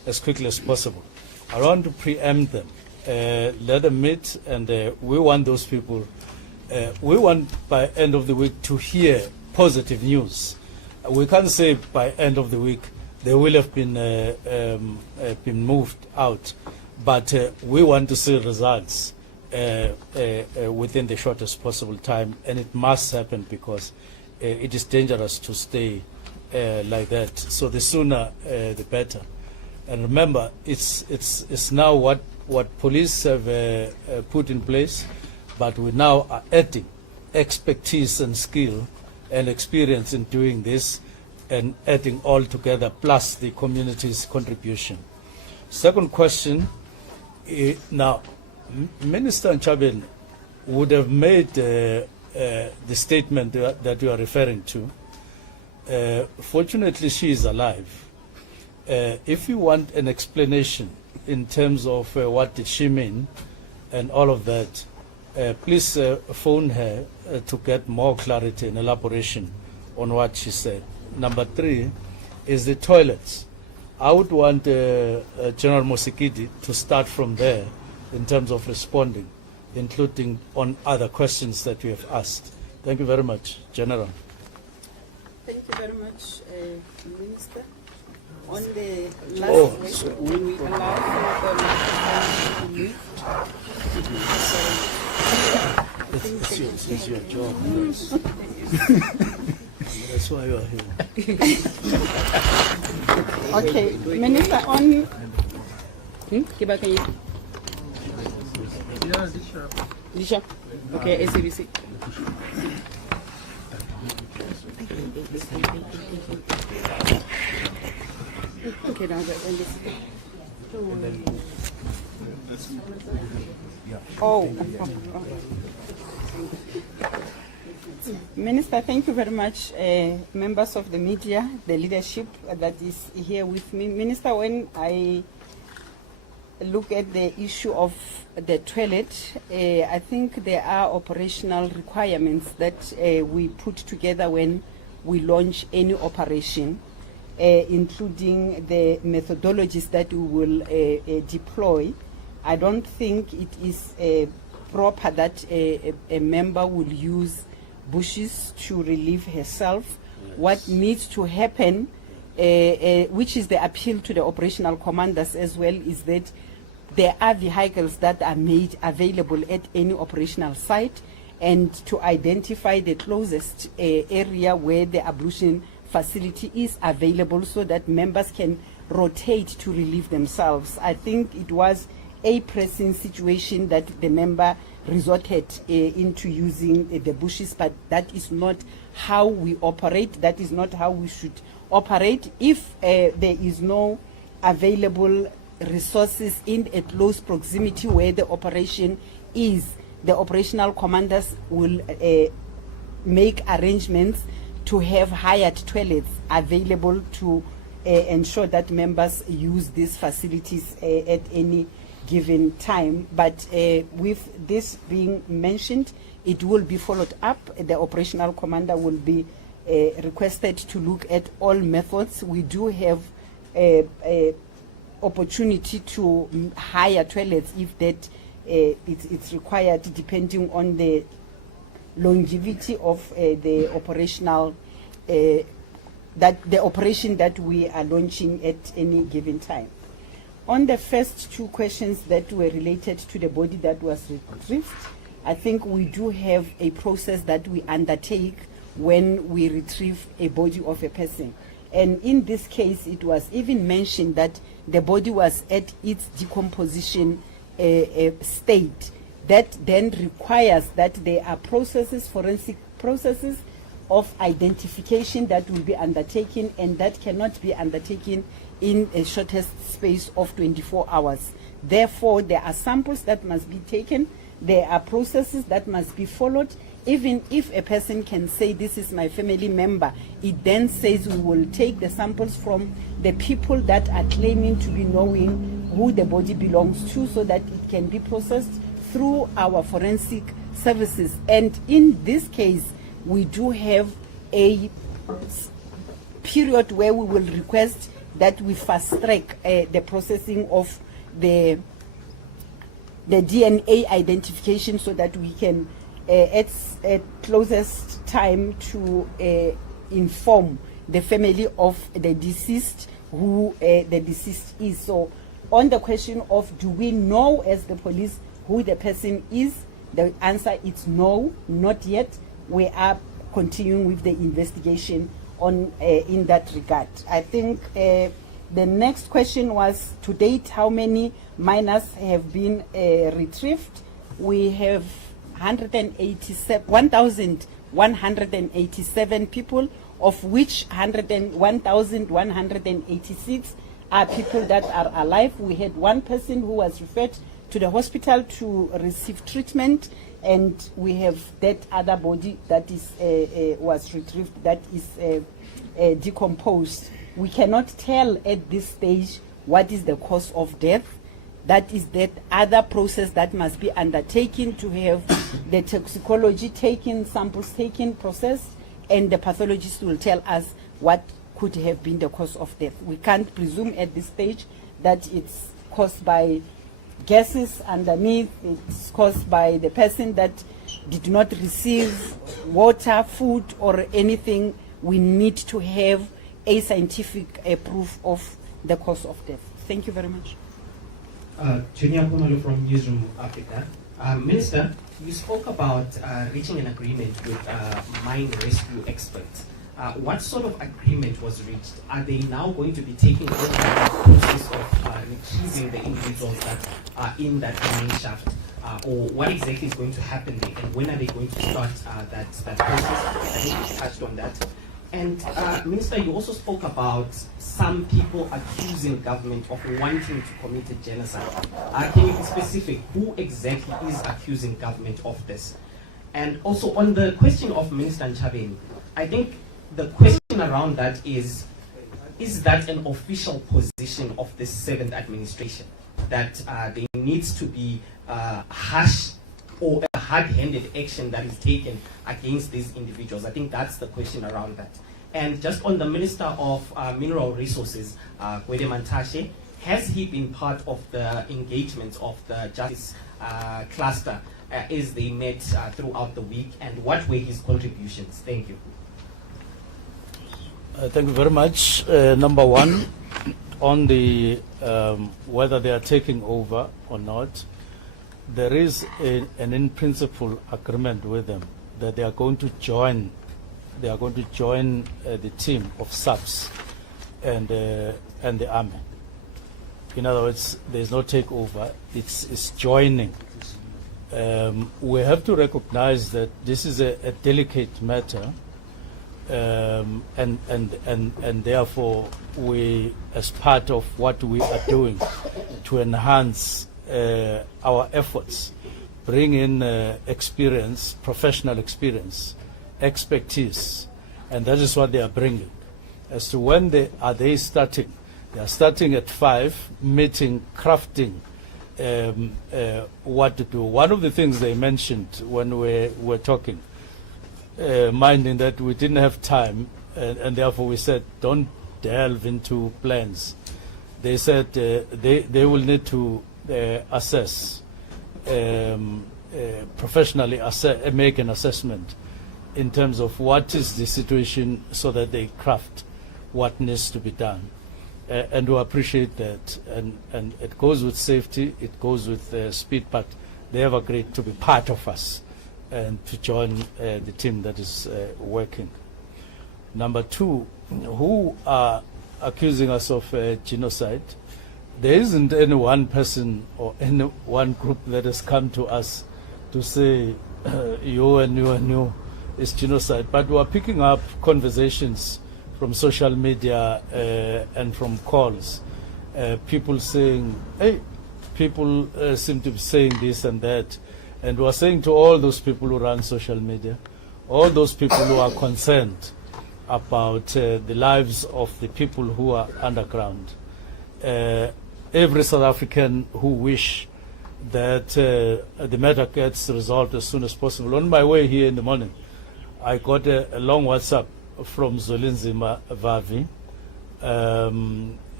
as quickly as possible. I don't want to preempt them. Let them meet, and we want those people. We want by end of the week to hear positive news. We can't say by end of the week they will have been moved out, but we want to see results within the shortest possible time, and it must happen because it is dangerous to stay like that. So the sooner the better. And remember, it's now what police have put in place, but we now are adding expertise and skill and experience in doing this, and adding all together, plus the community's contribution. Second question, now, Minister Nchabeni would have made the statement that you are referring to. Fortunately, she is alive. If you want an explanation in terms of what did she mean and all of that, please phone her to get more clarity and elaboration on what she said. Number 3 is the toilets. I would want General Mosikidi to start from there in terms of responding, including on other questions that you have asked. Thank you very much, General. Thank you very much, Minister. On the last question, when we allow for the microphone to mute. It's your job. That's why you are here. Okay, Minister, on... Disha. Okay, SABC. Okay, now Minister, thank you very much, members of the media, the leadership that is here with me. Minister, when I look at the issue of the toilet, I think there are operational requirements that we put together when we launch any operation, including the methodologies that we will deploy. I don't think it is proper that a member will use bushes to relieve herself. Yes. What needs to happen, which is the appeal to the operational commanders as well, is that there are vehicles that are made available at any operational site, and to identify the closest area where the ablution facility is available so that members can rotate to relieve themselves. I think it was a pressing situation that the member resorted into using the bushes, but that is not how we operate. That is not how we should operate. If there is no available resources in a close proximity where the operation is, the operational commanders will make arrangements to have hired toilets available to ensure that members use these facilities at any given time. But with this being mentioned, it will be followed up. The operational commander will be requested to look at all methods. We do have a opportunity to hire toilets if that it's required, depending on the longevity of the operational the operation that we are launching at any given time. On the first two questions that were related to the body that was retrieved, I think we do have a process that we undertake when we retrieve a body of a person. And in this case, it was even mentioned that the body was at its decomposition state. That then requires that there are processes, forensic processes of identification that will be undertaken, and that cannot be undertaken in a shortest space of 24 hours. Therefore, there are samples that must be taken, there are processes that must be followed. Even if a person can say, this is my family member, it then says we will take the samples from the people that are claiming to be knowing who the body belongs to, so that it can be processed through our forensic services. And in this case, we do have a period where we will request that we fast track the processing of the DNA identification so that we can at closest time to inform the family of the deceased who the deceased is. So on the question of do we know as the police who the person is, the answer is no, not yet. We are continuing with the investigation on in that regard. I think the next question was, to date, how many minors have been retrieved? We have 1,187 people, of which 1,186 are people that are alive. We had one person who was referred to the hospital to receive treatment, and we have that other body that is was retrieved that is decomposed. We cannot tell at this stage what is the cause of death. That is that other process that must be undertaken to have the toxicology taken, samples taken, processed, and the pathologist will tell us what could have been the cause of death. We can't presume at this stage that it's caused by gases underneath, it's caused by the person that did not receive water, food, or anything. We need to have a scientific proof of the cause of death. Thank you very much. Junior Punolo from Newsroom Africa. Minister, you spoke about reaching an agreement with mine rescue experts. What sort of agreement was reached? Are they now going to be taking over the process of retrieving the individuals that are in that mine shaft? Or what exactly is going to happen there? And when are they going to start that process? I think you touched on that. And Minister, you also spoke about some people accusing government of wanting to commit a genocide. Can you be specific? Who exactly is accusing government of this? And also on the question of Minister Nchabeni, I think the question around that is that an official position of the 7th administration, that there needs to be harsh or a hard-handed action that is taken against these individuals? I think that's the question around that. And just on the Minister of Mineral Resources, Gwede Mantashe, has he been part of the engagements of the Justice Cluster as they met throughout the week, and what were his contributions? Thank you. Thank you very much. Number one, on the whether they are taking over or not, there is an in-principle agreement with them that they are going to join. They are going to join the team of SAPS and the army. In other words, there is no takeover; it's joining. We have to recognize that this is a delicate matter, and therefore we, as part of what we are doing to enhance our efforts, bring in experience, professional experience, expertise, and that is what they are bringing. As to when they are starting, they are starting at 5, meeting, crafting what to do. One of the things they mentioned when we were talking, minding that we didn't have time, and therefore we said don't delve into plans. They said they will need to assess, professionally make an assessment in terms of what is the situation so that they craft what needs to be done. And we appreciate that. And it goes with safety, it goes with speed, but they have agreed to be part of us and to join the team that is working. Number two, who are accusing us of genocide? There isn't any one person or any one group that has come to us to say you and you and you is genocide, but we are picking up conversations from social media and from calls, people saying, hey, people seem to be saying this and that, and we are saying to all those people who run social media, all those people who are concerned about the lives of the people who are underground, every South African who wish that the matter gets resolved as soon as possible. On my way here in the morning, I got a long WhatsApp from Zolinzima Vavi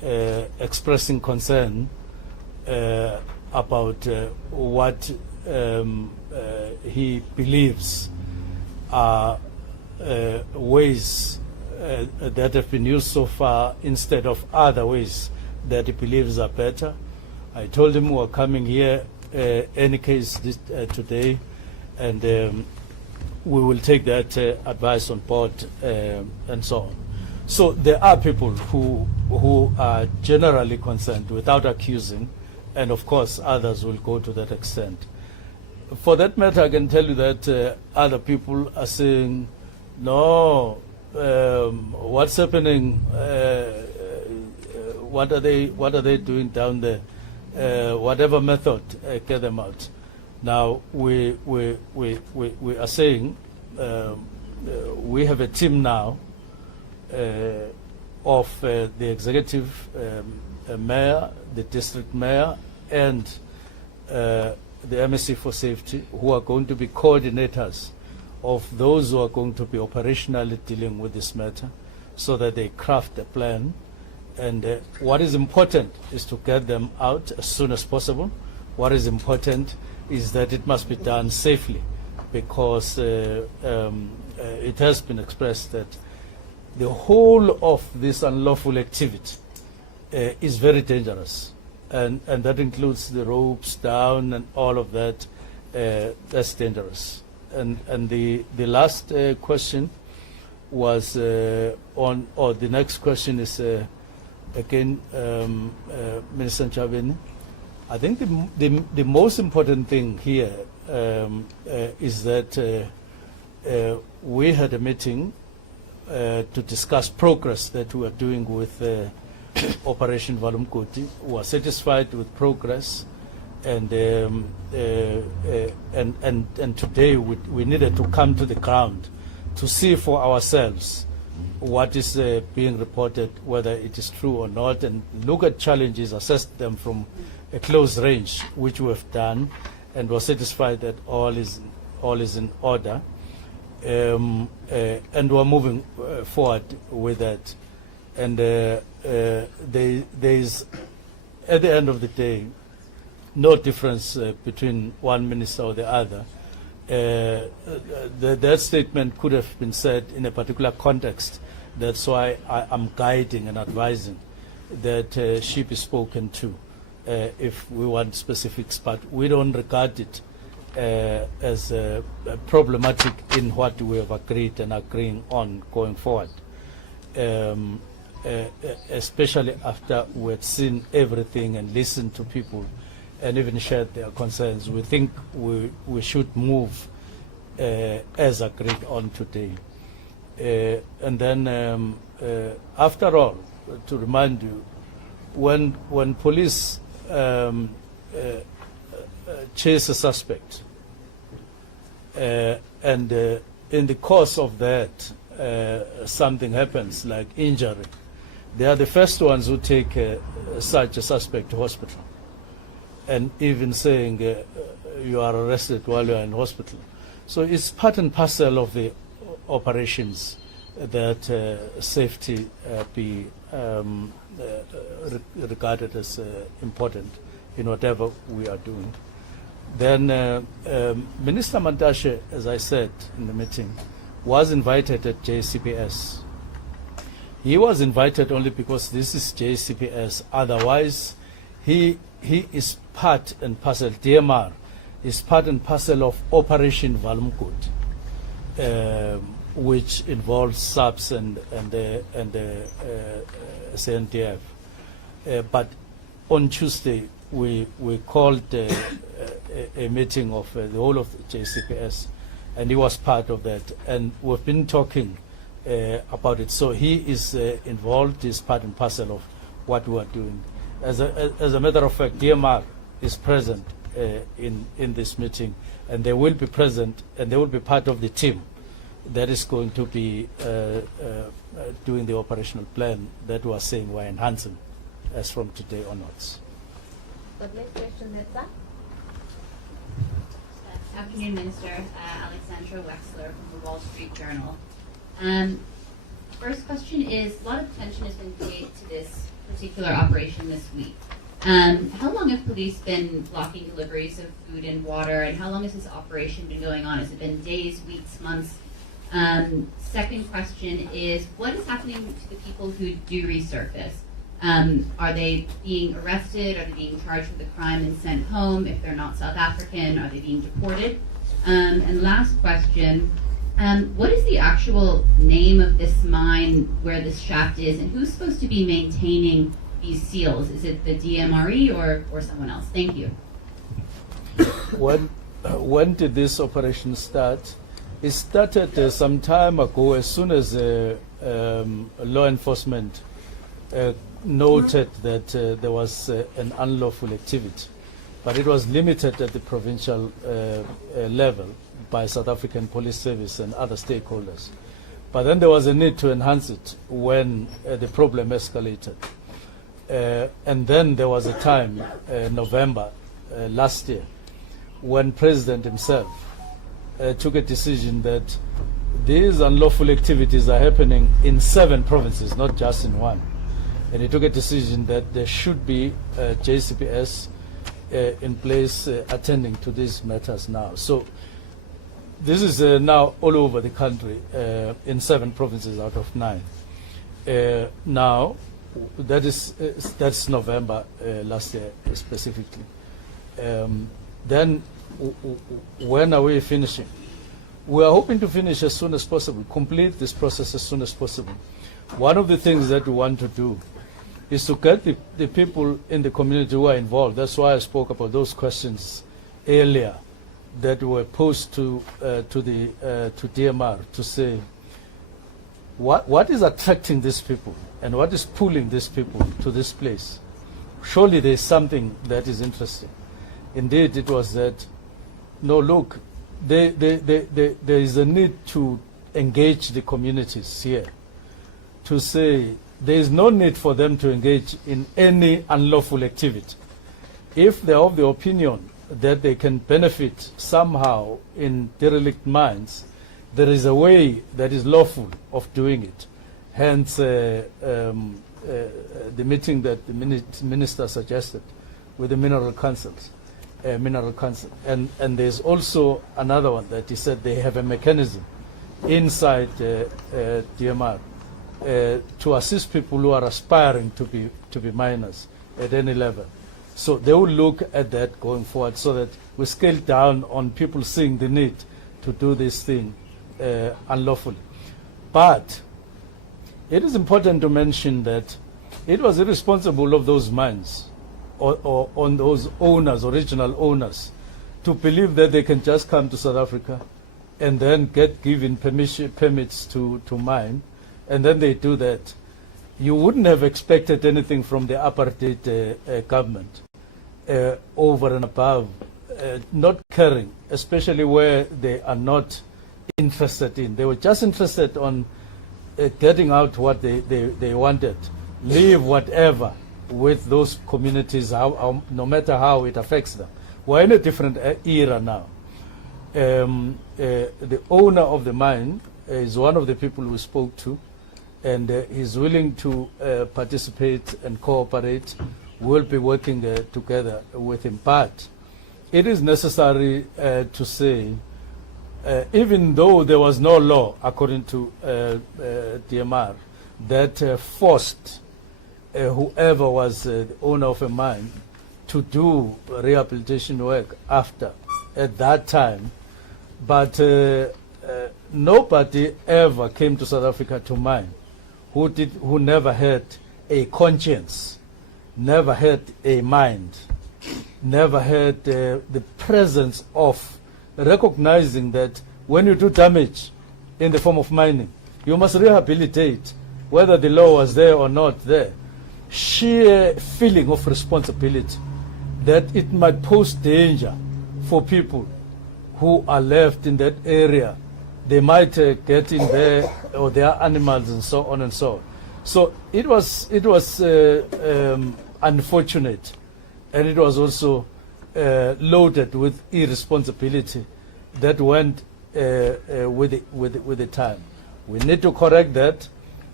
expressing concern about what he believes are ways that have been used so far instead of other ways that he believes are better. I told him we were coming here any case today, and we will take that advice on board and so on. So there are people who are generally concerned without accusing, and of course others will go to that extent. For that matter, I can tell you that other people are saying, no, what's happening? What are they doing down there? Whatever method, get them out. Now we are saying we have a team now of the executive mayor, the district mayor, and the MSC for Safety, who are going to be coordinators of those who are going to be operationally dealing with this matter, so that they craft a plan. And what is important is to get them out as soon as possible. What is important is that it must be done safely, because it has been expressed that the whole of this unlawful activity is very dangerous, and that includes the ropes down and all of that. That's dangerous. And the last question was on, or the next question is again, Minister Chabeni. I think the most important thing here is that we had a meeting to discuss progress that we are doing with Operation Valumkoti. We are satisfied with progress, and today we needed to come to the ground to see for ourselves what is being reported, whether it is true or not, and look at challenges, assess them from a close range, which we have done, and we're satisfied that all is in order, and we're moving forward with that. And there is, at the end of the day, no difference between one minister or the other. That statement could have been said in a particular context. That's why I'm guiding and advising that she be spoken to if we want specifics, but we don't regard it as problematic in what we have agreed and agreeing on going forward, especially after we had seen everything and listened to people and even shared their concerns. We think we should move as agreed on today. And then, after all, to remind you, when police chase a suspect, and in the course of that something happens like injury, they are the first ones who take such a suspect to hospital, and even saying you are arrested while you are in hospital. So it's part and parcel of the operations that safety be regarded as important in whatever we are doing. Then Minister Mantashe, as I said in the meeting, was invited at JCPS. He was invited only because this is JCPS. Otherwise, he is part and parcel, DMR is part and parcel of Operation Valumkoti, which involves SAPS and CNTF. But on Tuesday, we called a meeting of the whole of the JCPS, and he was part of that. And we've been talking about it. So he is involved, is part and parcel of what we are doing. As a matter of fact, DMR is present in this meeting, and they will be present, and they will be part of the team that is going to be doing the operational plan that we are saying we're enhancing as from today onwards. The next question, Netta. Afternoon, Minister. Alexandra Wexler from the Wall Street Journal. First question is, a lot of attention has been paid to this particular operation this week. How long have police been blocking deliveries of food and water, and how long has this operation been going on? Has it been days, weeks, months? Second question is, what is happening to the people who do resurface? Are they being arrested? Are they being charged with a crime and sent home? If they're not South African, are they being deported? And last question, what is the actual name of this mine where this shaft is, and who's supposed to be maintaining these seals? Is it the DMRE or someone else? Thank you. When did this operation start? It started some time ago, as soon as law enforcement noted that there was an unlawful activity. But it was limited at the provincial level by South African Police Service and other stakeholders. But then there was a need to enhance it when the problem escalated. And then there was a time, November last year, when President himself took a decision that these unlawful activities are happening in 7 provinces, not just in one. And he took a decision that there should be JCPS in place attending to these matters now. So this is now all over the country in 7 provinces out of 9. Now, that's November last year specifically. Then when are we finishing? We are hoping to finish as soon as possible, complete this process as soon as possible. One of the things that we want to do is to get the people in the community who are involved. That's why I spoke about those questions earlier that were posed to DMR to say, what is attracting these people and what is pulling these people to this place? Surely there is something that is interesting. Indeed, it was that, no, look, there is a need to engage the communities here, to say there is no need for them to engage in any unlawful activity. If they are of the opinion that they can benefit somehow in derelict mines, there is a way that is lawful of doing it. Hence, the meeting that the minister suggested with the mineral councils. And there's also another one that he said they have a mechanism inside DMR to assist people who are aspiring to be miners at any level. So they will look at that going forward, so that we scale down on people seeing the need to do this thing unlawfully. But it is important to mention that it was irresponsible of those mines or on those owners, original owners, to believe that they can just come to South Africa and then get given permits to mine, and then they do that. You wouldn't have expected anything from the apartheid government over and above not caring, especially where they are not interested in. They were just interested on getting out what they wanted, leave whatever with those communities, no matter how it affects them. We're in a different era now. The owner of the mine is one of the people we spoke to, and he's willing to participate and cooperate. We'll be working together with him. But it is necessary to say, even though there was no law, according to DMR, that forced whoever was the owner of a mine to do rehabilitation work after, at that time, but nobody ever came to South Africa to mine who never had a conscience, never had a mind, never had the presence of recognizing that when you do damage in the form of mining, you must rehabilitate, whether the law was there or not there. Sheer feeling of responsibility that it might pose danger for people who are left in that area. They might get in there, or their animals, and so on and so on. So it was unfortunate, and it was also loaded with irresponsibility that went with the time. We need to correct that.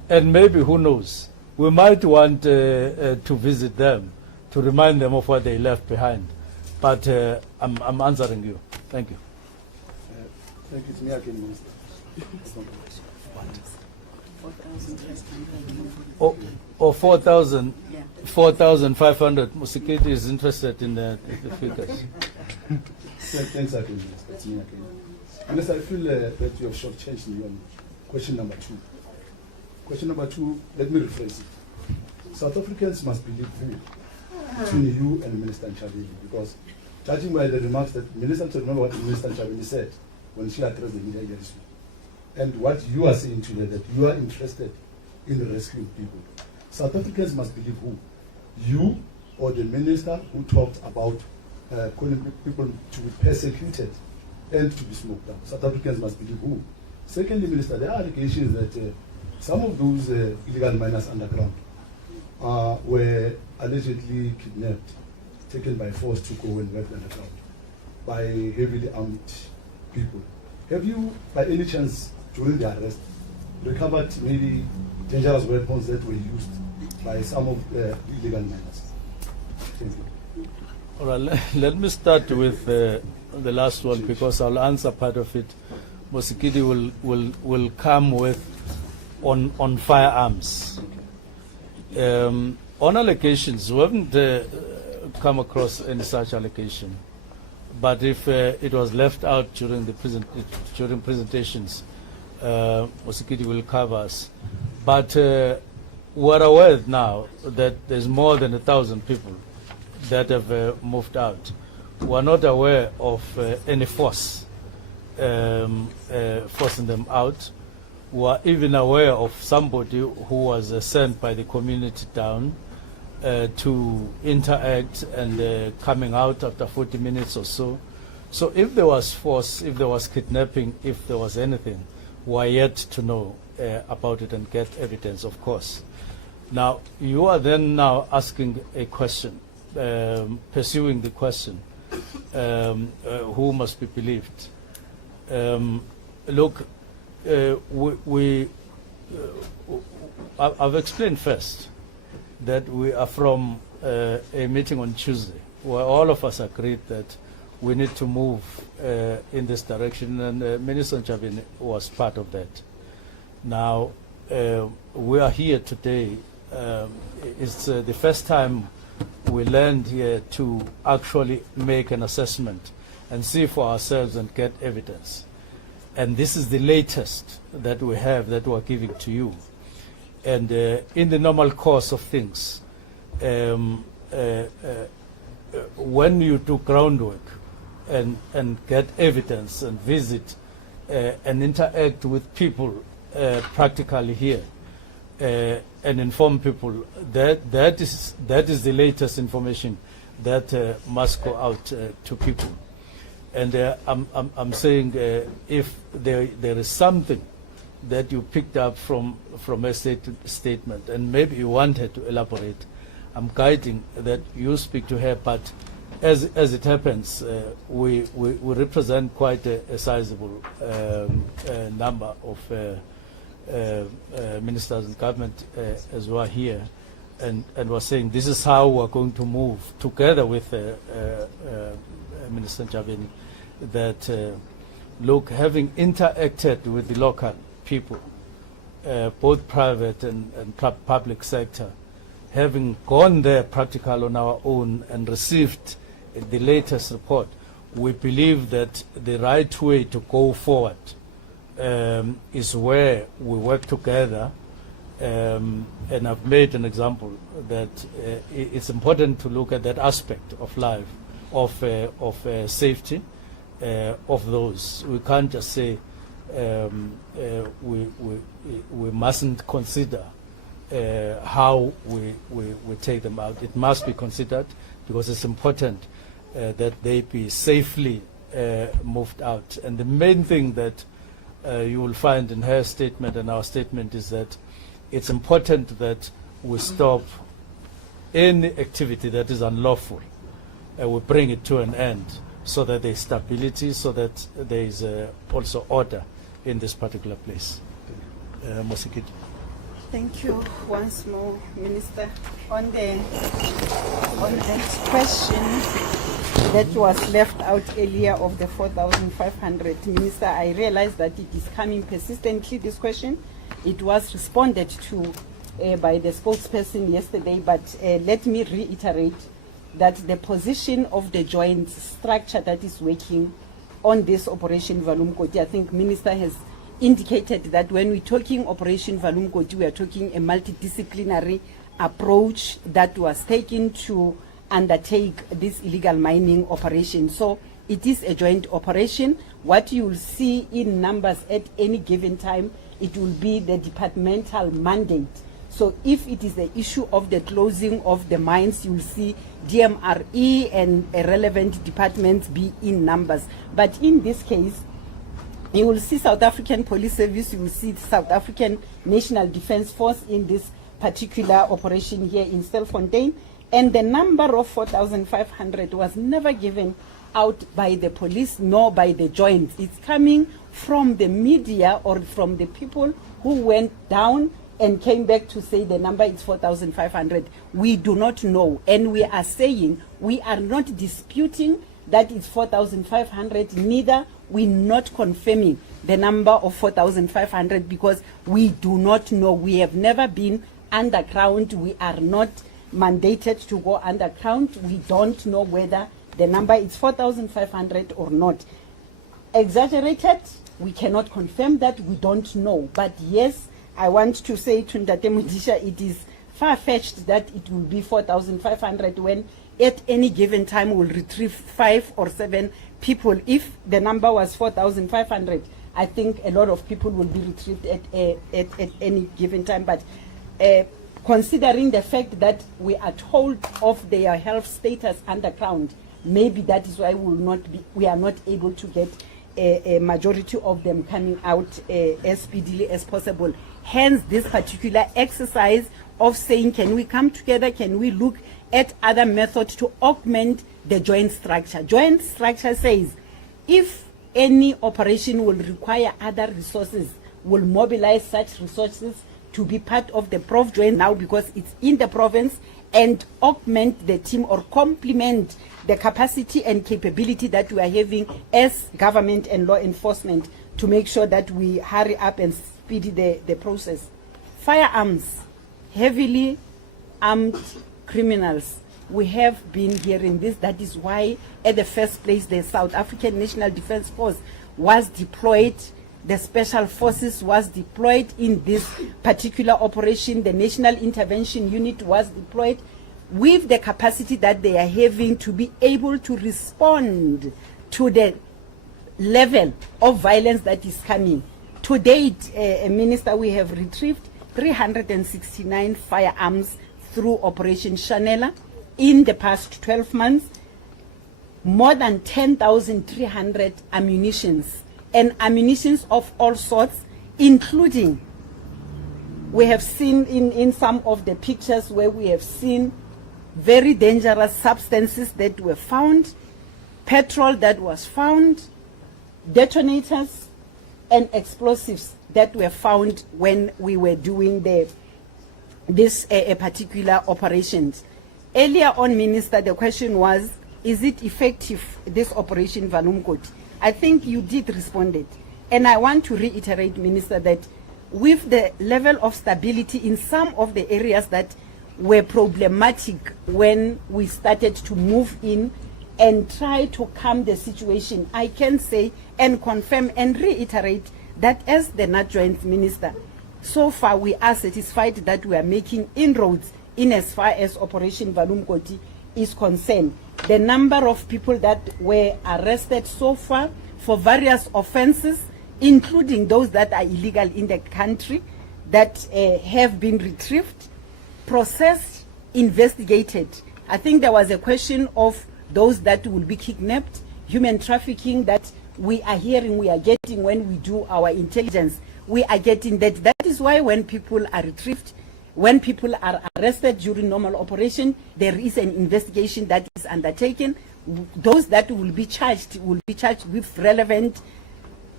And maybe, who knows, we might want to visit them to remind them of what they left behind. But I'm answering you. Thank you. Thank you. It's me again, Minister. Or 4,500. Musikiti is interested in the figures. Thanks again, Minister. It's me again. Minister, I feel that you have shortchanged me on question number 2. Question number 2, let me rephrase it. South Africans must believe who? Between you and Minister Nchabeni, because judging by the remarks that remember what Minister Nchabeni said when she addressed the media yesterday, and what you are saying today, that you are interested in rescuing people. South Africans must believe who? You or the minister who talked about calling people to be persecuted and to be smoked out? South Africans must believe who? Secondly, Minister, there are allegations that some of those illegal miners underground were allegedly kidnapped, taken by force to go and work underground by heavily armed people. Have you, by any chance, during the arrest, recovered maybe dangerous weapons that were used by some of the illegal miners? Thank you. All right, let me start with the last one, because I'll answer part of it. Musikiti will come with on firearms. On allegations, we haven't come across any such allegation. But if it was left out during the during presentations, Musikiti will cover us. But we're aware now that there's more than 1,000 people that have moved out. We're not aware of any force forcing them out. We're even aware of somebody who was sent by the community down to interact and coming out after 40 minutes or so. So if there was force, if there was kidnapping, if there was anything, we're yet to know about it and get evidence, of course. Now, you are then now asking a question, pursuing the question, who must be believed? Look, I've explained first that we are from a meeting on Tuesday where all of us agreed that we need to move in this direction, and Minister Nchabeni was part of that. Now, we are here today. It's the first time we learned here to actually make an assessment and see for ourselves and get evidence. And this is the latest that we have that we're giving to you. And in the normal course of things, when you do groundwork and get evidence and visit and interact with people practically here and inform people, that is the latest information that must go out to people. And I'm saying if there is something that you picked up from a statement, and maybe you wanted to elaborate, I'm guiding that you speak to her. But as it happens, we represent quite a sizable number of ministers and government as well here, and we're saying this is how we're going to move together with Minister Nchabeni. That look, having interacted with the local people, both private and public sector, having gone there practical on our own and received the latest report, we believe that the right way to go forward is where we work together. And I've made an example that it's important to look at that aspect of life, of safety, of those. We can't just say we mustn't consider how we take them out. It must be considered because it's important that they be safely moved out. And the main thing that you will find in her statement and our statement is that it's important that we stop any activity that is unlawful and we bring it to an end, so that there is stability, so that there is also order in this particular place. Musikiti. Thank you once more, Minister. On that question that was left out earlier of the 4,500, Minister, I realize that it is coming persistently, this question. It was responded to by the spokesperson yesterday, but let me reiterate that the position of the joint structure that is working on this Operation Valumkoti, I think Minister has indicated that when we're talking Operation Valumkoti, we are talking a multidisciplinary approach that was taken to undertake this illegal mining operation. So it is a joint operation. What you will see in numbers at any given time, it will be the departmental mandate. So if it is the issue of the closing of the mines, you will see DMRE and relevant departments be in numbers. But in this case, you will see South African Police Service, you will see South African National Defence Force in this particular operation here in Stilfontein. And the number of 4,500 was never given out by the police nor by the joint. It's coming from the media or from the people who went down and came back to say the number is 4,500. We do not know. And we are saying we are not disputing that it's 4,500, neither we're not confirming the number of 4,500 because we do not know. We have never been underground. We are not mandated to go underground. We don't know whether the number is 4,500 or not. Exaggerated, we cannot confirm that, we don't know. But yes, I want to say to Ndate Mudisha, it is far-fetched that it will be 4,500 when at any given time we'll retrieve 5 or 7 people. If the number was 4,500, I think a lot of people will be retrieved at any given time. But considering the fact that we are told of their health status underground, maybe that is why we are not able to get a majority of them coming out as speedily as possible. Hence this particular exercise of saying, can we come together, can we look at other methods to augment the joint structure. Joint structure says if any operation will require other resources, will mobilize such resources to be part of the Prof joint now because it's in the province, and augment the team or complement the capacity and capability that we are having as government and law enforcement to make sure that we hurry up and speed the process. Firearms, heavily armed criminals. We have been hearing this. That is why at the first place the South African National Defence Force was deployed. The Special Forces was deployed in this particular operation. The National Intervention Unit was deployed with the capacity that they are having to be able to respond to the level of violence that is coming. To date, Minister, we have retrieved 369 firearms through Operation Chanela in the past 12 months, more than 10,300 ammunitions, and ammunitions of all sorts, including, we have seen in some of the pictures where we have seen very dangerous substances that were found, petrol that was found, detonators and explosives that were found when we were doing this particular operations. Earlier on, Minister, the question was, is it effective, this Operation Valumkoti? I think you did respond it. And I want to reiterate, Minister, that with the level of stability in some of the areas that were problematic when we started to move in and try to calm the situation, I can say and confirm and reiterate that as the Joint Minister, so far we are satisfied that we are making inroads in as far as Operation Valumkoti is concerned. The number of people that were arrested so far for various offenses, including those that are illegal in the country, that have been retrieved, processed, investigated. I think there was a question of those that will be kidnapped, human trafficking that we are hearing, we are getting when we do our intelligence. We are getting that. That is why when people are retrieved, when people are arrested during normal operation, there is an investigation that is undertaken. Those that will be charged with relevant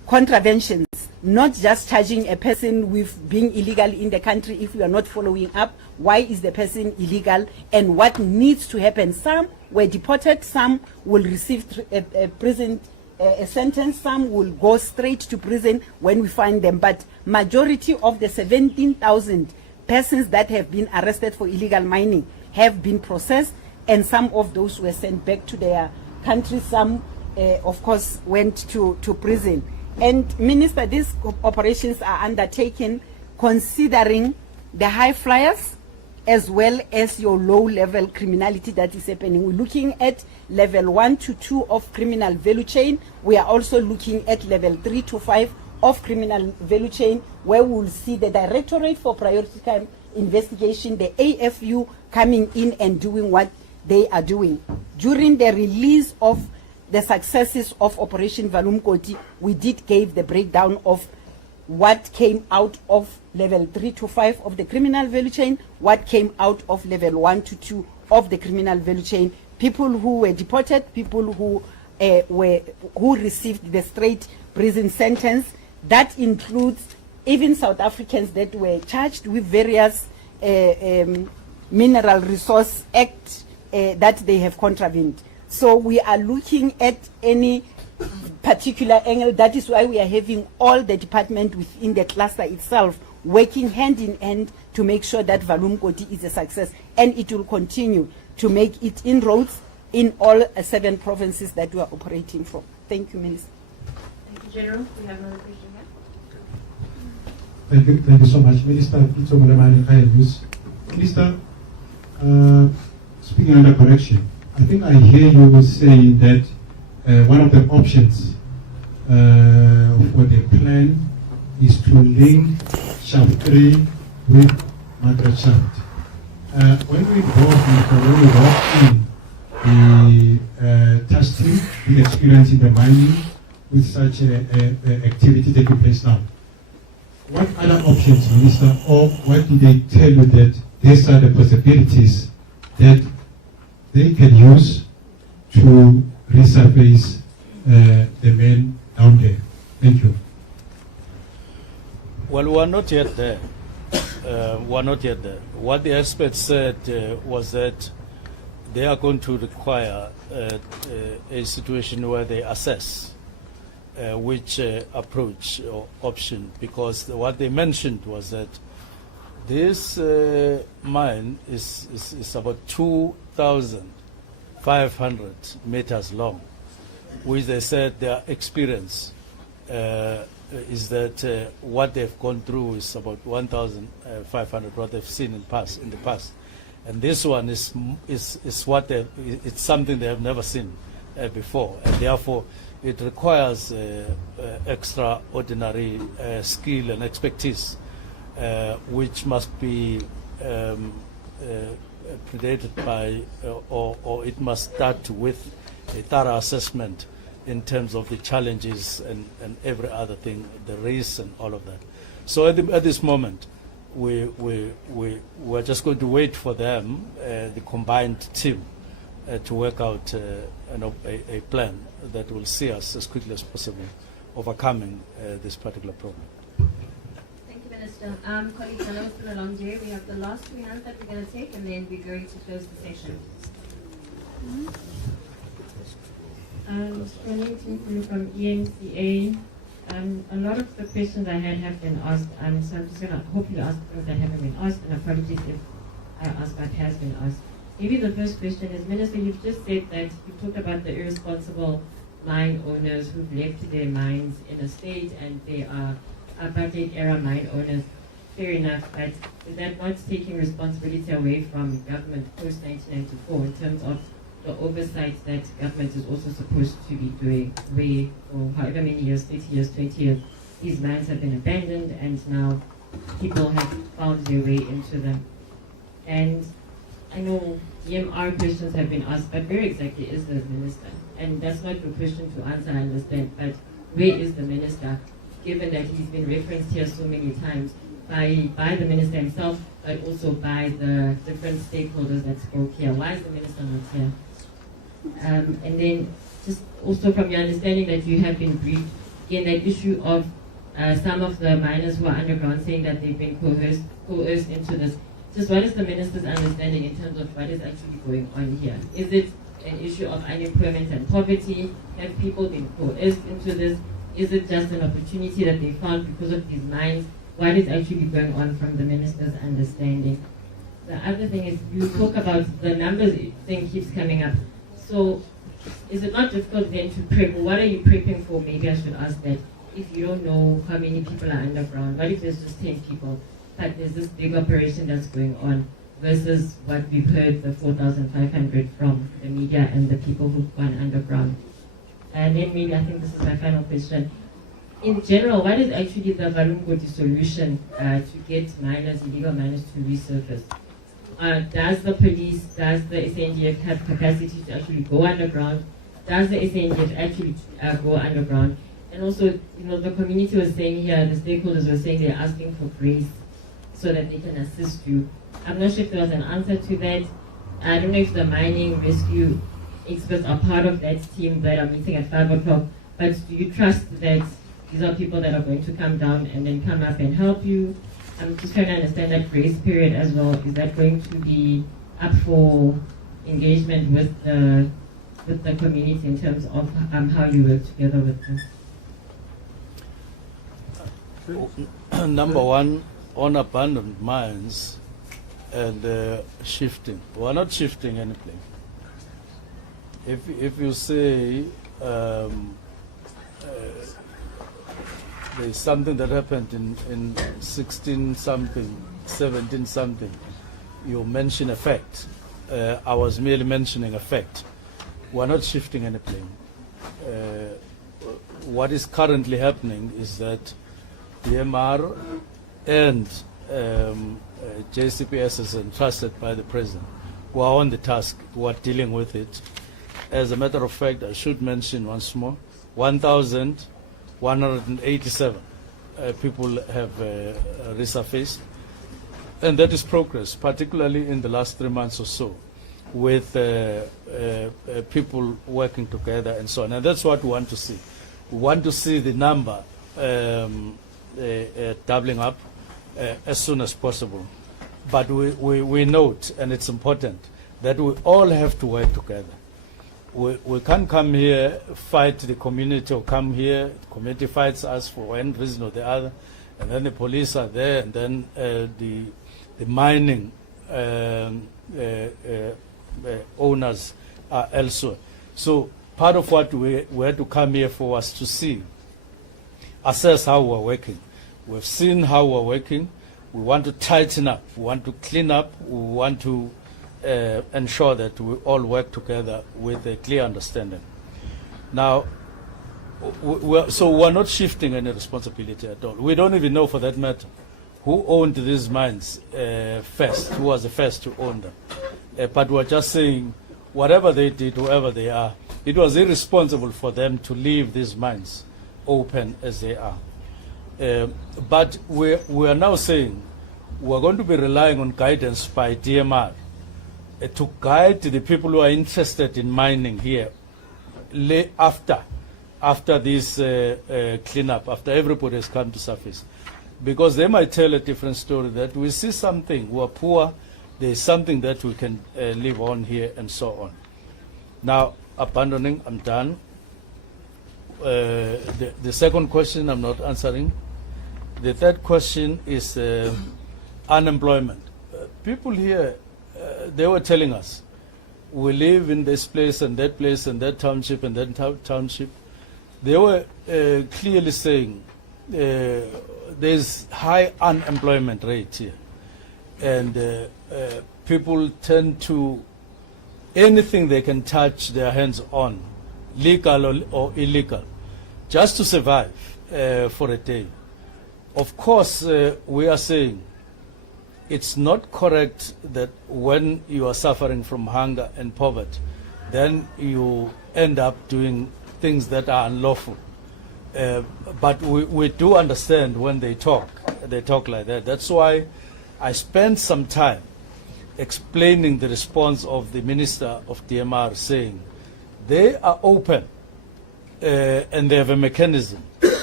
contraventions, not just charging a person with being illegal in the country if we are not following up why is the person illegal and what needs to happen. Some were deported, some will receive a prison a sentence, some will go straight to prison when we find them, but majority of the 17,000 persons that have been arrested for illegal mining have been processed, and some of those were sent back to their country. Some of course went to prison. And Minister, these operations are undertaken considering the high flyers as well as your low-level criminality that is happening. We're looking at level 1 to 2 of criminal value chain. We are also looking at level 3 to 5 of criminal value chain, where we will see the Directorate for Priority Crime Investigation, the AFU, coming in and doing what they are doing. During the release of the successes of Operation Valumkoti, we did give the breakdown of what came out of level 3 to 5 of the criminal value chain, what came out of level 1 to 2 of the criminal value chain, people who were deported, people who received the straight prison sentence. That includes even South Africans that were charged with various Mineral Resource Act that they have contravened. So we are looking at any particular angle. That is why we are having all the department within the cluster itself working hand in hand to make sure that Valumkoti is a success, and it will continue to make it inroads in all 7 provinces that we are operating from. Thank you, Minister. Thank you, General. We have another question here. Thank you so much, Minister. Minister, speaking under correction, I think I hear you say that one of the options for the plan is to link shaft 3 with Margaret Shaft. When we walk in the task team with experience in the mining with such activity taking place now, what other options, Minister, or what did they tell you that these are the possibilities that they can use to resurface the men down there? Thank you. Well, we're not yet there. We're not yet there. What the experts said was that they are going to require a situation where they assess which approach or option, because what they mentioned was that this mine is about 2,500 meters long, which they said their experience is that what they've gone through is about 1,500, what they've seen in the past. And this one is what it's something they have never seen before, and therefore it requires extraordinary skill and expertise, which must be predated by, or it must start with a thorough assessment in terms of the challenges and every other thing, the risks and all of that. So at this moment, we're just going to wait for them, the combined team, to work out a plan that will see us as quickly as possible overcoming this particular problem. Thank you, Minister. Colleagues, I know it's been a long day. We have the last 3 hands that we're going to take, and then we're going to close the session. From EMCA. A lot of the questions I had have been asked, so I'm just going to hopefully ask things that haven't been asked, and apologies if I ask what has been asked. Maybe the first question is, Minister, you've just said that you talked about the irresponsible mine owners who've left their mines in a state and they are apartheid era mine owners. Fair enough, but is that not taking responsibility away from government post-1994 in terms of the oversight that government is also supposed to be doing, where for however many years, 30 years, 20 years, these mines have been abandoned and now people have found their way into them? And I know EMR questions have been asked, but where exactly is the minister? And that's not your question to answer, I understand, but where is the minister, given that he's been referenced here so many times by the minister himself, but also by the different stakeholders that spoke here? Why is the minister not here? And then just also from your understanding that you have been briefed again, that issue of some of the miners who are underground saying that they've been coerced into this. Just what is the minister's understanding in terms of what is actually going on here? Is it an issue of unemployment and poverty? Have people been coerced into this? Is it just an opportunity that they found because of these mines? What is actually going on from the minister's understanding? The other thing is, you talk about the numbers thing keeps coming up. So is it not difficult then to prep? What are you prepping for? Maybe I should ask that. If you don't know how many people are underground, what if there's just 10 people? But there's this big operation that's going on versus what we've heard, the 4,500 from the media and the people who've gone underground. And then maybe, I think this is my final question. In general, what is actually the Valumgodi solution to get miners, illegal miners, to resurface? Does the police, does the SANDF have capacity to actually go underground? Does the SANDF actually go underground? And also, the community was saying here, the stakeholders were saying they're asking for grace so that they can assist you. I'm not sure if there was an answer to that. I don't know if the mining rescue experts are part of that team that are meeting at 5 o'clock, but do you trust that these are people that are going to come down and then come up and help you? I'm just trying to understand that grace period as well. Is that going to be up for engagement with the community in terms of how you work together with them? Number one, on abandoned mines and shifting. We're not shifting anything. If you say there's something that happened in 16 something, 17 something, you mention a fact. I was merely mentioning a fact. We're not shifting anything. What is currently happening is that DMR and JCPS is entrusted by the president. We are on the task. We are dealing with it. As a matter of fact, I should mention once more, 1,187 people have resurfaced. And that is progress, particularly in the last 3 months or so, with people working together and so on. And that's what we want to see. We want to see the number doubling up as soon as possible. But we note, and it's important, that we all have to work together. We can't come here, fight the community, or come here, the community fights us for one reason or the other, and then the police are there, and then the mining owners are elsewhere. So part of what we had to come here for was to see, assess how we're working. We've seen how we're working. We want to tighten up. We want to clean up. We want to ensure that we all work together with a clear understanding. Now, we're not shifting any responsibility at all. We don't even know, for that matter, who owned these mines first, who was the first to own them. But we're just saying, whatever they did, whoever they are, it was irresponsible for them to leave these mines open as they are. But we are now saying we're going to be relying on guidance by DMR to guide the people who are interested in mining here after this cleanup, after everybody has come to surface. Because they might tell a different story, that we see something, we're poor, there's something that we can live on here and so on. Now, abandoning, I'm done. The second question I'm not answering. The third question is unemployment. People here, they were telling us, we live in this place and that township and that township. They were clearly saying there's high unemployment rate here. And people tend to, anything they can touch their hands on, legal or illegal, just to survive for a day. Of course, we are saying it's not correct that when you are suffering from hunger and poverty, then you end up doing things that are unlawful. But we do understand when they talk like that. That's why I spent some time explaining the response of the Minister of DMR, saying they are open and they have a mechanism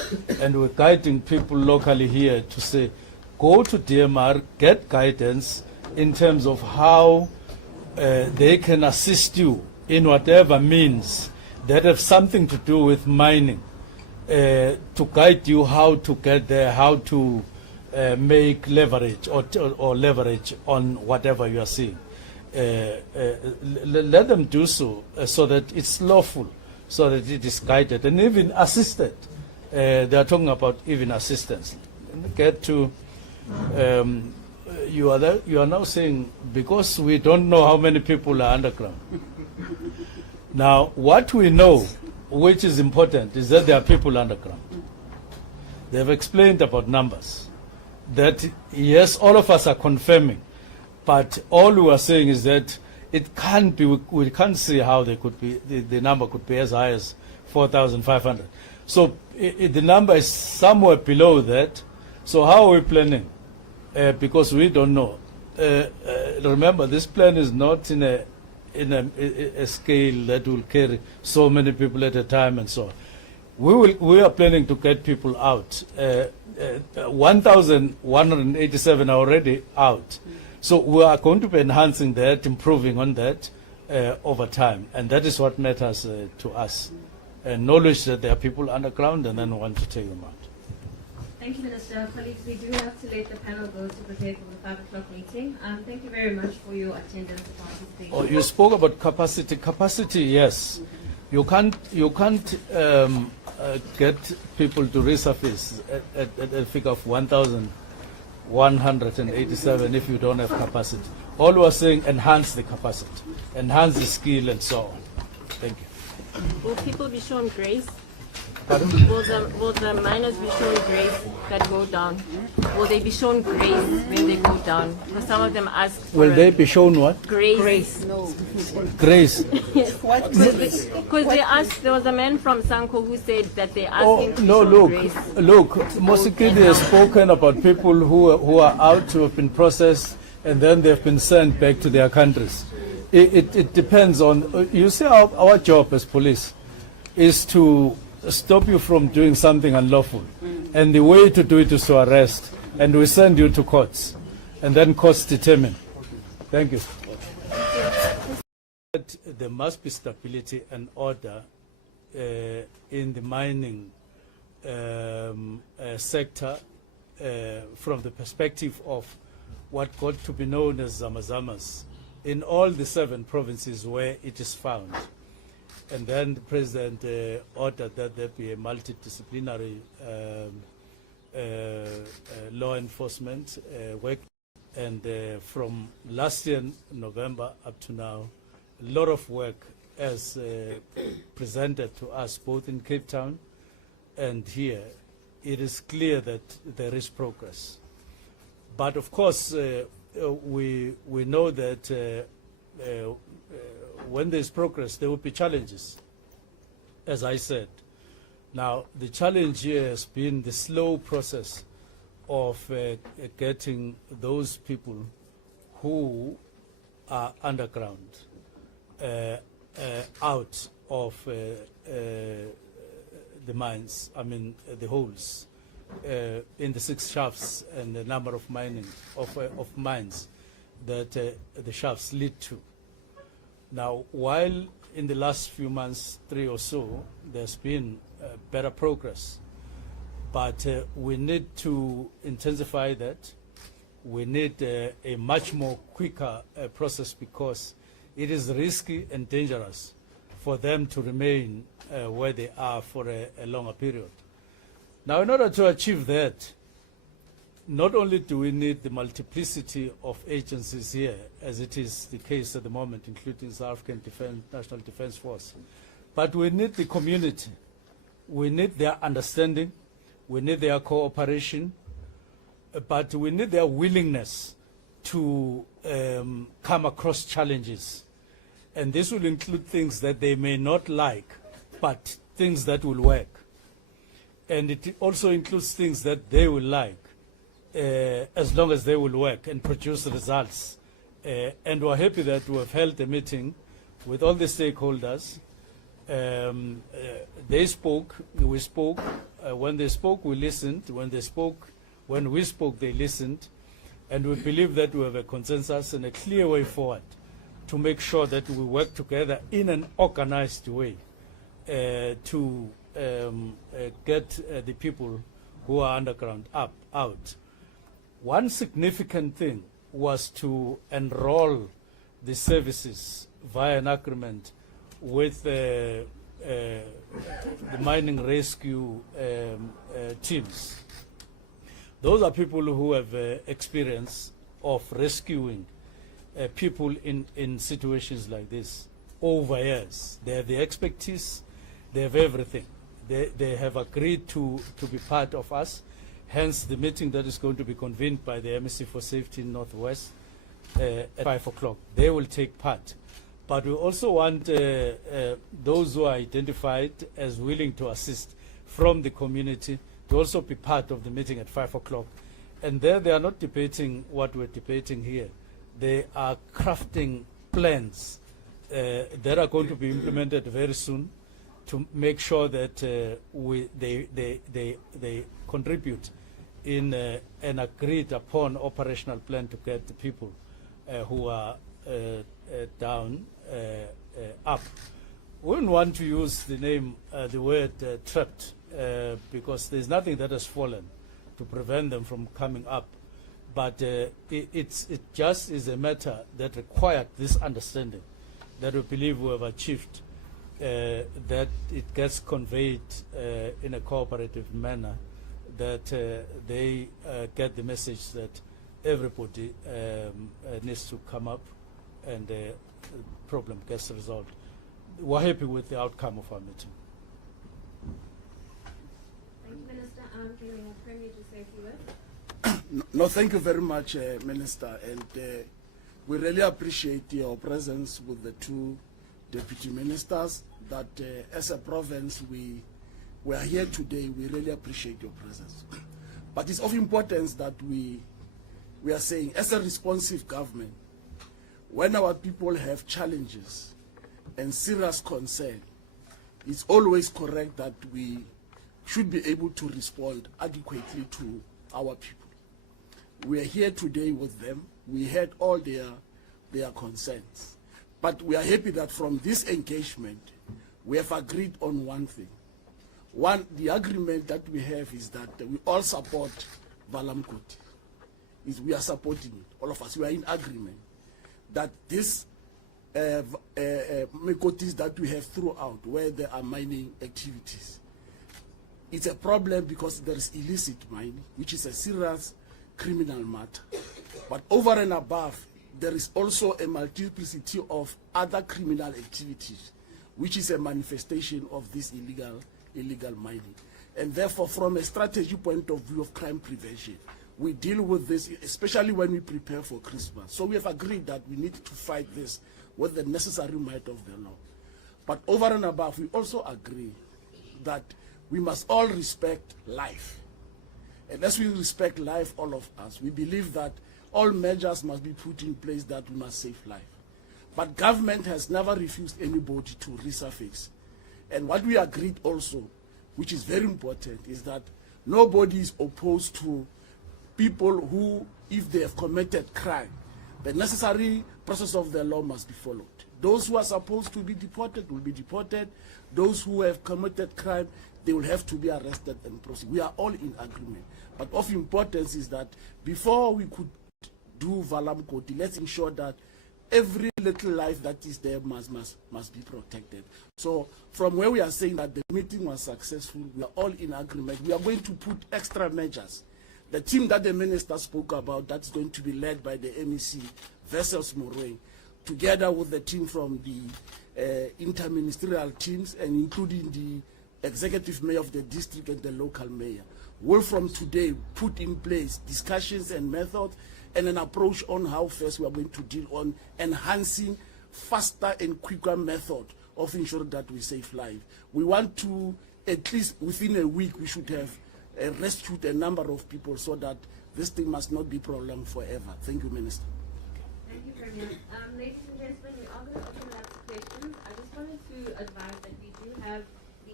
and we're guiding people locally here to say, go to DMR, get guidance in terms of how they can assist you in whatever means that have something to do with mining, to guide you how to get there, how to make leverage or leverage on whatever you are seeing. Let them do so so that it's lawful, so that it is guided and even assisted. They are talking about even assistance. Get to you are now saying, because we don't know how many people are underground. Now, what we know, which is important, is that there are people underground. They have explained about numbers. That, yes, all of us are confirming, but all we are saying is that it can't be, we can't see how they could be, the number could be as high as 4,500. So the number is somewhere below that. So how are we planning? Because we don't know. Remember, this plan is not in a scale that will carry so many people at a time and so on. We are planning to get people out. 1,187 are already out. So we are going to be enhancing that, improving on that over time. And that is what matters to us. Knowledge that there are people underground, and then we want to take them out. Thank you, Minister. Colleagues, we do have to let the panel go to prepare for the 5 o'clock meeting. Thank you very much for your attendance and participation. Oh, you spoke about capacity. Capacity, yes. You can't get people to resurface at a figure of 1,187 if you don't have capacity. All we are saying, enhance the capacity, enhance the skill, and so on. Thank you. Will people be shown grace? Pardon? Will the miners be shown grace that go down? Will they be shown grace when they go down? Because some of them ask for Will they be shown what? grace. No. Grace. What? Because they asked, there was a man from Sanko who said that they're Oh, asking to be no, shown look, grace. Mosikidi has spoken about people who are out, who have been processed, and then they've been sent back to their countries. It depends on, you see, our job as police is to stop you from doing something unlawful. And the way to do it is to arrest. And we send you to courts. And then courts determine. Thank you. There must be stability and order in the mining sector from the perspective of what got to be known as Zamazamas in all the 7 provinces where it is found. And then the President ordered that there be a multidisciplinary law enforcement work. And from last year, November, up to now, a lot of work as presented to us, both in Cape Town and here. It is clear that there is progress. But of course, we know that when there's progress, there will be challenges, as I said. Now, the challenge here has been the slow process of getting those people who are underground out of the mines, I mean the holes in the 6 shafts and the number of mines that the shafts lead to. Now, while in the last few months, 3 or so, there's been better progress, but we need to intensify that. We need a much more quicker process, because it is risky and dangerous for them to remain where they are for a longer period. Now, in order to achieve that, not only do we need the multiplicity of agencies here, as it is the case at the moment, including South African National Defence Force, but we need the community. We need their understanding. We need their cooperation. But we need their willingness to come across challenges. And this will include things that they may not like, but things that will work. And it also includes things that they will like, as long as they will work and produce results. And we're happy that we have held a meeting with all the stakeholders. They spoke, we spoke, when they spoke, we listened. When we spoke, they listened. And we believe that we have a consensus and a clear way forward to make sure that we work together in an organized way to get the people who are underground out. One significant thing was to enroll the services via an agreement with the mining rescue teams. Those are people who have experience of rescuing people in situations like this over years. They have the expertise, they have everything. They have agreed to be part of us, hence the meeting that is going to be convened by the MEC for Safety in Northwest at 5 o'clock. They will take part. But we also want those who are identified as willing to assist from the community to also be part of the meeting at 5 o'clock. And there they are not debating what we're debating here. They are crafting plans that are going to be implemented very soon to make sure that they contribute in an agreed upon operational plan to get the people who are down up. We wouldn't want to use the word trapped because there's nothing that has fallen to prevent them from coming up. But it just is a matter that required this understanding that we believe we have achieved, that it gets conveyed in a cooperative manner, that they get the message that everybody needs to come up and the problem gets resolved. We're happy with the outcome of our meeting. Thank you, Minister. Can we have Premier to say a few words? No, thank you very much, Minister. And we really appreciate your presence with the two deputy ministers. That as a province, we are here today. We really appreciate your presence. But it's of importance that we are saying, as a responsive government, when our people have challenges and serious concern, it's always correct that we should be able to respond adequately to our people. We are here today with them. We heard all their concerns. But we are happy that from this engagement, we have agreed on one thing. One, the agreement that we have is that we all support Valamkoti. We are supporting it, all of us. We are in agreement that this Mekotis that we have throughout, where there are mining activities, it's a problem because there is illicit mining, which is a serious criminal matter. But over and above, there is also a multiplicity of other criminal activities, which is a manifestation of this illegal mining. And therefore, from a strategy point of view of crime prevention, we deal with this, especially when we prepare for Christmas. So we have agreed that we need to fight this with the necessary might of the law. But over and above, we also agree that we must all respect life. And as we respect life, all of us, we believe that all measures must be put in place that we must save life. But government has never refused anybody to resurface. And what we agreed also, which is very important, is that nobody is opposed to people who, if they have committed crime, the necessary process of the law must be followed. Those who are supposed to be deported will be deported. Those who have committed crime, they will have to be arrested and prosecuted. We are all in agreement. But of importance is that before we could do Valamkoti, let's ensure that every little life that is there must be protected. So from where we are saying that the meeting was successful, we are all in agreement. We are going to put extra measures. The team that the minister spoke about, that's going to be led by the MEC, Vessels Morwe, together with the team from the interministerial teams and including the executive mayor of the district and the local mayor, will from today put in place discussions and methods and an approach on how first we are going to deal on enhancing faster and quicker method of ensuring that we save lives. We want to, at least within a week, we should have rescued a number of people so that this thing must not be prolonged forever. Thank you, Minister. Thank you, Premier. Ladies and gentlemen, we are going to open it up to questions. I just wanted to advise that we do have the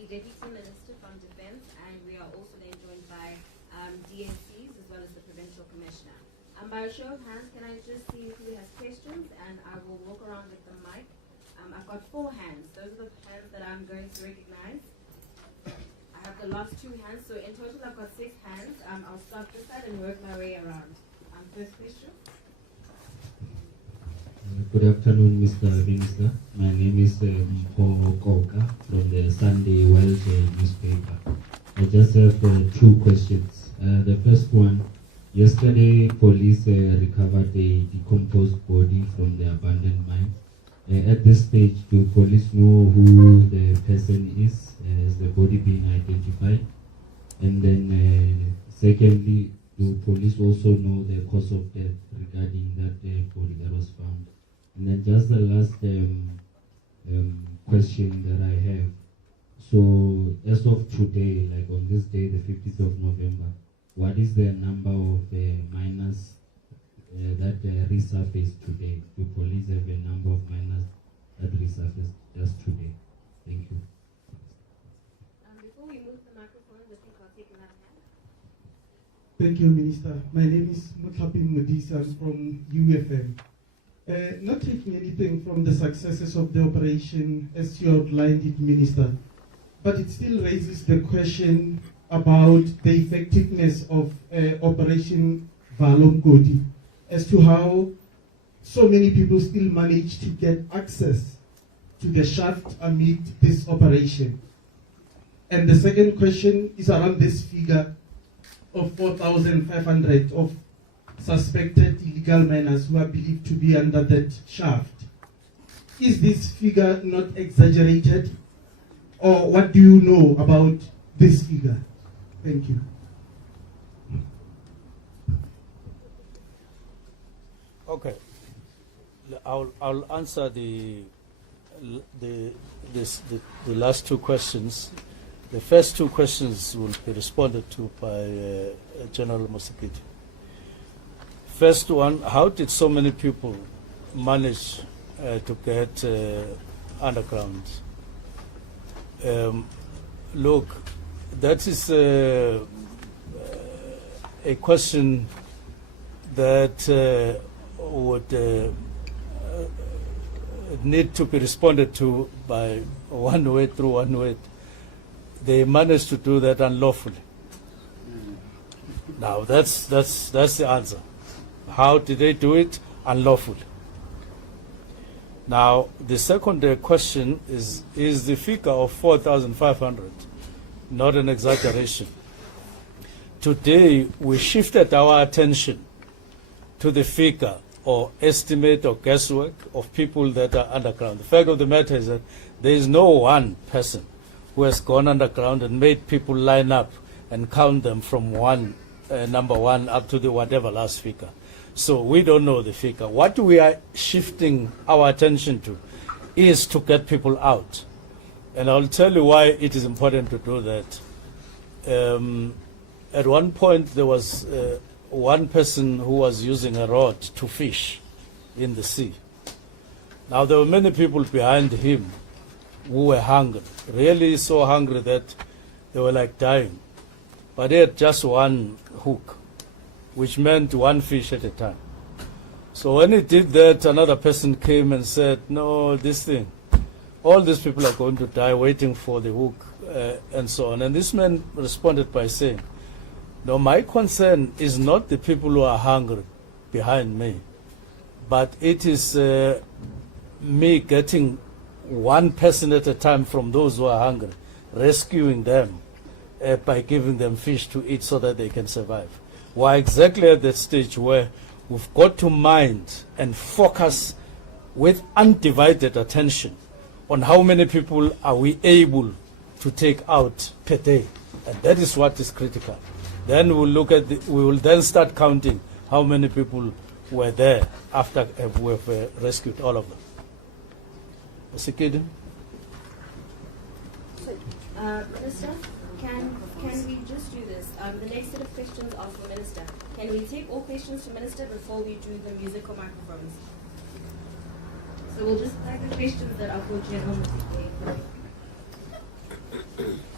the Deputy Minister from Defence, and we are also then joined by DNCs as well as the Provincial Commissioner. By a show of hands, can I just see who has questions, and I will walk around with the mic. I've got 4 hands. Those are the hands that I'm going to recognize. I have the last 2 hands, so in total I've got 6 hands. I'll start this side and work my way around. First question. Good afternoon, Mr. Minister. My name is Mpo Koka from the Sunday World newspaper. I just have 2 questions. The first one, yesterday police recovered a decomposed body from the abandoned mine. At this stage, do police know who the person is? Has the body been identified? And then secondly, do police also know the cause of death regarding that body that was found? And then just the last question that I have. So as of today, like on this day, the 15th of November, what is the number of miners that resurfaced today? Do police have a number of miners that resurfaced just today? Thank you. Before we move the microphones, I think I'll take another hand. Thank you, Minister. My name is Mutlapi Mudisa from UFM. Not taking anything from the successes of the operation as you outlined it, Minister, but it still raises the question about the effectiveness of Operation Valongodi, as to how so many people still manage to get access to the shaft amid this operation. And the second question is around this figure of 4,500 of suspected illegal miners who are believed to be under that shaft. Is this figure not exaggerated? Or what do you know about this figure? Thank you. Okay, I'll answer the last 2 questions. The first 2 questions will be responded to by General Mosikiti. First one, how did so many people manage to get underground? Look, that is a question that would need to be responded to by one word. They managed to do that unlawfully. Now that's the answer. How did they do it? Unlawfully. Now the second question is the figure of 4,500 not an exaggeration? Today we shifted our attention to the figure or estimate or guesswork of people that are underground. The fact of the matter is that there is no one person who has gone underground and made people line up and count them from number one up to the whatever last figure. So we don't know the figure. What we are shifting our attention to is to get people out. And I'll tell you why it is important to do that. At one point there was one person who was using a rod to fish in the sea. Now there were many people behind him who were hungry, really so hungry that they were like dying. But he had just one hook, which meant one fish at a time. So when he did that, another person came and said, no, this thing, all these people are going to die waiting for the hook, and so on. And this man responded by saying, no, my concern is not the people who are hungry behind me, but it is me getting one person at a time from those who are hungry, rescuing them by giving them fish to eat so that they can survive. We're exactly at that stage where we've got to mind and focus with undivided attention on how many people are we able to take out per day. And that is what is critical. Then we'll look at we will then start counting how many people were there after we've rescued all of them. Mosikiti? Minister, can we just do this? The next set of questions are for Minister. Can we take all questions to Minister before we do the musical microphones? So we'll just take the questions that are for General Mosikiti.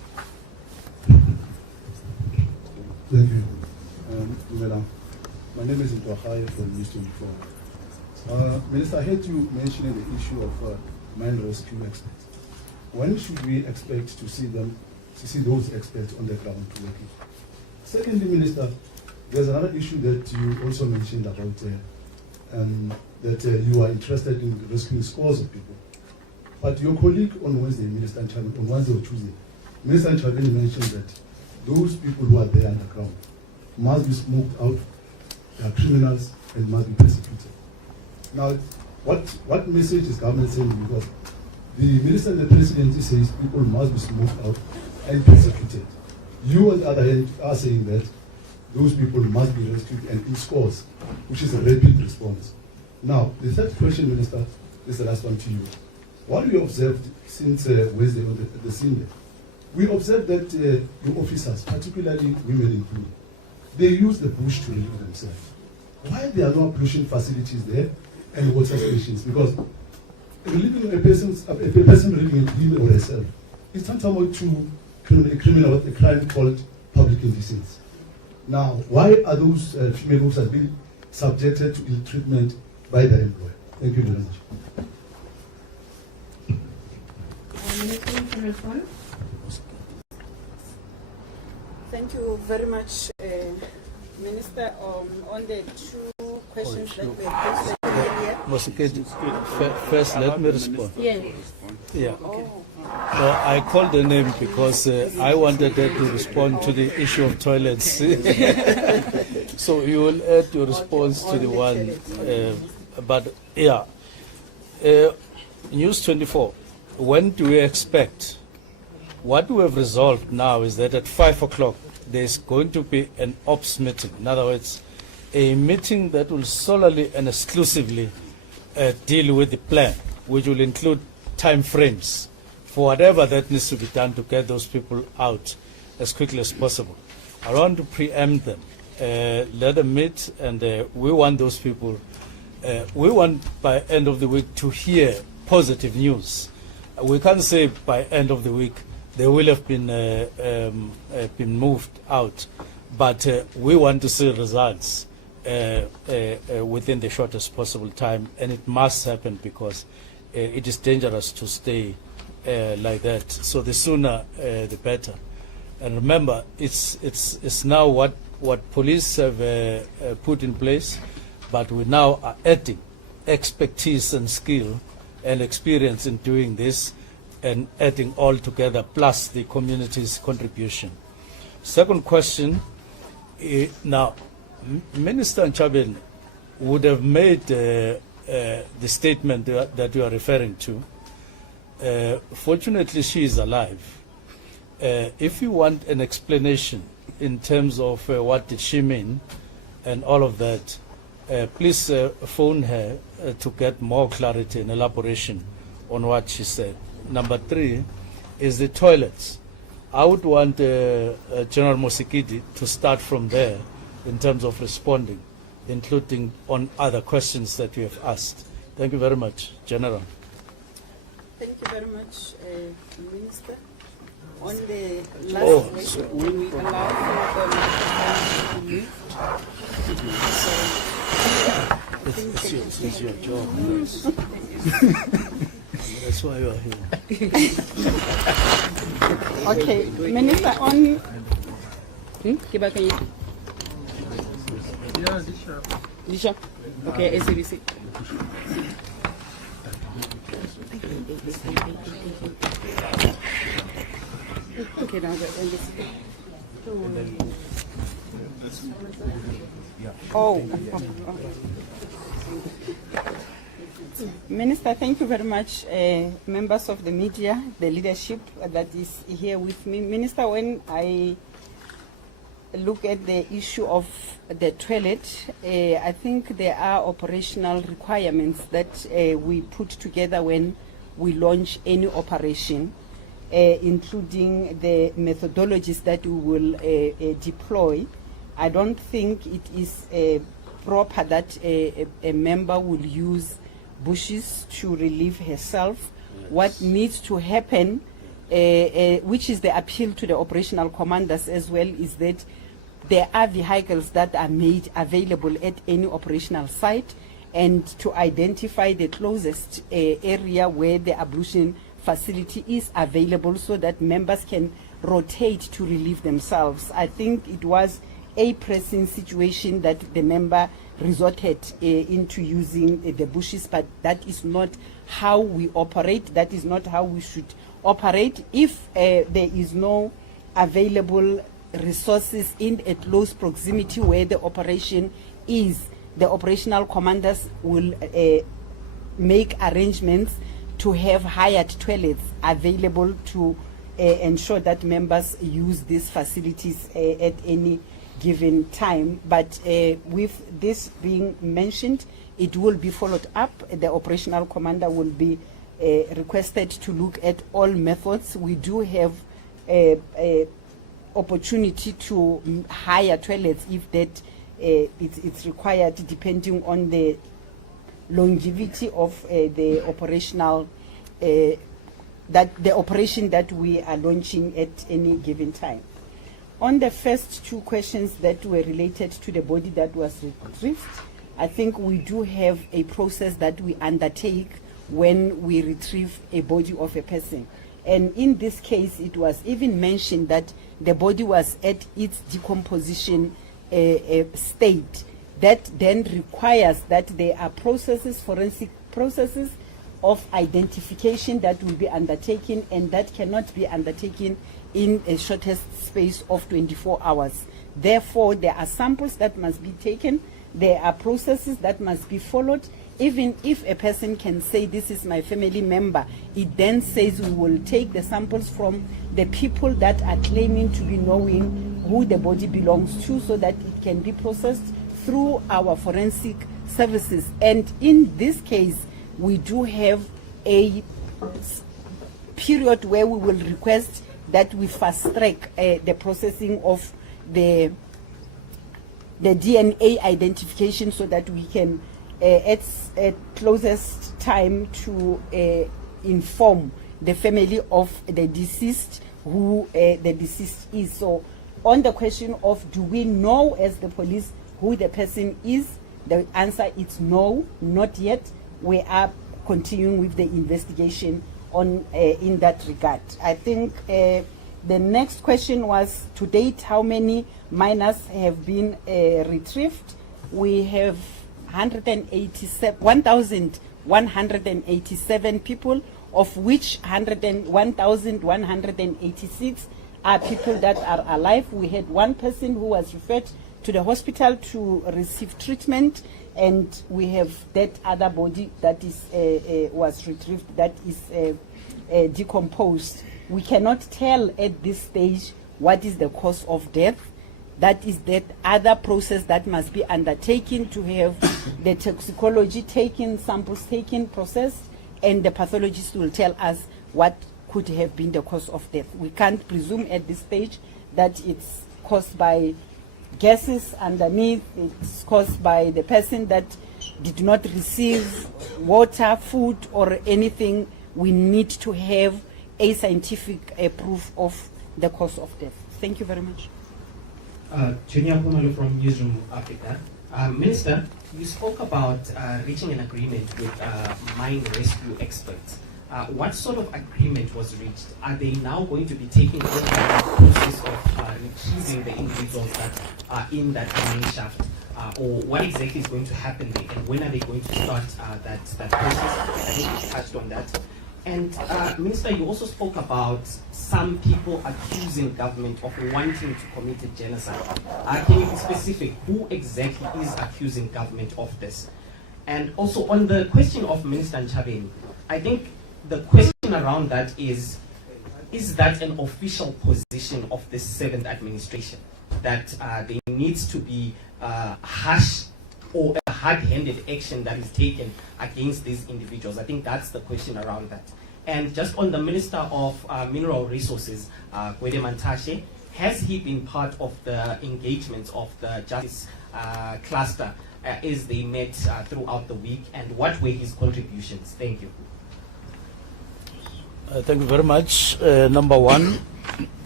Thank you. Madam, my name is Ntoakhaya from News 24. Minister, I heard you mentioning the issue of mine rescue experts. When should we expect to see those experts on the ground working? Secondly, Minister, there's another issue that you also mentioned about that you are interested in rescuing scores of people. But your colleague on Wednesday, Minister Nchabeni, on Wednesday or Tuesday, Minister Nchabeni mentioned that those people who are there underground must be smoked out, they are criminals, and must be persecuted. Now, what message is government sending? Because the Minister and the Presidency says people must be smoked out and persecuted. You, on the other hand, are saying that those people must be rescued and in scores, which is a rapid response. Now, the third question, Minister, is the last one to you. What we observed since Wednesday on the scene there, we observed that the officers, particularly women included, they use the bush to relieve themselves. Why there are no pollution facilities there and water stations? Because relieving a person relieving him or herself is tantamount to a crime called public indecency. Now, why are those female officers being subjected to ill treatment by their employer? Thank you very much. Minister, you can respond. Thank you very much, Minister. On the two questions that were posted earlier. First, let me respond. Yes. Yeah. Okay. No, I called the name because I wanted her to respond to the issue of toilets. So you will add your response to the one. But yeah, News 24. When do we expect? What we have resolved now is that at 5 o'clock there's going to be an ops meeting. In other words, a meeting that will solely and exclusively deal with the plan, which will include time frames for whatever that needs to be done to get those people out as quickly as possible. I want to preempt them, let them meet, and we want those people, we want by end of the week to hear positive news. We can't say by end of the week they will have been moved out, but we want to see results within the shortest possible time, and it must happen because it is dangerous to stay like that. So the sooner the better. And remember, it's now what police have put in place, but we now are adding expertise and skill and experience in doing this, and adding all together, plus the community's contribution. Second question, now, Minister Nchabeni would have made the statement that you are referring to. Fortunately, she is alive. If you want an explanation in terms of what did she mean and all of that, please phone her to get more clarity and elaboration on what she said. Number 3 is the toilets. I would want General Mosikidi to start from there in terms of responding, including on other questions that you have asked. Thank you very much, General. Thank you very much, Minister. On the last question, can we allow for the microphone to mute? It's your job. That's why you are here. Okay, Minister, on... Disha. Okay, SABC. Okay, now the NBC. Oh. Minister, thank you very much, members of the media, the leadership that is here with me. Minister, when I look at the issue of the toilet, I think there are operational requirements that we put together when we launch any operation, including the methodologies that we will deploy. I don't think it is proper that a member will use bushes to relieve herself. Yes. What needs to happen, which is the appeal to the operational commanders as well, is that there are vehicles that are made available at any operational site, and to identify the closest area where the ablution facility is available so that members can rotate to relieve themselves. I think it was a pressing situation that the member resorted into using the bushes, but that is not how we operate. That is not how we should operate. If there is no available resources in a close proximity where the operation is, the operational commanders will make arrangements to have hired toilets available to ensure that members use these facilities at any given time. But with this being mentioned, it will be followed up. The operational commander will be requested to look at all methods. We do have a opportunity to hire toilets if that it's required, depending on the longevity of the operational the operation that we are launching at any given time. On the first two questions that were related to the body that was retrieved, I think we do have a process that we undertake when we retrieve a body of a person. And in this case, it was even mentioned that the body was at its decomposition state. That then requires that there are processes, forensic processes of identification that will be undertaken, and that cannot be undertaken in a shortest space of 24 hours. Therefore, there are samples that must be taken, there are processes that must be followed. Even if a person can say, this is my family member, it then says we will take the samples from the people that are claiming to be knowing who the body belongs to, so that it can be processed through our forensic services. And in this case, we do have a period where we will request that we fast track the processing of the DNA identification, so that we can at closest time to inform the family of the deceased who the deceased is. So on the question of do we know as the police who the person is, the answer is no, not yet. We are continuing with the investigation on in that regard. I think the next question was, to date, how many minors have been retrieved? We have 1,187 people, of which 1,186 are people that are alive. We had one person who was referred to the hospital to receive treatment, and we have that other body that is was retrieved that is decomposed. We cannot tell at this stage what is the cause of death. That is that other process that must be undertaken to have the toxicology taken, samples taken, processed, and the pathologist will tell us what could have been the cause of death. We can't presume at this stage that it's caused by gases underneath, it's caused by the person that did not receive water, food, or anything. We need to have a scientific proof of the cause of death. Thank you very much. Junior Punalo from Newsroom Africa. Minister, you spoke about reaching an agreement with mine rescue experts. What sort of agreement was reached? Are they now going to be taking over the process of retrieving the individuals that are in that Mineshaft? Or what exactly is going to happen there? And when are they going to start that process? I think you touched on that. And Minister, you also spoke about some people accusing government of wanting to commit a genocide. Can you be specific? Who exactly is accusing government of this? And also on the question of Minister Nchabeni, I think the question around that is that an official position of the 7th administration, that there needs to be harsh or a hard-handed action that is taken against these individuals? I think that's the question around that. And just on the Minister of Mineral Resources, Gwede Mantashe, has he been part of the engagements of the Justice Cluster as they met throughout the week, and what were his contributions? Thank you. Thank you very much. Number one,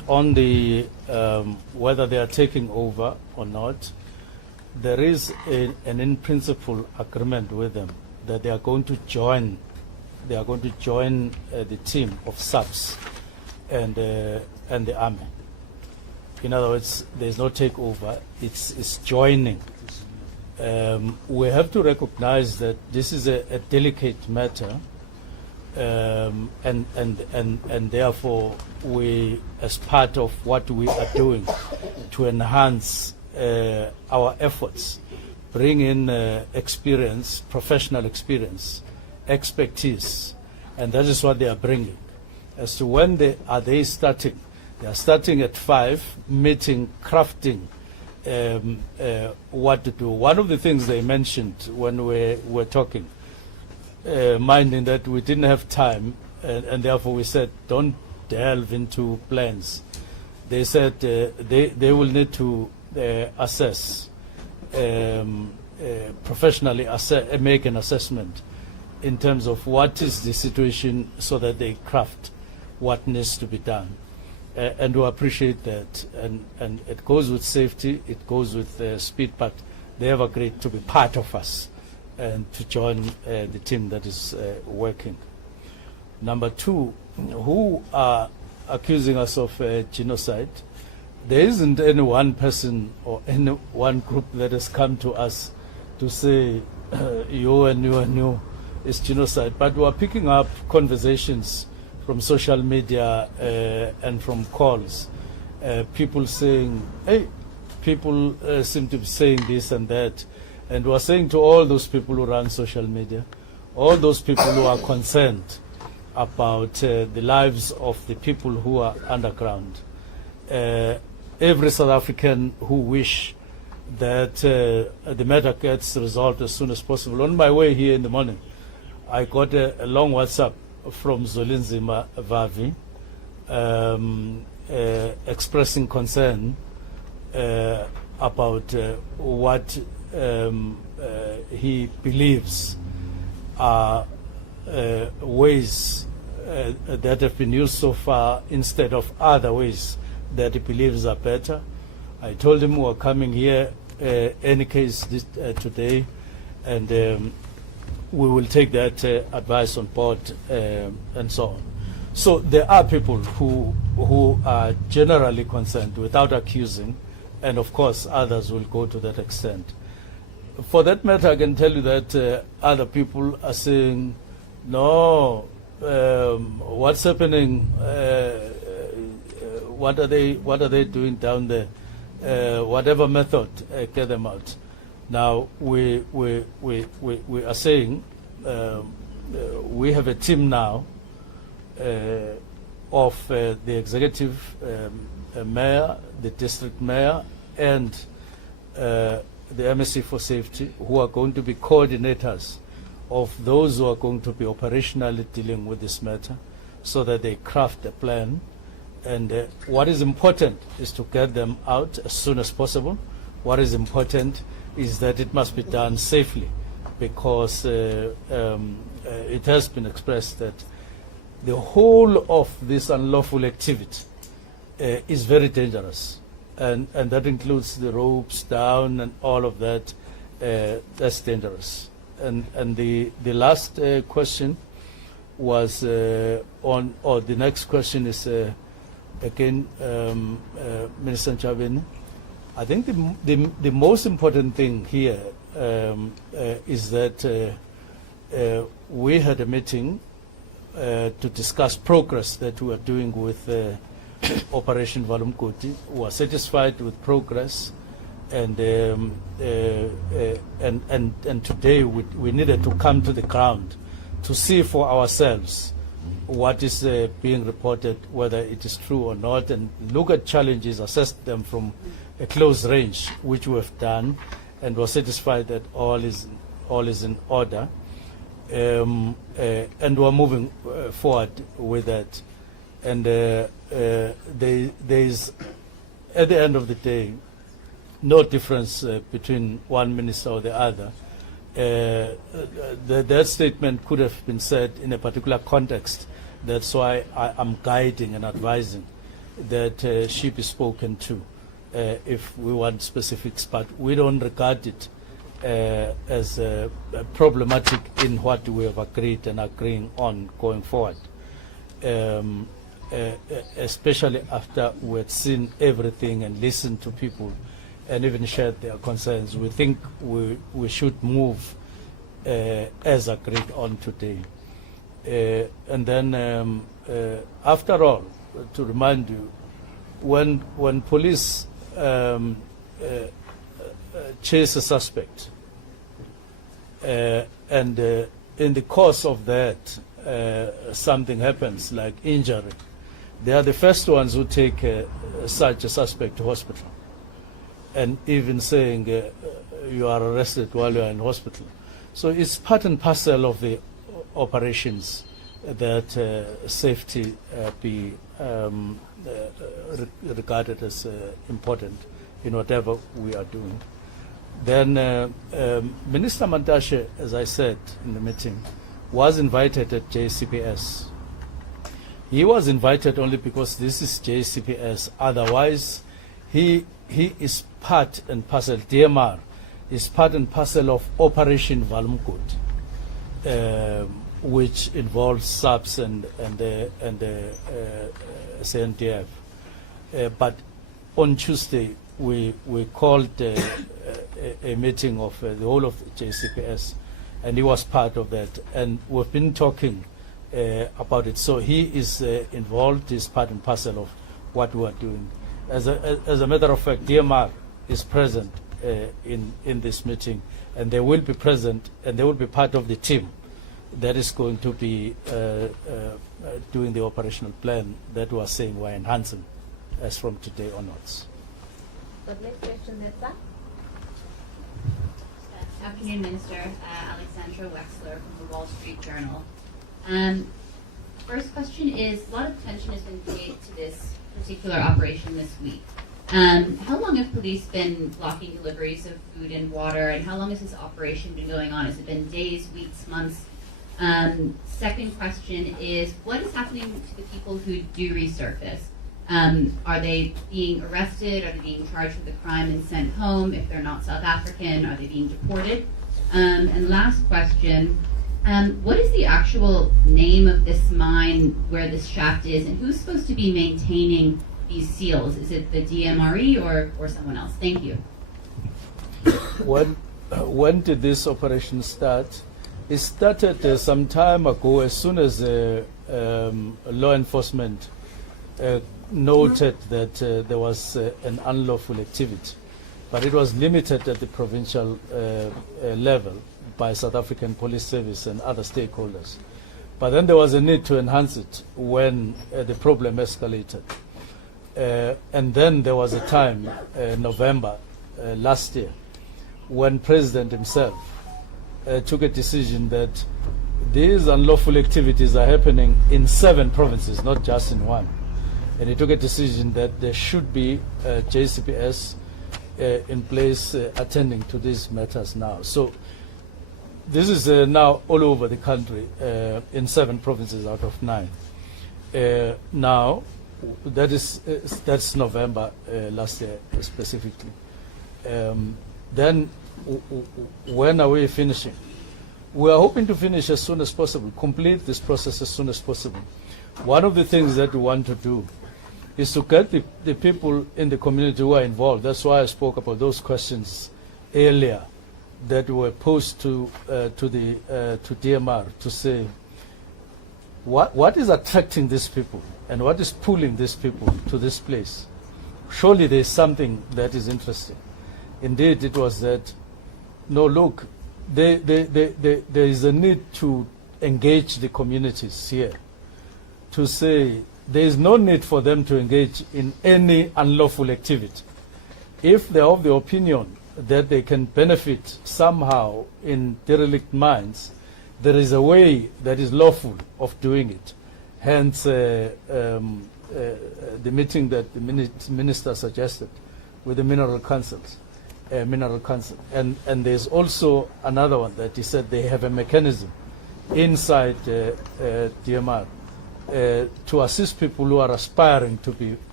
on the whether they are taking over or not, there is an in principle agreement with them that they are going to join. They are going to join the team of subs and the army. In other words, there is no takeover. It's joining. We have to recognize that this is a delicate matter, and therefore we, as part of what we are doing to enhance our efforts, bring in experience, professional experience, expertise, and that is what they are bringing. As to when they are starting, they are starting at 5, meeting, crafting what to do. One of the things they mentioned when we were talking, minding that we didn't have time, and therefore we said don't delve into plans. They said they will need to assess, professionally make an assessment in terms of what is the situation so that they craft what needs to be done. And we appreciate that. And it goes with safety, it goes with speed, but they have agreed to be part of us and to join the team that is working. Number 2, who are accusing us of genocide? There isn't any one person or any one group that has come to us to say you and you and you is genocide, but we are picking up conversations from social media and from calls, people saying, hey, people seem to be saying this and that, and we are saying to all those people who run social media, all those people who are concerned about the lives of the people who are underground, every South African who wish that the matter gets resolved as soon as possible. On my way here in the morning, I got a long WhatsApp from Zolinzima Vavi expressing concern about what he believes are ways that have been used so far instead of other ways that he believes are better. I told him we were coming here any case today, and we will take that advice on board and so on. So there are people who are generally concerned without accusing, and of course others will go to that extent. For that matter, I can tell you that other people are saying, no, what's happening? What are they doing down there? Whatever method, get them out. Now we are saying we have a team now of the executive mayor, the district mayor, and the MSC for Safety, who are going to be coordinators of those who are going to be operationally dealing with this matter, so that they craft a plan. And what is important is to get them out as soon as possible. What is important is that it must be done safely, because it has been expressed that the whole of this unlawful activity is very dangerous, and that includes the ropes down and all of that. That's dangerous. And the last question was on, or the next question is again, Minister Nchabeni. I think the most important thing here is that we had a meeting to discuss progress that we are doing with Operation Valumkoti. We are satisfied with progress, and today we needed to come to the ground to see for ourselves what is being reported, whether it is true or not, and look at challenges, assess them from a close range, which we have done, and we're satisfied that all is in order, and we're moving forward with that. And there is, at the end of the day, no difference between one minister or the other. That statement could have been said in a particular context. That's why I'm guiding and advising. that should be spoken to if we want specifics, but we don't regard it as problematic in what we have agreed and agreeing on going forward. Especially after we've seen everything and listened to people and even shared their concerns, we think we should move as agreed on today. And then, after all, to remind you, when police chase a suspect, and in the course of that, something happens like injury, they are the first ones who take such a suspect to hospital, and even saying you are arrested while you are in hospital. So it's part and parcel of the operations that safety be regarded as important in whatever we are doing. Then Minister Mantashe, as I said in the meeting, was invited at JCPS. He was invited only because this is JCPS. Otherwise, he is part and parcel, DMR is part and parcel of Operation Valmkut, which involves SAPS and CNTF. But on Tuesday, we called a meeting of the whole of the JCPS, and he was part of that. And we've been talking about it. So he is involved, is part and parcel of what we are doing. As a matter of fact, DMR is present in this meeting, and they will be present, and they will be part of the team that is going to be doing the operational plan that we are saying we're enhancing as from today onwards. The next question, Netza. Afternoon, Minister. Alexandra Wexler from the Wall Street Journal. First question is, a lot of attention has been paid to this particular operation this week. How long have police been blocking deliveries of food and water, and how long has this operation been going on? Has it been days, weeks, months? Second question is, what is happening to the people who do resurface? Are they being arrested? Are they being charged with a crime and sent home? If they're not South African, are they being deported? And last question, what is the actual name of this mine where this shaft is, and who's supposed to be maintaining these seals? Is it the DMRE or someone else? Thank you. When did this operation start? It started some time ago, as soon as law enforcement noted that there was an unlawful activity, but it was limited at the provincial level by South African Police Service and other stakeholders. But then there was a need to enhance it when the problem escalated. And then there was a time, November last year, when President himself took a decision that these unlawful activities are happening in 7 provinces, not just in one. And he took a decision that there should be JCPS in place attending to these matters now. So this is now all over the country in 7 provinces out of 9. Now, that's November last year specifically. Then when are we finishing? We are hoping to finish as soon as possible, complete this process as soon as possible. One of the things that we want to do is to get the people in the community who are involved. That's why I spoke about those questions earlier that were posed to DMR to say, what is attracting these people and what is pulling these people to this place? Surely there is something that is interesting. Indeed, it was that, no, look, there is a need to engage the communities here, to say there is no need for them to engage in any unlawful activity. If they are of the opinion that they can benefit somehow in derelict mines, there is a way that is lawful of doing it. Hence, the meeting that the minister suggested with the mineral councils. And there's also another one that he said they have a mechanism inside DMR to assist people who are aspiring to be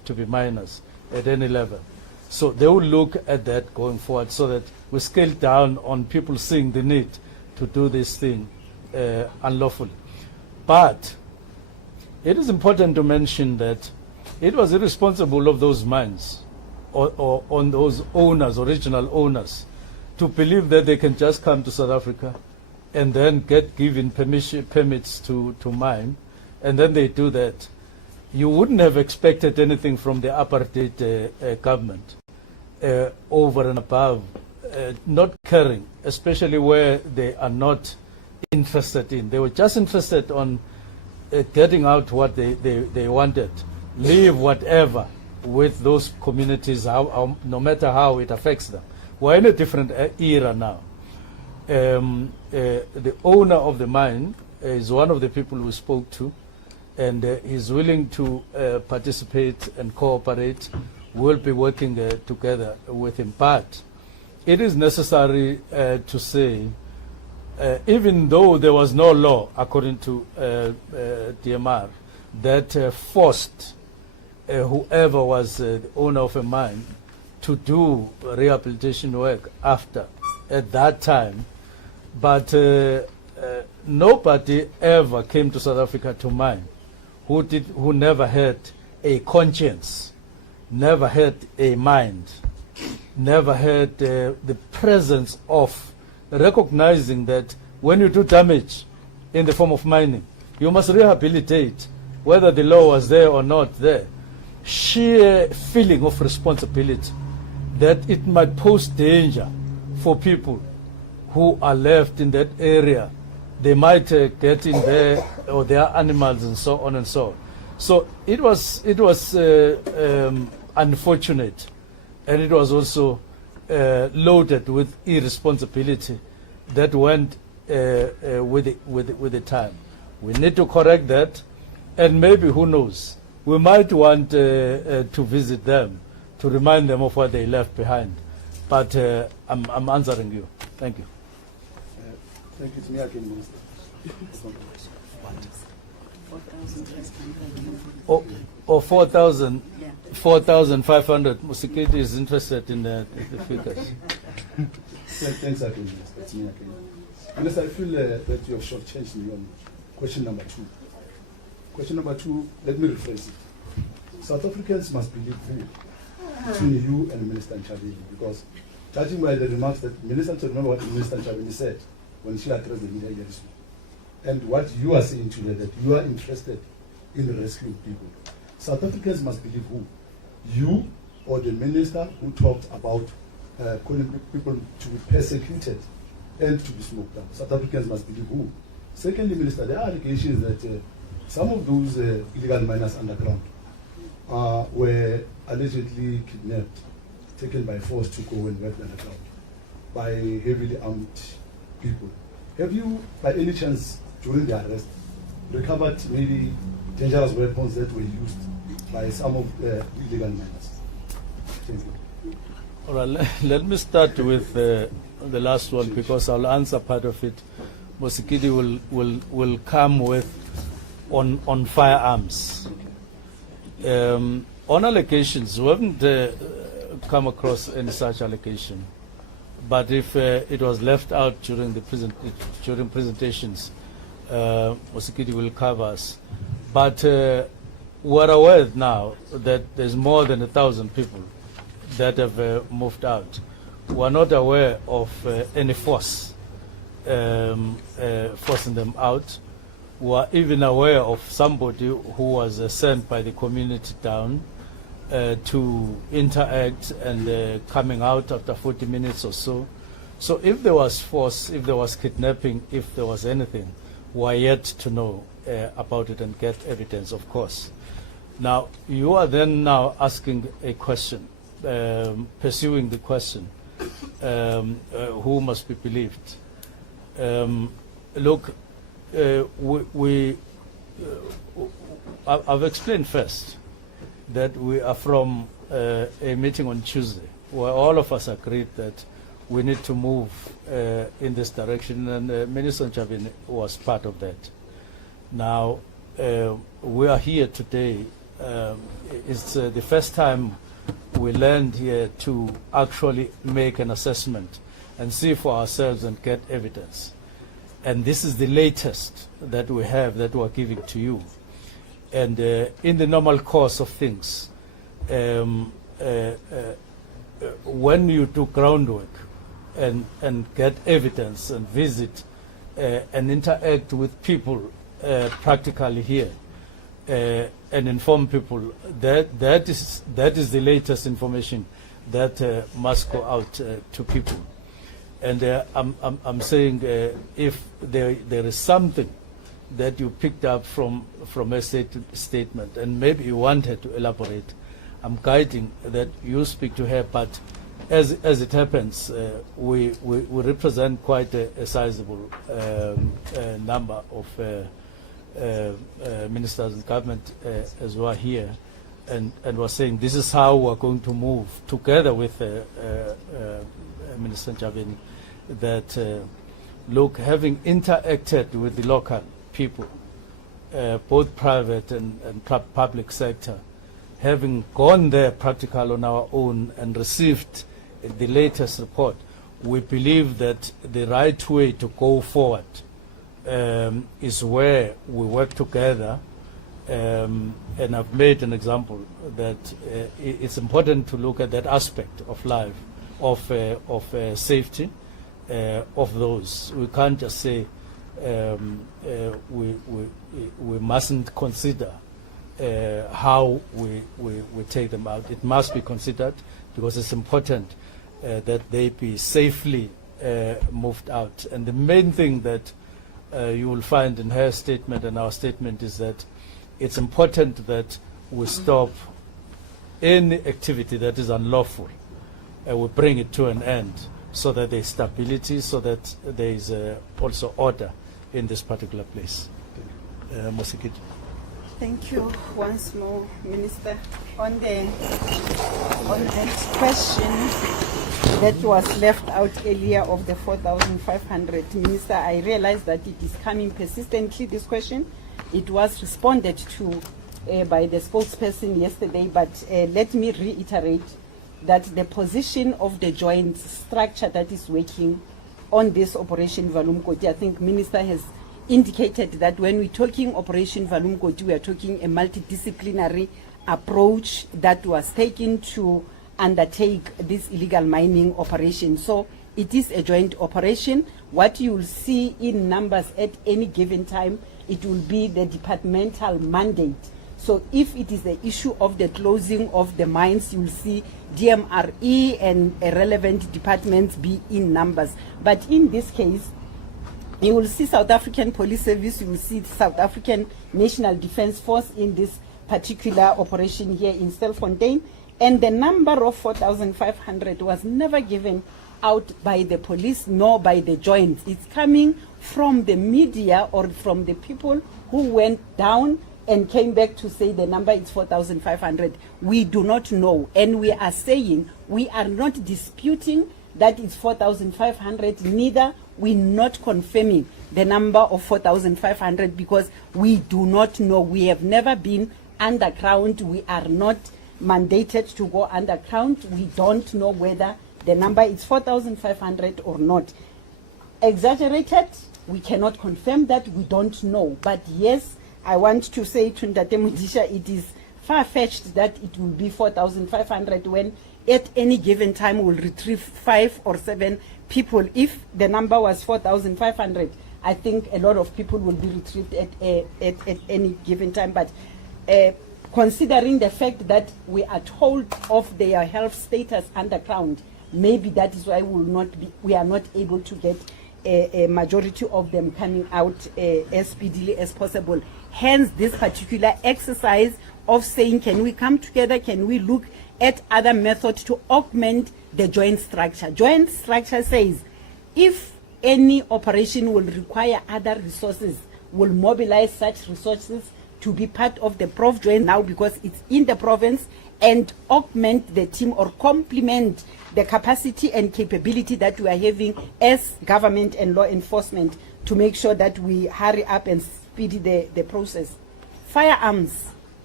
to be miners at any level. So they will look at that going forward so that we scale down on people seeing the need to do this thing unlawfully. But it is important to mention that it was irresponsible of those mines or on those owners, original owners, to believe that they can just come to South Africa and then get given permits to mine, and then they do that. You wouldn't have expected anything from the apartheid government over and above not caring, especially where they are not interested in. They were just interested on getting out what they wanted, leave whatever with those communities, no matter how it affects them. We're in a different era now. The owner of the mine is one of the people we spoke to, and is willing to participate and cooperate. We'll be working together with him. But it is necessary to say, even though there was no law, according to DMR, that forced whoever was the owner of a mine to do rehabilitation work after, at that time, but nobody ever came to South Africa to mine who never had a conscience, never had a mind, never had the presence of recognizing that when you do damage in the form of mining, you must rehabilitate, whether the law was there or not there. Sheer feeling of responsibility that it might pose danger for people who are left in that area. They might get in there, or their animals, and so on and so on. So it was unfortunate, and it was also loaded with irresponsibility that went with the time. We need to correct that, and maybe, who knows, we might want to visit them to remind them of what they left behind. But I'm answering you. Thank you. Thank you. It's me again, Minister. Or 4,500. Musikiti is interested in the figures. Thanks again, Minister. It's me again. Minister, I feel that you have shortchanged me on question number 2. Question number 2, let me rephrase it. South Africans must believe who? Between you and Minister Nchabeni, because judging by the remarks that remember what Minister Nchabeni said when she addressed the media yesterday, and what you are saying today, that you are interested in rescuing people. South Africans must believe who? You or the minister who talked about calling people to be persecuted and to be smoked out? South Africans must believe who? Secondly, Minister, there are allegations that some of those illegal miners underground were allegedly kidnapped, taken by force to go and work underground by heavily armed people. Have you, by any chance, during the arrest, recovered maybe dangerous weapons that were used by some of the illegal miners? Thank you. All right, let me start with the last one, because I'll answer part of it. Musikiti will come with on firearms. On allegations, we haven't come across any such allegation. But if it was left out during the during presentations, Musikiti will cover us. But we're aware now that there's more than 1,000 people that have moved out. We're not aware of any force forcing them out. We're even aware of somebody who was sent by the community down to interact and coming out after 40 minutes or so. So if there was force, if there was kidnapping, if there was anything, we're yet to know about it and get evidence, of course. Now, you are then now asking a question, pursuing the question, who must be believed? Look, I've explained first that we are from a meeting on Tuesday where all of us agreed that we need to move in this direction, and Minister Nchabeni was part of that. Now, we are here today it's the first time we learned here to actually make an assessment and see for ourselves and get evidence. And this is the latest that we have that we're giving to you. And in the normal course of things, when you do groundwork and get evidence and visit and interact with people practically here and inform people, that is the latest information that must go out to people. And I'm saying if there is something that you picked up from a statement and maybe you wanted to elaborate, I'm guiding that you speak to her. But as it happens, we represent quite a sizable number of ministers and government as well here, and we're saying this is how we're going to move together with Minister Njabeni, that look, having interacted with the local people, both private and public sector, having gone there practical on our own and received the latest report, we believe that the right way to go forward is where we work together. And I've made an example that it's important to look at that aspect of life, of safety of those. We can't just say we mustn't consider how we take them out. It must be considered because it's important that they be safely moved out. And the main thing that you will find in her statement and our statement is that it's important that we stop any activity that is unlawful and we bring it to an end, so that there is stability, so that there is also order in this particular place. Mosikit. Thank you once more, Minister. On that question that was left out earlier of the 4,500, Minister, I realize that it is coming persistently, this question. It was responded to by the spokesperson yesterday, but let me reiterate that the position of the joint structure that is working on this Operation Valumkoti, I think Minister has indicated that when we're talking Operation Valumkoti, we are talking a multidisciplinary approach that was taken to undertake this illegal mining operation. So it is a joint operation. What you will see in numbers at any given time, it will be the departmental mandate. So if it is the issue of the closing of the mines, you will see DMRE and relevant departments be in numbers. But in this case, you will see South African Police Service, you will see South African National Defence Force in this particular operation here in Stilfontein. And the number of 4,500 was never given out by the police nor by the joint. It's coming from the media or from the people who went down and came back to say the number is 4,500. We do not know, and we are saying we are not disputing that it's 4,500, neither we're not confirming the number of 4,500 because we do not know. We have never been underground. We are not mandated to go underground. We don't know whether the number is 4,500 or not. Exaggerated, we cannot confirm that, we don't know. But yes, I want to say to Ndate Mudisha, it is far-fetched that it will be 4,500 when at any given time we'll retrieve 5 or 7 people. If the number was 4,500, I think a lot of people will be retrieved at any given time. But considering the fact that we are told of their health status underground, maybe that is why we are not able to get a majority of them coming out as speedily as possible. Hence, this particular exercise of saying, can we come together, can we look at other methods to augment the joint structure. Joint structure says, if any operation will require other resources, will mobilize such resources to be part of the Prof joint now because it's in the province, and augment the team or complement the capacity and capability that we are having as government and law enforcement to make sure that we hurry up and speed the process. Firearms,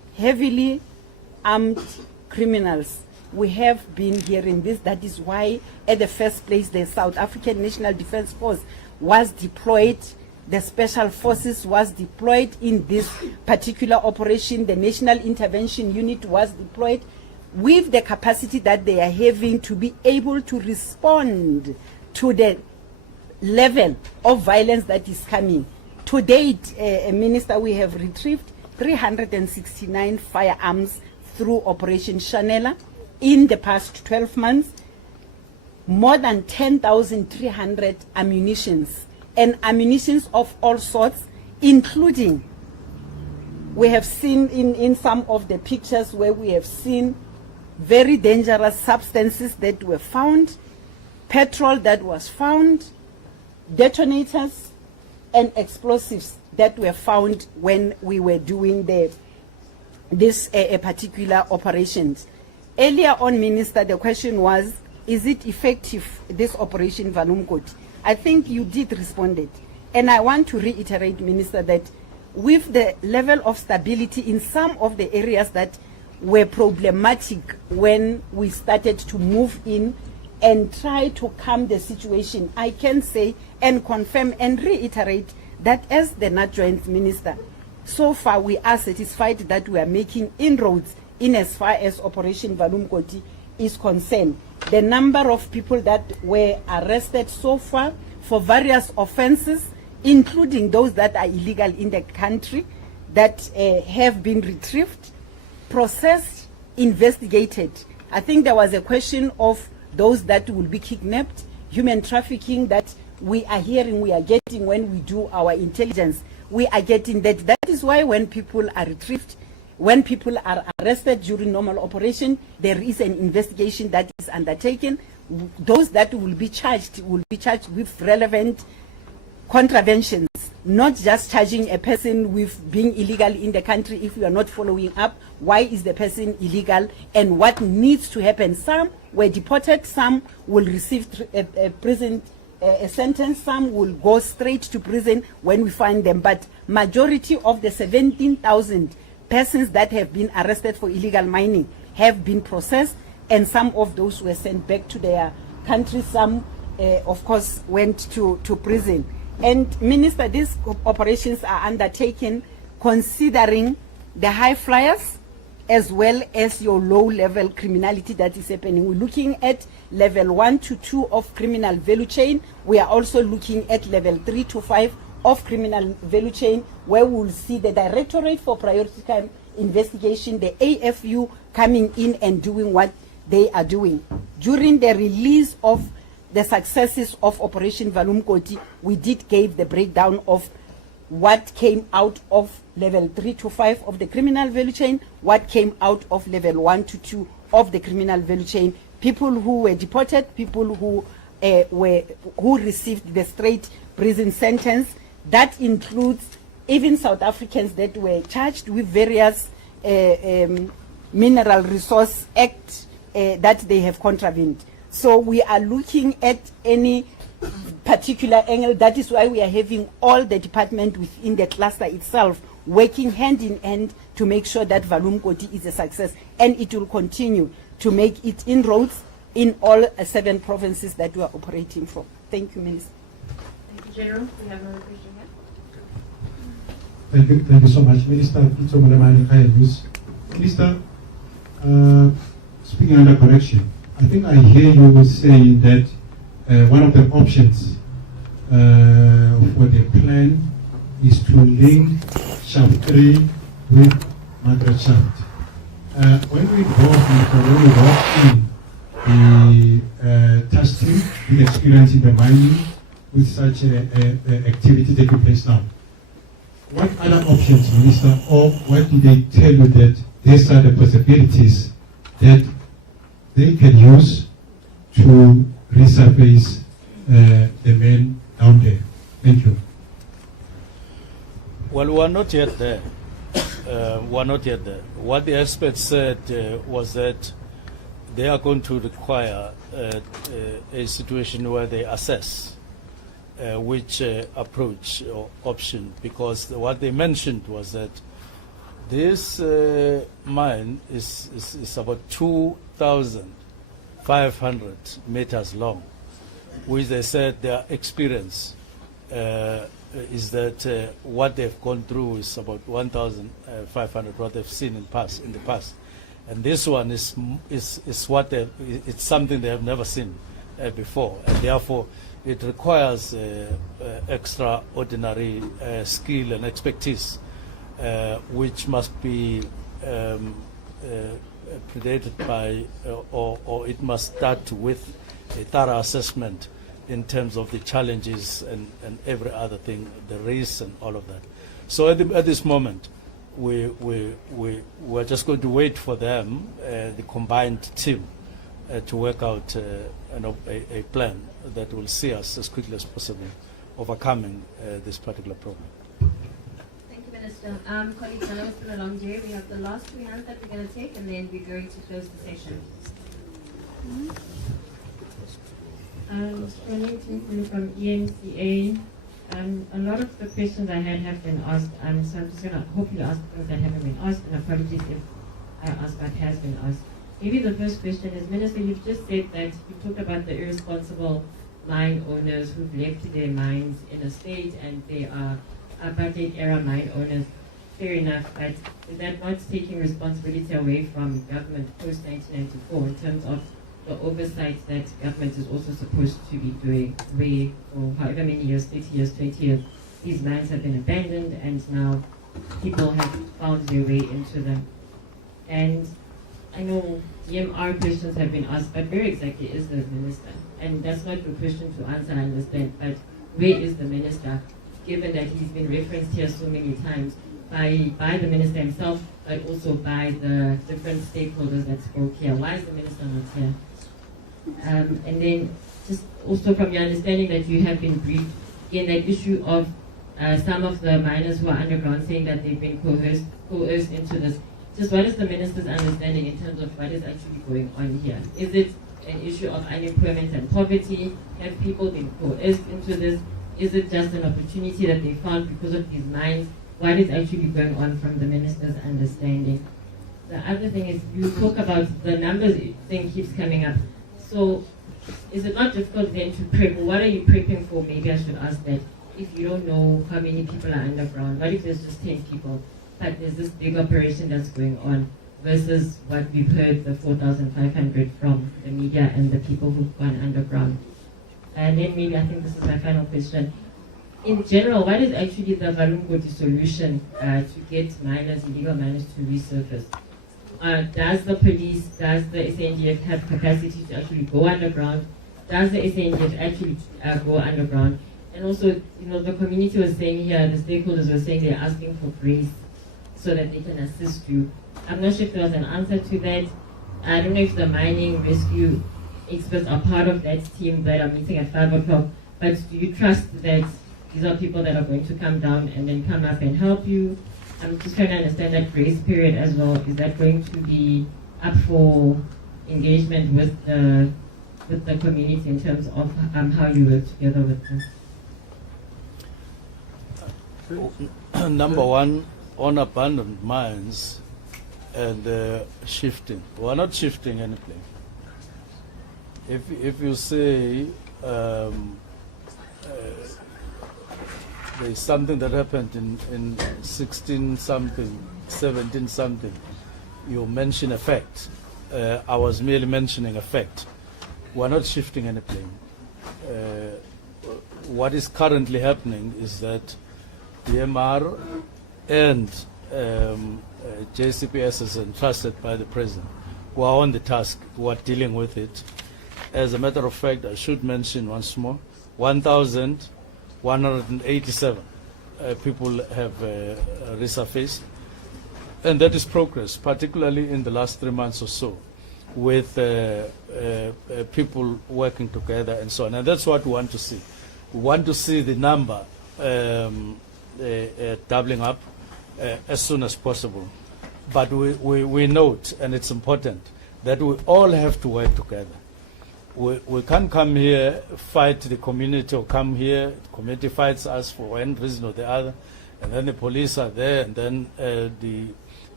heavily armed criminals. We have been hearing this. That is why, at the first place, the South African National Defence Force was deployed. The Special Forces was deployed in this particular operation. The National Intervention Unit was deployed with the capacity that they are having to be able to respond to the level of violence that is coming. To date, Minister, we have retrieved 369 firearms through Operation Chanela in the past 12 months, more than 10,300 ammunitions, and ammunitions of all sorts, including, we have seen in some of the pictures where we have seen very dangerous substances that were found, petrol that was found, detonators and explosives that were found when we were doing this particular operations. Earlier on, Minister, the question was, is it effective, this Operation Valumkoti? I think you did respond it. And I want to reiterate, Minister, that with the level of stability in some of the areas that were problematic when we started to move in and try to calm the situation, I can say and confirm and reiterate that as the Adjoint Minister, so far we are satisfied that we are making inroads in as far as Operation Valumkoti is concerned. The number of people that were arrested so far for various offenses, including those that are illegal in the country, that have been retrieved, processed, investigated. I think there was a question of those that will be kidnapped, human trafficking that we are hearing, we are getting when we do our intelligence. We are getting that. That is why when people are retrieved, when people are arrested during normal operation, there is an investigation that is undertaken. Those that will be charged with relevant contraventions, not just charging a person with being illegal in the country if we are not following up. Why is the person illegal and what needs to happen? Some were deported, some will receive a prison sentence, some will go straight to prison when we find them. But majority of the 17,000 persons that have been arrested for illegal mining have been processed, and some of those were sent back to their country. Some, of course, went to prison. And Minister, these operations are undertaken considering the high flyers as well as your low-level criminality that is happening. We're looking at level 1 to 2 of criminal value chain. We are also looking at level 3 to 5 of criminal value chain, where we will see the Directorate for Priority Crime Investigation, the AFU, coming in and doing what they are doing. During the release of the successes of Operation Valumkoti, we did give the breakdown of what came out of level 3 to 5 of the criminal value chain, what came out of level 1 to 2 of the criminal value chain, people who were deported, people who received the straight prison sentence. That includes even South Africans that were charged with various Mineral Resource Act that they have contravened. So we are looking at any particular angle. That is why we are having all the department within the cluster itself working hand in hand to make sure that Valumkoti is a success, and it will continue to make it inroads in all 7 provinces that we are operating from. Thank you, Minister. Thank you, General. We have another question here. Thank you so much, Minister. Minister, speaking under correction, I think I hear you saying that one of the options for the plan is to link shaft 3 with Margaret Shaft. When we walk in the task team with experience in the mining with such activity taking place now, what other options, Minister, or what did they tell you that these are the possibilities that they can use to resurface the men down there? Thank you. Well, we're not yet there. We're not yet there. What the experts said was that they are going to require a situation where they assess which approach or option, because what they mentioned was that This mine is about 2,500 meters long, which they said their experience is that what they've gone through is about 1,500 what they've seen in the past, and this one is what it's something they have never seen before, and therefore it requires extraordinary skill and expertise, which must be predated by, or it must start with a thorough assessment in terms of the challenges and every other thing, the risks and all of that. So at this moment, we're just going to wait for them, the combined team, to work out a plan that will see us as quickly as possible overcoming this particular problem. Thank you, Minister. Colleagues, I know it's been a long day. We have the last three hands that we're going to take, and then we're going to close the session. Stilfontein from EMCA. A lot of the questions I had have been asked, so I'm just going to hopefully ask things that haven't been asked, and apologies if I ask what has been asked. Maybe the first question is, Minister, you've just said that you talked about the irresponsible mine owners who've left their mines in a state and they are apartheid-era mine owners. Fair enough, but is that not taking responsibility away from government post-1994 in terms of the oversight that government is also supposed to be doing, where for however many years, 30 years, 20 years, these mines have been abandoned and now people have found their way into them. And I know DMR questions have been asked, but where exactly is the minister? And that's not your question to answer, I understand, but where is the minister, given that he's been referenced here so many times by the minister himself, but also by the different stakeholders that spoke here? Why is the minister not here? And then just also from your understanding that you have been briefed, again, that issue of some of the miners who are underground saying that they've been coerced into this. Just what is the minister's understanding in terms of what is actually going on here? Is it an issue of unemployment and poverty? Have people been coerced into this? Is it just an opportunity that they found because of these mines? What is actually going on from the minister's understanding? The other thing is, you talk about the numbers thing keeps coming up. So is it not difficult then to prep? What are you prepping for? Maybe I should ask that. If you don't know how many people are underground, what if there's just 10 people? But there's this big operation that's going on versus what we've heard, the 4,500 from the media and the people who've gone underground. And then maybe, I think this is my final question. In general, what is actually the Valungoti solution to get miners, illegal miners, to resurface? Does the police, does the SANDF have capacity to actually go underground? Does the SANDF actually go underground? And also, the community was saying here, the stakeholders were saying they're asking for grace so that they can assist you. I'm not sure if there was an answer to that. I don't know if the mining rescue experts are part of that team that are meeting at 5 o'clock, but do you trust that these are people that are going to come down and then come up and help you? I'm just trying to understand that grace period as well. Is that going to be up for engagement with the community in terms of how you work together with them? Number one, on abandoned mines and shifting. We're not shifting anything. If you say there's something that happened in 16 something, 17 something, you mention a fact. I was merely mentioning a fact. We're not shifting anything. What is currently happening is that DMR and JCPS is entrusted by the president, who are on the task, who are dealing with it. As a matter of fact, I should mention once more, 1,187 people have resurfaced, and that is progress, particularly in the last 3 months or so, with people working together and so on. And that's what we want to see. We want to see the number doubling up as soon as possible. But we note, and it's important, that we all have to work together. We can't come here, fight the community, or come here, the community fights us for one reason or the other, and then the police are there, and then the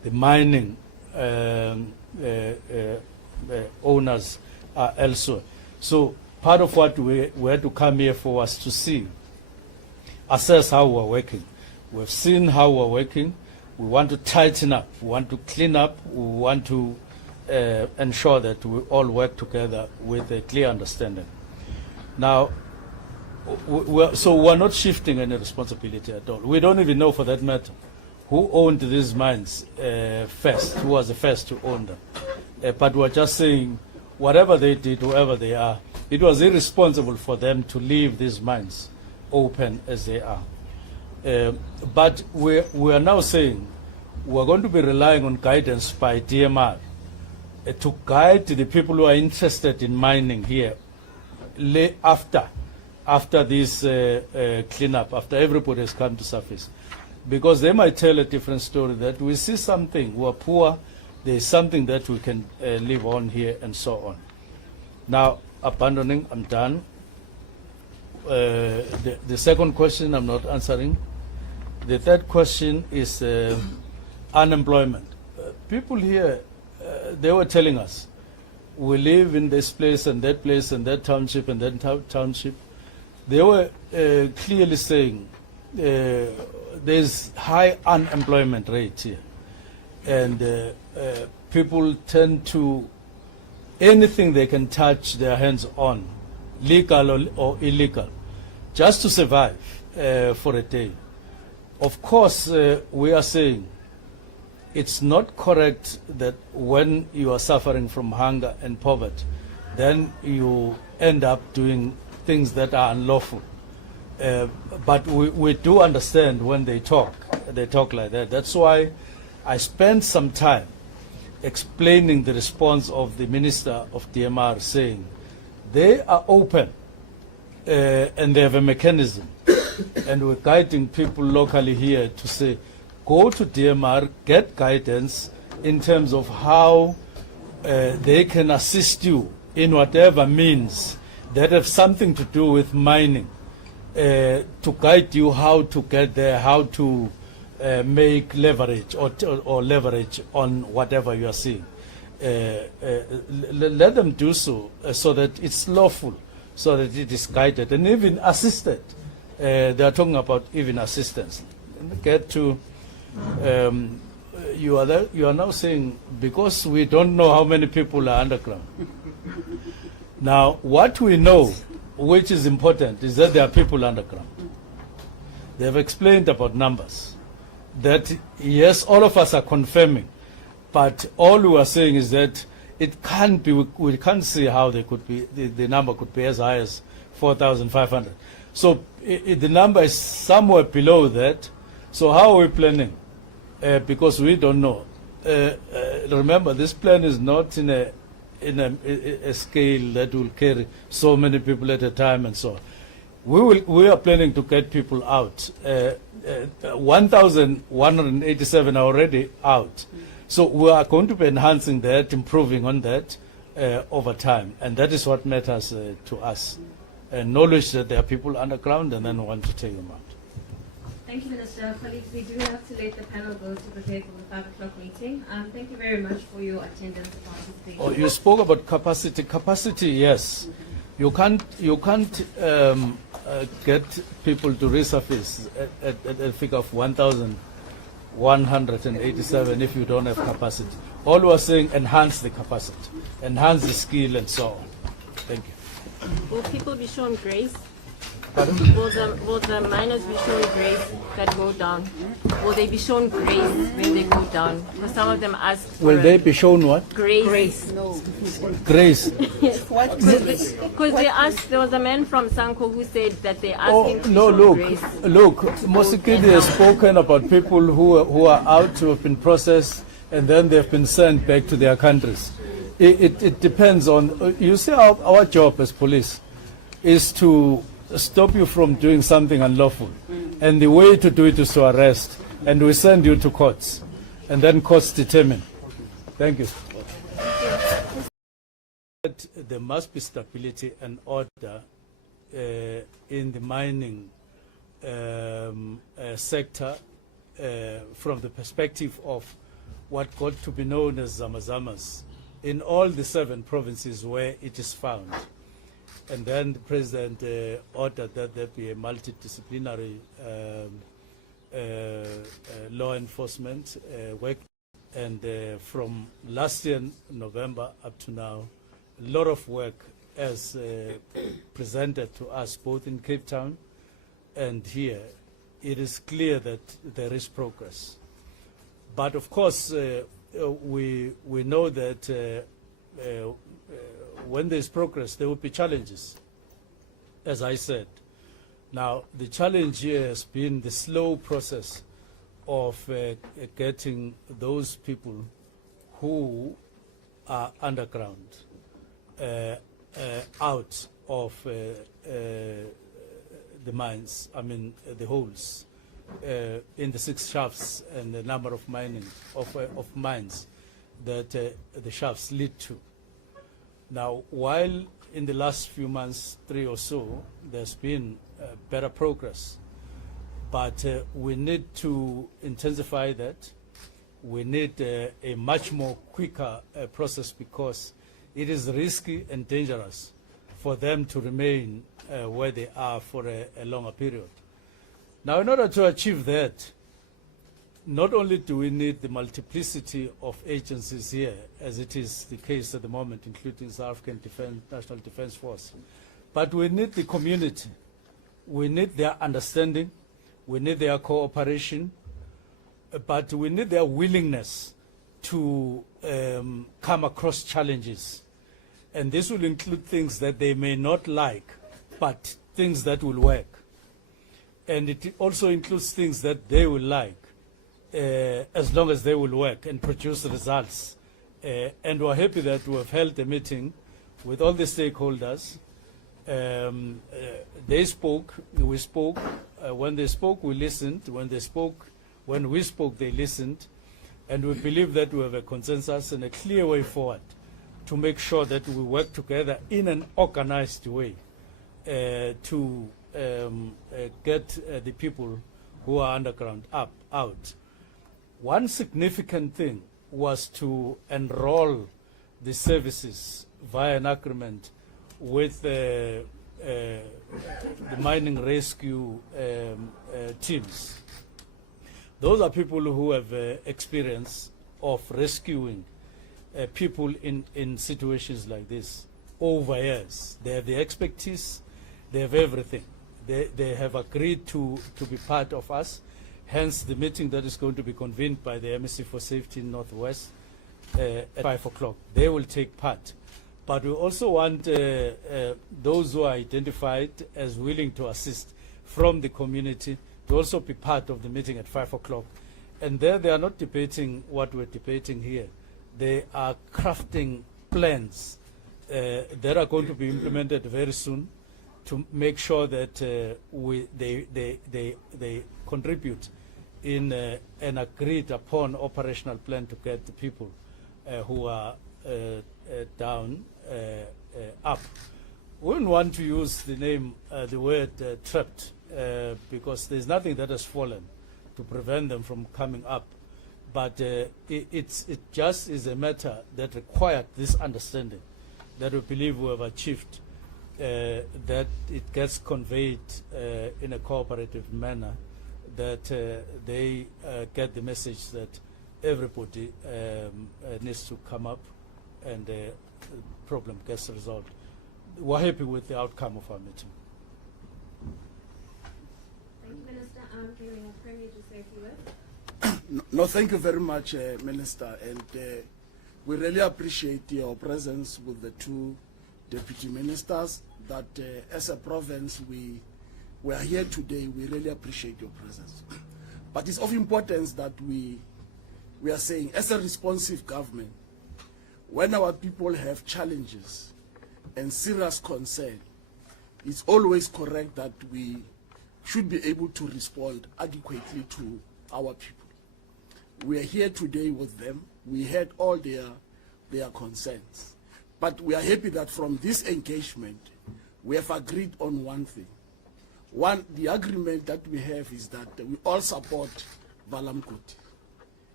the mining owners are elsewhere. So part of what we had to come here for was to assess how we're working. We've seen how we're working. We want to tighten up. We want to clean up. We want to ensure that we all work together with a clear understanding. Now, we're not shifting any responsibility at all. We don't even know, for that matter, who owned these mines first, who was the first to own them. But we're just saying, whatever they did, whoever they are, it was irresponsible for them to leave these mines open as they are. But we are now saying we're going to be relying on guidance by DMR to guide the people who are interested in mining here after this cleanup, after everybody has come to surface. Because they might tell a different story, that we see something, we're poor, there's something that we can live on here, and so on. Now, abandoning, I'm done. The second question I'm not answering. The third question is unemployment. People here, they were telling us, we live in this place and that township and that township. They were clearly saying there's high unemployment rate here. And people tend to, anything they can touch their hands on, legal or illegal, just to survive for a day. Of course, we are saying it's not correct that when you are suffering from hunger and poverty, then you end up doing things that are unlawful. But we do understand when they talk like that. That's why I spent some time explaining the response of the Minister of DMR, saying they are open and they have a mechanism. And we're guiding people locally here to say, go to DMR, get guidance in terms of how they can assist you in whatever means that have something to do with mining, to guide you how to get there, how to make leverage or leverage on whatever you are seeing. Let them do so, so that it's lawful, so that it is guided and even assisted. They are talking about even assistance. Get to you are now saying, because we don't know how many people are underground. Now, what we know, which is important, is that there are people underground. They have explained about numbers. That, yes, all of us are confirming, but all we are saying is that it can't be, we can't see how they could be, the number could be as high as 4,500. So the number is somewhere below that. So how are we planning? Because we don't know. Remember, this plan is not in a scale that will carry so many people at a time and so on. We are planning to get people out. 1,187 are already out. So we are going to be enhancing that, improving on that over time. And that is what matters to us. Knowledge that there are people underground, and then we want to take them out. Thank you, Minister. Colleagues, we do have to let the panel go to prepare for the 5 o'clock meeting. Thank you very much for your attendance and participation. Oh, you spoke about capacity. Capacity, yes. You can't get people to resurface at a figure of 1,187 if you don't have capacity. All we are saying, enhance the capacity, enhance the skill, and so on. Thank you. Will people be shown grace? Pardon? Will the miners be shown grace that go down? Will they be shown grace when they go down? Because some of them ask for Will they be shown what? Grace. No. Grace. Yes. Because they asked, there was a man from Sanko who said that they're asking to be no, shown look, grace. look, Mosikidi has spoken about people who are out, who have been processed, and then they've been sent back to their countries. It depends on, you see, our job as police is to stop you from doing something unlawful. And the way to do it is to arrest. And we send you to courts. And then courts determine. Thank you. There must be stability and order in the mining sector from the perspective of what got to be known as Zamazamas in all the 7 provinces where it is found. And then the president ordered that there be a multidisciplinary law enforcement work. And from last year, November, up to now, a lot of work as presented to us, both in Cape Town and here. It is clear that there is progress. But of course, we know that when there's progress, there will be challenges, as I said. Now, the challenge here has been the slow process of getting those people who are underground out of the mines, I mean the holes in the 6 shafts and the number of mines that the shafts lead to. Now, while in the last few months, 3 or so, there's been better progress, but we need to intensify that. We need a much more quicker process, because it is risky and dangerous for them to remain where they are for a longer period. Now, in order to achieve that, not only do we need the multiplicity of agencies here, as it is the case at the moment, including South African National Defence Force, but we need the community. We need their understanding. We need their cooperation. But we need their willingness to come across challenges. And this will include things that they may not like, but things that will work. And it also includes things that they will like, as long as they will work and produce results. And we're happy that we have held a meeting with all the stakeholders. They spoke, we spoke. When they spoke, we listened. When we spoke, they listened. And we believe that we have a consensus and a clear way forward to make sure that we work together in an organized way to get the people who are underground out. One significant thing was to enroll the services via an agreement with the mining rescue teams. Those are people who have experience of rescuing people in situations like this over years. They have the expertise, they have everything. They have agreed to be part of us, hence the meeting that is going to be convened by the MSC for Safety in Northwest at 5 o'clock. They will take part. But we also want those who are identified as willing to assist from the community to also be part of the meeting at 5 o'clock. And there they are not debating what we're debating here. They are crafting plans that are going to be implemented very soon to make sure that they contribute in an agreed upon operational plan to get the people who are down up. We wouldn't want to use the word trapped, because there's nothing that has fallen to prevent them from coming up. But it just is a matter that required this understanding that we believe we have achieved, that it gets conveyed in a cooperative manner, that they get the message that everybody needs to come up and the problem gets resolved. We're happy with the outcome of our meeting. Thank you, Minister. Can we have Premier to say a few words? No, thank you very much, Minister. And we really appreciate your presence with the 2 deputy ministers. That as a province, we are here today. We really appreciate your presence. But it's of importance that we are saying, as a responsive government, when our people have challenges and serious concern, it's always correct that we should be able to respond adequately to our people. We are here today with them. We heard all their concerns. But we are happy that from this engagement, we have agreed on one thing. The agreement that we have is that we all support Valamkoti.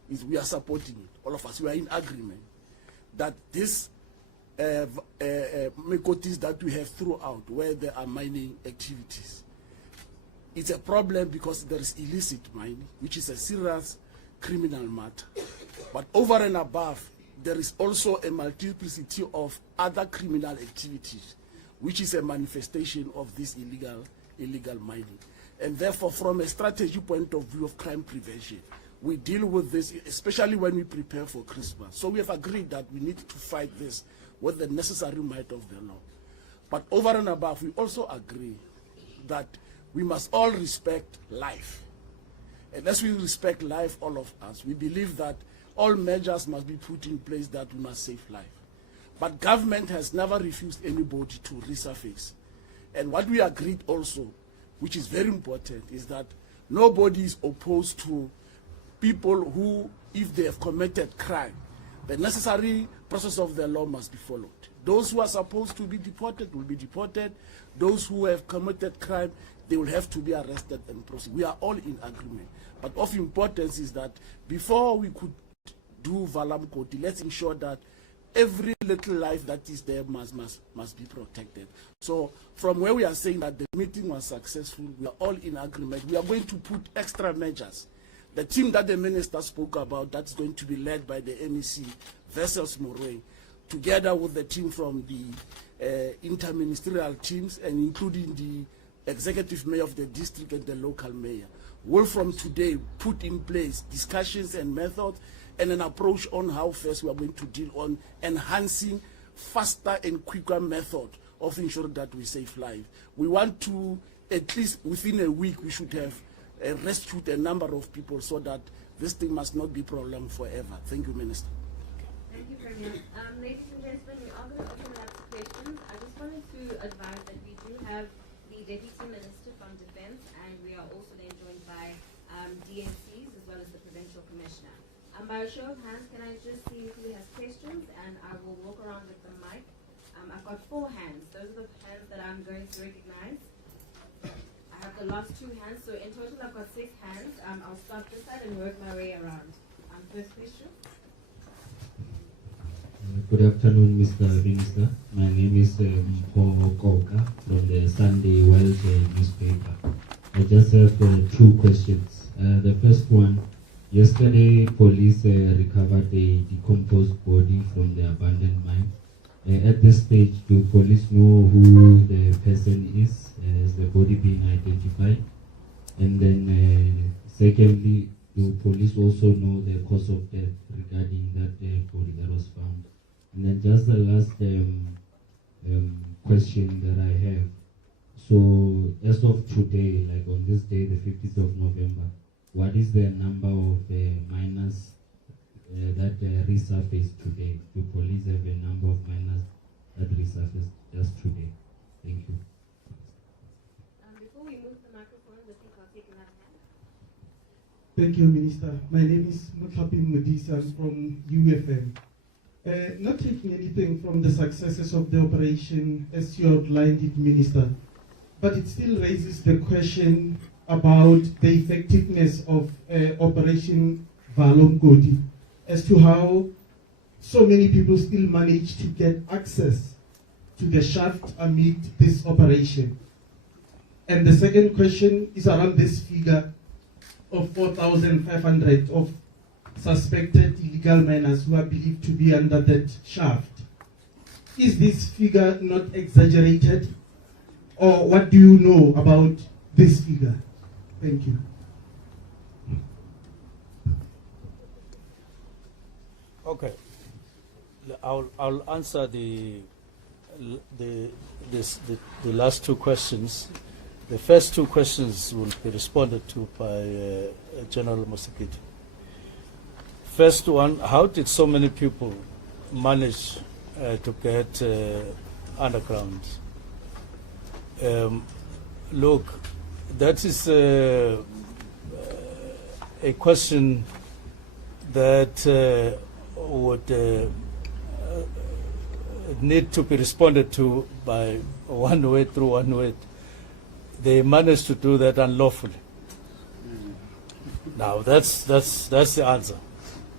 is we are supporting it. All of us, we are in agreement that this mekotis that we have throughout where there are mining activities, it's a problem because there is illicit mining, which is a serious criminal matter. But over and above, there is also a multiplicity of other criminal activities, which is a manifestation of this illegal mining. And therefore, from a strategy point of view of crime prevention, we deal with this, especially when we prepare for Christmas. So we have agreed that we need to fight this with the necessary might of the law. But over and above, we also agree that we must all respect life. And as we respect life, all of us, we believe that all measures must be put in place that we must save life. But government has never refused anybody to resurface. And what we agreed also, which is very important, is that nobody is opposed to people who, if they have committed crime, the necessary process of the law must be followed. Those who are supposed to be deported will be deported. Those who have committed crime, they will have to be arrested and prosecuted. We are all in agreement. But of importance is that before we could do Valam Koti, let's ensure that every little life that is there must be protected. So from where we are saying that the meeting was successful, we are all in agreement. We are going to put extra measures. The team that the minister spoke about, that's going to be led by the MEC, Vessels Morwe, together with the team from the interministerial teams and including the executive mayor of the district and the local mayor, will from today put in place discussions and methods and an approach on how first we are going to deal on enhancing faster and quicker method of ensuring that we save lives. We want to, at least within a week, we should have rescued a number of people so that this thing must not be prolonged forever. Thank you, Minister. Thank you very much. Ladies and gentlemen, we are going to open it up to questions. I just wanted to advise that we do have the Deputy Minister from Defence, and we are also then joined by DNCs as well as the Provincial Commissioner. By a show of hands, can I just see who has questions, and I will walk around with the mic. I've got 4 hands. Those are the hands that I'm going to recognize. I have the last 2 hands, so in total I've got 6 hands. I'll start this side and work my way around. First question. Good afternoon, Mr. Minister. My name is Paul Koka from the Sunday World newspaper. I just have 2 questions. The first one, yesterday police recovered a decomposed body from the abandoned mine. At this stage, do police know who the person is? Has the body been identified? And then secondly, do police also know the cause of death regarding that body that was found? And then just the last question that I have. So as of today, like on this day, the 15th of November, what is the number of miners that resurfaced today? Do police have a number of miners that resurfaced just today? Thank you. Before we move the microphone, I think I'll take another hand. Thank you, Minister. My name is Mutlapi Mudisa from UFM. Not taking anything from the successes of the operation as you outlined it, Minister, but it still raises the question about the effectiveness of Operation Valom Koti, as to how so many people still manage to get access to the shaft amid this operation. And the second question is around this figure of 4,500 of suspected illegal miners who are believed to be under that shaft. Is this figure not exaggerated? Or what do you know about this figure? Thank you. Okay, I'll answer the last 2 questions. The first 2 questions will be responded to by General Musikiti. First one, how did so many people manage to get underground? Look, that is a question that would need to be responded to by one way through one way. They managed to do that unlawfully. Now that's the answer.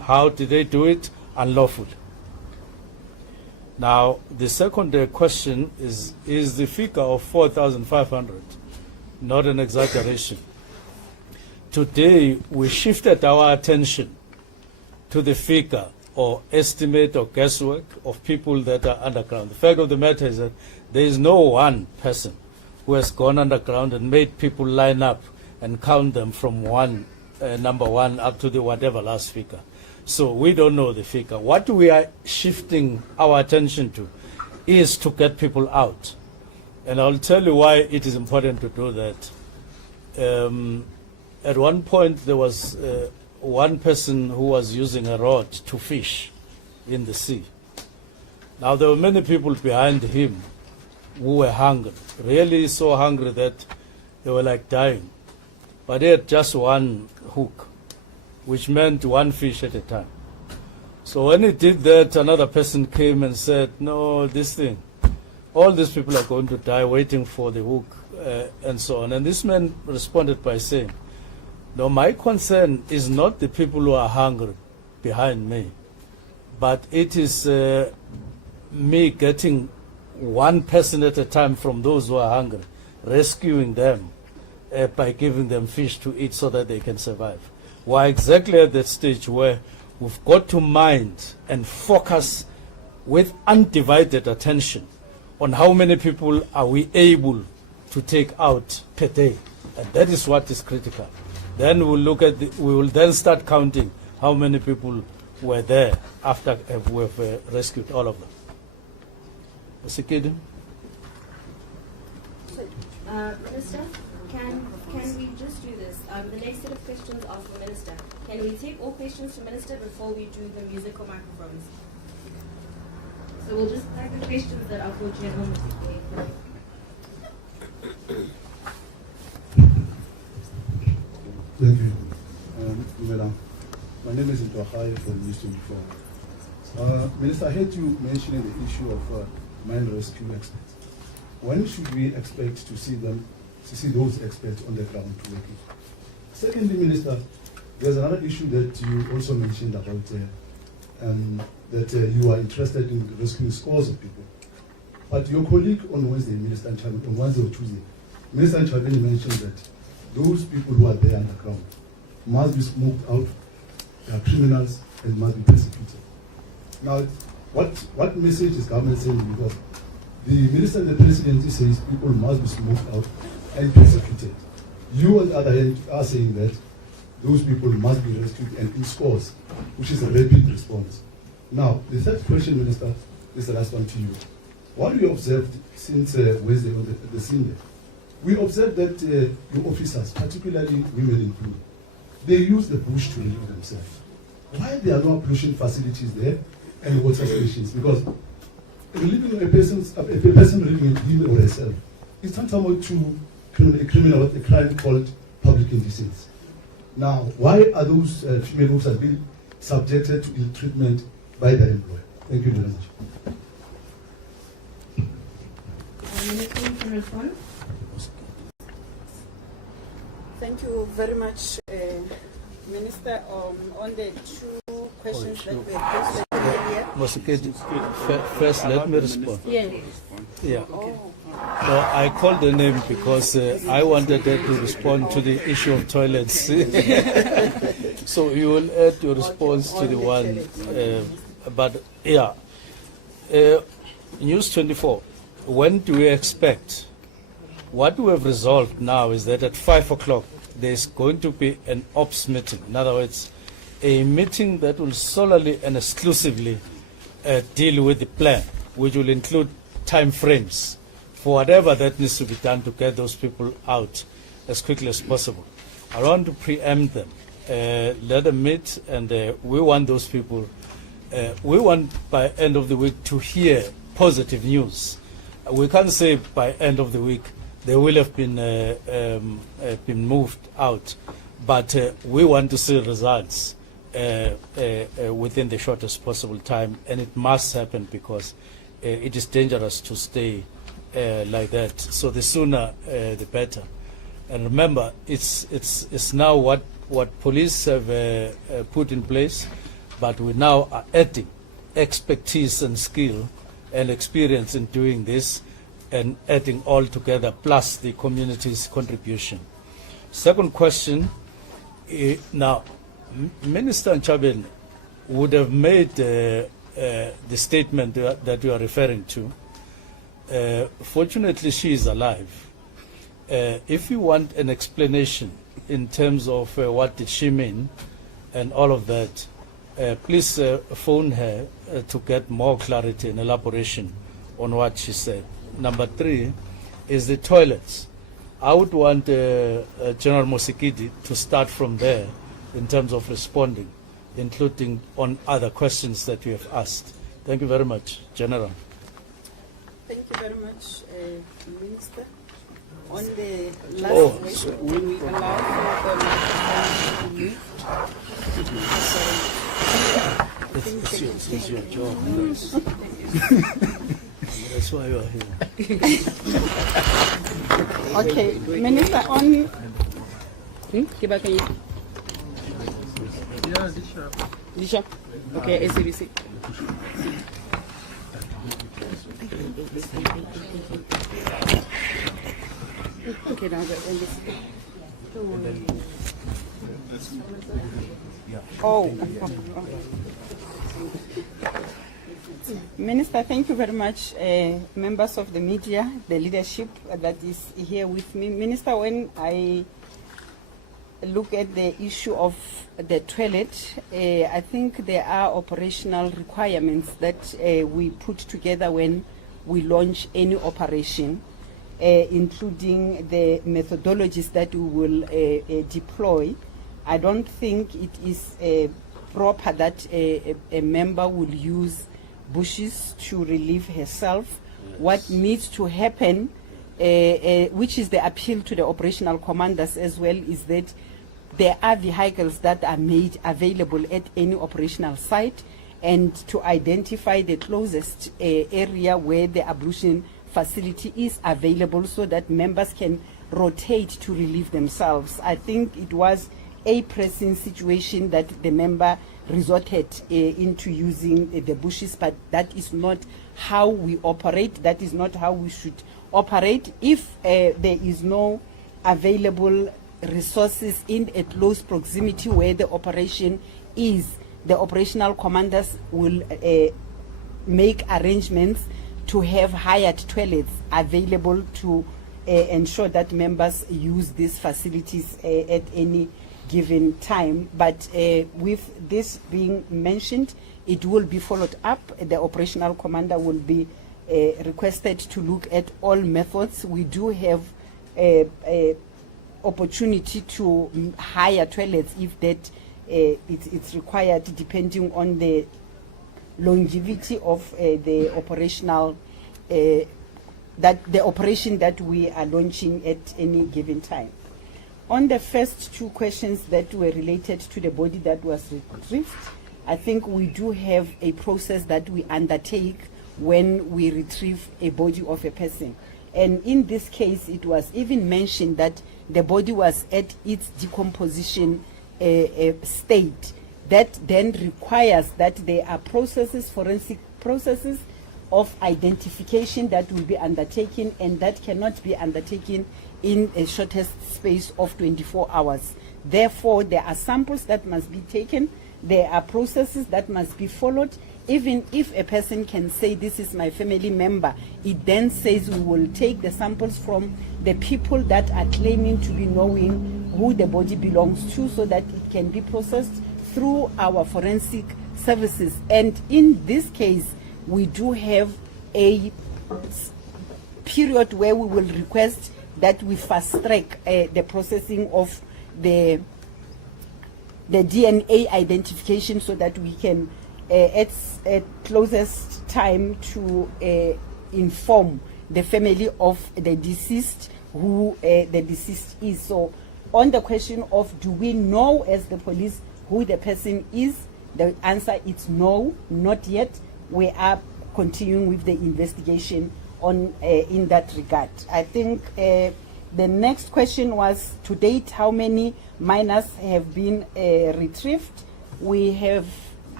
How did they do it? Unlawfully. Now, the second question is the figure of 4,500 not an exaggeration? Today, we shifted our attention to the figure or estimate or guesswork of people that are underground. The fact of the matter is that there is no one person who has gone underground and made people line up and count them from number one up to the whatever last figure. So we don't know the figure. What we are shifting our attention to is to get people out. And I'll tell you why it is important to do that. At one point, there was one person who was using a rod to fish in the sea. Now, there were many people behind him who were hungry, really so hungry that they were like dying. But he had just one hook, which meant one fish at a time. So when he did that, another person came and said, no, this thing, all these people are going to die waiting for the hook, and so on. And this man responded by saying, no, my concern is not the people who are hungry behind me, but it is me getting one person at a time from those who are hungry, rescuing them by giving them fish to eat so that they can survive. We're exactly at that stage where we've got to mind and focus with undivided attention on how many people are we able to take out per day. And that is what is critical. Then we'll look at we will then start counting how many people were there after we've rescued all of them. Mr. Kid? Minister, can we just do this? The next set of questions are for Minister. Can we take all questions to Minister before we do the musical microphones? So we'll just take the questions that are for General Mr. Thank you, Madam. My name is Ntwahai from News 24. Minister, I heard you mentioning the issue of mine rescue experts. When should we expect to see those experts on the ground working? Secondly, Minister, there's another issue that you also mentioned about that you are interested in rescuing scores of people. But your colleague on Wednesday, Minister Nchabeni, on Wednesday or Tuesday, Minister Nchabeni mentioned that those people who are there underground must be smoked out, they are criminals, and must be persecuted. Now, what message is government sending? Because the Minister and the Presidency says people must be smoked out and persecuted. You, on the other hand, are saying that those people must be rescued and in scores, which is a rapid response. Now, the third question, Minister, is the last one to you. What we observed since Wednesday on the scene there, we observed that your officers, particularly women included, they use the bush to relieve themselves. Why there are no pollution facilities there and water stations? Because relieving a person relieving him or herself is tantamount to a crime called public indecency. Now, why are those female officers being subjected to ill treatment by their employer? Thank you very much. Minister, you can respond. Thank you very much, Minister. On the two questions that were posted earlier. First, let me respond. Yes. Yeah. No, I called the name because I wanted her to respond to the issue of toilets. So you will add your response to the one. But yeah, News 24. When do we expect? What we have resolved now is that at 5 o'clock there's going to be an ops meeting. In other words, a meeting that will solely and exclusively deal with the plan, which will include time frames for whatever that needs to be done to get those people out as quickly as possible. I want to preempt them, let them meet, and we want those people, we want by end of the week to hear positive news. We can't say by end of the week they will have been moved out, but we want to see results within the shortest possible time, and it must happen because it is dangerous to stay like that. So the sooner the better. And remember, it's now what police have put in place. but we now are adding expertise and skill and experience in doing this, and adding all together plus the community's contribution. Second question, now Minister Nchabeni would have made the statement that you are referring to. Fortunately, she is alive. If you want an explanation in terms of what did she mean and all of that, please phone her to get more clarity and elaboration on what she said. Number 3 is the toilets. I would want General Mosikidi to start from there in terms of responding, including on other questions that you have asked. Thank you very much, General. Thank you very much, Minister. On the last question, can we allow for the microphone to mute? It's your job. That's why you are here. Okay, Minister, on... Disha. Okay, SABC. Okay, now the NBC. Oh. Minister, thank you very much. Members of the media, the leadership that is here with me. Minister, when I look at the issue of the toilet, I think there are operational requirements that we put together when we launch any operation, including the methodologies that we will deploy. I don't think it is proper that a member will use bushes to relieve herself. Yes. What needs to happen, which is the appeal to the operational commanders as well, is that there are vehicles that are made available at any operational site, and to identify the closest area where the ablution facility is available so that members can rotate to relieve themselves. I think it was a pressing situation that the member resorted into using the bushes, but that is not how we operate. That is not how we should operate. If there is no available resources in a close proximity where the operation is, the operational commanders will make arrangements to have hired toilets available to ensure that members use these facilities at any given time. But with this being mentioned, it will be followed up. The operational commander will be requested to look at all methods. We do have a opportunity to hire toilets if that it's required, depending on the longevity of the operational the operation that we are launching at any given time. On the first two questions that were related to the body that was retrieved, I think we do have a process that we undertake when we retrieve a body of a person. And in this case, it was even mentioned that the body was at its decomposition state. That then requires that there are processes, forensic processes of identification that will be undertaken, and that cannot be undertaken in a shortest space of 24 hours. Therefore, there are samples that must be taken, there are processes that must be followed. Even if a person can say, this is my family member, it then says we will take the samples from the people that are claiming to be knowing who the body belongs to, so that it can be processed through our forensic services. And in this case, we do have a period where we will request that we fast track the processing of the DNA identification, so that we can at closest time to inform the family of the deceased who the deceased is. So on the question of do we know as the police who the person is, the answer is no, not yet. We are continuing with the investigation on in that regard. I think the next question was, to date, how many minors have been retrieved? We have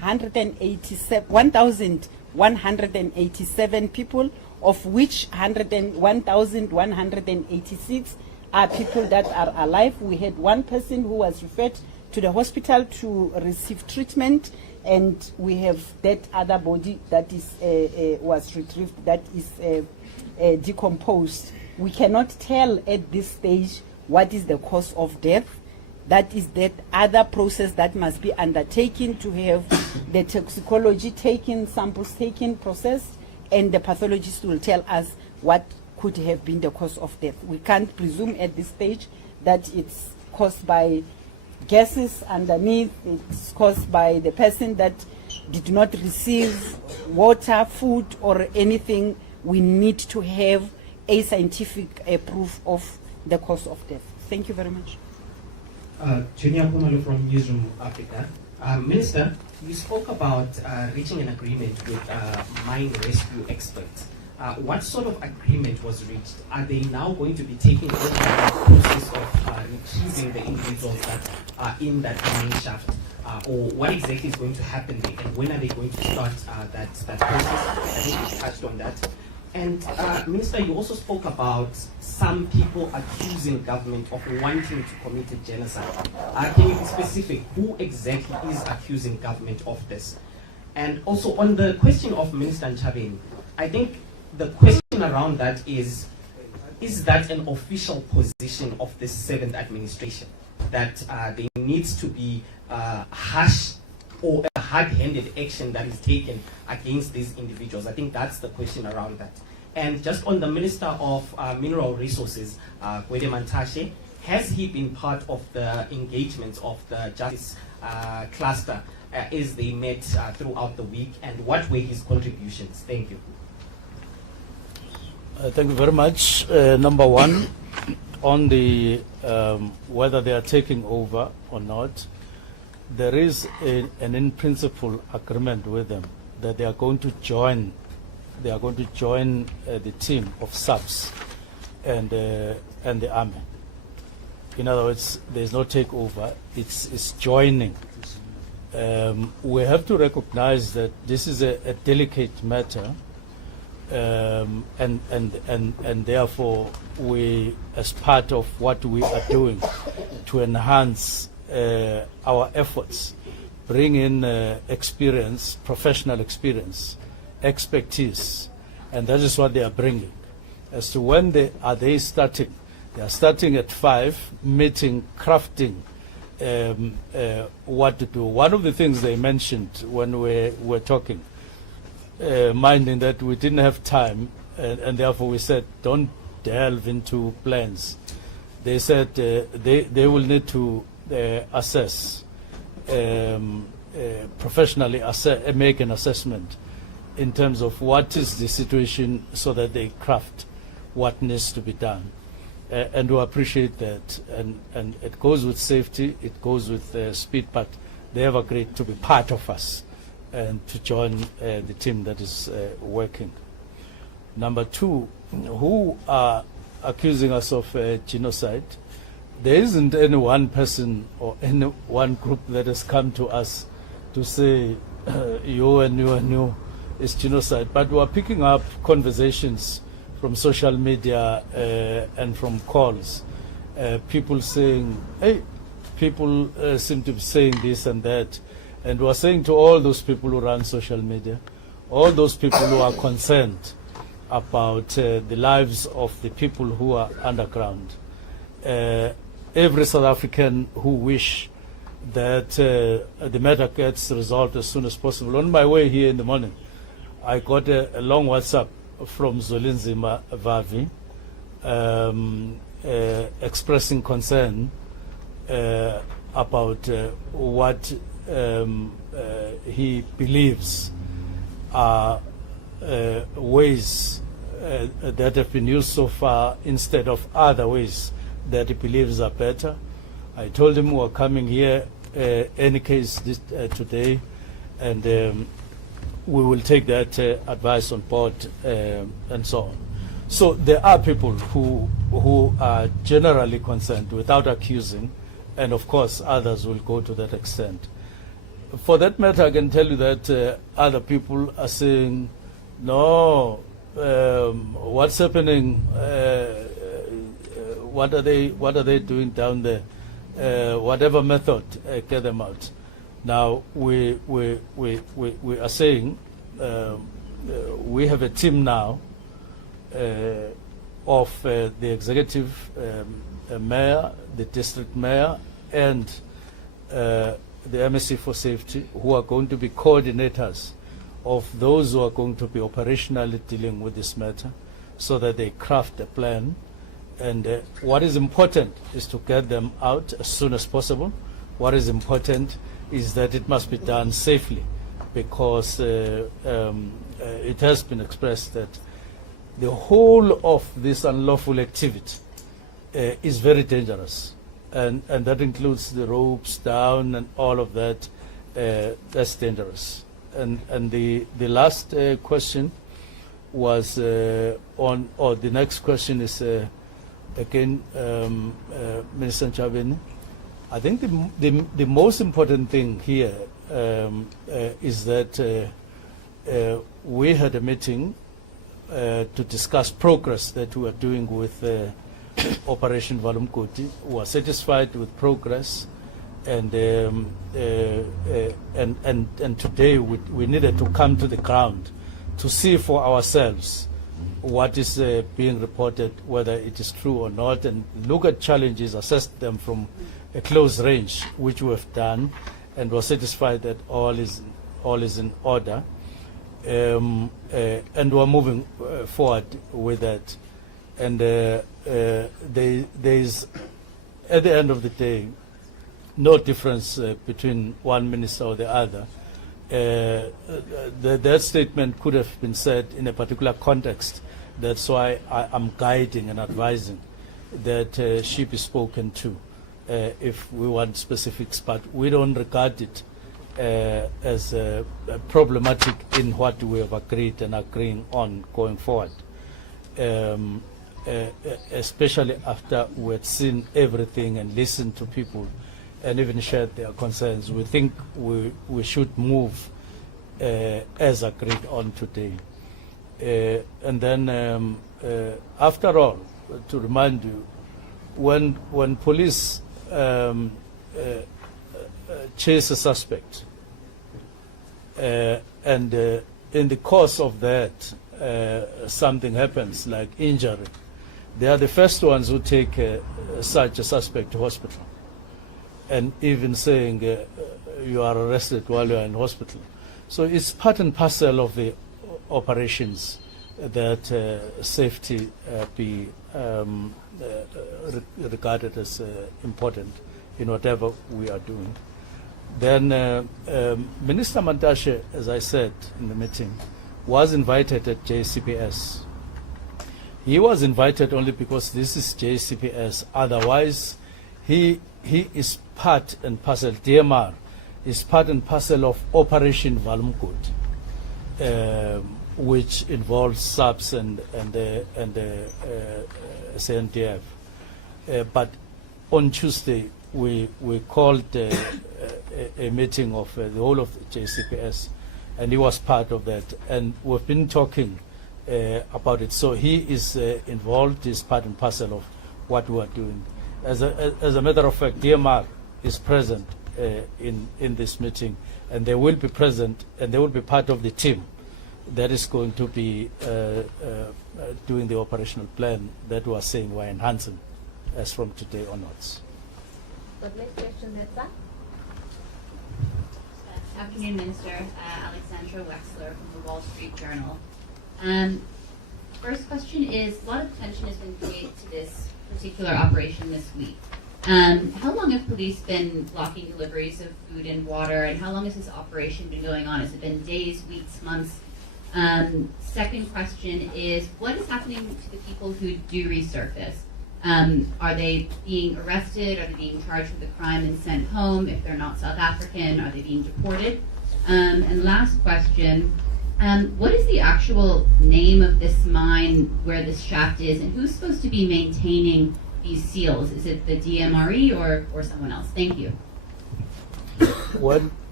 1,187 people, of which 1,186 are people that are alive. We had one person who was referred to the hospital to receive treatment, and we have that other body that is was retrieved that is decomposed. We cannot tell at this stage what is the cause of death. That is that other process that must be undertaken to have the toxicology taken, samples taken, processed, and the pathologist will tell us what could have been the cause of death. We can't presume at this stage that it's caused by gases underneath, it's caused by the person that did not receive water, food, or anything. We need to have a scientific proof of the cause of death. Thank you very much. Junior Kumalo from Newsroom Africa. Minister, you spoke about reaching an agreement with mine rescue experts. What sort of agreement was reached? Are they now going to be taking over the process of retrieving the individuals that are in that mine shaft? Or what exactly is going to happen there? And when are they going to start that process? I think you touched on that. And Minister, you also spoke about some people accusing government of wanting to commit a genocide. Can you be specific? Who exactly is accusing government of this? And also on the question of Minister Nchabeni, I think the question around that is that an official position of the 7th administration, that there needs to be harsh or a hard-handed action that is taken against these individuals? I think that's the question around that. And just on the Minister of Mineral Resources, Gwede Mantashe, has he been part of the engagements of the Justice Cluster as they met throughout the week, and what were his contributions? Thank you. Thank you very much. Number one, on the whether they are taking over or not, there is an in-principle agreement with them that they are going to join. They are going to join the team of SAPS and the army. In other words, there is no takeover; it's joining. We have to recognize that this is a delicate matter, and therefore we, as part of what we are doing to enhance our efforts, bring in experience, professional experience, expertise, and that is what they are bringing. As to when they are starting, they are starting at 5, meeting, crafting what to do. One of the things they mentioned when we were talking, minding that we didn't have time, and therefore we said don't delve into plans. They said they will need to assess, professionally make an assessment in terms of what is the situation so that they craft what needs to be done. And we appreciate that. And it goes with safety, it goes with speed, but they have agreed to be part of us and to join the team that is working. Number two, who are accusing us of genocide? There isn't any one person or any one group that has come to us to say you and you and you is genocide, but we are picking up conversations from social media and from calls. People saying, hey, people seem to be saying this and that. And we are saying to all those people who run social media, all those people who are concerned about the lives of the people who are underground, every South African who wish that the matter gets resolved as soon as possible. On my way here in the morning, I got a long WhatsApp from Zolinzima Vavi expressing concern about what he believes are ways that have been used so far instead of other ways that he believes are better. I told him we're coming here any case today, and we will take that advice on board and so on. So there are people who are generally concerned without accusing, and of course others will go to that extent. for that matter, I can tell you that other people are saying, no, what's happening? What are they doing down there? Whatever method, get them out. Now we are saying we have a team now of the executive mayor, the district mayor, and the MSC for Safety, who are going to be coordinators of those who are going to be operationally dealing with this matter, so that they craft a plan. And what is important is to get them out as soon as possible. What is important is that it must be done safely, because it has been expressed that the whole of this unlawful activity is very dangerous, and that includes the ropes down and all of that. That's dangerous. And the last question was on, or the next question is again, Minister Chabeni. I think the most important thing here is that we had a meeting to discuss progress that we are doing with Operation Valumkoti. We are satisfied with progress, and today we needed to come to the ground to see for ourselves what is being reported, whether it is true or not, and look at challenges, assess them from a close range, which we have done, and we're satisfied that all is in order, and we're moving forward with that. And there is, at the end of the day, no difference between one minister or the other. That statement could have been said in a particular context. That's why I'm guiding and advising that she be spoken to if we want specifics, but we don't regard it as problematic in what we have agreed and agreeing on going forward, especially after we had seen everything and listened to people and even shared their concerns. We think we should move as agreed on today. And then, after all, to remind you, when police chase a suspect, and in the course of that something happens like injury, they are the first ones who take such a suspect to hospital, and even saying you are arrested while you are in hospital. So it's part and parcel of the operations that safety be regarded as important in whatever we are doing. Then Minister Mantashe, as I said in the meeting, was invited at JCPS. He was invited only because this is JCPS. Otherwise, he is part and parcel, DMR is part and parcel of Operation Valumkoti, which involves SAPS and CNTF. But on Tuesday, we called a meeting of the whole of JCPS, and he was part of that. And we've been talking about it. So he is involved, is part and parcel of what we are doing. As a matter of fact, DMR is present in this meeting, and they will be present, and they will be part of the team that is going to be doing the operational plan that we are saying we're enhancing as from today onwards. The next question, Netza. Afternoon, Minister. Alexandra Wexler from the Wall Street Journal. First question is, a lot of attention has been paid to this particular operation this week. How long have police been blocking deliveries of food and water, and how long has this operation been going on? Has it been days, weeks, months? Second question is, what is happening to the people who do resurface? Are they being arrested? Are they being charged with a crime and sent home? If they're not South African, are they being deported? And last question, what is the actual name of this mine where this shaft is, and who's supposed to be maintaining these seals? Is it the DMRE or someone else? Thank you.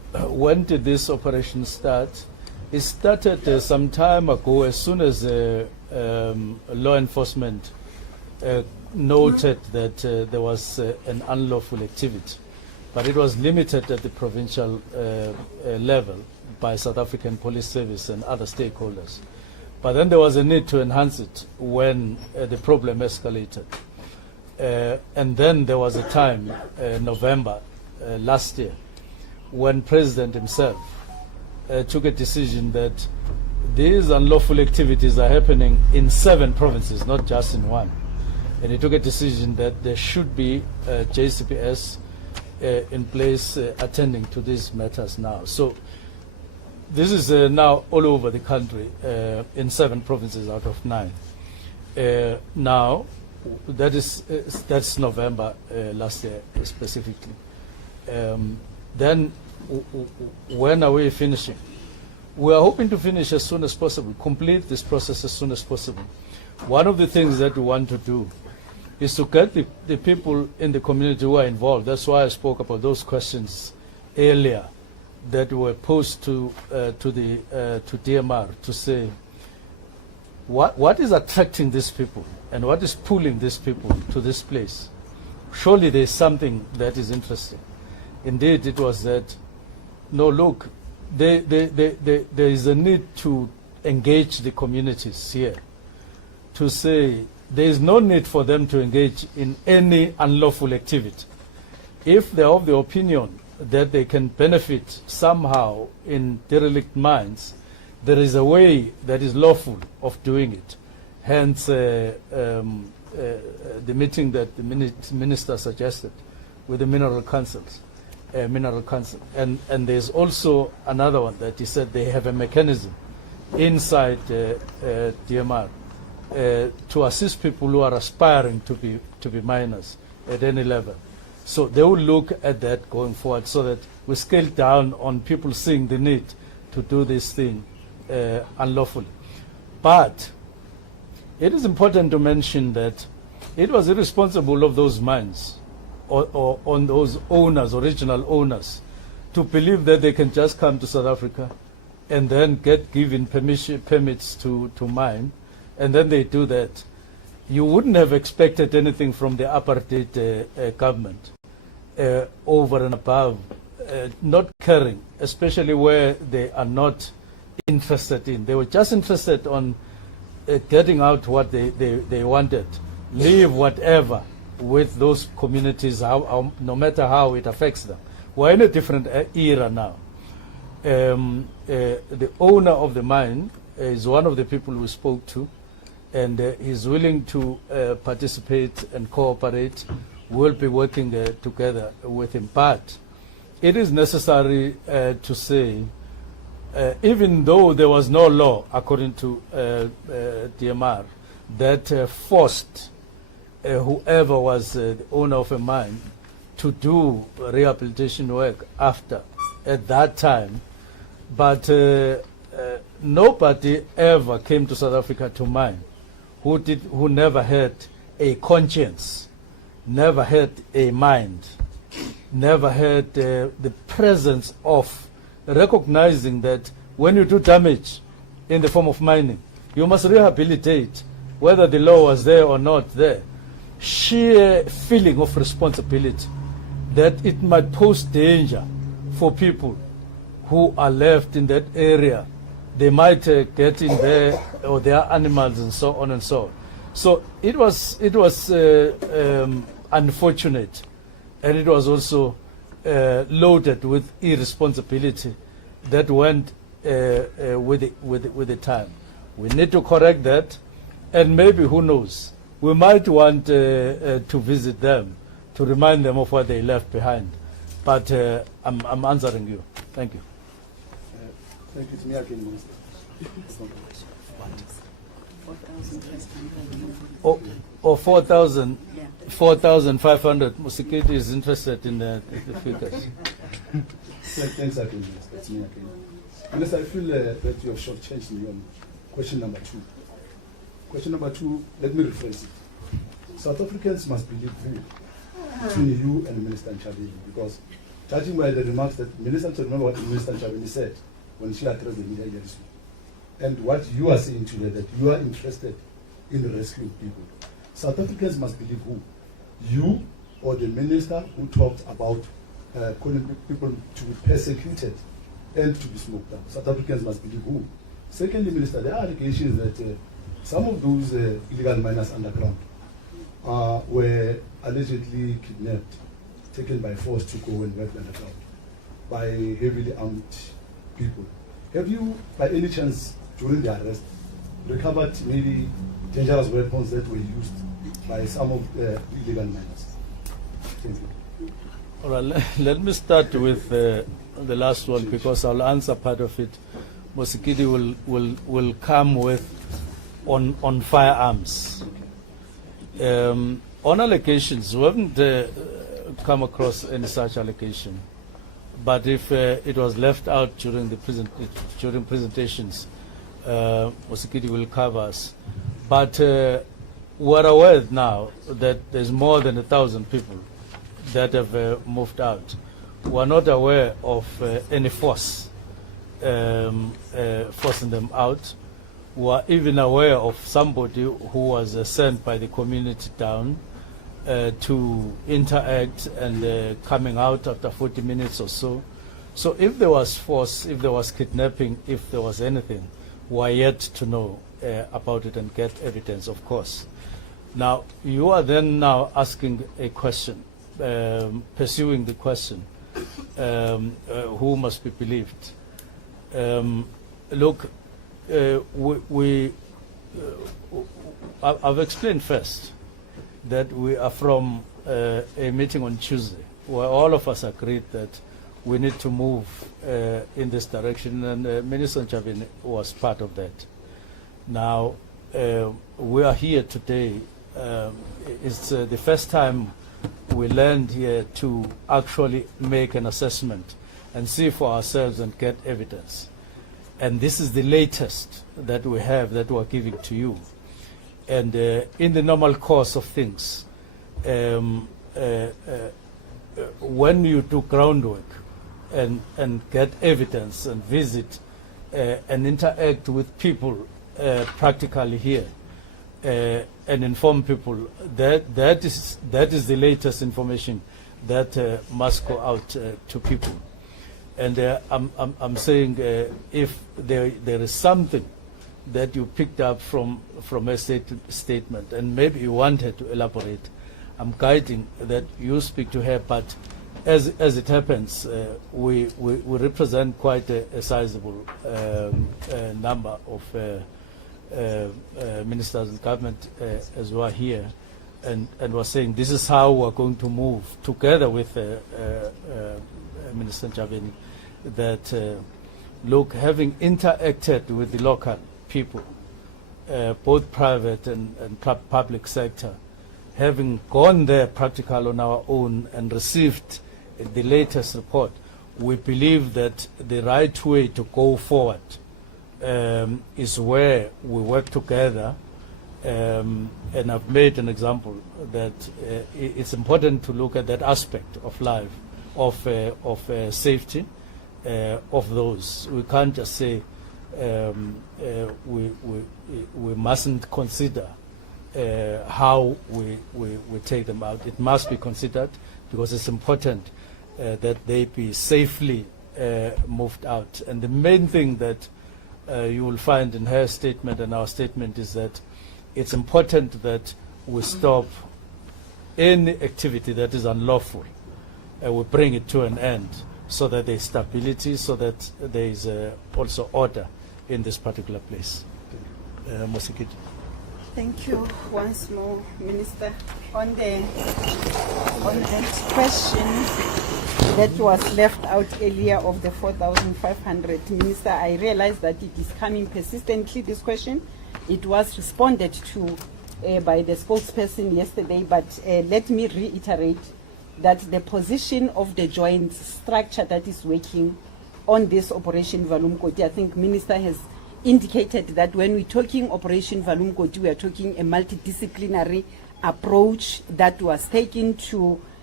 when did this operation start? It started some time ago, as soon as law enforcement noted that there was an unlawful activity. But it was limited at the provincial level by South African Police Service and other stakeholders. But then there was a need to enhance it when the problem escalated. And then there was a time, November last year, when President himself took a decision that these unlawful activities are happening in 7 provinces, not just in 1. And he took a decision that there should be JCPS in place attending to these matters now. So this is now all over the country in 7 provinces out of 9. Now, that's November last year specifically. Then when are we finishing? We are hoping to finish as soon as possible, complete this process as soon as possible. One of the things that we want to do is to get the people in the community who are involved. That's why I spoke about those questions earlier that were posed to DMR to say, what is attracting these people and what is pulling these people to this place? Surely there's something that is interesting. Indeed, it was that, no, look, there is a need to engage the communities here, to say there is no need for them to engage in any unlawful activity. If they are of the opinion that they can benefit somehow in derelict mines, there is a way that is lawful of doing it. Hence, the meeting that the minister suggested with the mineral councils. And there's also another one that he said they have a mechanism inside DMR to assist people who are aspiring to be miners at any level. So they will look at that going forward so that we scale down on people seeing the need to do this thing unlawfully. But it is important to mention that it was irresponsible of those mines or on those owners, original owners, to believe that they can just come to South Africa and then get given permits to mine, and then they do that. You wouldn't have expected anything from the apartheid government over and above not caring, especially where they are not interested in. They were just interested on getting out what they wanted, leave whatever with those communities, no matter how it affects them. We're in a different era now. The owner of the mine is one of the people we spoke to, and he's willing to participate and cooperate. We'll be working together with him. But it is necessary to say, even though there was no law, according to DMR, that forced whoever was the owner of a mine to do rehabilitation work after, at that time, but nobody ever came to South Africa to mine who never had a conscience, never had a mind, never had the presence of recognizing that when you do damage in the form of mining, you must rehabilitate, whether the law was there or not there. Sheer feeling of responsibility that it might pose danger for people who are left in that area. They might get in there, or their animals, and so on and so on. So it was unfortunate, and it was also loaded with irresponsibility that went with the time. We need to correct that, and maybe, who knows, we might want to visit them to remind them of what they left behind. But I'm answering you. Thank you. Thank you. It's me again, Minister. Or 4,500. Musikiti is interested in the figures. Thanks again, Minister. It's me again. Minister, I feel that you have shortchanged me on question number 2. Question number 2, let me rephrase it. South Africans must believe you between you and Minister Nchabi, because judging by the remarks that Minister, to remember what Minister Chabini said when she addressed the media this week, and what you are saying today, that you are interested in rescuing people. South Africans must believe who? You or the minister who talked about calling people to be persecuted and to be smoked up. South Africans must believe who? Secondly, Minister, there are allegations that some of those illegal miners underground were allegedly kidnapped, taken by force to go and work underground by heavily armed people. Have you, by any chance, during the arrest, recovered maybe dangerous weapons that were used by some of the illegal miners? Thank you. All right, let me start with the last one, because I'll answer part of it. Mosikidi will come with on firearms. On allocations, we haven't come across any such allocation. But if it was left out during the during presentations, Mosikidi will cover us. But we're aware now that there's more than 1,000 people that have moved out. We're not aware of any force forcing them out. We're even aware of somebody who was sent by the community down to interact and coming out after 40 minutes or so. So if there was force, if there was kidnapping, if there was anything, we're yet to know about it and get evidence, of course. Now, you are then now asking a question, pursuing the question, who must be believed? Look, I've explained first that we are from a meeting on Tuesday where all of us agreed that we need to move in this direction, and Minister Chabini was part of that. Now, we are here today. It's the first time we learned here to actually make an assessment and see for ourselves and get evidence. And this is the latest that we have that we're giving to you. And in the normal course of things, when you do groundwork and get evidence and visit and interact with people practically here and inform people, that is the latest information that must go out to people. And I'm saying if there is something that you picked up from a statement and maybe you wanted to elaborate, I'm guiding that you speak to her. But as it happens, we represent quite a sizable number of ministers and government as well here, and we're saying this is how we're going to move together with Minister Chabini. That look, having interacted with the local people, both private and public sector, having gone there practical on our own and received the latest report, we believe that the right way to go forward is where we work together. And I've made an example that it's important to look at that aspect of life, of safety, of those. We can't just say we mustn't consider how we take them out. It must be considered because it's important that they be safely moved out. And the main thing that you will find in her statement and our statement is that it's important that we stop any activity that is unlawful. We bring it to an end so that there is stability, so that there is also order in this particular place. Mosikidi. Thank you once more, Minister. On that question that was left out earlier of the 4,500, Minister, I realize that it is coming persistently, this question. It was responded to by the spokesperson yesterday, but let me reiterate that the position of the joint structure that is working on this Operation Valumkoti, I think Minister has indicated that when we're talking Operation Valumkoti, we are talking a multidisciplinary approach that was taken to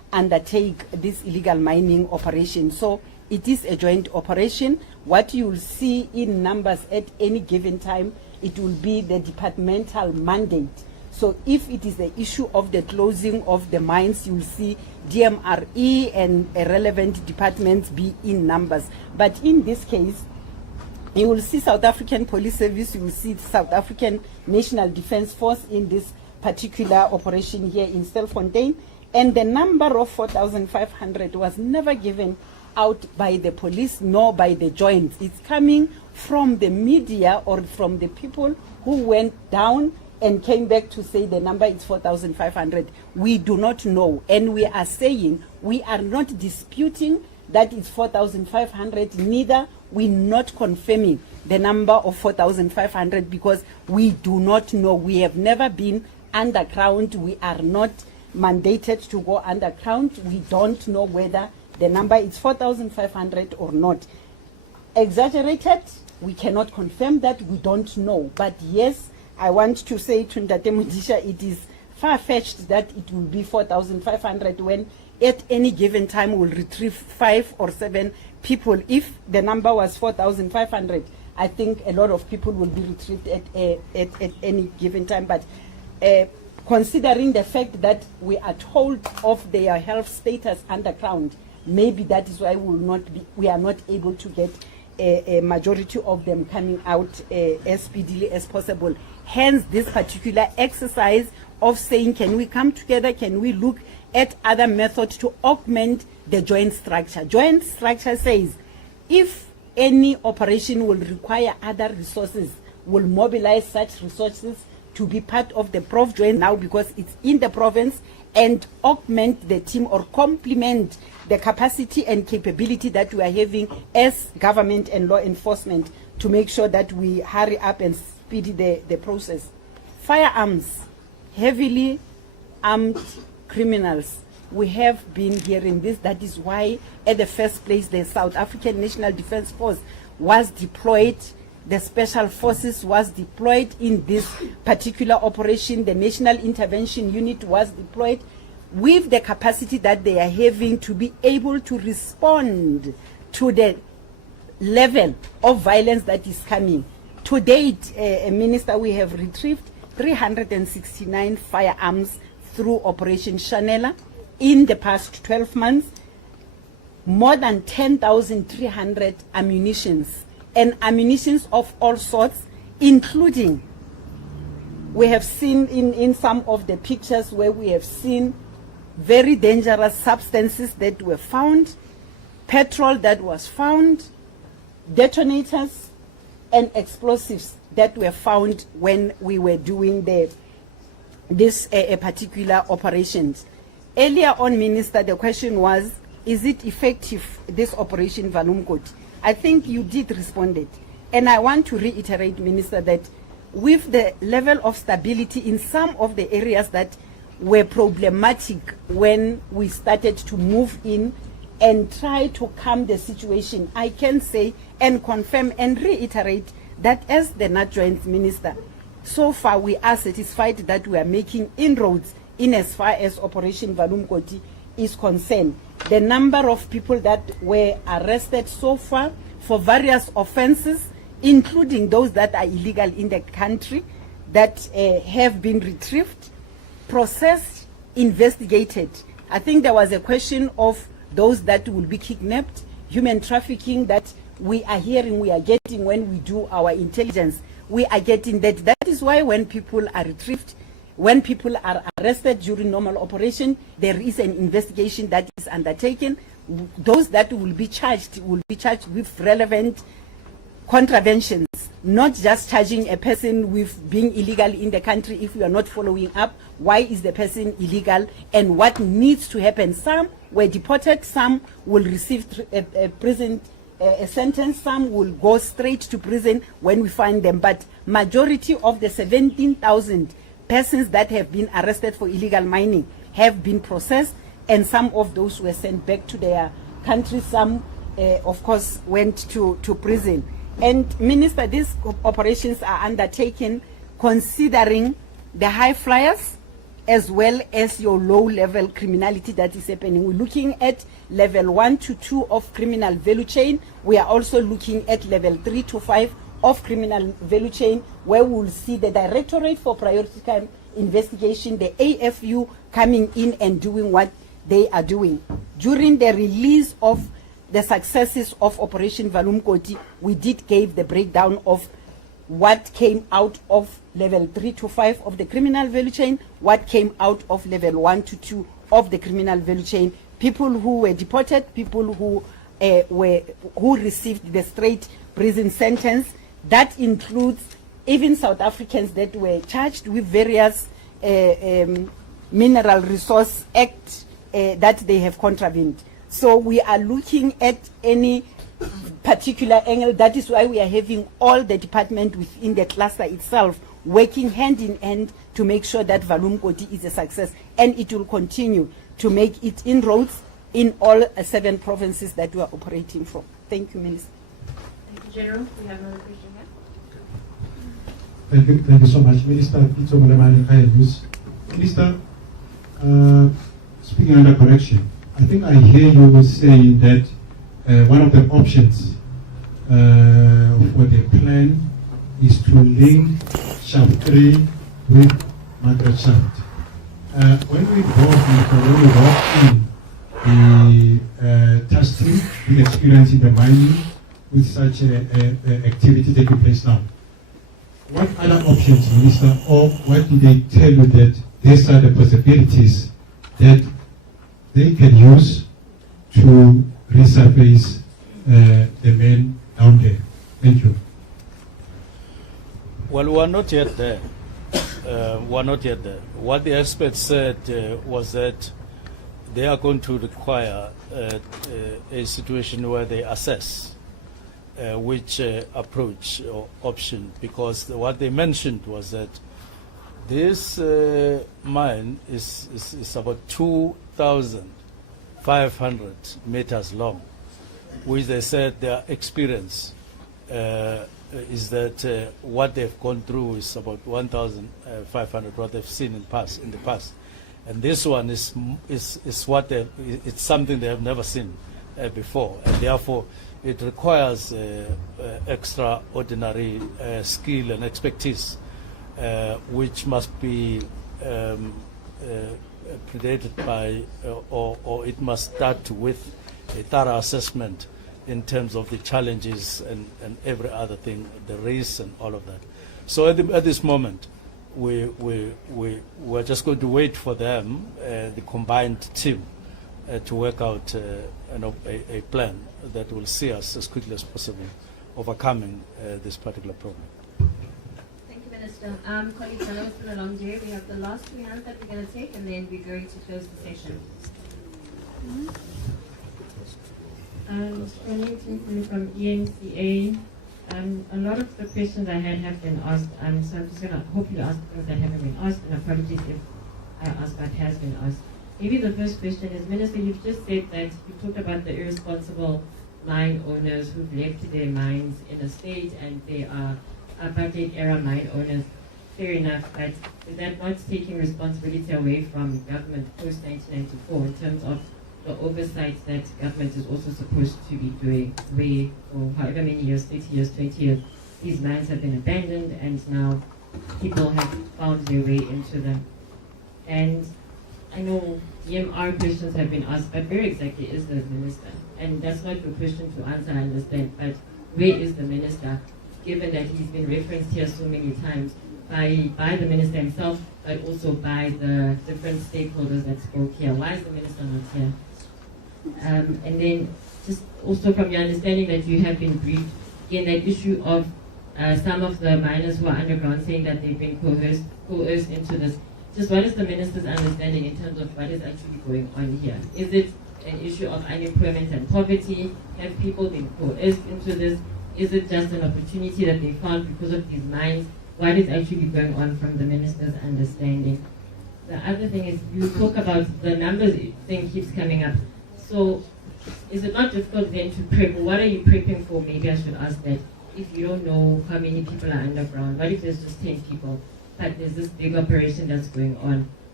undertake this illegal mining operation. So it is a joint operation. What you will see in numbers at any given time, it will be the departmental mandate. So if it is the issue of the closing of the mines, you will see DMRE and relevant departments be in numbers. But in this case, you will see South African Police Service, you will see South African National Defence Force in this particular operation here in Stilfontein. And the number of 4,500 was never given out by the police nor by the joints. It's coming from the media or from the people who went down and came back to say the number is 4,500. We do not know, and we are saying we are not disputing that it's 4,500, neither we're not confirming the number of 4,500 because we do not know. We have never been underground. We are not mandated to go underground. We don't know whether the number is 4,500 or not. Exaggerated, we cannot confirm that, we don't know. But yes, I want to say to Ndate Mudisha, it is far-fetched that it will be 4,500 when at any given time we'll retrieve 5 or 7 people. If the number was 4,500, I think a lot of people will be retrieved at any given time. But considering the fact that we are told of their health status underground, maybe that is why we are not able to get a majority of them coming out as speedily as possible. Hence this particular exercise of saying, can we come together, can we look at other methods to augment the joint structure. Joint structure says if any operation will require other resources, will mobilize such resources to be part of the Prof joint now because it's in the province, and augment the team or complement the capacity and capability that we are having as government and law enforcement to make sure that we hurry up and speed the process. Firearms, heavily armed criminals. We have been hearing this. That is why at the first place the South African National Defence Force was deployed. The Special Forces was deployed in this particular operation. The National Intervention Unit was deployed with the capacity that they are having to be able to respond to the level of violence that is coming. To date, Minister, we have retrieved 369 firearms through Operation Chanela in the past 12 months, more than 10,300 ammunitions, and ammunitions of all sorts, including, we have seen in some of the pictures where we have seen very dangerous substances that were found, petrol that was found, detonators and explosives that were found when we were doing this particular operations. Earlier on, Minister, the question was, is it effective, this operation Valumkoti? I think you did respond it. And I want to reiterate, Minister, that with the level of stability in some of the areas that were problematic when we started to move in and try to calm the situation, I can say and confirm and reiterate that as the NAT-Joint Minister, so far we are satisfied that we are making inroads in as far as Operation Valumkoti is concerned. The number of people that were arrested so far for various offenses, including those that are illegal in the country, that have been retrieved, processed, investigated. I think there was a question of those that will be kidnapped, human trafficking that we are hearing, we are getting when we do our intelligence. We are getting that. That is why when people are retrieved, when people are arrested during normal operation, there is an investigation that is undertaken. Those that will be charged with relevant contraventions, not just charging a person with being illegal in the country if we are not following up why is the person illegal and what needs to happen. Some were deported, some will receive a prison sentence, some will go straight to prison when we find them. But majority of the 17,000 persons that have been arrested for illegal mining have been processed, and some of those were sent back to their country. Some, of course, went to prison. And Minister, these operations are undertaken considering the high flyers as well as your low-level criminality that is happening. We're looking at level 1 to 2 of criminal value chain. We are also looking at level 3 to 5 of criminal value chain, where we will see the Directorate for Priority Crime Investigation, the AFU, coming in and doing what they are doing. During the release of the successes of Operation Valumkoti, we did give the breakdown of what came out of level 3 to 5 of the criminal value chain, what came out of level 1 to 2 of the criminal value chain, people who were deported, people who received the straight prison sentence. That includes even South Africans that were charged with various Mineral Resource Act that they have contravened. So we are looking at any particular angle. That is why we are having all the department within the cluster itself working hand in hand to make sure that Valumkoti is a success, and it will continue to make it inroads in all 7 provinces that we are operating from. Thank you, Minister. Thank you, General. We have another question here. Thank you so much, Minister. Minister, speaking under correction, I think I hear you saying that one of the options for the plan is to link shaft 3 with Margaret shaft. When we walk in the testing, the experience in the mining with such activity taking place now, what other options, Minister, or what did they tell you that these are the possibilities that they can use to resurface the men down there? Thank you. Well, we're not yet there. We're not yet there. What the experts said was that they are going to require a situation where they assess which approach or option, because what they mentioned was that this mine is about 2,500 meters long, which they said their experience is that what they've gone through is about 1,500, what they've seen in the past. And this one is what it's something they have never seen before, and therefore it requires extraordinary skill and expertise, which must be predated by, or it must start with a thorough assessment in terms of the challenges and every other thing, the risks and all of that. So at this moment, we're just going to wait for them, the combined team, to work out a plan that will see us as quickly as possible overcoming this particular problem. Thank you, Minister. Colleagues, I know it's been a long day. We have the last 3 hands that we're going to take, and then we're going to close the session. From ENCA. A lot of the questions I had have been asked, so I'm just going to hopefully ask things that haven't been asked, and apologies if I ask what has been asked. Maybe the first question is, Minister, you've just said that you talked about the irresponsible mine owners who've left their mines in a state and they are apartheid era mine owners. Fair enough, but is that not taking responsibility away from government post-1994 in terms of the oversight that government is also supposed to be doing, where for however many years, 30 years, 20 years, these mines have been abandoned and now people have found their way into them. And I know EMR questions have been asked, but where exactly is the minister? And that's not your question to answer, I understand, but where is the minister, given that he's been referenced here so many times by the minister himself, but also by the different stakeholders that spoke here? Why is the minister not here? And then just also from your understanding that you have been briefed, again, that issue of some of the miners who are underground saying that they've been coerced into this. Just what is the minister's understanding in terms of what is actually going on here? Is it an issue of unemployment and poverty? Have people been coerced into this? Is it just an opportunity that they found because of these mines? What is actually going on from the minister's understanding? The other thing is, you talk about the numbers thing keeps coming up. So is it not difficult then to prep? What are you prepping for? Maybe I should ask that. If you don't know how many people are underground, what if there's just 10 people, but there's this big operation that's going on?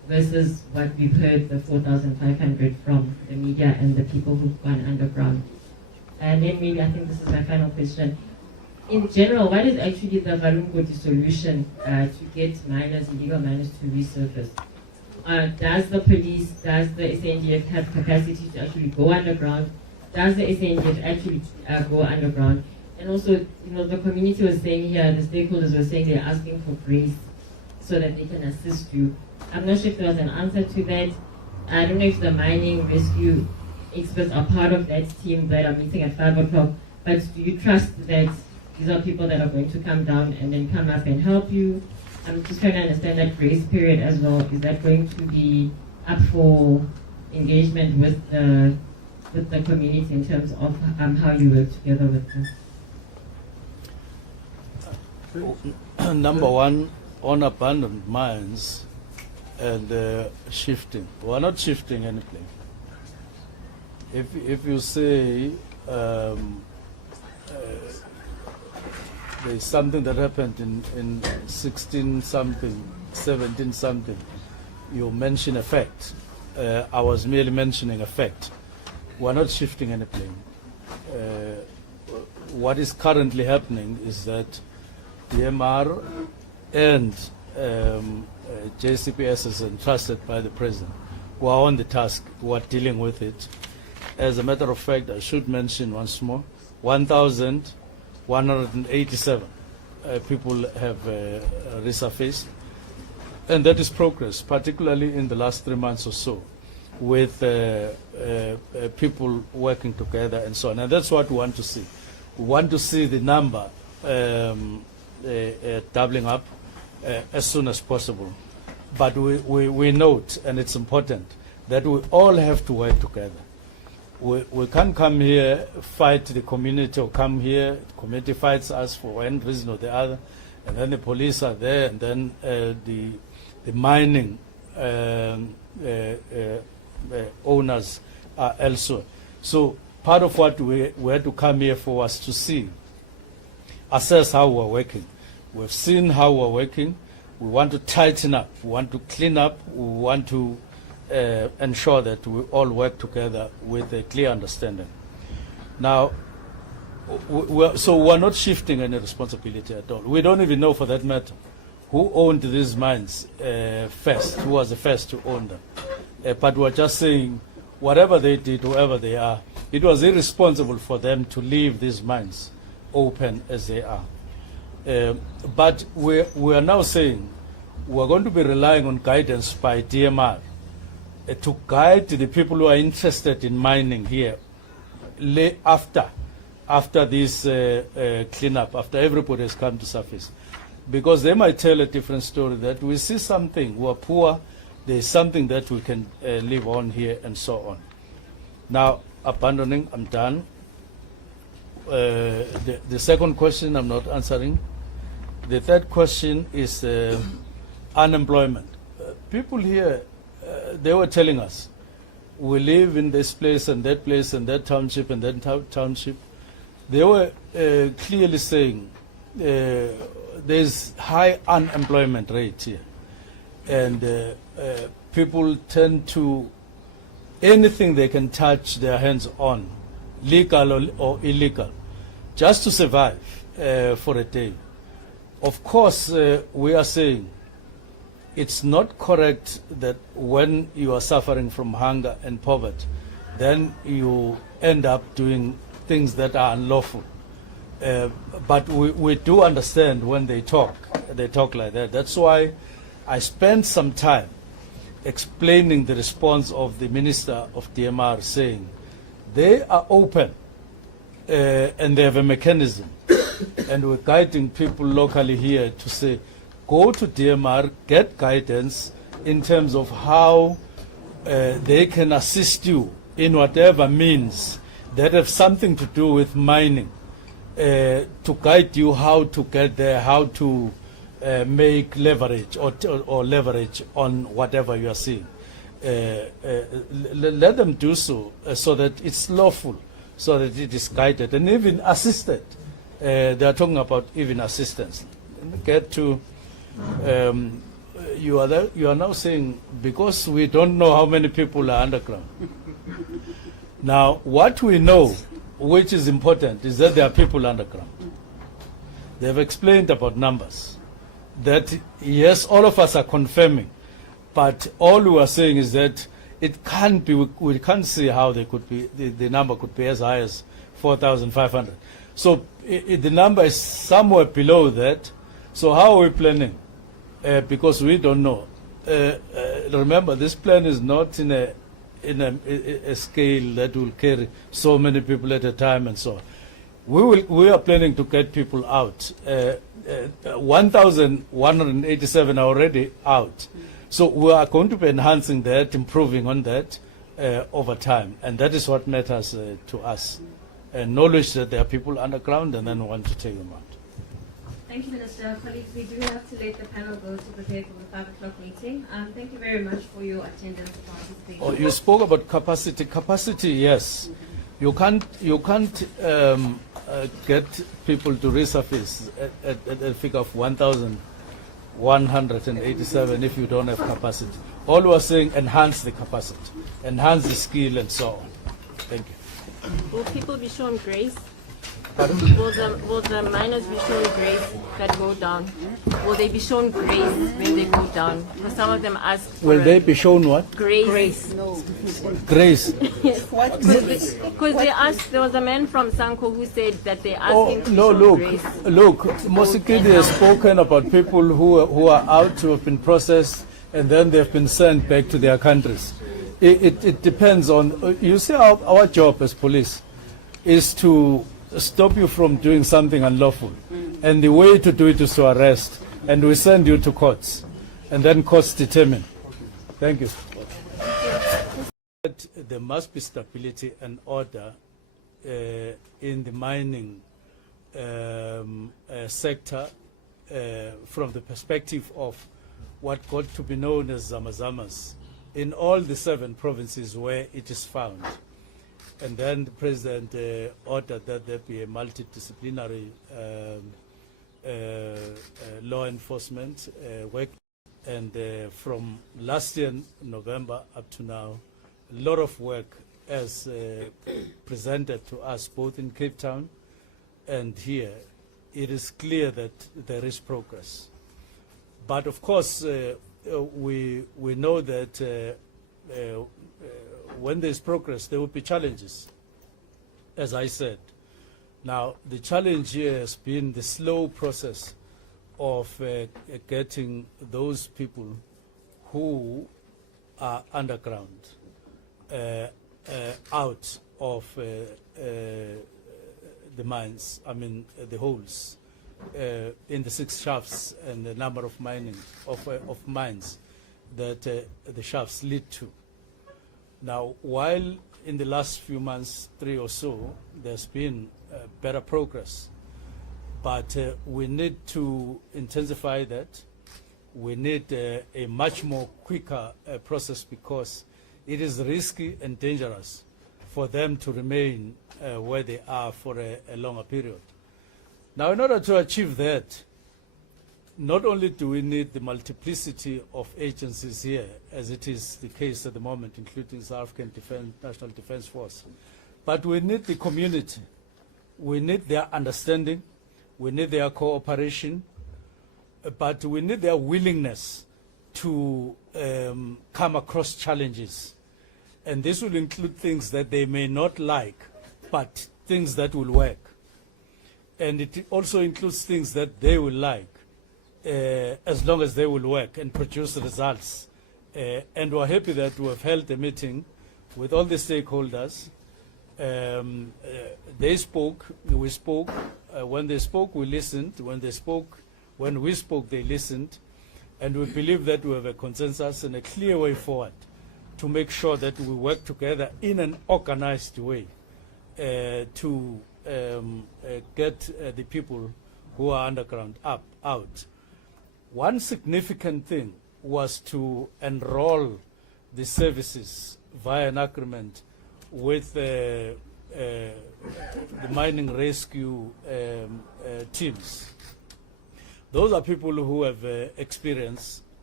versus what we've heard, the 4,500 from the media and the people who've gone underground. And then maybe, I think this is my final question. In general, what is actually the Valungoti solution to get miners, illegal miners, to resurface? Does the police, does the SNDF have capacity to actually go underground? Does the SNDF actually go underground? And also, the community was saying here, the stakeholders were saying they're asking for grace so that they can assist you. I'm not sure if there was an answer to that. I don't know if the mining rescue experts are part of that team that are meeting at 5 o'clock, but do you trust that these are people that are going to come down and then come up and help you? I'm just trying to understand that grace period as well. Is that going to be up for engagement with the community in terms of how you work together with them? Number one, on abandoned mines and shifting. We're not shifting anything. If you say there's something that happened in 16 something, 17 something, you mention a fact. I was merely mentioning a fact. We're not shifting anything. What is currently happening is that DMR and JCPS is entrusted by the president, who are on the task, who are dealing with it. As a matter of fact, I should mention once more, 1,187 people have resurfaced, and that is progress, particularly in the last 3 months or so, with people working together and so on. And that's what we want to see. We want to see the number doubling up as soon as possible. But we note, and it's important, that we all have to work together. We can't come here, fight the community, or come here, the community fights us for one reason or the other, and then the police are there, and then the mining owners are elsewhere. So part of what we had to come here for was to see, assess how we're working. We've seen how we're working. We want to tighten up. We want to clean up. We want to ensure that we all work together with a clear understanding. Now, we're not shifting any responsibility at all. We don't even know, for that matter, who owned these mines first, who was the first to own them. But we're just saying, whatever they did, whoever they are, it was irresponsible for them to leave these mines open as they are. But we are now saying we're going to be relying on guidance by DMR to guide the people who are interested in mining here after this cleanup, after everybody has come to surface. Because they might tell a different story, that we see something, we're poor, there's something that we can live on here, and so on. Now, abandoning, I'm done. The second question I'm not answering. The third question is unemployment. People here, they were telling us, we live in this place and that township and that township. They were clearly saying there's high unemployment rate here. And people tend to, anything they can touch their hands on, legal or illegal, just to survive for a day. Of course, we are saying it's not correct that when you are suffering from hunger and poverty, then you end up doing things that are unlawful. But we do understand when they talk like that. That's why I spent some time explaining the response of the Minister of DMR, saying they are open and they have a mechanism. And we're guiding people locally here to say, go to DMR, get guidance in terms of how they can assist you in whatever means that have something to do with mining, to guide you how to get there, how to make leverage or leverage on whatever you are seeing. Let them do so, so that it's lawful, so that it is guided and even assisted. They are talking about even assistance. Get to you are now saying because we don't know how many people are underground. Now, what we know, which is important, is that there are people underground. They have explained about numbers. That yes, all of us are confirming, but all we are saying is that it can't be. We can't see how they could be. The number could be as high as 4,500. So the number is somewhere below that. So how are we planning? Because we don't know. Remember, this plan is not in a scale that will carry so many people at a time and so on. We are planning to get people out. 1,187 are already out. So we are going to be enhancing that, improving on that over time. And that is what matters to us. Knowledge that there are people underground, and then we want to take them out. Thank you, Minister. Colleagues, we do have to let the panel go to prepare for the 5 o'clock meeting. Thank you very much for your attendance and participation. Oh, you spoke about capacity. Capacity, yes. You can't get people to resurface at a figure of 1,187 if you don't have capacity. All we are saying, enhance the capacity, enhance the skill, and so on. Thank you. Will people be shown grace? Pardon? Will the miners be shown grace that go down? Will they be shown grace when they go down? Because some of them ask for Will they be shown what? Grace. Grace. No. Grace. Yes. What grace? Because they asked, there was a man from Sanko who said that they asked him to no, show look, grace. look. Mosikidi has spoken about people who are out, who have been processed, and then they've been sent back to their countries. It depends on, you see, our job as police is to stop you from doing something unlawful. And the way to do it is to arrest. And we send you to courts. And then courts determine. Thank you. There must be stability and order in the mining sector from the perspective of what got to be known as Zamazamas in all the 7 provinces where it is found. And then the President ordered that there be a multidisciplinary law enforcement work. And from last year, November, up to now, a lot of work as presented to us both in Cape Town and here. It is clear that there is progress. But of course, we know that when there is progress, there will be challenges, as I said. Now, the challenge here has been the slow process of getting those people who are underground out of the mines, I mean the holes in the 6 shafts and the number of mines that the shafts lead to. Now, while in the last few months, 3 or so, there's been better progress, but we need to intensify that. We need a much more quicker process because it is risky and dangerous for them to remain where they are for a longer period. Now, in order to achieve that, not only do we need the multiplicity of agencies here, as it is the case at the moment, including South African National Defence Force, but we need the community. We need their understanding. We need their cooperation. But we need their willingness to come across challenges. And this will include things that they may not like, but things that will work. And it also includes things that they will like, as long as they will work and produce results. And we're happy that we have held a meeting with all the stakeholders. They spoke, we spoke. When they spoke, we listened. When we spoke, they listened. And we believe that we have a consensus and a clear way forward to make sure that we work together in an organized way to get the people who are underground out. One significant thing was to enroll the services via an agreement with the mining rescue teams. Those are people who have experience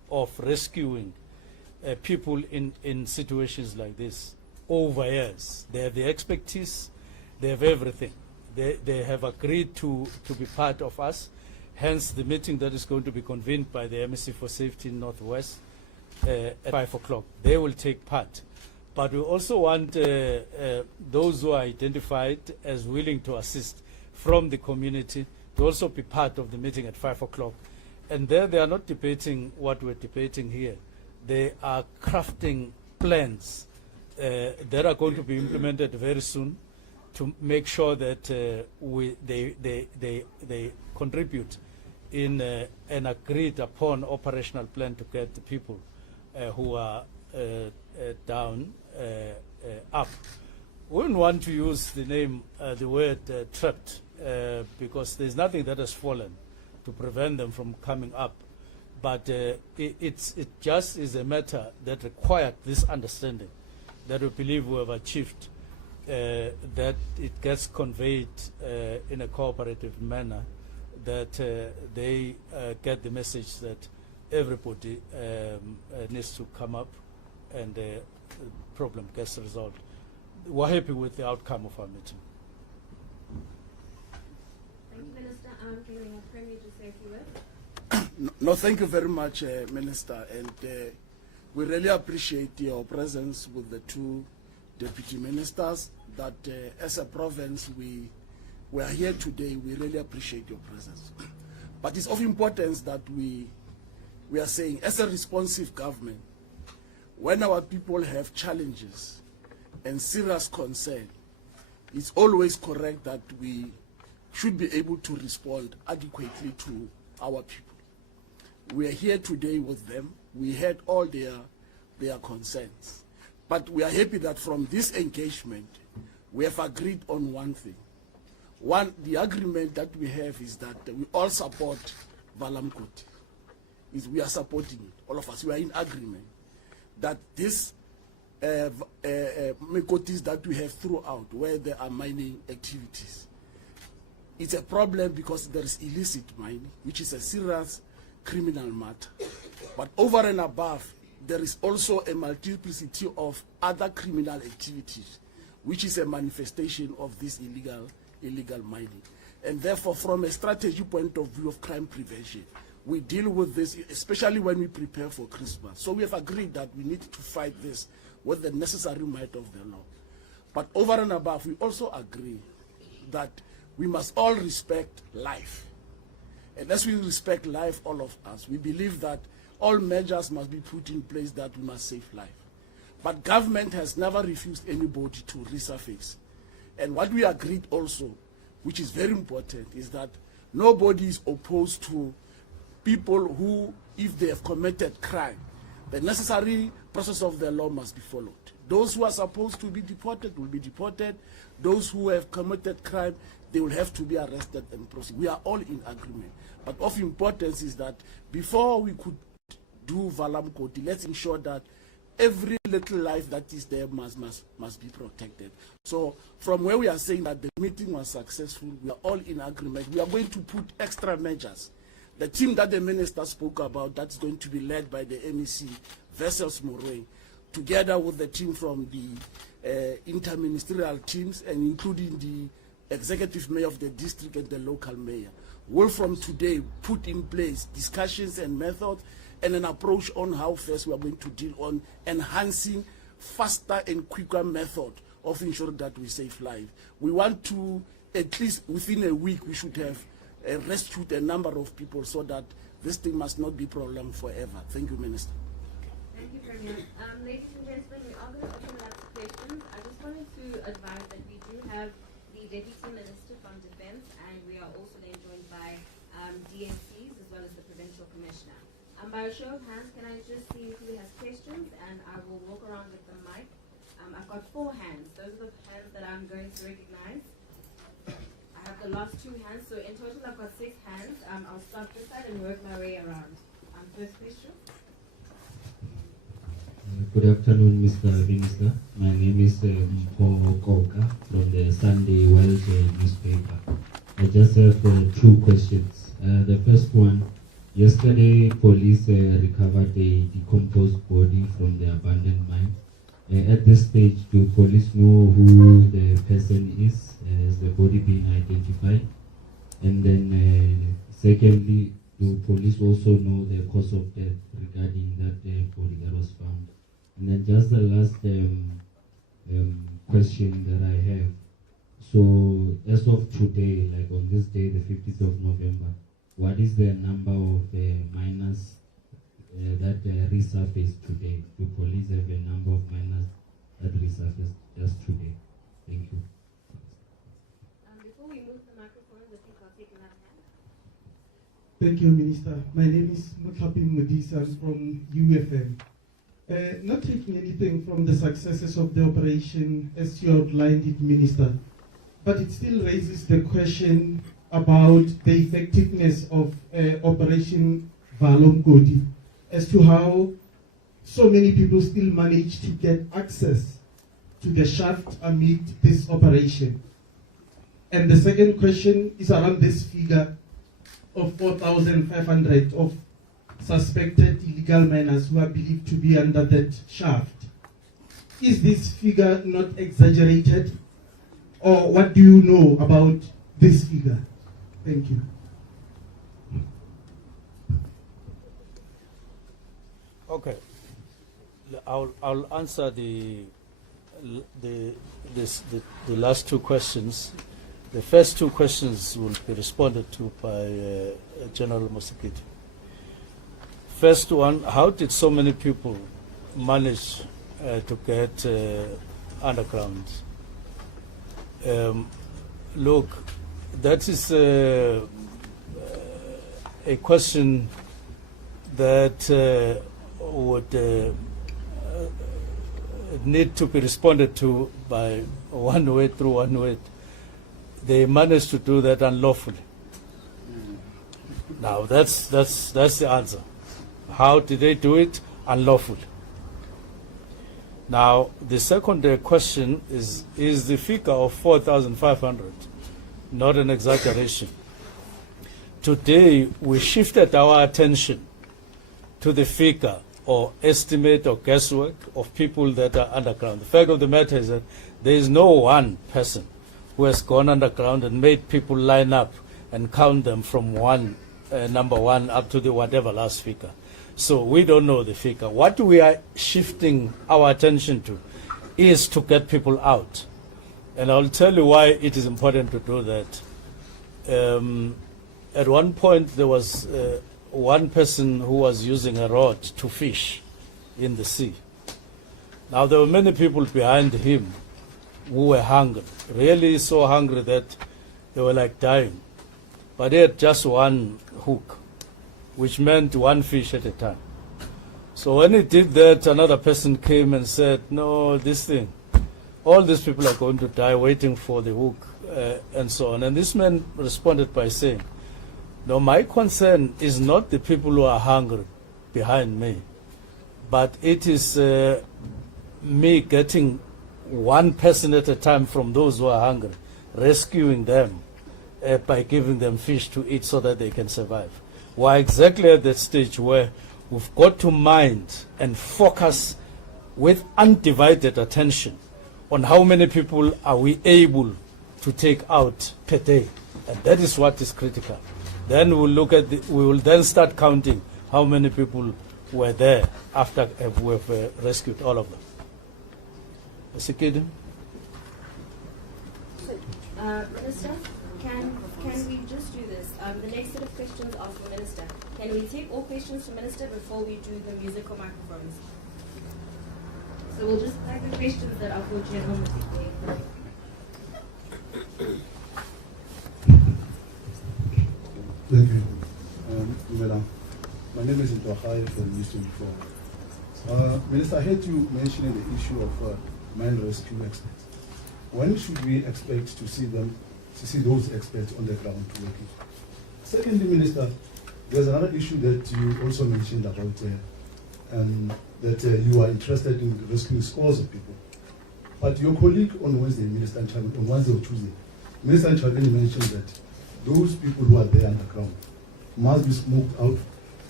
of rescuing people in situations like this over years. They have the expertise, they have everything. They have agreed to be part of us, hence the meeting that is going to be convened by the MEC for Safety in Northwest at 5 o'clock. They will take part. But we also want those who are identified as willing to assist from the community to also be part of the meeting at 5 o'clock. And there they are not debating what we're debating here. They are crafting plans that are going to be implemented very soon to make sure that they contribute in an agreed upon operational plan to get the people who are down up. We wouldn't want to use the word trapped because there's nothing that has fallen to prevent them from coming up. But it just is a matter that required this understanding that we believe we have achieved, that it gets conveyed in a cooperative manner, that they get the message that everybody needs to come up and the problem gets resolved. We're happy with the outcome of our meeting. Thank you, Minister. Can we have Premier to say a few words? No, thank you very much, Minister. And we really appreciate your presence with the two deputy ministers, that as a province, we are here today. We really appreciate your presence. But it's of importance that we are saying, as a responsive government, when our people have challenges and serious concern, it's always correct that we should be able to respond adequately to our people. We are here today with them. We heard all their concerns. But we are happy that from this engagement, we have agreed on one thing. One, the agreement that we have is that we all support Valamkoti. We are supporting it, all of us. We are in agreement that this Mekotis that we have throughout, where there are mining activities, it's a problem because there is illicit mining, which is a serious criminal matter. But over and above, there is also a multiplicity of other criminal activities, which is a manifestation of this illegal mining. And therefore, from a strategy point of view of crime prevention, we deal with this, especially when we prepare for Christmas. So we have agreed that we need to fight this with the necessary might of the law. But over and above, we also agree that we must all respect life. And as we respect life, all of us, we believe that all measures must be put in place that we must save life. But government has never refused anybody to resurface. And what we agreed also, which is very important, is that nobody is opposed to people who, if they have committed crime, the necessary process of the law must be followed. Those who are supposed to be deported will be deported. Those who have committed crime, they will have to be arrested and prosecuted. We are all in agreement. But of importance is that before we could do Valamkoti, let's ensure that every little life that is there must be protected. So from where we are saying that the meeting was successful, we are all in agreement. We are going to put extra measures. The team that the minister spoke about, that's going to be led by the MEC, Vessels Moray, together with the team from the interministerial teams and including the executive mayor of the district and the local mayor, will from today put in place discussions and methods and an approach on how first we are going to deal on enhancing faster and quicker method of ensuring that we save lives. We want to, at least within a week, we should have rescued a number of people so that this thing must not be prolonged forever. Thank you, Minister. Thank you, Premier. Ladies and gentlemen, we are going to open it up to questions. I just wanted to advise that we do have the Deputy Minister from Defence, and we are also then joined by DNCs as well as the Provincial Commissioner. By a show of hands, can I just see who has questions, and I will walk around with the mic. I've got 4 hands. Those are the hands that I'm going to recognize. I have the last 2 hands, so in total I've got 6 hands. I'll start this side and work my way around. First question. Good afternoon, Mr. Minister. My name is Mpho Koka from the Sunday World newspaper. I just have 2 questions. The first one, Yesterday, police recovered a decomposed body from the abandoned mine. At this stage, do police know who the person is? Has the body been identified? And then, secondly, do police also know the cause of death regarding that body that was found? And then just the last question that I have. So, as of today, like on this day, the 15th of November, what is the number of miners that resurfaced today? Do police have a number of miners that resurfaced just today? Thank you. Before we move the microphones, I think I'll take another hand. Thank you, Minister. My name is Mutlapi Mudisa from UFM. Not taking anything from the successes of the operation as you outlined it, Minister, but it still raises the question about the effectiveness of Operation Valomgodi as to how so many people still manage to get access to the shaft amid this operation. And the second question is around this figure of 4,500 of suspected illegal miners who are believed to be under that shaft. Is this figure not exaggerated? Or what do you know about this figure? Thank you. Okay, I'll answer the last two questions. The first two questions will be responded to by General Mosekiti. First one: how did so many people manage to get underground? Look, that is a question that would need to be responded to by one way through one way. They managed to do that unlawfully. Now that's the answer. How did they do it? Unlawfully. Now the second question is the figure of 4,500 not an exaggeration? Today we shifted our attention to the figure or estimate or guesswork of people that are underground. The fact of the matter is that there is no one person who has gone underground and made people line up and count them from number one up to the whatever last figure. So we don't know the figure. What we are shifting our attention to is to get people out. And I'll tell you why it is important to do that. At one point there was one person who was using a rod to fish in the sea. Now there were many people behind him who were hungry, really so hungry that they were like dying. But he had just one hook, which meant one fish at a time. So when he did that, another person came and said, no, this thing, all these people are going to die waiting for the hook, and so on. And this man responded by saying, no, my concern is not the people who are hungry behind me, but it is me getting one person at a time from those who are hungry, rescuing them by giving them fish to eat so that they can survive. We're exactly at that stage where we've got to mind and focus with undivided attention on how many people are we able to take out per day. And that is what is critical. Then we'll look at we will then start counting how many people were there after we've rescued all of them. Minister, can we just do this? The next set of questions are for Minister. Can we take all questions to Minister before we do the musical microphones? So we'll just take the questions that are for General Mosekiti. Thank you. Madam, my name is Ntwahai from News 24. Minister, I heard you mentioning the issue of mine rescue experts. When should we expect to see those experts on the ground working? Secondly, Minister, there's another issue that you also mentioned about that you are interested in rescuing scores of people. But your colleague on Wednesday, Minister Nchabeni, on Wednesday or Tuesday, Minister Nchabeni mentioned that those people who are there underground must be smoked out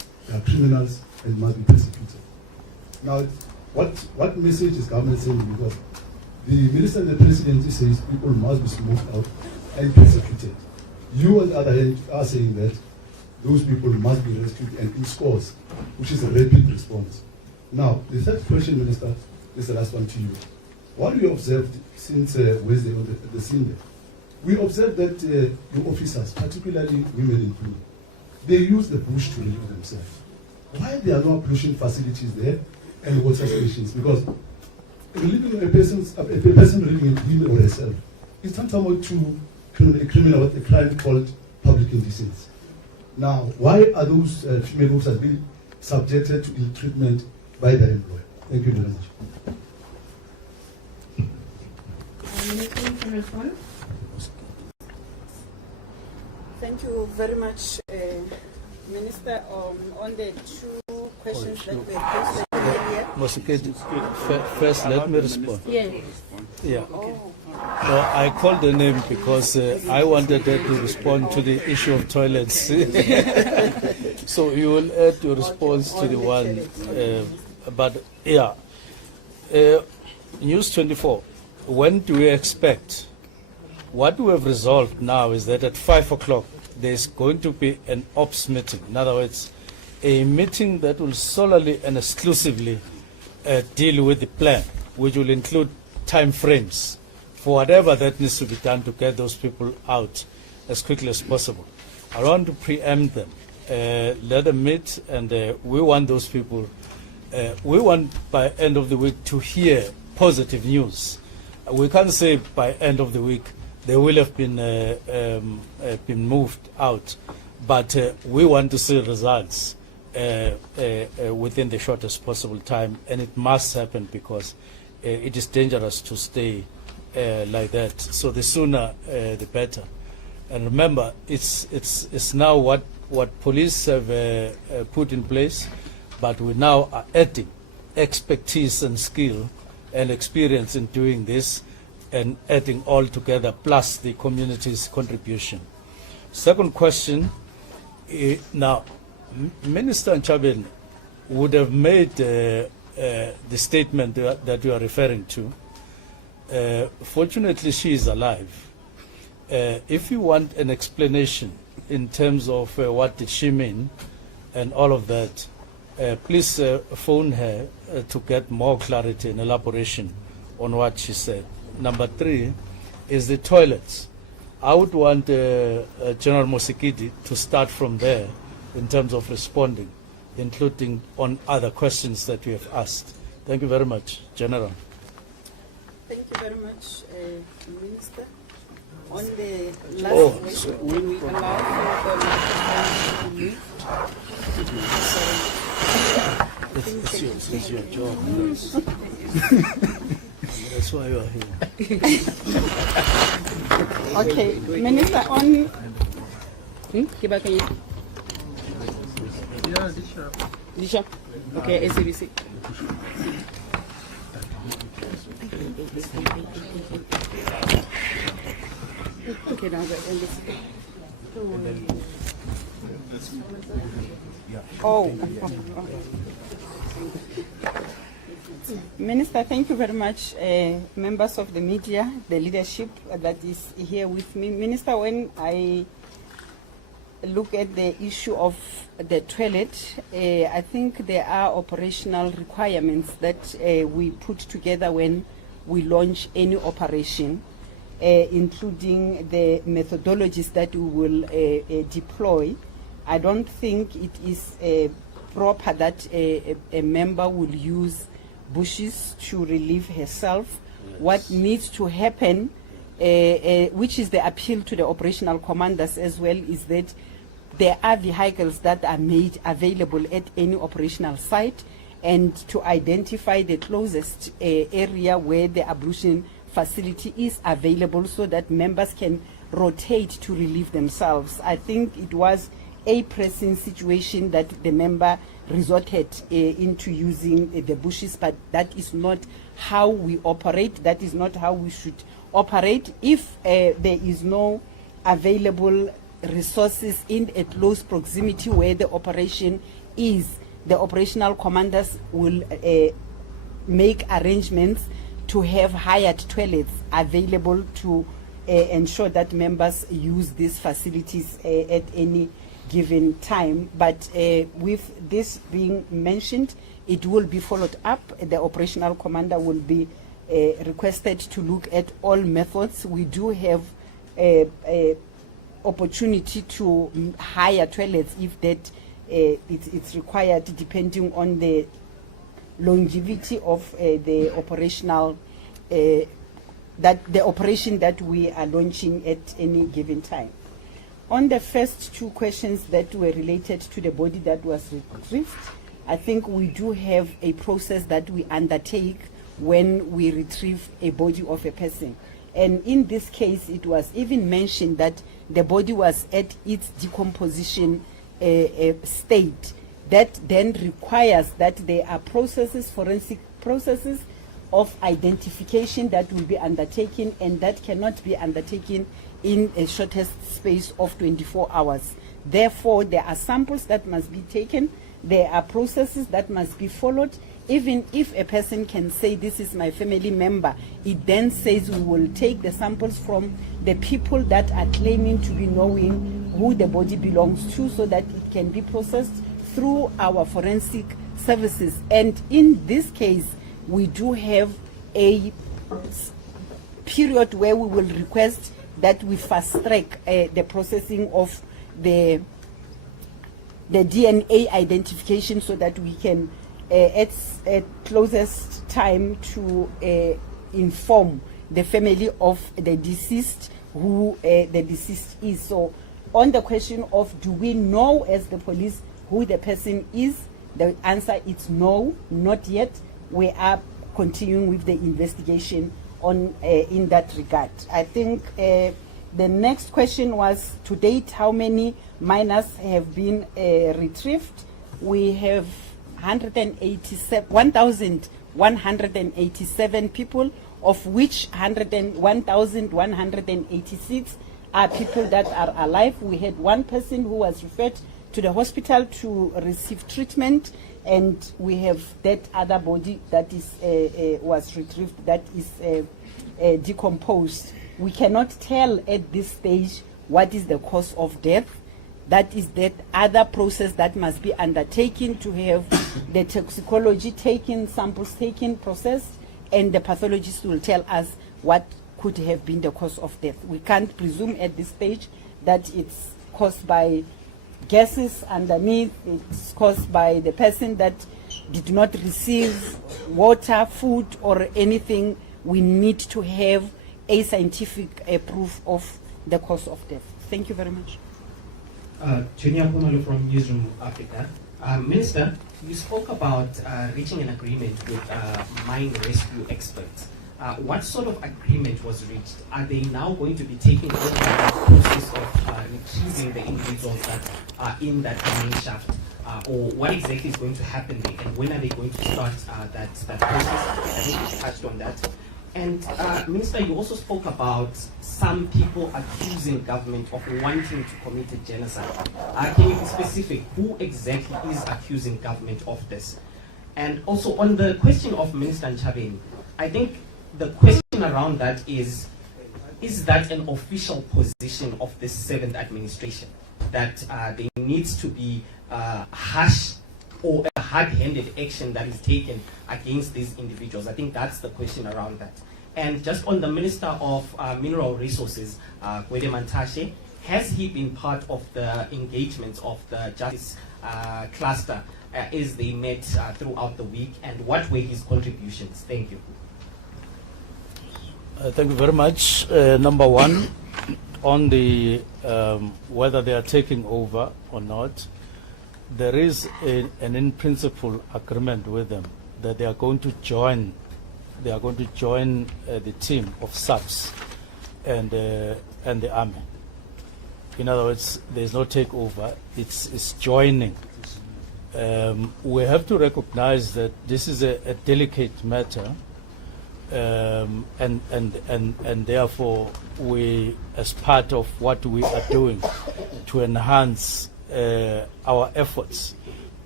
They are criminals and must be persecuted. Now, what message is government sending? Because the Minister and the Presidency says people must be smoothed out and persecuted. You, on the other hand, are saying that those people must be rescued and in scores, which is a rapid response. Now, the third question, Minister, is the last one to you. What we observed since Wednesday on the scene there, we observed that your officers, particularly women included, they use the bush to relieve themselves. Why there are no ablution facilities there and water stations? Because relieving a person relieving him or herself is tantamount to a crime called public indecency. Now, why are those female officers being subjected to ill treatment by their employer? Thank you very much. Minister, you can respond. Thank you very much, Minister. On the two questions that were posted earlier. Mosekedi, first let me respond. Yes. Yeah. I called the name because I wanted her to respond to the issue of toilets. So you will add your response to the one. But yeah, News 24. When do we expect? What we have resolved now is that at 5 o'clock there is going to be an ops meeting. In other words, a meeting that will solely and exclusively deal with the plan, which will include time frames for whatever that needs to be done to get those people out as quickly as possible. I want to preempt them, let them meet, and we want those people, we want by end of the week to hear positive news. We can't say by end of the week they will have been moved out, but we want to see results within the shortest possible time, and it must happen because it is dangerous to stay like that. So the sooner the better. And remember, it's now what police have put in place, but we now are adding expertise and skill and experience in doing this, and adding all together plus the community's contribution. Second question, now Minister Nchabeni would have made the statement that you are referring to. Fortunately, she is alive. If you want an explanation in terms of what did she mean and all of that, please phone her to get more clarity and elaboration on what she said. Number 3 is the toilets. I would want General Mosekedi to start from there in terms of responding, including on other questions that you have asked. Thank you very much, General. Thank you very much, Minister. On the last question, when we allow for the microphone to mute. It's your job. That's why you are here. Okay, Minister, on. Disha. Okay, SABC. Okay, now the NDC. Oh. Minister, thank you very much, members of the media, the leadership that is here with me. Minister, when I look at the issue of the toilet, I think there are operational requirements that we put together when we launch any operation, including the methodologies that we will deploy. I don't think it is proper that a member will use bushes to relieve herself. Yes. What needs to happen, which is the appeal to the operational commanders as well, is that there are vehicles that are made available at any operational site, and to identify the closest area where the ablution facility is available so that members can rotate to relieve themselves. I think it was a pressing situation that the member resorted into using the bushes, but that is not how we operate. That is not how we should operate. If there is no available resources in a close proximity where the operation is the operational commanders will make arrangements to have hired toilets available to ensure that members use these facilities at any given time. But with this being mentioned, it will be followed up. The operational commander will be requested to look at all methods. We do have a opportunity to hire toilets if that it's required, depending on the longevity of the operational the operation that we are launching at any given time. On the first two questions that were related to the body that was retrieved, I think we do have a process that we undertake when we retrieve a body of a person. And in this case, it was even mentioned that the body was at its decomposition state. That then requires that there are processes, forensic processes of identification that will be undertaken, and that cannot be undertaken in a shortest space of 24 hours. Therefore, there are samples that must be taken, there are processes that must be followed. Even if a person can say, this is my family member, it then says we will take the samples from the people that are claiming to be knowing who the body belongs to, so that it can be processed through our forensic services. And in this case, we do have a period where we will request that we fast track the processing of the DNA identification, so that we can at closest time to inform the family of the deceased who the deceased is. So on the question of do we know as the police who the person is, the answer is no, not yet. We are continuing with the investigation on in that regard. I think the next question was, to date, how many minors have been retrieved? We have 1,187 people, of which 1,186 are people that are alive. We had one person who was referred to the hospital to receive treatment, and we have that other body that is was retrieved that is decomposed. We cannot tell at this stage what is the cause of death. That is that other process that must be undertaken to have the toxicology taken, samples taken, processed, and the pathologist will tell us what could have been the cause of death. We can't presume at this stage that it's caused by gases underneath, it's caused by the person that did not receive water, food, or anything. We need to have a scientific proof of the cause of death. Thank you very much. Junior Kumalo from Newsroom Africa. Minister, you spoke about reaching an agreement with mine rescue experts. What sort of agreement was reached? Are they now going to be taking over the process of retrieving the individuals that are in that Mineshaft? Or what exactly is going to happen there? And when are they going to start that process? I think you touched on that. And Minister, you also spoke about some people accusing government of wanting to commit a genocide. Can you be specific? Who exactly is accusing government of this? And also on the question of Minister Nchabeni, I think the question around that is that an official position of the 7th administration, that there needs to be harsh or a hard-handed action that is taken against these individuals? I think that's the question around that. And just on the Minister of Mineral Resources, Gwede Mantashe, has he been part of the engagements of the Justice Cluster as they met throughout the week, and what were his contributions? Thank you. Thank you very much. Number one, on the whether they are taking over or not, there is an in-principle agreement with them that they are going to join. They are going to join the team of SAPS and the army. In other words, there is no takeover; it's joining. We have to recognize that this is a delicate matter, and therefore we, as part of what we are doing to enhance our efforts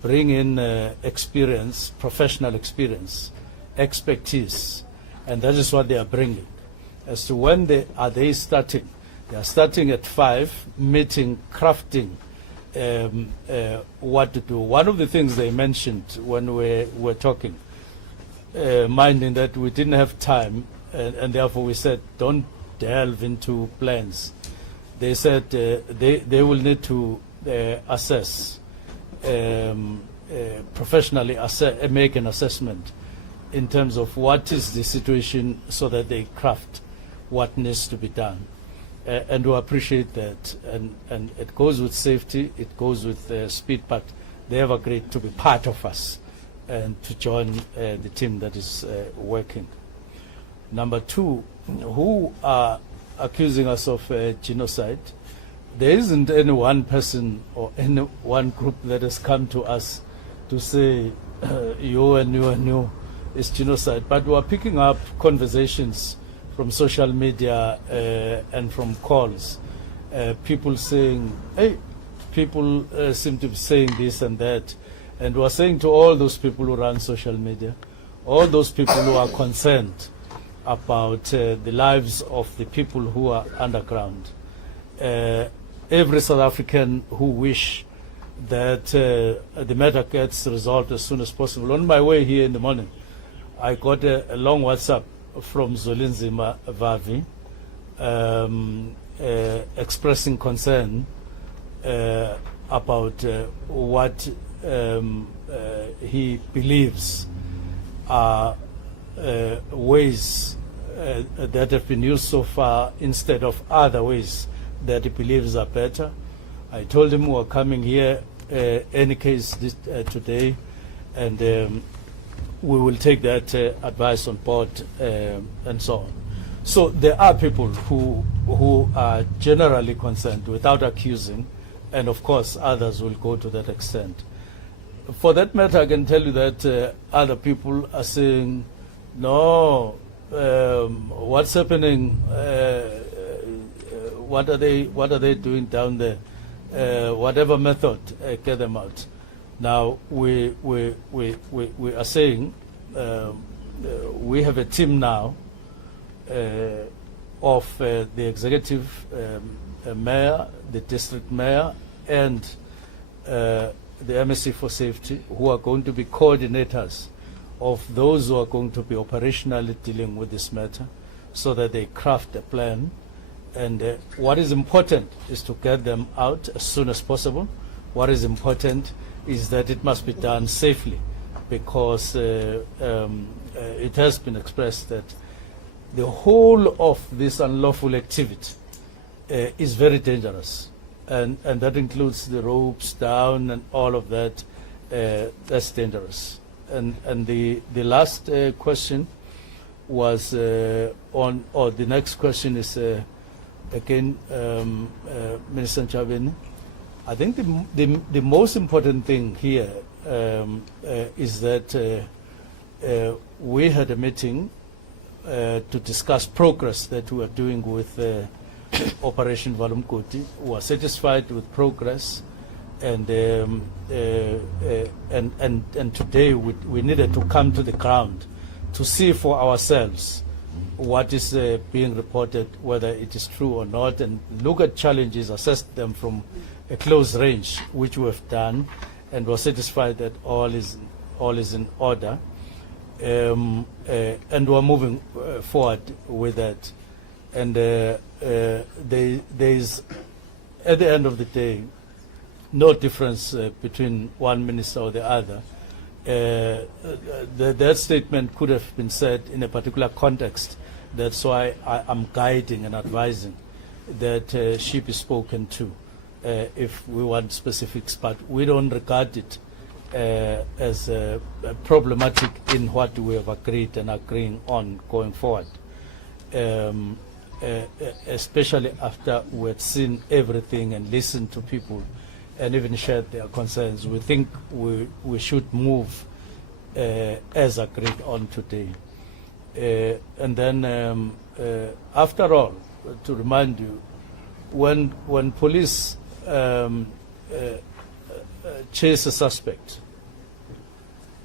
bring in experience, professional experience, expertise, and that is what they are bringing. As to when they are starting, they are starting at 5, meeting, crafting what to do. One of the things they mentioned when we were talking, minding that we didn't have time, and therefore we said don't delve into plans. They said they will need to assess, professionally make an assessment in terms of what is the situation so that they craft what needs to be done. And we appreciate that. And it goes with safety, it goes with speed, but they have agreed to be part of us and to join the team that is working. Number 2, who are accusing us of genocide? There isn't any one person or any one group that has come to us to say you and you and you is genocide, but we are picking up conversations from social media and from calls, people saying, hey, people seem to be saying this and that, and we are saying to all those people who run social media, all those people who are concerned about the lives of the people who are underground, every South African who wish that the matter gets resolved as soon as possible. On my way here in the morning, I got a long WhatsApp from Zolinzima Vavi expressing concern about what he believes are ways that have been used so far instead of other ways that he believes are better. I told him we were coming here any case today, and we will take that advice on board and so on. So there are people who are generally concerned without accusing, and of course others will go to that extent. For that matter, I can tell you that other people are saying, no, what's happening? What are they doing down there? Whatever method, get them out. Now we are saying we have a team now of the executive mayor, the district mayor, and the MSC for Safety, who are going to be coordinators of those who are going to be operationally dealing with this matter, so that they craft a plan. And what is important is to get them out as soon as possible. What is important is that it must be done safely, because it has been expressed that the whole of this unlawful activity is very dangerous, and that includes the ropes down and all of that. That's dangerous. And the last question was on, or the next question is again, Minister Chavini. I think the most important thing here is that we had a meeting to discuss progress that we are doing with Operation Valumkoti. We are satisfied with progress, and today we needed to come to the ground to see for ourselves what is being reported, whether it is true or not, and look at challenges, assess them from a close range, which we have done, and we're satisfied that all is in order, and we're moving forward with that. And there is, at the end of the day, no difference between one minister or the other. That statement could have been said in a particular context. That's why I'm guiding and advising that she be spoken to if we want specifics, but we don't regard it as problematic in what we have agreed and agreeing on going forward, especially after we had seen everything and listened to people and even shared their concerns. We think we should move as agreed on today. And then after all, to remind you, when police chase a suspect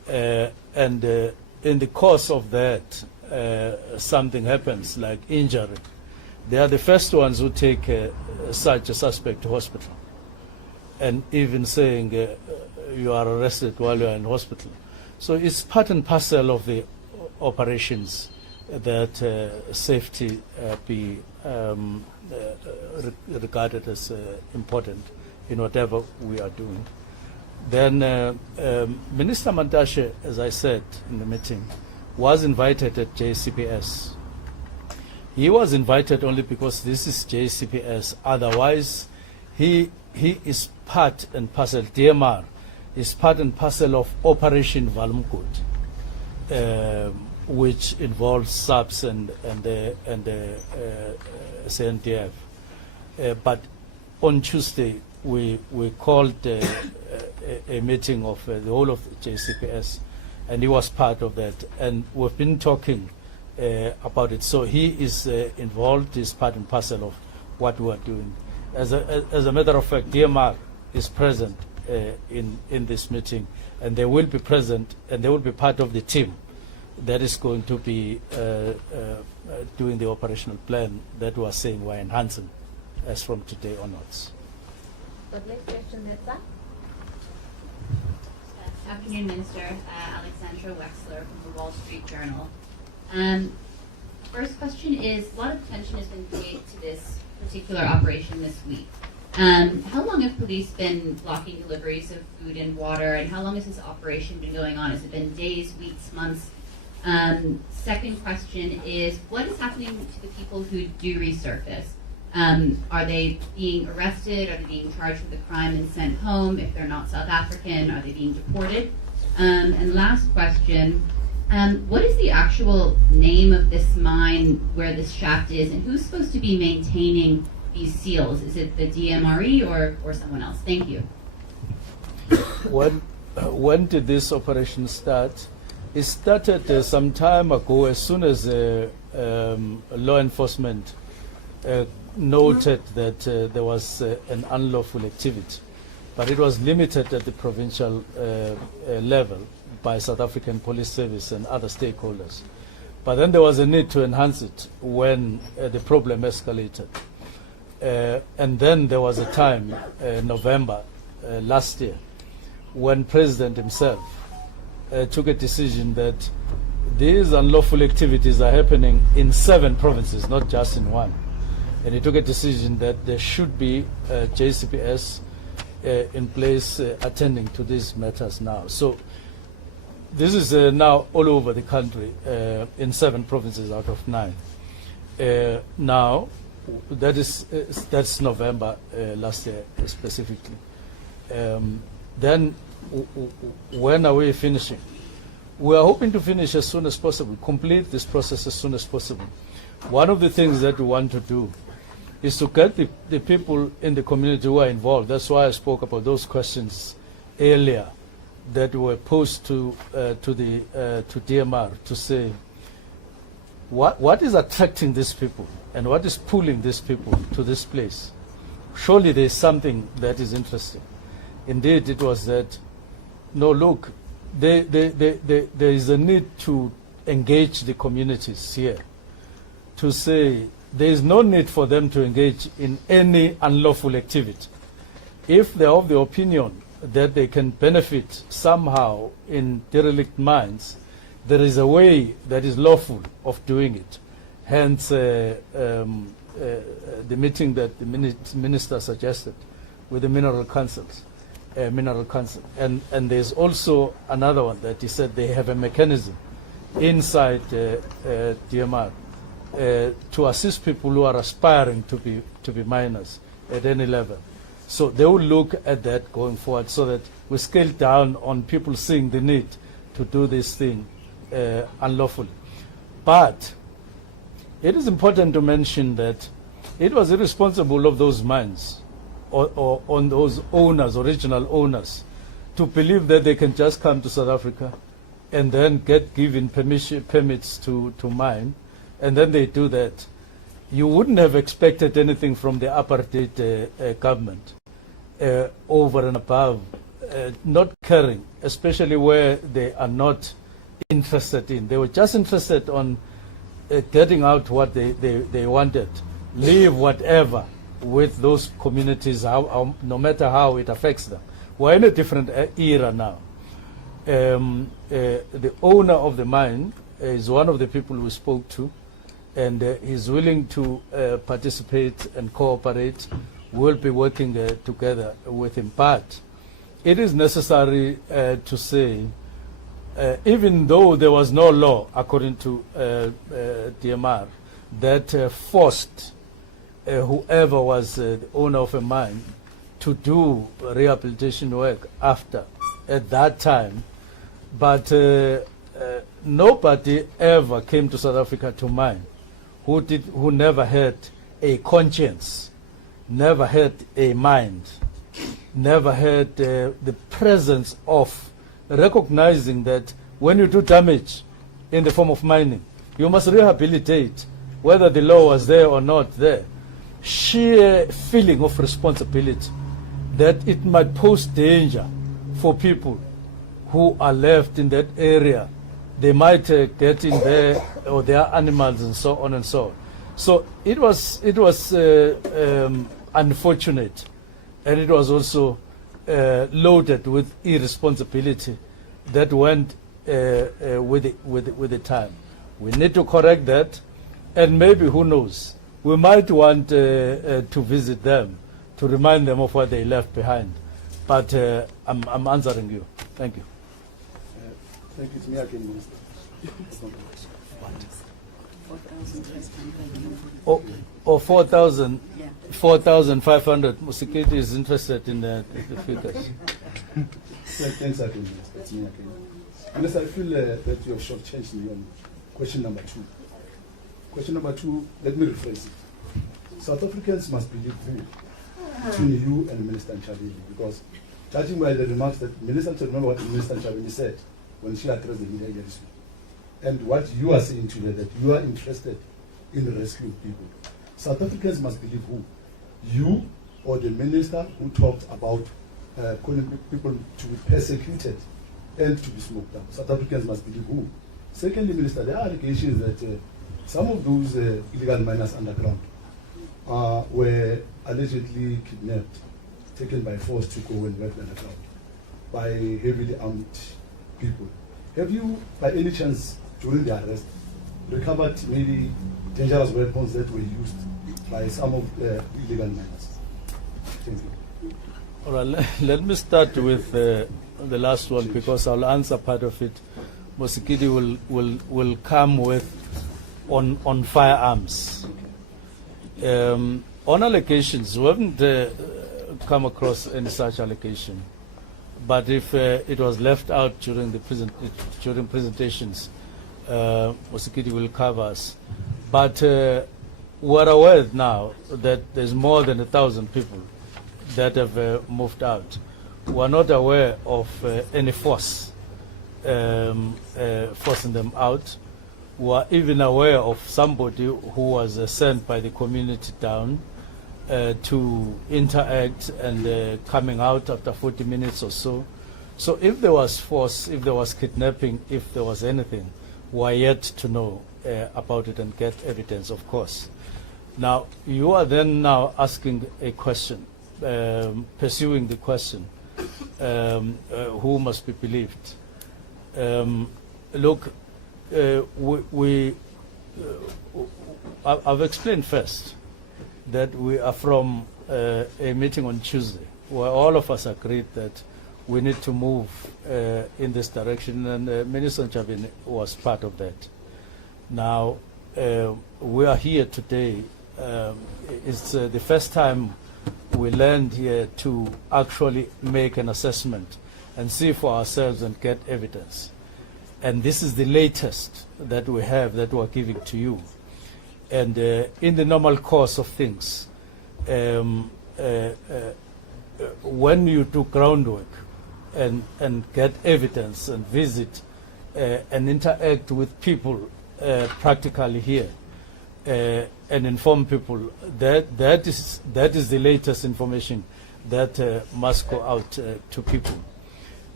and in the course of that, something happens like injury, they are the first ones who take such a suspect to hospital, and even saying you are arrested while you are in hospital. So it's part and parcel of the operations that safety be regarded as important in whatever we are doing. Then Minister Mantashe, as I said in the meeting, was invited at JCPS. He was invited only because this is JCPS. Otherwise, he is part and parcel, DMR is part and parcel of Operation Valmkut, which involves SAPS and CNTF. But on Tuesday, we called a meeting of the whole of JCPS, and he was part of that. And we've been talking about it. So he is involved, is part and parcel of what we are doing. As a matter of fact, DMR is present in this meeting, and they will be present, and they will be part of the team that is going to be doing the operational plan that we are saying we're enhancing as from today onwards. Lovely question, Netza. Afternoon, Minister. Alexandra Wexler from the Wall Street Journal. First question is, a lot of attention has been paid to this particular operation this week. How long have police been blocking deliveries of food and water, and how long has this operation been going on? Has it been days, weeks, months? Second question is, what is happening to the people who do resurface? Are they being arrested? Are they being charged with a crime and sent home? If they're not South African, are they being deported? And last question, what is the actual name of this mine where this shaft is, and who's supposed to be maintaining these seals? Is it the DMRE or someone else? Thank you. When did this operation start? It started some time ago, as soon as law enforcement noted that there was an unlawful activity, but it was limited at the provincial level by South African Police Service and other stakeholders. But then there was a need to enhance it when the problem escalated. And then there was a time, November last year, when President himself took a decision that these unlawful activities are happening in 7 provinces, not just in one. And he took a decision that there should be JCPS in place attending to these matters now. So this is now all over the country in 7 provinces out of 9. Now, that's November last year specifically. Then when are we finishing? We are hoping to finish as soon as possible, complete this process as soon as possible. One of the things that we want to do is to get the people in the community who are involved. That's why I spoke about those questions earlier that were posed to DMR to say what is attracting these people and what is pulling these people to this place. Surely there is something that is interesting. Indeed, it was that. No, look, there is a need to engage the communities here, to say there is no need for them to engage in any unlawful activity. If they are of the opinion that they can benefit somehow in derelict mines, there is a way that is lawful of doing it. Hence, the meeting that the minister suggested with the mineral councils. And there's also another one that he said they have a mechanism inside DMR to assist people who are aspiring to be miners at any level. So they will look at that going forward, so that we scale down on people seeing the need to do this thing unlawfully. But it is important to mention that it was irresponsible of those mines or on those owners, original owners, to believe that they can just come to South Africa and then get given permits to mine, and then they do that. You wouldn't have expected anything from the apartheid government over and above not caring, especially where they are not interested in. They were just interested on getting out what they wanted, leave whatever with those communities, no matter how it affects them. We're in a different era now. The owner of the mine is one of the people we spoke to, and he's willing to participate and cooperate. We'll be working together with him. But it is necessary to say, even though there was no law, according to DMR, that forced whoever was the owner of a mine to do rehabilitation work after, at that time, but nobody ever came to South Africa to mine who never had a conscience, never had a mind, never had the presence of recognizing that when you do damage in the form of mining, you must rehabilitate, whether the law was there or not there. Sheer feeling of responsibility that it might pose danger for people who are left in that area. They might get in there, or their animals, and so on and so on. So it was unfortunate, and it was also loaded with irresponsibility that went with the time. We need to correct that, and maybe, who knows, we might want to visit them to remind them of what they left behind. But I'm answering you. Thank you. Thank you. It's me again, Minister. Or 4,500. Musikiti is interested in the figures. Thanks again, Minister. It's me again. Minister, I feel that you have shortchanged me on question number 2. Question number 2, let me rephrase it. South Africans must believe who? Between you and Minister Nchabeni, because judging by the remarks that Minister, remember what Minister Nchabeni said when she addressed the media yesterday, and what you are saying today, that you are interested in rescuing people. South Africans must believe who? You or the minister who talked about calling people to be persecuted and to be smoked up. South Africans must believe who? Secondly, Minister, there are allegations that some of those illegal miners underground were allegedly kidnapped, taken by force to go and work underground by heavily armed people. Have you, by any chance, during the arrest, recovered maybe dangerous weapons that were used by some of the illegal miners? Thank you. All right, let me start with the last one, because I'll answer part of it. Musikiti will come with on firearms. On allegations, we haven't come across any such allegation. But if it was left out during the presentations, Musikiti will cover us. But we're aware now that there's more than 1,000 people that have moved out. We're not aware of any force forcing them out. We're even aware of somebody who was sent by the community down to interact and coming out after 40 minutes or so. So if there was force, if there was kidnapping, if there was anything, we're yet to know about it and get evidence, of course. Now, you are then now asking a question, pursuing the question, who must be believed? Look, I've explained first that we are from a meeting on Tuesday where all of us agreed that we need to move in this direction, and Minister Nchabeni was part of that. Now, we are here today. It's the first time we land here to actually make an assessment and see for ourselves and get evidence. And this is the latest that we have that we're giving to you. And in the normal course of things, when you do groundwork and get evidence and visit and interact with people practically here and inform people, that is the latest information that must go out to people.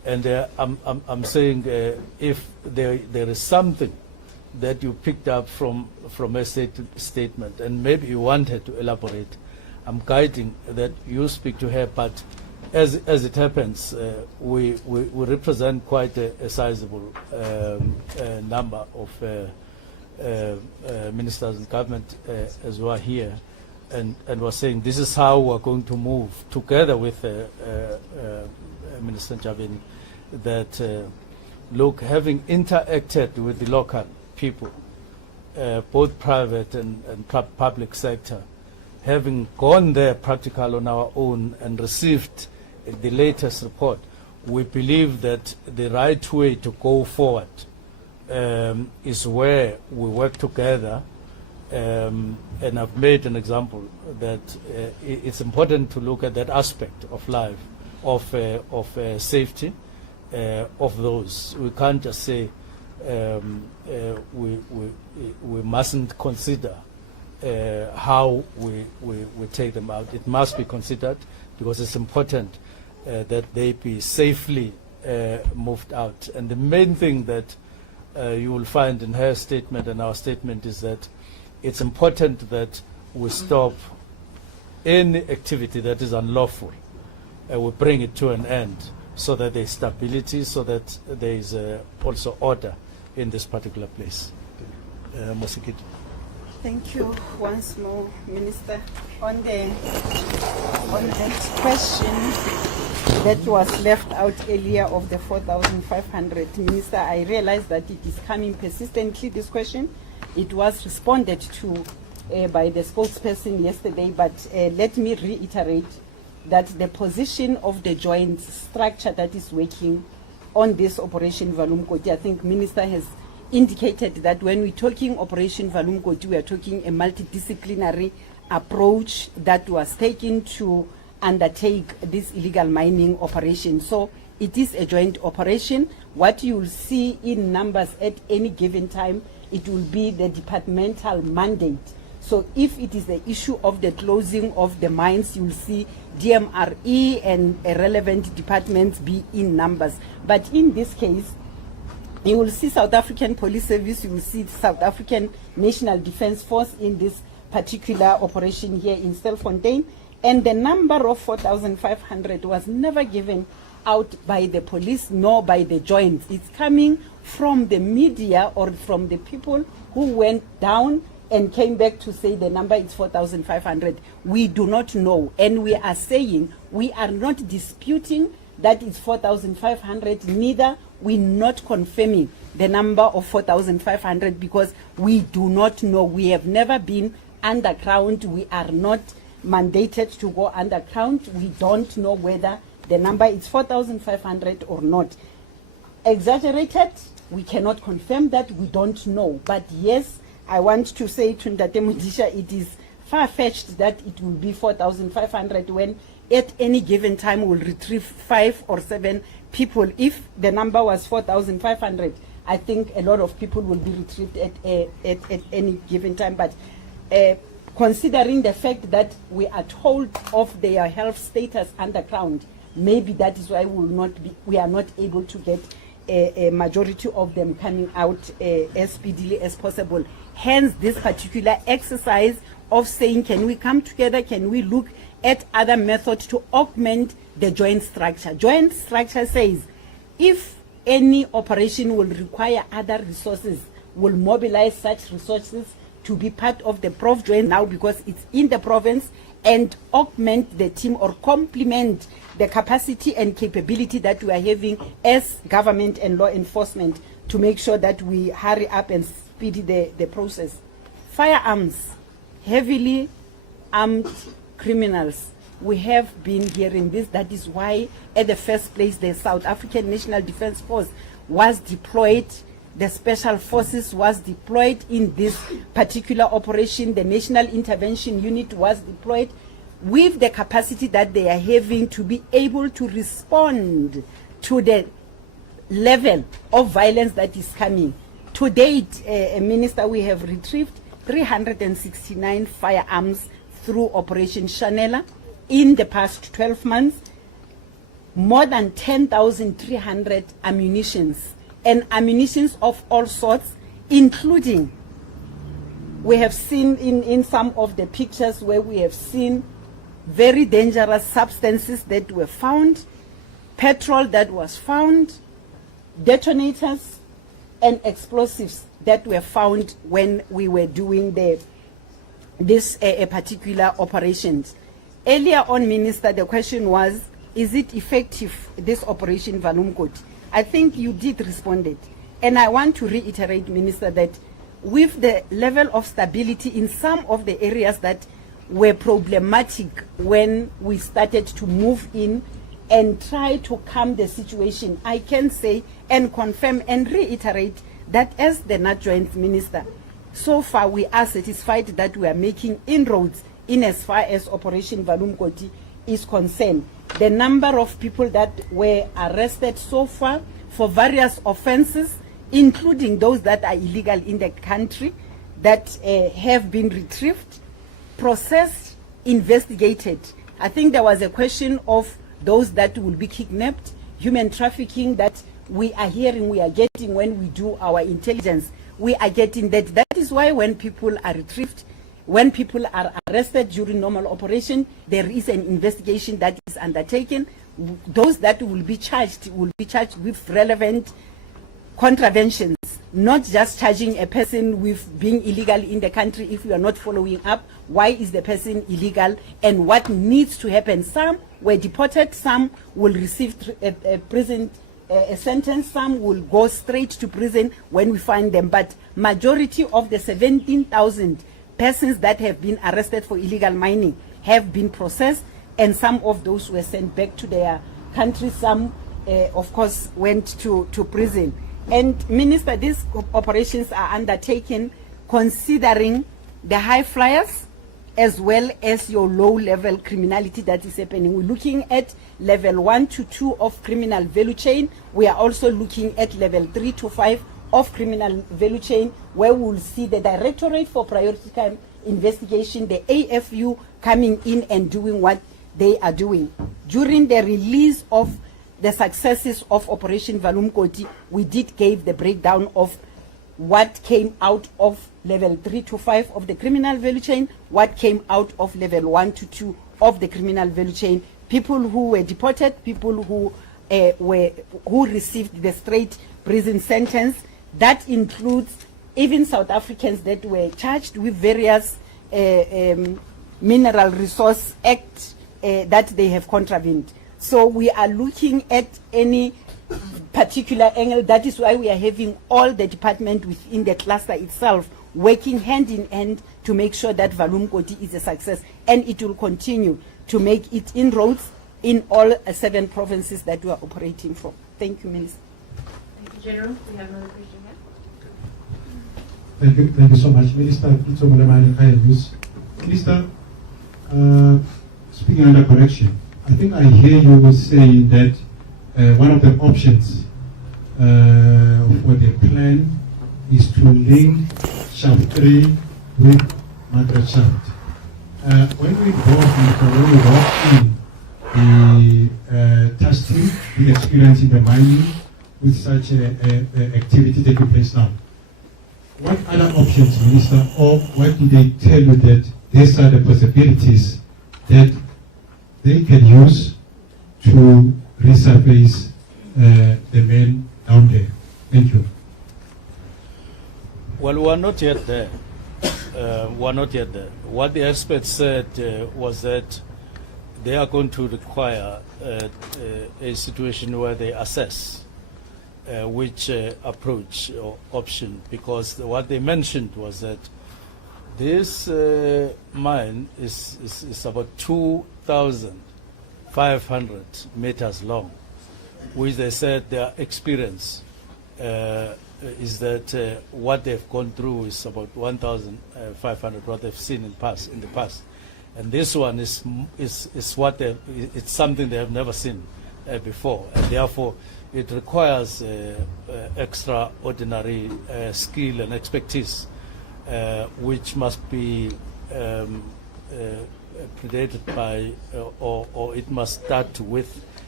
And I'm saying if there is something that you picked up from a statement, and maybe you wanted to elaborate, I'm guiding that you speak to her. But as it happens, we represent quite a sizable number of ministers in government as well here, and we're saying this is how we're going to move together with Minister Javini. That look, having interacted with the local people, both private and public sector, having gone there practical on our own and received the latest report, we believe that the right way to go forward is where we work together. And I've made an example that it's important to look at that aspect of life, of safety of those. We can't just say we mustn't consider how we take them out. It must be considered because it's important that they be safely moved out. And the main thing that you will find in her statement and our statement is that it's important that we stop any activity that is unlawful. We bring it to an end so that there's stability, so that there is also order in this particular place. Mosikit. Thank you once more, Minister. On that question that was left out earlier of the 4,500, Minister, I realize that it is coming persistently, this question. It was responded to by the spokesperson yesterday, but let me reiterate that the position of the joint structure that is working on this Operation Valumkoti, I think Minister has indicated that when we're talking Operation Valumkoti, we are talking a multidisciplinary approach that was taken to undertake this illegal mining operation. So it is a joint operation. What you will see in numbers at any given time, it will be the departmental mandate. So if it is the issue of the closing of the mines, you will see DMRE and relevant departments be in numbers. But in this case, you will see South African Police Service, you will see South African National Defence Force in this particular operation here in Stilfontein. And the number of 4,500 was never given out by the police nor by the joints. It's coming from the media or from the people who went down and came back to say the number is 4,500. We do not know. And we are saying we are not disputing that it's 4,500, neither we're not confirming the number of 4,500 because we do not know. We have never been underground. We are not mandated to go underground. We don't know whether the number is 4,500 or not. Exaggerated, we cannot confirm that, we don't know. But yes, I want to say to Ndate Mudisha, it is far-fetched that it will be 4,500 when at any given time we'll retrieve 5 or 7 people. If the number was 4,500, I think a lot of people will be retrieved at any given time. But considering the fact that we are told of their health status underground, maybe that is why we are not able to get a majority of them coming out as speedily as possible. Hence this particular exercise of saying, can we come together, can we look at other methods to augment the joint structure. Joint structure says if any operation will require other resources, will mobilize such resources to be part of the Prof joint now because it's in the province, and augment the team or complement the capacity and capability that we are having as government and law enforcement to make sure that we hurry up and speed the process. Firearms, heavily armed criminals. We have been hearing this. That is why at the first place the South African National Defence Force was deployed. The Special Forces was deployed in this particular operation. The National Intervention Unit was deployed with the capacity that they are having to be able to respond to the level of violence that is coming. To date, Minister, we have retrieved 369 firearms through Operation Chanela in the past 12 months. more than 10,300 ammunitions, and ammunitions of all sorts, including, we have seen in some of the pictures where we have seen very dangerous substances that were found, petrol that was found, detonators and explosives that were found when we were doing this particular operations. Earlier on, Minister, the question was, is it effective, this operation Valumkoti? I think you did respond it. And I want to reiterate, Minister, that with the level of stability in some of the areas that were problematic when we started to move in and try to calm the situation, I can say and confirm and reiterate that as the NAT Minister, so far we are satisfied that we are making inroads in as far as Operation Valumkoti is concerned. The number of people that were arrested so far for various offenses, including those that are illegal in the country, that have been retrieved, processed, investigated. I think there was a question of those that will be kidnapped, human trafficking that we are hearing, we are getting when we do our intelligence. We are getting that. That is why when people are retrieved, when people are arrested during normal operation, there is an investigation that is undertaken. Those that will be charged with relevant contraventions, not just charging a person with being illegal in the country if you are not following up. Why is the person illegal and what needs to happen? Some were deported, some will receive a prison a sentence, some will go straight to prison when we find them. But majority of the 17,000 persons that have been arrested for illegal mining have been processed, and some of those were sent back to their country. Some, of course, went to prison. And Minister, these operations are undertaken considering the high flyers as well as your low-level criminality that is happening. We're looking at level 1 to 2 of criminal value chain. We are also looking at level 3 to 5 of criminal value chain, where we'll see the Directorate for Priority Crime Investigation, the AFU, coming in and doing what they are doing. During the release of the successes of Operation Valumkoti, we did give the breakdown of what came out of level 3 to 5 of the criminal value chain, what came out of level 1 to 2 of the criminal value chain, people who were deported, people who received the straight prison sentence. That includes even South Africans that were charged with various Mineral Resource Act that they have contravened. So we are looking at any particular angle. That is why we are having all the department within the cluster itself working hand in hand to make sure that Valumkoti is a success, and it will continue to make its inroads in all 7 provinces that we are operating from. Thank you, Minister. Thank you, General. We have another question here. Thank you so much, Minister. Minister, speaking under correction, I think I hear you saying that one of the options for the plan is to link shaft 3 with Margaret shaft. When we walk in the testing, the experience in the mining with such activity taking place now, what other options, Minister, or what did they tell you that these are the possibilities that they can use to resurface the men down there? Thank you. Well, we are not yet there. We are not yet there. What the experts said was that they are going to require a situation where they assess which approach or option, because what they mentioned was that this mine is about 2,500 meters long, which they said their experience is that what they've gone through is about 1,500, what they've seen in the past. And this one is what it's something they have never seen before, and therefore it requires extraordinary skill and expertise, which must be predated by, or it must start with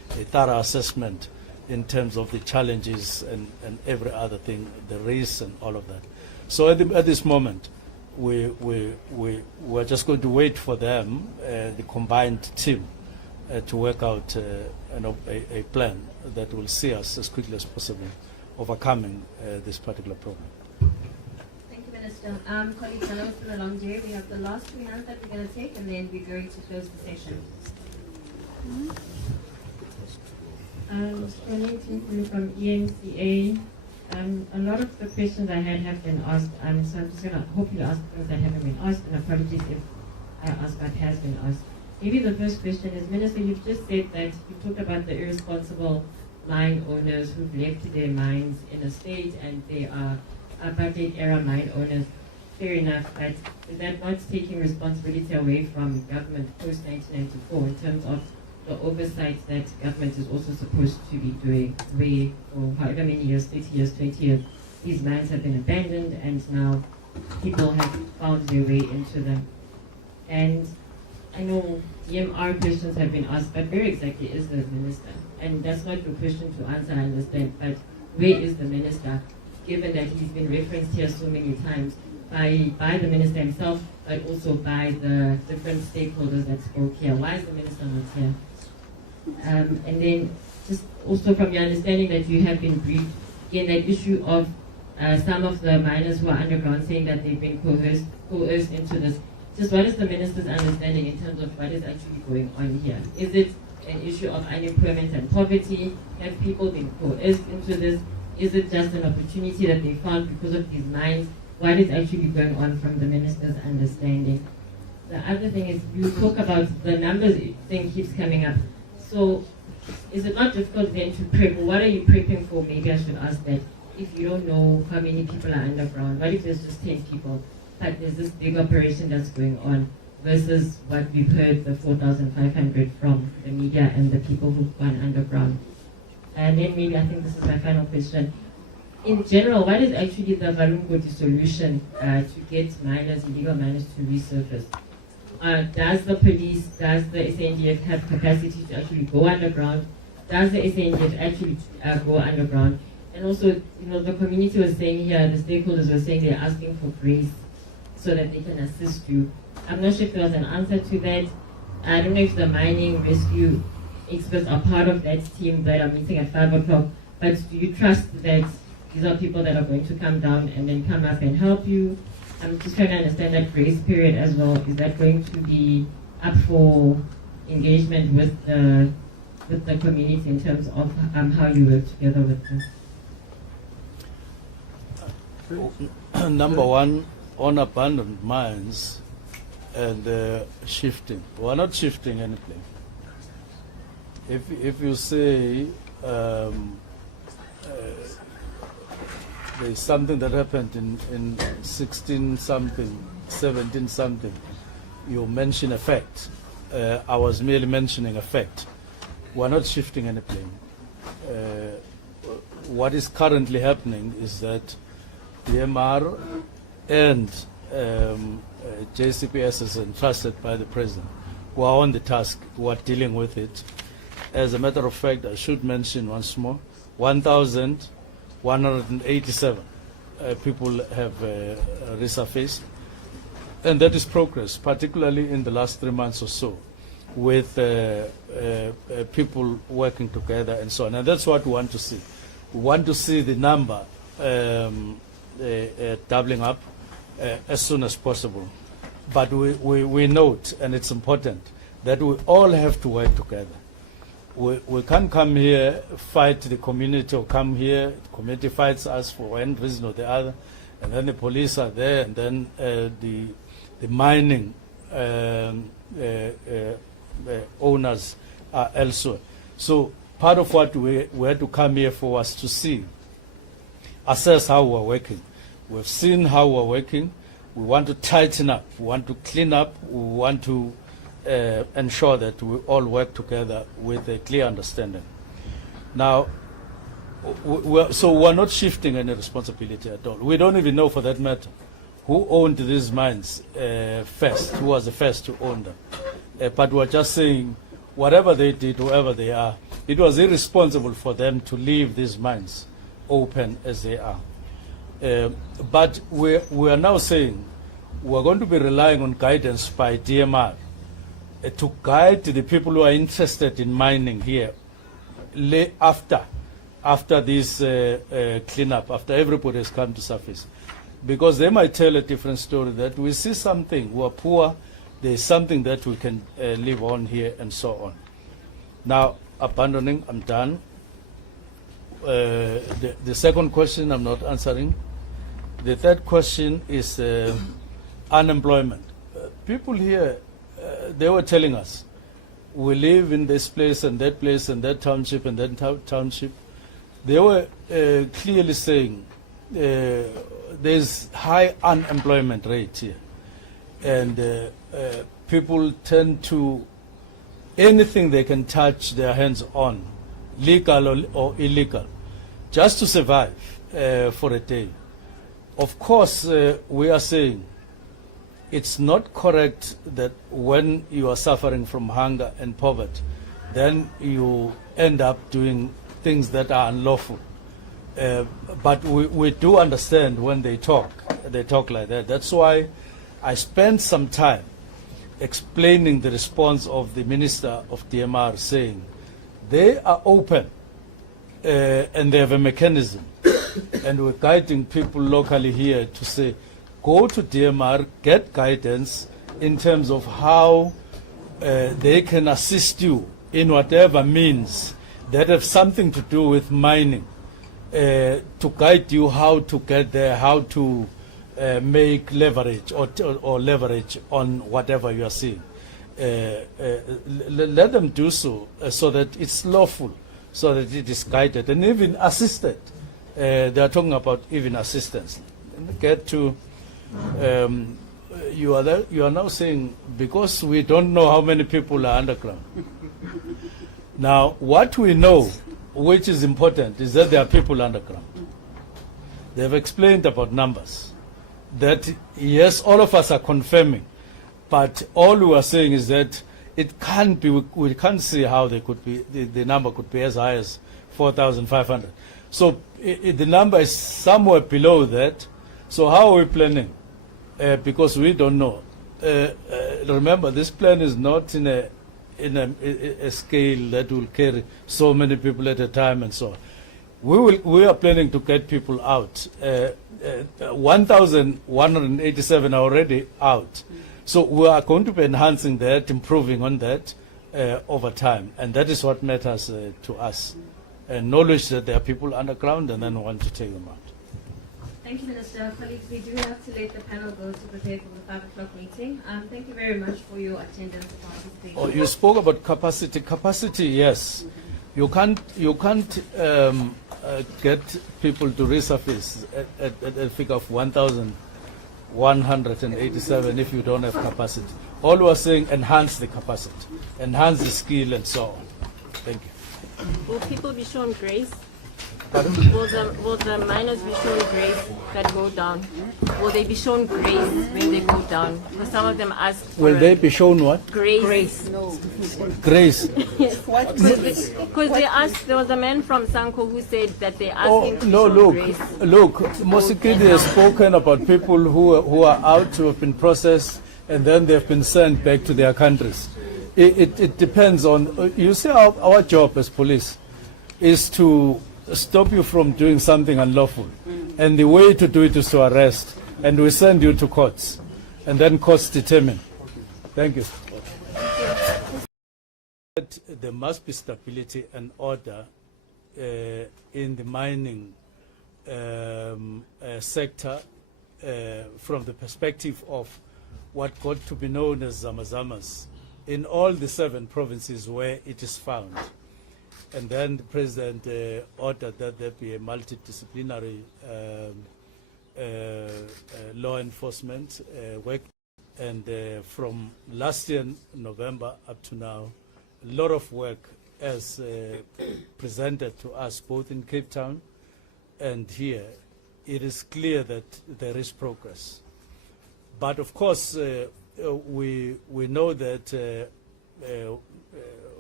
thorough assessment in terms of the challenges and every other thing, the risks and all of that. So at this moment, we're just going to wait for them, the combined team, to work out a plan that will see us as quickly as possible overcoming this particular problem. Thank you, Minister. Colleagues, I know it's been a long day. We have the last 2 hands that we're going to take, and then we're going to close the session. N18G from EMCA. A lot of the questions I had have been asked, so I'm just going to hopefully ask those that haven't been asked, and apologies if I ask what has been asked. Maybe the first question is, Minister, you've just said that you talked about the irresponsible mine owners who've left their mines in a state and they are apartheid era mine owners. Fair enough, but is that not taking responsibility away from government post-1994 in terms of the oversight that government is also supposed to be doing, where for however many years, 30 years, 20 years, these mines have been abandoned and now people have found their way into them. And I know DMR questions have been asked, but where exactly is the minister? And that's not your question to answer, I understand, but where is the minister, given that he's been referenced here so many times by the minister himself, but also by the different stakeholders that spoke here? Why is the minister not here? And then just also from your understanding that you have been briefed, again, that issue of some of the miners who are underground saying that they've been coerced into this. Just what is the minister's understanding in terms of what is actually going on here? Is it an issue of unemployment and poverty? Have people been coerced into this? Is it just an opportunity that they found because of these mines? What is actually going on from the minister's understanding? The other thing is, you talk about the numbers thing keeps coming up. So is it not difficult then to prep? What are you prepping for? Maybe I should ask that. If you don't know how many people are underground, what if there's just 10 people? But there's this big operation that's going on versus what we've heard, the 4,500 from the media and the people who've gone underground. And then maybe, I think this is my final question. In general, what is actually the Valumgodi solution to get miners, illegal miners to resurface? Does the police, does the SANDF have capacity to actually go underground? Does the SANDF actually go underground? And also, the community was saying here, the stakeholders were saying they're asking for grace so that they can assist you. I'm not sure if there was an answer to that. I don't know if the mining rescue experts are part of that team that are meeting at 5 o'clock, but do you trust that these are people that are going to come down and then come up and help you? I'm just trying to understand that grace period as well. Is that going to be up for engagement with the community in terms of how you work together with them? Number one, on abandoned mines and shifting. We're not shifting anything. If you say there's something that happened in 16 something, 17 something, you mention a fact. I was merely mentioning a fact. We're not shifting anything. What is currently happening is that DMR and JCPS is entrusted by the president, who are on the task, who are dealing with it. As a matter of fact, I should mention once more, 1,187 people have resurfaced, and that is progress, particularly in the last 3 months or so, with people working together and so on. And that's what we want to see. We want to see the number doubling up as soon as possible. But we note, and it's important, that we all have to work together. We can't come here, fight the community, or come here, the community fights us for one reason or the other, and then the police are there, and then the mining owners are elsewhere. So part of what we had to come here for was to see, assess how we're working. We've seen how we're working. We want to tighten up. We want to clean up. We want to ensure that we all work together with a clear understanding. Now, we're not shifting any responsibility at all. We don't even know, for that matter, who owned these mines first, who was the first to own them. But we're just saying, whatever they did, whoever they are, it was irresponsible for them to leave these mines open as they are. But we are now saying we're going to be relying on guidance by DMR to guide the people who are interested in mining here after this cleanup, after everybody has come to surface. Because they might tell a different story, that we see something, we are poor, there is something that we can live on here, and so on. Now, abandoning, I'm done. The second question I'm not answering. The third question is unemployment. People here, they were telling us, we live in this place and that township and that township. They were clearly saying there's high unemployment rate here. And people tend to, anything they can touch their hands on, legal or illegal, just to survive for a day. Of course, we are saying it's not correct that when you are suffering from hunger and poverty, then you end up doing things that are unlawful. But we do understand when they talk like that. That's why I spent some time explaining the response of the Minister of DMR, saying they are open and they have a mechanism. And we're guiding people locally here to say, go to DMR, get guidance in terms of how they can assist you in whatever means that have something to do with mining, to guide you how to get there, how to make leverage or leverage on whatever you are seeing. Let them do so, so that it's lawful, so that it is guided and even assisted. They are talking about even assistance. Get to you are now saying, because we don't know how many people are underground. Now, what we know, which is important, is that there are people underground. They have explained about numbers. That yes, all of us are confirming, but all we are saying is that it can't be. We can't see how they could be. The number could be as high as 4,500. So the number is somewhere below that. So how are we planning? Because we don't know. Remember, this plan is not in a scale that will carry so many people at a time and so on. We are planning to get people out. 1,187 are already out. So we are going to be enhancing that, improving on that over time. And that is what matters to us. Knowledge that there are people underground, and then we want to take them out. Thank you, Minister. Colleagues, we do have to let the panel go to prepare for the 5 o'clock meeting. Thank you very much for your attendance and participation. Oh, you spoke about capacity. Capacity, yes. You can't get people to resurface at a figure of 1,187 if you don't have capacity. All we are saying, enhance the capacity, enhance the skill, and so on. Thank you. Will people be shown grace? Will the miners be shown grace that go down? Will they be shown grace when they go down? Because some of them ask for Will they be shown what? Grace. Grace. No. Grace. Because they asked, there was a man from Sanko who said that they asked him to show grace. Look, Mosikidi has spoken about people who are out, who have been processed, and then they've been sent back to their countries. It depends on, you see, our job as police is to stop you from doing something unlawful. And the way to do it is to arrest. And we send you to courts. And then courts determine. Thank you. There must be stability and order in the mining sector from the perspective of what got to be known as Zamazamas in all the 7 provinces where it is found. And then the President ordered that there be a multidisciplinary law enforcement work. And from last year, November, up to now, a lot of work as presented to us, both in Cape Town and here. It is clear that there is progress. But of course, we know that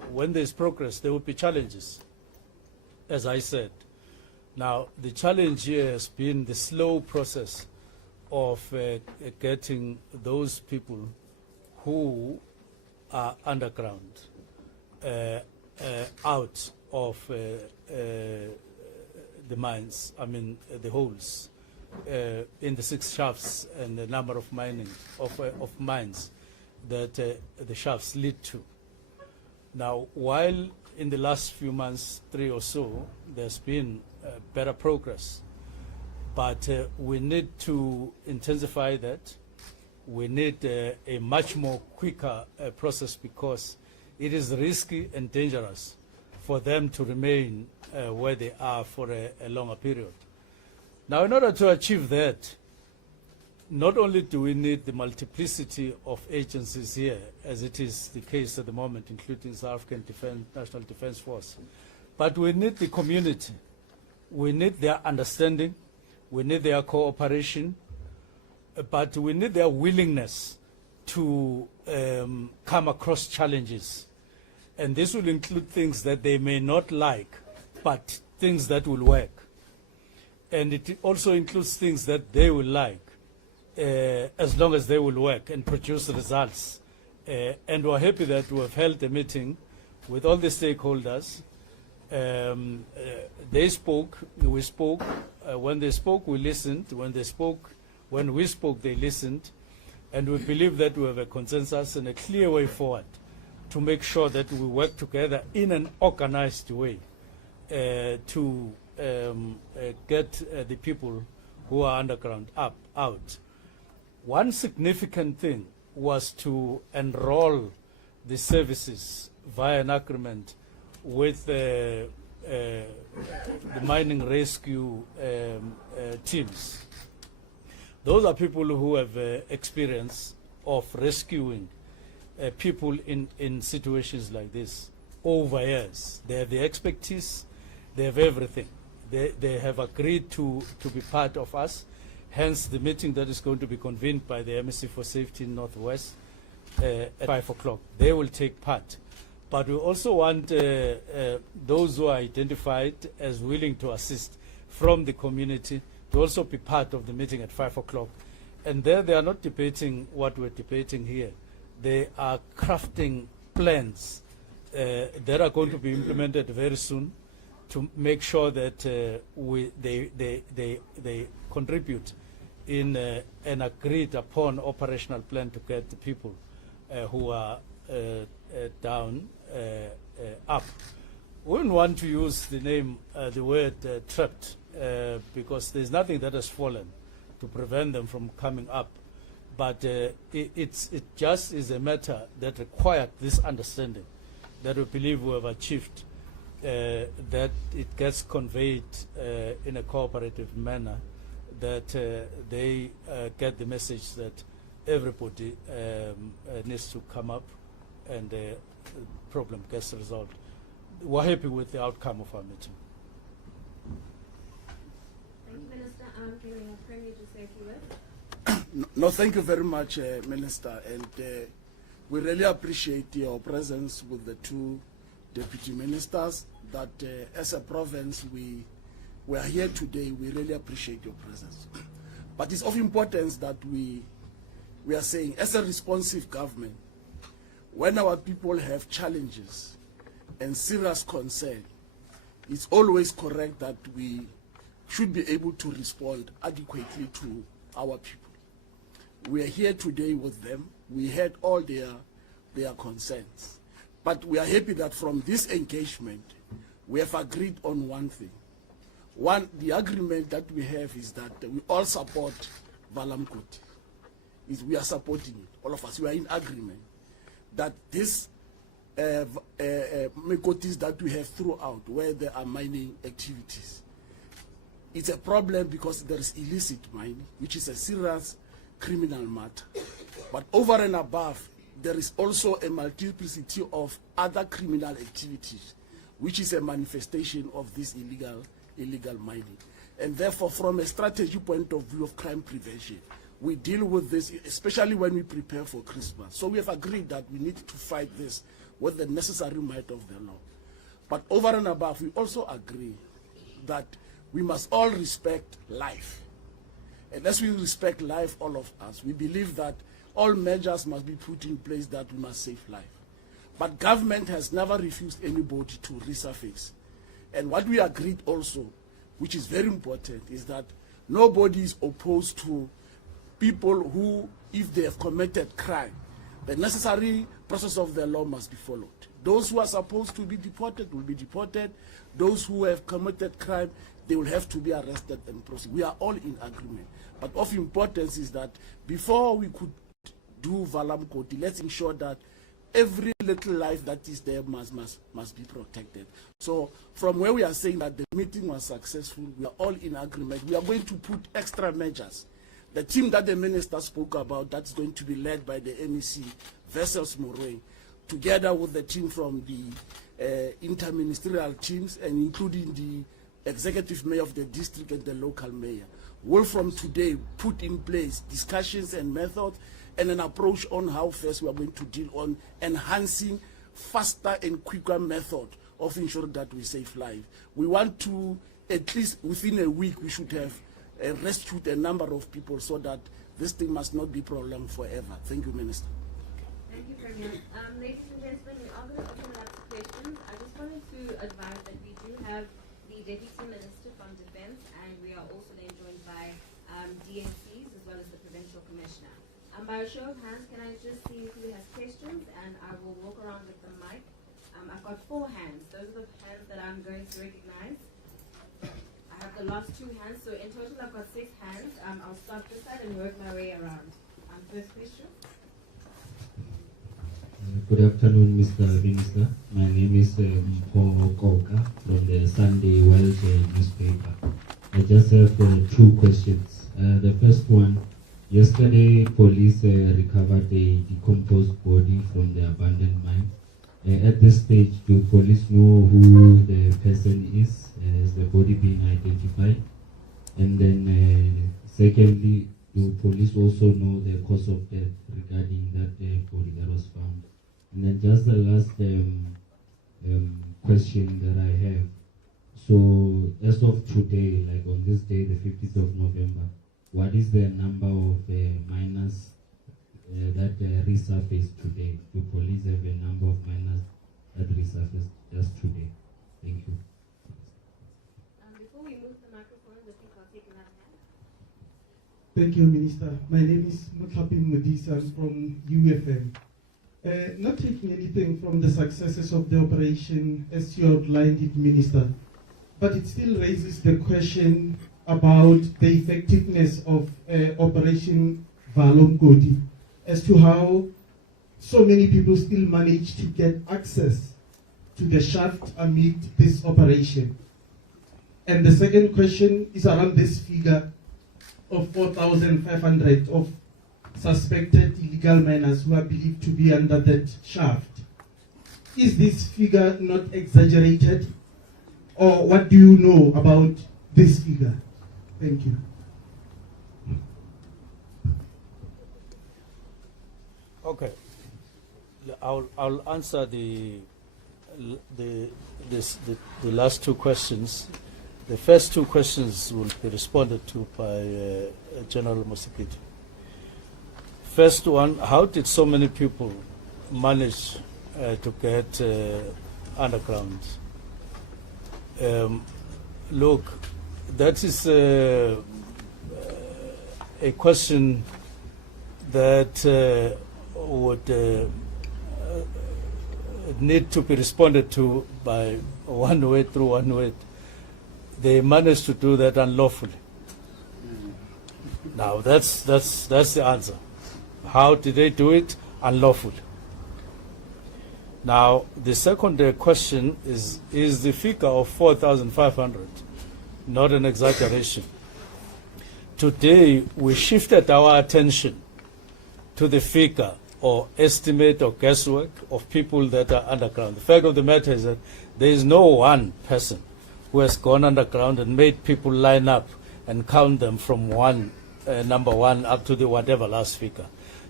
when there's progress, there will be challenges, as I said. Now, the challenge here has been the slow process of getting those people who are underground out of the mines, I mean the holes in the 6 shafts and the number of mines that the shafts lead to. Now, while in the last few months, 3 or so, there's been better progress, but we need to intensify that. We need a much more quicker process, because it is risky and dangerous for them to remain where they are for a longer period. Now, in order to achieve that, not only do we need the multiplicity of agencies here, as it is the case at the moment, including South African National Defence Force, but we need the community. We need their understanding. We need their cooperation. But we need their willingness to come across challenges. And this will include things that they may not like, but things that will work. And it also includes things that they will like, as long as they will work and produce results. And we're happy that we have held a meeting with all the stakeholders. They spoke, we spoke. When they spoke, we listened. When we spoke, they listened. And we believe that we have a consensus and a clear way forward to make sure that we work together in an organized way to get the people who are underground out. One significant thing was to enroll the services via an agreement with the mining rescue teams. Those are people who have experience of rescuing people in situations like this over years. They have the expertise, they have everything. They have agreed to be part of us, hence the meeting that is going to be convened by the MSC for Safety in Northwest at 5 o'clock. They will take part. But we also want those who are identified as willing to assist from the community to also be part of the meeting at 5 o'clock. And there they are not debating what we're debating here. They are crafting plans that are going to be implemented very soon to make sure that they contribute in an agreed upon operational plan to get the people who are down up. We wouldn't want to use the word trapped, because there's nothing that has fallen to prevent them from coming up. But it just is a matter that required this understanding that we believe we have achieved, that it gets conveyed in a cooperative manner, that they get the message that everybody needs to come up and the problem gets resolved. We're happy with the outcome of our meeting. Thank you, Minister. Can we have Premier to say a few words? No, thank you very much, Minister. And we really appreciate your presence with the 2 deputy ministers, that as a province, we are here today. We really appreciate your presence. But it's of importance that we are saying, as a responsive government, when our people have challenges and serious concern, it's always correct that we should be able to respond adequately to our people. We are here today with them. We heard all their concerns. But we are happy that from this engagement, we have agreed on one thing. One, the agreement that we have is that we all support Valamkoti. We are supporting it, all of us. We are in agreement that this Mekotis that we have throughout, where there are mining activities, it's a problem because there is illicit mining, which is a serious criminal matter. But over and above, there is also a multiplicity of other criminal activities, which is a manifestation of this illegal mining. And therefore, from a strategy point of view of crime prevention, we deal with this, especially when we prepare for Christmas. So we have agreed that we need to fight this with the necessary might of the law. But over and above, we also agree that we must all respect life. And as we respect life, all of us, we believe that all measures must be put in place that we must save life. But government has never refused anybody to resurface. And what we agreed also, which is very important, is that nobody is opposed to people who, if they have committed crime, the necessary process of the law must be followed. Those who are supposed to be deported will be deported. Those who have committed crime, they will have to be arrested and prosecuted. We are all in agreement. But of importance is that before we could do Valam Koti, let's ensure that every little life that is there must be protected. So from where we are saying that the meeting was successful, we are all in agreement. We are going to put extra measures. The team that the minister spoke about, that's going to be led by the MEC, Vessels Moray, together with the team from the interministerial teams and including the executive mayor of the district and the local mayor, will from today put in place discussions and methods and an approach on how first we are going to deal on enhancing faster and quicker method of ensuring that we save lives. We want to, at least within a week, we should have rescued a number of people so that this thing must not be prolonged forever. Thank you, Minister. Thank you very much. Ladies and gentlemen, we are going to open it up to questions. I just wanted to advise that we do have the Deputy Minister from Defence, and we are also then joined by DNCs as well as the Provincial Commissioner. By a show of hands, can I just see who has questions, and I will walk around with the mic. I've got 4 hands. Those are the hands that I'm going to recognize. I have the last 2 hands, so in total I've got 6 hands. I'll start this side and work my way around. First question. Good afternoon, Mr. Minister. My name is Paul Koka from the Sunday World newspaper. I just have 2 questions. The first one, yesterday police recovered a decomposed body from the abandoned mine. At this stage, do police know who the person is? Has the body been identified? And then secondly, do police also know the cause of death regarding that body that was found? And then just the last question that I have. So as of today, like on this day, the 15th of November, what is the number of miners that resurfaced today? Do police have a number of miners that resurfaced just today? Thank you. Before we move the microphone, I think I'll take another hand. Thank you, Minister. My name is Mutlapin Mudisa from UFM. Not taking anything from the successes of the operation as you outlined it, Minister, but it still raises the question about the effectiveness of Operation Valom Koti as to how so many people still manage to get access to the shaft amid this operation. And the second question is around this figure of 4,500 of suspected illegal miners who are believed to be under that shaft. Is this figure not exaggerated? Or what do you know about this figure? Thank you. Okay, I'll answer the last 2 questions. The first 2 questions will be responded to by General Musikiti. First one, how did so many people manage to get underground? Look, that is a question that would need to be responded to by one word. They managed to do that unlawfully. Now that's the answer. How did they do it? Unlawfully. Now the second question is the figure of 4,500 not an exaggeration? Today we shifted our attention to the figure or estimate or guesswork of people that are underground. The fact of the matter is that there is no one person who has gone underground and made people line up and count them from number one up to the whatever last figure.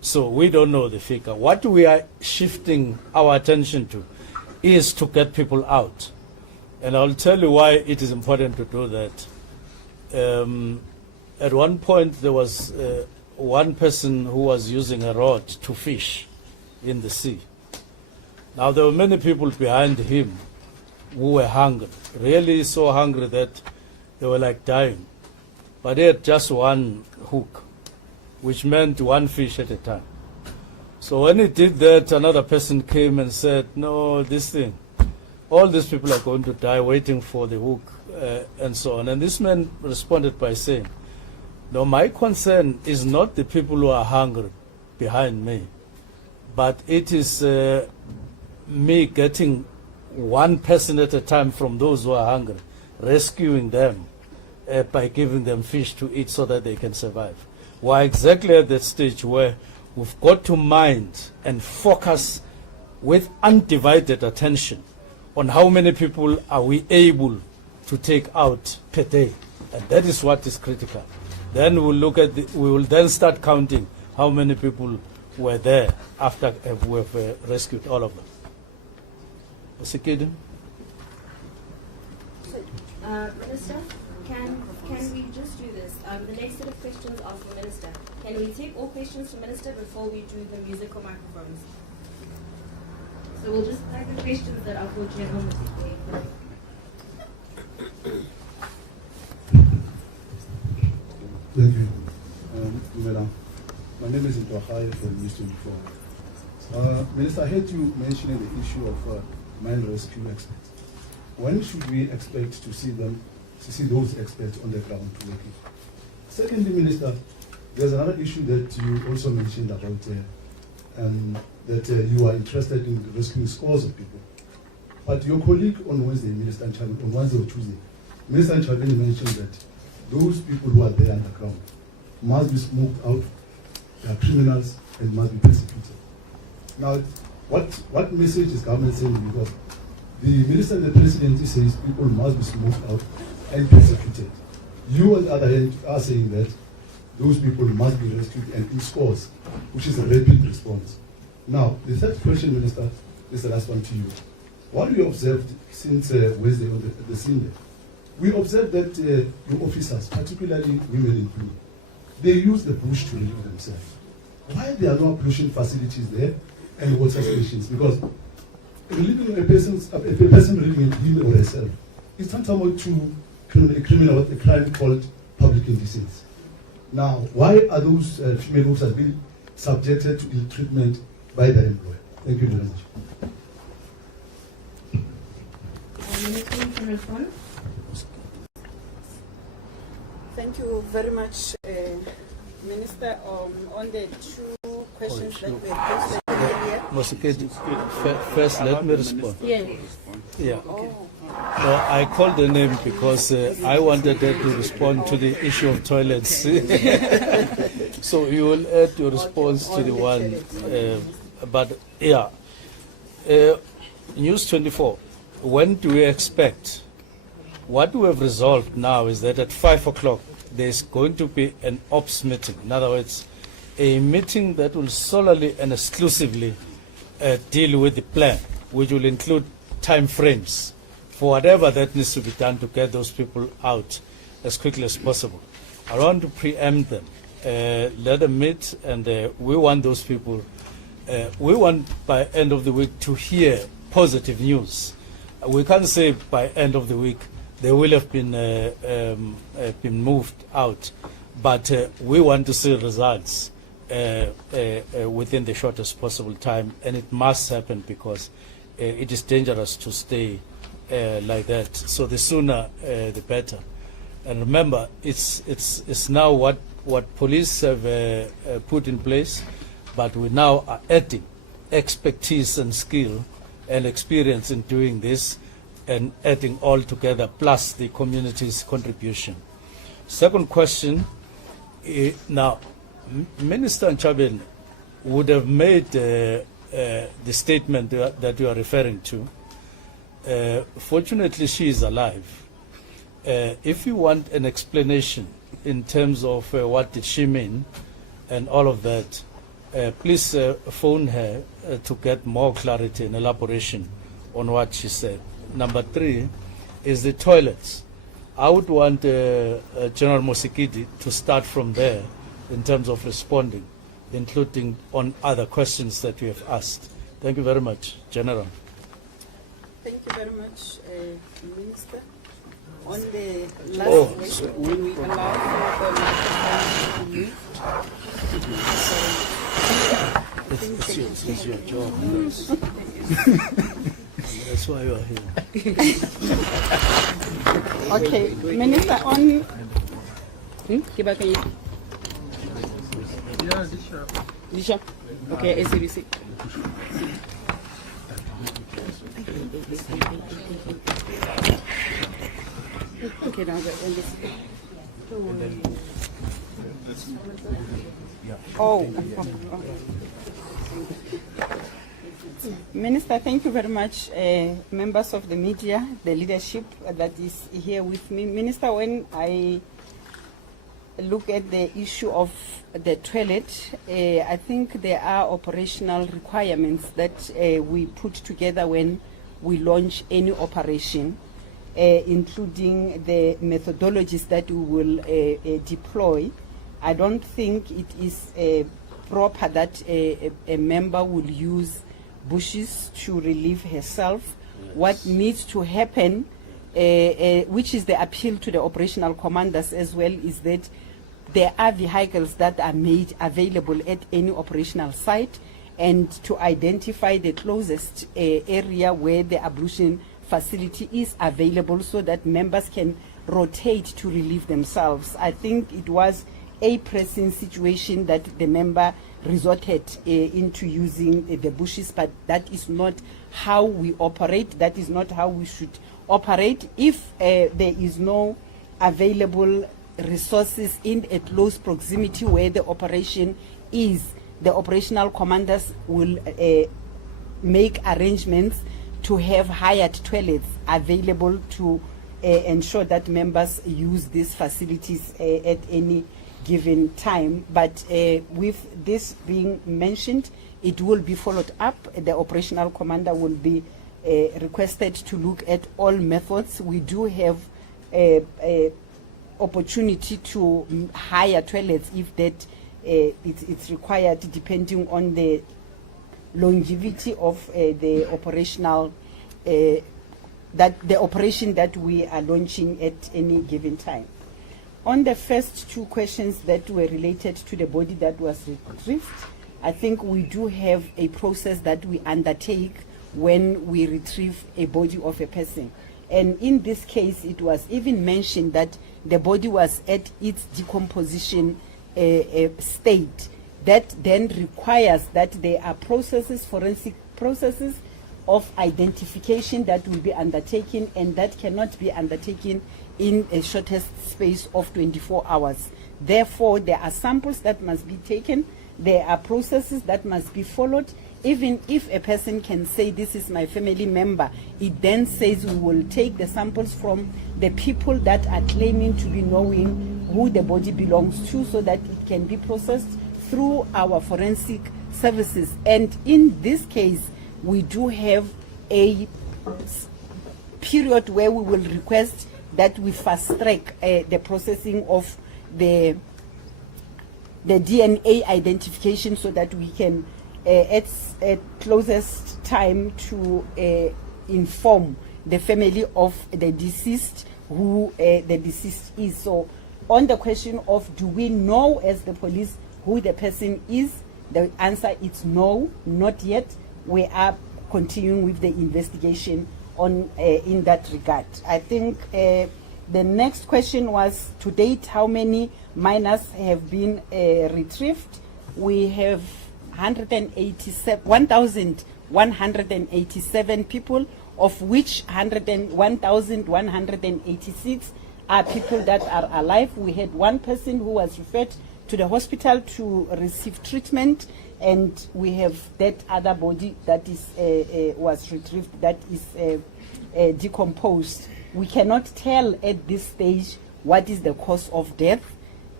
So we don't know the figure. What we are shifting our attention to is to get people out. And I'll tell you why it is important to do that. At one point, there was one person who was using a rod to fish in the sea. Now, there were many people behind him who were hungry, really so hungry that they were like dying. But he had just one hook, which meant one fish at a time. So when he did that, another person came and said, no, this thing, all these people are going to die waiting for the hook, and so on. And this man responded by saying, no, my concern is not the people who are hungry behind me, but it is me getting one person at a time from those who are hungry, rescuing them by giving them fish to eat so that they can survive. We're exactly at that stage where we've got to mind and focus with undivided attention on how many people are we able to take out per day. And that is what is critical. Then we'll look at we will then start counting how many people were there after we've rescued all of them. Minister, can we just do this? The next set of questions are for Minister. Can we take all questions to Minister before we do the musical microphones? So we'll just take the questions that are for General Mutiki. Thank you. Madam, my name is Ndwahai from News 24. Minister, I heard you mentioning the issue of mine rescue experts. When should we expect to see those experts on the ground working? Secondly, Minister, there's another issue that you also mentioned about that you are interested in rescuing scores of people. But your colleague on Wednesday, Minister Nchabeni, on Wednesday or Tuesday, Minister Nchabeni mentioned that those people who are there underground must be smoked out, they are criminals, and must be persecuted. Now, what message is government sending? Because the Minister and the President says people must be smoked out and persecuted. You, on the other hand, are saying that those people must be rescued and in scores, which is a rapid response. Now, the third question, Minister, is the last one to you. What we observed since Wednesday on the scene there, we observed that your officers, particularly women included, they use the bush to relieve themselves. Why there are no pollution facilities there and water stations? Because relieving a person relieving him or herself is tantamount to a crime called public indecency. Now, why are those female officers being subjected to ill treatment by their employer? Thank you very much. Minister, you can respond. Thank you very much, Minister. On the two questions that were posted earlier. First, let me respond. Yes. Yeah. No, I called the name because I wanted her to respond to the issue of toilets. So you will add your response to the one. But yeah, News 24. When do we expect? What we have resolved now is that at 5 o'clock there's going to be an ops meeting. In other words, a meeting that will solely and exclusively deal with the plan, which will include time frames for whatever that needs to be done to get those people out as quickly as possible. I want to preempt them, let them meet, and we want those people, we want by end of the week to hear positive news. We can't say by end of the week they will have been moved out, but we want to see results within the shortest possible time, and it must happen because it is dangerous to stay like that. So the sooner the better. And remember, it's now what police have put in place, but we now are adding expertise and skill and experience in doing this, and adding all together, plus the community's contribution. Second question, now, Minister Nchabeni would have made the statement that you are referring to. Fortunately, she is alive. If you want an explanation in terms of what did she mean and all of that, Please phone her to get more clarity and elaboration on what she said. Number 3 is the toilets. I would want General Mosikidi to start from there in terms of responding, including on other questions that we have asked. Thank you very much, General. Thank you very much, Minister. On the last question, will we allow for the microphone to mute? It's your job. That's why you are here. Okay, Minister, on... Disha? Okay, SABC. Okay, now the Oh. Minister, thank you very much, members of the media, the leadership that is here with me. Minister, when I look at the issue of the toilet, I think there are operational requirements that we put together when we launch any operation, including the methodologies that we will deploy. I don't think it is proper that a member will use bushes to relieve herself. What needs to happen, which is the appeal to the operational commanders as well, is that there are vehicles that are made available at any operational site, and to identify the closest area where the ablution facility is available so that members can rotate to relieve themselves. I think it was a pressing situation that the member resorted into using the bushes, but that is not how we operate. That is not how we should operate. If there is no available resources in a close proximity where the operation is, the operational commanders will make arrangements to have hired toilets available to ensure that members use these facilities at any given time. But with this being mentioned, it will be followed up. The operational commander will be requested to look at all methods. We do have a opportunity to hire toilets if that it's required, depending on the longevity of the operational the operation that we are launching at any given time. On the first two questions that were related to the body that was retrieved, I think we do have a process that we undertake when we retrieve a body of a person. And in this case, it was even mentioned that the body was at its decomposition state. That then requires that there are processes, forensic processes of identification that will be undertaken, and that cannot be undertaken in a shortest space of 24 hours. Therefore, there are samples that must be taken, there are processes that must be followed. Even if a person can say, this is my family member, it then says we will take the samples from the people that are claiming to be knowing who the body belongs to, so that it can be processed through our forensic services. And in this case, we do have a period where we will request that we fast track the processing of the DNA identification, so that we can at closest time to inform the family of the deceased who the deceased is. So on the question of do we know as the police who the person is, the answer is no, not yet. We are continuing with the investigation on in that regard. I think the next question was, to date, how many minors have been retrieved? We have 1,187 people, of which 1,186 are people that are alive. We had one person who was referred to the hospital to receive treatment, and we have that other body that is was retrieved that is decomposed. We cannot tell at this stage what is the cause of death.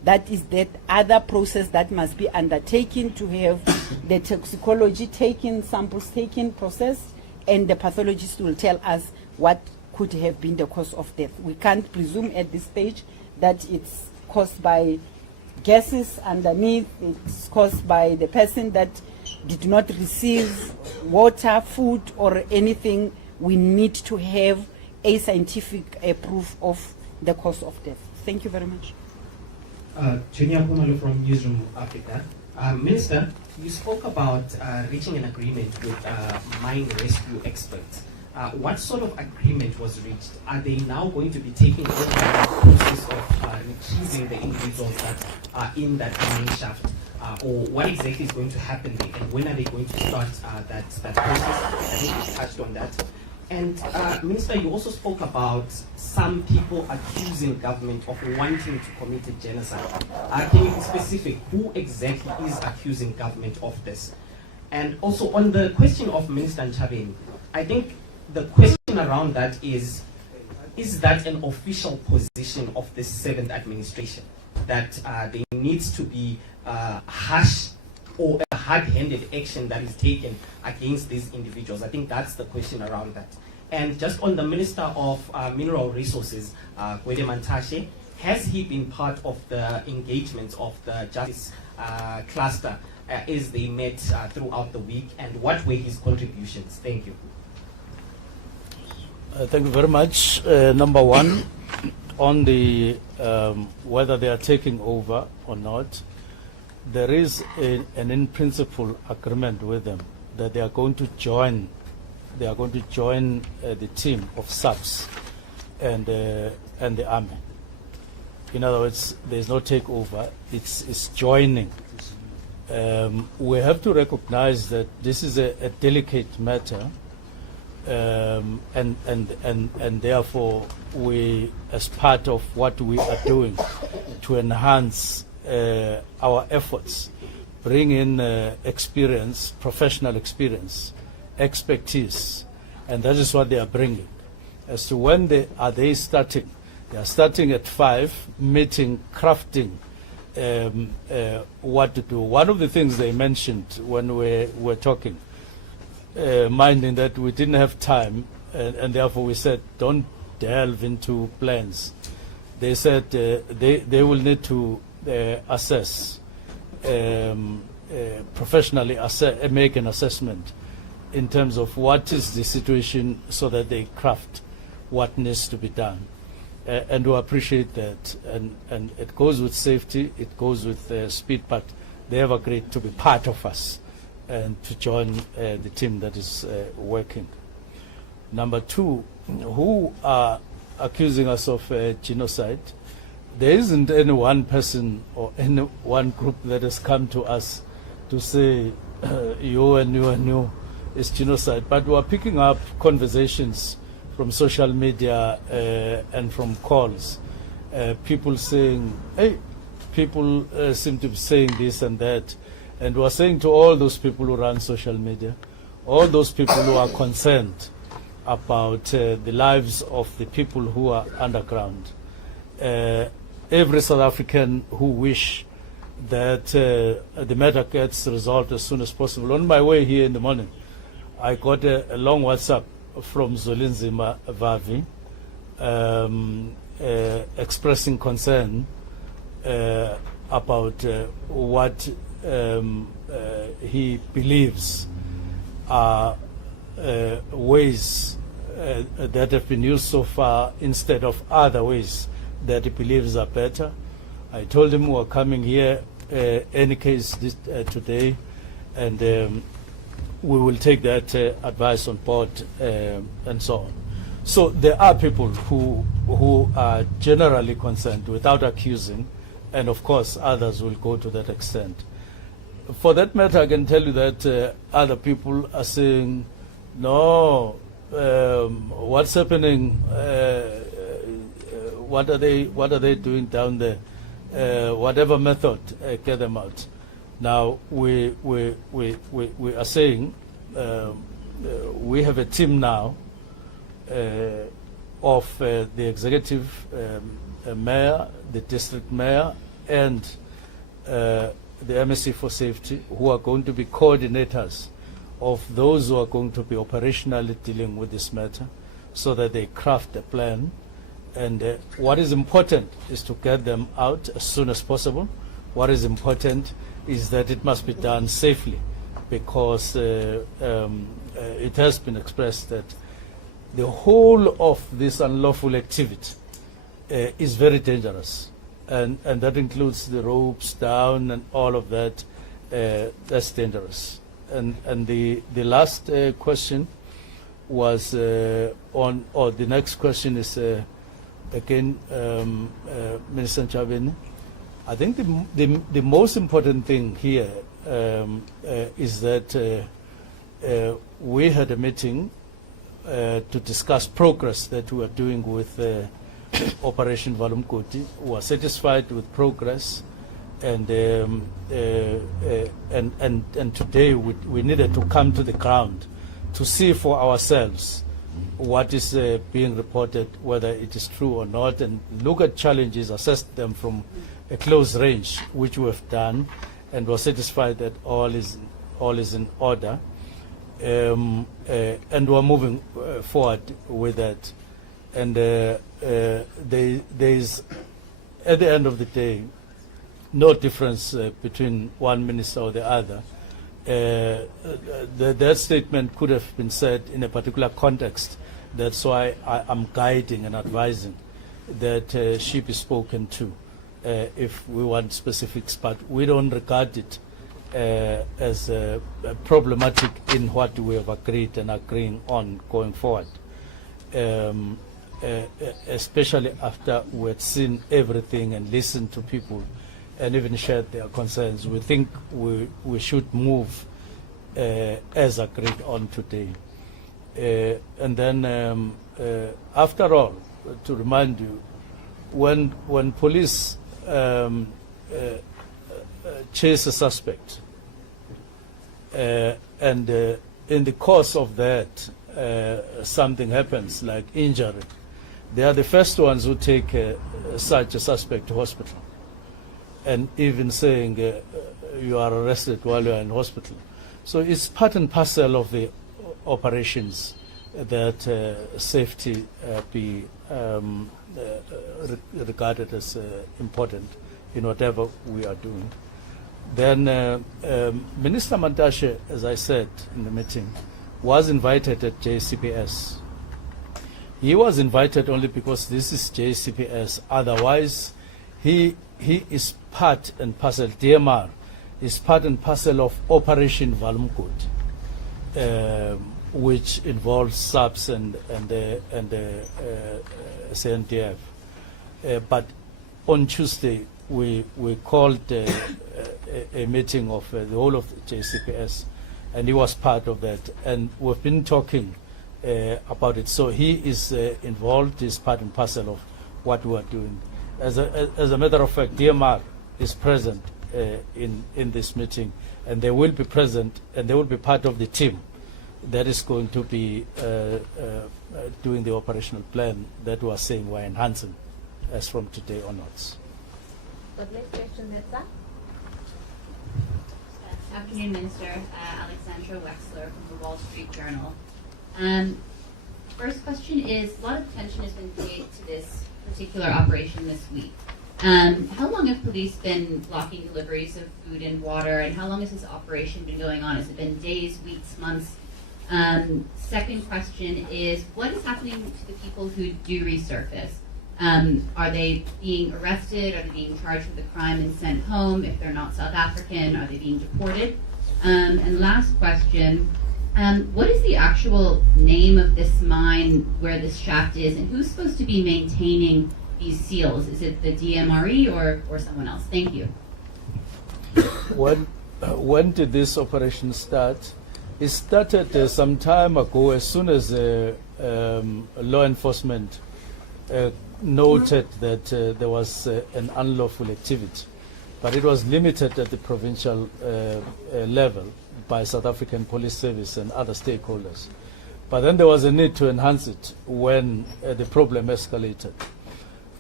that is that other process that must be undertaken to have the toxicology taken, samples taken, processed, and the pathologist will tell us what could have been the cause of death. We can't presume at this stage that it's caused by gases underneath, it's caused by the person that did not receive water, food, or anything. We need to have a scientific proof of the cause of death. Thank you very much. Junior Kumalo from Newsroom Africa. Minister, you spoke about reaching an agreement with mine rescue experts. What sort of agreement was reached? Are they now going to be taking over the process of retrieving the individuals that are in that mine shaft? Or what exactly is going to happen there? And when are they going to start that process? I think you touched on that. And Minister, you also spoke about some people accusing government of wanting to commit a genocide. Can you be specific? Who exactly is accusing government of this? And also on the question of Minister Nchabeni, I think the question around that is that an official position of the 7th administration, that there needs to be harsh or a hard-handed action that is taken against these individuals? I think that's the question around that. And just on the Minister of Mineral Resources, Gwede Mantashe, has he been part of the engagements of the Justice Cluster as they met throughout the week, and what were his contributions? Thank you. Thank you very much. Number one, on the whether they are taking over or not, there is an in-principle agreement with them that they are going to join. They are going to join the team of SAPS and the army. In other words, there is no takeover; it's joining. We have to recognize that this is a delicate matter, and therefore we, as part of what we are doing to enhance our efforts, bring in experience, professional experience, expertise, and that is what they are bringing. As to when they are starting, they are starting at 5, meeting, crafting what to do. One of the things they mentioned when we were talking, minding that we didn't have time, and therefore we said don't delve into plans. They said they will need to assess, professionally make an assessment in terms of what is the situation so that they craft what needs to be done. And we appreciate that. And it goes with safety, it goes with speed, but they have agreed to be part of us and to join the team that is working. Number two, who are accusing us of genocide? There isn't any one person or any one group that has come to us to say you and you and you is genocide, but we are picking up conversations from social media and from calls. People saying, hey, people seem to be saying this and that. And we are saying to all those people who run social media, all those people who are concerned about the lives of the people who are underground, every South African who wish that the matter gets resolved as soon as possible. On my way here in the morning, I got a long WhatsApp from Zolinzima Vavi expressing concern about what he believes are ways that have been used so far instead of other ways that he believes are better. I told him we're coming here any case today, and we will take that advice on board and so on. So there are people who are generally concerned without accusing, and of course others will go to that extent. For that matter, I can tell you that other people are saying, no, what's happening? What are they doing down there? Whatever method, get them out. Now we are saying we have a team now of the executive mayor, the district mayor, and the MSC for Safety, who are going to be coordinators of those who are going to be operationally dealing with this matter, so that they craft a plan. And what is important is to get them out as soon as possible. What is important is that it must be done safely, because it has been expressed that the whole of this unlawful activity is very dangerous, and that includes the ropes down and all of that. That's dangerous. And the last question was on, or the next question is again, Minister Chabin. I think the most important thing here is that we had a meeting to discuss progress that we are doing with Operation Valumkoti. We are satisfied with progress, and today we needed to come to the ground to see for ourselves what is being reported, whether it is true or not, and look at challenges, assess them from a close range, which we have done, and we're satisfied that all is in order, and we're moving forward with that. And there is, at the end of the day, no difference between one minister or the other. That statement could have been said in a particular context. That's why I'm guiding and advising that she be spoken to if we want specifics, but we don't regard it as problematic in what we have agreed and agreeing on going forward, especially after we had seen everything and listened to people and even shared their concerns. We think we should move as agreed on today. And then, after all, to remind you, when police chase a suspect, and in the course of that something happens like injury, they are the first ones who take such a suspect to hospital, and even saying you are arrested while you are in hospital. So it's part and parcel of the operations that safety be regarded as important in whatever we are doing. Then Minister Mantashe, as I said in the meeting, was invited at JCPS. He was invited only because this is JCPS. Otherwise, he is part and parcel, DMR is part and parcel of Operation Valumkoti, which involves SAPS and CNTF. But on Tuesday, we called a meeting of the whole of the JCPS, and he was part of that. And we've been talking about it. So he is involved, is part and parcel of what we are doing. As a matter of fact, DMR is present in this meeting, and they will be present, and they will be part of the team that is going to be doing the operational plan that we are saying we're enhancing as from today onwards. The next question, Netza. Afternoon, Minister. Alexandra Wexler from the Wall Street Journal. First question is, a lot of attention has been paid to this particular operation this week. How long have police been blocking deliveries of food and water, and how long has this operation been going on? Has it been days, weeks, months? Second question is, what is happening to the people who do resurface? Are they being arrested? Are they being charged with a crime and sent home? If they're not South African, are they being deported? And last question, what is the actual name of this mine where this shaft is, and who's supposed to be maintaining these seals? Is it the DMRE or someone else? Thank you. When did this operation start? It started some time ago, as soon as law enforcement noted that there was an unlawful activity, but it was limited at the provincial level by South African Police Service and other stakeholders. But then there was a need to enhance it when the problem escalated.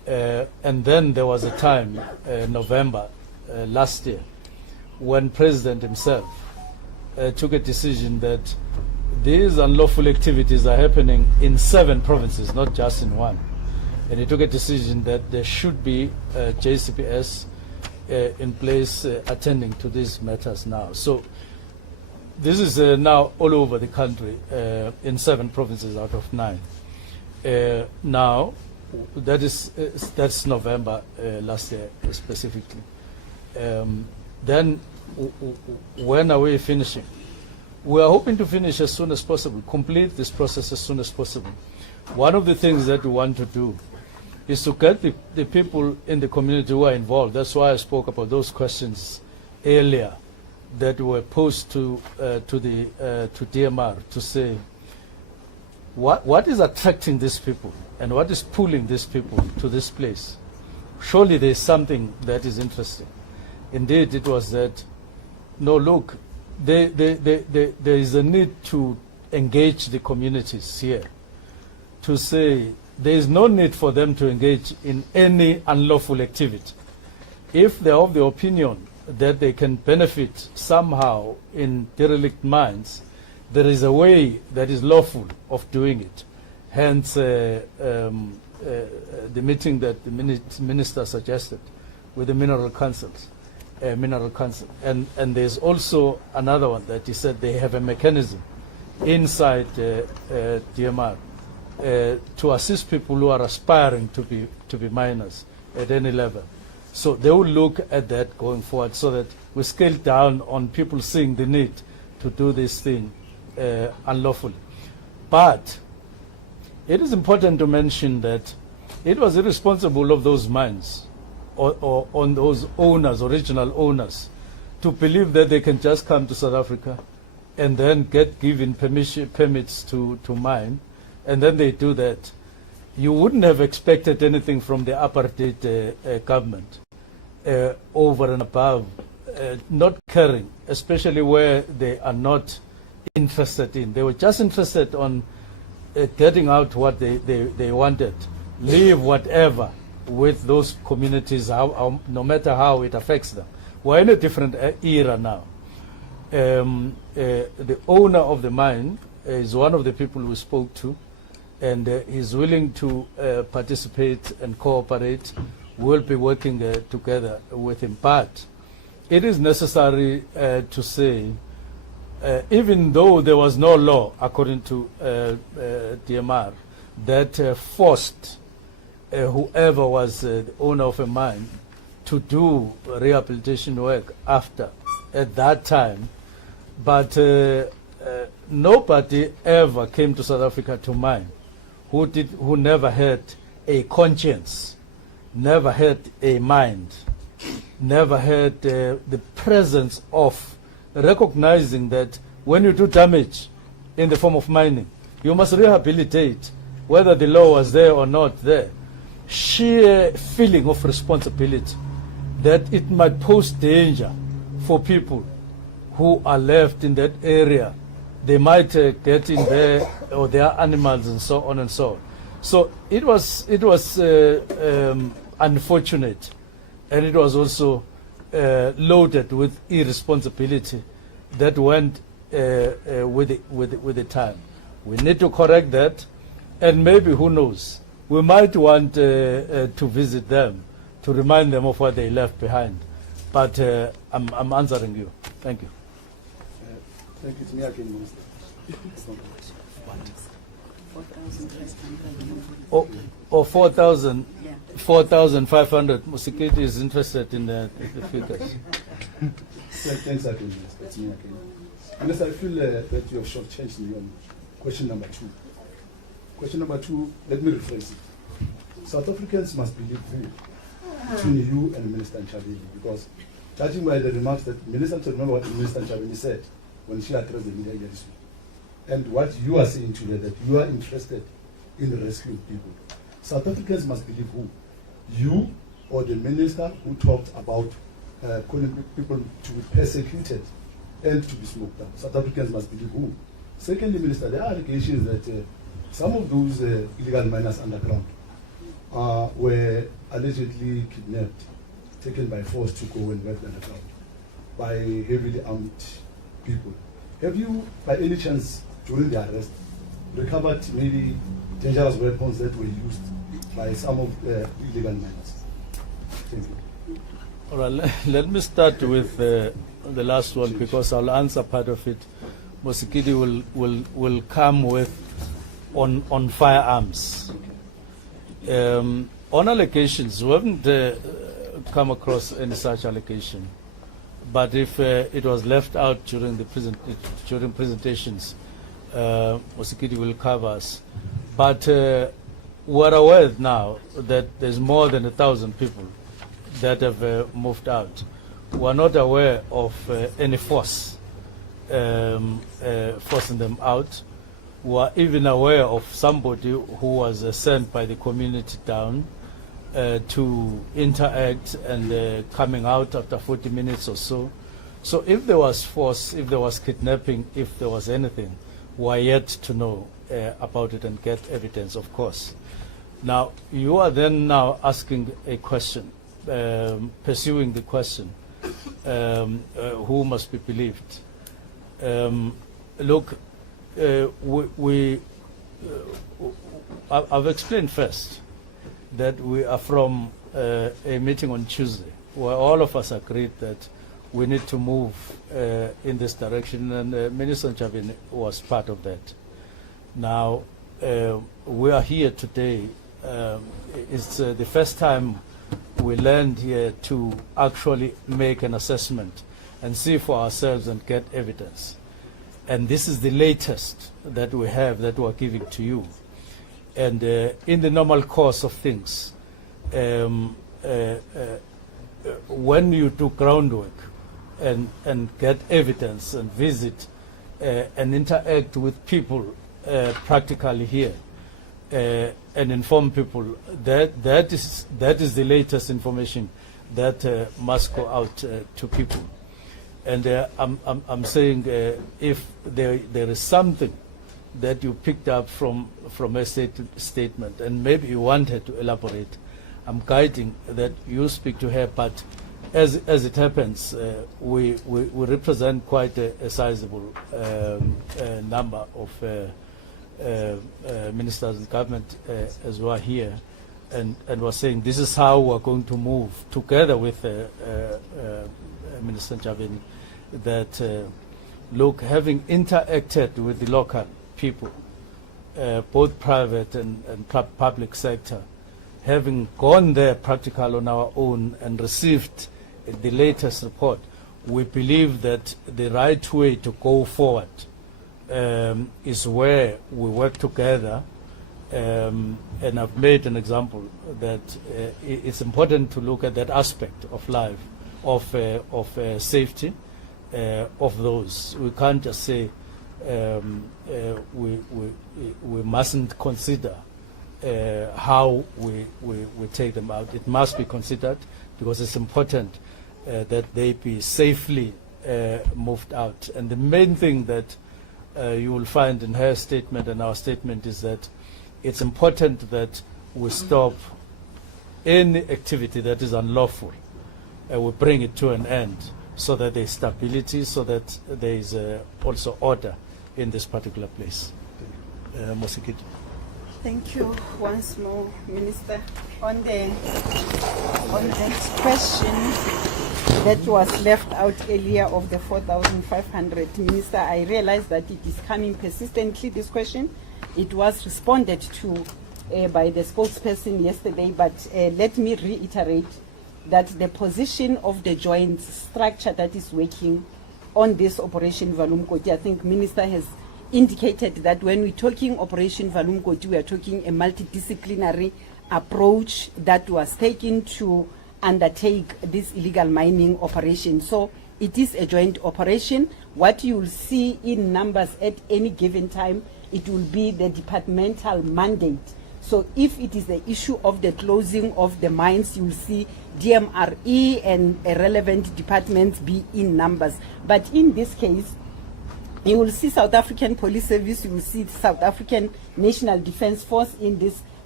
And then there was a time, November last year, when President himself took a decision that these unlawful activities are happening in 7 provinces, not just in 1. And he took a decision that there should be JCPS in place attending to these matters now. So this is now all over the country in 7 provinces out of 9. Now, that's November last year specifically. Then when are we finishing? We are hoping to finish as soon as possible, complete this process as soon as possible. One of the things that we want to do is to get the people in the community who are involved. That's why I spoke about those questions earlier that were posed to DMR to say, what is attracting these people and what is pulling these people to this place? Surely there's something that is interesting. Indeed, it was that, no, look, there is a need to engage the communities here, to say there is no need for them to engage in any unlawful activity. If they are of the opinion that they can benefit somehow in derelict mines, there is a way that is lawful of doing it. Hence, the meeting that the minister suggested with the mineral councils. And there's also another one that he said they have a mechanism inside DMR to assist people who are aspiring to be miners at any level. So they will look at that going forward so that we scale down on people seeing the need to do this thing unlawfully. But it is important to mention that it was irresponsible of those mines or on those owners, original owners, to believe that they can just come to South Africa and then get given permits to mine, and then they do that. You wouldn't have expected anything from the apartheid government over and above not caring, especially where they are not interested in. They were just interested on getting out what they wanted, leave whatever with those communities, no matter how it affects them. We're in a different era now. The owner of the mine is one of the people we spoke to, and he's willing to participate and cooperate. We'll be working together with him. But it is necessary to say, even though there was no law, according to DMR, that forced whoever was the owner of a mine to do rehabilitation work after, at that time, but nobody ever came to South Africa to mine who never had a conscience, never had a mind, never had the presence of recognizing that when you do damage in the form of mining, you must rehabilitate, whether the law was there or not there. Sheer feeling of responsibility that it might pose danger for people who are left in that area. They might get in there, or their animals, and so on and so on. So it was unfortunate, and it was also loaded with irresponsibility that went with the time. We need to correct that, and maybe, who knows, we might want to visit them to remind them of what they left behind. But I'm answering you. Thank you. Thank you. It's me again, Minister. Or 4,500. Musikiti is interested in the figures. Thanks again, Minister. It's me again. Minister, I feel that you have shortchanged me on question number 2. Question number 2, let me rephrase it. South Africans must believe who? Between you and Minister Nchabeni, because judging by the remarks that Minister, to remember what Minister Nchabeni said when she addressed the media this week, and what you are saying today, that you are interested in rescuing people. South Africans must believe who? You or the minister who talked about calling people to be persecuted and to be smoked up? South Africans must believe who? Secondly, Minister, there are allegations that some of those illegal miners underground were allegedly kidnapped, taken by force to go and work underground by heavily armed people. Have you, by any chance, during the arrest, recovered maybe dangerous weapons that were used by some of the illegal miners? Thank you. All right, let me start with the last one, because I'll answer part of it. Mosikidi will come with on firearms. On allegations, we haven't come across any such allegation. But if it was left out during the presentations, Mosikidi will cover us. But we're aware now that there's more than 1,000 people that have moved out. We're not aware of any force forcing them out. We're even aware of somebody who was sent by the community down to interact and coming out after 40 minutes or so. So if there was force, if there was kidnapping, if there was anything, we're yet to know about it and get evidence, of course. Now, you are then now asking a question, pursuing the question, who must be believed? Look, I've explained first that we are from a meeting on Tuesday where all of us agreed that we need to move in this direction, and Minister Njaveni was part of that. Now, we are here today. It's the first time we learned here to actually make an assessment and see for ourselves and get evidence. And this is the latest that we have that we're giving to you. And in the normal course of things, when you do groundwork and get evidence and visit and interact with people practically here and inform people, that is the latest information that must go out to people. And I'm saying if there is something that you picked up from a statement and maybe you wanted to elaborate, I'm guiding that you speak to her. But as it happens, we represent quite a sizable number of ministers and government as well here, and we're saying this is how we're going to move together with Minister Njaveni. That look, having interacted with the local people, both private and public sector, having gone there practical on our own and received the latest report, we believe that the right way to go forward is where we work together. And I've made an example that it's important to look at that aspect of life, of safety, of those. We can't just say we mustn't consider how we take them out. It must be considered because it's important that they be safely moved out. And the main thing that you will find in her statement and our statement is that it's important that we stop any activity that is unlawful and we bring it to an end, so that there is stability, so that there is also order in this particular place. Mosikidi. Thank you once more, Minister. On that question that was left out earlier of the 4,500, Minister, I realize that it is coming persistently, this question. It was responded to by the spokesperson yesterday, but let me reiterate that the position of the joint structure that is working on this Operation Valumkoti, I think Minister has indicated that when we're talking Operation Valumkoti, we are talking a multidisciplinary approach that was taken to undertake this illegal mining operation. So it is a joint operation. What you will see in numbers at any given time, it will be the departmental mandate. So if it is the issue of the closing of the mines, you will see DMRE and relevant departments be in numbers. But in this case, you will see South African Police Service, you will see South African National Defence Force in this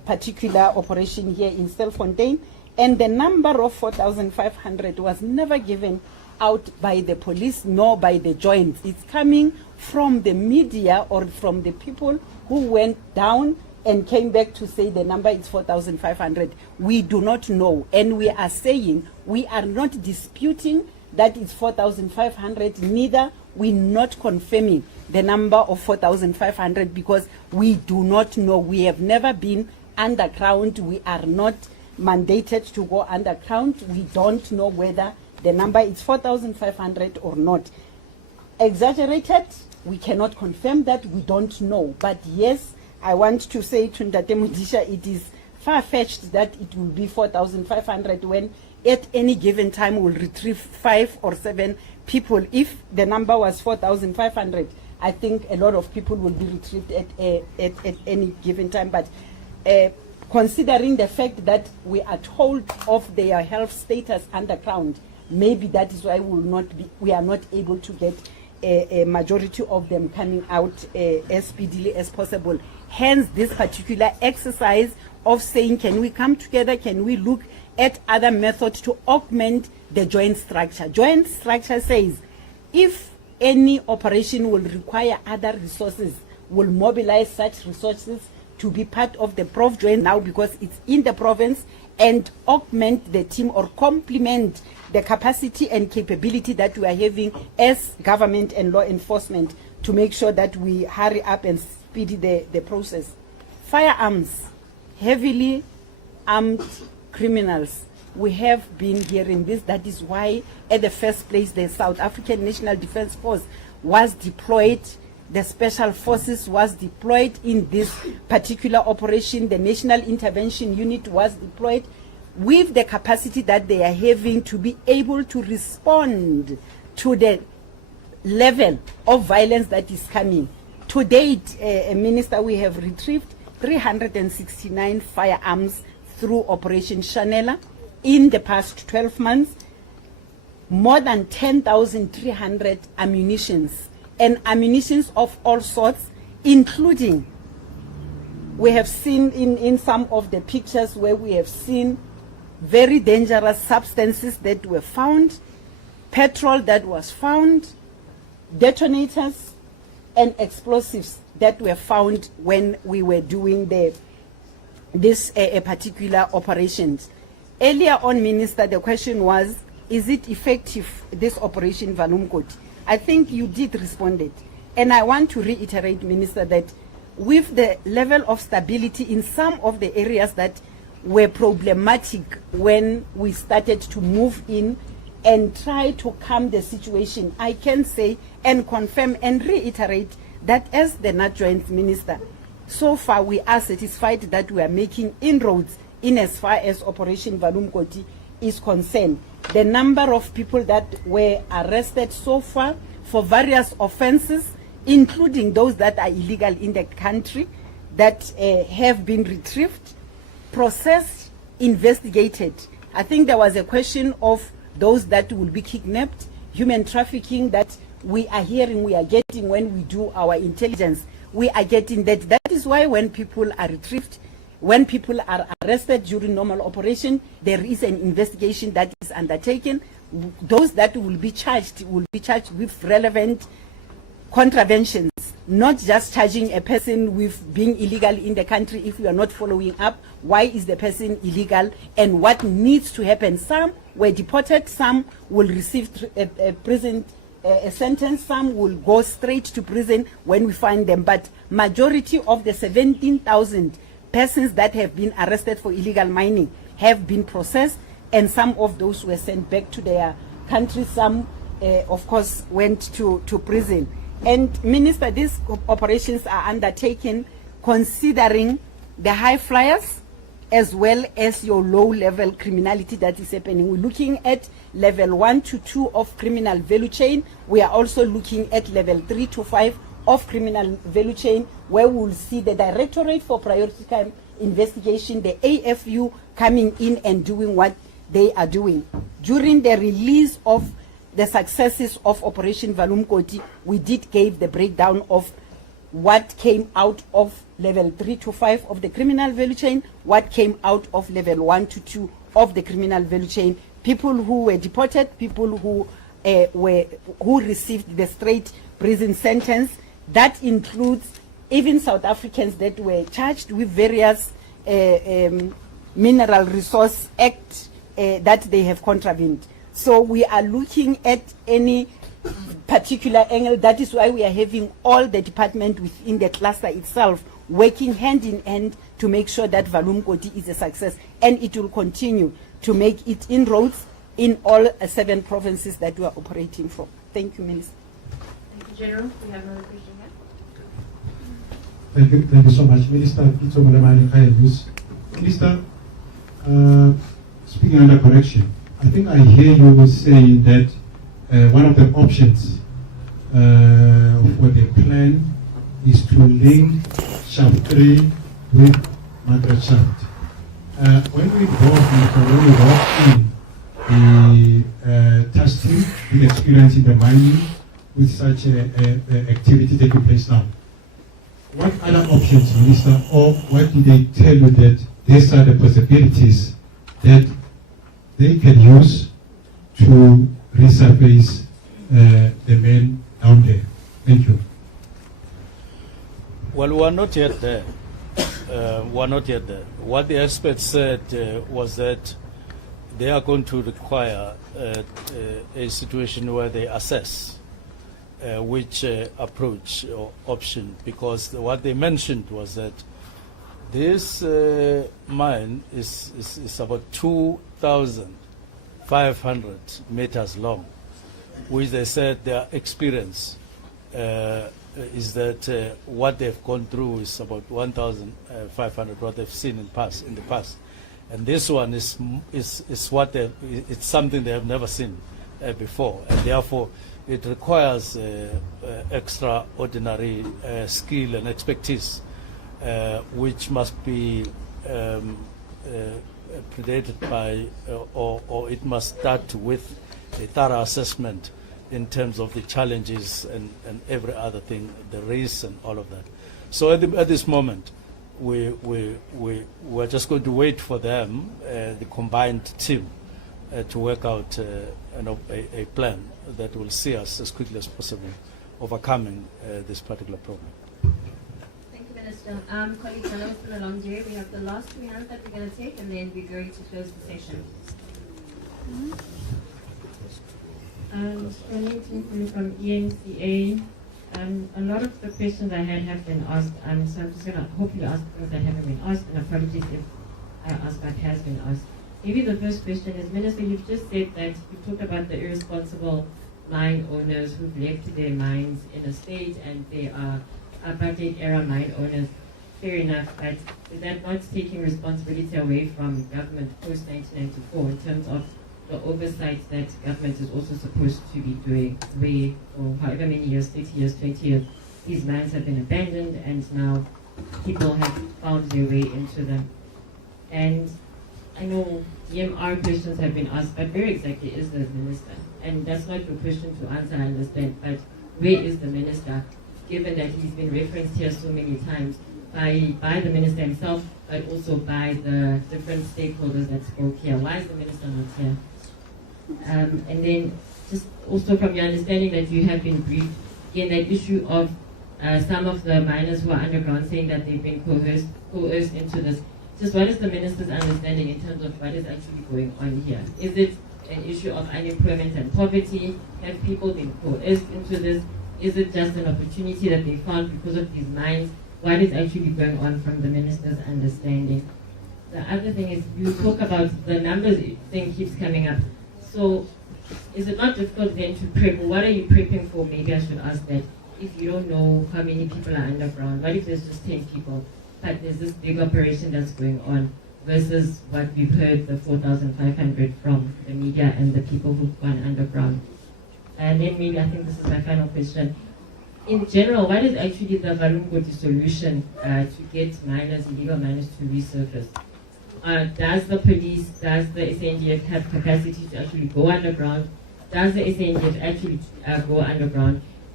particular operation here in Stilfontein, and the number of 4,500 was never given out by the police nor by the joints. It's coming from the media or from the people who went down and came back to say the number is 4,500. We do not know, and we are saying we are not disputing that it's 4,500, neither we not confirming the number of 4,500 because we do not know. We have never been underground. We are not mandated to go underground. We don't know whether the number is 4,500 or not. Exaggerated, we cannot confirm that, we don't know. But yes, I want to say to Ndate Mudisha, it is far-fetched that it will be 4,500 when at any given time we'll retrieve 5 or 7 people. If the number was 4,500, I think a lot of people will be retrieved at any given time. But considering the fact that we are told of their health status underground, maybe that is why we are not able to get a majority of them coming out as speedily as possible. Hence, this particular exercise of saying, can we come together, can we look at other methods to augment the joint structure. Joint structure says, if any operation will require other resources, will mobilize such resources to be part of the Prof joint now because it's in the province, and augment the team or complement the capacity and capability that we are having as government and law enforcement to make sure that we hurry up and speed the process. Firearms, heavily armed criminals. We have been hearing this. That is why, at the first place, the South African National Defence Force was deployed. The Special Forces was deployed in this particular operation. The National Intervention Unit was deployed with the capacity that they are having to be able to respond to the level of violence that is coming. To date, Minister, we have retrieved 369 firearms through Operation Chanela in the past 12 months, more than 10,300 ammunitions, and ammunitions of all sorts, including, we have seen in some of the pictures where we have seen very dangerous substances that were found, petrol that was found, detonators and explosives that were found when we were doing this particular operations. Earlier on, Minister, the question was, is it effective, this operation Valumkoti? I think you did respond it. And I want to reiterate, Minister, that with the level of stability in some of the areas that were problematic when we started to move in and try to calm the situation, I can say and confirm and reiterate that as the NAT Joint Minister, so far we are satisfied that we are making inroads in as far as Operation Valumkoti is concerned. The number of people that were arrested so far for various offenses, including those that are illegal in the country, that have been retrieved, processed, investigated. I think there was a question of those that will be kidnapped, human trafficking that we are hearing, we are getting when we do our intelligence. We are getting that. That is why when people are retrieved, when people are arrested during normal operation, there is an investigation that is undertaken. Those that will be charged with relevant contraventions, not just charging a person with being illegal in the country if we are not following up. Why is the person illegal and what needs to happen? Some were deported, some will receive a prison a sentence, some will go straight to prison when we find them. But majority of the 17,000 persons that have been arrested for illegal mining have been processed, and some of those were sent back to their country. Some, of course, went to prison. And Minister, these operations are undertaken considering the high flyers as well as your low-level criminality that is happening. We're looking at level 1 to 2 of criminal value chain. We are also looking at level 3 to 5 of criminal value chain, where we will see the Directorate for Priority Crime Investigation, the AFU, coming in and doing what they are doing. During the release of the successes of Operation Valumkoti, we did give the breakdown of what came out of level 3 to 5 of the criminal value chain, what came out of level 1 to 2 of the criminal value chain, people who were deported, people who received the straight prison sentence. That includes even South Africans that were charged with various Mineral Resource Act that they have contravened. So we are looking at any particular angle. That is why we are having all the department within the cluster itself working hand in hand to make sure that Valumkoti is a success, and it will continue to make it inroads in all 7 provinces that we are operating from. Thank you, Minister. Thank you, General. We have another question here. Thank you so much, Minister. Minister, speaking under correction, I think I hear you saying that one of the options for the plan is to link shaft 3 with Margaret Shaft. When we walk in the testing, the experience in the mining with such activity taking place now, what other options, Minister, or what did they tell you that these are the possibilities that they can use to resurface the men down there? Thank you. Well, we are not yet there. What the experts said was that they are going to require a situation where they assess which approach or option, because what they mentioned was that this mine is about 2,500 meters long, which they said their experience is that what they've gone through is about 1,500, what they've seen in the past. And this one is what it's something they have never seen before, and therefore it requires extraordinary skill and expertise, which must be predated by, or it must start with a thorough assessment in terms of the challenges and every other thing, the risks and all of that. So at this moment, we're just going to wait for them, the combined team, to work out a plan that will see us as quickly as possible overcoming this particular problem. Thank you, Minister. Colleagues, I know it's been a long day. We have the last 2 hands that we're going to take, and then we're going to close the session. Stilfontein from ENCA. A lot of the questions I had have been asked, so I'm just going to hopefully ask things that haven't been asked, and apologies if I ask what has been asked. Maybe the first question is, Minister, you've just said that you talked about the irresponsible mine owners who've left their mines in a state and they are apartheid era mine owners. Fair enough, but is that not taking responsibility away from government post-1994 in terms of the oversight that government is also supposed to be doing, where for however many years, 30 years, 20 years, these mines have been abandoned and now people have found their way into them? And I know EMR questions have been asked, but where exactly is the minister? And that's not your question to answer, I understand, but where is the minister, given that he's been referenced here so many times by the minister himself, but also by the different stakeholders that spoke here? Why is the minister not here? And then just also from your understanding that you have been briefed, again, that issue of some of the miners who are underground saying that they've been coerced into this. Just what is the minister's understanding in terms of what is actually going on here? Is it an issue of unemployment and poverty? Have people been coerced into this? Is it just an opportunity that they found because of these mines? What is actually going on from the minister's understanding? The other thing is, you talk about the numbers thing keeps coming up. So is it not difficult then to prep? What are you prepping for? Maybe I should ask that. If you don't know how many people are underground, what if there's just 10 people? But there's this big operation that's going on versus what we've heard, the 4,500 from the media and the people who've gone underground. And then maybe, I think this is my final question. In general, what is actually the Valumkoti solution to get miners, illegal miners, to resurface? Does the police, does the SANDF have capacity to actually go underground? Does the SANDF actually go underground?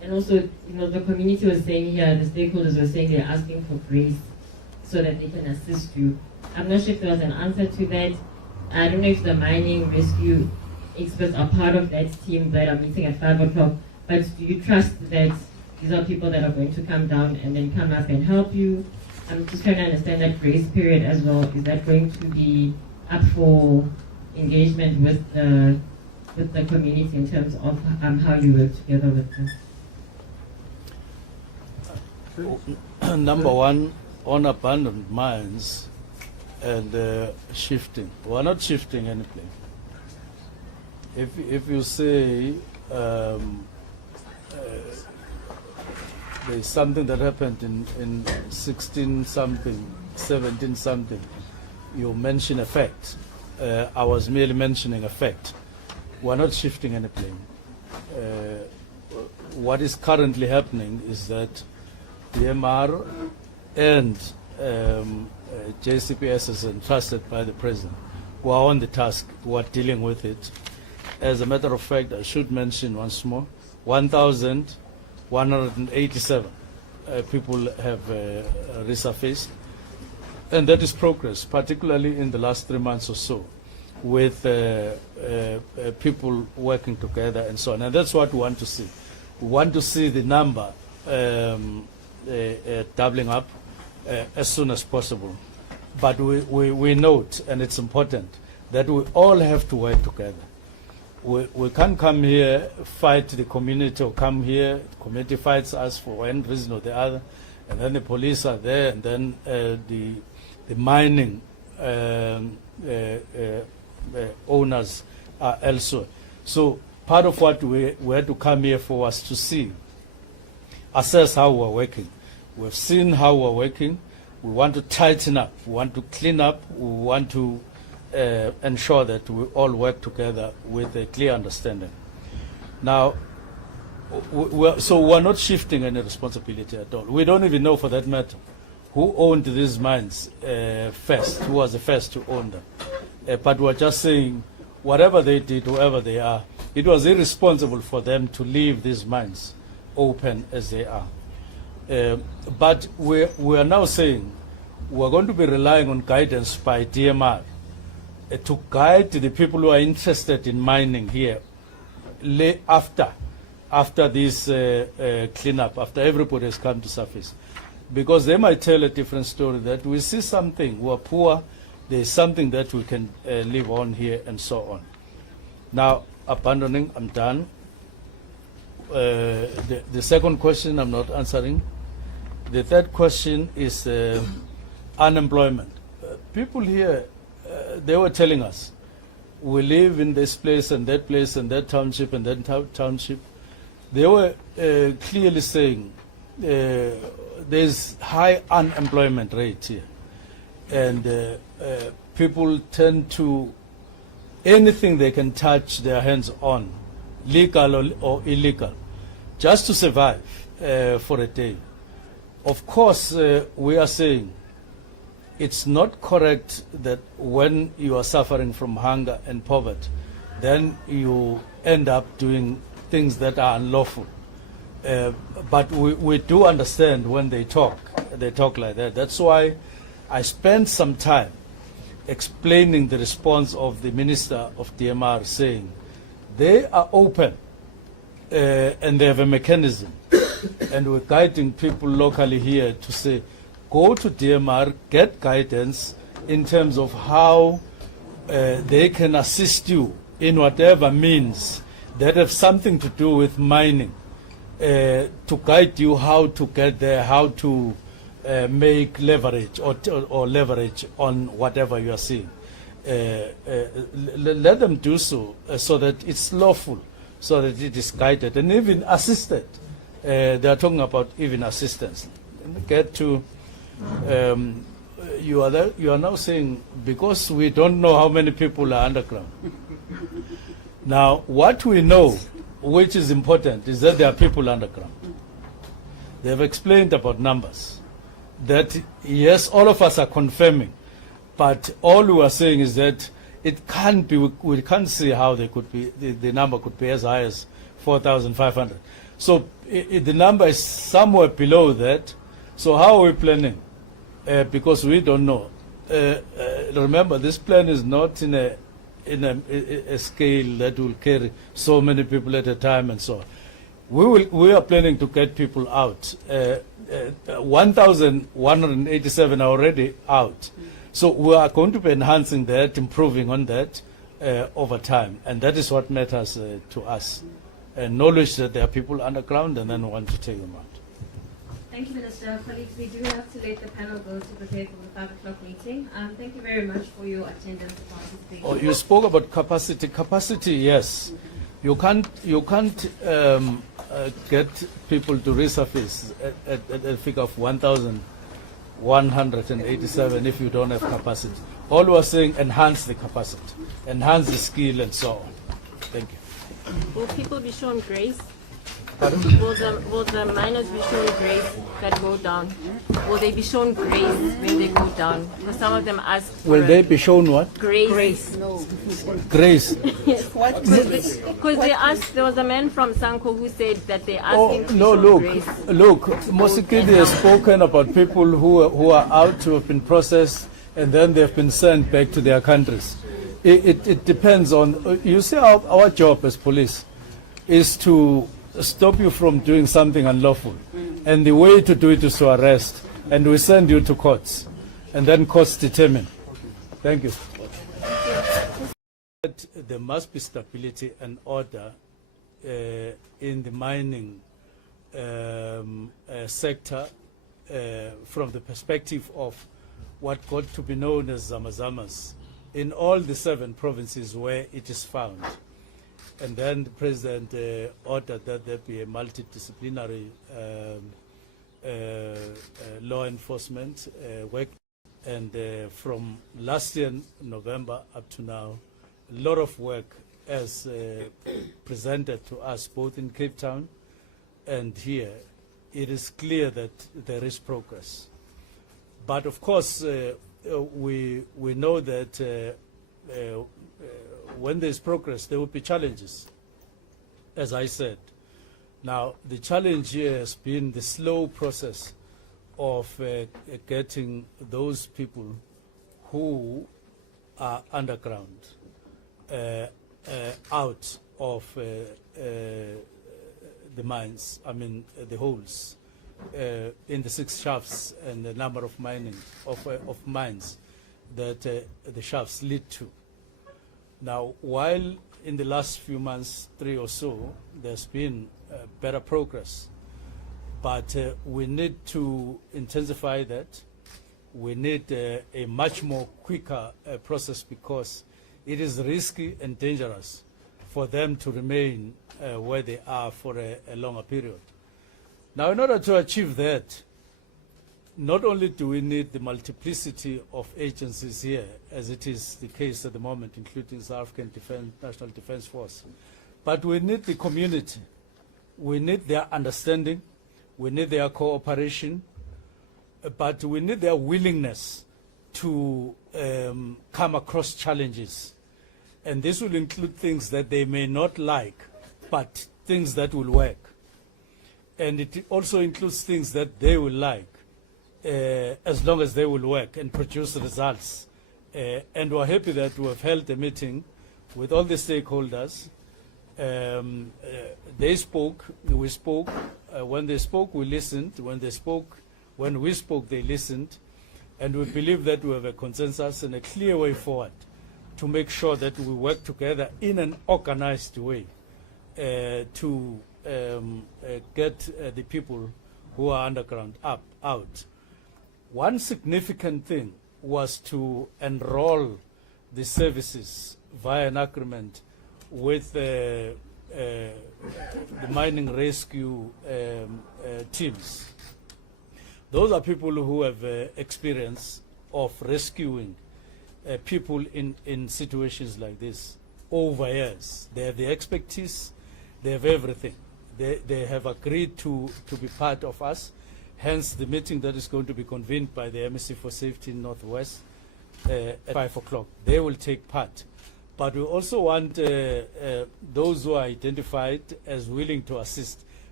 And also, the community was saying here, the stakeholders were saying they're asking for grace so that they can assist you. I'm not sure if there was an answer to that. I don't know if the mining rescue experts are part of that team that are meeting at 5 o'clock, but do you trust that these are people that are going to come down and then come up and help you? I'm just trying to understand that grace period as well. Is that going to be up for engagement with the community in terms of how you work together with them? Number one, on abandoned mines and shifting. We're not shifting anything. If you say there's something that happened in 16 something, 17 something, you mention a fact. I was merely mentioning a fact. We're not shifting any plane. What is currently happening is that DMR and JCPS is entrusted by the President, who are on the task, who are dealing with it. As a matter of fact, I should mention once more, 1,187 people have resurfaced, and that is progress, particularly in the last 3 months or so, with people working together and so on. And that's what we want to see. We want to see the number doubling up as soon as possible. But we note, and it's important, that we all have to work together. We can't come here, fight the community, or come here, the community fights us for one reason or the other, and then the police are there, and then the mining owners are elsewhere. So part of what we had to come here for was to see, assess how we're working. We've seen how we're working. We want to tighten up. We want to clean up. We want to ensure that we all work together with a clear understanding. Now, we're not shifting any responsibility at all. We don't even know, for that matter, who owned these mines first, who was the first to own them. But we're just saying, whatever they did, whoever they are, it was irresponsible for them to leave these mines open as they are. But we are now saying we're going to be relying on guidance by DMR to guide the people who are interested in mining here after this cleanup, after everybody has come to surface. Because they might tell a different story, that we see something, we're poor, there's something that we can live on here, and so on. Now, abandoning, I'm done. The second question I'm not answering. The third question is unemployment. People here, they were telling us, we live in this place and that township and that township. They were clearly saying there's high unemployment rate here. And people tend to, anything they can touch their hands on, legal or illegal, just to survive for a day. Of course, we are saying it's not correct that when you are suffering from hunger and poverty, then you end up doing things that are unlawful. But we do understand when they talk like that. That's why I spent some time explaining the response of the Minister of DMR, saying they are open and they have a mechanism. And we're guiding people locally here to say, go to DMR, get guidance in terms of how they can assist you in whatever means that have something to do with mining, to guide you how to get there, how to make leverage or leverage on whatever you are seeing. Let them do so, so that it's lawful, so that it is guided and even assisted. They are talking about even assistance. Get to you are now saying, because we don't know how many people are underground. Now, what we know, which is important, is that there are people underground. They have explained about numbers. That yes, all of us are confirming, but all we are saying is that it can't be. We can't see how they could be. The number could be as high as 4,500. So the number is somewhere below that. So how are we planning? Because we don't know. Remember, this plan is not in a scale that will carry so many people at a time and so on. We are planning to get people out. 1,187 are already out. So we are going to be enhancing that, improving on that over time. And that is what matters to us. Knowledge that there are people underground and then we want to take them out. Thank you, Minister. Colleagues, we do have to let the panel go to prepare for the 5 o'clock meeting. Thank you very much for your attendance and participation. Oh, you spoke about capacity. Capacity, yes. You can't get people to resurface at a figure of 1,187 if you don't have capacity. All we are saying, enhance the capacity, enhance the skill and so on. Thank you. Will people be shown grace? Pardon? Will the miners be shown grace that go down? Will they be shown grace when they go down? Because some of them ask for Will they be shown what? grace. No. Grace. What Because they asked, there was a man from Sanko who said that they asked him to be shown grace. Look, Mosikidi has spoken about people who are out, who have been processed, and then they've been sent back to their countries. It depends on, you see, our job as police is to stop you from doing something unlawful. And the way to do it is to arrest. And we send you to courts. And then courts determine. Thank you. There must be stability and order in the mining sector from the perspective of what got to be known as Zamazamas in all the 7 provinces where it is found. And then the President ordered that there be a multidisciplinary law enforcement work. And from last year, November, up to now, a lot of work as presented to us, both in Cape Town and here. It is clear that there is progress. But of course, we know that when there's progress, there will be challenges, as I said. Now, the challenge here has been the slow process of getting those people who are underground out of the mines, I mean the holes in the 6 shafts and the number of mines that the shafts lead to. Now, while in the last few months, 3 or so, there's been better progress, but we need to intensify that. We need a much more quicker process because it is risky and dangerous for them to remain where they are for a longer period. Now, in order to achieve that, not only do we need the multiplicity of agencies here, as it is the case at the moment, including South African National Defence Force, but we need the community. We need their understanding. We need their cooperation. But we need their willingness to come across challenges. And this will include things that they may not like, but things that will work. And it also includes things that they will like. As long as they will work and produce results. And we're happy that we have held a meeting with all the stakeholders. They spoke, we spoke. When they spoke, we listened. When we spoke, they listened. And we believe that we have a consensus and a clear way forward to make sure that we work together in an organized way to get the people who are underground out. One significant thing was to enroll the services via an agreement with the mining rescue teams. Those are people who have experience of rescuing people in situations like this over years. They have the expertise, they have everything. They have agreed to be part of us. Hence, the meeting that is going to be convened by the MSC for Safety in Northwest at 5 o'clock. They will take part. But we also want those who are identified as willing to assist.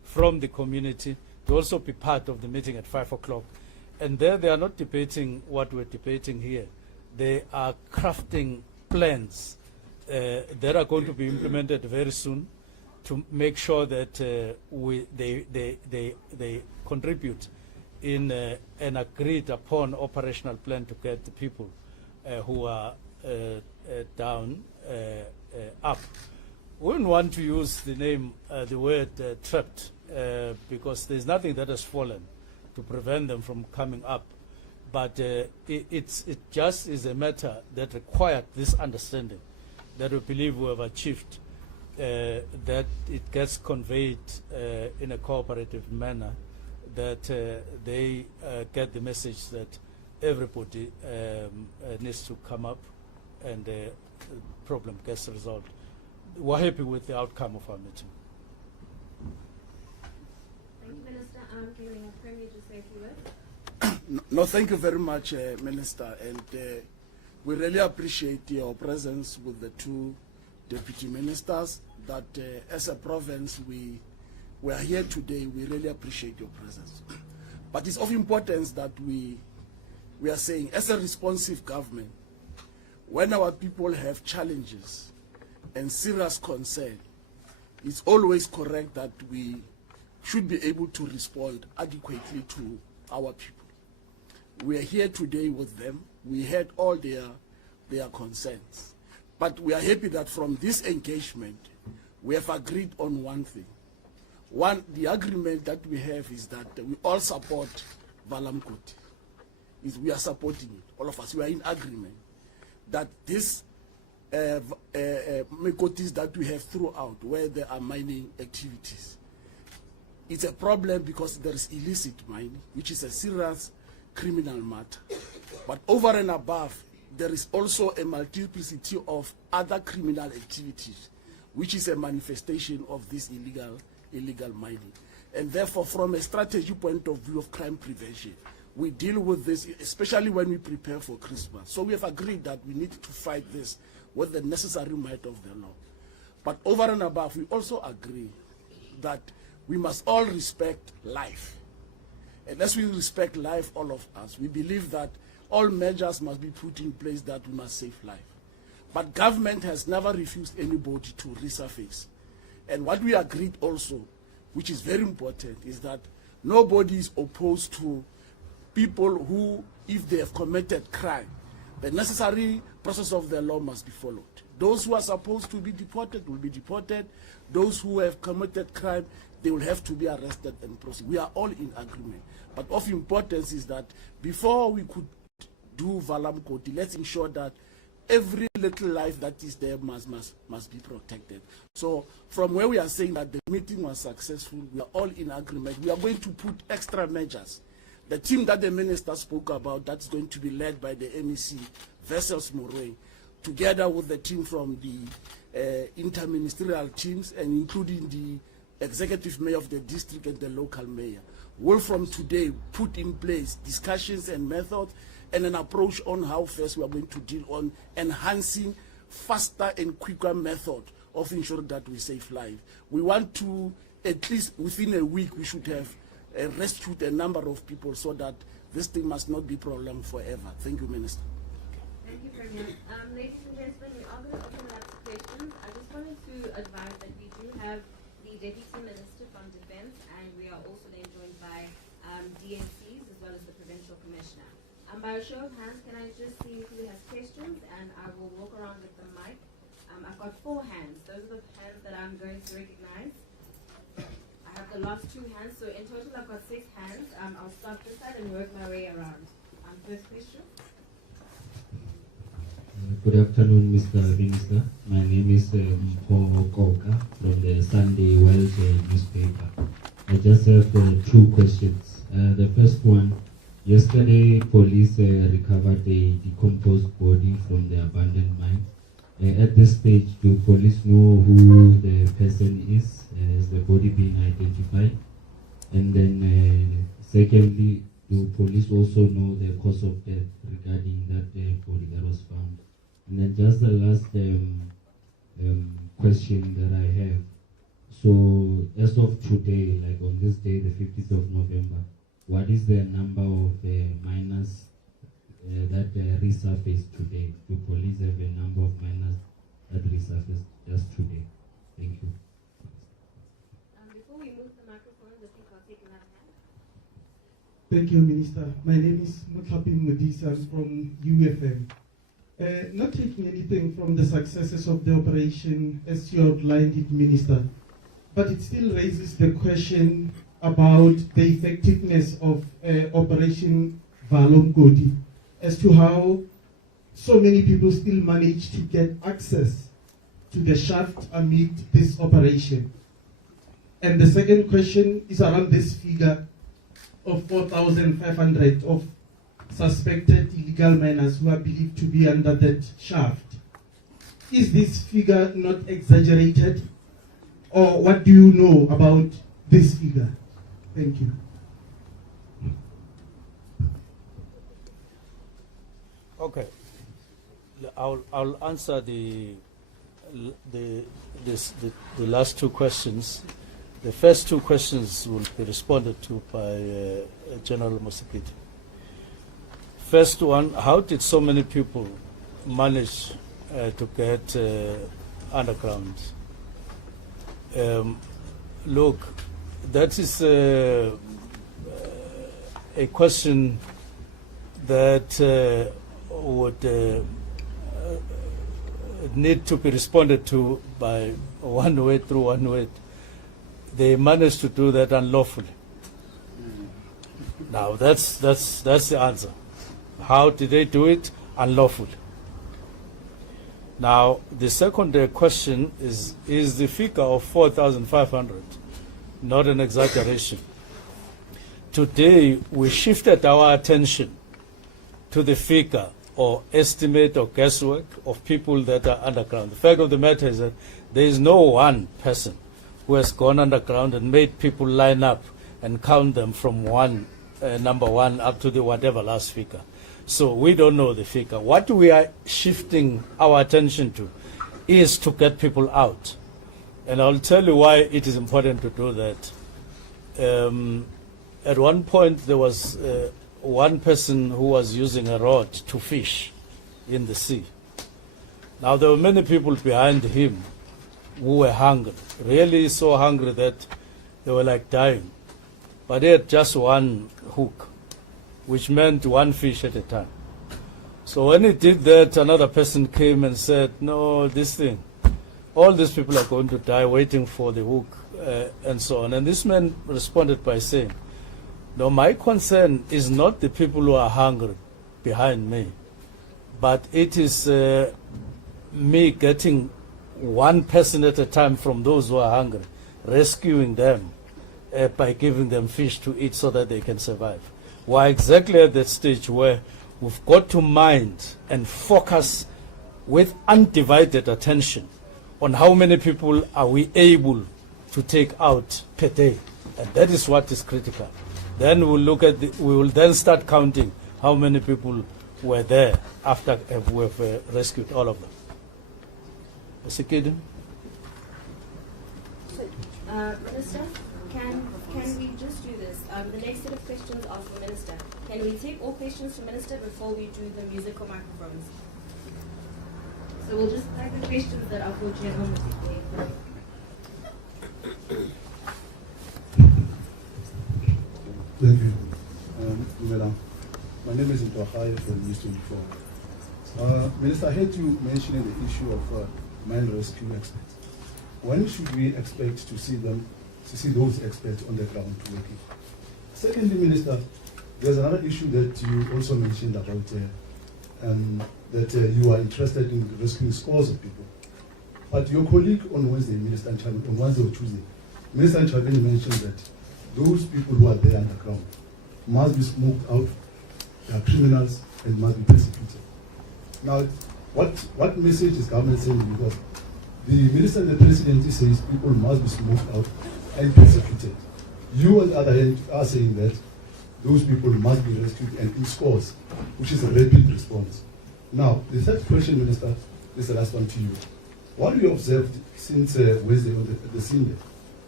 from the community to also be part of the meeting at 5 o'clock. And there they are not debating what we're debating here. They are crafting plans that are going to be implemented very soon to make sure that they contribute in an agreed upon operational plan to get the people who are down up. We wouldn't want to use the name, the word trapped, because there's nothing that has fallen to prevent them from coming up. But it just is a matter that required this understanding that we believe we have achieved, that it gets conveyed in a cooperative manner, that they get the message that everybody needs to come up and the problem gets resolved. We're happy with the outcome of our meeting. Thank you, Minister. Can we have Premier just say a few words? No, thank you very much, Minister. And we really appreciate your presence with the two deputy ministers. That as a province, we are here today. We really appreciate your presence. But it's of importance that we are saying, as a responsive government, when our people have challenges and serious concern, it's always correct that we should be able to respond adequately to our people. We are here today with them. We heard all their concerns. But we are happy that from this engagement, we have agreed on one thing. One, the agreement that we have is that we all support Valamkoti. We are supporting it, all of us. We are in agreement that this Mekotis that we have throughout, where there are mining activities, it's a problem because there is illicit mining, which is a serious criminal matter. But over and above, there is also a multiplicity of other criminal activities, which is a manifestation of this illegal mining. And therefore, from a strategy point of view of crime prevention, we deal with this, especially when we prepare for Christmas. So we have agreed that we need to fight this with the necessary might of the law. But over and above, we also agree that we must all respect life. And as we respect life, all of us, we believe that all measures must be put in place that we must save life. But government has never refused anybody to resurface. And what we agreed also, which is very important, is that nobody is opposed to people who, if they have committed crime, the necessary process of the law must be followed. Those who are supposed to be deported will be deported. Those who have committed crime, they will have to be arrested and prosecuted. We are all in agreement. But of importance is that before we could do Valamkoti, let's ensure that every little life that is there must be protected. So from where we are saying that the meeting was successful, we are all in agreement. We are going to put extra measures. The team that the minister spoke about, that's going to be led by the MEC, Vessels Moroi, together with the team from the interministerial teams and including the executive mayor of the district and the local mayor, will from today put in place discussions and methods and an approach on how first we are going to deal on enhancing faster and quicker method of ensuring that we save lives. We want to, at least within a week, we should have rescued a number of people so that this thing must not be prolonged forever. Thank you, Minister. Thank you, Premier. Ladies and gentlemen, we are going to open it up to questions. I just wanted to advise that we do have the Deputy Minister from Defence, and we are also then joined by DNCs as well as the Provincial Commissioner. By a show of hands, can I just see who has questions, and I will walk around with the mic. I've got 4 hands. Those are the hands that I'm going to recognize. I have the last 2 hands, so in total I've got 6 hands. I'll start this side and work my way around. First question. Good afternoon, Mr. Minister. My name is Mpho Koka from the Sunday World newspaper. I just have 2 questions. The first one, yesterday police recovered a decomposed body from the abandoned mine. At this stage, do police know who the person is? Is the body being identified? And then secondly, do police also know the cause of death regarding that body that was found? And then just the last question that I have. So as of today, like on this day, the 15th of November, what is the number of miners that resurfaced today? Do police have a number of miners that resurfaced just today? Thank you. Before we move the microphones, I think I'll take another hand. Thank you, Minister. My name is Mutlapi Mudisa from UFM. Not taking anything from the successes of the operation as you outlined it, Minister, but it still raises the question about the effectiveness of Operation Valomgodi as to how so many people still manage to get access to the shaft amid this operation. And the second question is around this figure of 4,500 of suspected illegal miners who are believed to be under that shaft. Is this figure not exaggerated? Or what do you know about this figure? Thank you. Okay, I'll answer the last two questions. The first two questions will be responded to by General Mosekiti. First one, how did so many people manage to get underground? Look, that is a question that would need to be responded to by one way through one way. They managed to do that unlawfully. Now that's the answer. How did they do it? Unlawfully. Now the second question is the figure of 4,500 not an exaggeration? Today we shifted our attention to the figure or estimate or guesswork of people that are underground. The fact of the matter is that there is no one person who has gone underground and made people line up and count them from number one up to the whatever last figure. So we don't know the figure. What we are shifting our attention to is to get people out. And I'll tell you why it is important to do that. At one point there was one person who was using a rod to fish in the sea. Now there were many people behind him who were hungry, really so hungry that they were like dying. But he had just one hook, which meant one fish at a time. So when he did that, another person came and said, no, this thing, all these people are going to die waiting for the hook, and so on. And this man responded by saying, no, my concern is not the people who are hungry behind me, but it is me getting one person at a time from those who are hungry, rescuing them by giving them fish to eat so that they can survive. We're exactly at that stage where we've got to mind and focus with undivided attention on how many people are we able to take out per day. And that is what is critical. Then we'll look at we will then start counting how many people were there after we've rescued all of them. Mr. Kid? Minister, can we just do this? The next set of questions are for Minister. Can we take all questions to Minister before we do the musical microphones? So we'll just take the questions that are for General Mosekiti. Thank you. Madam, my name is Ntwahaya from News 24. Minister, I heard you mentioning the issue of mine rescue experts. When should we expect to see those experts on the ground working? Secondly, Minister, there's another issue that you also mentioned about that you are interested in rescuing scores of people. But your colleague on Wednesday, Minister Nchabeni, on Wednesday or Tuesday, Minister Nchabeni mentioned that those people who are there underground must be smoked out, they are criminals, and must be persecuted. Now, what message is government sending? Because the Minister and the Presidency says people must be smoked out and persecuted. You, on the other hand, are saying that those people must be rescued and in scores, which is a rapid response. Now, the third question, Minister, is the last one to you. What have you observed since Wednesday on the scene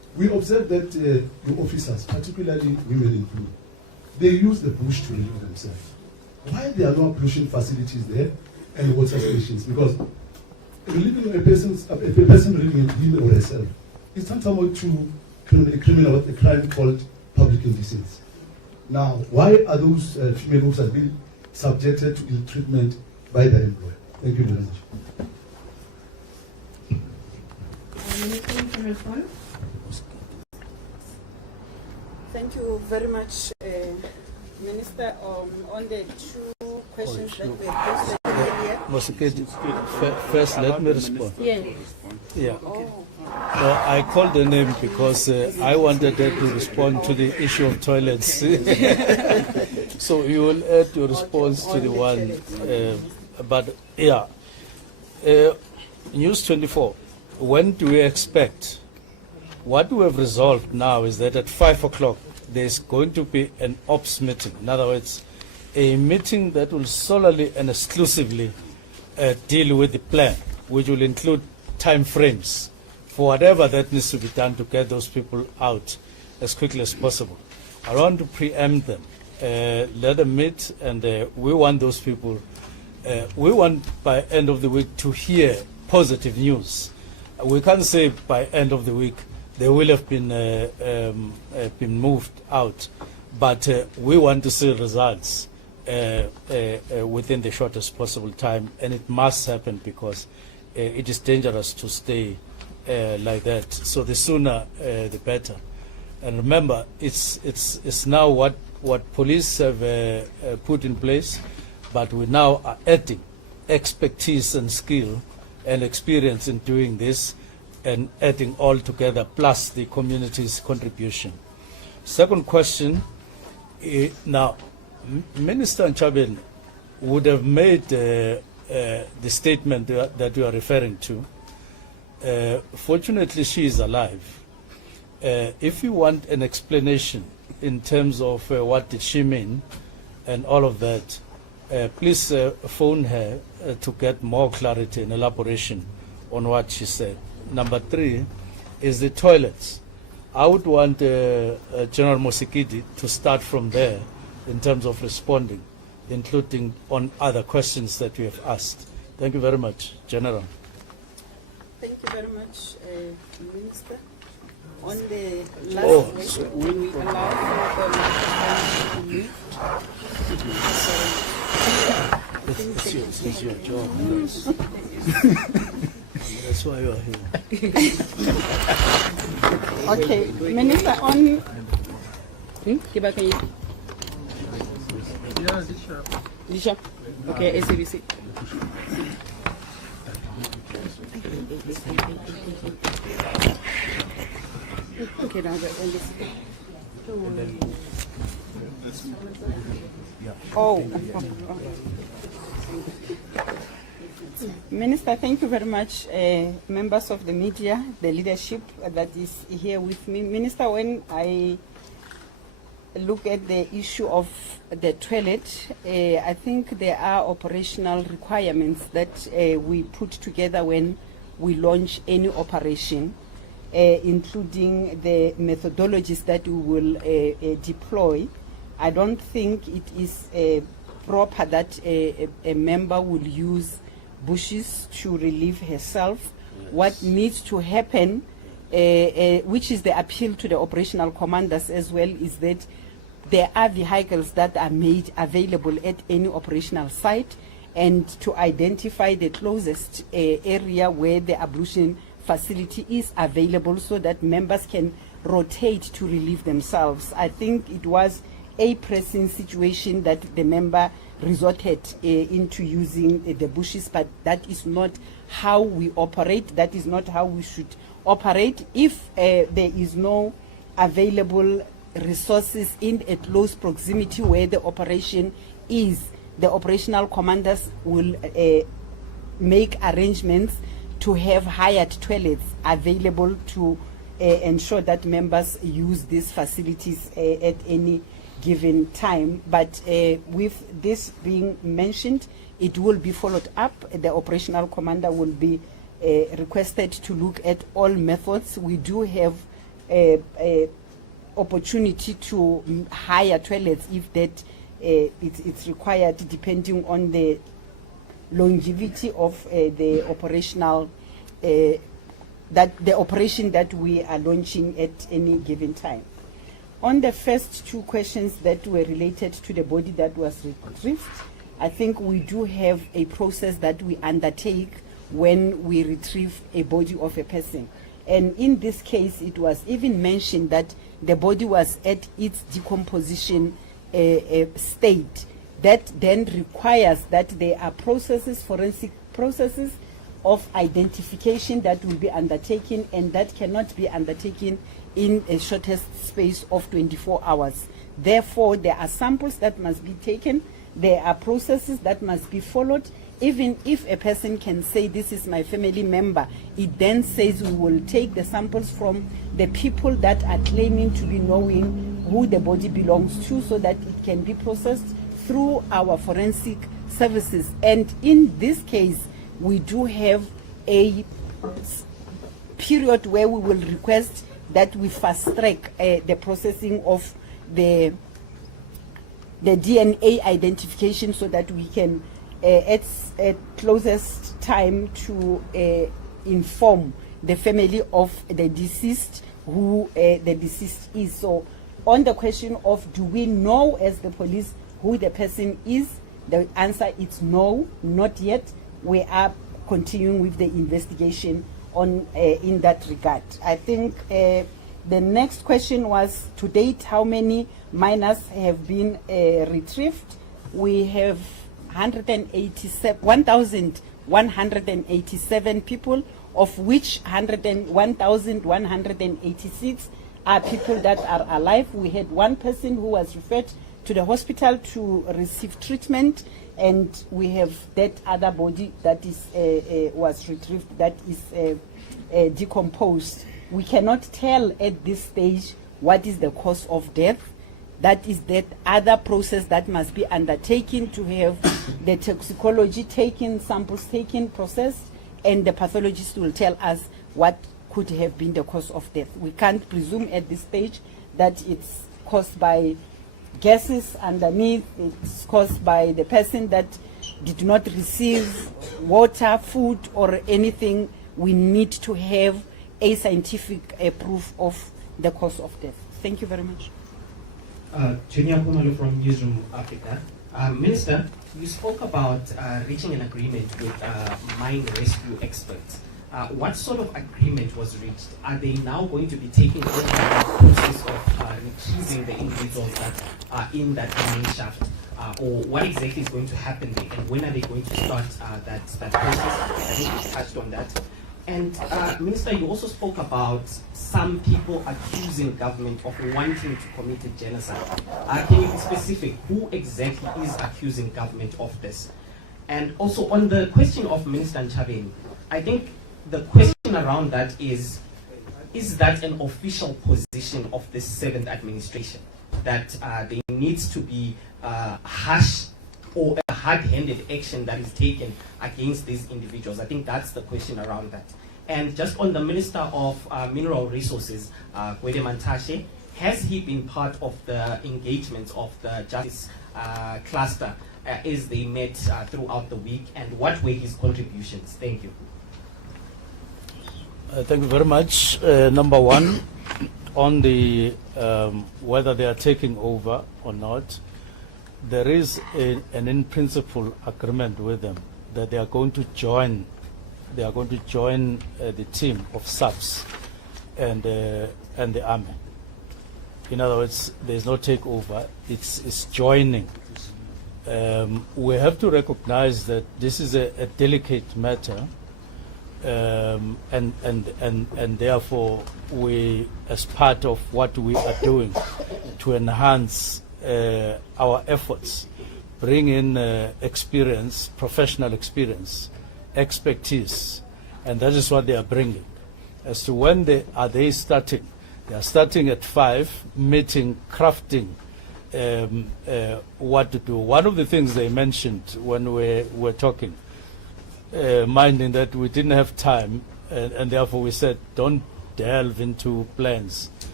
We observe that the officers, particularly women in blue, they use the bush to relieve themselves. Why there are no pollution facilities there and water stations? Because relieving a person relieving him or herself is tantamount to a crime called public indecency. Now, why are those female officers being subjected to ill treatment by their employer? Thank you very much. Minister, you can respond. Thank you very much, Minister. On the two questions that were posted earlier. Mosekedi, first let me respond. Yes. Yeah. No, I called the name because I wanted her to respond to the issue of toilets. So you will add your response to the one. But yeah, News 24, when do we expect? What we have resolved now is that at 5 o'clock there's going to be an ops meeting. In other words, a meeting that will solely and exclusively deal with the plan, which will include time frames for whatever that needs to be done to get those people out as quickly as possible. I want to preempt them, let them meet, and we want those people, we want by end of the week to hear positive news. We can't say by end of the week they will have been moved out, but we want to see results within the shortest possible time, and it must happen because it is dangerous to stay like that. So the sooner the better. And remember, it's now what police have put in place, but we now are adding expertise and skill and experience in doing this, and adding all together, plus the community's contribution. Second question, now, Minister Nchabeni would have made the statement that you are referring to. Fortunately, she is alive. If you want an explanation in terms of what did she mean and all of that, please phone her to get more clarity and elaboration on what she said. Number 3 is the toilets. I would want General Mosekedi to start from there in terms of responding, including on other questions that you have asked. Thank you very much, General. Thank you very much, Minister. On the last question, we allow for the microphone to mute. It's your job. That's why you are here. Okay, Minister, on... Disha. Okay, SABC. Okay, now the Minister, thank you very much, members of the media, the leadership that is here with me. Minister, when I look at the issue of the toilet, I think there are operational requirements that we put together when we launch any operation, including the methodologies that we will deploy. I don't think it is proper that a member will use bushes to relieve herself. Yes. What needs to happen, which is the appeal to the operational commanders as well, is that there are vehicles that are made available at any operational site, and to identify the closest area where the ablution facility is available so that members can rotate to relieve themselves. I think it was a pressing situation that the member resorted into using the bushes, but that is not how we operate. That is not how we should operate. If there is no available resources in a close proximity where the operation is, the operational commanders will make arrangements to have hired toilets available to ensure that members use these facilities at any given time. But with this being mentioned, it will be followed up. The operational commander will be requested to look at all methods. We do have opportunity to hire toilets if that it's required, depending on the longevity of the operational the operation that we are launching at any given time. On the first two questions that were related to the body that was retrieved, I think we do have a process that we undertake when we retrieve a body of a person. And in this case, it was even mentioned that the body was at its decomposition state. That then requires that there are processes, forensic processes of identification that will be undertaken, and that cannot be undertaken in a shortest space of 24 hours. Therefore, there are samples that must be taken, there are processes that must be followed. Even if a person can say, this is my family member, it then says we will take the samples from the people that are claiming to be knowing who the body belongs to, so that it can be processed through our forensic services. And in this case, we do have a period where we will request that we fast track the processing of the DNA identification, so that we can at closest time to inform the family of the deceased who the deceased is. So on the question of do we know as the police who the person is, the answer is no, not yet. We are continuing with the investigation on in that regard. I think the next question was, to date, how many minors have been retrieved? We have 1,187 people, of which 1,186 are people that are alive. We had one person who was referred to the hospital to receive treatment, and we have that other body that is was retrieved that is decomposed. We cannot tell at this stage what is the cause of death. That is that other process that must be undertaken to have the toxicology taken, samples taken, processed, and the pathologist will tell us what could have been the cause of death. We can't presume at this stage that it's caused by gases underneath, it's caused by the person that did not receive water, food, or anything. We need to have a scientific proof of the cause of death. Thank you very much. Junior Kumalo from Newsroom Africa. Minister, you spoke about reaching an agreement with mine rescue experts. What sort of agreement was reached? Are they now going to be taking over the process of retrieving the individuals that are in that Mineshaft? Or what exactly is going to happen there? And when are they going to start that process? I think you touched on that. And Minister, you also spoke about some people accusing government of wanting to commit a genocide. Can you be specific? Who exactly is accusing government of this? And also on the question of Minister Nchabeni, I think the question around that is that an official position of the 7th administration, that there needs to be harsh or a hard-handed action that is taken against these individuals? I think that's the question around that. And just on the Minister of Mineral Resources, Gwede Mantashe, has he been part of the engagements of the Justice Cluster as they met throughout the week, and what were his contributions? Thank you. Thank you very much. Number one, on the whether they are taking over or not, there is an in-principle agreement with them that they are going to join. They are going to join the team of SAPS and the army. In other words, there is no takeover; it's joining. We have to recognize that this is a delicate matter, and therefore we, as part of what we are doing to enhance our efforts, bring in experience, professional experience, expertise, and that is what they are bringing. As to when they are starting, they are starting at 5, meeting, crafting what to do. One of the things they mentioned when we were talking, minding that we didn't have time, and therefore we said don't delve into plans.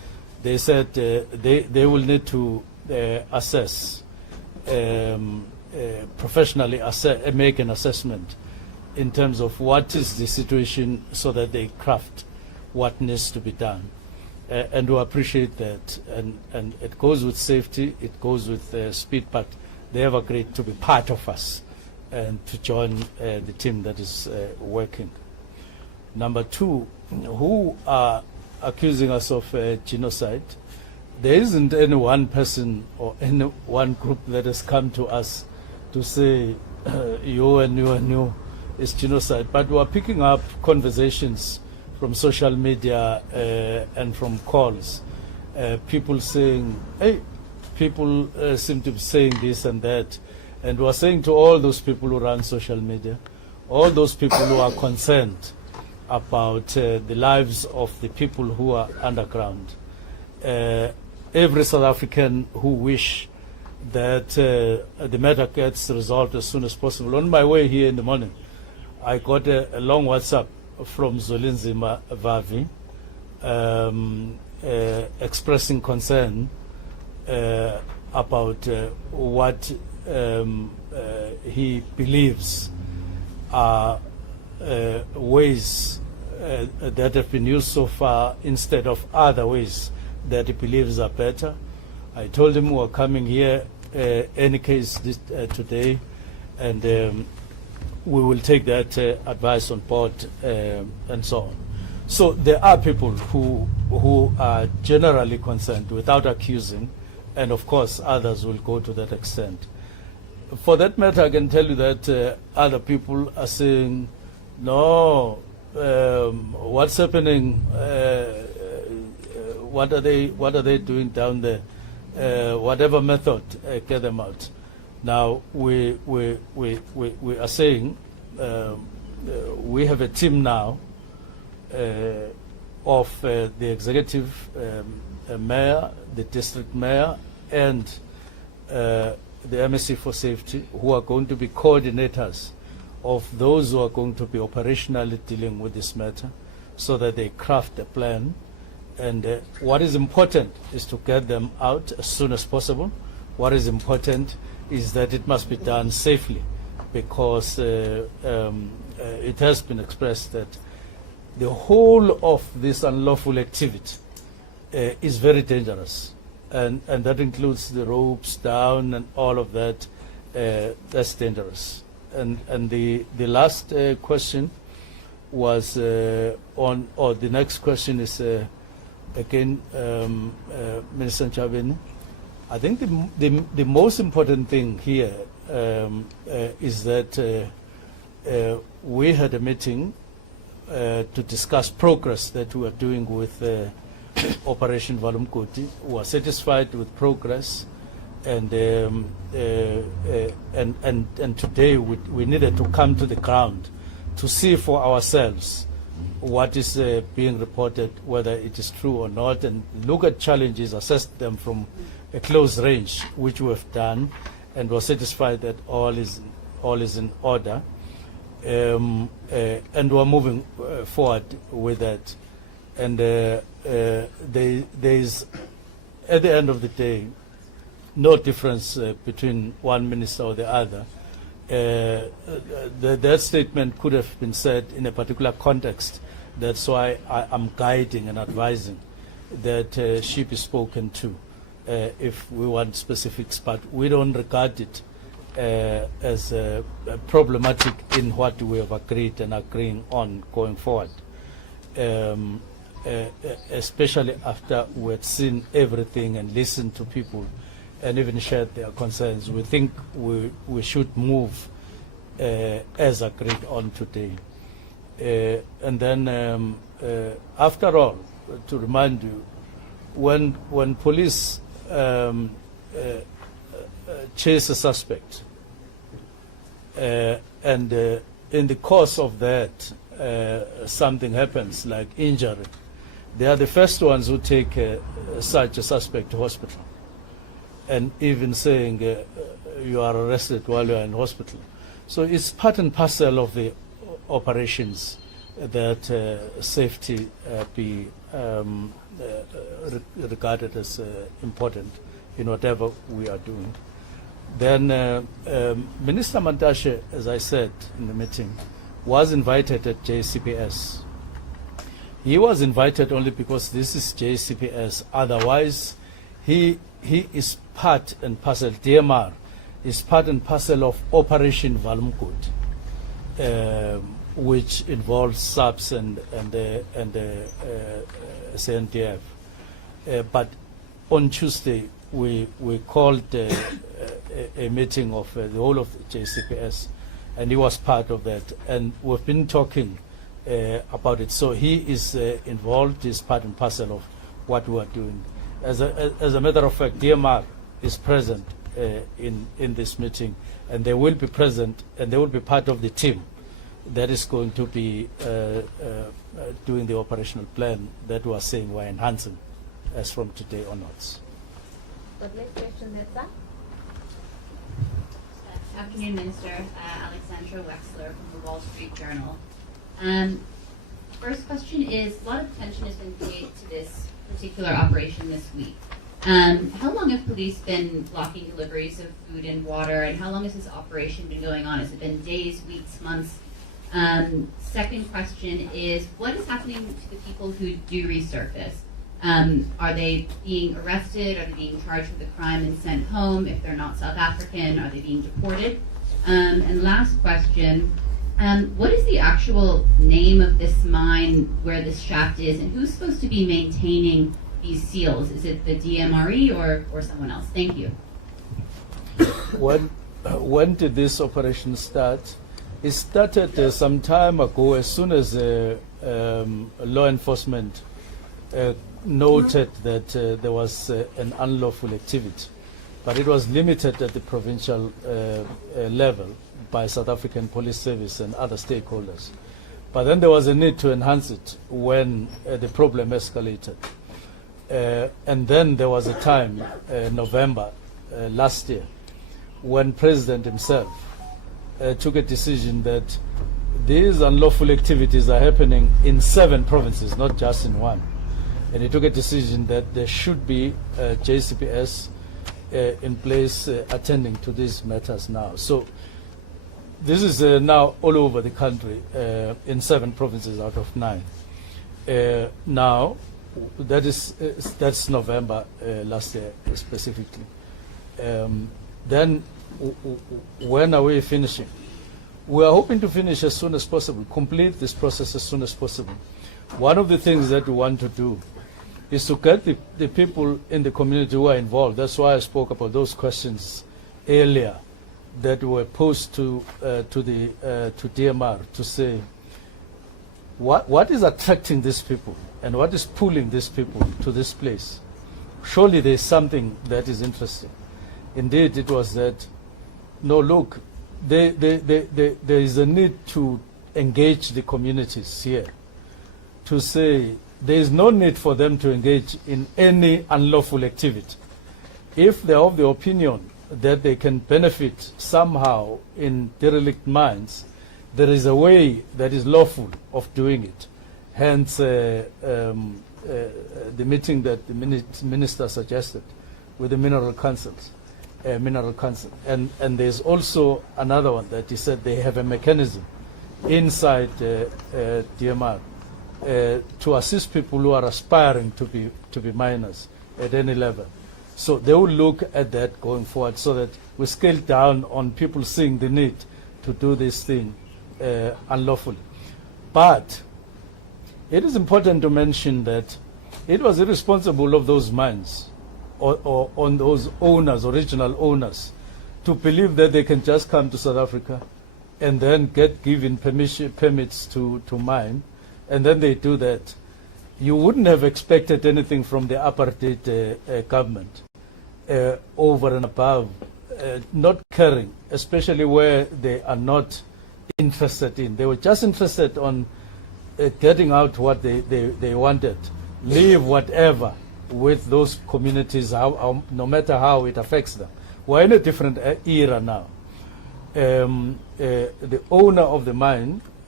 they said they will need to assess, professionally make an assessment in terms of what is the situation so that they craft what needs to be done. And we appreciate that. And it goes with safety, it goes with speed, but they have agreed to be part of us and to join the team that is working. Number two, who are accusing us of genocide? There isn't any one person or any one group that has come to us to say you and you and you is genocide, but we are picking up conversations from social media and from calls, people saying, hey, people seem to be saying this and that, and we are saying to all those people who run social media, all those people who are concerned about the lives of the people who are underground, every South African who wish that the matter gets resolved as soon as possible. On my way here in the morning, I got a long WhatsApp from Zolinzima Vavi expressing concern about what he believes are ways that have been used so far instead of other ways that he believes are better. I told him we were coming here any case today, and we will take that advice on board and so on. So there are people who are generally concerned without accusing, and of course others will go to that extent. For that matter, I can tell you that other people are saying, no, what's happening? What are they doing down there? Whatever method, get them out. Now we are saying we have a team now of the executive mayor, the district mayor, and the MSC for Safety, who are going to be coordinators of those who are going to be operationally dealing with this matter, so that they craft a plan. And what is important is to get them out as soon as possible. What is important is that it must be done safely, because it has been expressed that the whole of this unlawful activity is very dangerous, and that includes the ropes down and all of that. That's dangerous. And the last question was on, or the next question is again, Minister Chabeni. I think the most important thing here is that we had a meeting to discuss progress that we are doing with Operation Valumkoti. We are satisfied with progress, and today we needed to come to the ground to see for ourselves what is being reported, whether it is true or not, and look at challenges, assess them from a close range, which we have done, and we're satisfied that all is in order, and we're moving forward with that. And there is, at the end of the day, no difference between one minister or the other. That statement could have been said in a particular context. That's why I'm guiding and advising that she be spoken to if we want specifics, but we don't regard it as problematic in what we have agreed and agreeing on going forward, especially after we had seen everything and listened to people and even shared their concerns. We think we should move as agreed on today. And then, after all, to remind you, when police chase a suspect, and in the course of that something happens like injury, they are the first ones who take such a suspect to hospital, and even saying you are arrested while you are in hospital. So it's part and parcel of the operations that safety be regarded as important in whatever we are doing. Then Minister Mantashe, as I said in the meeting, was invited at JCPS. He was invited only because this is JCPS. Otherwise, he is part and parcel, DMR is part and parcel of Operation Valmkut, which involves SAPS and CNDF. But on Tuesday, we called a meeting of the whole of the JCPS, and he was part of that. And we've been talking about it. So he is involved, is part and parcel of what we are doing. As a matter of fact, DMR is present in this meeting, and they will be present, and they will be part of the team that is going to be doing the operational plan that we are saying we're enhancing as from today onwards. The next question, that's Afternoon, Minister. Alexandra Wexler from the Wall Street Journal. First question is, a lot of attention has been paid to this particular operation this week. How long have police been blocking deliveries of food and water, and how long has this operation been going on? Has it been days, weeks, months? Second question is, what is happening to the people who do resurface? Are they being arrested? Are they being charged with a crime and sent home? If they're not South African, are they being deported? And last question, what is the actual name of this mine where this shaft is, and who's supposed to be maintaining these seals? Is it the DMRE or someone else? Thank you. When did this operation start? It started some time ago, as soon as law enforcement noted that there was an unlawful activity. But it was limited at the provincial level by South African Police Service and other stakeholders. But then there was a need to enhance it when the problem escalated. And then there was a time, November last year, when President himself took a decision that these unlawful activities are happening in 7 provinces, not just in one. And he took a decision that there should be JCPS in place attending to these matters now. So this is now all over the country in 7 provinces out of 9. Now, that's November last year specifically. Then when are we finishing? We are hoping to finish as soon as possible, complete this process as soon as possible. One of the things that we want to do is to get the people in the community who are involved. That's why I spoke about those questions earlier that were posed to DMR to say, what is attracting these people and what is pulling these people to this place? Surely there's something that is interesting. Indeed, it was that, no, look, there is a need to engage the communities here, to say there is no need for them to engage in any unlawful activity. If they are of the opinion that they can benefit somehow in derelict mines, there is a way that is lawful of doing it. Hence, the meeting that the minister suggested with the Mineral Council. And there's also another one that he said they have a mechanism inside DMR to assist people who are aspiring to be miners at any level. So they will look at that going forward so that we scale down on people seeing the need to do this thing unlawfully. But it is important to mention that it was irresponsible of those mines or on those owners, original owners, to believe that they can just come to South Africa and then get given permits to mine, and then they do that. You wouldn't have expected anything from the apartheid government over and above, not caring, especially where they are not interested in. They were just interested on getting out what they wanted, leave whatever with those communities, no matter how it affects them. We're in a different era now. The owner of the mine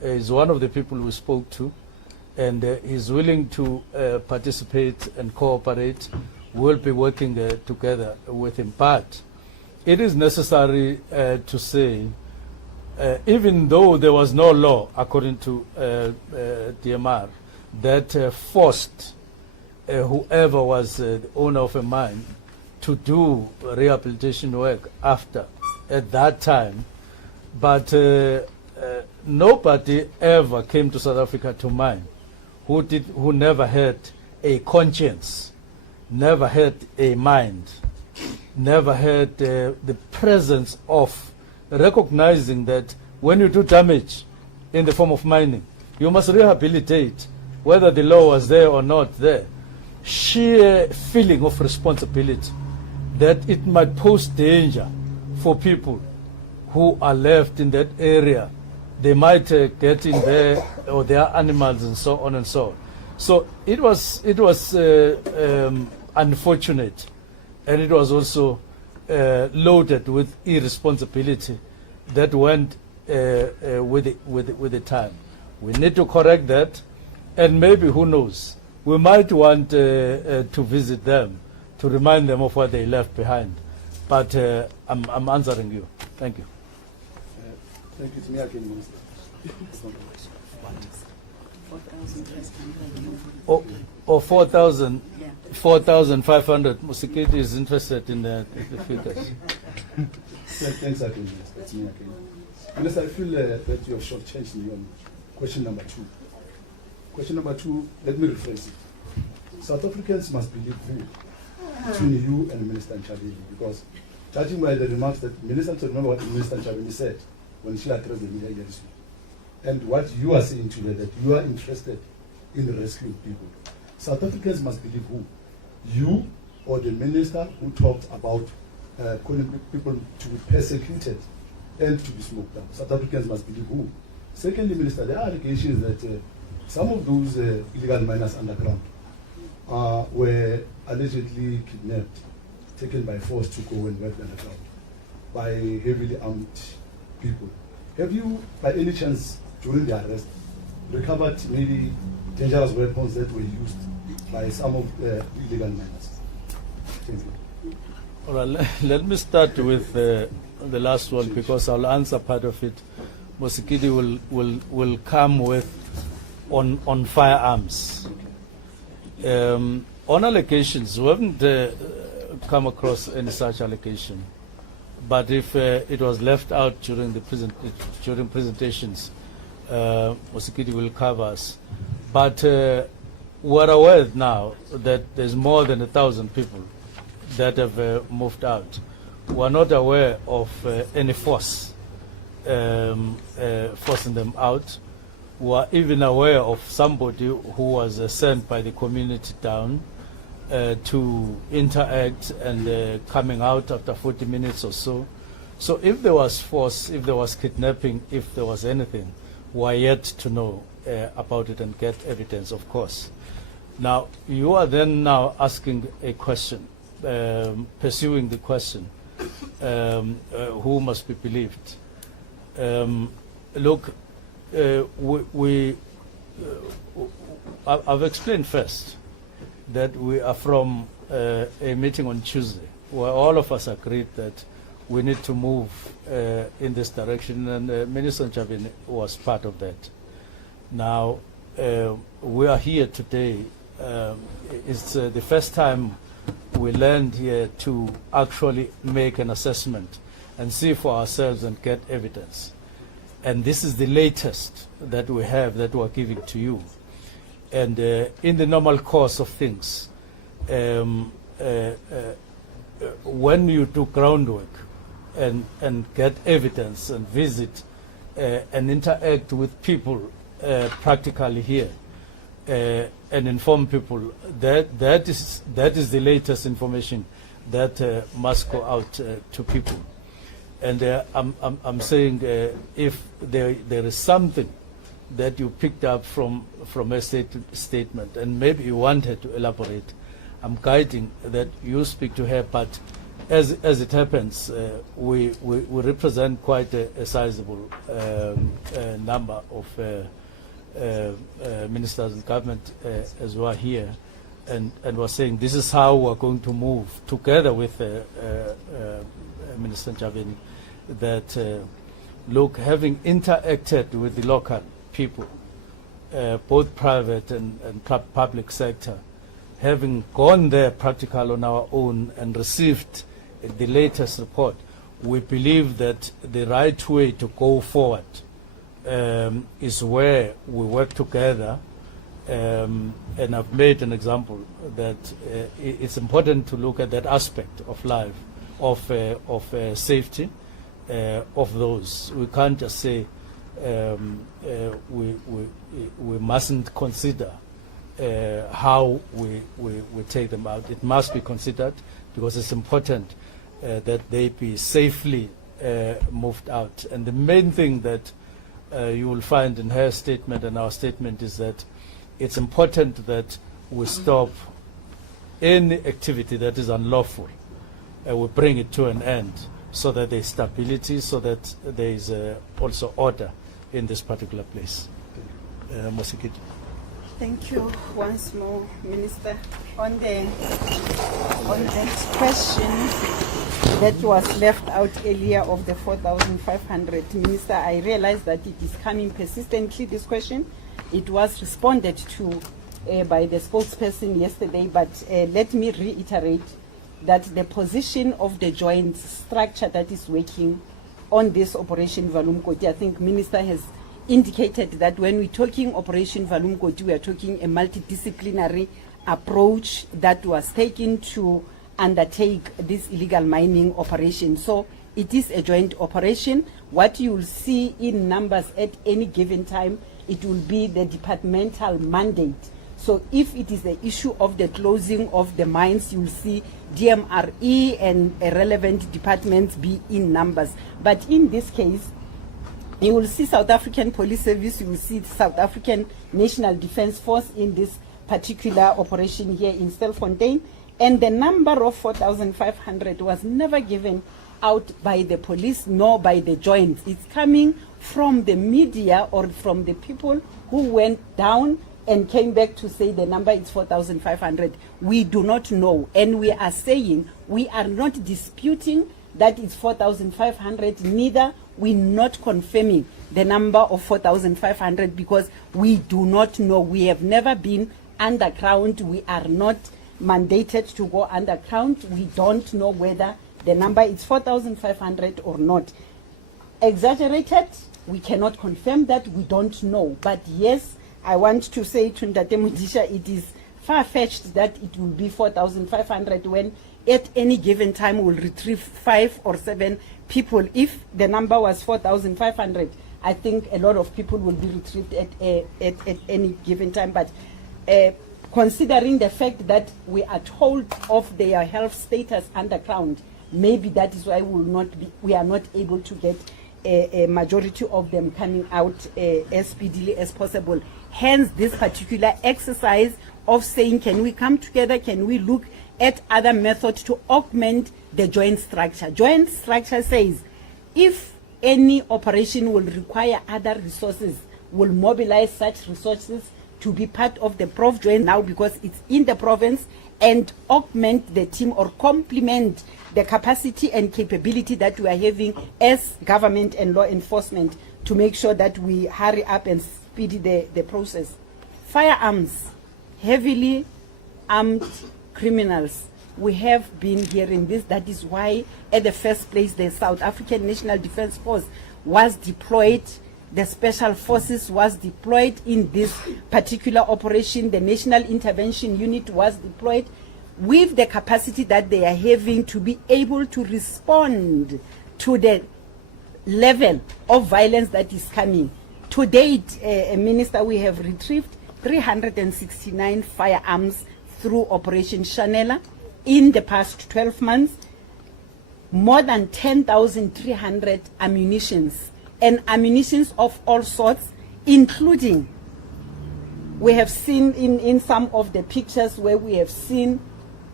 is one of the people we spoke to, and he's willing to participate and cooperate. We'll be working together with him. But it is necessary to say, even though there was no law, according to DMR, that forced whoever was the owner of a mine to do rehabilitation work after, at that time, but nobody ever came to South Africa to mine who never had a conscience, never had a mind, never had the presence of recognizing that when you do damage in the form of mining, you must rehabilitate, whether the law was there or not there. Sheer feeling of responsibility that it might pose danger for people who are left in that area. They might get in there, or their animals, and so on and so on. So it was unfortunate, and it was also loaded with irresponsibility that went with the time. We need to correct that, and maybe, who knows, we might want to visit them to remind them of what they left behind. But I'm answering you. Thank you. Thank you. It's me again, Minister. Oh, 4,500. Musikiti is interested in the figures. Thanks again, Minister. It's me again. Minister, I feel that you have shortchanged me on question number 2. Question number 2, let me rephrase it. South Africans must believe who? Between you and Minister Nchabeni, because judging by the remarks that Minister, to remember what Minister Nchabeni said when she addressed the media yesterday, and what you are saying today, that you are interested in rescuing people. South Africans must believe who? You or the minister who talked about calling people to be persecuted and to be smoked out? South Africans must believe who? Secondly, Minister, there are allegations that some of those illegal miners underground were allegedly kidnapped, taken by force to go and work underground by heavily armed people. Have you, by any chance, during the arrest, recovered maybe dangerous weapons that were used by some of the illegal miners? Thank you. All right, let me start with the last one, because I'll answer part of it. Musikiti will come with on firearms. On allegations, we haven't come across any such allegation. But if it was left out during the during presentations, Musikiti will cover us. But we're aware now that there's more than 1,000 people that have moved out. We're not aware of any force forcing them out. We're even aware of somebody who was sent by the community down to interact and coming out after 40 minutes or so. So if there was force, if there was kidnapping, if there was anything, we're yet to know about it and get evidence, of course. Now, you are then now asking a question, pursuing the question, who must be believed? Look, I've explained first that we are from a meeting on Tuesday where all of us agreed that we need to move in this direction, and Minister Nchabeni was part of that. Now, we are here today. It's the first time we land here to actually make an assessment and see for ourselves and get evidence. And this is the latest that we have that we're giving to you. And in the normal course of things, when you do groundwork and get evidence and visit and interact with people practically here and inform people, that is the latest information that must go out to people. And I'm saying if there is something that you picked up from a statement and maybe you wanted to elaborate, I'm guiding that you speak to her, but as it happens, we represent quite a sizable number of ministers in government as well here, and we're saying this is how we're going to move together with Minister Javini, that look, having interacted with the local people, both private and public sector, having gone there practical on our own and received the latest report, we believe that the right way to go forward is where we work together. And I've made an example that it's important to look at that aspect of life, of safety of those. We can't just say we mustn't consider how we take them out. It must be considered because it's important that they be safely moved out. And the main thing that you will find in her statement and our statement is that it's important that we stop any activity that is unlawful. We bring it to an end so that there is stability, so that there is also order in this particular place. Mosikit. Thank you once more, Minister. On that question that was left out earlier of the 4,500, Minister, I realize that it is coming persistently, this question. It was responded to by the spokesperson yesterday, but let me reiterate that the position of the joint structure that is working on this Operation Valumkoti, I think Minister has indicated that when we're talking Operation Valumkoti, we are talking a multidisciplinary approach that was taken to undertake this illegal mining operation. So it is a joint operation. What you will see in numbers at any given time, it will be the departmental mandate. So if it is the issue of the closing of the mines, you will see DMRE and relevant departments be in numbers. But in this case, you will see South African Police Service, you will see South African National Defence Force in this particular operation here in Stilfontein. And the number of 4,500 was never given out by the police nor by the joints. It's coming from the media or from the people who went down and came back to say the number is 4,500. We do not know. And we are saying we are not disputing that it's 4,500, neither we're not confirming the number of 4,500 because we do not know. We have never been underground. We are not mandated to go underground. We don't know whether the number is 4,500 or not. Exaggerated, we cannot confirm that, we don't know. But yes, I want to say to Ndate Mudisha, it is far-fetched that it will be 4,500 when at any given time we'll retrieve 5 or 7 people. If the number was 4,500, I think a lot of people will be retrieved at any given time. But considering the fact that we are told of their health status underground, maybe that is why we are not able to get a majority of them coming out as speedily as possible. Hence this particular exercise of saying, can we come together, can we look at other methods to augment the joint structure. Joint structure says if any operation will require other resources, will mobilize such resources to be part of the Prof joint now because it's in the province, and augment the team or complement the capacity and capability that we are having as government and law enforcement to make sure that we hurry up and speed the process. Firearms, heavily armed criminals. We have been hearing this. That is why at the first place the South African National Defence Force was deployed. The Special Forces was deployed in this particular operation. The National Intervention Unit was deployed with the capacity that they are having to be able to respond to the level of violence that is coming. To date, Minister, we have retrieved 369 firearms through Operation Chanela in the past 12 months, more than 10,300 ammunitions, and ammunitions of all sorts, including, we have seen in some of the pictures where we have seen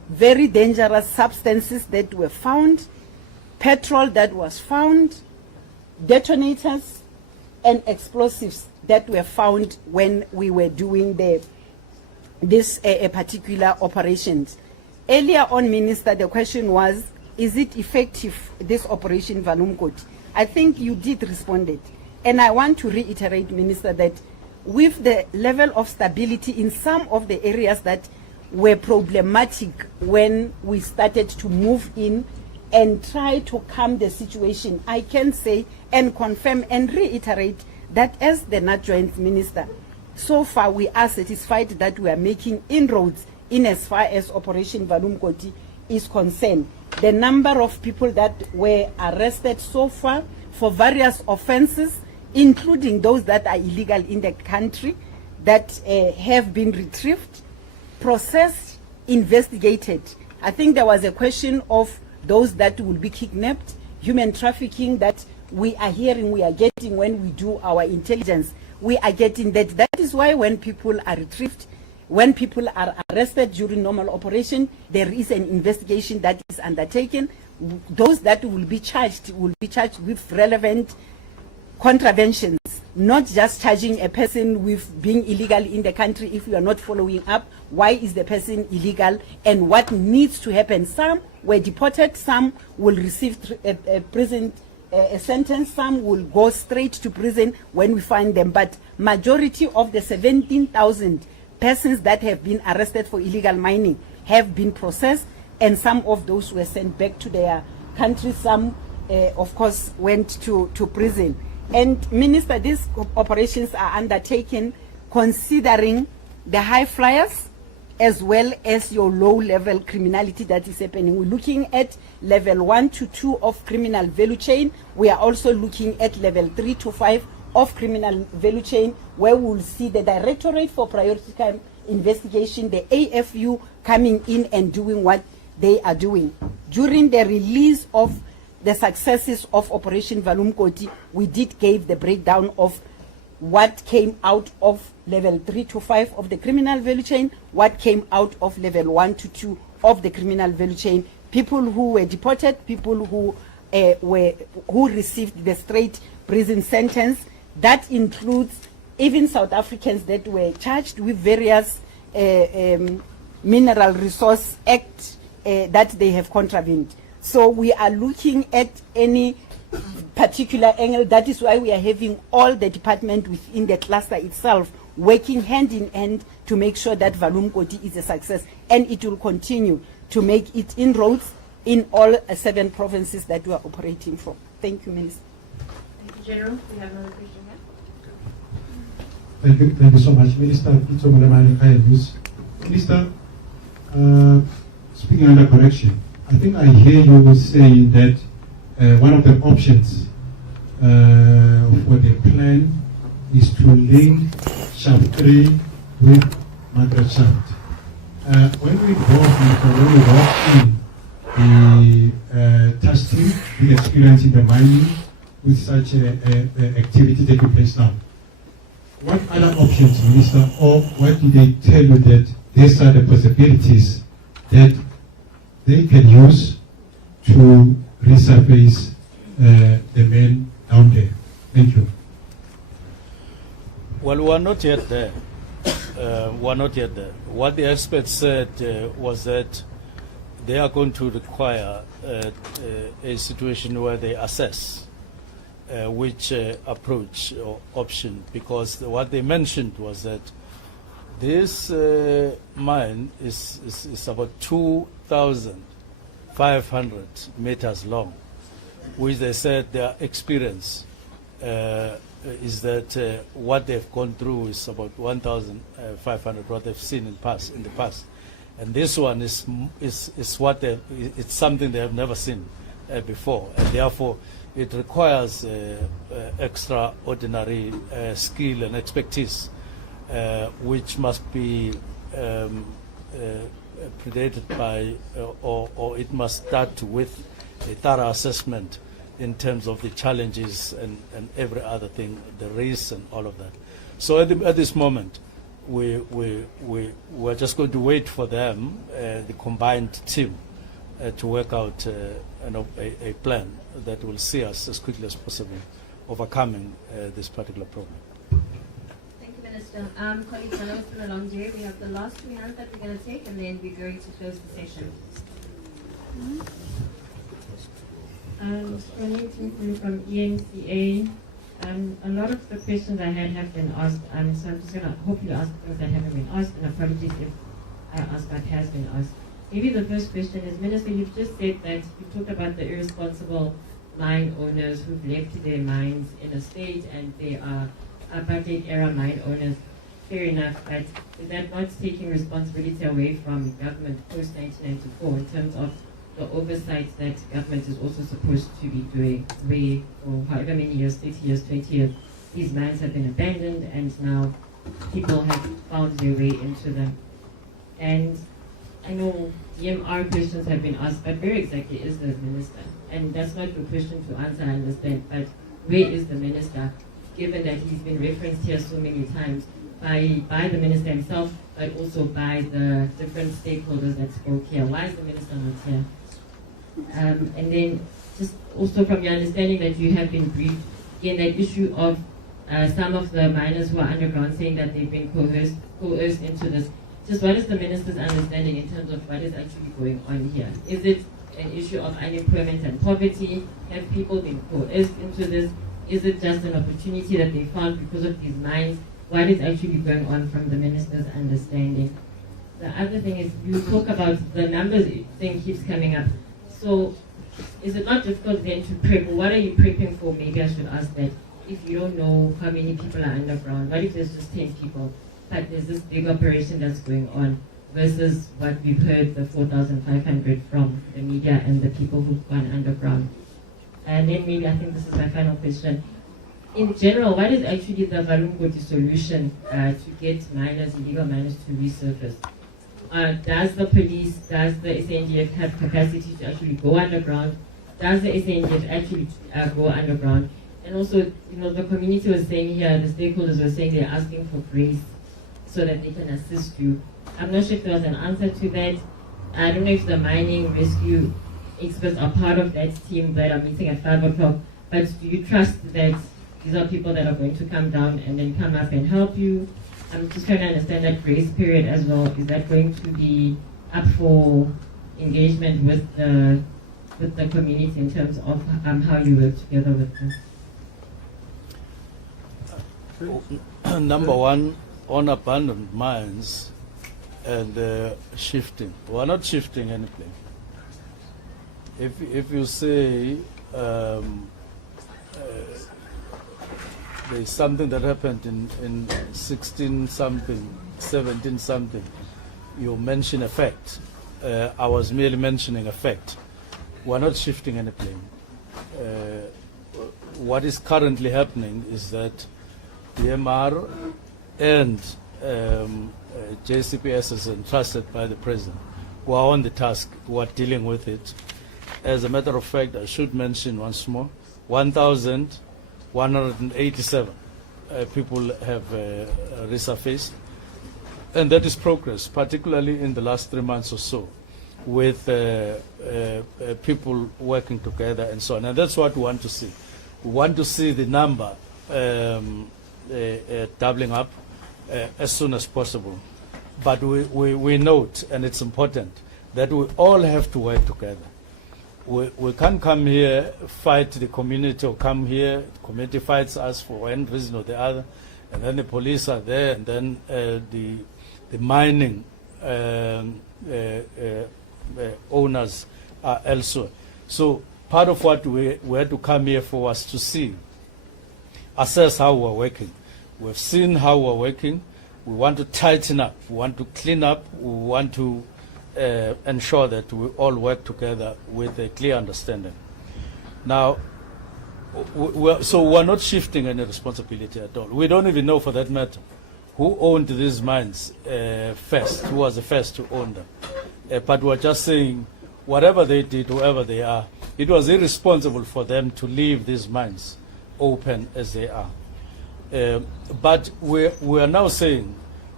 very dangerous substances that were found, petrol that was found, detonators, and explosives that were found when we were doing this particular operations. Earlier on, Minister, the question was, is it effective, this operation Valumkoti? I think you did respond it. And I want to reiterate, Minister, that with the level of stability in some of the areas that were problematic when we started to move in and try to calm the situation, I can say and confirm and reiterate that as the Joint Minister, so far we are satisfied that we are making inroads in as far as Operation Valumkoti is concerned. The number of people that were arrested so far for various offenses, including those that are illegal in the country, that have been retrieved, processed, investigated. I think there was a question of those that will be kidnapped, human trafficking that we are hearing, we are getting when we do our intelligence. We are getting that. That is why when people are retrieved, when people are arrested during normal operation, there is an investigation that is undertaken. Those that will be charged with relevant contraventions, not just charging a person with being illegal in the country if you are not following up. Why is the person illegal and what needs to happen? Some were deported, some will receive a prison sentence, some will go straight to prison when we find them. But majority of the 17,000 persons that have been arrested for illegal mining have been processed, and some of those were sent back to their country. Some, of course, went to prison. And Minister, these operations are undertaken considering the high flyers as well as your low-level criminality that is happening. We're looking at level 1 to 2 of criminal value chain. We are also looking at level 3 to 5 of criminal value chain, where we will see the Directorate for Priority Crime Investigation, the AFU, coming in and doing what they are doing. During the release of the successes of Operation Valumkoti, we did give the breakdown of what came out of level 3 to 5 of the criminal value chain, what came out of level 1 to 2 of the criminal value chain, people who were deported, people who received the straight prison sentence. That includes even South Africans that were charged with various Mineral Resource Act that they have contravened. So we are looking at any particular angle. That is why we are having all the department within the cluster itself working hand in hand to make sure that Valumkoti is a success, and it will continue to make its inroads in all 7 provinces that we are operating from. Thank you, Minister. Thank you, General. We have another question here. Thank you so much, Minister. Minister, speaking under correction, I think I hear you saying that one of the options for the plan is to link shaft 3 with Margaret shaft. When we walk in the testing, the experience in the mining with such activity taking place now, what other options, Minister, or what did they tell you that these are the possibilities that they can use to resurface the men down there? Thank you. Well, we are not yet there. What the experts said was that they are going to require a situation where they assess which approach or option, because what they mentioned was that this mine is about 2,500 meters long, which they said their experience is that what they've gone through is about 1,500, what they've seen in the past. And this one is what it's something they have never seen before, and therefore it requires extraordinary skill and expertise, which must be predated by, or it must start with a thorough assessment in terms of the challenges and every other thing, the risks and all of that. So at this moment, we're just going to wait for them, the combined team, to work out a plan that will see us as quickly as possible overcoming this particular problem. Thank you, Minister. Colleagues, I know it's been a long day. We have the last two hands that we're going to take, and then we're going to close the session. From EMCA. A lot of the questions I had have been asked, so I'm just going to hopefully ask things that haven't been asked, and apologies if I ask what has been asked. Maybe the first question is, Minister, you've just said that you talked about the irresponsible mine owners who've left their mines in a state and they are apartheid era mine owners. Fair enough, but is that not taking responsibility away from government post-1994 in terms of the oversight that government is also supposed to be doing, where for however many years, 30 years, 20 years, these mines have been abandoned and now people have found their way into them. And I know DMR questions have been asked, but where exactly is the minister? And that's not your question to answer, I understand, but where is the minister, given that he's been referenced here so many times by the minister himself, but also by the different stakeholders that spoke here? Why is the minister not here? And then just also from your understanding that you have been briefed, again, that issue of some of the miners who are underground saying that they've been coerced into this. Just what is the minister's understanding in terms of what is actually going on here? Is it an issue of unemployment and poverty? Have people been coerced into this? Is it just an opportunity that they found because of these mines? What is actually going on from the minister's understanding? The other thing is, you talk about the numbers thing keeps coming up. So is it not difficult then to prep? What are you prepping for? Maybe I should ask that. If you don't know how many people are underground, what if there's just 10 people? But there's this big operation that's going on versus what we've heard, the 4,500 from the media and the people who've gone underground. And then maybe, I think this is my final question. In general, what is actually the Valungoti solution to get miners, illegal miners, to resurface? Does the police, does the SANDF have capacity to actually go underground? Does the SANDF actually go underground? And also, the community was saying here, the stakeholders were saying they're asking for grace so that they can assist you. I'm not sure if there was an answer to that. I don't know if the mining rescue experts are part of that team that are meeting at 5 o'clock, but do you trust that these are people that are going to come down and then come up and help you? I'm just trying to understand that grace period as well. Is that going to be up for engagement with the community in terms of how you work together with them? Number one, on abandoned mines and shifting. We're not shifting anything. If you say there's something that happened in 16 something, 17 something, you mention a fact. I was merely mentioning a fact. We're not shifting anything. What is currently happening is that the MR and JCPS is entrusted by the president, who are on the task, who are dealing with it. As a matter of fact, I should mention once more, 1,187 people have resurfaced, and that is progress, particularly in the last 3 months or so, with people working together and so on. And that's what we want to see. We want to see the number doubling up as soon as possible. But we note, and it's important, that we all have to work together. We can't come here, fight the community, or come here, the community fights us for one reason or the other, and then the police are there, and then the mining owners are elsewhere. So part of what we had to come here for was to see, assess how we're working. We've seen how we're working. We want to tighten up. We want to clean up. We want to ensure that we all work together with a clear understanding. Now, we're not shifting any responsibility at all. We don't even know, for that matter, who owned these mines first, who was the first to own them. But we're just saying, whatever they did, whoever they are, it was irresponsible for them to leave these mines open as they are. But we are now saying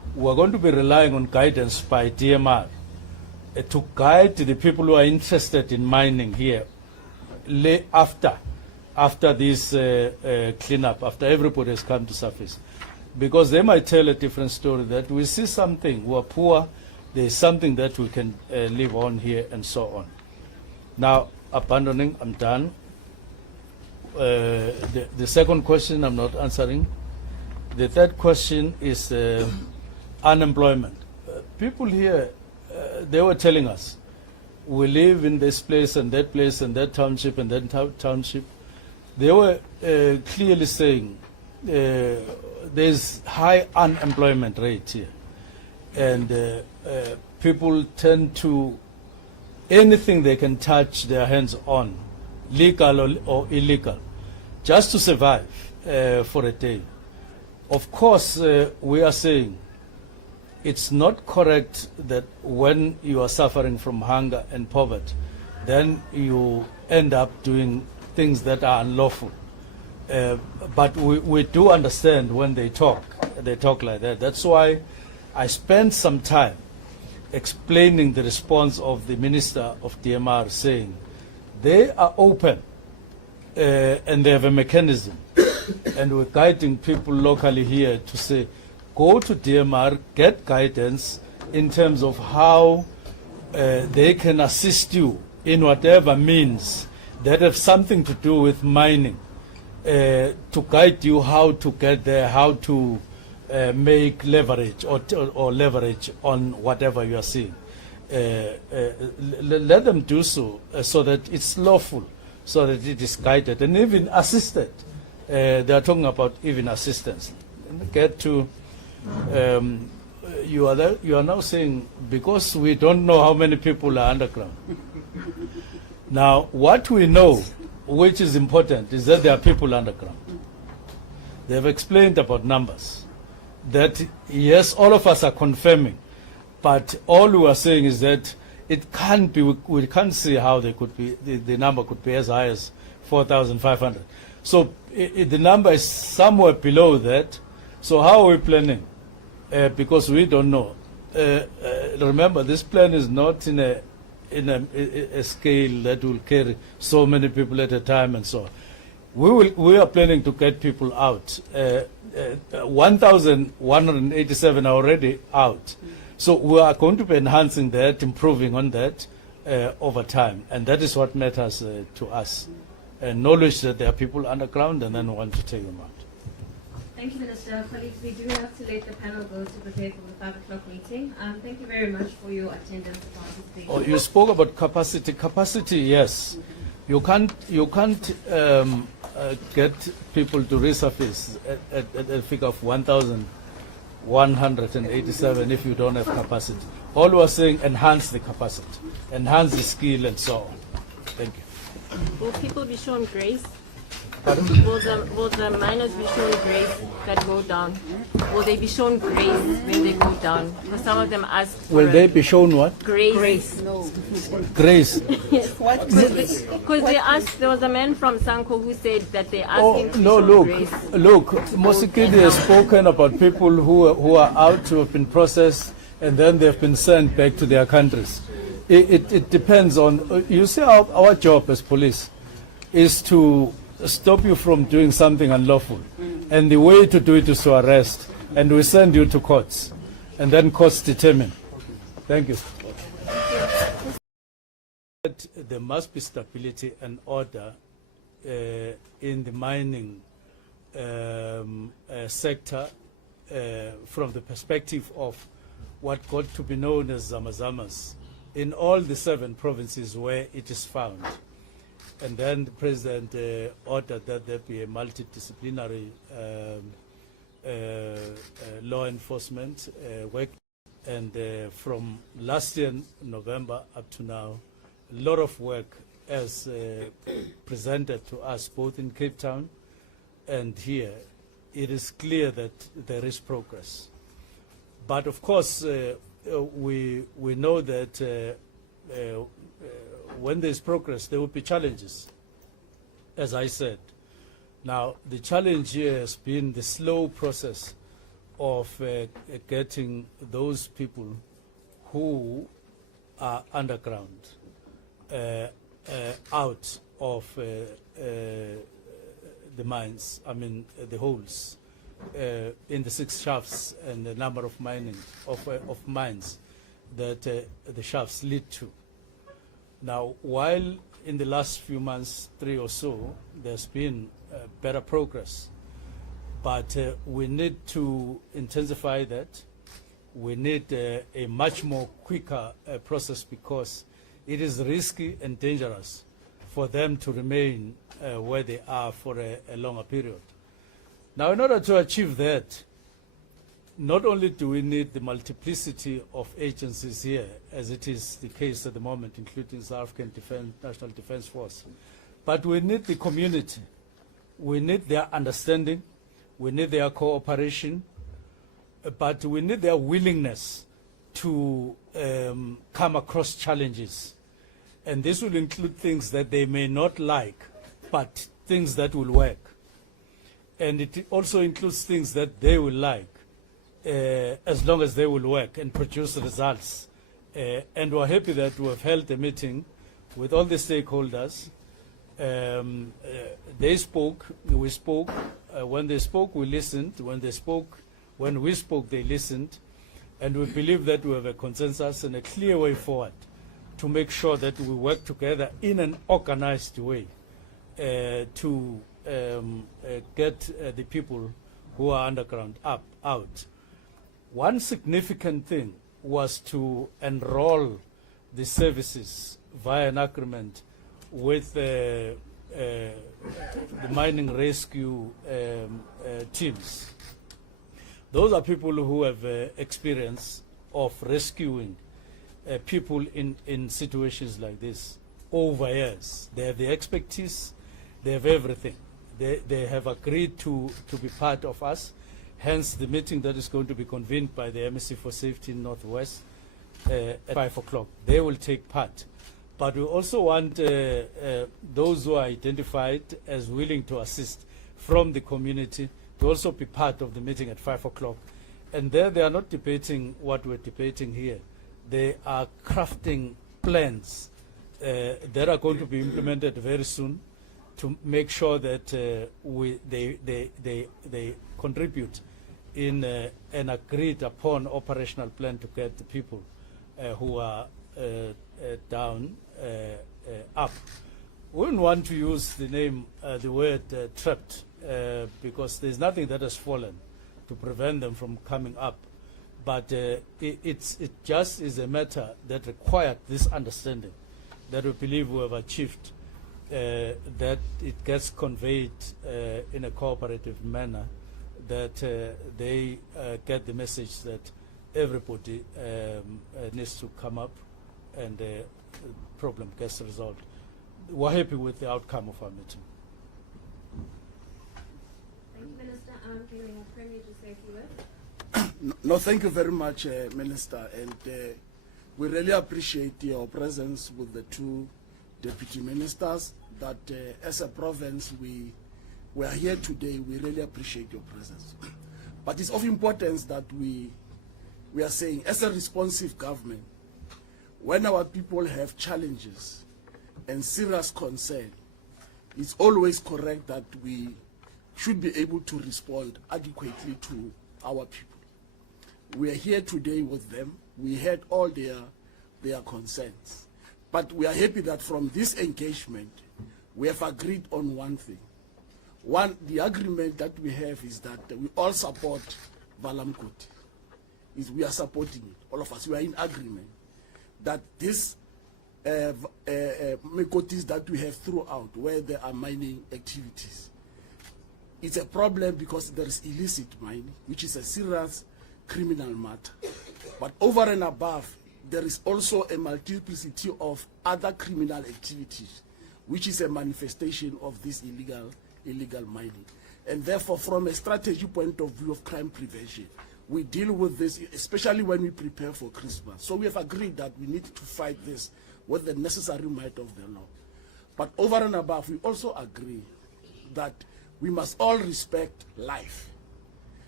we're going to be relying on guidance by DMR to guide the people who are interested in mining here after this cleanup, after everybody has come to surface. Because they might tell a different story, that we see something, we're poor, there's something that we can live on here, and so on. Now, abandoning, I'm done. The second question I'm not answering. The third question is unemployment. People here, they were telling us, we live in this place and that township and that township. They were clearly saying there's high unemployment rate here. And people tend to, anything they can touch their hands on, legal or illegal, just to survive for a day. Of course, we are saying it's not correct that when you are suffering from hunger and poverty, then you end up doing things that are unlawful. But we do understand when they talk like that. That's why I spent some time explaining the response of the Minister of DMR, saying they are open and they have a mechanism. And we're guiding people locally here to say, go to DMR, get guidance in terms of how they can assist you in whatever means that have something to do with mining, to guide you how to get there, how to make leverage or leverage on whatever you are seeing. Let them do so, so that it's lawful, so that it is guided and even assisted. They are talking about even assistance. Get to you are now saying, because we don't know how many people are underground. Now, what we know, which is important, is that there are people underground. They have explained about numbers. That, yes, all of us are confirming, but all we are saying is that it can't be, we can't see how they could be, the number could be as high as 4,500. So the number is somewhere below that. So how are we planning? Because we don't know. Remember, this plan is not in a scale that will carry so many people at a time and so on. We are planning to get people out. 1,187 are already out. So we are going to be enhancing that, improving on that over time. And that is what matters to us. Knowledge that there are people underground, and then we want to take them out. Thank you, Minister. Colleagues, we do have to let the panel go to prepare for the 5 o'clock meeting. Thank you very much for your attendance and participation. Oh, you spoke about capacity. Capacity, yes. You can't get people to resurface at a figure of 1,187 if you don't have capacity. All we are saying, enhance the capacity, enhance the skill, and so on. Thank you. Will people be shown grace? Pardon? Will the miners be shown grace that go down? Will they be shown grace when they go down? Because some of them ask for Will they be shown what? Grace. No. Grace. Yes. What grace? Because they asked, there was a man from Sanko who said that they asked him to no, show look, grace. Look, Mosikidi has spoken about people who are out, who have been processed, and then they've been sent back to their countries. It depends on, you see, our job as police is to stop you from doing something unlawful. And the way to do it is to arrest. And we send you to courts. And then courts determine. Thank you. There must be stability and order in the mining sector from the perspective of what got to be known as Zamazamas in all the 7 provinces where it is found. And then the President ordered that there be a multidisciplinary law enforcement work. And from last year, November, up to now, a lot of work as presented to us both in Cape Town and here. It is clear that there is progress. But of course, we know that when there's progress, there will be challenges, as I said. Now, the challenge here has been the slow process of getting those people who are underground out of the mines, I mean the holes in the 6 shafts and the number of of mines that the shafts lead to. Now, while in the last few months, 3 or so, there's been better progress, but we need to intensify that. We need a much more quicker process, because it is risky and dangerous for them to remain where they are for a longer period. Now, in order to achieve that, not only do we need the multiplicity of agencies here, as it is the case at the moment, including South African National Defence Force, but we need the community. We need their understanding. We need their cooperation. But we need their willingness to come across challenges. And this will include things that they may not like, but things that will work. And it also includes things that they will like, as long as they will work and produce results. And we're happy that we have held a meeting with all the stakeholders. They spoke, we spoke. When they spoke, we listened. When we spoke, they listened. And we believe that we have a consensus and a clear way forward to make sure that we work together in an organized way to get the people who are underground out. One significant thing was to enroll the services via an agreement with the mining rescue teams. Those are people who have experience of rescuing people in situations like this over years. They have the expertise, they have everything. They have agreed to be part of us. Hence, the meeting that is going to be convened by the MSC for Safety in Northwest at 5 o'clock. They will take part. But we also want those who are identified as willing to assist from the community to also be part of the meeting at 5 o'clock. And there they are not debating what we're debating here. They are crafting plans that are going to be implemented very soon to make sure that they contribute in an agreed upon operational plan to get the people who are down up. We wouldn't want to use the word trapped, because there's nothing that has fallen to prevent them from coming up. But it just is a matter that required this understanding that we believe we have achieved, that it gets conveyed in a cooperative manner, that they get the message that everybody needs to come up and the problem gets resolved. We're happy with the outcome of our meeting. Thank you, Minister. Can we have Premier to say a few words? No, thank you very much, Minister. And we really appreciate your presence with the 2 deputy ministers. That as a province, we are here today. We really appreciate your presence. But it's of importance that we are saying, as a responsive government, when our people have challenges and serious concern, it's always correct that we should be able to respond adequately to our people. We are here today with them. We heard all their concerns. But we are happy that from this engagement, we have agreed on one thing. One, the agreement that we have is that we all support Valamkoti. We are supporting it, all of us. We are in agreement that these Mekotis that we have throughout, where there are mining activities, it's a problem because there is illicit mining, which is a serious criminal matter. But over and above, there is also a multiplicity of other criminal activities, which is a manifestation of this illegal mining. And therefore, from a strategy point of view of crime prevention, we deal with this, especially when we prepare for Christmas. So we have agreed that we need to fight this with the necessary might of the law. But over and above, we also agree that we must all respect life.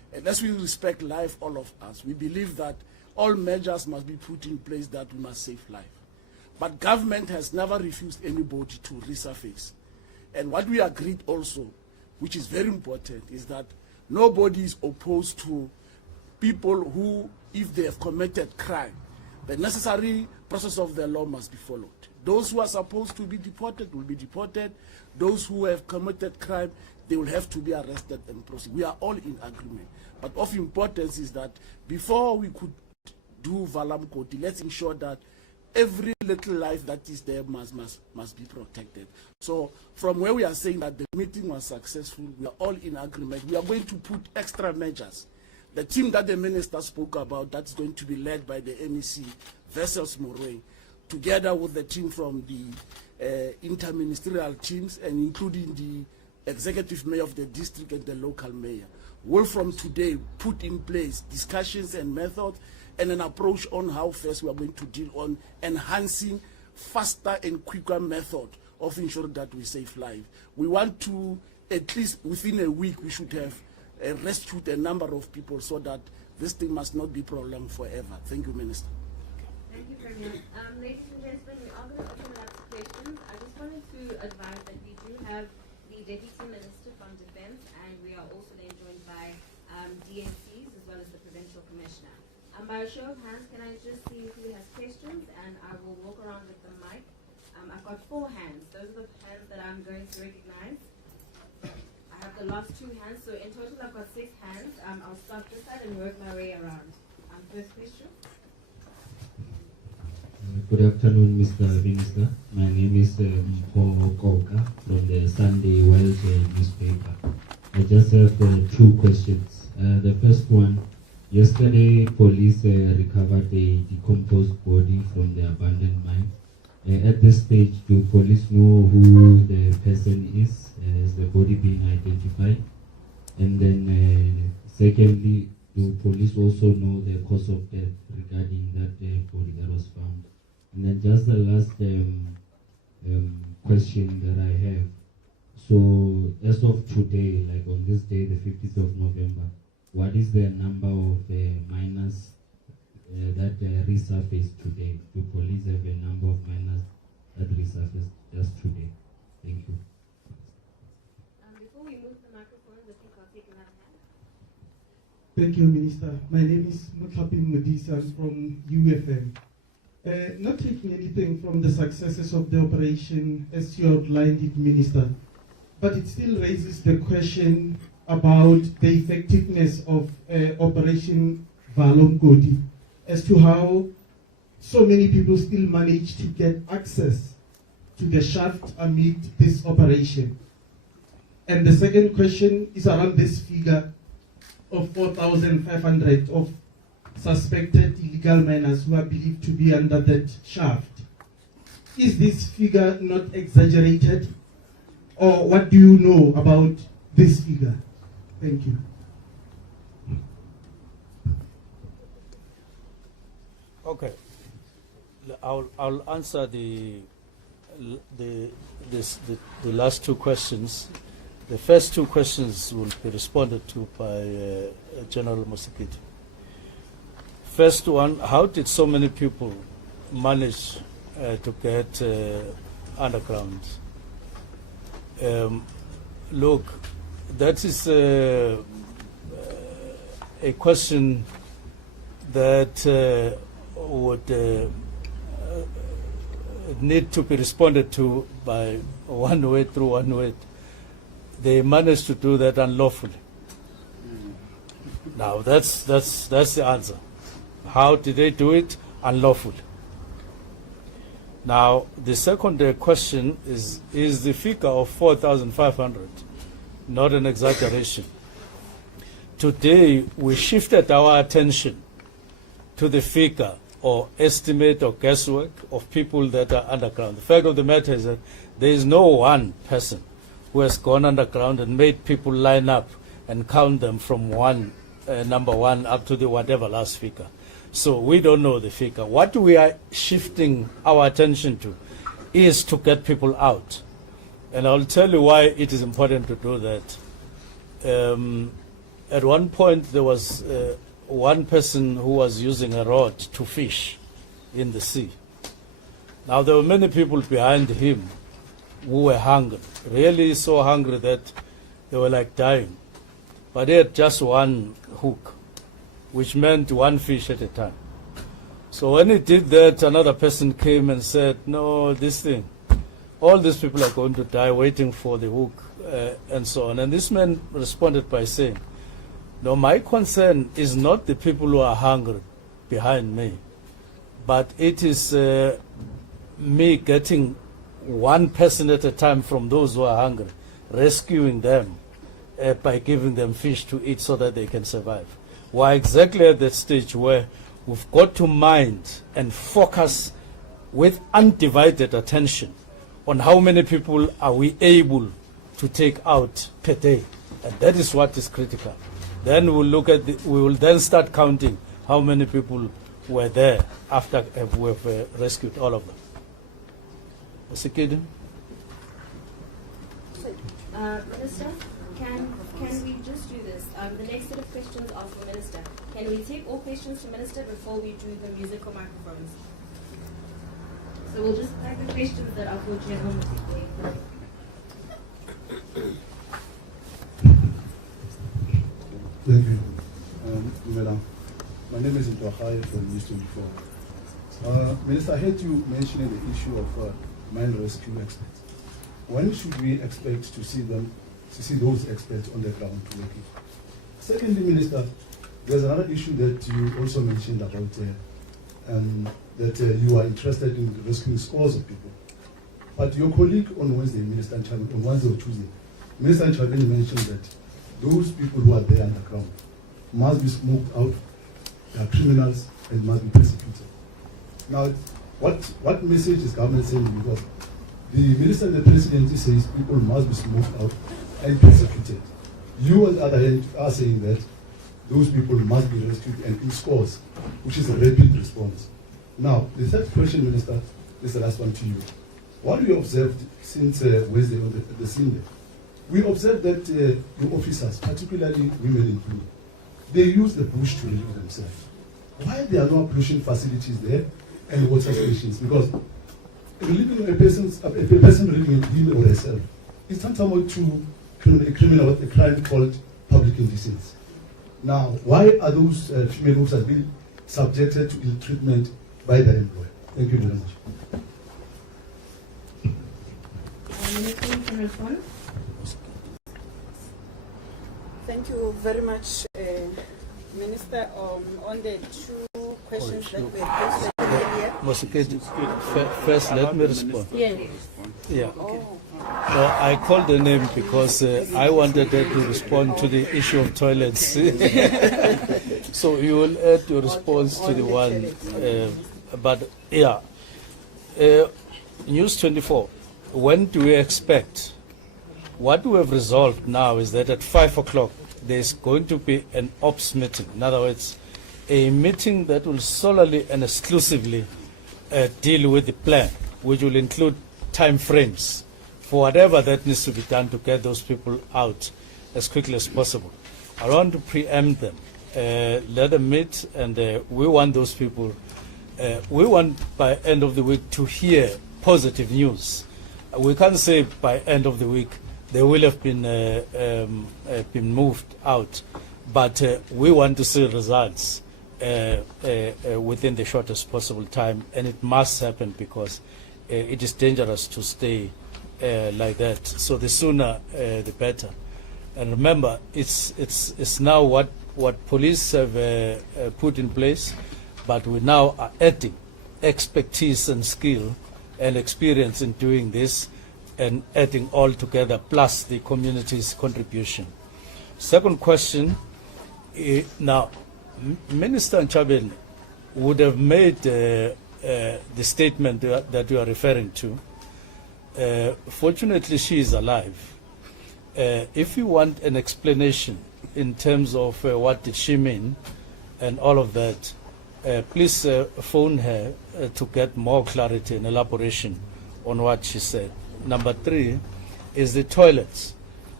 And as we respect life, all of us, we believe that all measures must be put in place that we must save life. But government has never refused anybody to resurface. And what we agreed also, which is very important, is that nobody is opposed to people who, if they have committed crime, the necessary process of the law must be followed. Those who are supposed to be deported will be deported. Those who have committed crime, they will have to be arrested and prosecuted. We are all in agreement. But of importance is that before we could do Valam Koti, let's ensure that every little life that is there must be protected. So from where we are saying that the meeting was successful, we are all in agreement. We are going to put extra measures. The team that the minister spoke about, that's going to be led by the MEC, Vessels Moray, together with the team from the interministerial teams and including the executive mayor of the district and the local mayor, will from today put in place discussions and methods and an approach on how first we are going to deal on enhancing faster and quicker method of ensuring that we save lives. We want to, at least within a week, we should have rescued a number of people so that this thing must not be prolonged forever. Thank you, Minister. Thank you very much. Ladies and gentlemen, we are going to open it up to questions. I just wanted to advise that we do have the Deputy Minister from Defense, and we are also then joined by DNCs as well as the Provincial Commissioner. By a show of hands, can I just see who has questions, and I will walk around with the mic. I've got 4 hands. Those are the hands that I'm going to recognize. I have the last 2 hands, so in total I've got 6 hands. I'll start this side and work my way around. First question. Good afternoon, Mr. Minister. My name is Mpho Koka from the Sunday World newspaper. I just have 2 questions. The first one, yesterday police recovered a decomposed body from the abandoned mine. At this stage, do police know who the person is? Has the body been identified? And then secondly, do police also know the cause of death regarding that body that was found? And then just the last question that I have. So as of today, like on this day, the 15th of November, what is the number of miners that resurfaced today? Do police have a number of miners that resurfaced just today? Thank you. Before we move the microphone, I think I'll take another hand. Thank you, Minister. My name is Mutlapi Modisa from UFM. Not taking anything from the successes of the operation as you outlined it, Minister, but it still raises the question about the effectiveness of Operation Valom Kodi as to how so many people still manage to get access to the shaft amid this operation. And the second question is around this figure of 4,500 of suspected illegal miners who are believed to be under that shaft. Is this figure not exaggerated? Or what do you know about this figure? Thank you. Okay, I'll answer the last 2 questions. The first 2 questions will be responded to by General Musikiti. First one, how did so many people manage to get underground? Look, that is a question that would need to be responded to by one way through one way. They managed to do that unlawfully. Now that's the answer. How did they do it? Unlawfully. Now the second question is the figure of 4,500 not an exaggeration? Today we shifted our attention to the figure or estimate or guesswork of people that are underground. The fact of the matter is that there is no one person who has gone underground and made people line up and count them from number one up to the whatever last figure. So we don't know the figure. What we are shifting our attention to is to get people out. And I'll tell you why it is important to do that. at one point there was one person who was using a rod to fish in the sea. Now there were many people behind him who were hungry, really so hungry that they were like dying. But he had just one hook, which meant one fish at a time. So when he did that, another person came and said, no, this thing, all these people are going to die waiting for the hook, and so on. And this man responded by saying, no, my concern is not the people who are hungry behind me, but it is me getting one person at a time from those who are hungry, rescuing them by giving them fish to eat so that they can survive. We're exactly at that stage where we've got to mind and focus with undivided attention on how many people are we able to take out per day. And that is what is critical. Then we'll look at we will then start counting how many people were there after we've rescued all of them. Mr. Kid? Minister, can we just do this? The next set of questions are for Minister. Can we take all questions to Minister before we do the musical microphones? So we'll just take the questions that are for General Mutiki. Thank you. Madam, my name is Ntwahaya from News 24. Minister, I heard you mentioning the issue of mine rescue experts. When should we expect to see those experts on the ground working? Secondly, Minister, there's another issue that you also mentioned about that you are interested in rescuing scores of people. But your colleague on Wednesday, Minister Nchabeni, on Wednesday or Tuesday, Minister Nchabeni mentioned that those people who are there underground must be smoked out, they are criminals, and must be persecuted. Now, what message is government sending? Because the Minister and the President says people must be smoked out and persecuted. You, on the other hand, are saying that those people must be rescued and in scores, which is a rapid response. Now, the third question, Minister, is the last one to you. What we observed since Wednesday on the scene there, we observed that your officers, particularly women included, they use the bush to relieve themselves. Why there are no pollution facilities there and water stations? Because relieving a person relieving him or herself is tantamount to a crime called public indecency. Now, why are those female officers being subjected to ill treatment by their employer? Thank you very much. Minister, you can respond. Thank you very much, Minister. On the two questions that were posted earlier. First, let me respond. Yes. Yeah. I called the name because I wanted her to respond to the issue of toilets. So you will add your response to the one. But yeah, News 24. When do we expect? What we have resolved now is that at 5 o'clock there is going to be an ops meeting. In other words, a meeting that will solely and exclusively deal with the plan, which will include time frames for whatever that needs to be done to get those people out as quickly as possible. I want to preempt them, let them meet, and we want those people, we want by end of the week to hear positive news. We can't say by end of the week they will have been moved out, but we want to see results within the shortest possible time, and it must happen because it is dangerous to stay like that. So the sooner the better. And remember, it's now what police have put in place, but we now are adding expertise and skill and experience in doing this, and adding all together, plus the community's contribution. Second question, now, Minister Nchabeni would have made the statement that you are referring to. Fortunately, she is alive. If you want an explanation in terms of what did she mean and all of that, please phone her to get more clarity and elaboration on what she said. Number 3 is the toilets.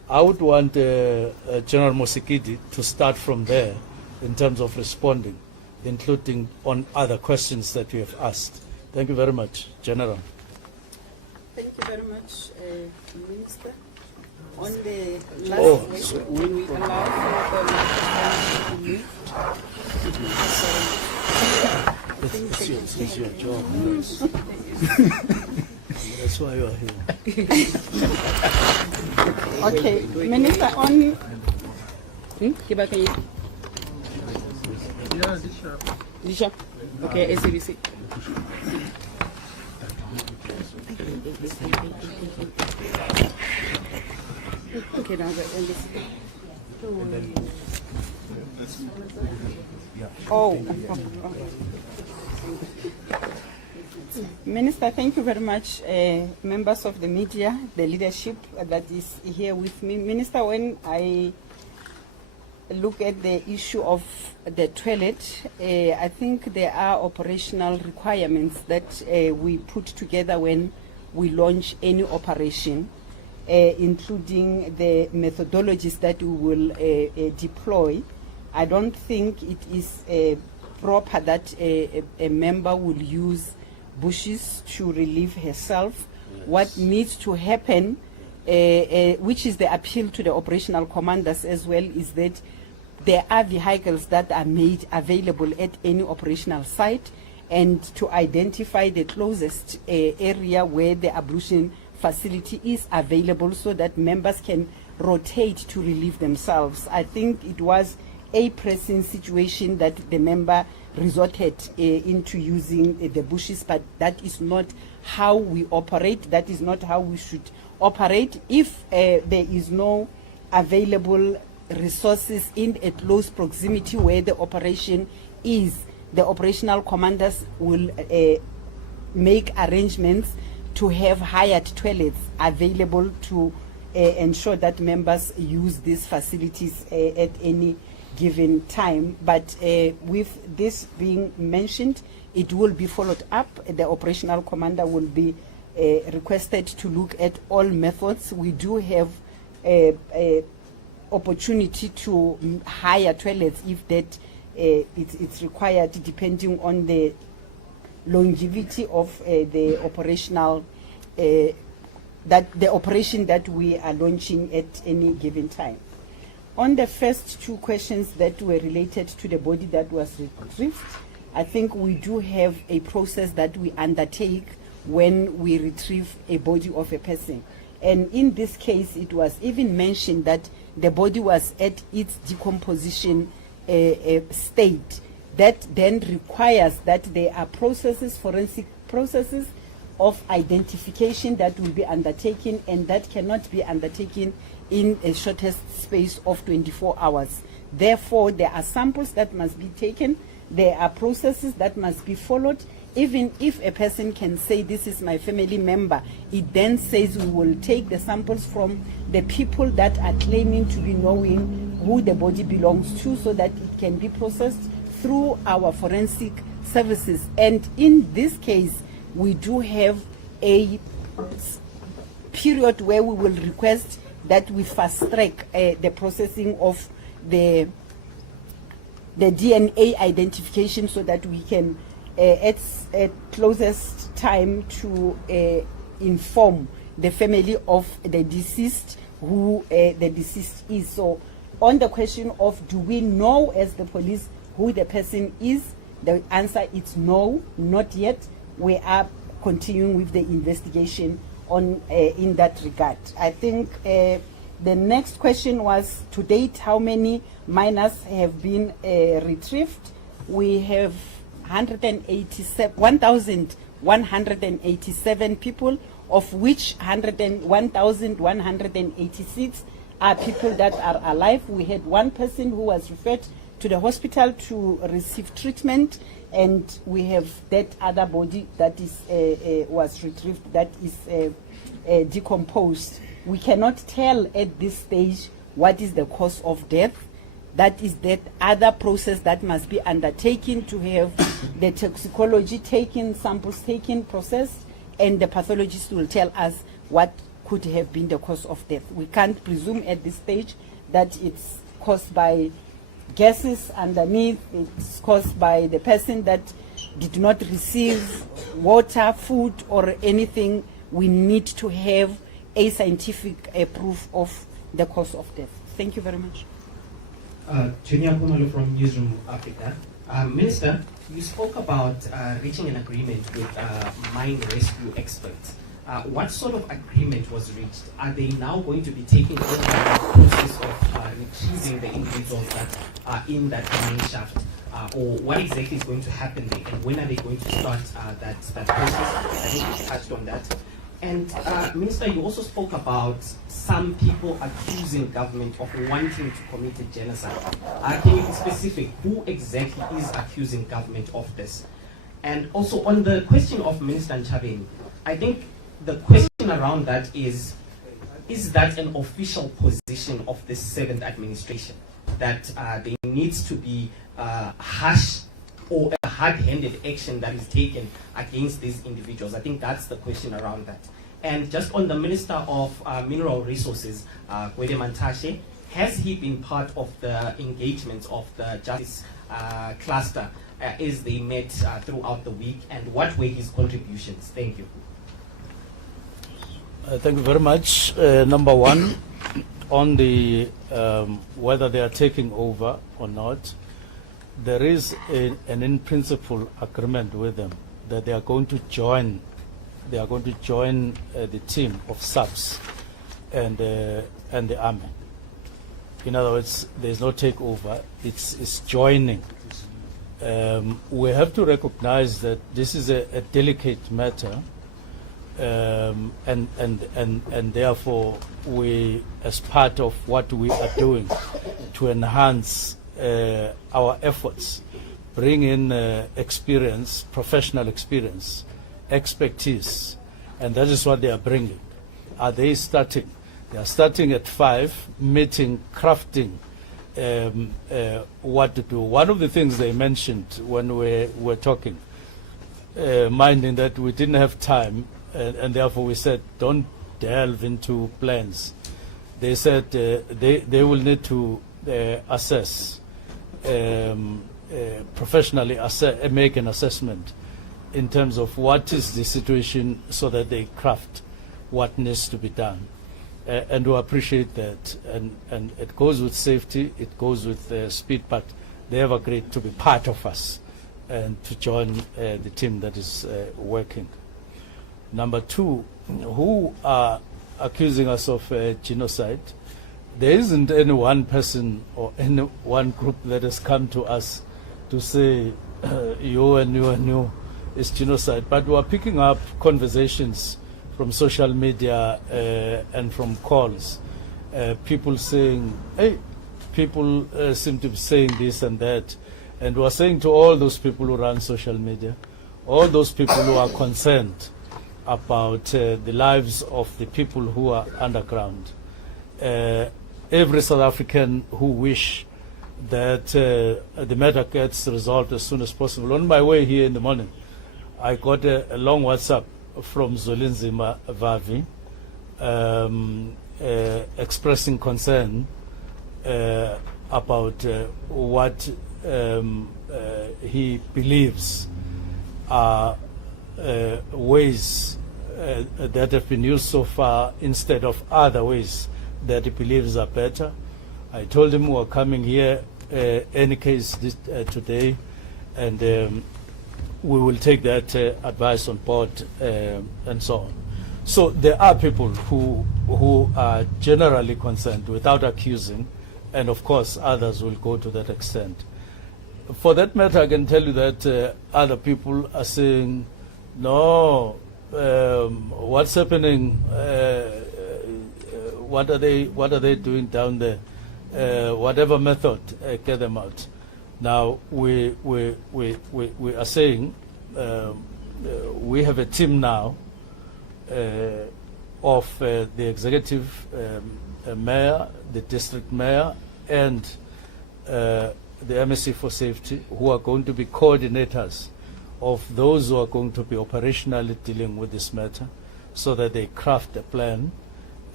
I would want General Mosikidi to start from there in terms of responding, including on other questions that you have asked. Thank you very much, General. Thank you very much, Minister. On the last question, we allow for the microphone to be It's your job. That's why you are here. Okay, Minister, on... Disha. Okay, SABC. Okay, now the Minister, thank you very much, members of the media, the leadership that is here with me. Minister, when I look at the issue of the toilet, I think there are operational requirements that we put together when we launch any operation, including the methodologies that we will deploy. I don't think it is proper that a member will use bushes to relieve herself. Yes. What needs to happen, which is the appeal to the operational commanders as well, is that there are vehicles that are made available at any operational site, and to identify the closest area where the ablution facility is available so that members can rotate to relieve themselves. I think it was a pressing situation that the member resorted into using the bushes, but that is not how we operate. That is not how we should operate. If there is no available resources in a close proximity where the operation is, the operational commanders will make arrangements to have hired toilets available to ensure that members use these facilities at any given time. But with this being mentioned, it will be followed up. The operational commander will be requested to look at all methods. We do have a opportunity to hire toilets if that it's required, depending on the longevity of the operational that the operation that we are launching at any given time. On the first two questions that were related to the body that was retrieved, I think we do have a process that we undertake when we retrieve a body of a person. And in this case, it was even mentioned that the body was at its decomposition state. That then requires that there are processes, forensic processes of identification that will be undertaken, and that cannot be undertaken in a shortest space of 24 hours. Therefore, there are samples that must be taken, there are processes that must be followed. Even if a person can say, this is my family member, it then says we will take the samples from the people that are claiming to be knowing who the body belongs to, so that it can be processed through our forensic services. And in this case, we do have a period where we will request that we fast track the processing of the DNA identification, so that we can at closest time to inform the family of the deceased who the deceased is. So on the question of do we know as the police who the person is, the answer is no, not yet. We are continuing with the investigation on in that regard. I think the next question was, to date, how many minors have been retrieved? We have 1,187 people, of which 1,186 are people that are alive. We had one person who was referred to the hospital to receive treatment, and we have that other body that is was retrieved that is decomposed. We cannot tell at this stage what is the cause of death. That is that other process that must be undertaken to have the toxicology taken, samples taken, processed, and the pathologist will tell us what could have been the cause of death. We can't presume at this stage that it's caused by gases underneath, it's caused by the person that did not receive water, food, or anything. We need to have a scientific proof of the cause of death. Thank you very much. Junior Kumalo from Newsroom Africa. Minister, you spoke about reaching an agreement with mine rescue experts. What sort of agreement was reached? Are they now going to be taking over the process of retrieving the individuals that are in that mine shaft? Or what exactly is going to happen there? And when are they going to start that process? I think you touched on that. And Minister, you also spoke about some people accusing government of wanting to commit a genocide. Can you be specific? Who exactly is accusing government of this? And also on the question of Minister Nchabeni, I think the question around that is that an official position of the 7th administration, that there needs to be harsh or a hard-handed action that is taken against these individuals? I think that's the question around that. And just on the Minister of Mineral Resources, Gwede Mantashe, has he been part of the engagement of the Justice Cluster as they met throughout the week, and what were his contributions? Thank you. Thank you very much. Number one, on the whether they are taking over or not, there is an in-principle agreement with them that they are going to join. They are going to join the team of subs and the army. In other words, there is no takeover; it's joining. We have to recognize that this is a delicate matter, and therefore we, as part of what we are doing to enhance our efforts, bring in experience, professional experience, expertise, and that is what they are bringing. Are they starting? They are starting at 5, meeting, crafting what to do. One of the things they mentioned when we were talking, minding that we didn't have time, and therefore we said, don't delve into plans. They said they will need to assess, professionally make an assessment in terms of what is the situation so that they craft what needs to be done. And we appreciate that. And it goes with safety, it goes with speed, but they have agreed to be part of us and to join the team that is working. Number two, who are accusing us of genocide? There isn't any one person or any one group that has come to us to say you and you and you is genocide. But we are picking up conversations from social media and from calls. People saying, hey, people seem to be saying this and that. And we are saying to all those people who run social media, all those people who are concerned about the lives of the people who are underground, every South African who wish that the matter gets resolved as soon as possible. On my way here in the morning, I got a long WhatsApp from Zolinzima Vavi expressing concern about what he believes are ways that have been used so far instead of other ways that he believes are better. I told him we're coming here any case today, and we will take that advice on board and so on. So there are people who are generally concerned without accusing, and of course others will go to that extent. For that matter, I can tell you that other people are saying, no, what's happening? What are they doing down there? Whatever method, get them out. Now we are saying we have a team now of the executive mayor, the district mayor, and the MSC for Safety, who are going to be coordinators of those who are going to be operationally dealing with this matter, so that they craft a plan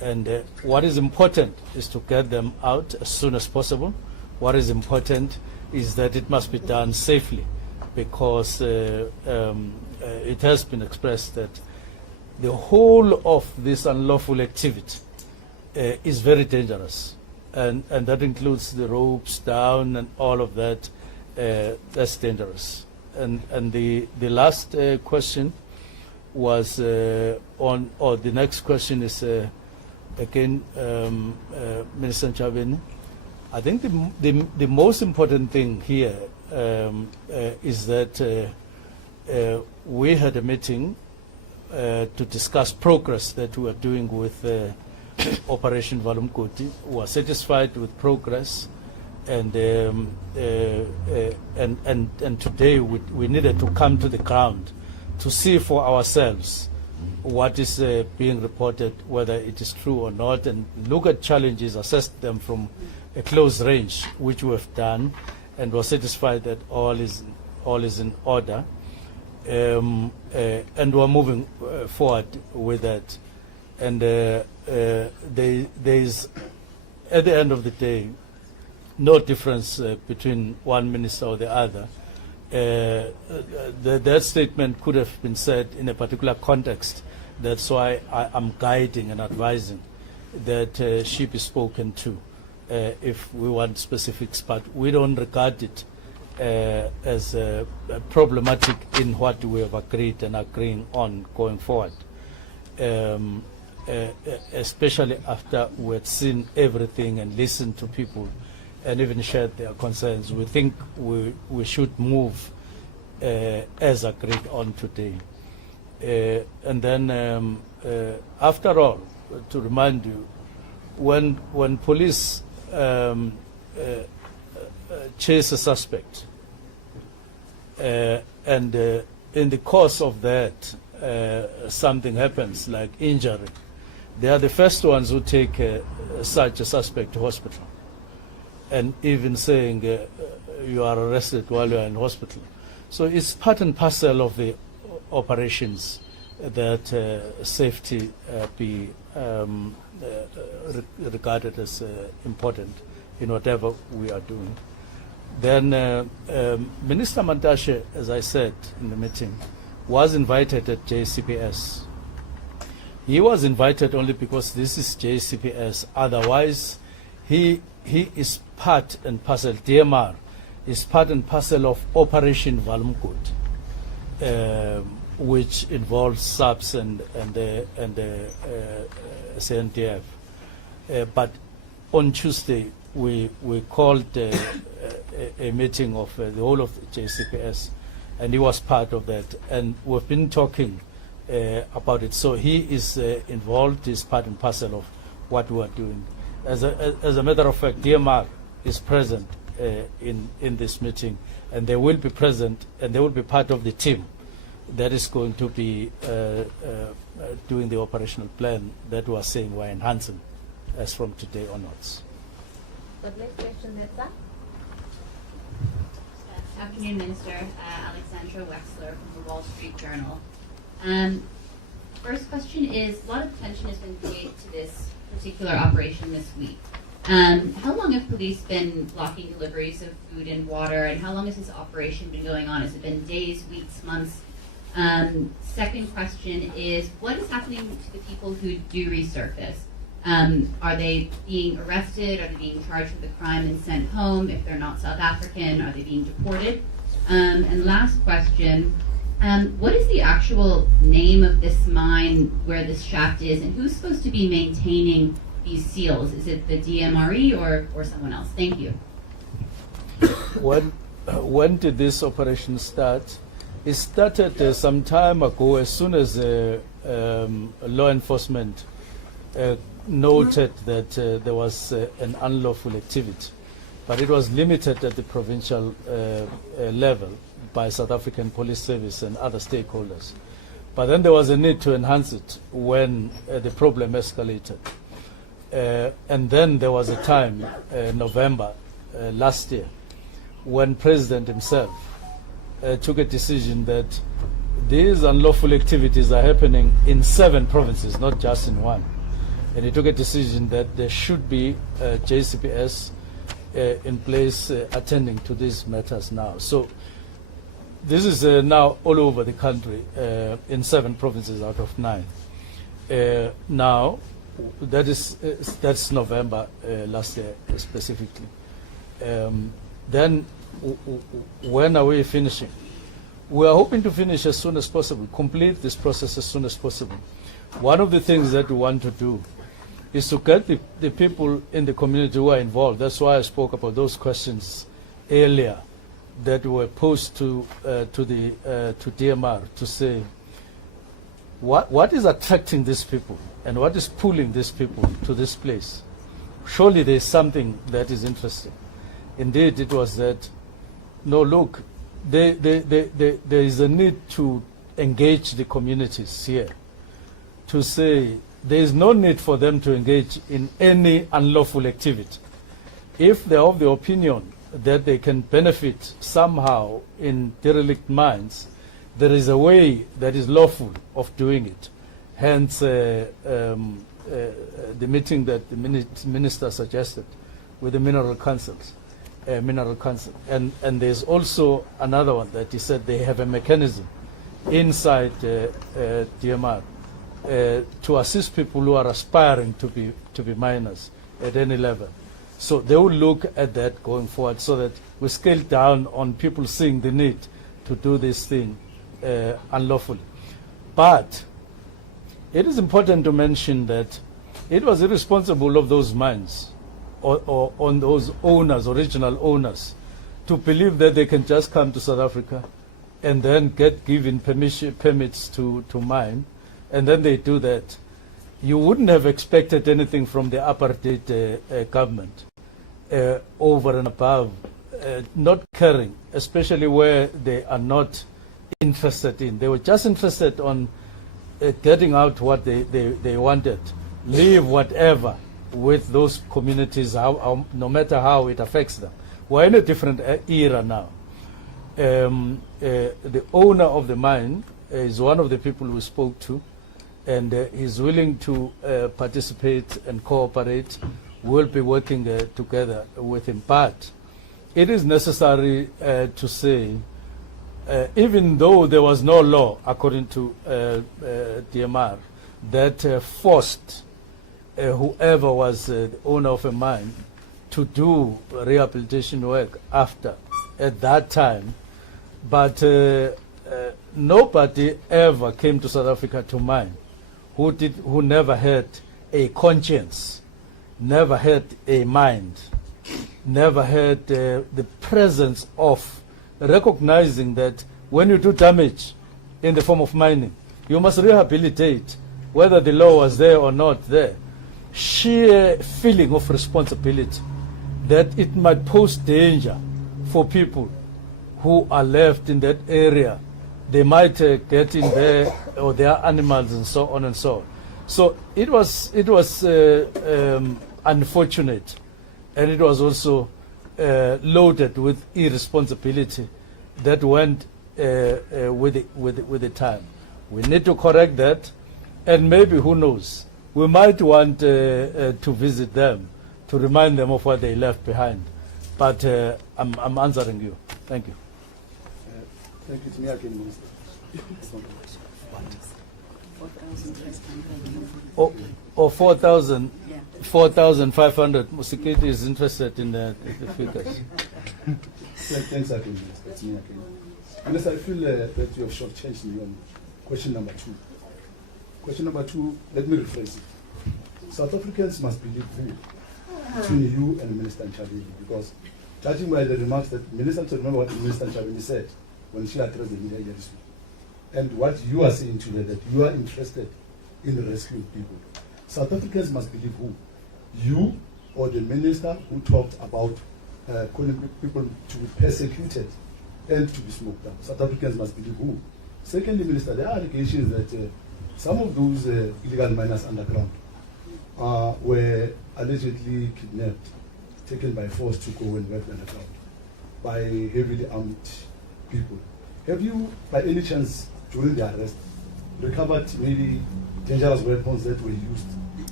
And what is important is to get them out as soon as possible. What is important is that it must be done safely, because it has been expressed that the whole of this unlawful activity is very dangerous, and that includes the ropes down and all of that. That's dangerous. And the last question was on, or the next question is again, Minister Chabeni. I think the most important thing here is that we had a meeting to discuss progress that we are doing with Operation Valumkoti. We are satisfied with progress, and today we needed to come to the ground to see for ourselves what is being reported, whether it is true or not, and look at challenges, assess them from a close range, which we have done, and we're satisfied that all is in order, and we're moving forward with that. And there is, at the end of the day, no difference between one minister or the other. That statement could have been said in a particular context. That's why I'm guiding and advising that she be spoken to if we want specifics, but we don't regard it as problematic in what we have agreed and agreeing on going forward, especially after we had seen everything and listened to people and even shared their concerns. We think we should move as agreed on today. And then, after all, to remind you, when police chase a suspect, and in the course of that something happens like injury, they are the first ones who take such a suspect to hospital, and even saying you are arrested while you are in hospital. So it's part and parcel of the operations that safety be regarded as important in whatever we are doing. Then Minister Mantashe, as I said in the meeting, was invited at JCPS. He was invited only because this is JCPS. Otherwise, he is part and parcel, DMR is part and parcel of Operation Valumkoti, which involves SAPS and CNTF. But on Tuesday, we called a meeting of the whole of the JCPS, and he was part of that. And we've been talking about it. So he is involved, is part and parcel of what we are doing. As a matter of fact, DMR is present in this meeting, and they will be present, and they will be part of the team that is going to be doing the operational plan that we are saying we're enhancing as from today onwards. The next question, Netza. Afternoon, Minister. Alexandra Wexler from the Wall Street Journal. First question is, a lot of attention has been paid to this particular operation this week. How long have police been blocking deliveries of food and water, and how long has this operation been going on? Has it been days, weeks, months? Second question is, what is happening to the people who do resurface? Are they being arrested? Are they being charged with a crime and sent home? If they're not South African, are they being deported? And last question, what is the actual name of this mine where this shaft is, and who's supposed to be maintaining these seals? Is it the DMRE or someone else? Thank you. When did this operation start? It started some time ago, as soon as law enforcement noted that there was an unlawful activity, but it was limited at the provincial level by South African Police Service and other stakeholders. But then there was a need to enhance it when the problem escalated. And then there was a time, November last year, when President himself took a decision that these unlawful activities are happening in 7 provinces, not just in one. and he took a decision that there should be JCPS in place attending to these matters now. So this is now all over the country in 7 provinces out of 9. Now, that's November last year specifically. Then when are we finishing? We are hoping to finish as soon as possible, complete this process as soon as possible. One of the things that we want to do is to get the people in the community who are involved. That's why I spoke about those questions earlier that were posed to DMR to say, what is attracting these people and what is pulling these people to this place? Surely there's something that is interesting. Indeed, it was that, no, look, there is a need to engage the communities here, to say there is no need for them to engage in any unlawful activity. If they are of the opinion that they can benefit somehow in derelict mines, there is a way that is lawful of doing it. Hence, the meeting that the minister suggested with the mineral councils. And there's also another one that he said they have a mechanism inside DMR to assist people who are aspiring to be miners at any level. So they will look at that going forward so that we scale down on people seeing the need to do this thing unlawfully. But it is important to mention that it was irresponsible of those mines or on those owners, original owners, to believe that they can just come to South Africa and then get given permits to mine, and then they do that. You wouldn't have expected anything from the apartheid government over and above, not caring, especially where they are not interested in. They were just interested on getting out what they wanted, leave whatever with those communities, no matter how it affects them. We're in a different era now. The owner of the mine is one of the people we spoke to, and he's willing to participate and cooperate. We'll be working together with him. But it is necessary to say, even though there was no law, according to DMR, that forced whoever was the owner of a mine to do rehabilitation work after, at that time, but nobody ever came to South Africa to mine who never had a conscience, never had a mind, never had the presence of recognizing that when you do damage in the form of mining, you must rehabilitate, whether the law was there or not there. Sheer feeling of responsibility that it might pose danger for people who are left in that area. They might get in there, or their animals, and so on and so on. So it was unfortunate, and it was also loaded with irresponsibility that went with the time. We need to correct that, and maybe, who knows, we might want to visit them to remind them of what they left behind. But I'm answering you. Thank you. Thank you. To me again, Minister. Or 4,500. Musikiti is interested in the figures. Thanks again, Minister. To me again. Minister, I feel that you have shortchanged me on question number 2. Question number 2, let me rephrase it. South Africans must believe who? Between you and Minister Nchabeni, because judging by the remarks that Minister, to remember what Minister Nchabeni said when she addressed the media this week, and what you are saying today, that you are interested in rescuing people. South Africans must believe who? You or the minister who talked about calling people to be persecuted and to be smoked up? South Africans must believe who? Secondly, Minister, there are allegations that some of those illegal miners underground were allegedly kidnapped, taken by force to go and work underground by heavily armed people. Have you, by any chance, during the arrest, recovered maybe dangerous weapons that were used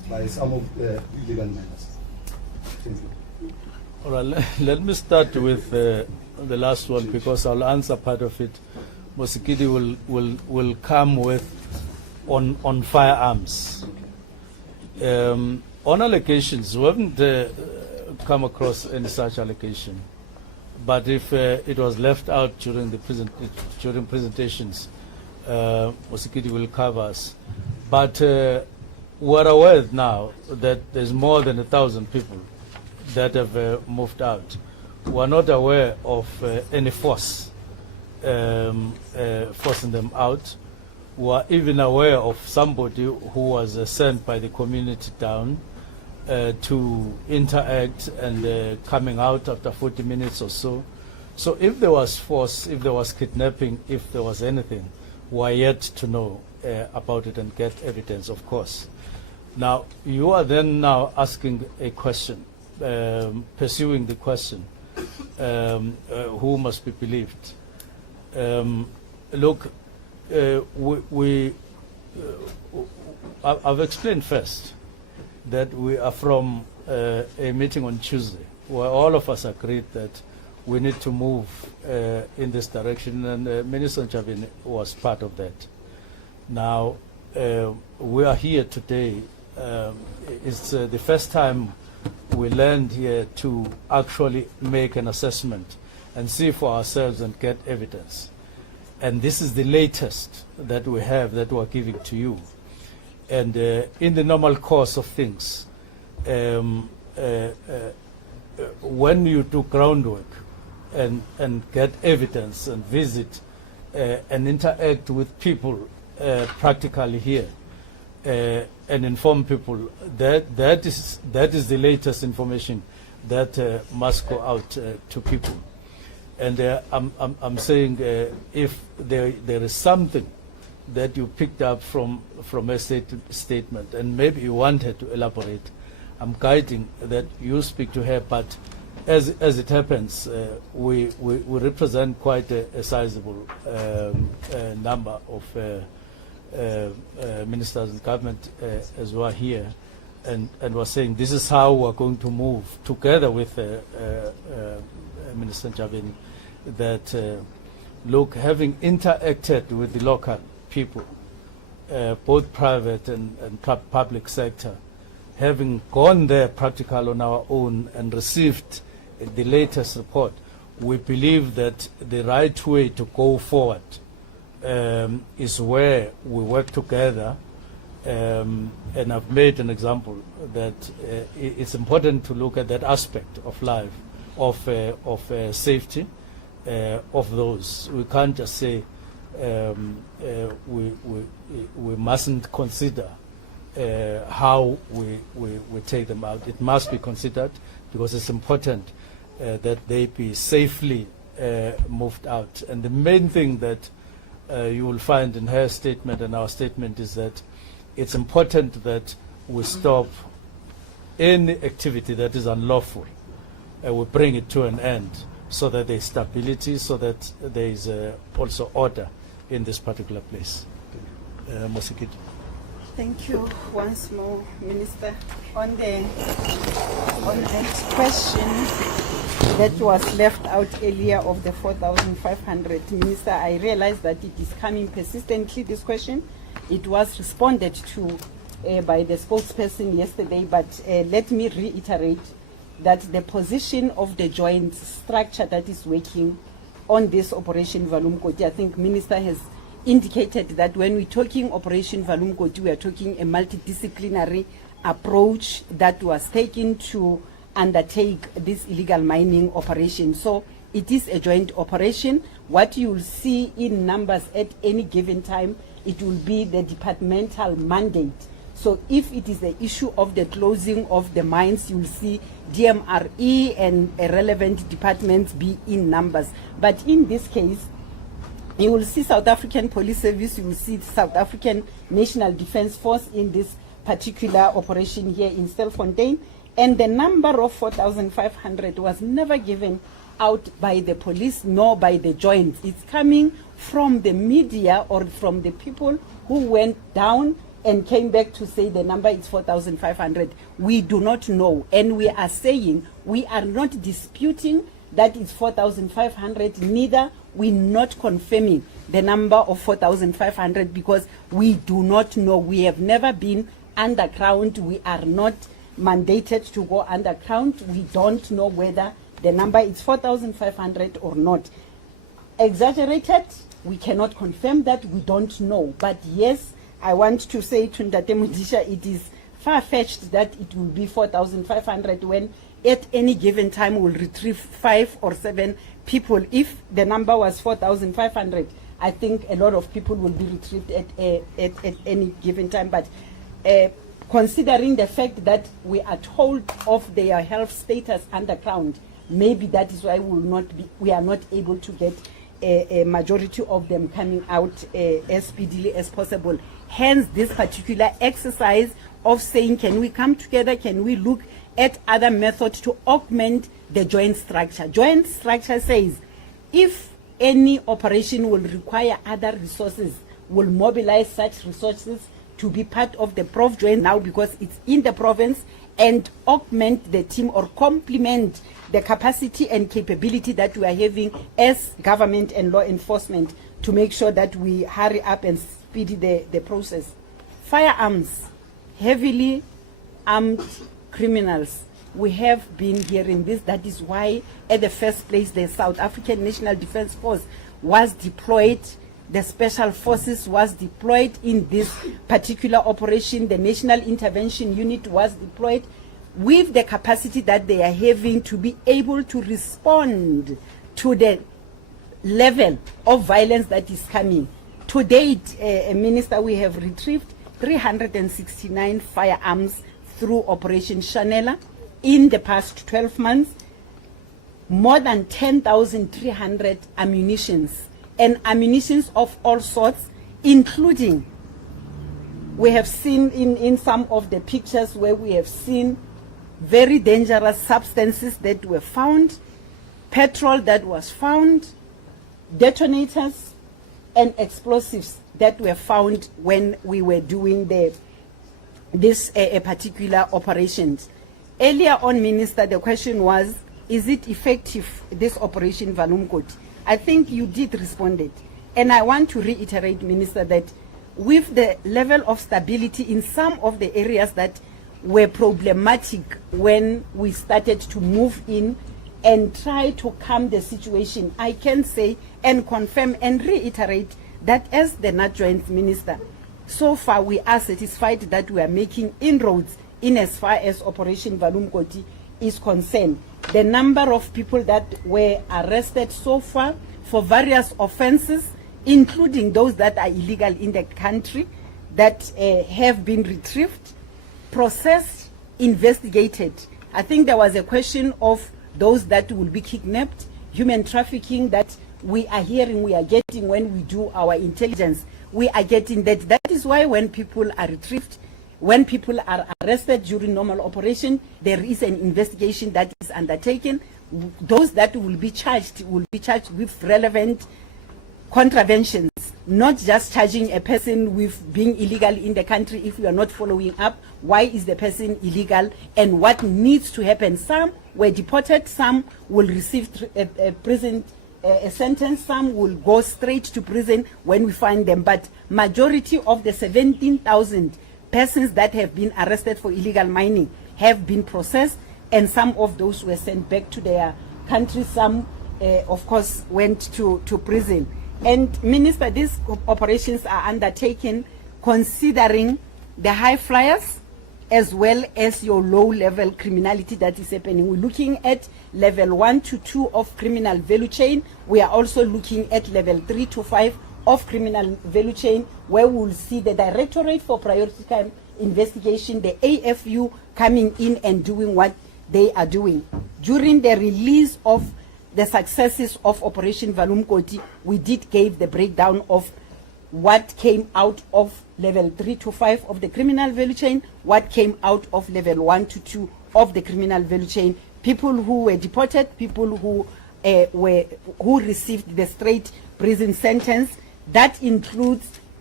by some of the illegal miners. Thank you. All right, let me start with the last one because I'll answer part of it. Mosikidi will come with on firearms. On allocations, we haven't come across any such allocation. But if it was left out during during presentations, Mosikidi will cover us. But we're aware now that there's more than 1,000 people that have moved out. We're not aware of any force forcing them out. We're even aware of somebody who was sent by the community down to interact and coming out after 40 minutes or so. So if there was force, if there was kidnapping, if there was anything, we're yet to know about it and get evidence, of course. Now, you are then now asking a question, pursuing the question, who must be believed? Look, I've explained first that we are from a meeting on Tuesday where all of us agreed that we need to move in this direction, and Minister Chavin was part of that. Now, we are here today. It's the first time we learned here to actually make an assessment and see for ourselves and get evidence. And this is the latest that we have that we're giving to you. And in the normal course of things, when you do groundwork and get evidence and visit and interact with people practically here and inform people, that is the latest information that must go out to people. And I'm saying if there is something that you picked up from a statement and maybe you wanted to elaborate, I'm guiding that you speak to her. But as it happens, we represent quite a sizable number of ministers and government as well here, and we're saying this is how we're going to move together with Minister Javeni. That look, having interacted with the local people, both private and public sector, having gone there practical on our own and received the latest report, we believe that the right way to go forward is where we work together. And I've made an example that it's important to look at that aspect of life, of safety, of those. We can't just say we mustn't consider how we take them out. It must be considered because it's important that they be safely moved out. And the main thing that you will find in her statement and our statement is that it's important that we stop any activity that is unlawful. We bring it to an end so that there is stability, so that there is also order in this particular place. Mosikid. Thank you once more, Minister. On that question that was left out earlier of the 4,500, Minister, I realize that it is coming persistently, this question. It was responded to by the spokesperson yesterday, but let me reiterate that the position of the joint structure that is working on this Operation Valumkoti, I think Minister has indicated that when we're talking Operation Valumkoti, we are talking a multidisciplinary approach that was taken to undertake this illegal mining operation. So it is a joint operation. What you will see in numbers at any given time, it will be the departmental mandate. So if it is the issue of the closing of the mines, you will see DMRE and relevant departments be in numbers. But in this case, you will see South African Police Service, you will see South African National Defence Force in this particular operation here in Stilfontein. And the number of 4,500 was never given out by the police nor by the joint. It's coming from the media or from the people who went down and came back to say the number is 4,500. We do not know, and we are saying we are not disputing that it's 4,500, neither we're not confirming the number of 4,500 because we do not know. We have never been underground. We are not mandated to go underground. We don't know whether the number is 4,500 or not. Exaggerated, we cannot confirm that, we don't know. But yes, I want to say to Ndate Mudisha, it is far-fetched that it will be 4,500 when at any given time we'll retrieve 5 or 7 people. If the number was 4,500, I think a lot of people will be retrieved at any given time. But considering the fact that we are told of their health status underground, maybe that is why we are not able to get a majority of them coming out as speedily as possible. Hence this particular exercise of saying, can we come together, can we look at other methods to augment the joint structure. Joint structure says if any operation will require other resources, will mobilize such resources to be part of the Prof joint now because it's in the province, and augment the team or complement the capacity and capability that we are having as government and law enforcement to make sure that we hurry up and speed the process. Firearms, heavily armed criminals. We have been hearing this. That is why at the first place the South African National Defence Force was deployed. The Special Forces was deployed in this particular operation. The National Intervention Unit was deployed with the capacity that they are having to be able to respond to the level of violence that is coming. To date, Minister, we have retrieved 369 firearms through Operation Chanela in the past 12 months, more than 10,300 ammunitions, and ammunitions of all sorts, including, we have seen in some of the pictures where we have seen very dangerous substances that were found, petrol that was found, detonators and explosives that were found when we were doing this particular operations. Earlier on, Minister, the question was, is it effective, this Operation Valumkoti? I think you did respond it. And I want to reiterate, Minister, that with the level of stability in some of the areas that were problematic when we started to move in and try to calm the situation, I can say and confirm and reiterate that as the NAT Joint Minister, so far we are satisfied that we are making inroads in as far as Operation Valumkoti is concerned. The number of people that were arrested so far for various offenses, including those that are illegal in the country, that have been retrieved, processed, investigated. I think there was a question of those that will be kidnapped, human trafficking that we are hearing, we are getting when we do our intelligence. We are getting that. That is why when people are retrieved, when people are arrested during normal operation, there is an investigation that is undertaken. Those that will be charged with relevant contraventions, not just charging a person with being illegal in the country if we are not following up. Why is the person illegal and what needs to happen? Some were deported, some will receive a prison sentence, some will go straight to prison when we find them. But majority of the 17,000 persons that have been arrested for illegal mining have been processed, and some of those were sent back to their country. Some, of course, went to prison. And Minister, these operations are undertaken considering the high flyers as well as your low-level criminality that is happening. We're looking at level 1 to 2 of criminal value chain. We are also looking at level 3 to 5 of criminal value chain, where we will see the Directorate for Priority Crime Investigation, the AFU, coming in and doing what they are doing. During the release of the successes of Operation Valumkoti, we did give the breakdown of what came out of level 3 to 5 of the criminal value chain, what came out of level 1 to 2 of the criminal value chain, people who were deported, people who received the straight prison sentence. That includes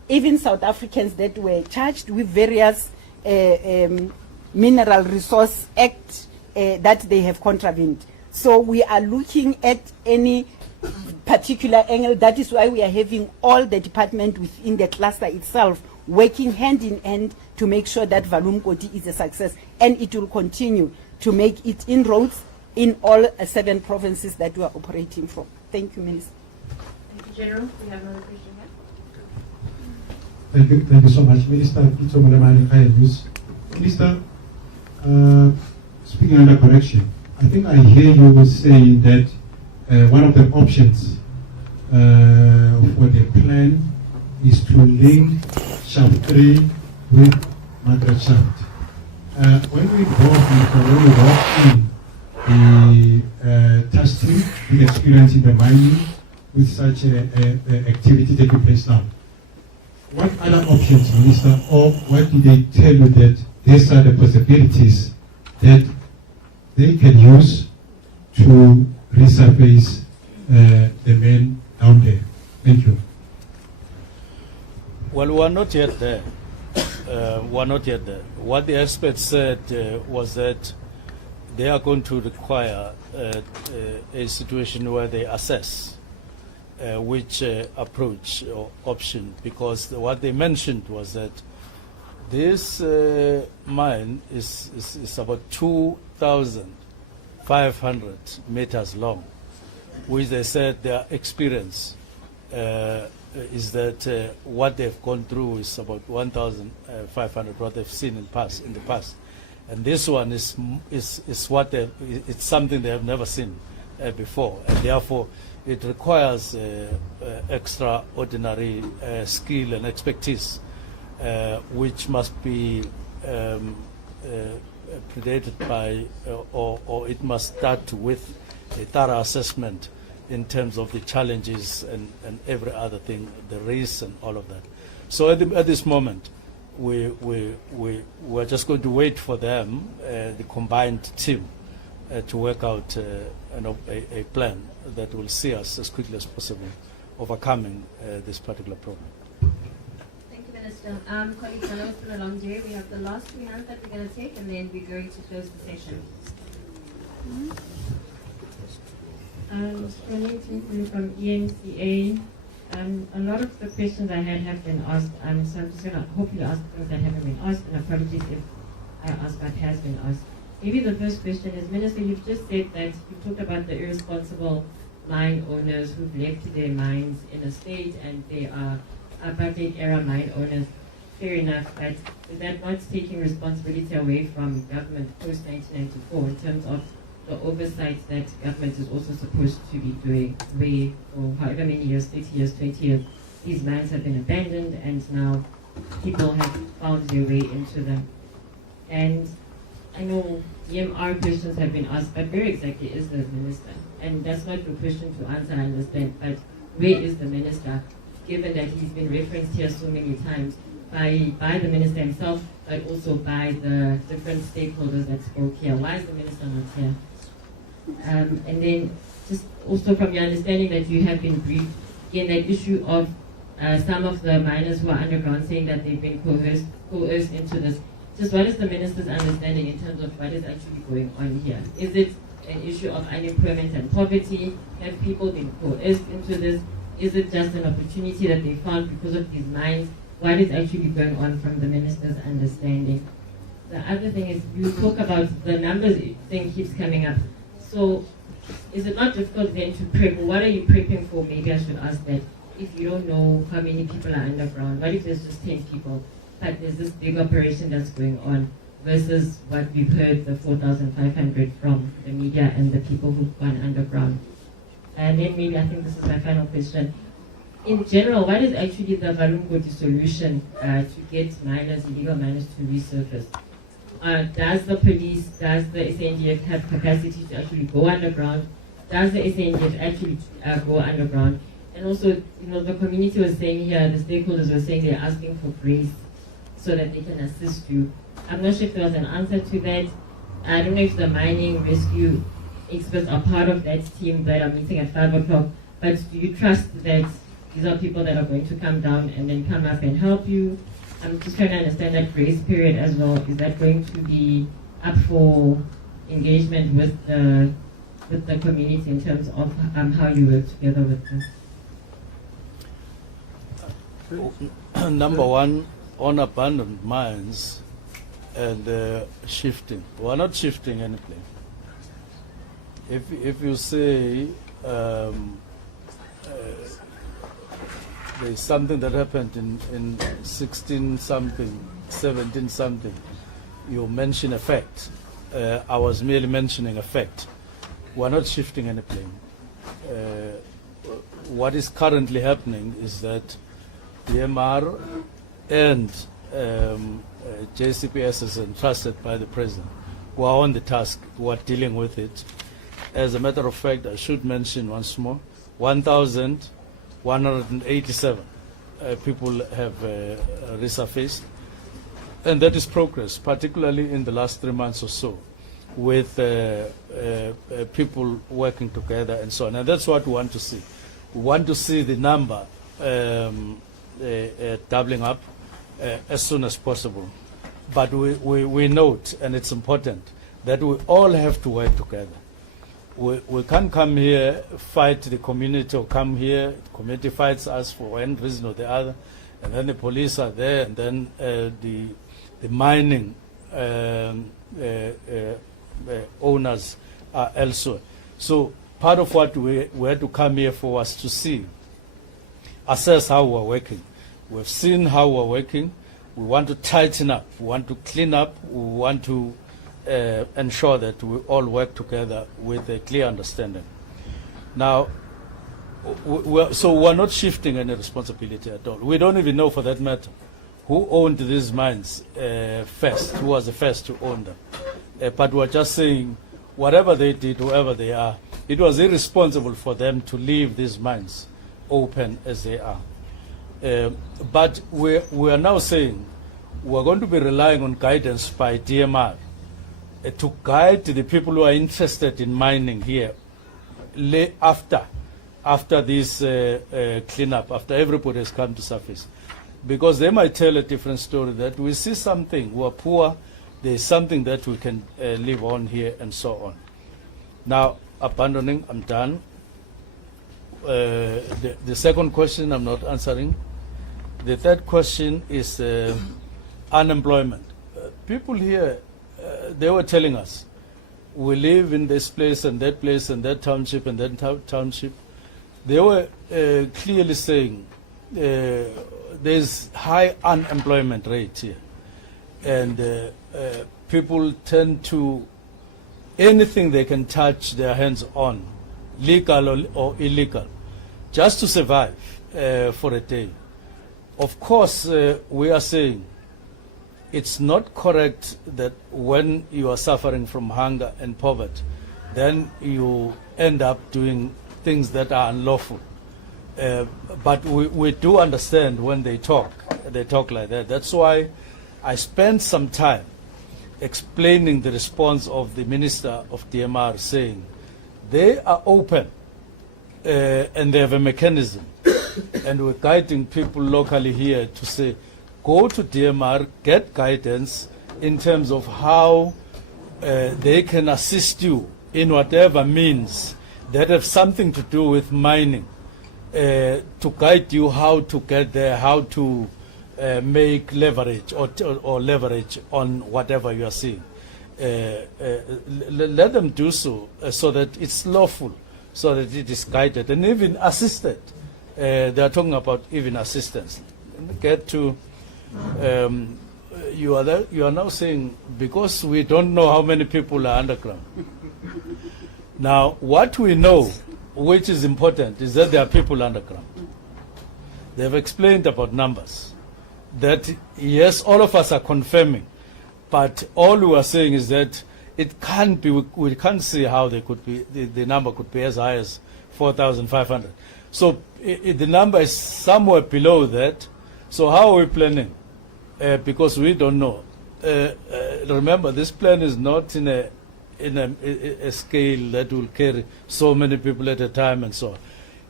even South Africans that were charged with various Mineral Resource Act that they have contravened. So we are looking at any particular angle. That is why we are having all the department within the cluster itself working hand in hand to make sure that Valumkoti is a success, and it will continue to make it inroads in all 7 provinces that we are operating from. Thank you, Minister. Thank you, General. We have another question here. Thank you so much, Minister. Minister, speaking under correction, I think I hear you saying that one of the options for the plan is to link shaft 3 with Margaret Shaft. When we walk in the task team with experience in the mining with such activity taking place now, what other options, Minister, or what did they tell you that these are the possibilities that they can use to resurface the men down there? Thank you. Well, we are not yet there. What the experts said was that they are going to require a situation where they assess which approach or option, because what they mentioned was that this mine is about 2,500 meters long, which they said their experience is that what they've gone through is about 1,500, what they've seen in the past. And this one is what it's something they have never seen before, and therefore it requires extraordinary skill and expertise, which must be predated by, or it must start with a thorough assessment in terms of the challenges and every other thing, the risks and all of that. So at this moment, we're just going to wait for them, the combined team, to work out a plan that will see us as quickly as possible overcoming this particular problem. Thank you, Minister. Colleagues, I know it's been a long day. We have the last 3 hands that we're going to take, and then we're going to close the session. From EMCA. A lot of the questions I had have been asked, so I'm just going to hopefully ask things that haven't been asked, and apologies if I ask what has been asked. Maybe the first question is, Minister, you've just said that you talked about the irresponsible mine owners who've left their mines in a state and they are apartheid era mine owners. Fair enough, but is that not taking responsibility away from government post-1994 in terms of the oversight that government is also supposed to be doing, where for however many years, 30 years, 20 years, these mines have been abandoned and now people have found their way into them. And I know EMR questions have been asked, but where exactly is the minister? And that's not your question to answer, I understand, but where is the minister, given that he's been referenced here so many times by the minister himself, but also by the different stakeholders that spoke here? Why is the minister not here? And then just also from your understanding that you have been briefed, again, that issue of some of the miners who are underground saying that they've been coerced into this. Just what is the minister's understanding in terms of what is actually going on here? Is it an issue of unemployment and poverty? Have people been coerced into this? Is it just an opportunity that they found because of these mines? What is actually going on from the minister's understanding? The other thing is, you talk about the numbers thing keeps coming up. So is it not difficult then to prep? What are you prepping for? Maybe I should ask that. If you don't know how many people are underground, what if there's just 10 people? But there's this big operation that's going on versus what we've heard, the 4,500 from the media and the people who've gone underground. And then maybe, I think this is my final question. In general, what is actually the Valumkoti solution to get miners, illegal miners, to resurface? Does the police, does the SANDF have capacity to actually go underground? Does the SANDF actually go underground? And also, the community was saying here, the stakeholders were saying they're asking for grace so that they can assist you. I'm not sure if there was an answer to that. I don't know if the mining rescue experts are part of that team that are meeting at 5 o'clock, but do you trust that these are people that are going to come down and then come up and help you. I'm just trying to understand that grace period as well. Is that going to be up for engagement with the community in terms of how you work together with them? Number one, on abandoned mines and shifting. We're not shifting anything. If you say there's something that happened in 16 something, 17 something, you mention a fact. I was merely mentioning a fact. We're not shifting anything. What is currently happening is that DMR and JCPS is entrusted by the President, who are on the task, who are dealing with it. As a matter of fact, I should mention once more, 1,187 people have resurfaced, and that is progress, particularly in the last 3 months or so, with people working together and so on. And that's what we want to see. We want to see the number doubling up as soon as possible. But we note, and it's important, that we all have to work together. We can't come here, fight the community, or come here, the community fights us for one reason or the other, and then the police are there, and then the mining owners are elsewhere. So part of what we had to come here for was to see, assess how we're working. We've seen how we're working. We want to tighten up. We want to clean up. We want to ensure that we all work together with a clear understanding. Now, we're not shifting any responsibility at all. We don't even know, for that matter, who owned these mines first, who was the first to own them. But we're just saying, whatever they did, whoever they are, it was irresponsible for them to leave these mines open as they are. But we are now saying we're going to be relying on guidance by DMR to guide the people who are interested in mining here after this cleanup, after everybody has come to surface. Because they might tell a different story, that we see something, we're poor, there's something that we can live on here, and so on. Now, abandoning, I'm done. The second question I'm not answering. The third question is unemployment. People here, they were telling us, we live in this place and that township and that township. They were clearly saying there's high unemployment rate here. And people tend to, anything they can touch their hands on, legal or illegal, just to survive for a day. Of course, we are saying it's not correct that when you are suffering from hunger and poverty, then you end up doing things that are unlawful. But we do understand when they talk like that. That's why I spent some time explaining the response of the Minister of DMR, saying they are open and they have a mechanism. And we're guiding people locally here to say, go to DMR, get guidance in terms of how they can assist you in whatever means that have something to do with mining, to guide you how to get there, how to make leverage or leverage on whatever you are seeing. Let them do so, so that it's lawful, so that it is guided and even assisted. They are talking about even assistance. Get to you are now saying, because we don't know how many people are underground. Now, what we know, which is important, is that there are people underground. They have explained about numbers. That yes, all of us are confirming, but all we are saying is that it can't be. We can't see how they could be. The number could be as high as 4,500. So the number is somewhere below that. So how are we planning? Because we don't know. Remember, this plan is not in a scale that will carry so many people at a time and so on.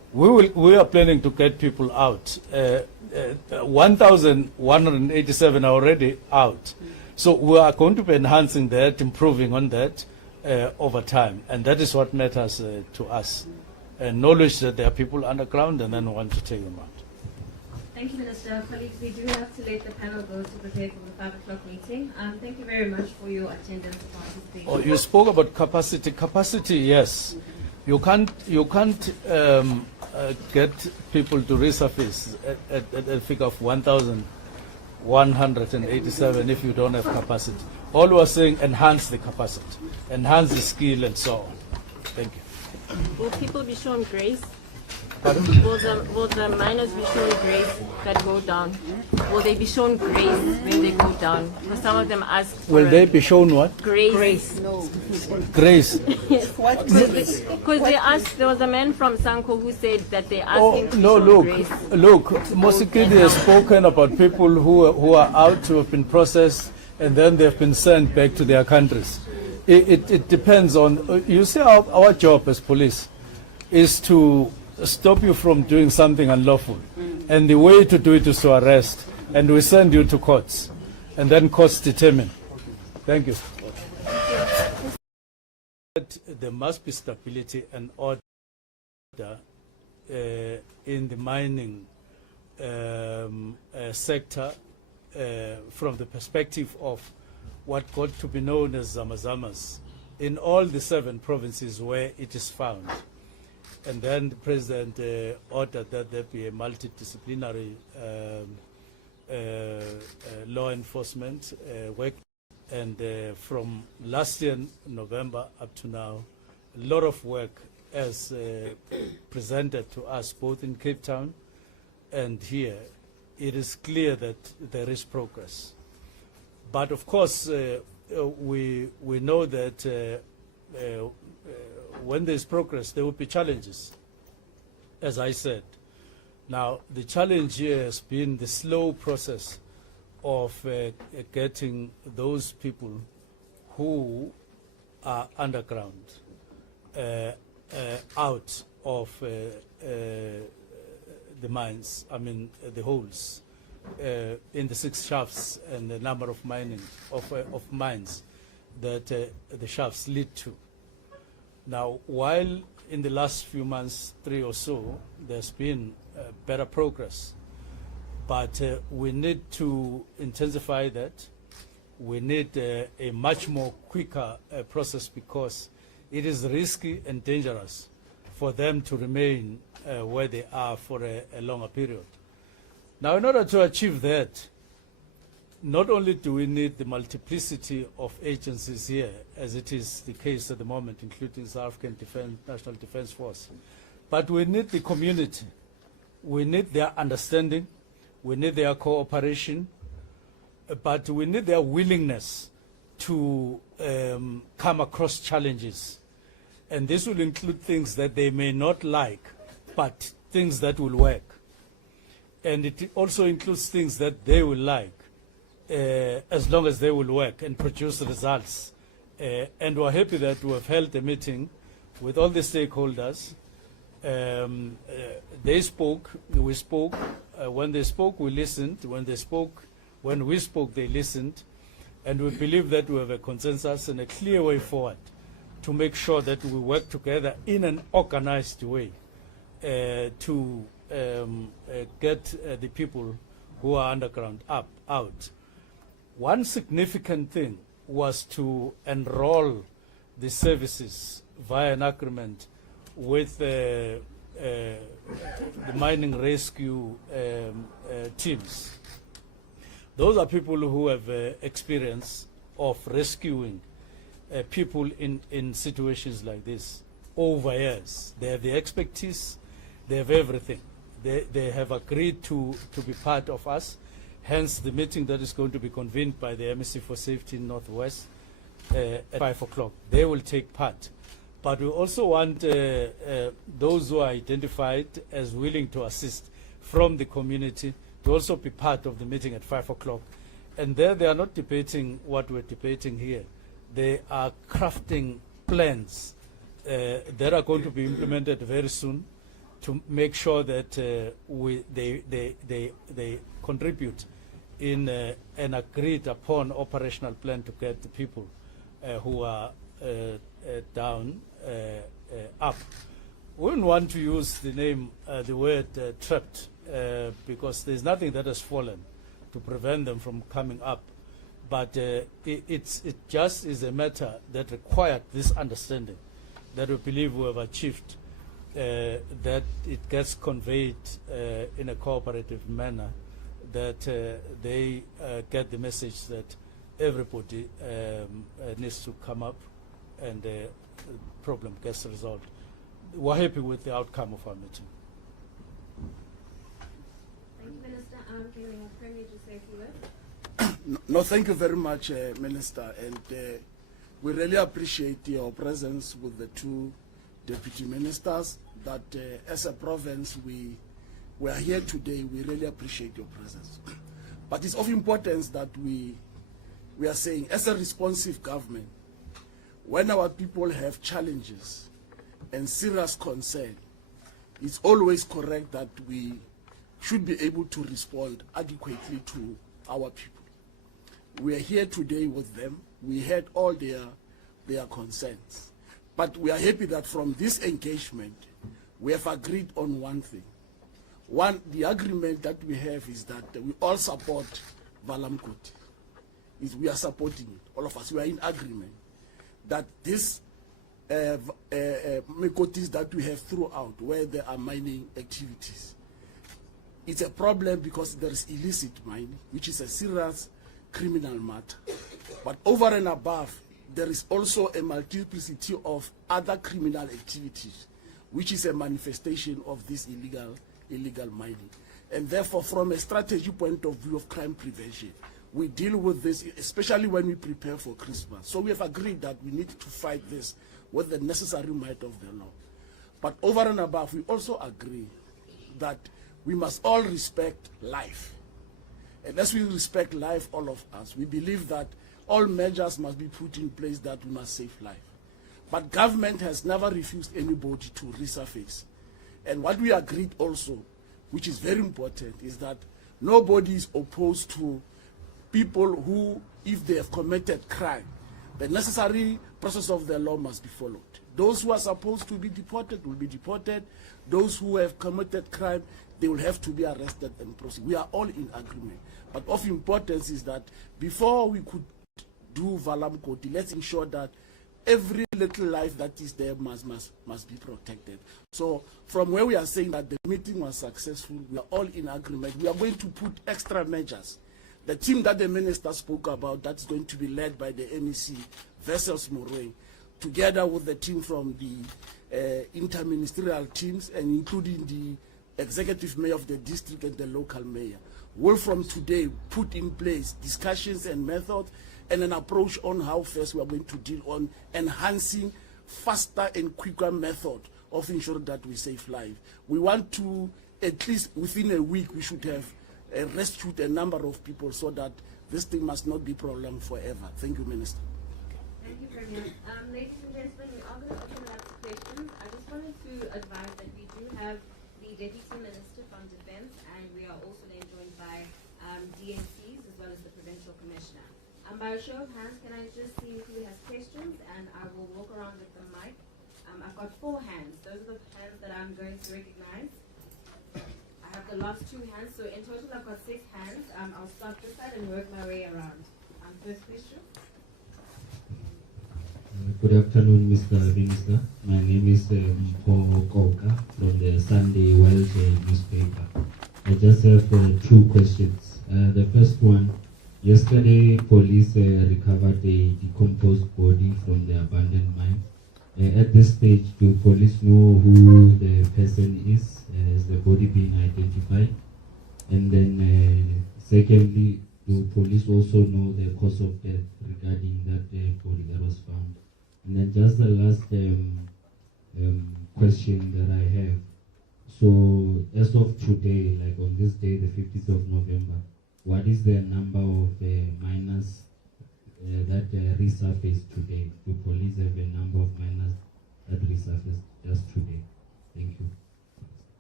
We are planning to get people out. 1,187 are already out. So we are going to be enhancing that, improving on that over time. And that is what matters to us. Knowledge that there are people underground, and then we want to take them out. Thank you, Minister. Colleagues, we do have to let the panel go to prepare for the 5 o'clock meeting. Thank you very much for your attendance and participation. Oh, you spoke about capacity. Capacity, yes. You can't get people to resurface at a figure of 1,187 if you don't have capacity. All we are saying, enhance the capacity, enhance the skill, and so on. Thank you. Will people be shown grace? Pardon? Will the miners be shown grace that go down? Will they be shown grace when they go down? Because some of them ask for Will they be shown what? grace. No. Grace. Because they asked, there was a man from Sanko who said that they asked him to be shown grace. Look, Mosikidi has spoken about people who are out, who have been processed, and then they've been sent back to their countries. It depends on, you see, our job as police is to stop you from doing something unlawful. And the way to do it is to arrest. And we send you to courts. And then courts determine. Thank you. There must be stability and order in the mining sector from the perspective of what got to be known as Zamazamas in all the 7 provinces where it is found. And then the president ordered that there be a multidisciplinary law enforcement work. And from last year, November, up to now, a lot of work has presented to us, both in Cape Town and here. It is clear that there is progress. But of course, we know that when there is progress, there will be challenges, as I said. Now, the challenge here has been the slow process of getting those people who are underground out of the mines, the holes in the 6 shafts and the number of mines that the shafts lead to. Now, while in the last few months, 3 or so, there's been better progress, but we need to intensify that. We need a much more quicker process, because it is risky and dangerous for them to remain where they are for a longer period. Now, in order to achieve that, not only do we need the multiplicity of agencies here, as it is the case at the moment, including the South African National Defence Force, but we need the community. We need their understanding. We need their cooperation. But we need their willingness to come across challenges. And this will include things that they may not like, but things that will work. And it also includes things that they will like, as long as they will work and produce results. And we're happy that we have held a meeting with all the stakeholders. They spoke, we spoke. When they spoke, we listened. When we spoke, they listened. And we believe that we have a consensus and a clear way forward to make sure that we work together in an organized way to get the people who are underground out. One significant thing was to enroll the services via an agreement with the mining rescue teams. Those are people who have experience of rescuing people in situations like this over years. They have the expertise, they have everything. They have agreed to be part of us, hence the meeting that is going to be convened by the MEC for Safety in Northwest at 5 o'clock. They will take part. But we also want those who are identified as willing to assist from the community to also be part of the meeting at 5 o'clock. And there they are not debating what we're debating here. They are crafting plans that are going to be implemented very soon. to make sure that they contribute in an agreed upon operational plan to get the people who are down up. We wouldn't want to use the word trapped, because there's nothing that has fallen to prevent them from coming up. But it just is a matter that required this understanding that we believe we have achieved, that it gets conveyed in a cooperative manner, that they get the message that everybody needs to come up and the problem gets resolved. We're happy with the outcome of our meeting. Thank you, Minister. Can we have Premier just say a few words? No, thank you very much, Minister. And we really appreciate your presence with the two deputy ministers, that as a province, we are here today. We really appreciate your presence. But it's of importance that we are saying, as a responsive government, when our people have challenges and serious concern, it's always correct that we should be able to respond adequately to our people. We are here today with them. We heard all their concerns. But we are happy that from this engagement, we have agreed on one thing. One, the agreement that we have is that we all support Valamkoti. We are supporting it, all of us. We are in agreement that this Mekotis that we have throughout, where there are mining activities, it's a problem because there is illicit mining, which is a serious criminal matter. But over and above, there is also a multiplicity of other criminal activities, which is a manifestation of this illegal mining. And therefore, from a strategy point of view of crime prevention, we deal with this, especially when we prepare for Christmas. So we have agreed that we need to fight this with the necessary might of the law. But over and above, we also agree that we must all respect life. And as we respect life, all of us, we believe that all measures must be put in place that we must save life. But government has never refused anybody to resurface. And what we agreed also, which is very important, is that nobody is opposed to people who, if they have committed crime, the necessary process of the law must be followed. Those who are supposed to be deported will be deported. Those who have committed crime, they will have to be arrested and proceed. We are all in agreement. But of importance is that before we could do Valamkoti, let's ensure that every little life that is there must be protected. So from where we are saying that the meeting was successful, we are all in agreement. We are going to put extra measures. The team that the minister spoke about, that's going to be led by the MEC, Vessels Moray, together with the team from the interministerial teams and including the executive mayor of the district and the local mayor, will from today put in place discussions and methods and an approach on how first we are going to deal on enhancing faster and quicker method of ensuring that we save lives. We want to, at least within a week, we should have rescued a number of people so that this thing must not be prolonged forever. Thank you, Minister. Thank you, Premier. Ladies and gentlemen, we are going to open it up to questions. I just wanted to advise that we do have the Deputy Minister from Defence, and we are also then joined by DNCs as well as the Provincial Commissioner. By a show of hands, can I just see who has questions, and I will walk around with the mic. I've got 4 hands. Those are the hands that I'm going to recognize. I have the last 2 hands, so in total I've got 6 hands. I'll start this side and work my way around. First question. Good afternoon, Mr. Minister. My name is Mpho Koka from the Sunday World newspaper. I just have 2 questions. The first one, yesterday police recovered a decomposed body from the abandoned mine. At this stage, do police know who the person is? Has the body been identified? And then secondly, do police also know the cause of death regarding that body that was found? And then just the last question that I have. So as of today, like on this day, the 15th of November, what is the number of miners that resurfaced today? Do police have a number of miners that resurfaced just today? Thank you.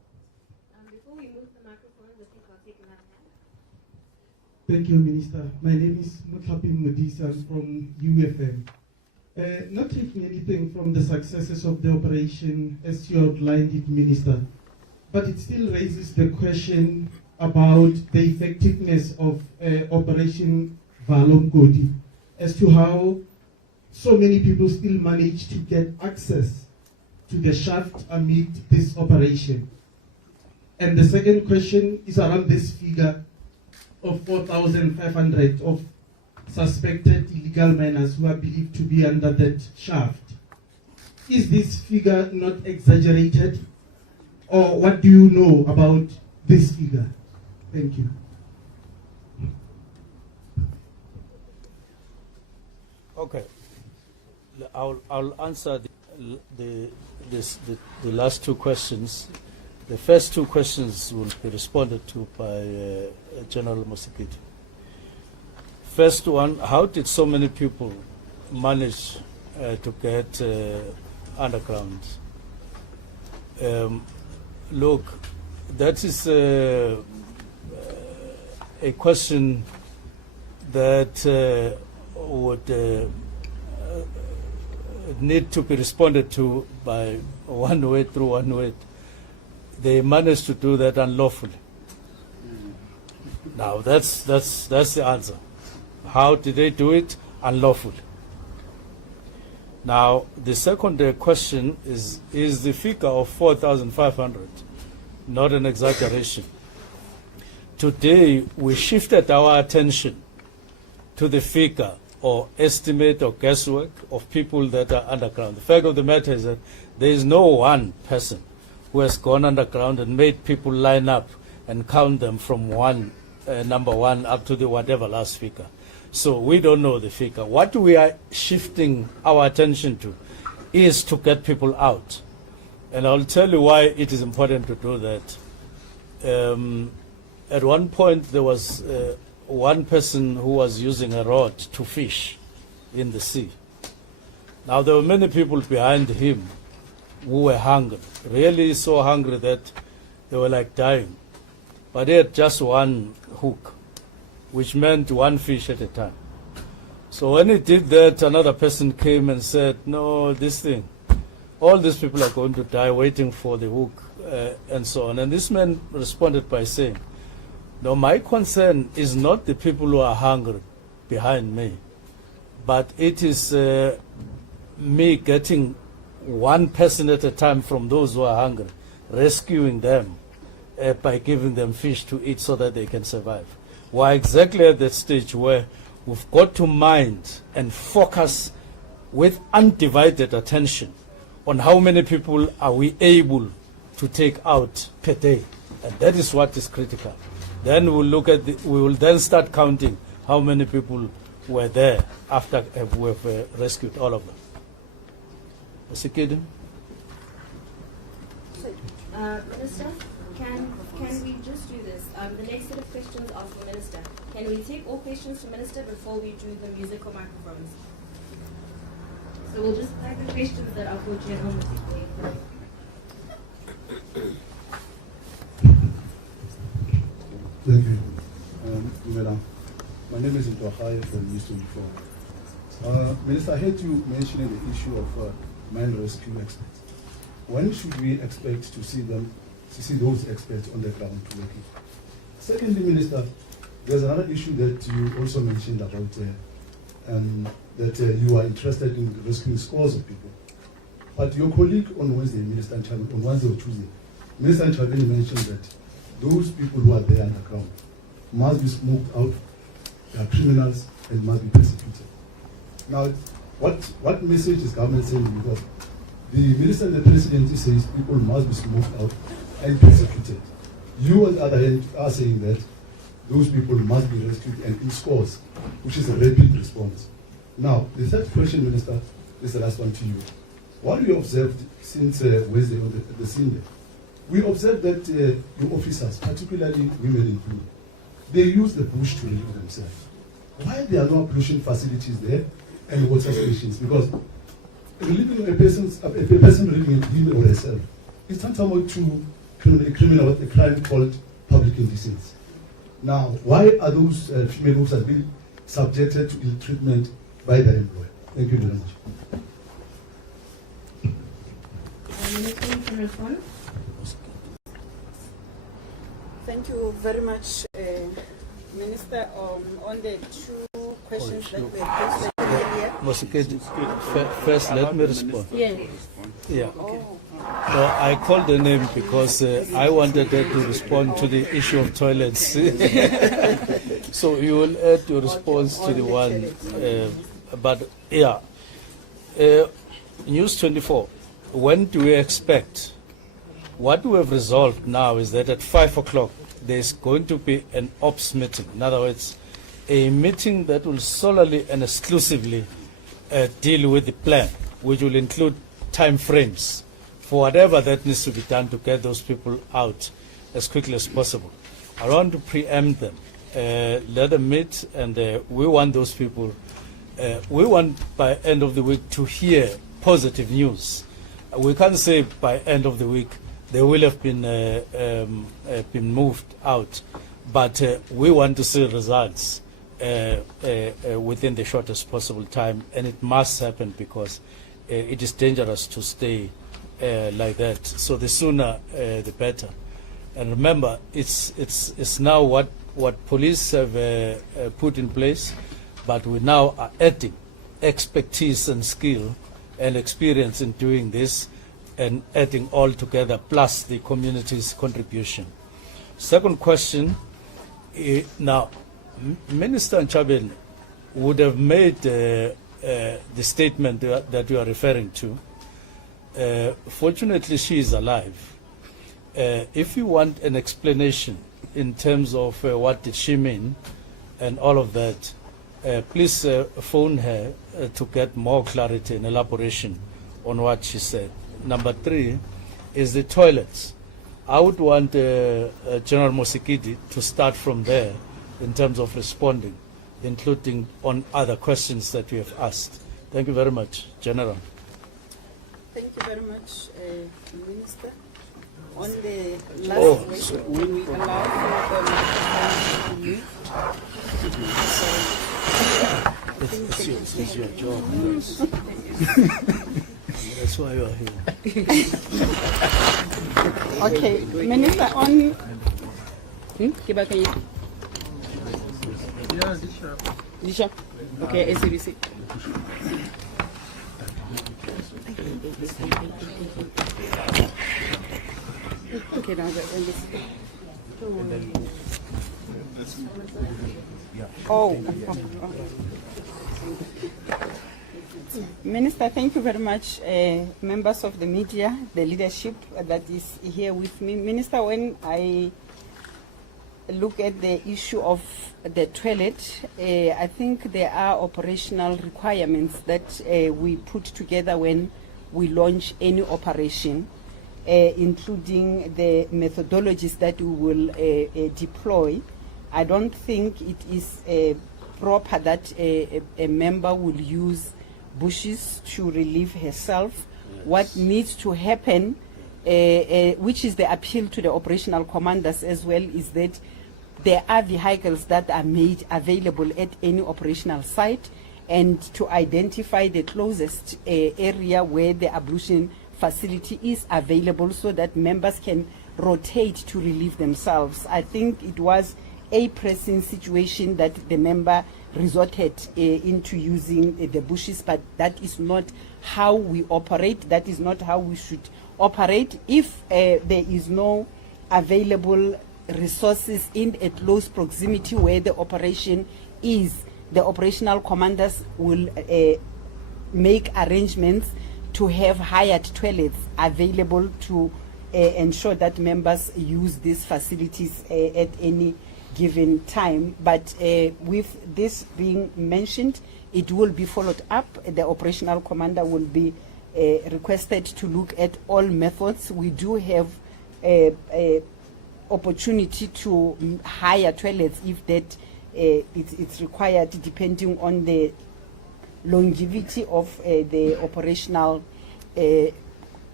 we move the microphone, I think I'll take another hand. Thank you, Minister. My name is Mutlapi Modisa from UFM. Not taking anything from the successes of the operation as you outlined it, Minister, but it still raises the question about the effectiveness of Operation Valomgodi as to how so many people still manage to get access to the shaft amid this operation. And the second question is around this figure of 4,500 of suspected illegal miners who are believed to be under that shaft. Is this figure not exaggerated? Or what do you know about this figure? Thank you. Okay. I'll answer the last two questions. The first two questions will be responded to by General Mosikiti. First one, how did so many people manage to get underground? Look, that is a question that would need to be responded to by one way through one way. They managed to do that unlawfully. Now that's the answer. How did they do it? Unlawfully. Now the second question is the figure of 4,500 not an exaggeration? Today we shifted our attention to the figure or estimate or guesswork of people that are underground. The fact of the matter is that there is no one person who has gone underground and made people line up and count them from number one up to the whatever last figure. So we don't know the figure. What we are shifting our attention to is to get people out. And I'll tell you why it is important to do that. At one point there was one person who was using a rod to fish in the sea. Now there were many people behind him who were hungry, really so hungry that they were like dying. But he had just one hook, which meant one fish at a time. So when he did that, another person came and said, no, this thing, all these people are going to die waiting for the hook, and so on. And this man responded by saying, no, my concern is not the people who are hungry behind me, but it is me getting one person at a time from those who are hungry, rescuing them by giving them fish to eat so that they can survive. We're exactly at that stage where we've got to mind and focus with undivided attention on how many people are we able to take out per day. And that is what is critical. Then we'll look at we will then start counting how many people were there after we've rescued all of them. Minister, can we just do this? The next set of questions are for Minister. Can we take all questions to Minister before we do the musical microphones? So we'll just take the questions that are for General Mosikiti. Thank you, Madam. My name is Ntohai from News 24. Minister, I heard you mentioning the issue of mine rescue experts. When should we expect to see those experts on the ground working? Secondly, Minister, there's another issue that you also mentioned about that you are interested in rescuing scores of people. But your colleague on Wednesday, on Wednesday or Tuesday, Minister Nchabeni mentioned that those people who are there underground must be smoked out, they are criminals, and must be persecuted. Now, what message is government sending? Because the Minister and the President says people must be smoked out and persecuted. You, on the other hand, are saying that those people must be rescued and in scores, which is a rapid response. Now, the third question, Minister, is the last one to you. What we observed since Wednesday on the scene there, we observed that your officers, particularly women included, they use the bush to relieve themselves. Why there are no pollution facilities there and water stations? Because relieving a person relieving him or herself is tantamount to a crime called public indecency. Now, why are those female officers being subjected to ill treatment by their employer? Thank you very much. Minister, you can respond. Thank you very much, Minister. On the two questions that were posted earlier. Mosekedi, first let me respond. Yes. Yeah. Okay. No, I called the name because I wanted her to respond to the issue of toilets. So you will add your response to the one. But yeah, News 24. When do we expect? What we have resolved now is that at 5 o'clock there's going to be an ops meeting. In other words, a meeting that will solely and exclusively deal with the plan, which will include time frames for whatever that needs to be done to get those people out as quickly as possible. I want to preempt them, let them meet, and we want those people, we want by end of the week to hear positive news. We can't say by end of the week they will have been moved out, but we want to see results within the shortest possible time, and it must happen because it is dangerous to stay like that. So the sooner the better. And remember, it's now what police have put in place, but we now are adding expertise and skill and experience in doing this, and adding all together, plus the community's contribution. Second question, now, Minister Nchabeni would have made the statement that you are referring to. Fortunately, she is alive. If you want an explanation in terms of what did she mean and all of that, please phone her to get more clarity and elaboration on what she said. Number 3 is the toilets. I would want General Mosekedi to start from there in terms of responding, including on other questions that we have asked. Thank you very much, General. Thank you very much, Minister. On the last question, can we allow for the to leave? It's your job. That's why you are here. Okay, Minister, on... Disha. Okay, SABC. Okay, now Minister, thank you very much, members of the media, the leadership that is here with me. Minister, when I look at the issue of the toilet, I think there are operational requirements that we put together when we launch any operation, including the methodologies that we will deploy. I don't think it is proper that a member will use bushes to relieve herself. Yes. What needs to happen, which is the appeal to the operational commanders as well, is that there are vehicles that are made available at any operational site, and to identify the closest area where the ablution facility is available so that members can rotate to relieve themselves. I think it was a pressing situation that the member resorted into using the bushes, but that is not how we operate. That is not how we should operate. If there is no available resources in a close proximity where the operation is, the operational commanders will make arrangements to have hired toilets available to ensure that members use these facilities at any given time. But with this being mentioned, it will be followed up. The operational commander will be requested to look at all methods. We do have a opportunity to hire toilets if that it's required, depending on the longevity of the operational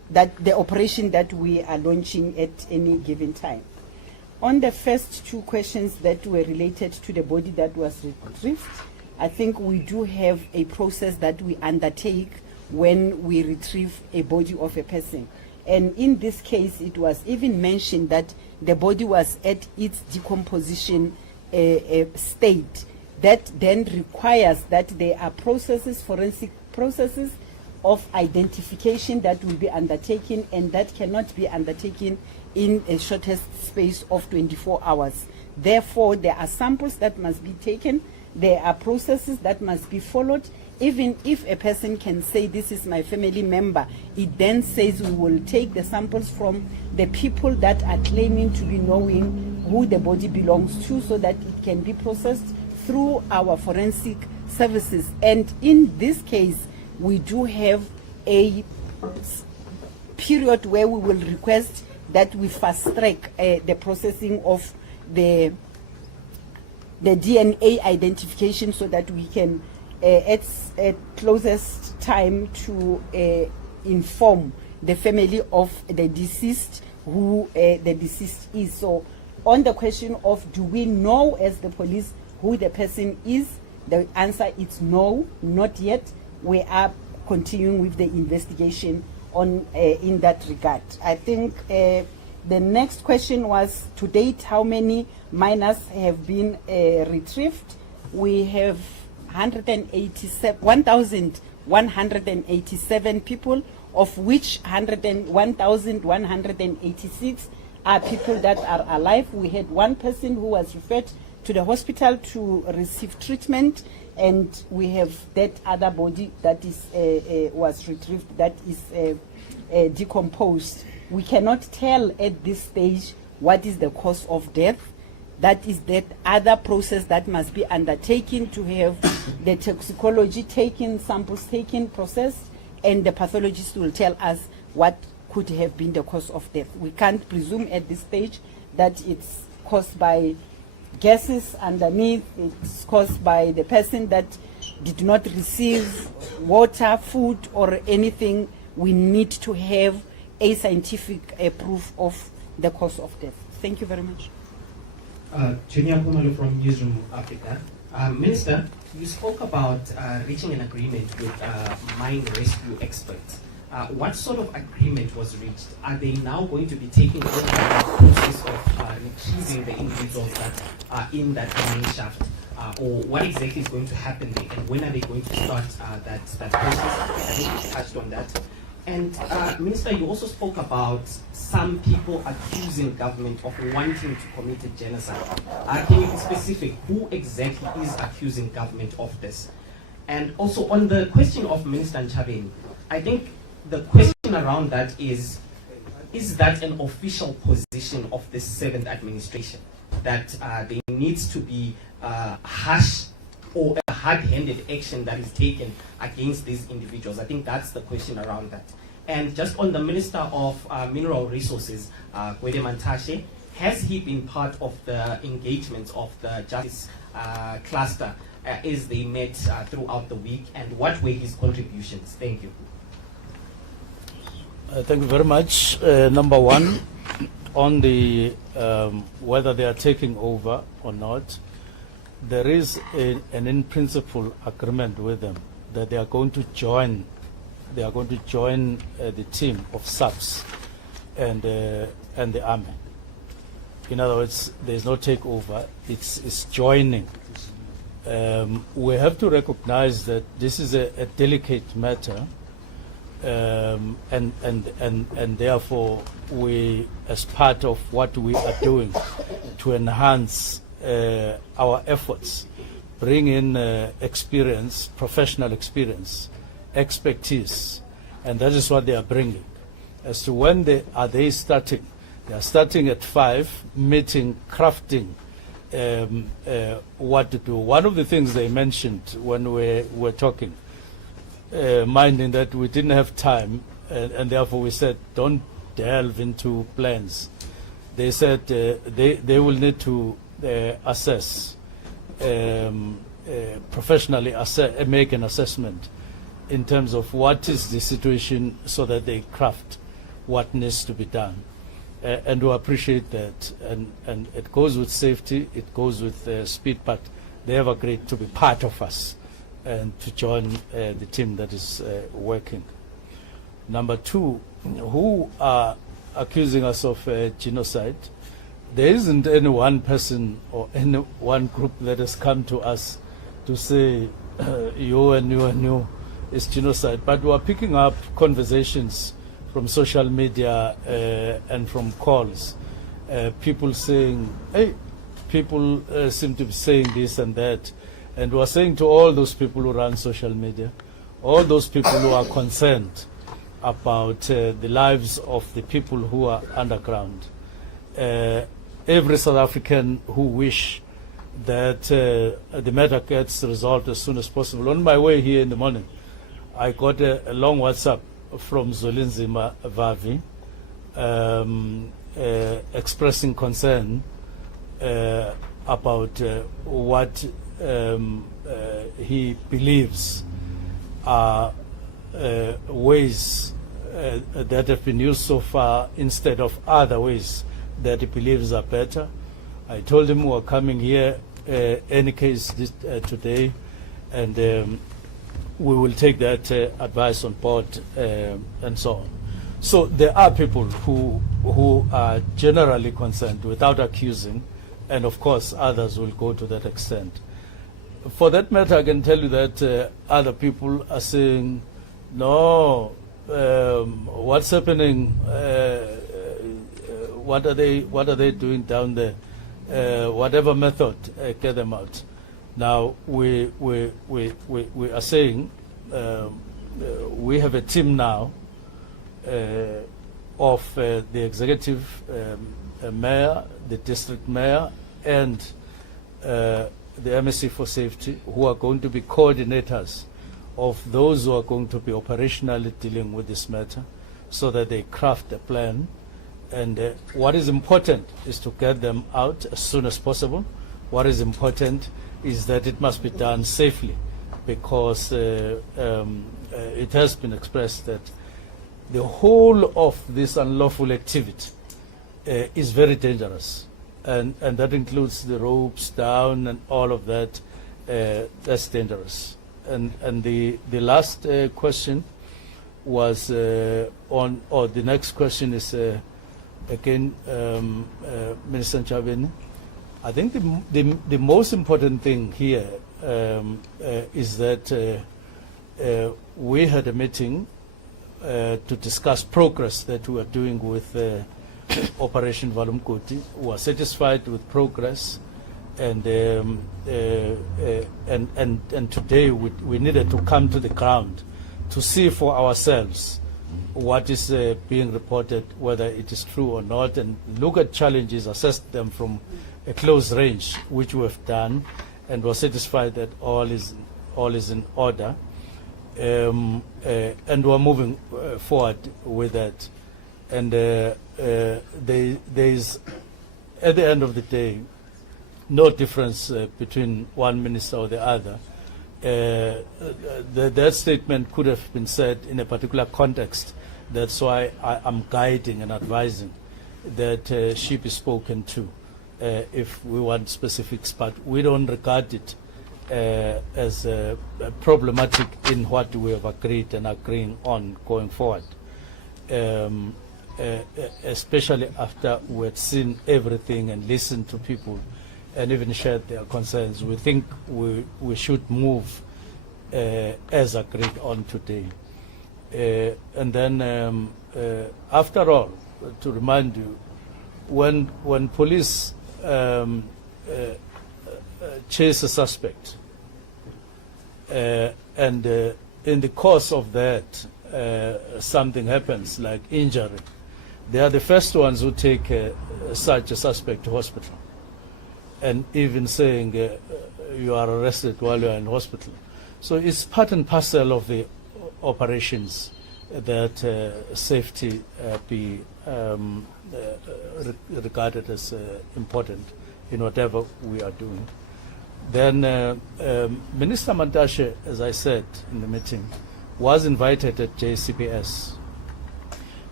that the operation that we are launching at any given time. On the first two questions that were related to the body that was retrieved, I think we do have a process that we undertake when we retrieve a body of a person. And in this case, it was even mentioned that the body was at its decomposition state. That then requires that there are processes, forensic processes of identification that will be undertaken, and that cannot be undertaken in a shortest space of 24 hours. Therefore, there are samples that must be taken, there are processes that must be followed. Even if a person can say, this is my family member, it then says we will take the samples from the people that are claiming to be knowing who the body belongs to, so that it can be processed through our forensic services. And in this case, we do have a period where we will request that we fast track the processing of the DNA identification, so that we can at closest time to inform the family of the deceased who the deceased is. So on the question of do we know as the police who the person is, the answer is no, not yet. We are continuing with the investigation on in that regard. I think the next question was, to date, how many minors have been retrieved? We have 1,187 people, of which 1,186 are people that are alive. We had one person who was referred to the hospital to receive treatment, and we have that other body that is was retrieved that is decomposed. We cannot tell at this stage what is the cause of death. That is that other process that must be undertaken to have the toxicology taken, samples taken, processed, and the pathologist will tell us what could have been the cause of death. We can't presume at this stage that it's caused by gases underneath, it's caused by the person that did not receive water, food, or anything. We need to have a scientific proof of the cause of death. Thank you very much. Junior Pumalo from Newsroom Africa. Minister, you spoke about reaching an agreement with mine rescue experts. What sort of agreement was reached? Are they now going to be taking over the process of retrieving the individuals that are in that Mineshaft? Or what exactly is going to happen there? And when are they going to start that process? I think you touched on that. And Minister, you also spoke about some people accusing government of wanting to commit a genocide. Can you be specific? Who exactly is accusing government of this? And also on the question of Minister Nchabeni, I think the question around that is that an official position of the 7th administration, that there needs to be harsh or a hard-handed action that is taken against these individuals? I think that's the question around that. And just on the Minister of Mineral Resources, Gwede Mantashe, has he been part of the engagements of the Justice Cluster as they met throughout the week, and what were his contributions? Thank you. Thank you very much. Number one, on the whether they are taking over or not, there is an in-principle agreement with them that they are going to join. They are going to join the team of SAPS and the army. In other words, there is no takeover; it's joining. We have to recognize that this is a delicate matter, and therefore we, as part of what we are doing to enhance our efforts, bring in experience, professional experience, expertise, and that is what they are bringing. As to when they are starting, they are starting at 5, meeting, crafting what to do. One of the things they mentioned when we were talking, minding that we didn't have time, and therefore we said don't delve into plans. They said they will need to assess, professionally make an assessment in terms of what is the situation, so that they craft what needs to be done. And we appreciate that. And it goes with safety, it goes with speed, but they have agreed to be part of us and to join the team that is working. Number two, who are accusing us of genocide? There isn't any one person or any one group that has come to us to say you and you and you is genocide. But we are picking up conversations from social media and from calls. People saying, hey, people seem to be saying this and that. And we are saying to all those people who run social media, all those people who are concerned about the lives of the people who are underground, every South African who wish that the matter gets resolved as soon as possible. On my way here in the morning, I got a long WhatsApp from Zolinzima Vavi expressing concern about what he believes are ways that have been used so far instead of other ways that he believes are better. I told him we were coming here any case today, and we will take that advice on board and so on. So there are people who are generally concerned without accusing, and of course others will go to that extent. For that matter, I can tell you that other people are saying, no, what's happening? What are they doing down there? Whatever method, get them out. Now we are saying we have a team now of the executive mayor, the district mayor, and the MSC for Safety, who are going to be coordinators of those who are going to be operationally dealing with this matter, so that they craft a plan. And what is important is to get them out as soon as possible. What is important is that it must be done safely, because it has been expressed that the whole of this unlawful activity is very dangerous. And that includes the ropes down and all of that. That's dangerous. And the last question was on, or the next question is again, Minister Nchabeni. I think the most important thing here is that we had a meeting to discuss progress that we are doing with Operation Valumkoti. We are satisfied with progress, and today we needed to come to the ground to see for ourselves what is being reported, whether it is true or not, and look at challenges, assess them from a close range, which we have done, and we're satisfied that all is in order, and we're moving forward with that. And there is, at the end of the day, no difference between one minister or the other. That statement could have been said in a particular context. That's why I'm guiding and advising that she be spoken to if we want specifics, but we don't regard it as problematic in what we have agreed and agreeing on going forward. Especially after we had seen everything and listened to people and even shared their concerns, we think we should move as agreed on today. And then, after all, to remind you, when police chase a suspect, and in the course of that something happens like injury, they are the first ones who take such a suspect to hospital, and even saying you are arrested while you are in hospital. So it's part and parcel of the operations that safety be regarded as important in whatever we are doing. Then Minister Mantashe, as I said in the meeting, was invited at JCPS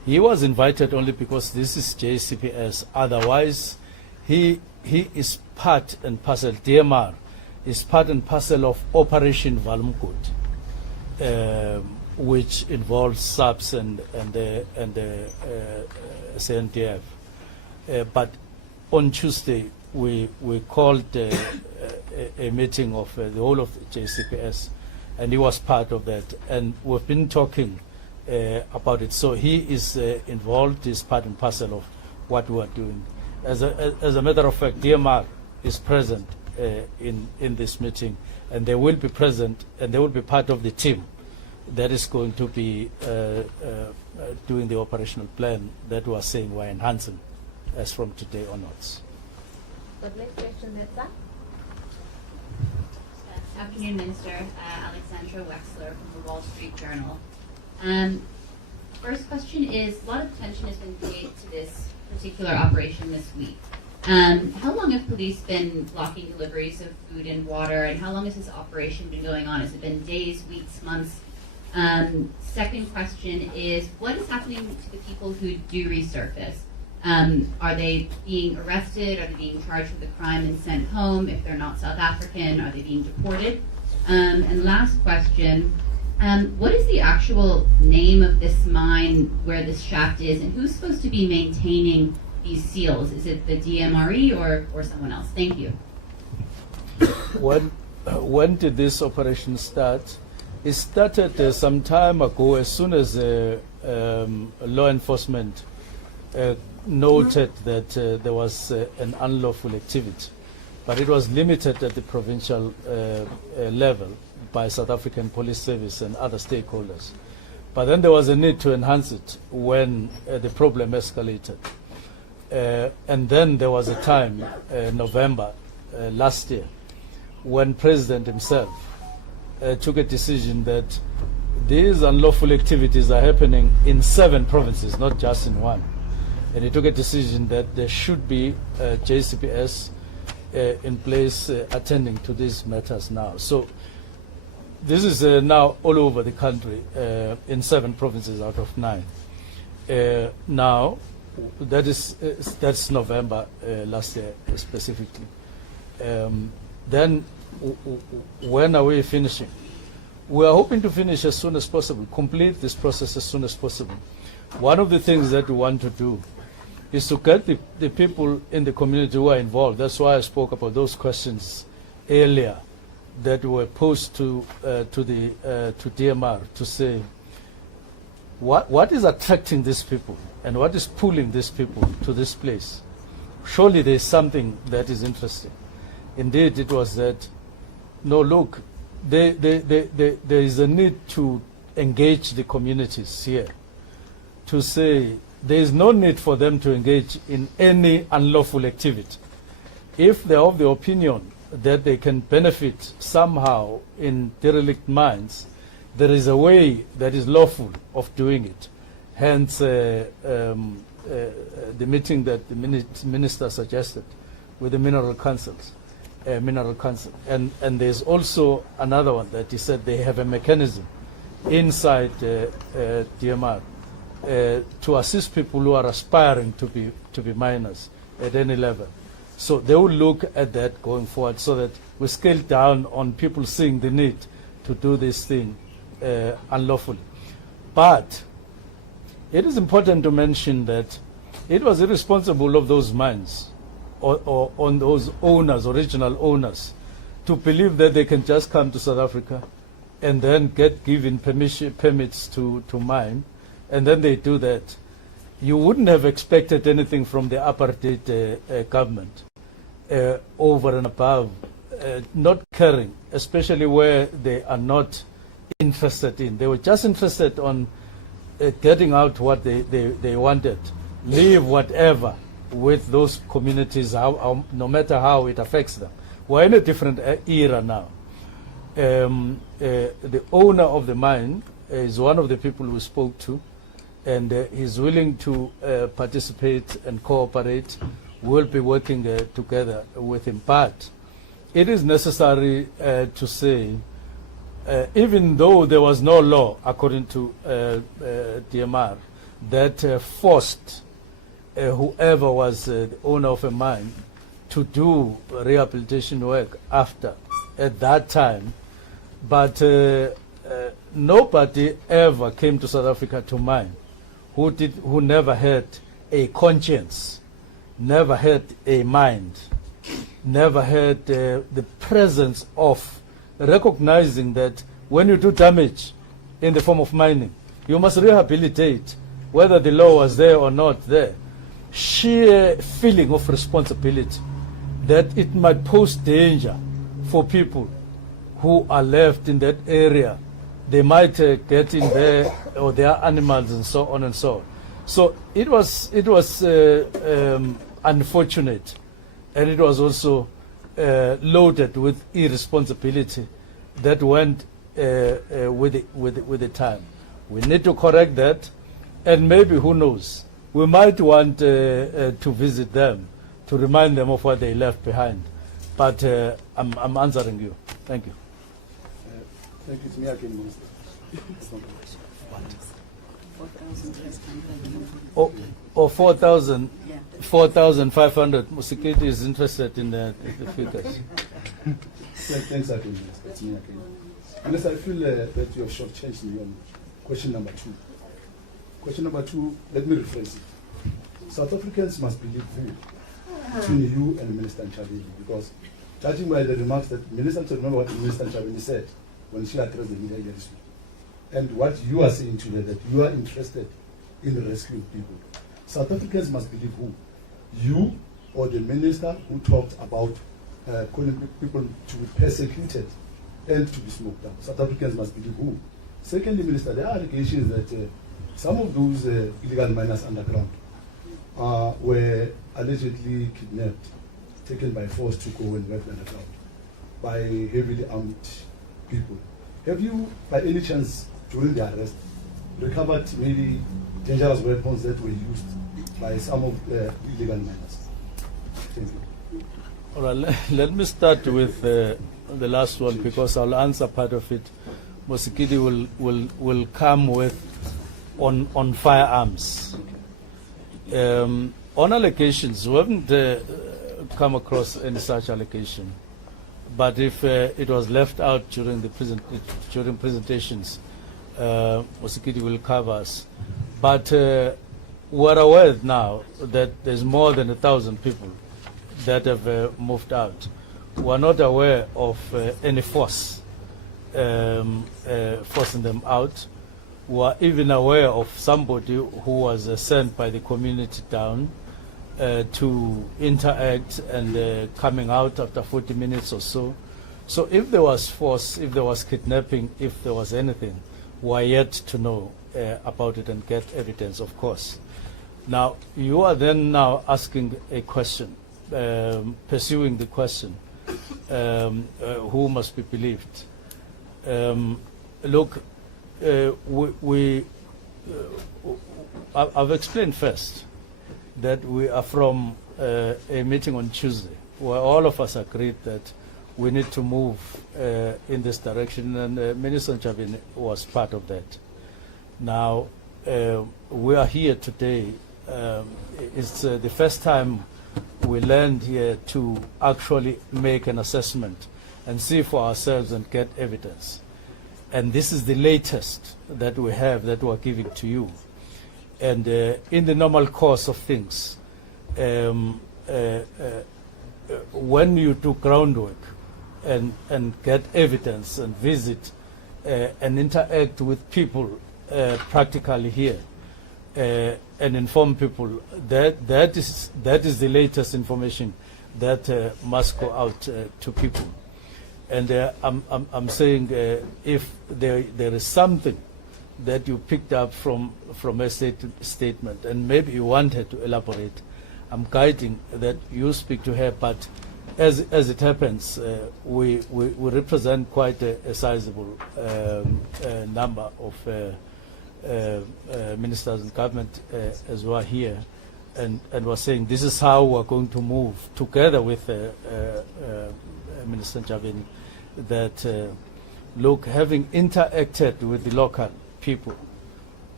He was invited only because this is JCPS. Otherwise, he is part and parcel. DMR is part and parcel of Operation Valmkut, which involves SAPS and CNTF. But on Tuesday, we called a meeting of the whole of the JCPS, and he was part of that. And we've been talking about it. So he is involved, is part and parcel of what we are doing. As a matter of fact, DMR is present in this meeting, and they will be present, and they will be part of the team that is going to be doing the operational plan that we are saying we're enhancing as from today onwards. The next question, that's Afternoon, Minister. Alexandra Wexler from the Wall Street Journal. First question is, a lot of attention has been paid to this particular operation this week. How long have police been blocking deliveries of food and water, and how long has this operation been going on? Has it been days, weeks, months? Second question is, what is happening to the people who do resurface? Are they being arrested? Are they being charged with a crime and sent home? If they're not South African, are they being deported? And last question, what is the actual name of this mine where this shaft is, and who's supposed to be maintaining these seals? Is it the DMRE or someone else? Thank you. When did this operation start? It started some time ago, as soon as law enforcement noted that there was an unlawful activity, but it was limited at the provincial level by South African Police Service and other stakeholders. But then there was a need to enhance it when the problem escalated. And then there was a time, November last year, when President himself took a decision that these unlawful activities are happening in 7 provinces, not just in one. And he took a decision that there should be JCPS in place attending to these matters now. So this is now all over the country in 7 provinces out of 9. Now, that's November last year specifically. Then when are we finishing? We are hoping to finish as soon as possible, complete this process as soon as possible. One of the things that we want to do is to get the people in the community who are involved. That's why I spoke about those questions earlier that were posed to DMR to say, what is attracting these people and what is pulling these people to this place? Surely there's something that is interesting. Indeed, it was that, no, look, there is a need to engage the communities here, to say there is no need for them to engage in any unlawful activity. If they are of the opinion that they can benefit somehow in derelict mines, there is a way that is lawful of doing it. Hence, the meeting that the minister suggested with the Mineral Council. And there's also another one that he said they have a mechanism inside DMR to assist people who are aspiring to be miners at any level. So they will look at that going forward, so that we scale down on people seeing the need to do this thing unlawfully. But it is important to mention that it was irresponsible of those mines or on those owners, original owners, to believe that they can just come to South Africa and then get given permits to mine, and then they do that. You wouldn't have expected anything from the apartheid government over and above not caring, especially where they are not interested in. They were just interested on getting out what they wanted, leave whatever with those communities, no matter how it affects them. We're in a different era now. The owner of the mine is one of the people we spoke to, and he's willing to participate and cooperate. We'll be working together with him. But it is necessary to say, even though there was no law according to DMR, that forced whoever was the owner of a mine to do rehabilitation work after at that time. But nobody ever came to South Africa to mine who never had a conscience, never had a mind, never had the presence of recognizing that when you do damage in the form of mining, you must rehabilitate, whether the law was there or not there. Sheer feeling of responsibility that it might pose danger for people who are left in that area. They might get in there, or their animals, and so on and so on. So it was unfortunate, and it was also loaded with irresponsibility that went with the time. We need to correct that, and maybe, who knows, we might want to visit them to remind them of what they left behind. But I'm answering you. Thank you. Thank you. It's me again, Minister. Or 4,500. Musikiti is interested in the figures. Thanks again, Minister. It's me again. Unless I feel that you have shortchanged me on question number 2. Question number 2, let me rephrase it. South Africans must believe who? Between you and Minister Nchabeni, because judging by the remarks that remember what Minister Nchabeni said when she addressed the media yesterday, and what you are saying today, that you are interested in rescuing people. South Africans must believe who? You or the minister who talked about calling people to be persecuted and to be smoked out? South Africans must believe who? Secondly, Minister, there are allegations that some of those illegal miners underground were allegedly kidnapped, taken by force to go and work underground by heavily armed people. Have you, by any chance, during the arrest, recovered maybe dangerous weapons that were used by some of the illegal miners? Thank you. All right, let me start with the last one, because I'll answer part of it. Musikiti will come with on firearms. On allocations, we haven't come across any such allocation. But if it was left out during the presentations, Musikiti will cover us. But we're aware now that there's more than 1,000 people that have moved out. We're not aware of any force forcing them out. We're even aware of somebody who was sent by the community down to interact and coming out after 40 minutes or so. So if there was force, if there was kidnapping, if there was anything, we're yet to know about it and get evidence, of course. Now, you are then now asking a question, pursuing the question, who must be believed? Look, I've explained first that we are from a meeting on Tuesday where all of us agreed that we need to move in this direction, and Minister Nchabeni was part of that. Now, we are here today. It's the first time we land here to actually make an assessment and see for ourselves and get evidence. And this is the latest that we have that we're giving to you. And in the normal course of things, when you do groundwork and get evidence and visit and interact with people practically here and inform people, that is the latest information that must go out to people. And I'm saying if there is something that you picked up from a statement, and maybe you wanted to elaborate, I'm guiding that you speak to her. But as it happens, we represent quite a sizable number of ministers and government as well here, and we're saying this is how we're going to move together with Minister Nchabeni. That look, having interacted with the local people,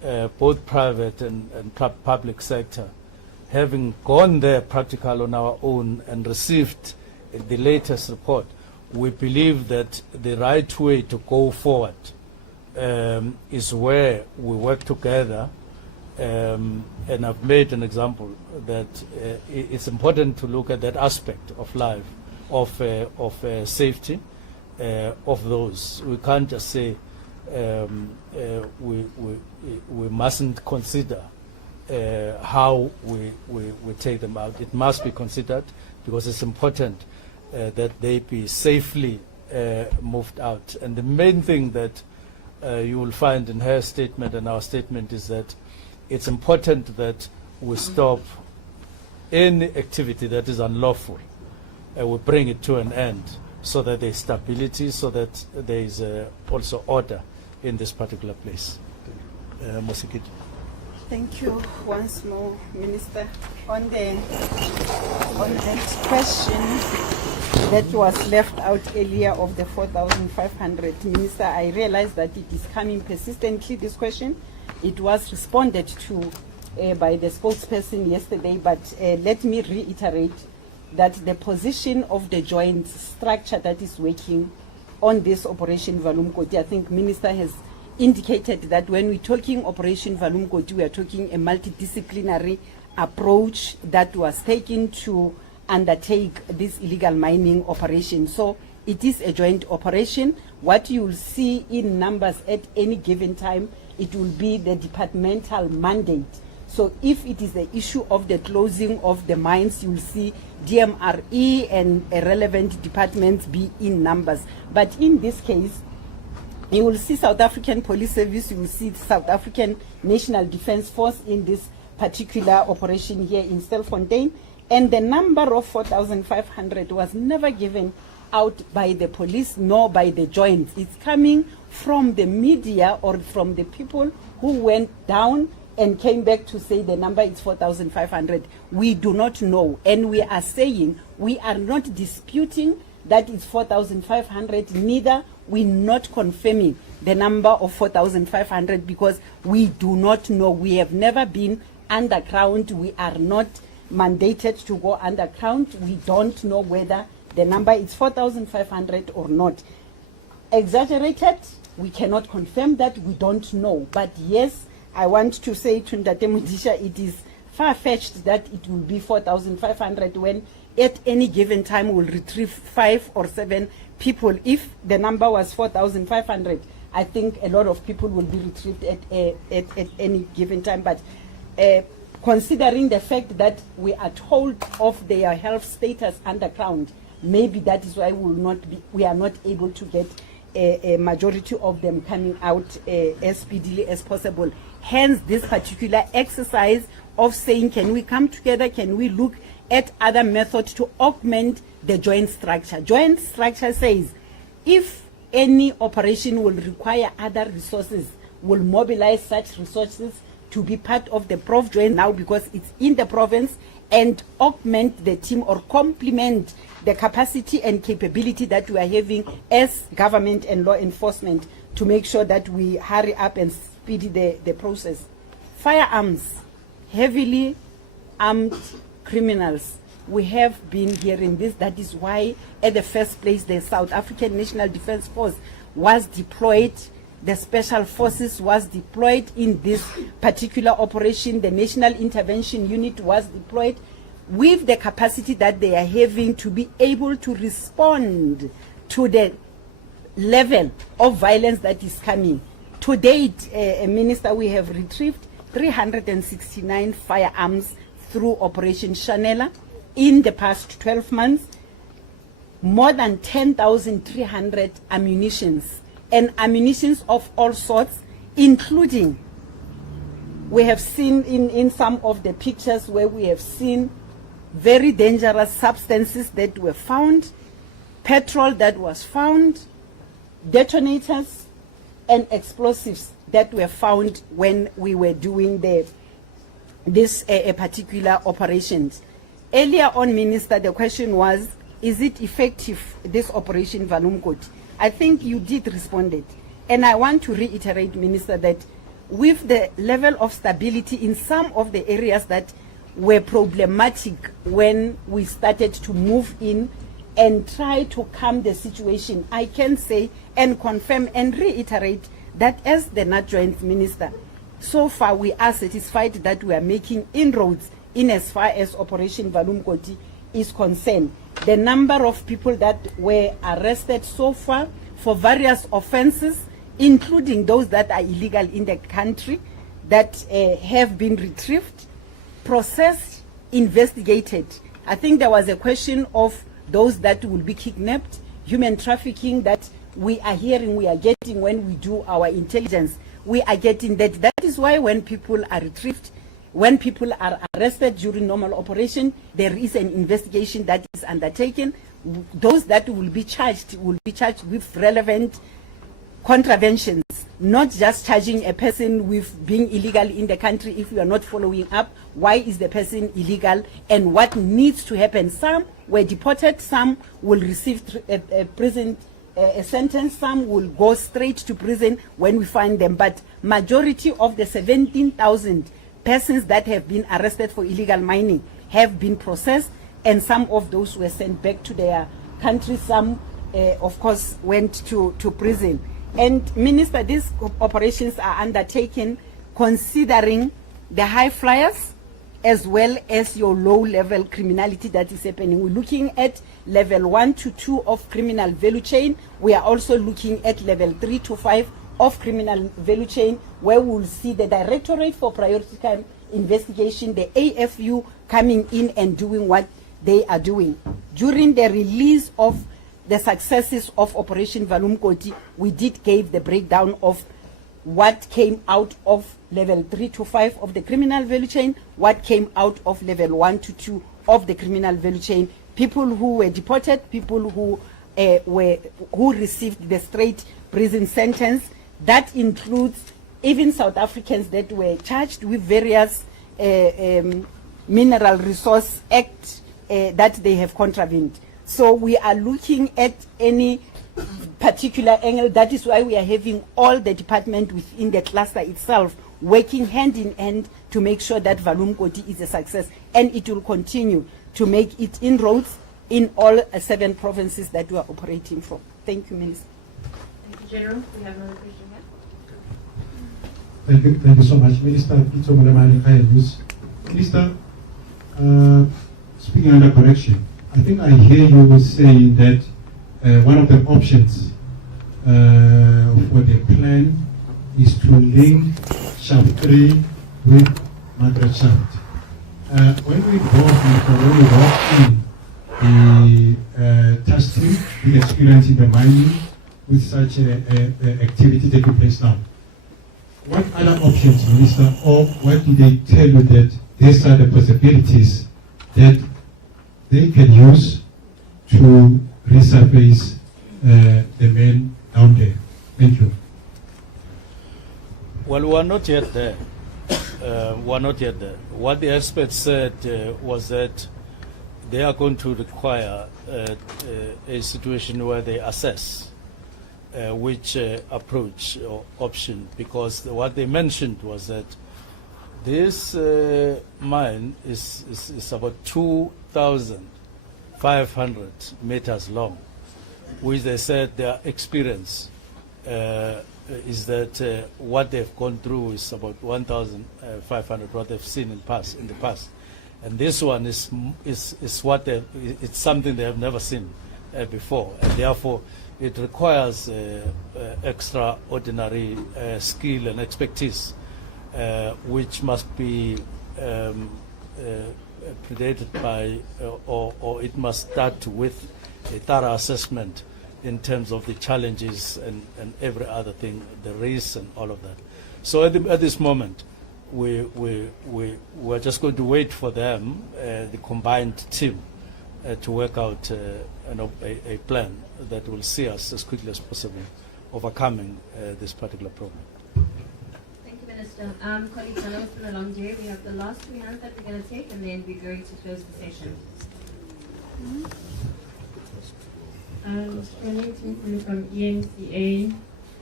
both private and public sector, having gone there practical on our own and received the latest report, we believe that the right way to go forward is where we work together. And I've made an example that it's important to look at that aspect of life, of safety of those. We can't just say we mustn't consider how we take them out. It must be considered because it's important that they be safely moved out. And the main thing that you will find in her statement and our statement is that it's important that we stop any activity that is unlawful. We bring it to an end so that there is stability, so that there is also order in this particular place. Mosikiti. Thank you once more, Minister. On that question that was left out earlier of the 4,500, Minister, I realize that it is coming persistently, this question. It was responded to by the spokesperson yesterday, but let me reiterate that the position of the joint structure that is working on this Operation Valumkoti, I think Minister has indicated that when we're talking Operation Valumkoti, we are talking a multidisciplinary approach that was taken to undertake this illegal mining operation. So it is a joint operation. What you will see in numbers at any given time, it will be the departmental mandate. So if it is the issue of the closing of the mines, you will see DMRE and relevant departments be in numbers. But in this case, you will see South African Police Service, you will see South African National Defence Force in this particular operation here in Stilfontein. And the number of 4,500 was never given out by the police nor by the joints. It's coming from the media or from the people who went down and came back to say the number is 4,500. We do not know, and we are saying we are not disputing that it's 4,500, neither we're not confirming the number of 4,500 because we do not know. We have never been underground. We are not mandated to go underground. We don't know whether the number is 4,500 or not. Exaggerated, we cannot confirm that, we don't know. But yes, I want to say to Ndate Mudisha, it is far-fetched that it will be 4,500 when at any given time we'll retrieve 5 or 7 people. If the number was 4,500, I think a lot of people will be retrieved at any given time. But considering the fact that we are told of their health status underground, maybe that is why we are not able to get a majority of them coming out as speedily as possible. Hence this particular exercise of saying, can we come together, can we look at other methods to augment the joint structure. Joint structure says if any operation will require other resources, will mobilize such resources to be part of the Prof joint now because it's in the province, and augment the team or complement the capacity and capability that we are having as government and law enforcement to make sure that we hurry up and speed the process. Firearms, heavily armed criminals. We have been hearing this. That is why at the first place the South African National Defence Force was deployed. The Special Forces was deployed in this particular operation. The National Intervention Unit was deployed with the capacity that they are having to be able to respond to the level of violence that is coming. To date, Minister, we have retrieved 369 firearms through Operation Chanela in the past 12 months, more than 10,300 ammunitions, and ammunitions of all sorts, including, we have seen in some of the pictures where we have seen very dangerous substances that were found, petrol that was found, detonators and explosives that were found when we were doing this particular operations. Earlier on, Minister, the question was, is it effective, this Operation Valumkoti? I think you did respond it. And I want to reiterate, Minister, that with the level of stability in some of the areas that were problematic when we started to move in and try to calm the situation, I can say and confirm and reiterate that as the Joint Minister, so far we are satisfied that we are making inroads in as far as Operation Valumkoti is concerned. The number of people that were arrested so far for various offenses, including those that are illegal in the country, that have been retrieved, processed, investigated. I think there was a question of those that will be kidnapped, human trafficking that we are hearing, we are getting when we do our intelligence. We are getting that. That is why when people are retrieved, when people are arrested during normal operation, there is an investigation that is undertaken. Those that will be charged with relevant contraventions, not just charging a person with being illegal in the country if we are not following up why is the person illegal and what needs to happen. Some were deported, some will receive a prison a sentence, some will go straight to prison when we find them, but majority of the 17,000 persons that have been arrested for illegal mining have been processed, and some of those were sent back to their country. Some of course went to prison. And Minister, these operations are undertaken considering the high flyers as well as your low-level criminality that is happening. We're looking at level 1 to 2 of criminal value chain. We are also looking at level 3 to 5 of criminal value chain, where we will see the Directorate for Priority Crime Investigation, the AFU, coming in and doing what they are doing. During the release of the successes of Operation Valumkoti, we did give the breakdown of what came out of level 3 to 5 of the criminal value chain, what came out of level 1 to 2 of the criminal value chain, people who were deported, people who received the straight prison sentence. That includes even South Africans that were charged with various Mineral Resource Act that they have contravened. So we are looking at any particular angle. That is why we are having all the department within the cluster itself working hand in hand to make sure that Valumkoti is a success, and it will continue to make it inroads in all 7 provinces that we are operating from. Thank you, Minister. Thank you, General. We have another question here. Thank you so much, Minister. Minister, speaking under correction, I think I hear you saying that one of the options for the plan is to link shaft 3 with Margaret Shaft. When we walk in the testing, the experience in the mining with such activity taking place now, what other options, Minister, or what do they tell you that these are the possibilities that they can use to resurface the men down there? Thank you. Well, we are not yet there. What the experts said was that they are going to require a situation where they assess which approach or option, because what they mentioned was that this mine is about 2,500 meters long, which they said their experience is that what they've gone through is about 1,500, what they've seen in the past. And this one is what it's something they have never seen before, and therefore it requires extraordinary skill and expertise, which must be predated by, or it must start with a thorough assessment in terms of the challenges and every other thing, the risks and all of that. So at this moment, we're just going to wait for them, the combined team, to work out a plan that will see us as quickly as possible overcoming this particular problem. Thank you, Minister. Colleagues, I know it's been a long day. We have the last 3 hands that we're going to take, and then we're going to close the session. From EMCA,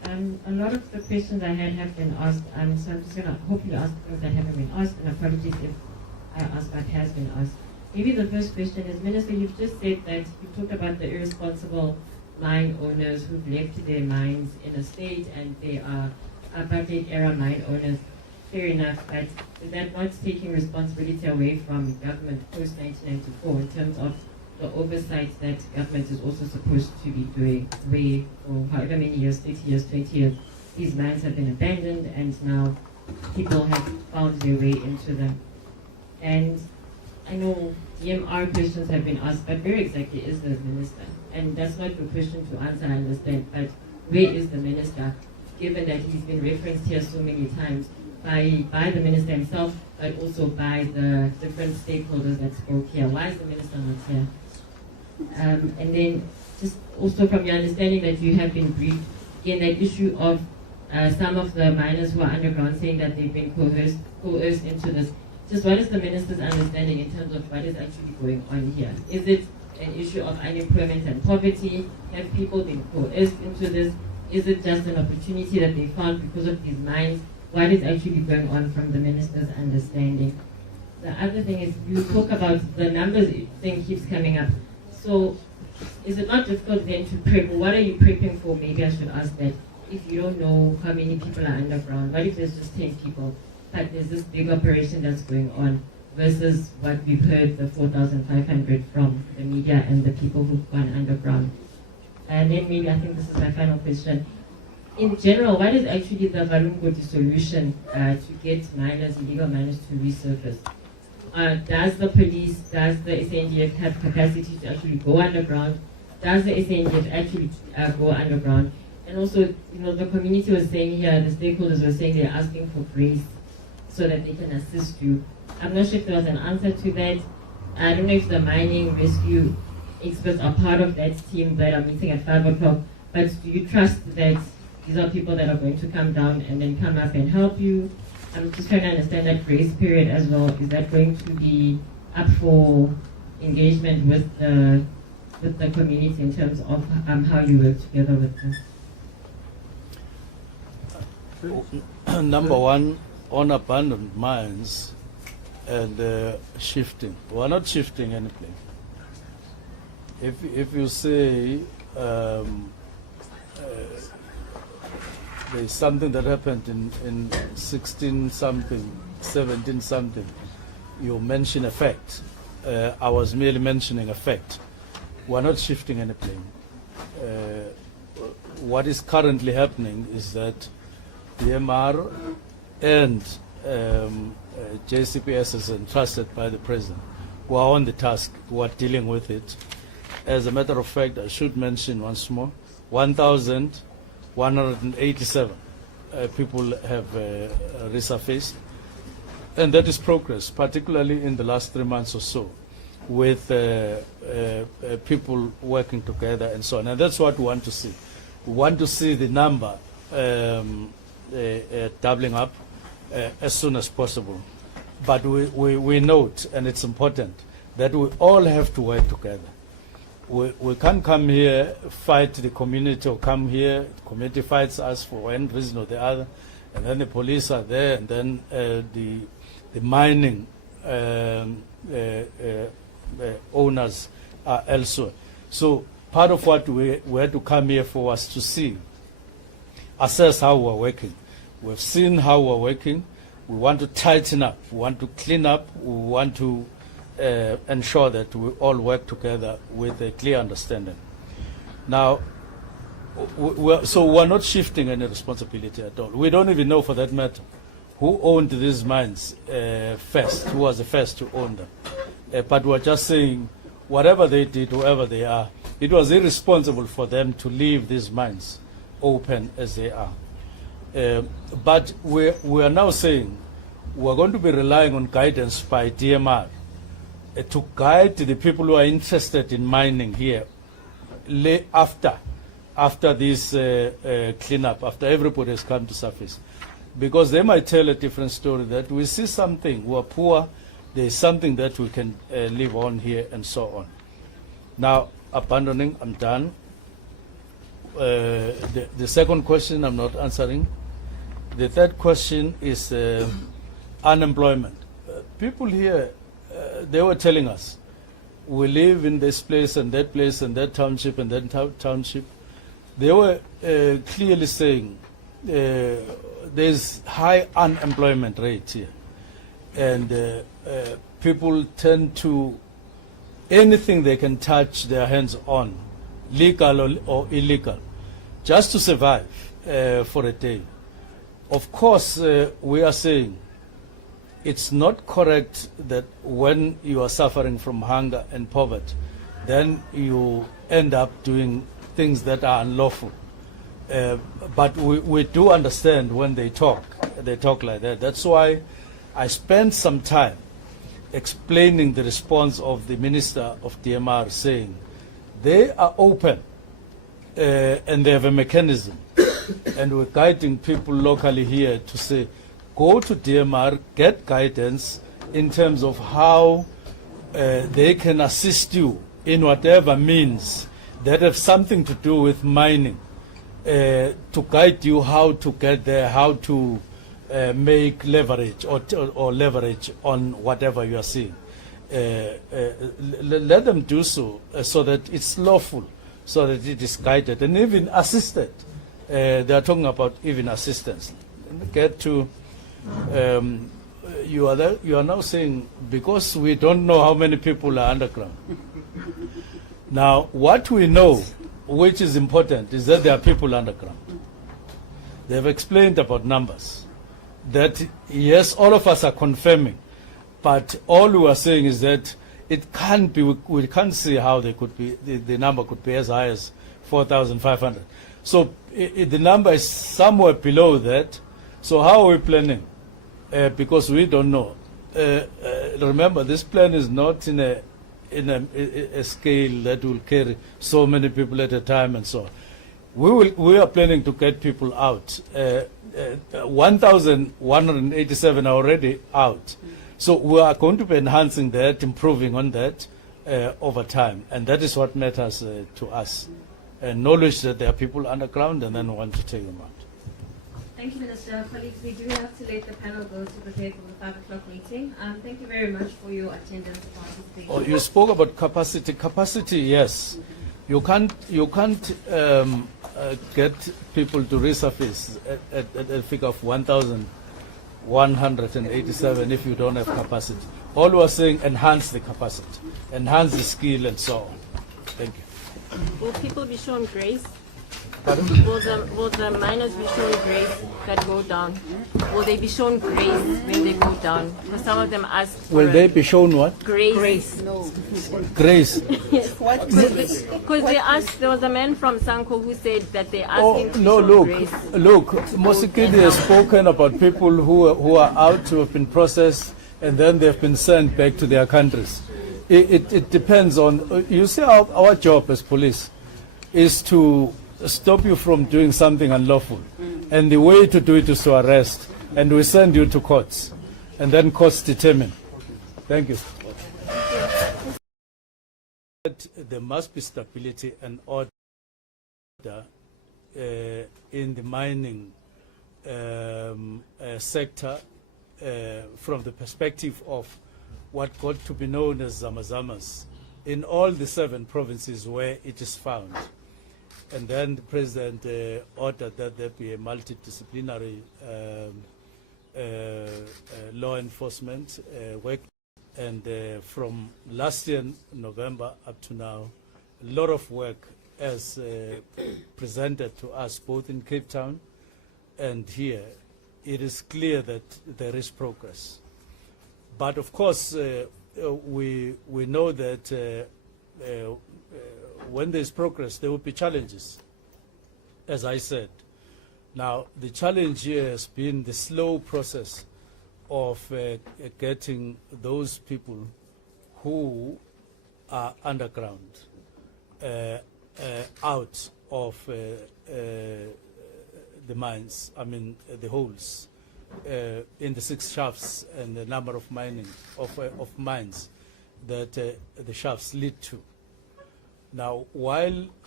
A lot of the questions I had have been asked, so I'm just going to hopefully ask those that haven't been asked, and apologies if I ask what has been asked. Maybe the first question is, Minister, you've just said that you've talked about the irresponsible mine owners who've left their mines in a state and they are apartheid era mine owners. Fair enough, but is that not taking responsibility away from government post-1994 in terms of the oversight that government is also supposed to be doing, where for however many years, 30 years, 20 years, these mines have been abandoned and now people have found their way into them. And I know DMR questions have been asked, but where exactly is the minister? And that's not your question to answer, I understand, but where is the minister, given that he's been referenced here so many times by the minister himself, but also by the different stakeholders that spoke here? Why is the minister not here? And then just also from your understanding that you have been briefed, again, that issue of some of the miners who are underground saying that they've been coerced into this. Just what is the minister's understanding in terms of what is actually going on here? Is it an issue of unemployment and poverty? Have people been coerced into this? Is it just an opportunity that they found because of these mines? What is actually going on from the minister's understanding? The other thing is, you talk about the numbers thing keeps coming up. So is it not difficult then to prep? What are you prepping for? Maybe I should ask that. If you don't know how many people are underground, what if there's just 10 people? But there's this big operation that's going on versus what we've heard, the 4,500 from the media and the people who've gone underground. And then maybe, I think this is my final question. In general, what is actually the Valungoti solution to get miners, illegal miners, to resurface? Does the police, does the SANDF have capacity to actually go underground? Does the SANDF actually go underground? And also, the community was saying here, the stakeholders were saying they're asking for grace so that they can assist you. I'm not sure if there was an answer to that. I don't know if the mining rescue experts are part of that team that are meeting at 5 o'clock, but do you trust that these are people that are going to come down and then come up and help you? I'm just trying to understand that grace period as well. Is that going to be up for engagement with the community in terms of how you work together with them? Number one, on abandoned mines and shifting. We're not shifting anything. If you say there's something that happened in 16 something, 17 something, you mention a fact. I was merely mentioning a fact. We're not shifting anything. What is currently happening is that the MR and JCPS is entrusted by the president, who are on the task, who are dealing with it. As a matter of fact, I should mention once more, 1,187 people have resurfaced, and that is progress, particularly in the last 3 months or so, with people working together and so on. And that's what we want to see. We want to see the number doubling up as soon as possible. But we note, and it's important, that we all have to work together. We can't come here, fight the community, or come here, the community fights us for one reason or the other, and then the police are there, and then the mining owners are elsewhere. So part of what we had to come here for was to see, assess how we're working. We've seen how we're working. We want to tighten up. We want to clean up. We want to ensure that we all work together with a clear understanding. Now, we're not shifting any responsibility at all. We don't even know, for that matter, who owned these mines first, who was the first to own them. But we're just saying, whatever they did, whoever they are, it was irresponsible for them to leave these mines open as they are. But we are now saying we're going to be relying on guidance by DMR to guide the people who are interested in mining here after this cleanup, after everybody has come to surface. Because they might tell a different story, that we see something, we're poor, there's something that we can live on here and so on. Now, abandoning, I'm done. the second question I'm not answering. The third question is unemployment. People here, they were telling us, we live in this place and that township and that township. They were clearly saying there's high unemployment rate here. And people tend to, anything they can touch their hands on, legal or illegal, just to survive for a day. Of course, we are saying it's not correct that when you are suffering from hunger and poverty, then you end up doing things that are unlawful. But we do understand when they talk like that. That's why I spent some time explaining the response of the Minister of DMR, saying they are open and they have a mechanism. And we're guiding people locally here to say, go to DMR, get guidance in terms of how they can assist you in whatever means that have something to do with mining, to guide you how to get there, how to make leverage or leverage on whatever you are seeing. Let them do so so that it's lawful, so that it is guided and even assisted. They are talking about even assistance. Let me get to, you are now saying, because we don't know how many people are underground. Now, what we know, which is important, is that there are people underground. They have explained about numbers. That, yes, all of us are confirming, but all we are saying is that it can't be, we can't see how they could be, the number could be as high as 4,500. So the number is somewhere below that. So how are we planning? Because we don't know. Remember, this plan is not in a scale that will carry so many people at a time and so on. We are planning to get people out. 1,187 are already out. So we are going to be enhancing that, improving on that over time. And that is what matters to us. Knowledge that there are people underground, and then we want to take them out. Thank you, Minister. Colleagues, we do have to let the panel go to prepare for the 5 o'clock meeting. Thank you very much for your attendance and participation. Oh, you spoke about capacity. Capacity, yes. You can't get people to resurface at a figure of 1,187 if you don't have capacity. All we are saying, enhance the capacity, enhance the skill, and so on. Thank you. Will people be shown grace? Pardon? Will the miners be shown grace that go down? Will they be shown grace when they go down? Because some of them ask for Will they be shown what? Grace. No. Grace. Yes. What grace? Because they asked, there was a man from Sanko who said that they asked him to be No, shown look, grace. Mosikidi has spoken about people who are out, who have been processed, and then they've been sent back to their countries. It depends on, you see, our job as police is to stop you from doing something unlawful. And the way to do it is to arrest. And we send you to courts. And then courts determine. Thank you. There must be stability and order in the mining sector from the perspective of what got to be known as Zamazamas in all the 7 provinces where it is found. And then the President ordered that there be a multidisciplinary law enforcement work. And from last year, November, up to now, a lot of work has presented to us both in Cape Town and here. It is clear that there is progress. But of course, we know that when there's progress, there will be challenges, as I said. Now, the challenge here has been the slow process of getting those people who are underground out of the mines, I mean the holes in the 6 shafts and the number of mines that the shafts lead to. Now, while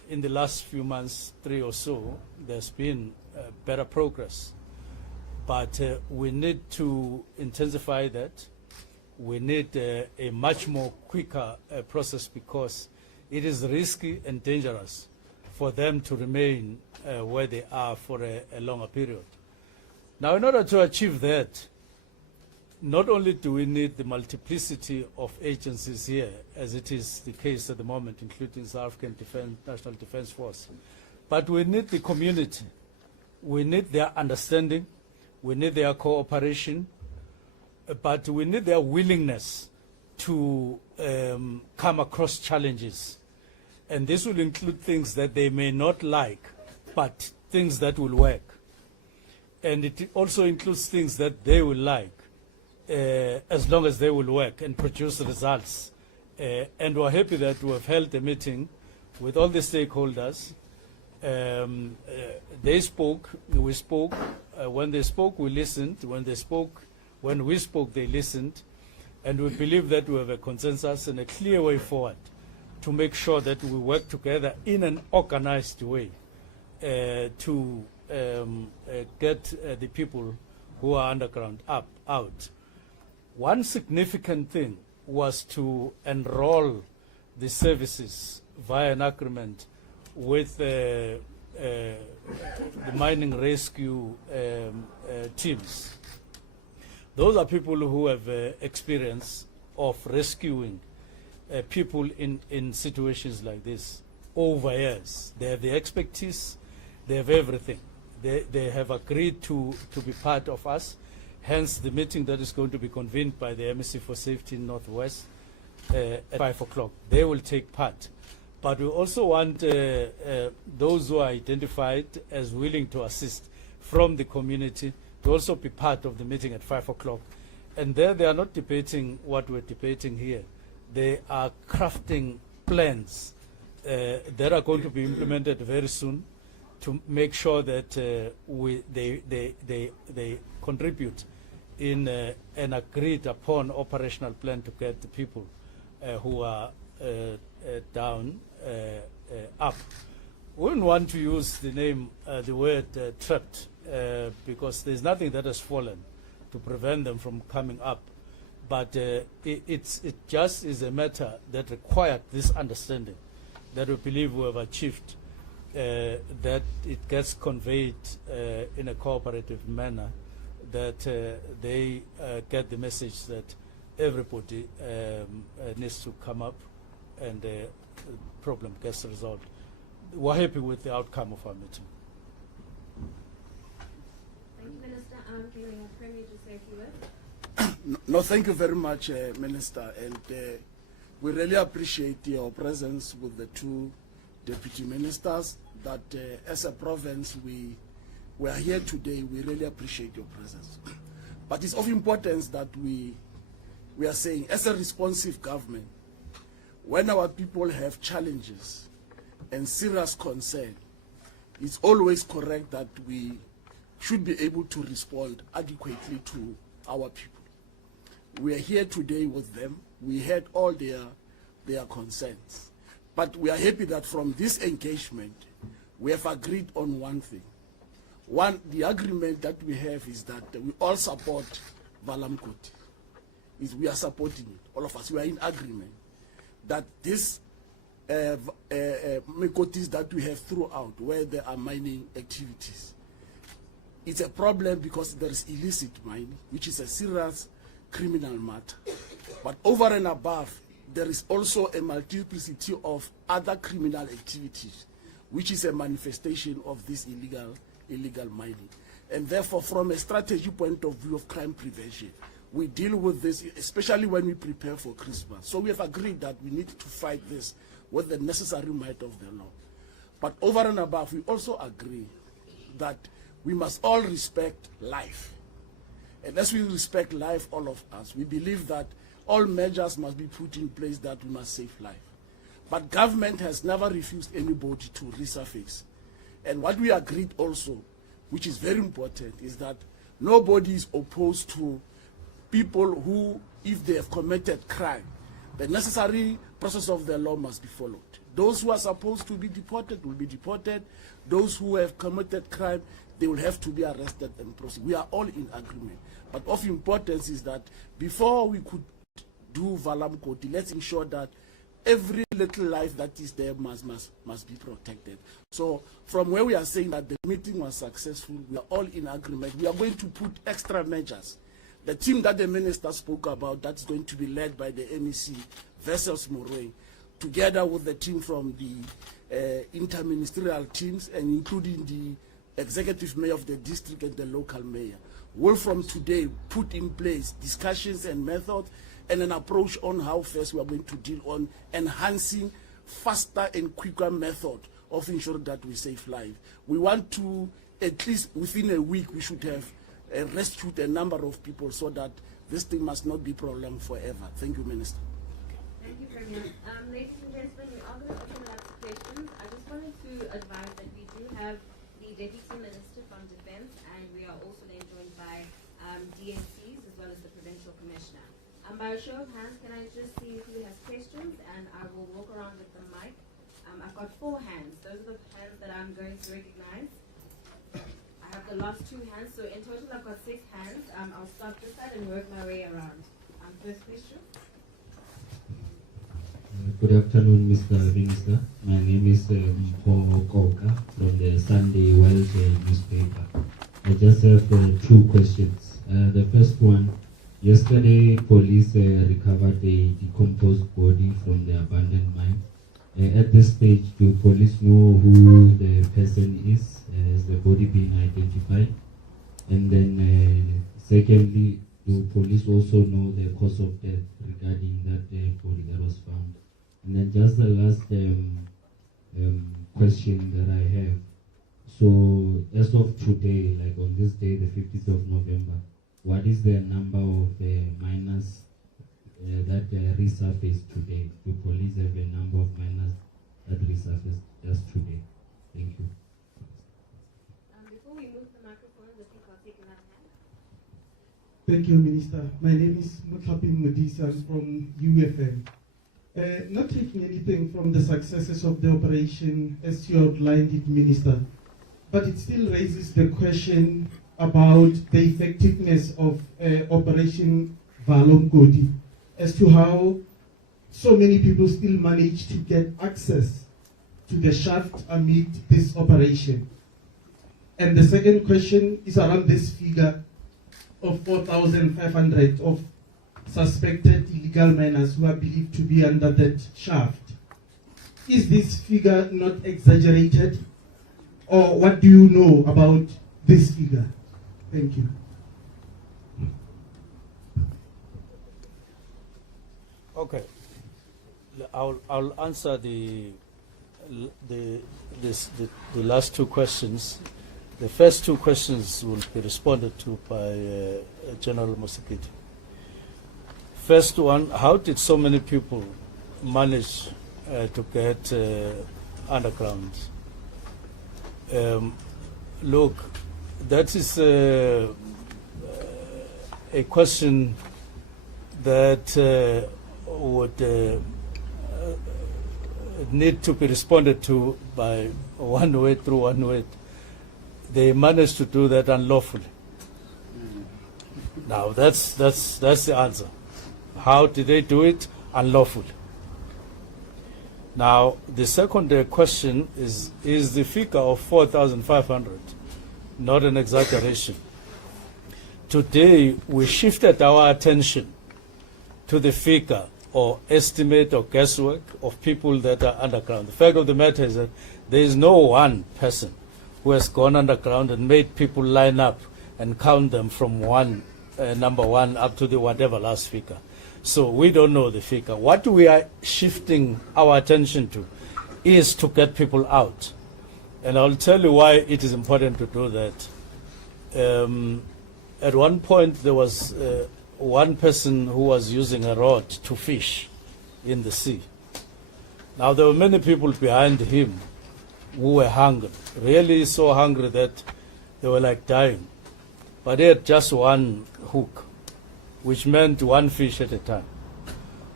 in the last few months, 3 or so, there's been better progress. But we need to intensify that. We need a much more quicker process, because it is risky and dangerous for them to remain where they are for a longer period. Now, in order to achieve that, not only do we need the multiplicity of agencies here, as it is the case at the moment, including South African National Defence Force, but we need the community. We need their understanding. We need their cooperation. But we need their willingness to come across challenges. And this will include things that they may not like, but things that will work. And it also includes things that they will like, as long as they will work and produce results. And we're happy that we have held a meeting with all the stakeholders. They spoke, we spoke. When they spoke, we listened. When we spoke, they listened. And we believe that we have a consensus and a clear way forward to make sure that we work together in an organized way to get the people who are underground out. One significant thing was to enroll the services via an agreement with the mining rescue teams. Those are people who have experience of rescuing people in situations like this over years. They have the expertise, they have everything. They have agreed to be part of us, hence the meeting that is going to be convened by the MEC for Safety in Northwest at 5 o'clock. They will take part. But we also want those who are identified as willing to assist from the community to also be part of the meeting at 5 o'clock. And there they are not debating what we're debating here. They are crafting plans that are going to be implemented very soon to make sure that they contribute in an agreed upon operational plan to get the people who are down up. We wouldn't want to use the word trapped, because there's nothing that has fallen to prevent them from coming up. But it just is a matter that required this understanding that we believe we have achieved, that it gets conveyed in a cooperative manner, that they get the message that everybody needs to come up and the problem gets resolved. We're happy with the outcome of our meeting. Thank you, Minister. Can you Premier just say a few words? No, thank you very much, Minister. And we really appreciate your presence with the two deputy ministers. That as a province, we are here today. We really appreciate your presence. But it's of importance that we are saying, as a responsive government, when our people have challenges and serious concern, it's always correct that we should be able to respond adequately to our people. We are here today with them. We heard all their concerns. But we are happy that from this engagement, we have agreed on one thing. One, the agreement that we have is that we all support Valamkoti. We are supporting it, all of us. We are in agreement that this Mekotis that we have throughout, where there are mining activities, it's a problem because there is illicit mining, which is a serious criminal matter. But over and above, there is also a multiplicity of other criminal activities, which is a manifestation of this illegal mining. And therefore, from a strategy point of view of crime prevention, we deal with this, especially when we prepare for Christmas. So we have agreed that we need to fight this with the necessary might of the law. But over and above, we also agree that we must all respect life. And as we respect life, all of us, we believe that all measures must be put in place that we must save life. But government has never refused anybody to resurface. And what we agreed also, which is very important, is that nobody is opposed to people who, if they have committed crime, the necessary process of the law must be followed. Those who are supposed to be deported will be deported. Those who have committed crime, they will have to be arrested and prosecuted. We are all in agreement. But of importance is that before we could do Valam Koti, let's ensure that every little life that is there must be protected. So from where we are saying that the meeting was successful, we are all in agreement. We are going to put extra measures. The team that the minister spoke about, that's going to be led by the NEC versus Moray, together with the team from the interministerial teams and including the executive mayor of the district and the local mayor, will from today put in place discussions and methods and an approach on how first we are going to deal on enhancing faster and quicker method of ensuring that we save lives. We want to, at least within a week, we should have rescued a number of people so that this thing must not be prolonged forever. Thank you, Minister. Thank you very much. Ladies and gentlemen, we are going to open it up to questions. I just wanted to advise that we do have the Deputy Minister from Defense, and we are also then joined by DNCs as well as the Provincial Commissioner. By a show of hands, can I just see who has questions, and I will walk around with the mic. I've got 4 hands. Those are the hands that I'm going to recognize. I have the last 2 hands, so in total I've got 6 hands. I'll start this side and work my way around. First question. Good afternoon, Mr. Minister. My name is Paul Koka from the Sunday World newspaper. I just have 2 questions. The first one, yesterday police recovered a decomposed body from the abandoned mine. At this stage, do police know who the person is? Has the body been identified? And then secondly, do police also know the cause of death regarding that body that was found? And then just the last question that I have. So as of today, like on this day, the 15th of November, what is the number of miners that resurfaced today? Do police have a number of miners that resurfaced just today? Thank you. Before we move the microphone, I think I'll take another hand. Thank you, Minister. My name is Mutlapin Modisa from UFM. Not taking anything from the successes of the operation as you outlined it, Minister, but it still raises the question about the effectiveness of Operation Valom Kodi as to how so many people still manage to get access to the shaft amid this operation. And the second question is around this figure of 4,500 of suspected illegal miners who are believed to be under that shaft. Is this figure not exaggerated? Or what do you know about this figure? Thank you. Okay, I'll answer the last 2 questions. The first 2 questions will be responded to by General Musikiti. First one, how did so many people manage to get underground? Look, that is a question that would need to be responded to by one way. They managed to do that unlawfully. Now that's the answer. How did they do it? Unlawfully. Now the second question is the figure of 4,500 not an exaggeration? Today we shifted our attention to the figure or estimate or guesswork of people that are underground. The fact of the matter is that there is no one person who has gone underground and made people line up and count them from number one up to the whatever last figure. So we don't know the figure. What we are shifting our attention to is to get people out. And I'll tell you why it is important to do that. At one point there was one person who was using a rod to fish in the sea. Now there were many people behind him who were hungry, really so hungry that they were like dying. But he had just one hook, which meant one fish at a time.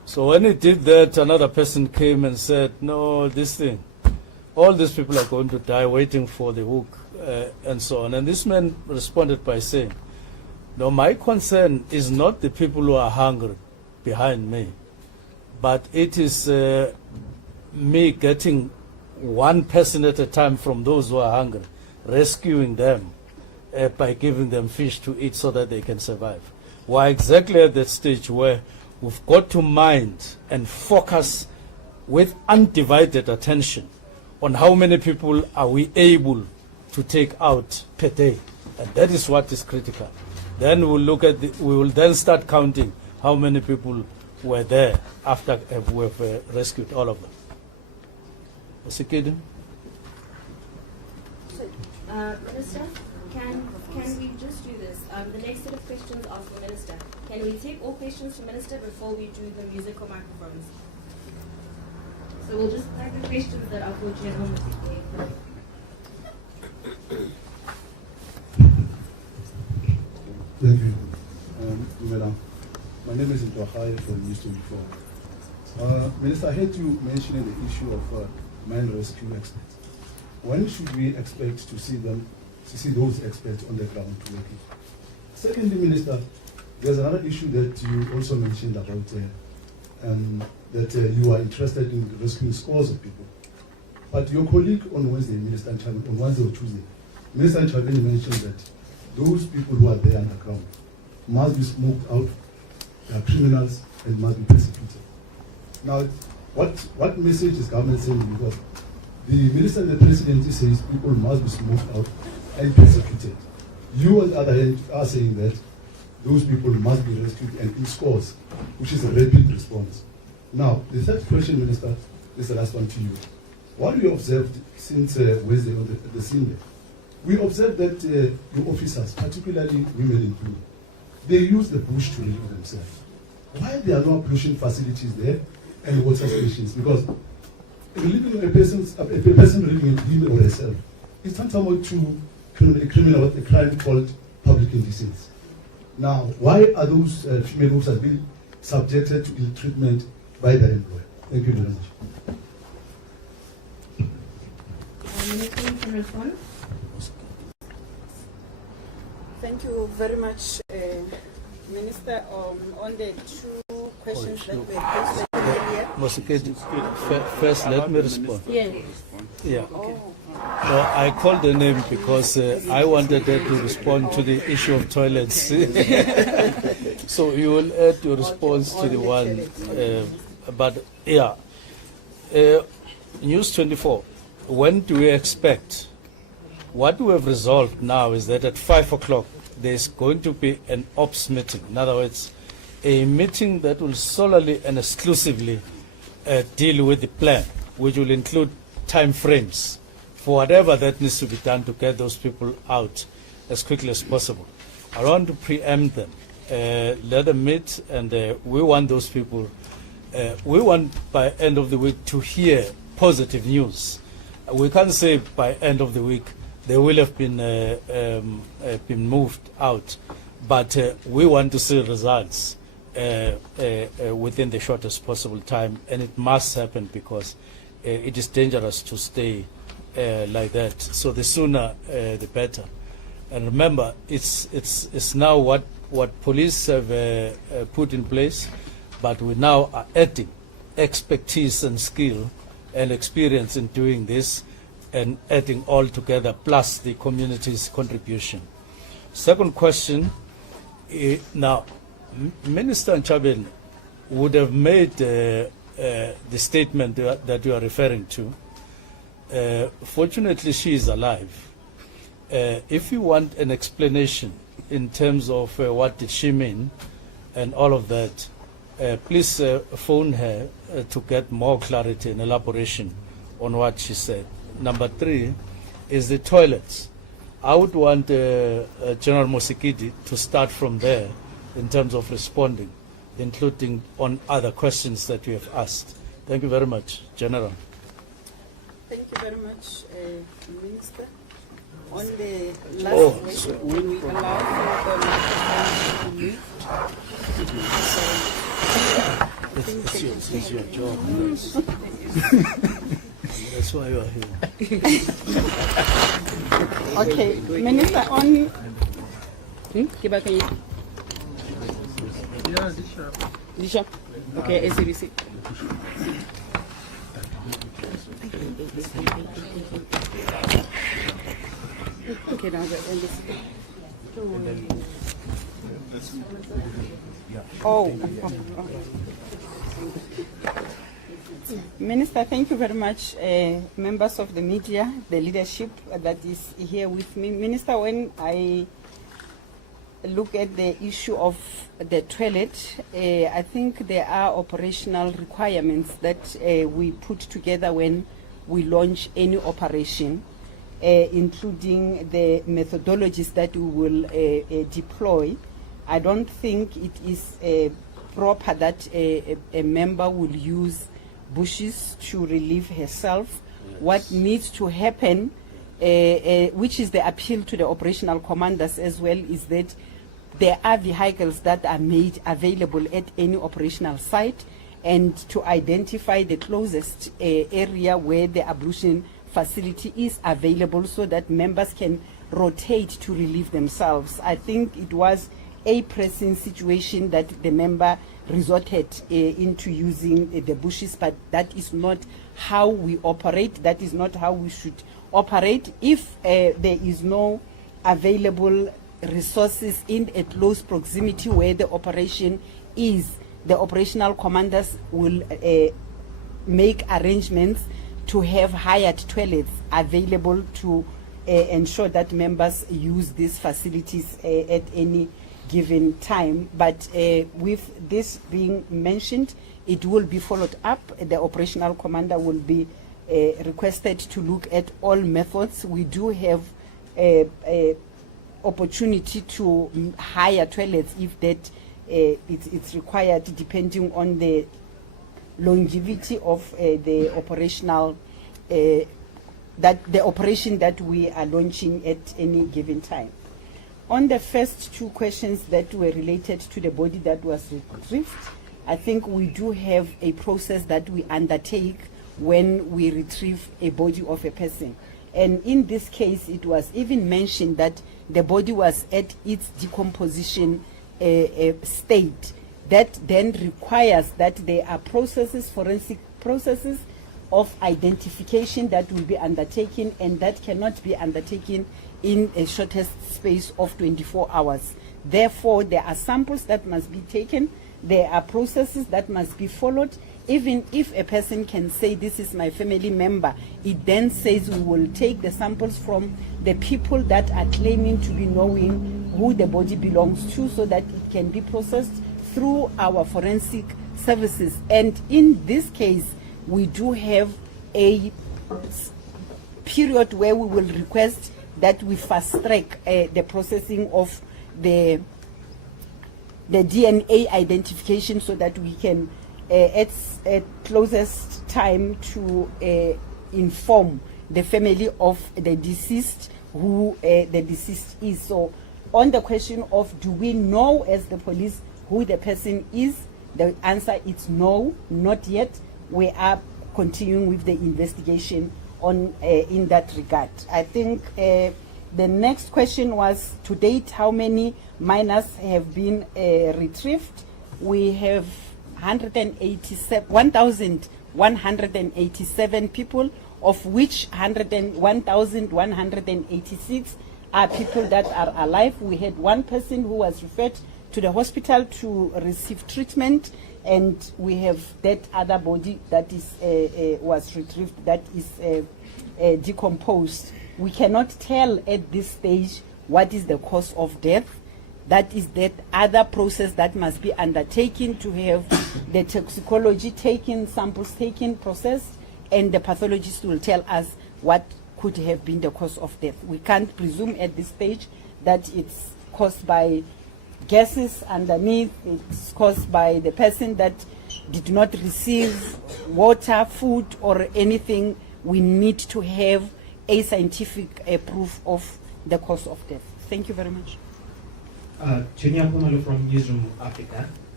So when he did that, another person came and said, no, this thing, all these people are going to die waiting for the hook, and so on. And this man responded by saying, no, my concern is not the people who are hungry behind me, but it is me getting one person at a time from those who are hungry, rescuing them by giving them fish to eat so that they can survive. We're exactly at that stage where we've got to mind and focus with undivided attention on how many people are we able to take out per day. And that is what is critical. Then we'll look at we will then start counting how many people were there after we've rescued all of them. Security? Minister, can we just do this? The next set of questions are for Minister. Can we take all questions to Minister before we do the musical microphones? So we'll just take the questions that are for General Mutike. Thank you, Madam. My name is Ntwahai from News 24. Minister, I heard you mentioning the issue of mine rescue experts. When should we expect to see those experts on the ground working? Secondly, Minister, there's another issue that you also mentioned about that you are interested in rescuing scores of people. But your colleague on Wednesday, Minister Nchabeni, on Wednesday or Tuesday, Minister Nchabeni mentioned that those people who are there underground must be smoked out, they are criminals, and must be persecuted. Now, what message is government sending? Because the minister and the president says people must be smoked out and persecuted. You, on the other hand, are saying that those people must be rescued and in scores, which is a rapid response. Now, the third question, Minister, is the last one to you. What we observed since Wednesday on the scene there, we observed that the officers, particularly women included, they use the bush to relieve themselves. Why there are no pollution facilities there and water stations? Because relieving a person relieving him or herself is tantamount to a crime called public indecency. Now, why are those female officers being subjected to ill treatment by their employer? Thank you very much. Minister, you can respond. Thank you very much, Minister. On the two questions that were posted earlier. First, let me respond. Yes. Yeah. Oh. No, I called the name because I wanted her to respond to the issue of toilets. So you will add your response to the one. But yeah, News 24. When do we expect? What we have resolved now is that at 5 o'clock there's going to be an ops meeting. In other words, a meeting that will solely and exclusively deal with the plan, which will include time frames for whatever that needs to be done to get those people out as quickly as possible. I want to preempt them, let them meet, and we want those people, we want by end of the week to hear positive news. We can't say by end of the week they will have been moved out, but we want to see results within the shortest possible time, and it must happen because it is dangerous to stay like that. So the sooner the better. And remember, it's now what police have put in place, but we now are adding expertise and skill and experience in doing this, and adding all together, plus the community's contribution. Second question, now, Minister Nchabeni would have made the statement that you are referring to. Fortunately, she is alive. If you want an explanation in terms of what did she mean and all of that, please phone her to get more clarity and elaboration on what she said. Number 3 is the toilets. I would want General Mosikidi to start from there in terms of responding, including on other questions that you have asked. Thank you very much, General. Thank you very much, Minister. On the last question, when we allow for the microphone to be moved. It's your job. Yes. That's why you are here. Okay, Minister, on. Disha. Okay, SABC. Okay, now Minister, thank you very much, members of the media, the leadership that is here with me. Minister, when I look at the issue of the toilet, I think there are operational requirements that we put together when we launch any operation, including the methodologies that we will deploy. I don't think it is proper that a member will use bushes to relieve herself. What needs to happen, which is the appeal to the operational commanders as well, is that there are vehicles that are made available at any operational site, and to identify the closest area where the ablution facility is available so that members can rotate to relieve themselves. I think it was a pressing situation that the member resorted into using the bushes, but that is not how we operate. That is not how we should operate. If there is no available resources in a close proximity where the operation is, the operational commanders will make arrangements to have hired toilets available to ensure that members use these facilities at any given time. But with this being mentioned, it will be followed up. The operational commander will be requested to look at all methods. We do have a opportunity to hire toilets if that it's required, depending on the longevity of the operational that the operation that we are launching at any given time. On the first two questions that were related to the body that was retrieved, I think we do have a process that we undertake when we retrieve a body of a person. And in this case, it was even mentioned that the body was at its decomposition state. That then requires that there are processes, forensic processes of identification that will be undertaken, and that cannot be undertaken in a shortest space of 24 hours. Therefore, there are samples that must be taken, there are processes that must be followed. Even if a person can say, this is my family member, it then says we will take the samples from the people that are claiming to be knowing who the body belongs to, so that it can be processed through our forensic services. And in this case, we do have a period where we will request that we fast track the processing of the DNA identification, so that we can at closest time to inform the family of the deceased who the deceased is. So on the question of do we know as the police who the person is, the answer is no, not yet. We are continuing with the investigation on in that regard. I think the next question was, to date, how many minors have been retrieved? We have 1,187 people, of which 1,186 are people that are alive. We had one person who was referred to the hospital to receive treatment, and we have that other body that is was retrieved that is decomposed. We cannot tell at this stage what is the cause of death. That is that other process that must be undertaken to have the toxicology taken, samples taken, processed, and the pathologist will tell us what could have been the cause of death. We can't presume at this stage that it's caused by gases underneath, it's caused by the person that did not receive water, food, or anything. We need to have a scientific proof of the cause of death. Thank you very much. Junior Kumalo from Newsroom Africa.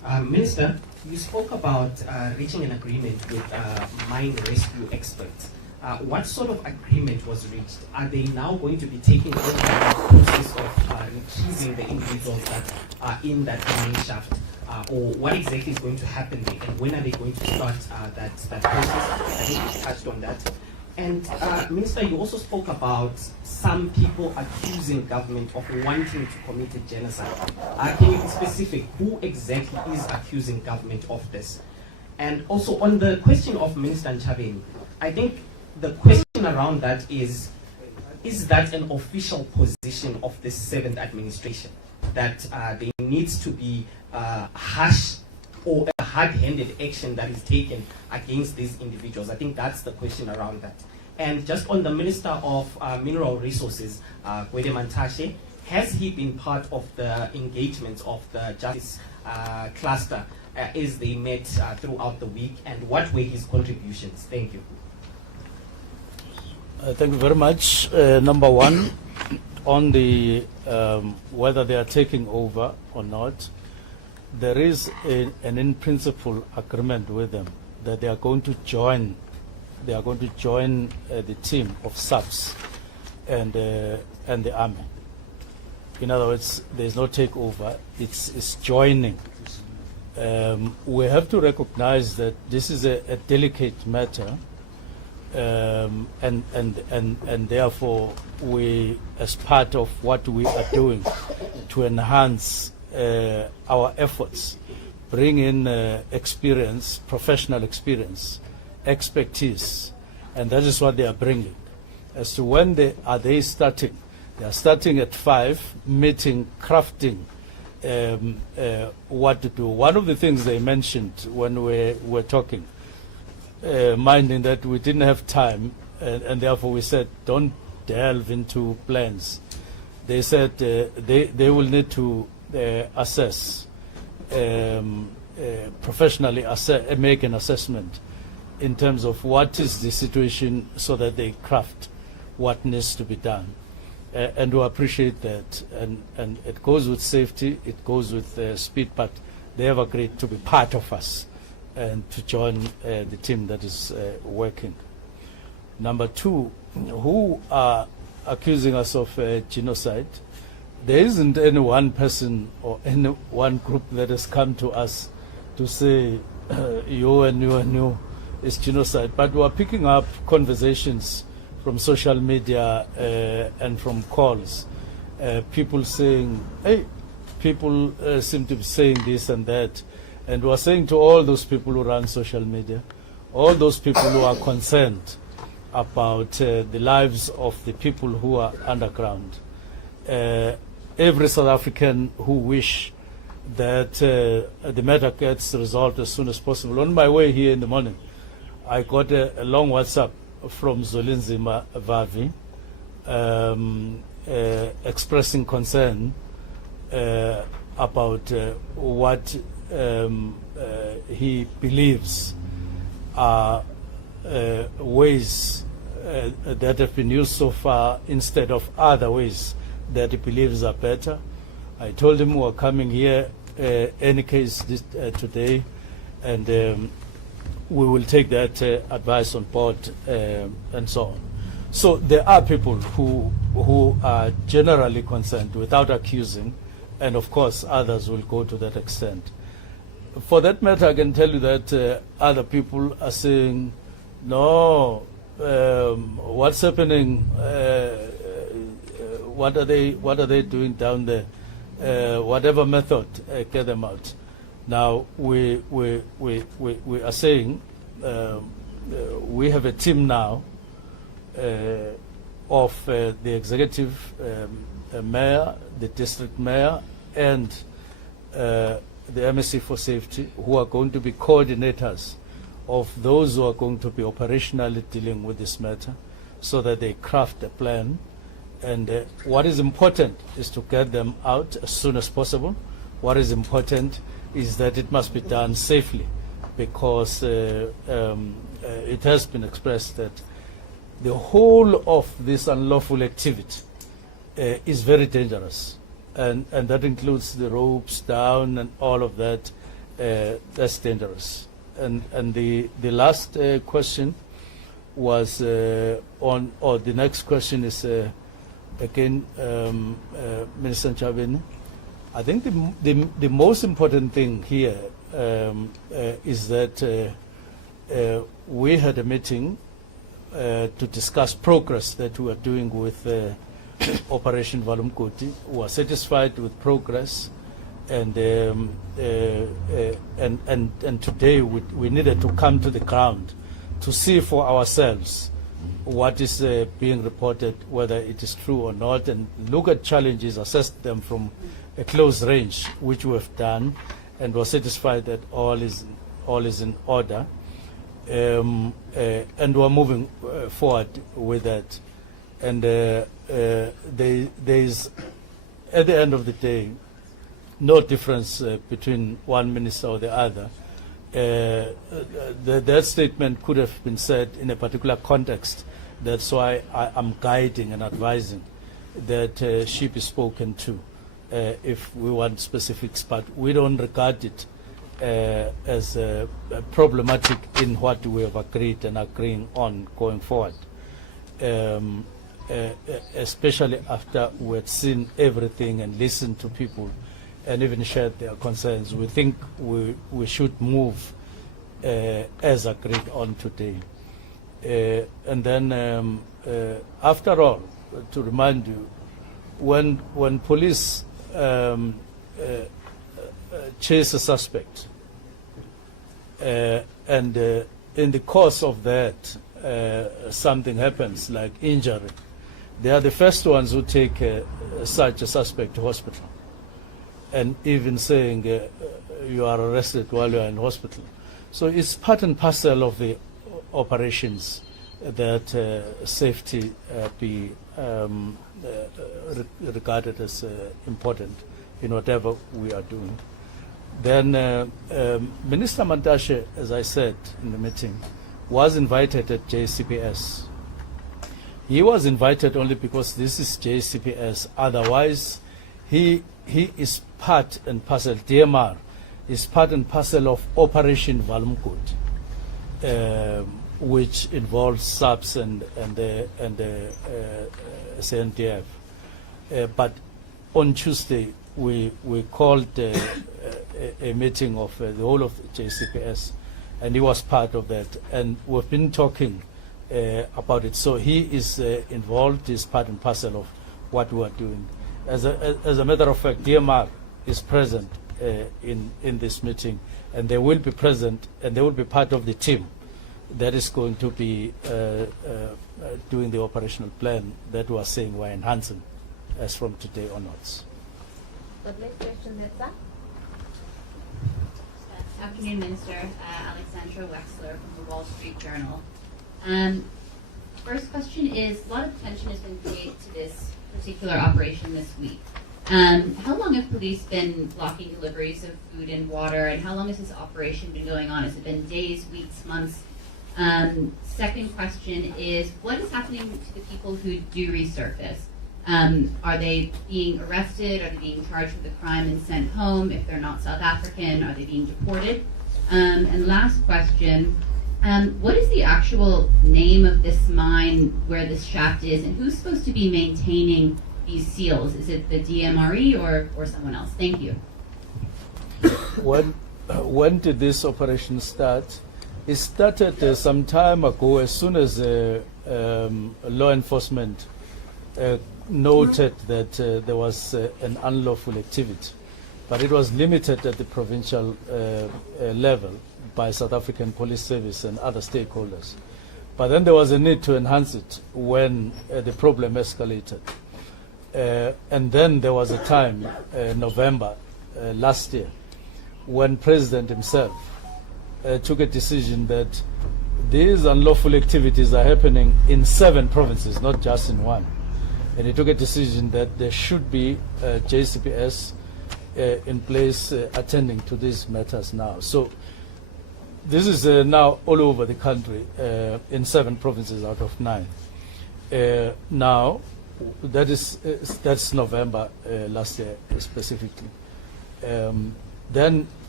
Minister, you spoke about reaching an agreement with mine rescue experts. What sort of agreement was reached? Are they now going to be taking over the process of retrieving the individuals that are in that mine shaft? Or what exactly is going to happen there? And when are they going to start that process? I think you touched on that. And Minister, you also spoke about some people accusing government of wanting to commit a genocide. Can you be specific? Who exactly is accusing government of this? And also on the question of Minister Nchabeni, I think the question around that is that an official position of the 7th administration, that there needs to be harsh or a hard-handed action that is taken against these individuals? I think that's the question around that. And just on the Minister of Mineral Resources, Gwede Mantashe, has he been part of the engagements of the Justice Cluster as they met throughout the week, and what were his contributions? Thank you. Thank you very much. Number one, on the whether they are taking over or not, there is an in-principle agreement with them that they are going to join. They are going to join the team of SAPS and the army. In other words, there is no takeover; it's joining. We have to recognize that this is a delicate matter, and therefore we, as part of what we are doing to enhance our efforts, bring in experience, professional experience, expertise, and that is what they are bringing. As to when they are starting, they are starting at 5, meeting, crafting what to do. One of the things they mentioned when we were talking, minding that we didn't have time, and therefore we said don't delve into plans. They said they will need to assess, professionally make an assessment in terms of what is the situation so that they craft what needs to be done. And we appreciate that. And it goes with safety, it goes with speed, but they have agreed to be part of us and to join the team that is working. Number two, who are accusing us of genocide? There isn't any one person or any one group that has come to us to say you and you and you is genocide, but we are picking up conversations from social media and from calls. People saying, hey, people seem to be saying this and that. And we are saying to all those people who run social media, all those people who are concerned about the lives of the people who are underground, every South African who wish that the matter gets resolved as soon as possible. On my way here in the morning, I got a long WhatsApp from Zolinzima Vavi expressing concern about what he believes are ways that have been used so far instead of other ways that he believes are better. I told him we're coming here any case today, and we will take that advice on board and so on. So there are people who are generally concerned without accusing, and of course others will go to that extent. For that matter, I can tell you that other people are saying, no, what's happening? What are they doing down there? Whatever method, get them out. Now we are saying we have a team now of the executive mayor, the district mayor, and the MSC for Safety, who are going to be coordinators of those who are going to be operationally dealing with this matter, so that they craft a plan. And what is important is to get them out as soon as possible. What is important is that it must be done safely, because it has been expressed that the whole of this unlawful activity is very dangerous, and that includes the ropes down and all of that, that's dangerous. And the last question was on, or the next question is again, Minister Chabin. I think the most important thing here is that we had a meeting to discuss progress that we are doing with Operation Valumkoti. We are satisfied with progress, and today we needed to come to the ground to see for ourselves what is being reported, whether it is true or not, and look at challenges, assess them from a close range, which we have done, and we're satisfied that all is in order, and we're moving forward with that. And there is, at the end of the day, no difference between one minister or the other. That statement could have been said in a particular context. That's why I'm guiding and advising that she be spoken to if we want specifics, but we don't regard it as problematic in what we have agreed and agreeing on going forward, especially after we had seen everything and listened to people and even shared their concerns. We think we should move as agreed on today. And then, after all, to remind you, when police chase a suspect, and in the course of that something happens like injury, they are the first ones who take such a suspect to hospital, and even saying you are arrested while you are in hospital. So it's part and parcel of the operations that safety be regarded as important in whatever we are doing. Then Minister Mantashe, as I said in the meeting, was invited at JCPS. He was invited only because this is JCPS. Otherwise, he is part and parcel, DMR is part and parcel of Operation Valumkoti, which involves SAPS and CNTF. But on Tuesday, we called a meeting of the whole of JCPS, and he was part of that. And we've been talking about it. So he is involved, is part and parcel of what we are doing. As a matter of fact, DMR is present in this meeting, and they will be present, and they will be part of the team that is going to be doing the operational plan that we are saying we're enhancing as from today onwards. The next question, Hetza. Afternoon, Minister. Alexandra Wexler from the Wall Street Journal. First question is, a lot of attention has been paid to this particular operation this week. How long have police been blocking deliveries of food and water, and how long has this operation been going on? Has it been days, weeks, months? Second question is, what is happening to the people who do resurface? Are they being arrested? Are they being charged with a crime and sent home? If they're not South African, are they being deported? And last question, what is the actual name of this mine where this shaft is, and who's supposed to be maintaining these seals? Is it the DMRE or someone else? Thank you. When did this operation start? It started some time ago, as soon as law enforcement noted that there was an unlawful activity, but it was limited at the provincial level by South African Police Service and other stakeholders. But then there was a need to enhance it when the problem escalated. And then there was a time, November last year, when President himself took a decision that these unlawful activities are happening in 7 provinces, not just in one. And he took a decision that there should be JCPS in place attending to these matters now. So this is now all over the country in 7 provinces out of 9. Now, that's November last year specifically. Then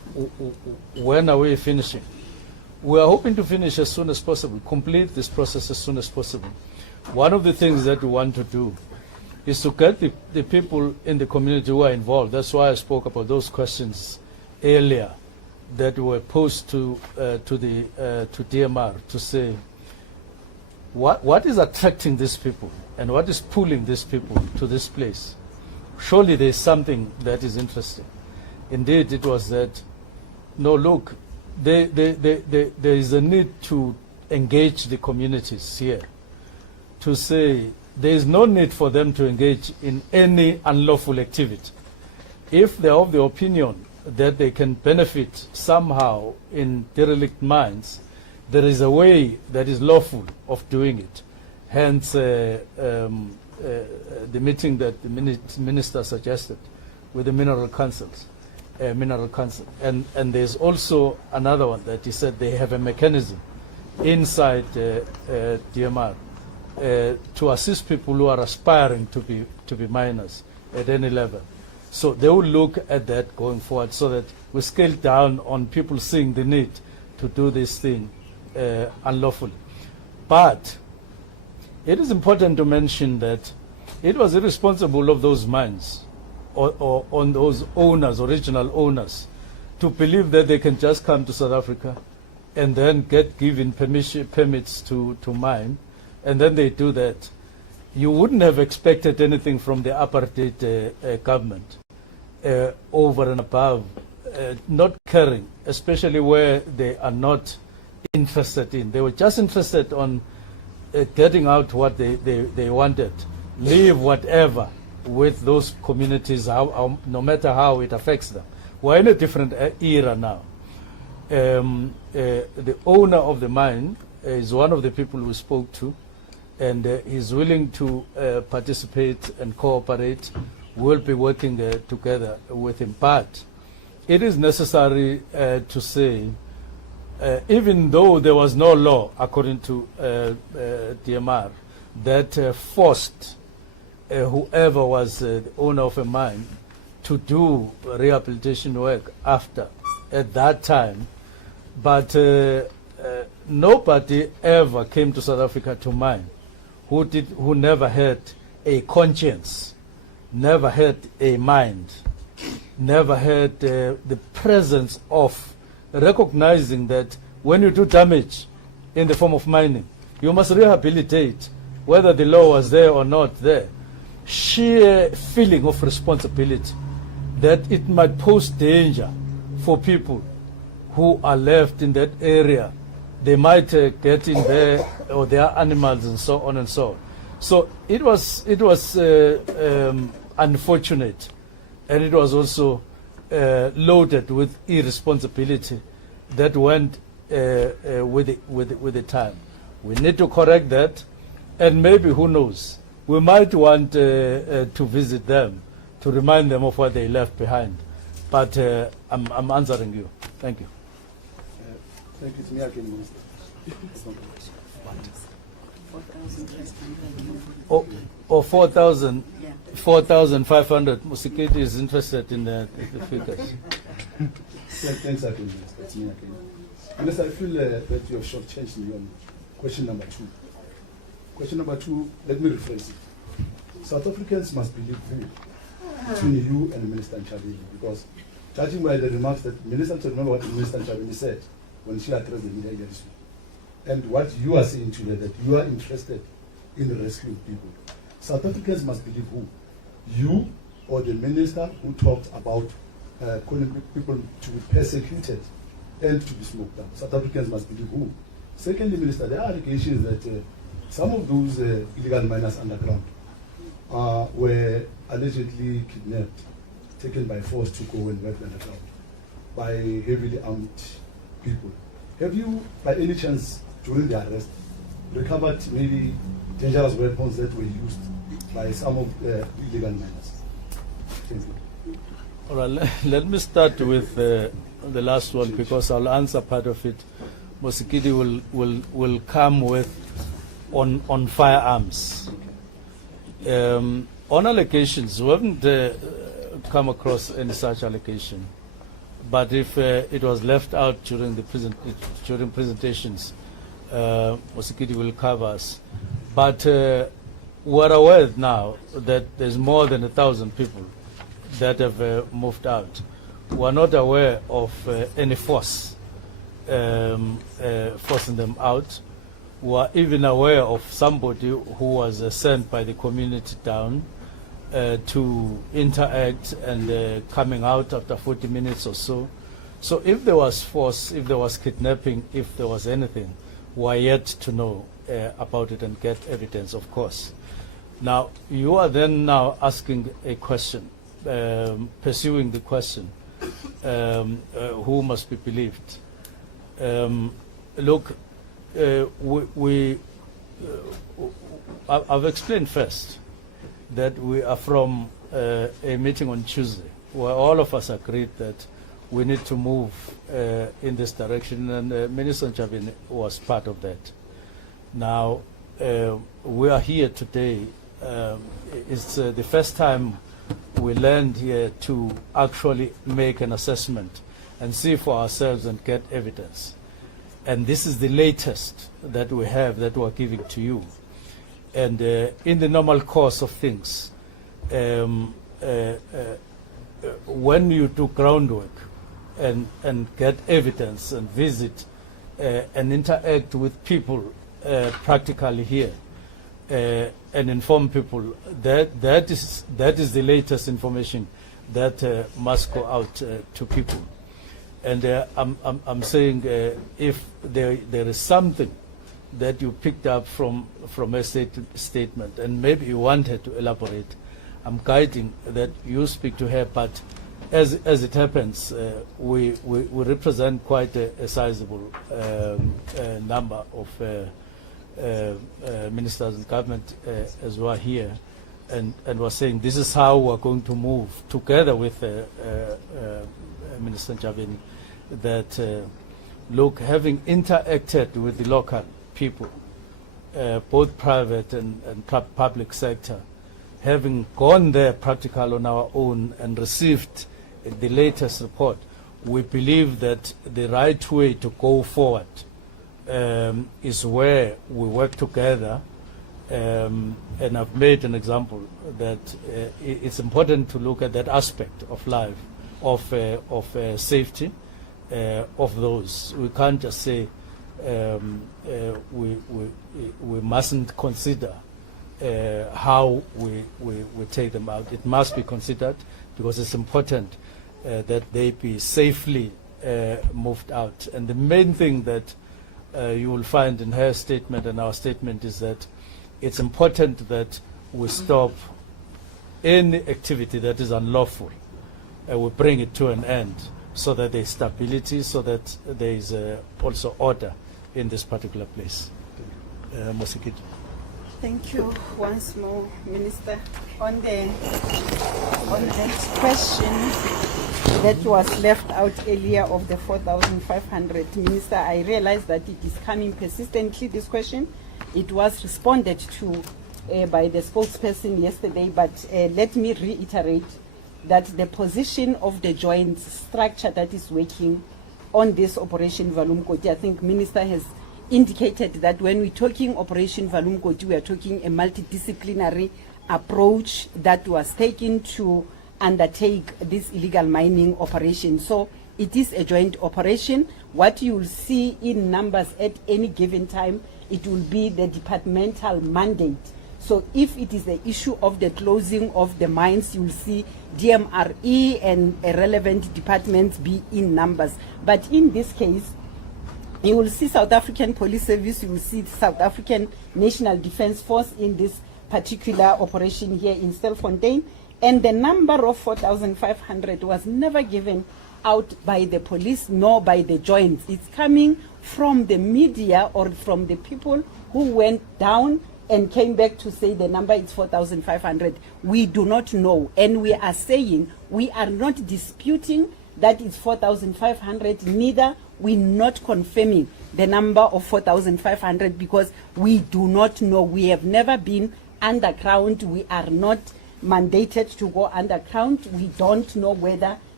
when are we finishing? We are hoping to finish as soon as possible, complete this process as soon as possible. One of the things that we want to do is to get the people in the community who are involved. That's why I spoke about those questions earlier that were posed to DMR to say what is attracting these people and what is pulling these people to this place. Surely there is something that is interesting. Indeed, it was that. No, look, there is a need to engage the communities here, to say there is no need for them to engage in any unlawful activity. If they are of the opinion that they can benefit somehow in derelict mines, there is a way that is lawful of doing it. Hence, the meeting that the minister suggested with the mineral councils. And there's also another one that he said they have a mechanism inside DMR to assist people who are aspiring to be miners at any level. So they will look at that going forward, so that we scale down on people seeing the need to do this thing unlawfully. But it is important to mention that it was irresponsible of those mines or on those owners, original owners, to believe that they can just come to South Africa and then get given permits to mine, and then they do that. You wouldn't have expected anything from the apartheid government over and above not caring, especially where they are not interested in. They were just interested on getting out what they wanted, leave whatever with those communities, no matter how it affects them. We're in a different era now. The owner of the mine is one of the people we spoke to, and he's willing to participate and cooperate. We'll be working together with him. But it is necessary to say, even though there was no law, according to DMR, that forced whoever was the owner of a mine to do rehabilitation work after, at that time, but nobody ever came to South Africa to mine who never had a conscience, never had a mind, never had the presence of recognizing that when you do damage in the form of mining, you must rehabilitate, whether the law was there or not there. Sheer feeling of responsibility that it might pose danger for people who are left in that area. They might get in there, or their animals, and so on and so on. So it was unfortunate, and it was also loaded with irresponsibility that went with the time. We need to correct that, and maybe, who knows, we might want to visit them to remind them of what they left behind. But I'm answering you. Thank you. Thank you. To me again, Minister. Oh, 4,500. Musikiti is interested in the figures. Thanks again, Minister. To me again. Minister, I feel that you have shortchanged me on question number 2. Question number 2, let me rephrase it. South Africans must believe who between you and Minister Nchabeni, because judging by the remarks that Minister, to remember what Minister Nchabeni said when she addressed the media this week, and what you are saying today, that you are interested in rescuing people. South Africans must believe who? You or the minister who talked about calling people to be persecuted and to be smoked up. South Africans must believe who? Secondly, Minister, there are allegations that some of those illegal miners underground were allegedly kidnapped, taken by force to go and work underground by heavily armed people. Have you, by any chance, during the arrest, recovered maybe dangerous weapons that were used by some of the illegal miners? Thank you. All right, let me start with the last one, because I'll answer part of it. Musikiti will come with on firearms. On allegations, we haven't come across any such allegation but if it was left out during the during presentations, Mosikiti will cover us. But we're aware now that there's more than 1,000 people that have moved out. We're not aware of any force forcing them out. We're even aware of somebody who was sent by the community down to interact and coming out after 40 minutes or so. So if there was force, if there was kidnapping, if there was anything, we're yet to know about it and get evidence, of course. Now, you are then now asking a question, pursuing the question, who must be believed? Look, I've explained first that we are from a meeting on Tuesday where all of us agreed that we need to move in this direction, and Minister Njavin was part of that. Now, we are here today. It's the first time we land here to actually make an assessment and see for ourselves and get evidence. And this is the latest that we have that we're giving to you. And in the normal course of things, when you do groundwork and get evidence and visit and interact with people practically here and inform people, that is the latest information that must go out to people. And I'm saying if there is something that you picked up from a statement and maybe you wanted to elaborate, I'm guiding that you speak to her. But as it happens, we represent quite a sizable number of ministers and government as well here, and we're saying this is how we're going to move together with Minister Njavin, that look, having interacted with the local people, both private and public sector, having gone there practical on our own and received the latest report, we believe that the right way to go forward is where we work together. And I've made an example that it's important to look at that aspect of life, of safety of those. We can't just say we mustn't consider how we take them out. It must be considered because it's important that they be safely moved out. And the main thing that you will find in her statement and our statement is that it's important that we stop any activity that is unlawful. We bring it to an end so that there is stability, so that there is also order in this particular place. Mosikiti. Thank you once more, Minister. On the question that was left out earlier of the 4,500, Minister, I realize that it is coming persistently, this question. It was responded to by the spokesperson yesterday, but let me reiterate that the position of the joint structure that is working on this Operation Valumkoti, I think Minister has indicated that when we're talking Operation Valumkoti, we are talking a multidisciplinary approach that was taken to undertake this illegal mining operation. So it is a joint operation. What you will see in numbers at any given time, it will be the departmental mandate. So if it is the issue of the closing of the mines, you will see DMRE and relevant departments be in numbers. But in this case, you will see South African Police Service, you will see South African National Defence Force in this particular operation here in Stilfontein. And the number of 4,500 was never given out by the police nor by the joints. It's coming from the media or from the people who went down and came back to say the number is 4,500. We do not know. And we are saying we are not disputing that it's 4,500, neither we're not confirming the number of 4,500 because we do not know. We have never been underground. We are not mandated to go underground. We don't know whether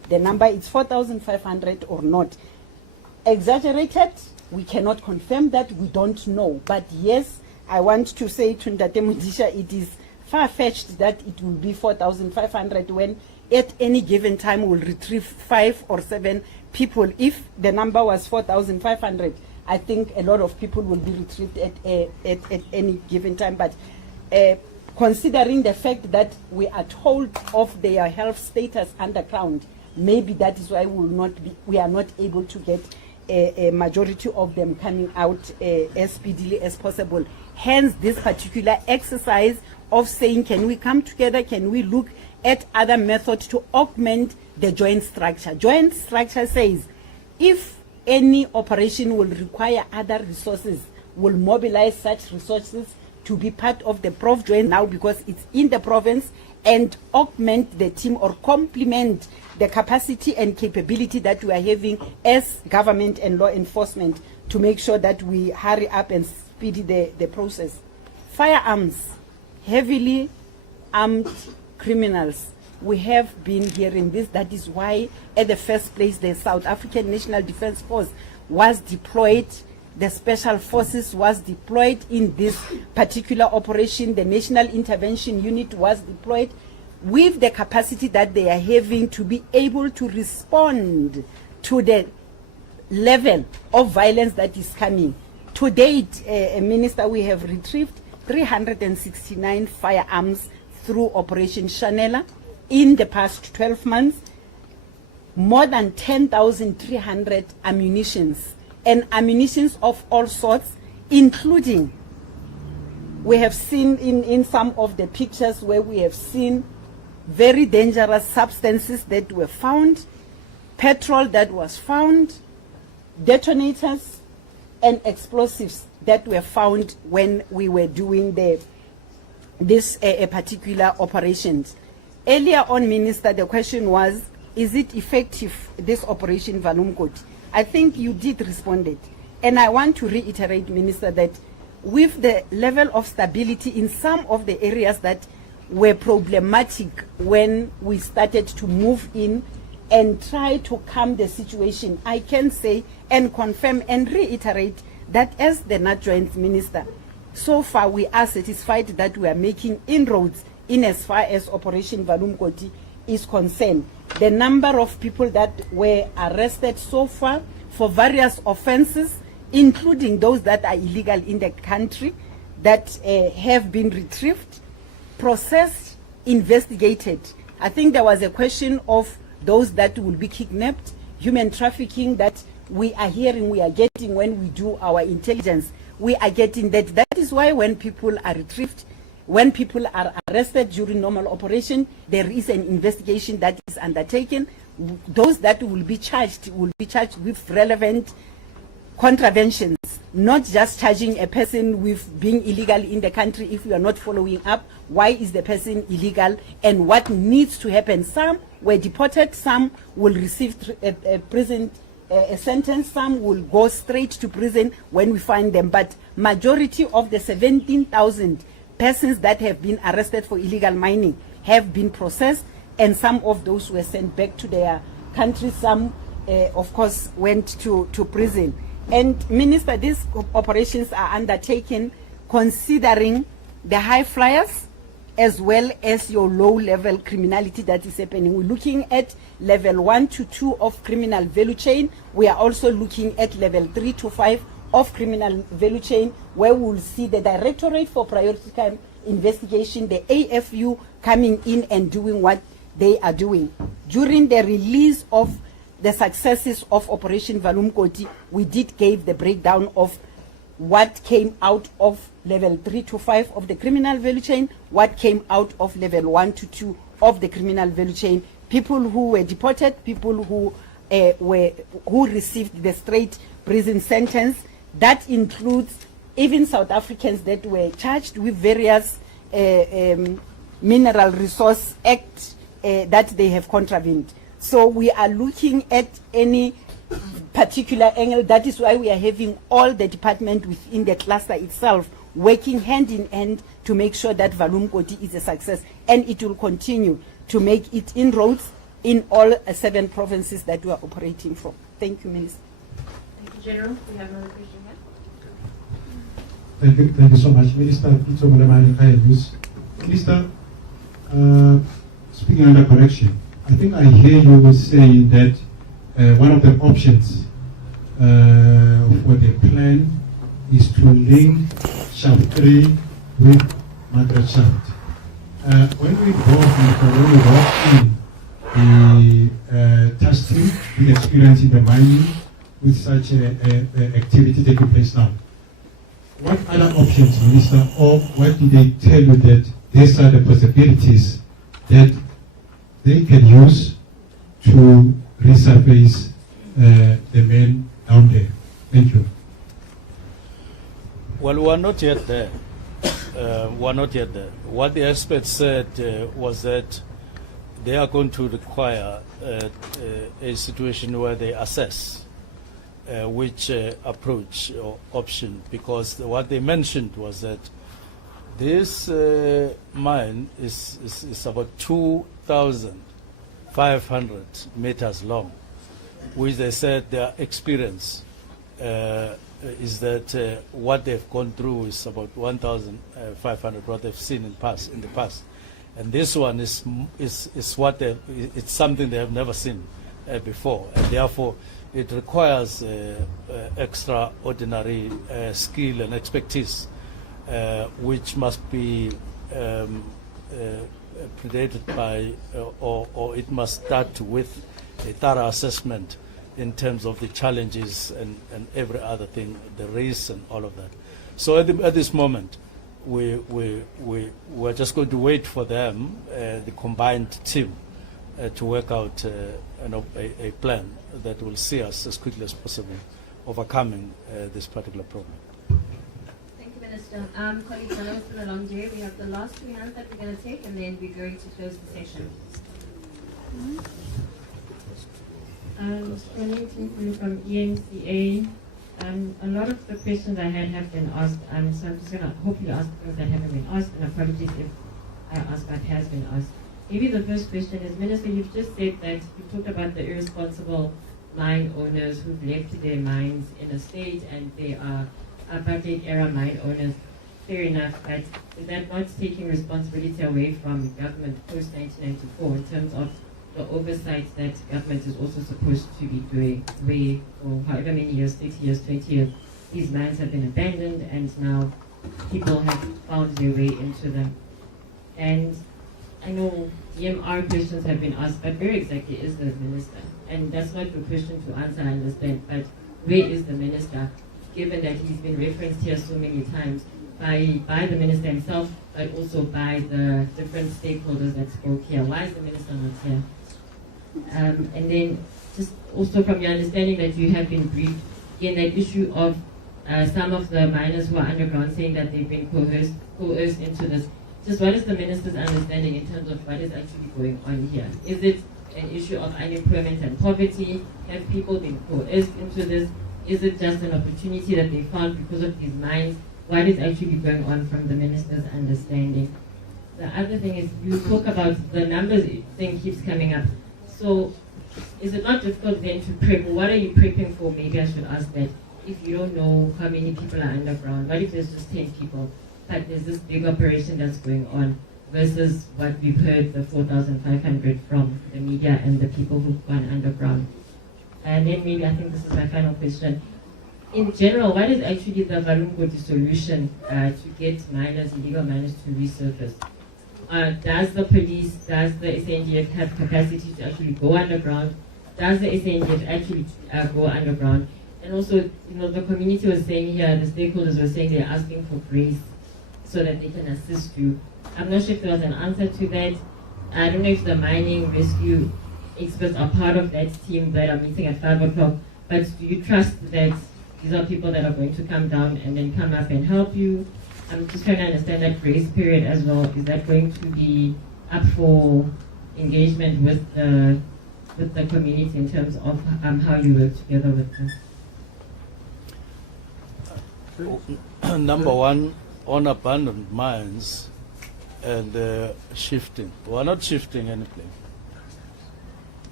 the number is 4,500 or not. Exaggerated, we cannot confirm that, we don't know. But yes, I want to say to Ndate Mudisha, it is far-fetched that it will be 4,500 when at any given time we'll retrieve 5 or 7 people. If the number was 4,500, I think a lot of people will be retrieved at any given time. But considering the fact that we are told of their health status underground, maybe that is why we are not able to get a majority of them coming out as speedily as possible. Hence this particular exercise of saying, can we come together, can we look at other methods to augment the joint structure. Joint structure says if any operation will require other resources, will mobilize such resources to be part of the Prof joint now because it's in the province, and augment the team or complement the capacity and capability that we are having as government and law enforcement to make sure that we hurry up and speed the process. Firearms, heavily armed criminals. We have been hearing this. That is why at the first place the South African National Defence Force was deployed. The Special Forces was deployed in this particular operation. The National Intervention Unit was deployed with the capacity that they are having to be able to respond to the level of violence that is coming. To date, Minister, we have retrieved 369 firearms through Operation Chanela in the past 12 months, more than 10,300 ammunitions, and ammunitions of all sorts, including, we have seen in some of the pictures where we have seen very dangerous substances that were found, petrol that was found, detonators and explosives that were found when we were doing this particular operations. Earlier on, Minister, the question was, is it effective, this operation Valumkoti? I think you did respond it. And I want to reiterate, Minister, that with the level of stability in some of the areas that were problematic when we started to move in and try to calm the situation, I can say and confirm and reiterate that as the NAT Joint Minister, so far we are satisfied that we are making inroads in as far as Operation Valumkoti is concerned. The number of people that were arrested so far for various offenses, including those that are illegal in the country, that have been retrieved, processed, investigated. I think there was a question of those that will be kidnapped, human trafficking that we are hearing, we are getting when we do our intelligence. We are getting that. That is why when people are retrieved, when people are arrested during normal operation, there is an investigation that is undertaken. Those that will be charged with relevant contraventions, not just charging a person with being illegal in the country if we are not following up. Why is the person illegal and what needs to happen? Some were deported, some will receive a prison a sentence, some will go straight to prison when we find them. But majority of the 17,000 persons that have been arrested for illegal mining have been processed, and some of those were sent back to their country. Some, of course, went to prison. And Minister, these operations are undertaken considering the high flyers as well as your low-level criminality that is happening. We're looking at level 1 to 2 of criminal value chain. We are also looking at level 3 to 5 of criminal value chain, where we will see the Directorate for Priority Crime Investigation, the AFU, coming in and doing what they are doing. During the release of the successes of Operation Valumkoti, we did give the breakdown of what came out of level 3 to 5 of the criminal value chain, what came out of level 1 to 2 of the criminal value chain, people who were deported, people who received the straight prison sentence. That includes even South Africans that were charged with various Mineral Resource Act that they have contravened. So we are looking at any particular angle. That is why we are having all the department within the cluster itself working hand in hand to make sure that Valumkoti is a success, and it will continue to make its inroads in all 7 provinces that we are operating from. Thank you, Minister. Thank you, General. We have another question here. Thank you so much, Minister. Minister, speaking under correction, I think I hear you saying that one of the options for the plan is to link shaft 3 with Margaret Shaft. When we walk in the testing, the experience in the mining with such a activity taking place now, what other options, Minister, or what did they tell you that these are the possibilities that they can use to resurface the men down there? Thank you. Well, we're not yet there. We're not yet there. What the experts said was that they are going to require a situation where they assess which approach or option, because what they mentioned was that this mine is about 2,500 meters long, which they said their experience is that what they've gone through is about 1,500, what they've seen in the past. And this one is what it's something they have never seen before, and therefore it requires extraordinary skill and expertise, which must be predated by, or it must start with a thorough assessment in terms of the challenges and every other thing, the risks and all of that. So at this moment, we're just going to wait for them, the combined team, to work out a plan that will see us as quickly as possible overcoming this particular problem. Thank you, Minister. Colleagues, I know it's been a long day. We have the last 2 hands that we're going to take, and then we're going to close the session. N18G from EMCA. A lot of the questions I had have been asked, so I'm just going to hopefully ask things that haven't been asked, and apologies if I ask what has been asked. Maybe the first question is, Minister, you've just said that you talked about the irresponsible mine owners who've left their mines in a state and they are apartheid era mine owners. Fair enough, but is that not taking responsibility away from government post-1994 in terms of the oversight that government is also supposed to be doing, where for however many years, 6 years, 20 years, these mines have been abandoned and now people have found their way into them? And I know EMR questions have been asked, but where exactly is the minister? And that's not your question to answer, I understand, but where is the minister, given that he's been referenced here so many times by the minister himself, but also by the different stakeholders that spoke here? Why is the minister not here? And then just also from your understanding that you have been briefed in that issue of some of the miners who are underground saying that they've been coerced into this. Just what is the minister's understanding in terms of what is actually going on here? Is it an issue of unemployment and poverty? Have people been coerced into this? Is it just an opportunity that they found because of these mines? What is actually going on from the minister's understanding? The other thing is, you talk about the numbers thing keeps coming up. So is it not difficult then to prep? What are you prepping for? Maybe I should ask that. If you don't know how many people are underground, what if there's just 10 people? But there's this big operation that's going on versus what we've heard, the 4,500 from the media and the people who've gone underground. And then maybe, I think this is my final question. In general, what is actually the Valumgoti solution to get miners, illegal miners, to resurface? Does the police, does the SANDF have capacity to actually go underground? Does the SANDF actually go underground? And also, the community was saying here, the stakeholders were saying they're asking for grace so that they can assist you. I'm not sure if there was an answer to that. I don't know if the mining rescue experts are part of that team that are meeting at 5 o'clock, but do you trust that these are people that are going to come down and then come up and help you? I'm just trying to understand that grace period as well. Is that going to be up for engagement with the community in terms of how you work together with them? Number one, on abandoned mines and shifting. We're not shifting anything.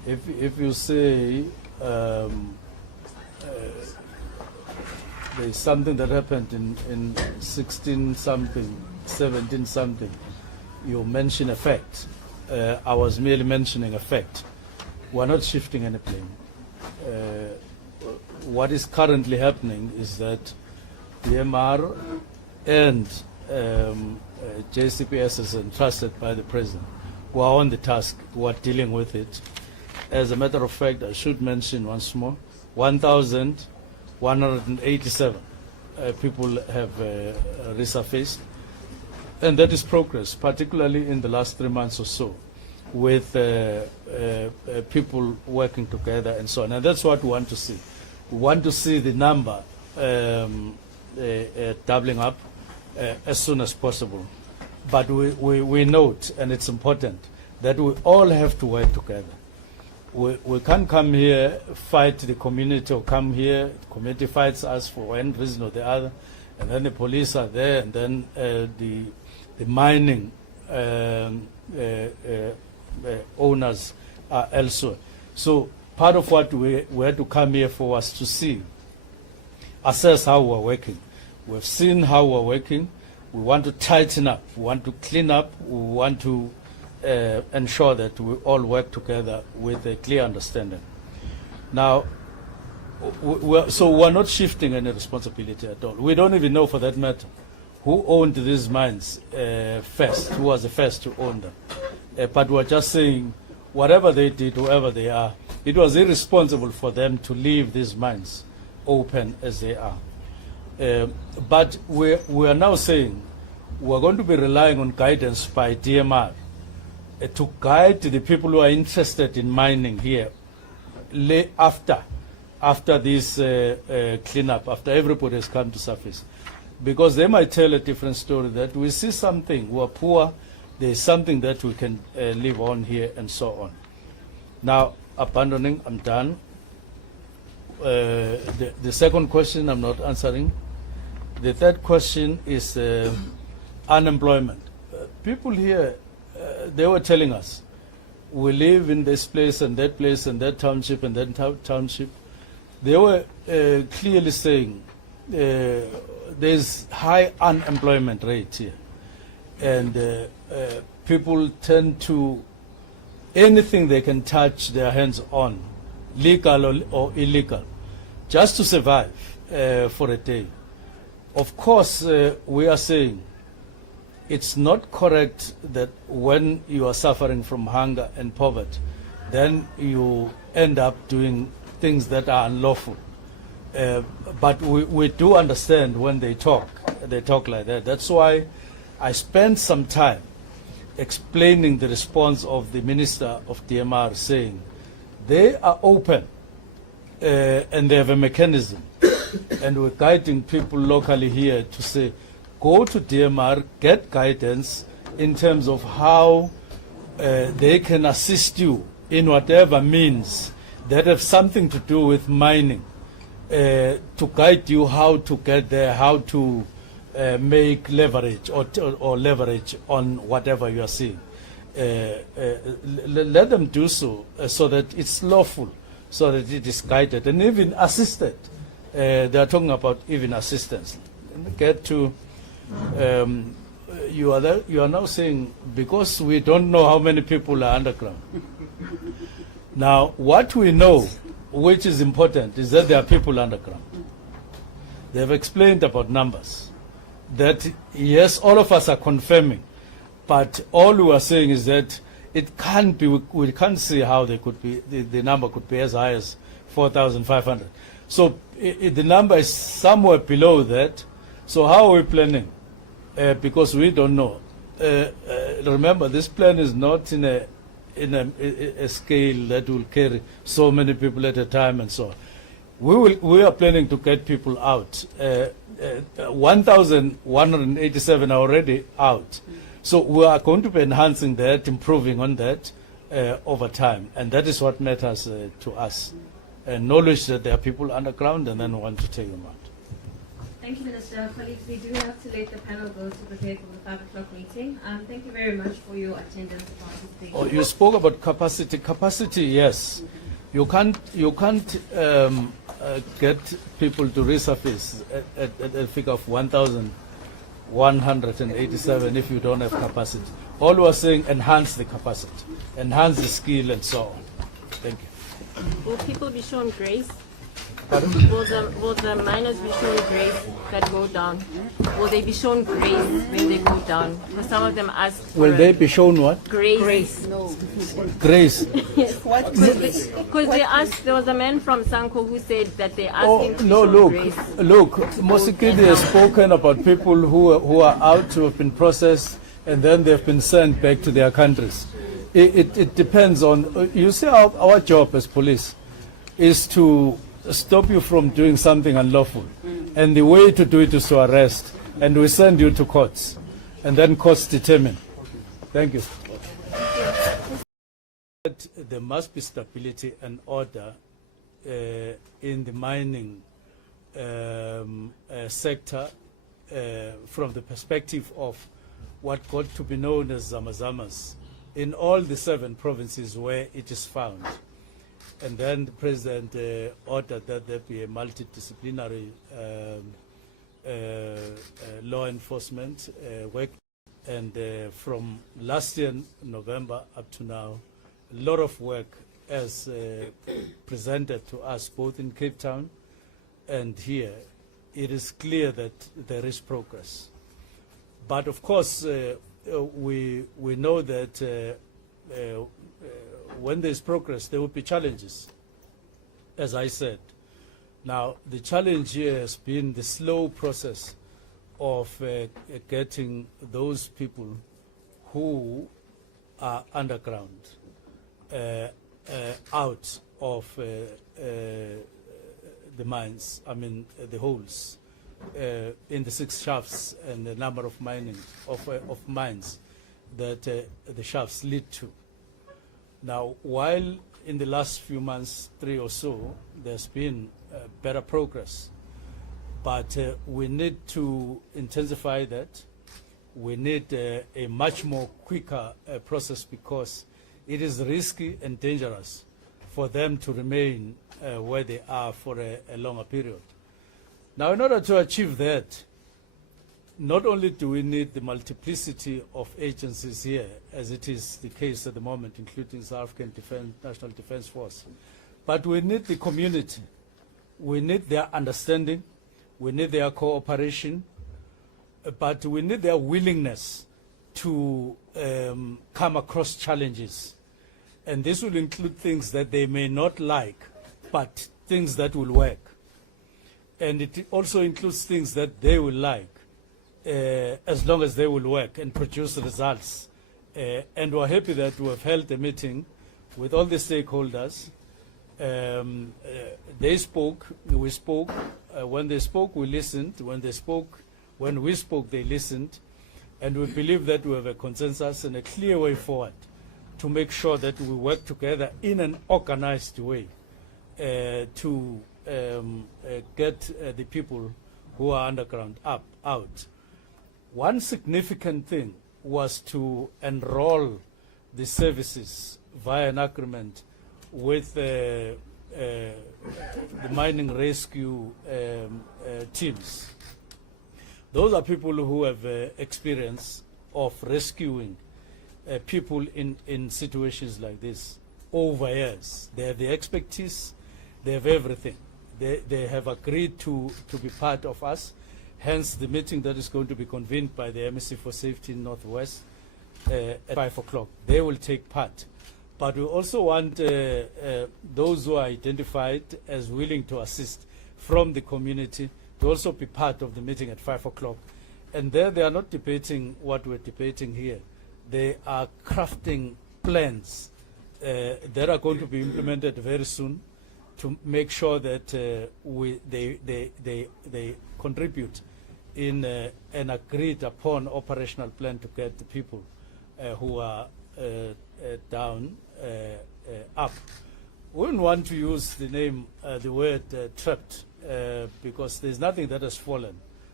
if you say there's something that happened in 16 something, 17 something, you mention a fact. I was merely mentioning a fact. We're not shifting any blame. What is currently happening is that DMR and JCPS is entrusted by the president, who are on the task, who are dealing with it. As a matter of fact, I should mention once more, 1,187 people have resurfaced, and that is progress, particularly in the last 3 months or so, with people working together and so on. And that's what we want to see. We want to see the number doubling up as soon as possible. But we note, and it's important, that we all have to work together. We can't come here, fight the community, or come here, the community fights us for one reason or the other, and then the police are there, and then the mining owners are elsewhere. So part of what we had to come here for was to see, assess how we're working. We've seen how we're working. We want to tighten up. We want to clean up. We want to ensure that we all work together with a clear understanding. Now, we're not shifting any responsibility at all. We don't even know, for that matter, who owned these mines first, who was the first to own them. But we're just saying, whatever they did, whoever they are, it was irresponsible for them to leave these mines open as they are. But we are now saying we're going to be relying on guidance by DMR to guide the people who are interested in mining here after this cleanup, after everybody has come to surface. Because they might tell a different story, that we see something, we are poor, there is something that we can live on here, and so on. Now, abandoning, I'm done. The second question I'm not answering. The third question is unemployment. People here, they were telling us, we live in this place and that township and that township. They were clearly saying there's high unemployment rate here. And people tend to, anything they can touch their hands on, legal or illegal, just to survive for a day. Of course, we are saying it's not correct that when you are suffering from hunger and poverty, then you end up doing things that are unlawful. But we do understand when they talk like that. That's why I spent some time explaining the response of the Minister of DMR, saying they are open and they have a mechanism, and we're guiding people locally here to say, go to DMR, get guidance in terms of how they can assist you in whatever means that have something to do with mining, to guide you how to get there, how to make leverage or leverage on whatever you are seeing. Let them do so, so that it's lawful, so that it is guided and even assisted. They are talking about even assistance. Let me get to, you are now saying, because we don't know how many people are underground. Now, what we know, which is important, is that there are people underground. They have explained about numbers. That, yes, all of us are confirming, but all we are saying is that it can't be, we can't see how they could be, the number could be as high as 4,500. So the number is somewhere below that. So how are we planning? Because we don't know. Remember, this plan is not in a scale that will carry so many people at a time and so on. We are planning to get people out. 1,187 are already out. So we are going to be enhancing that, improving on that over time. And that is what matters to us. Knowledge that there are people underground, and then we want to take them out. Thank you, Minister. Colleagues, we do have to let the panel go to prepare for the 5 o'clock meeting. Thank you very much for your attendance and participation. Oh, you spoke about capacity. Capacity, yes. You can't get people to resurface at a figure of 1,187 if you don't have capacity. All we are saying, enhance the capacity, enhance the skill, and so on. Thank you. Will people be shown grace? Pardon? Will the miners be shown grace that go down? Will they be shown grace when they go down? Because some of them asked for Will they be shown what? grace. No. Grace. Because they asked, there was a man from Sanko who said that they asked him to be No, shown look, grace. Mosikidi has spoken about people who are out, who have been processed, and then they've been sent back to their countries. It depends on, you see, our job as police is to stop you from doing something unlawful. And the way to do it is to arrest. And we send you to courts. And then courts determine. Thank you. There must be stability and order in the mining sector from the perspective of what got to be known as Zamazamas in all the 7 provinces where it is found. And then the president ordered that there be a multidisciplinary law enforcement work. And from last year, November, up to now, a lot of work as presented to us, both in Cape Town and here. It is clear that there is progress. But of course, we know that when there is progress, there will be challenges, as I said. Now, the challenge here has been the slow process of getting those people who are underground out of the mines, the holes in the 6 shafts and the number of mines that the shafts lead to. Now, while in the last few months, 3 or so, there's been better progress, but we need to intensify that. We need a much more quicker process because it is risky and dangerous for them to remain where they are for a longer period. Now, in order to achieve that, not only do we need the multiplicity of agencies here, as it is the case at the moment, including South African National Defence Force, but we need the community. We need their understanding. We need their cooperation. But we need their willingness to come across challenges. And this will include things that they may not like, but things that will work. And it also includes things that they will like, as long as they will work and produce results. And we're happy that we have held a meeting with all the stakeholders. They spoke, we spoke. When they spoke, we listened. When we spoke, they listened. And we believe that we have a consensus and a clear way forward to make sure that we work together in an organized way to get the people who are underground out. One significant thing was to enroll the services via an agreement with the mining rescue teams. Those are people who have experience of rescuing people in situations like this over years. They have the expertise, they have everything. They have agreed to be part of us, hence the meeting that is going to be convened by the MEC for Safety in Northwest at 5 o'clock. They will take part. But we also want those who are identified as willing to assist from the community to also be part of the meeting at 5 o'clock. And there they are not debating what we're debating here. They are crafting plans that are going to be implemented very soon to make sure that they contribute in an agreed upon operational plan to get the people who are down up. We wouldn't want to use the word trapped because there's nothing that has fallen.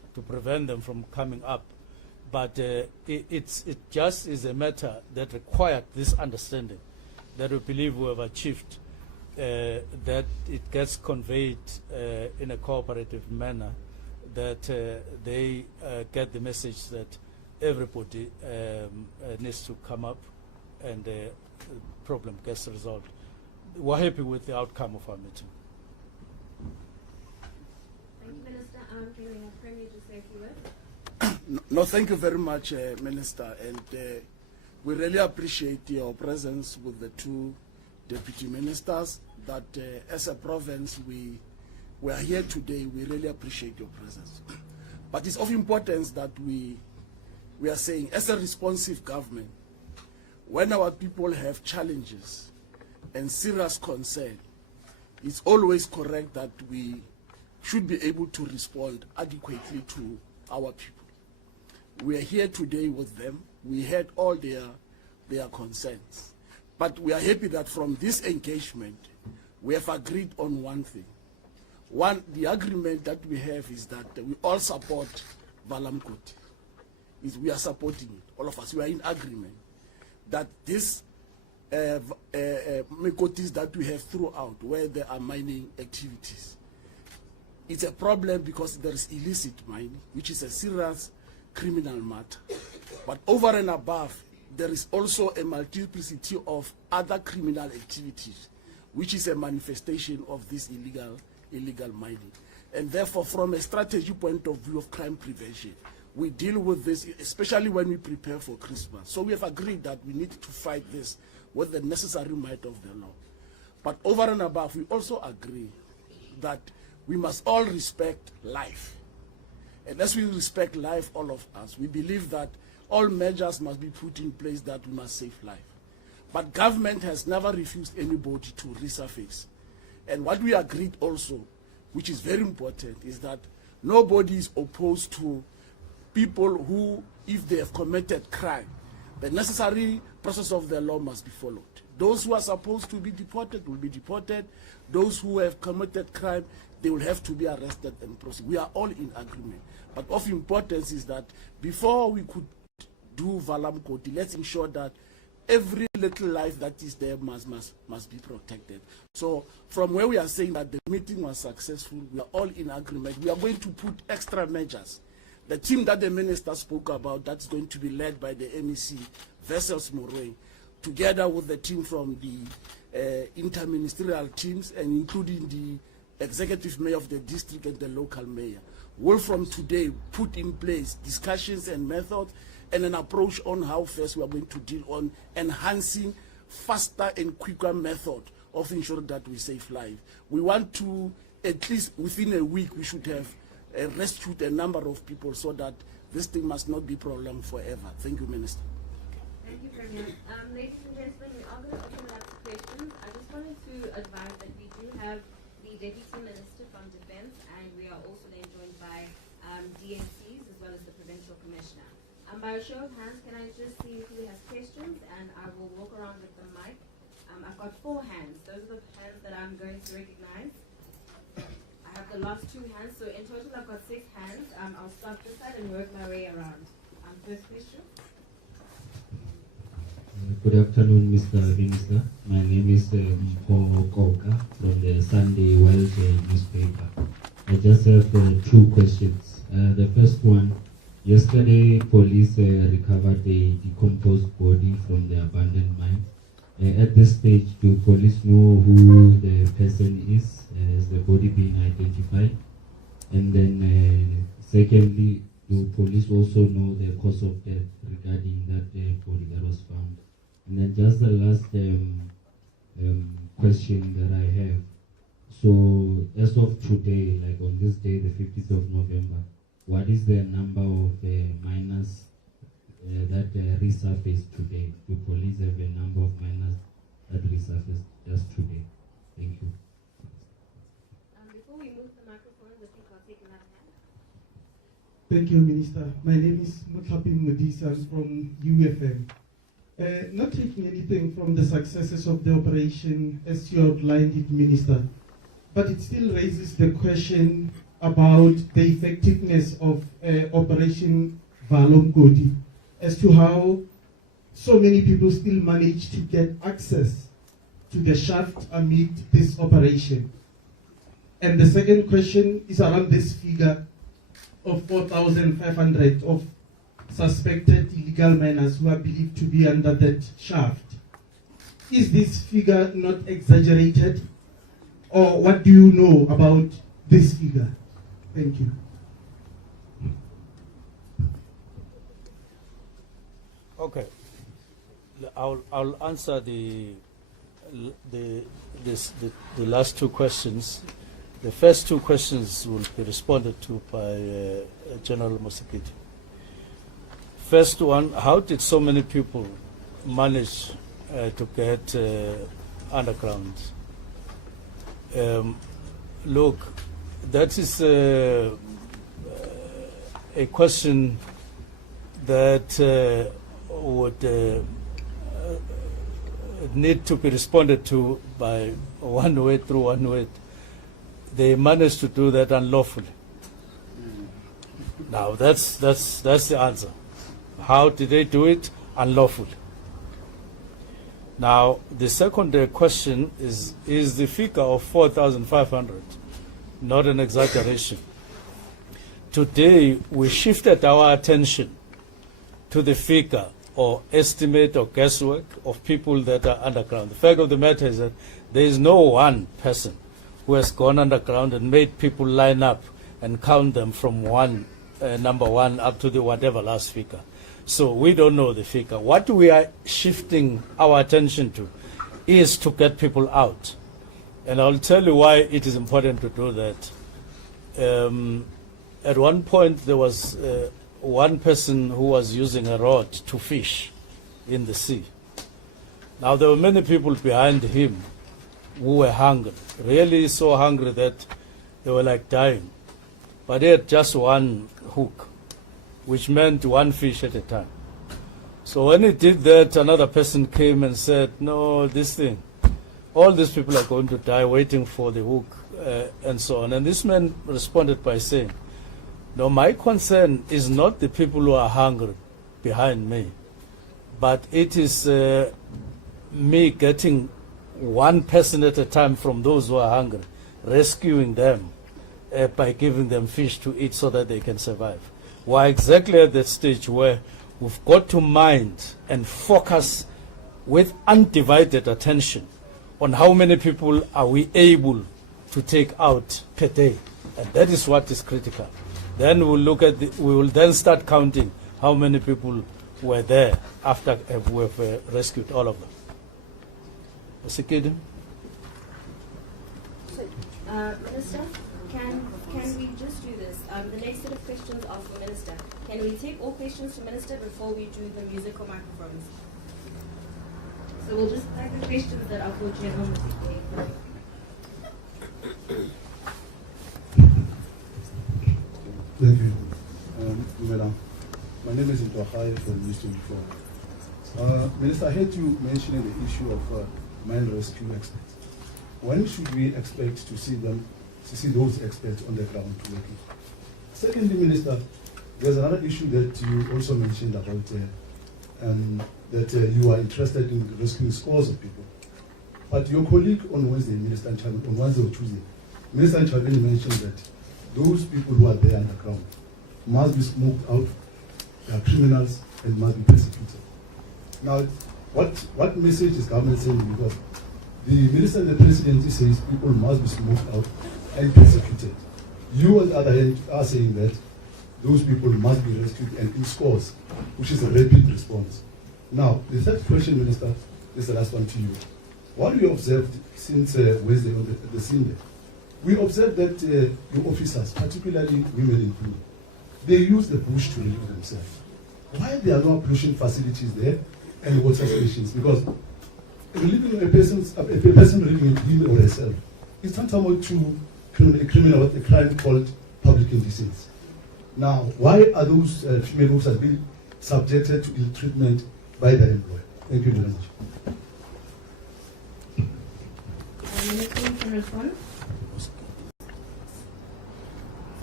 to prevent them from coming up. But it just is a matter that required this understanding that we believe we have achieved, that it gets conveyed in a cooperative manner, that they get the message that everybody needs to come up and the problem gets resolved. We're happy with the outcome of our meeting. Thank you, Minister. Can we have Premier just say a few words? No, thank you very much, Minister. And we really appreciate your presence with the two deputy ministers. That as a province, we are here today. We really appreciate your presence. But it's of importance that we are saying, as a responsive government, when our people have challenges and serious concern, it's always correct that we should be able to respond adequately to our people. We are here today with them. We heard all their concerns. But we are happy that from this engagement, we have agreed on one thing. One, the agreement that we have is that we all support Valamkoti. We are supporting it, all of us. We are in agreement that this Mekotis that we have throughout, where there are mining activities, it's a problem because there is illicit mining, which is a serious criminal matter. But over and above, there is also a multiplicity of other criminal activities, which is a manifestation of this illegal mining. And therefore, from a strategy point of view of crime prevention, we deal with this, especially when we prepare for Christmas. So we have agreed that we need to fight this with the necessary might of the law. But over and above, we also agree that we must all respect life. And as we respect life, all of us, we believe that all measures must be put in place that we must save life. But government has never refused anybody to resurface. And what we agreed also, which is very important, is that nobody is opposed to people who, if they have committed crime, the necessary process of the law must be followed. Those who are supposed to be deported will be deported. Those who have committed crime, they will have to be arrested and prosecuted. We are all in agreement. But of importance is that before we could do Valamkoti, let's ensure that every little life that is there must be protected. So from where we are saying that the meeting was successful, we are all in agreement. We are going to put extra measures. The team that the minister spoke about, that's going to be led by the MEC, Vessels Moroi, together with the team from the interministerial teams and including the executive mayor of the district and the local mayor, will from today put in place discussions and methods and an approach on how first we are going to deal on enhancing faster and quicker method of ensuring that we save lives. We want to, at least within a week, we should have rescued a number of people so that this thing must not be prolonged forever. Thank you, Minister. Thank you very much. Ladies and gentlemen, we are going to open it up to questions. I just wanted to advise that we do have the Deputy Minister from Defense, and we are also then joined by DNCs as well as the Provincial Commissioner. By a show of hands, can I just see who has questions, and I will walk around with the mic. I've got 4 hands. Those are the hands that I'm going to recognize. I have the last 2 hands, so in total I've got 6 hands. I'll start this side and work my way around. First question. Good afternoon, Mr. Minister. My name is Mpho Koka from the Sunday World newspaper. I just have 2 questions. The first one, yesterday police recovered a decomposed body from the abandoned mine. At this stage, do police know who the person is? Has the body been identified? And then secondly, do police also know the cause of death regarding that body that was found? And then just the last question that I have. So as of today, like on this day, the 15th of November, what is the number of miners that resurfaced today? Do police have a number of miners that resurfaced just today? Thank you. Before we move the microphone, I think I'll take another hand. Thank you, Minister. My name is Mutlapi Modisa from UFM. Not taking anything from the successes of the operation as you outlined it, Minister, but it still raises the question about the effectiveness of Operation Valomgodi, as to how so many people still manage to get access to the shaft amid this operation. And the second question is around this figure of 4,500 of suspected illegal miners who are believed to be under that shaft. Is this figure not exaggerated? Or what do you know about this figure? Thank you. Okay, I'll answer the last two questions. The first two questions will be responded to by General Mosekiti. First one, how did so many people manage to get underground? Look, that is a question that would need to be responded to by one way through one way. They managed to do that unlawfully. Now that's the answer. How did they do it? Unlawfully. Now the second question is the figure of 4,500 not an exaggeration? Today we shifted our attention to the figure or estimate or guesswork of people that are underground. The fact of the matter is that there is no one person who has gone underground and made people line up and count them from number one up to the whatever last figure. So we don't know the figure. What we are shifting our attention to is to get people out. And I'll tell you why it is important to do that. At one point there was one person who was using a rod to fish in the sea. Now there were many people behind him who were hungry, really so hungry that they were like dying. But he had just one hook, which meant one fish at a time. So when he did that, another person came and said, no, this thing, all these people are going to die waiting for the hook, and so on. And this man responded by saying, no, my concern is not the people who are hungry behind me, but it is me getting one person at a time from those who are hungry, rescuing them by giving them fish to eat so that they can survive. We're exactly at that stage where we've got to mind and focus with undivided attention on how many people are we able to take out per day. And that is what is critical. Then we'll look at we will then start counting how many people were there after we've rescued all of them. Minister, can we just do this? The next set of questions are for Minister. Can we take all questions to Minister before we do the musical microphones? So we'll just take the questions that are for General Mosekiti. Thank you. Madam, my name is Ntwahai from Eastern Before. Minister, I heard you mentioning the issue of mine rescue experts. When should we expect to see those experts on the ground working? Secondly, Minister, there's another issue that you also mentioned about that you are interested in rescuing scores of people. But your colleague on Wednesday, Minister Nchabeni, on Wednesday or Tuesday, Minister Nchabeni mentioned that those people who are there underground must be smoked out, they are criminals, and must be persecuted. Now, what message is government sending? Because the Minister and the Presidency says people must be smoked out and persecuted. You, on the other hand, are saying that those people must be rescued and in scores, which is a rapid response. Now, the third question, Minister, is the last one to you. What we observed since Wednesday on the scene there, we observed that your officers, particularly women included, they use the bush to relieve themselves. Why there are no ablution facilities there and water stations? Because relieving a person relieving him or herself is tantamount to a crime called public indecency. Now, why are those female officers being subjected to ill treatment by their employer? Thank you very much. Minister, you can respond.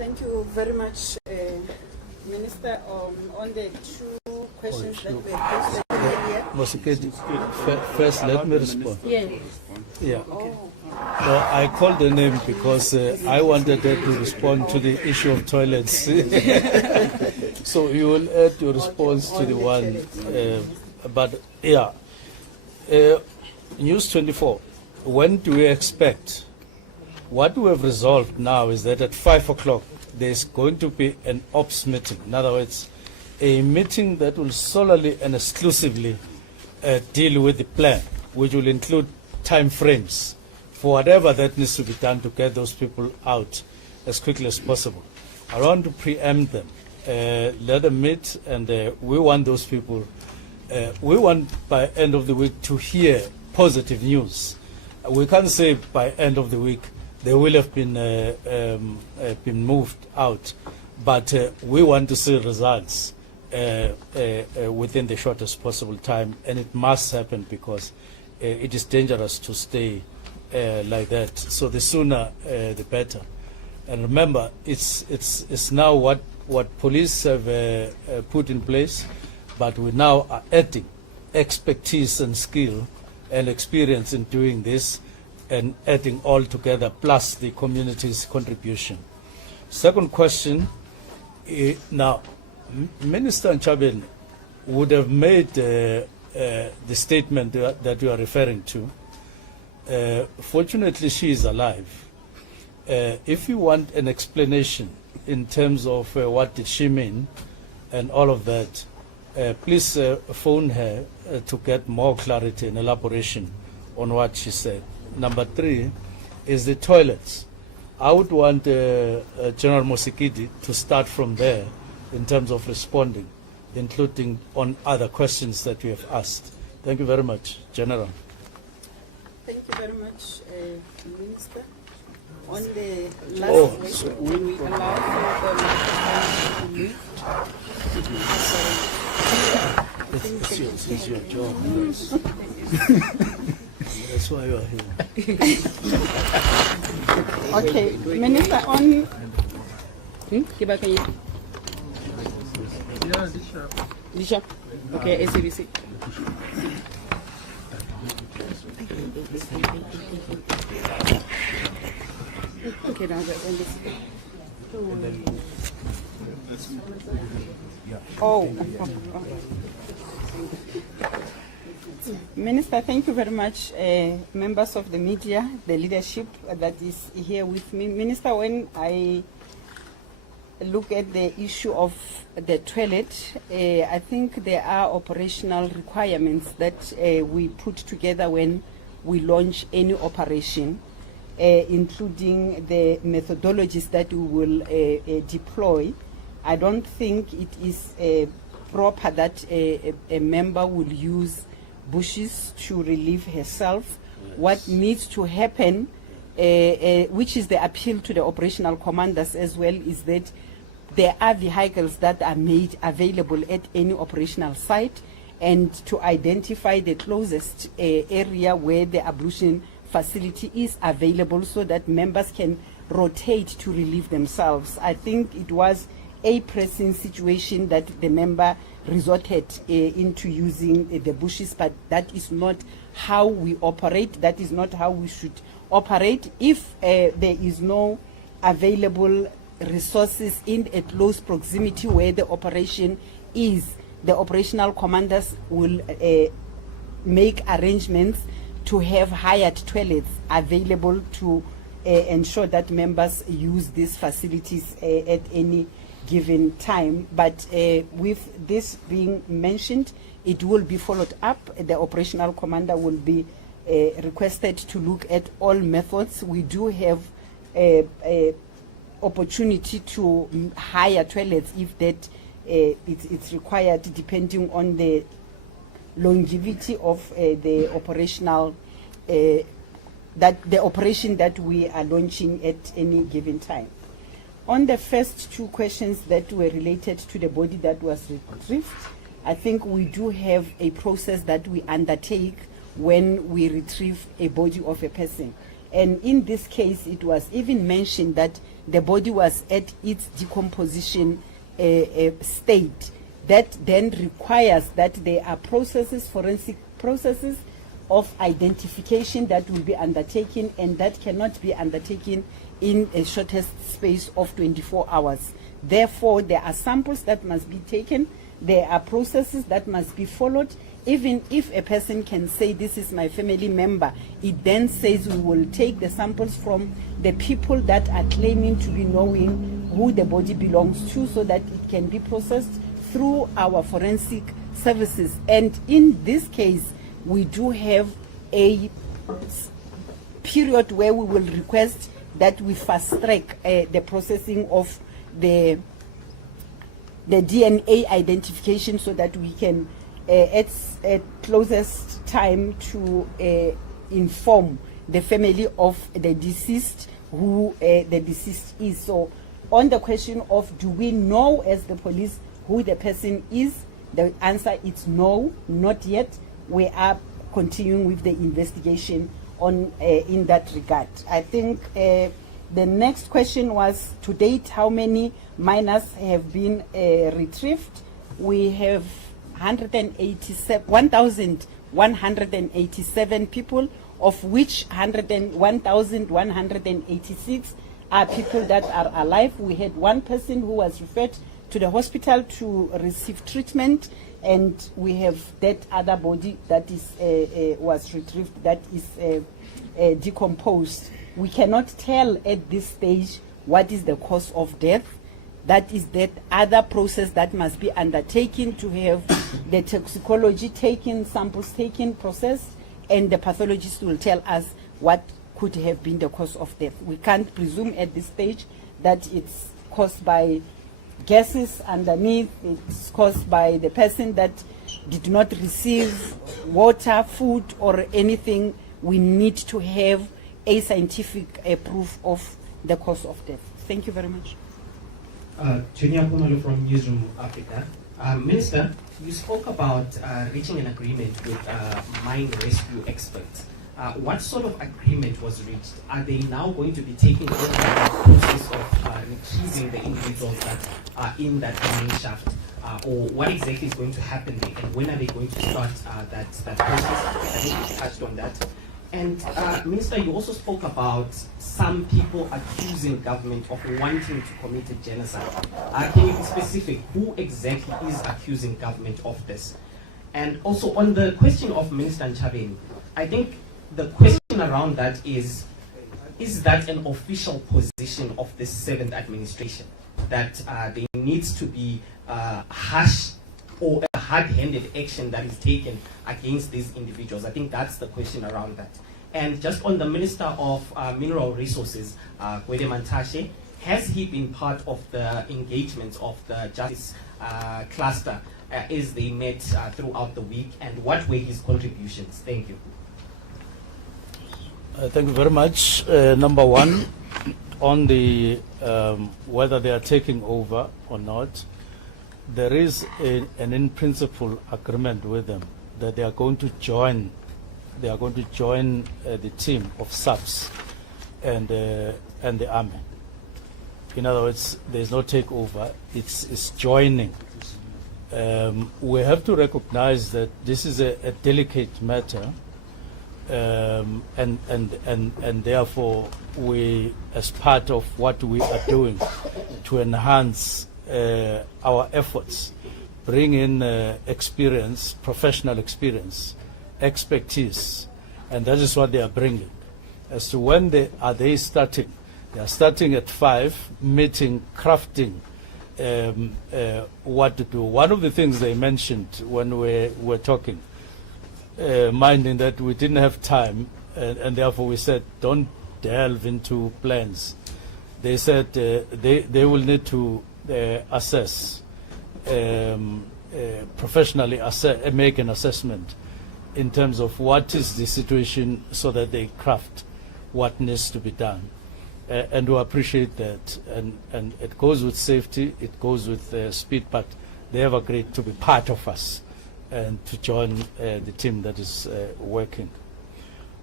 Thank you very much, Minister. On the two questions that were posted earlier. Mosekedi, first let me respond. Yeah. Yeah. No, I called the name because I wanted her to respond to the issue of toilets. So you will add your response to the one. But yeah, News 24, when do we expect? What we have resolved now is that at 5 o'clock there's going to be an ops meeting. In other words, a meeting that will solely and exclusively deal with the plan, which will include time frames for whatever that needs to be done to get those people out as quickly as possible. I want to preempt them, let them meet, and we want those people, we want by end of the week to hear positive news. We can't say by end of the week they will have been moved out, but we want to see results within the shortest possible time, and it must happen because it is dangerous to stay like that. So the sooner the better. And remember, it's now what police have put in place, but we now are adding expertise and skill and experience in doing this, and adding all together plus the community's contribution. Second question, now Minister Nchabeni would have made the statement that you are referring to. Fortunately, she is alive. If you want an explanation in terms of what did she mean and all of that, please phone her to get more clarity and elaboration on what she said. Number 3 is the toilets. I would want General Mosekedi to start from there in terms of responding, including on other questions that we have asked. Thank you very much, General. Thank you very much, Minister. On the last question, when we allow for the microphone to mute. It's your job. That's why you are here. Okay, Minister, on... Disha. Okay, SABC. Okay, now Minister, thank you very much, members of the media, the leadership that is here with me. Minister, when I look at the issue of the toilet, I think there are operational requirements that we put together when we launch any operation, including the methodologies that we will deploy. I don't think it is proper that a member will use bushes to relieve herself. What needs to happen, which is the appeal to the operational commanders as well, is that there are vehicles that are made available at any operational site, and to identify the closest area where the ablution facility is available so that members can rotate to relieve themselves. I think it was a pressing situation that the member resorted into using the bushes, but that is not how we operate. That is not how we should operate. If there is no available resources in a close proximity where the operation is, the operational commanders will make arrangements to have hired toilets available to ensure that members use these facilities at any given time. But with this being mentioned, it will be followed up. The operational commander will be requested to look at all methods. We do have a opportunity to hire toilets if that it's required, depending on the longevity of the operational the operation that we are launching at any given time. On the first two questions that were related to the body that was retrieved, I think we do have a process that we undertake when we retrieve a body of a person. And in this case, it was even mentioned that the body was at its decomposition state. That then requires that there are processes, forensic processes of identification that will be undertaken, and that cannot be undertaken in a shortest space of 24 hours. Therefore, there are samples that must be taken, there are processes that must be followed. Even if a person can say, this is my family member, it then says we will take the samples from the people that are claiming to be knowing who the body belongs to, so that it can be processed through our forensic services. And in this case, we do have a period where we will request that we fast track the processing of the DNA identification, so that we can at closest time to inform the family of the deceased who the deceased is. So on the question of do we know as the police who the person is, the answer is no, not yet. We are continuing with the investigation on in that regard. I think the next question was, to date, how many minors have been retrieved? We have 1,187 people, of which 1,186 are people that are alive. We had one person who was referred to the hospital to receive treatment, and we have that other body that is was retrieved that is decomposed. We cannot tell at this stage what is the cause of death. That is that other process that must be undertaken to have the toxicology taken, samples taken, processed, and the pathologist will tell us what could have been the cause of death. We can't presume at this stage that it's caused by gases underneath, it's caused by the person that did not receive water, food, or anything. We need to have a scientific proof of the cause of death. Thank you very much. Junior Punalo from Newsroom Africa. Minister, you spoke about reaching an agreement with mine rescue experts. What sort of agreement was reached? Are they now going to be taking over the process of retrieving the individuals that are in that Mineshaft? Or what exactly is going to happen there? And when are they going to start that process? I think you touched on that. And Minister, you also spoke about some people accusing government of wanting to commit a genocide. Can you be specific? Who exactly is accusing government of this? And also on the question of Minister Nchabeni, I think the question around that is that an official position of the 7th administration, that there needs to be harsh or a hard-handed action that is taken against these individuals? I think that's the question around that. And just on the Minister of Mineral Resources, Gwede Mantashe, has he been part of the engagements of the Justice Cluster as they met throughout the week, and what were his contributions? Thank you. Thank you very much. Number one, on the whether they are taking over or not, there is an in-principle agreement with them that they are going to join. They are going to join the team of SAPS and the army. In other words, there is no takeover; it's joining. We have to recognize that this is a delicate matter, and therefore we, as part of what we are doing to enhance our efforts, bring in experience, professional experience, expertise, and that is what they are bringing. As to when they are starting, they are starting at 5, meeting, crafting what to do. One of the things they mentioned when we were talking, minding that we didn't have time, and therefore we said don't delve into plans. They said they will need to assess, professionally make an assessment in terms of what is the situation, so that they craft what needs to be done. And we appreciate that. And it goes with safety, it goes with speed, but they have agreed to be part of us and to join the team that is working.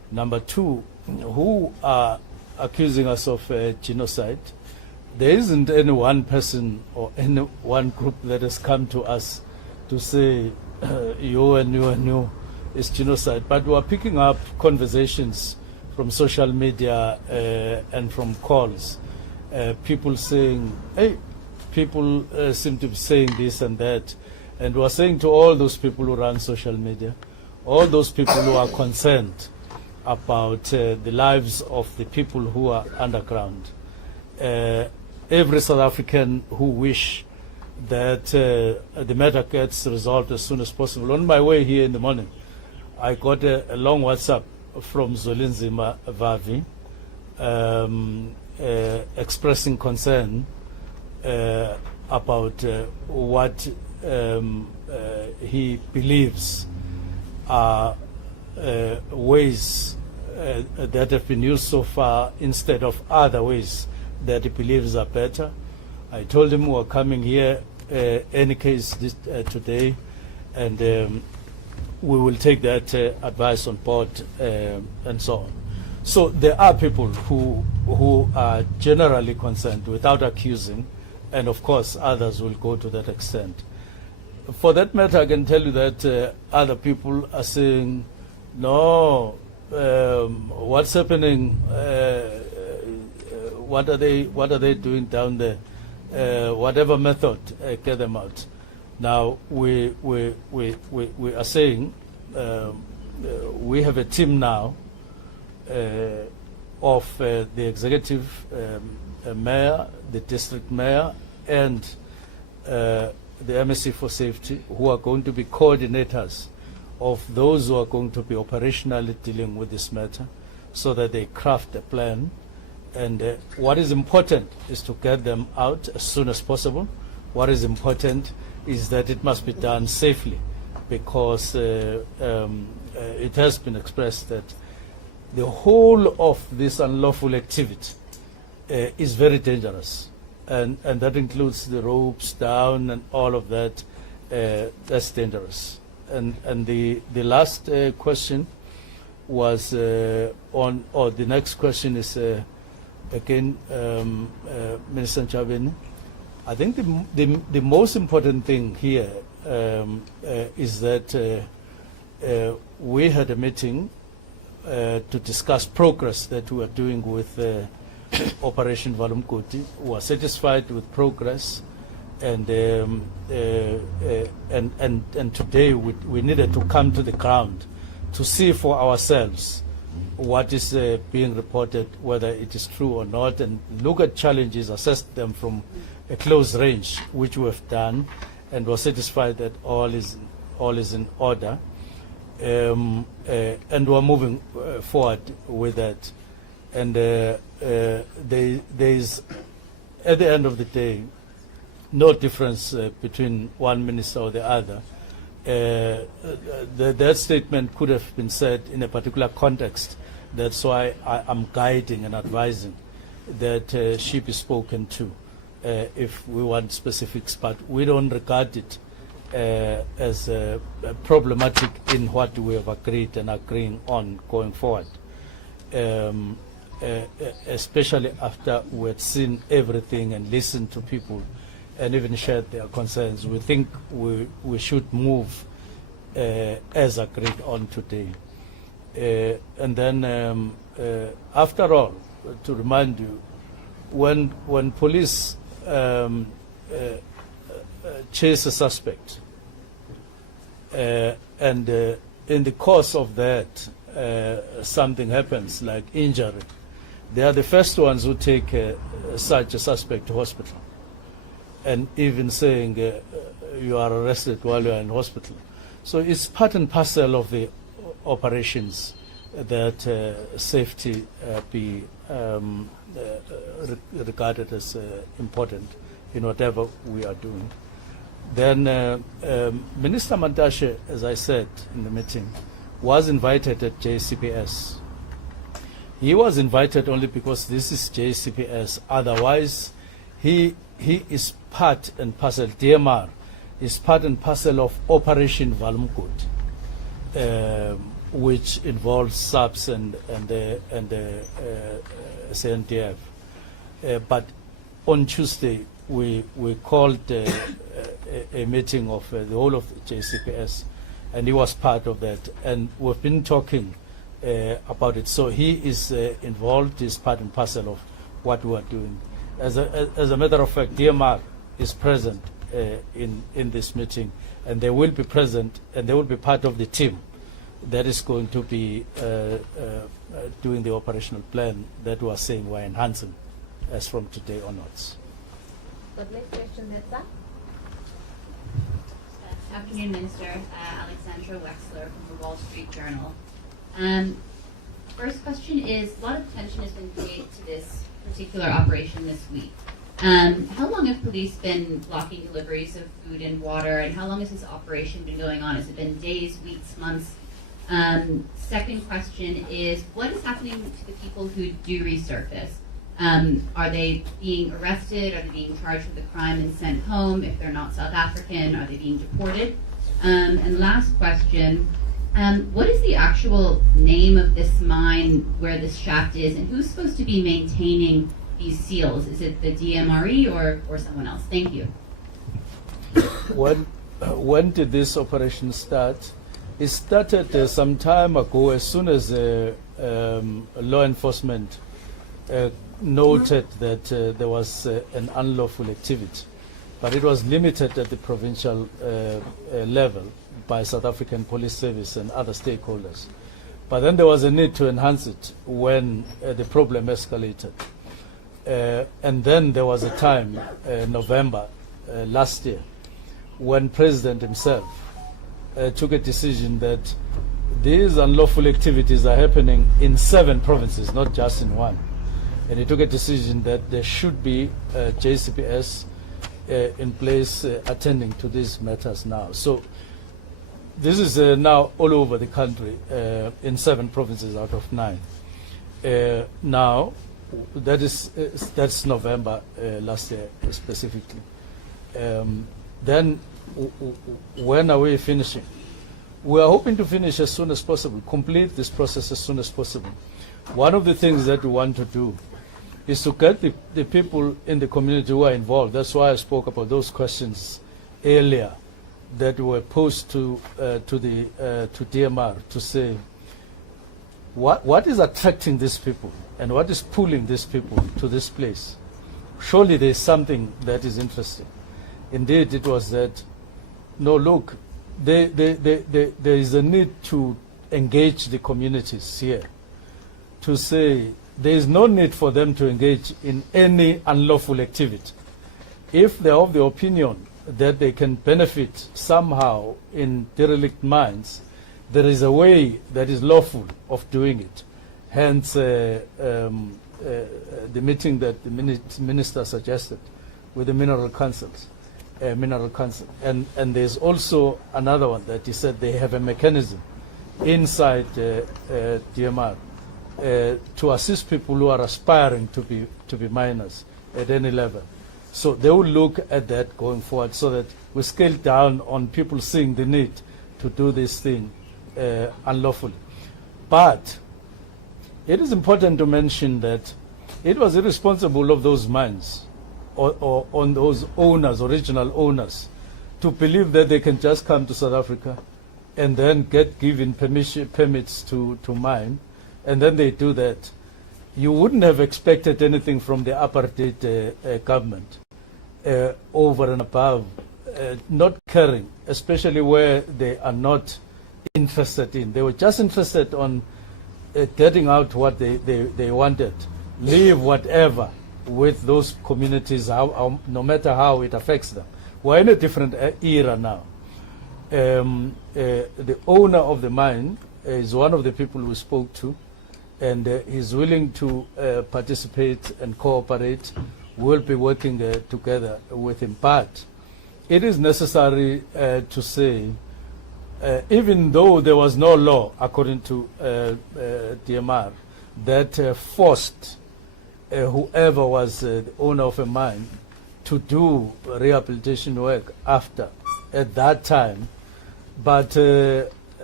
Number two, who are accusing us of genocide. There isn't any one person or any one group that has come to us to say you and you is genocide. But we are picking up conversations from social media and from calls. People saying, hey, people seem to be saying this and that. And we are saying to all those people who run social media, all those people who are concerned about the lives of the people who are underground. Every South African who wish that the matter gets resolved as soon as possible. On my way here in the morning, I got a long WhatsApp from Zolinzima Vavi expressing concern about what he believes are ways that have been used so far instead of other ways that he believes are better. I told him we're coming here any case today, and we will take that advice on board and so on. So there are people who are generally concerned without accusing, and of course others will go to that extent. For that matter, I can tell you that other people are saying, no, what's happening? What are they doing down there? Whatever method, get them out. Now we are saying we have a team now of the executive mayor, the district mayor, and the MSC for Safety, who are going to be coordinators of those who are going to be operationally dealing with this matter, so that they craft a plan. And what is important is to get them out as soon as possible. What is important is that it must be done safely, because it has been expressed that the whole of this unlawful activity is very dangerous. And that includes the ropes down and all of that. That's dangerous. And the last question was on, or the next question is again, Minister Chabeni. I think the most important thing here is that we had a meeting to discuss progress that we are doing with Operation Valumkoti. We are satisfied with progress, and today we needed to come to the ground to see for ourselves what is being reported, whether it is true or not, and look at challenges, assess them from a close range, which we have done, and we're satisfied that all is in order, and we're moving forward with that. And there is, at the end of the day, no difference between one minister or the other. That statement could have been said in a particular context. That's why I'm guiding and advising that she be spoken to if we want specifics, but we don't regard it as problematic in what we have agreed and agreeing on going forward. Especially after we had seen everything and listened to people and even shared their concerns. We think we should move as agreed on today. And then after all, to remind you, when police chase a suspect and in the course of that something happens like injury, they are the first ones who take such a suspect to hospital, and even saying you are arrested while you are in hospital. So it's part and parcel of the operations that safety be regarded as important in whatever we are doing. Then Minister Mantashe, as I said in the meeting, was invited at JCPS. He was invited only because this is JCPS. Otherwise, he is part and parcel, DMR is part and parcel of Operation Valumkoti. which involves SAPS and CNTF. But on Tuesday, we called a meeting of the whole of JCPS, and he was part of that. And we've been talking about it. So he is involved, is part and parcel of what we are doing. As a matter of fact, DMR is present in this meeting, and they will be present, and they will be part of the team that is going to be doing the operational plan that we are saying we're enhancing as from today onwards. The next question, Netza. Afternoon, Minister. Alexandra Wexler from the Wall Street Journal. First question is, a lot of attention has been paid to this particular operation this week. How long have police been blocking deliveries of food and water, and how long has this operation been going on? Has it been days, weeks, months? Second question is, what is happening to the people who do resurface? Are they being arrested? Are they being charged with a crime and sent home? If they're not South African, are they being deported? And last question, what is the actual name of this mine where this shaft is, and who's supposed to be maintaining these seals? Is it the DMRE or someone else? Thank you. When did this operation start? It started some time ago, as soon as law enforcement noted that there was an unlawful activity, but it was limited at the provincial level by South African Police Service and other stakeholders. But then there was a need to enhance it when the problem escalated. And then there was a time, November last year, when President himself took a decision that these unlawful activities are happening in 7 provinces, not just in one. And he took a decision that there should be JCPS in place attending to these matters now. So this is now all over the country in 7 provinces out of 9. Now, that's November last year specifically. Then when are we finishing? We are hoping to finish as soon as possible, complete this process as soon as possible. One of the things that we want to do is to get the people in the community who are involved. That's why I spoke about those questions earlier that were posed to DMR to say, what is attracting these people and what is pulling these people to this place? Surely there's something that is interesting. Indeed, it was that, no, look, there is a need to engage the communities here, to say there is no need for them to engage in any unlawful activity. If they are of the opinion that they can benefit somehow in derelict mines, there is a way that is lawful of doing it. Hence, the meeting that the minister suggested with the mineral councils. And there's also another one that he said they have a mechanism inside DMR to assist people who are aspiring to be miners at any level. So they will look at that going forward, so that we scale down on people seeing the need to do this thing unlawfully. But it is important to mention that it was irresponsible of those mines or on those owners, original owners, to believe that they can just come to South Africa and then get given permits to mine, and then they do that. You wouldn't have expected anything from the apartheid government over and above not caring, especially where they are not interested in. They were just interested on getting out what they wanted, leave whatever with those communities, no matter how it affects them. We're in a different era now. The owner of the mine is one of the people we spoke to, and he's willing to participate and cooperate. We'll be working together with him. But it is necessary to say, even though there was no law, according to DMR, that forced whoever was the owner of a mine to do rehabilitation work after, at that time. But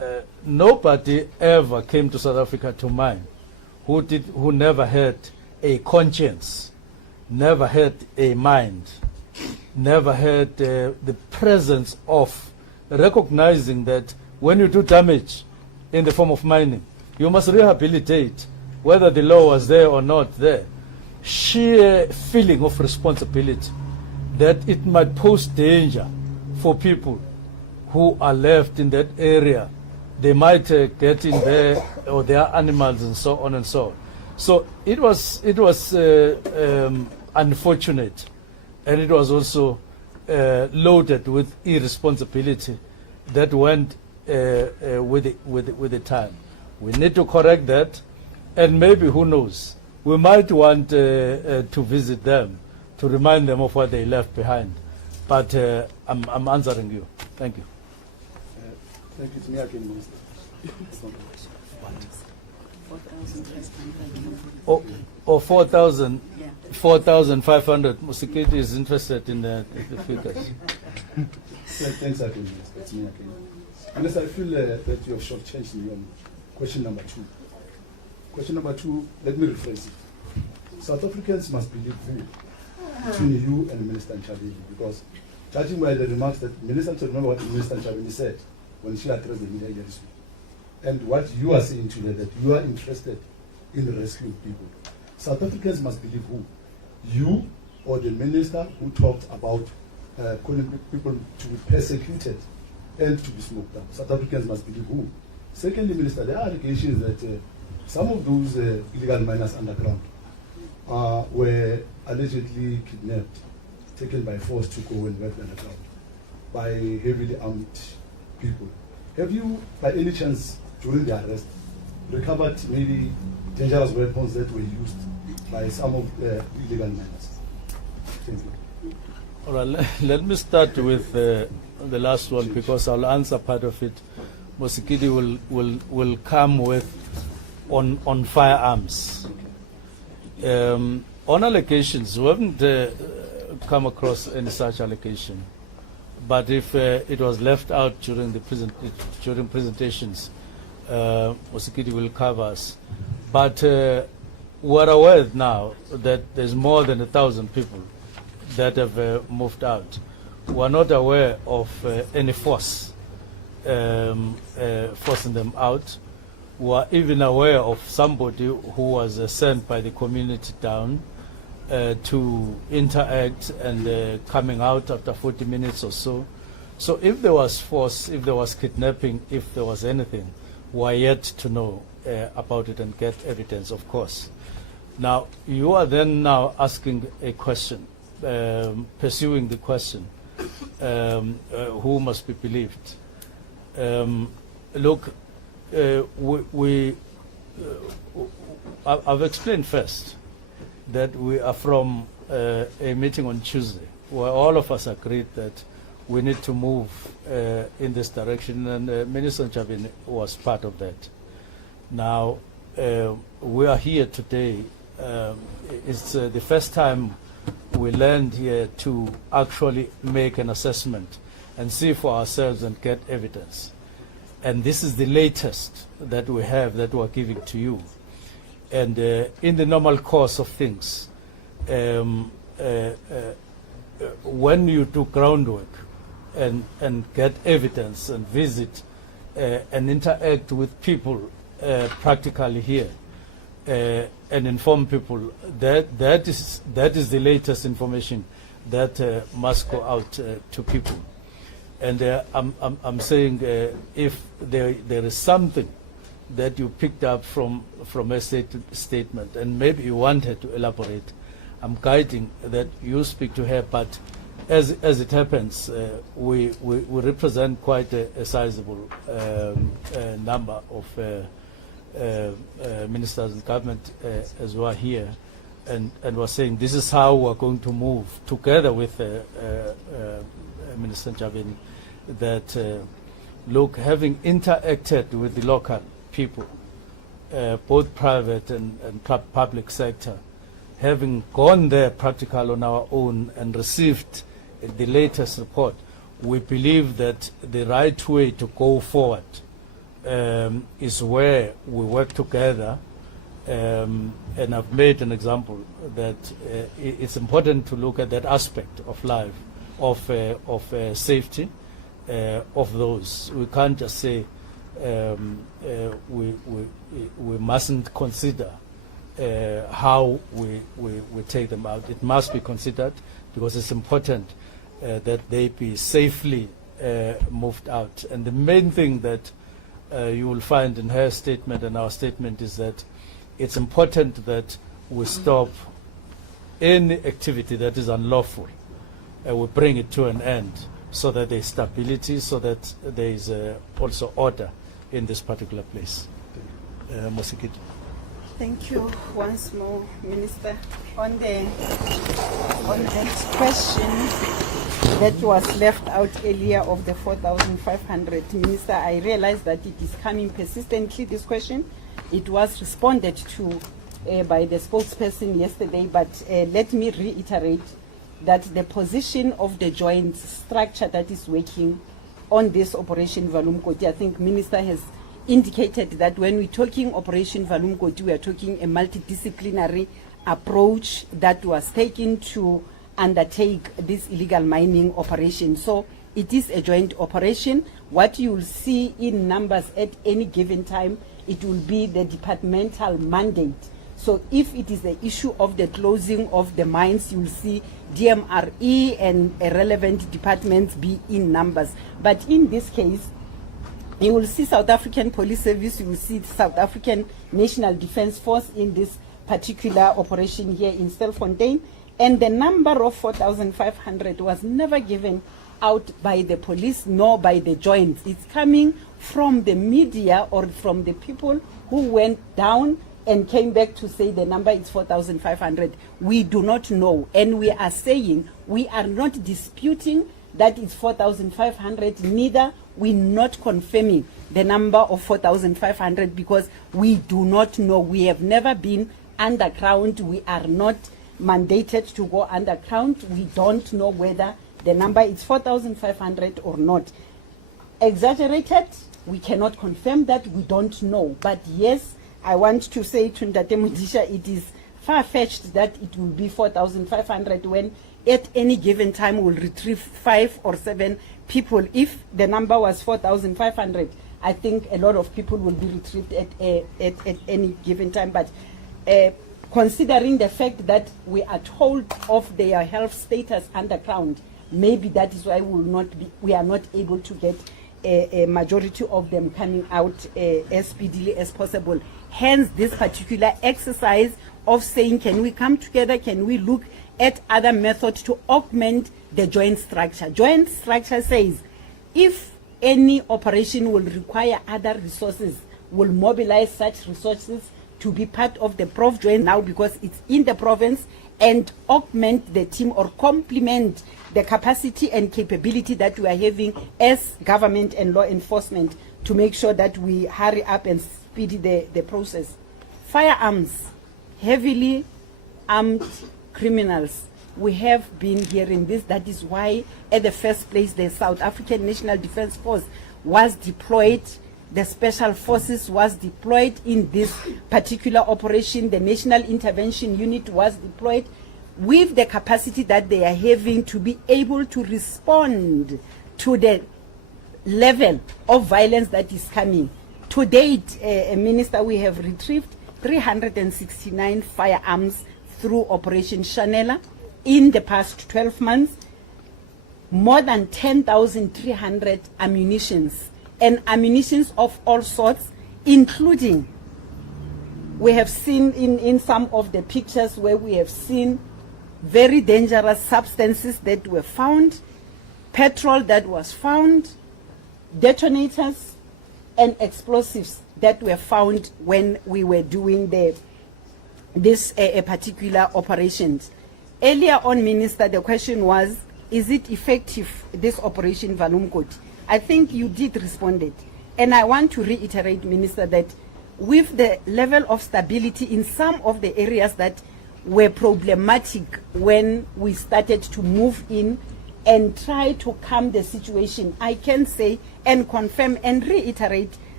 nobody ever came to South Africa to mine who never had a conscience, never had a mind, never had the presence of recognizing that when you do damage in the form of mining, you must rehabilitate, whether the law was there or not there. Sheer feeling of responsibility that it might pose danger for people who are left in that area. They might get in there, or their animals, and so on and so on. So it was unfortunate, and it was also loaded with irresponsibility that went with the time. We need to correct that, and maybe, who knows, we might want to visit them to remind them of what they left behind. But I'm answering you. Thank you. Thank you. To me again, Minister. Or 4,500. Musikiti is interested in the figures. Thanks again, Minister. To me again. Unless I feel that you have shortchanged me on question number 2. Question number 2, let me rephrase it. South Africans must believe who between you and Minister Nchabeni, because judging by the remarks that Minister, remember what Minister Nchabeni said when she addressed the media this week, and what you are saying today, that you are interested in rescuing people. South Africans must believe who? You or the minister who talked about calling people to be persecuted and to be smoked up. South Africans must believe who? Secondly, Minister, there are allegations that some of those illegal miners underground were allegedly kidnapped, taken by force to go and work underground by heavily armed people. Have you, by any chance, during the arrest, recovered maybe dangerous weapons that were used by some of the illegal miners? Thank you. All right, let me start with the last one, because I'll answer part of it. Musikiti will come with on firearms. On allegations, we haven't come across any such allegation. But if it was left out during during presentations, Musikiti will cover us. But we're aware now that there's more than 1,000 people that have moved out. We're not aware of any force forcing them out. We're even aware of somebody who was sent by the community down to interact and coming out after 40 minutes or so. So if there was force, if there was kidnapping, if there was anything, we're yet to know about it and get evidence, of course. Now, you are then now asking a question, pursuing the question, who must be believed? Look, I've explained first that we are from a meeting on Tuesday where all of us agreed that we need to move in this direction, and Minister Nchabeni was part of that. Now, we are here today. It's the first time we land here to actually make an assessment and see for ourselves and get evidence. And this is the latest that we have that we're giving to you. And in the normal course of things, when you do groundwork and get evidence and visit and interact with people practically here and inform people, that is the latest information that must go out to people. And I'm saying if there is something that you picked up from a statement, and maybe you wanted to elaborate, I'm guiding that you speak to her. But as it happens, we represent quite a sizable number of ministers and government as well here, and we're saying this is how we're going to move together with Minister Nchabeni. That look, having interacted with the local people, both private and public sector, having gone there practical on our own and received the latest report, we believe that the right way to go forward is where we work together. And I've made an example that it's important to look at that aspect of life, of safety of those. We can't just say we mustn't consider how we take them out. It must be considered because it's important that they be safely moved out. And the main thing that you will find in her statement and our statement is that it's important that we stop any activity that is unlawful. We bring it to an end so that there is stability, so that there is also order in this particular place. Mosikit. Thank you once more, Minister. On that question that was left out earlier of the 4,500, Minister, I realize that it is coming persistently, this question. It was responded to by the spokesperson yesterday, but let me reiterate that the position of the joint structure that is working on this Operation Valumkoti, I think Minister has indicated that when we're talking Operation Valumkoti, we are talking a multidisciplinary approach that was taken to undertake this illegal mining operation. So it is a joint operation. What you will see in numbers at any given time, it will be the departmental mandate. So if it is the issue of the closing of the mines, you will see DMRE and relevant departments be in numbers. But in this case, you will see South African Police Service, you will see South African National Defence Force in this particular operation here in Stilfontein. And the number of 4,500 was never given out by the police nor by the joints. It's coming from the media or from the people who went down and came back to say the number is 4,500. We do not know. And we are saying we are not disputing that it's 4,500, neither we're not confirming the number of 4,500 because we do not know. We have never been underground. We are not mandated to go underground. We don't know whether the number is 4,500 or not. Exaggerated, we cannot confirm that, we don't know. But yes, I want to say to Ndate Mudisha, it is far-fetched that it will be 4,500 when at any given time we'll retrieve 5 or 7 people. If the number was 4,500, I think a lot of people will be retrieved at any given time. But considering the fact that we are told of their health status underground, maybe that is why we are not able to get a majority of them coming out as speedily as possible. Hence this particular exercise of saying, can we come together, can we look at other methods to augment the joint structure. Joint structure says if any operation will require other resources, will mobilize such resources to be part of the Prof joint now because it's in the province, and augment the team or complement the capacity and capability that we are having as government and law enforcement to make sure that we hurry up and speed the process. Firearms, heavily armed criminals. We have been hearing this. That is why at the first place the South African National Defence Force was deployed. The Special Forces was deployed in this particular operation. The National Intervention Unit was deployed with the capacity that they are having to be able to respond to the level of violence that is coming. To date, Minister, we have retrieved 369 firearms through Operation Chanela in the past 12 months, more than 10,300 ammunitions, and ammunitions of all sorts, including, we have seen in some of the pictures where we have seen very dangerous substances that were found, petrol that was found, detonators and explosives that were found when we were doing this particular operations. Earlier on, Minister, the question was, is it effective, this Operation Valumkoti? I think you did respond it. And I want to reiterate, Minister, that with the level of stability in some of the areas that were problematic when we started to move in and try to calm the situation, I can say and confirm and reiterate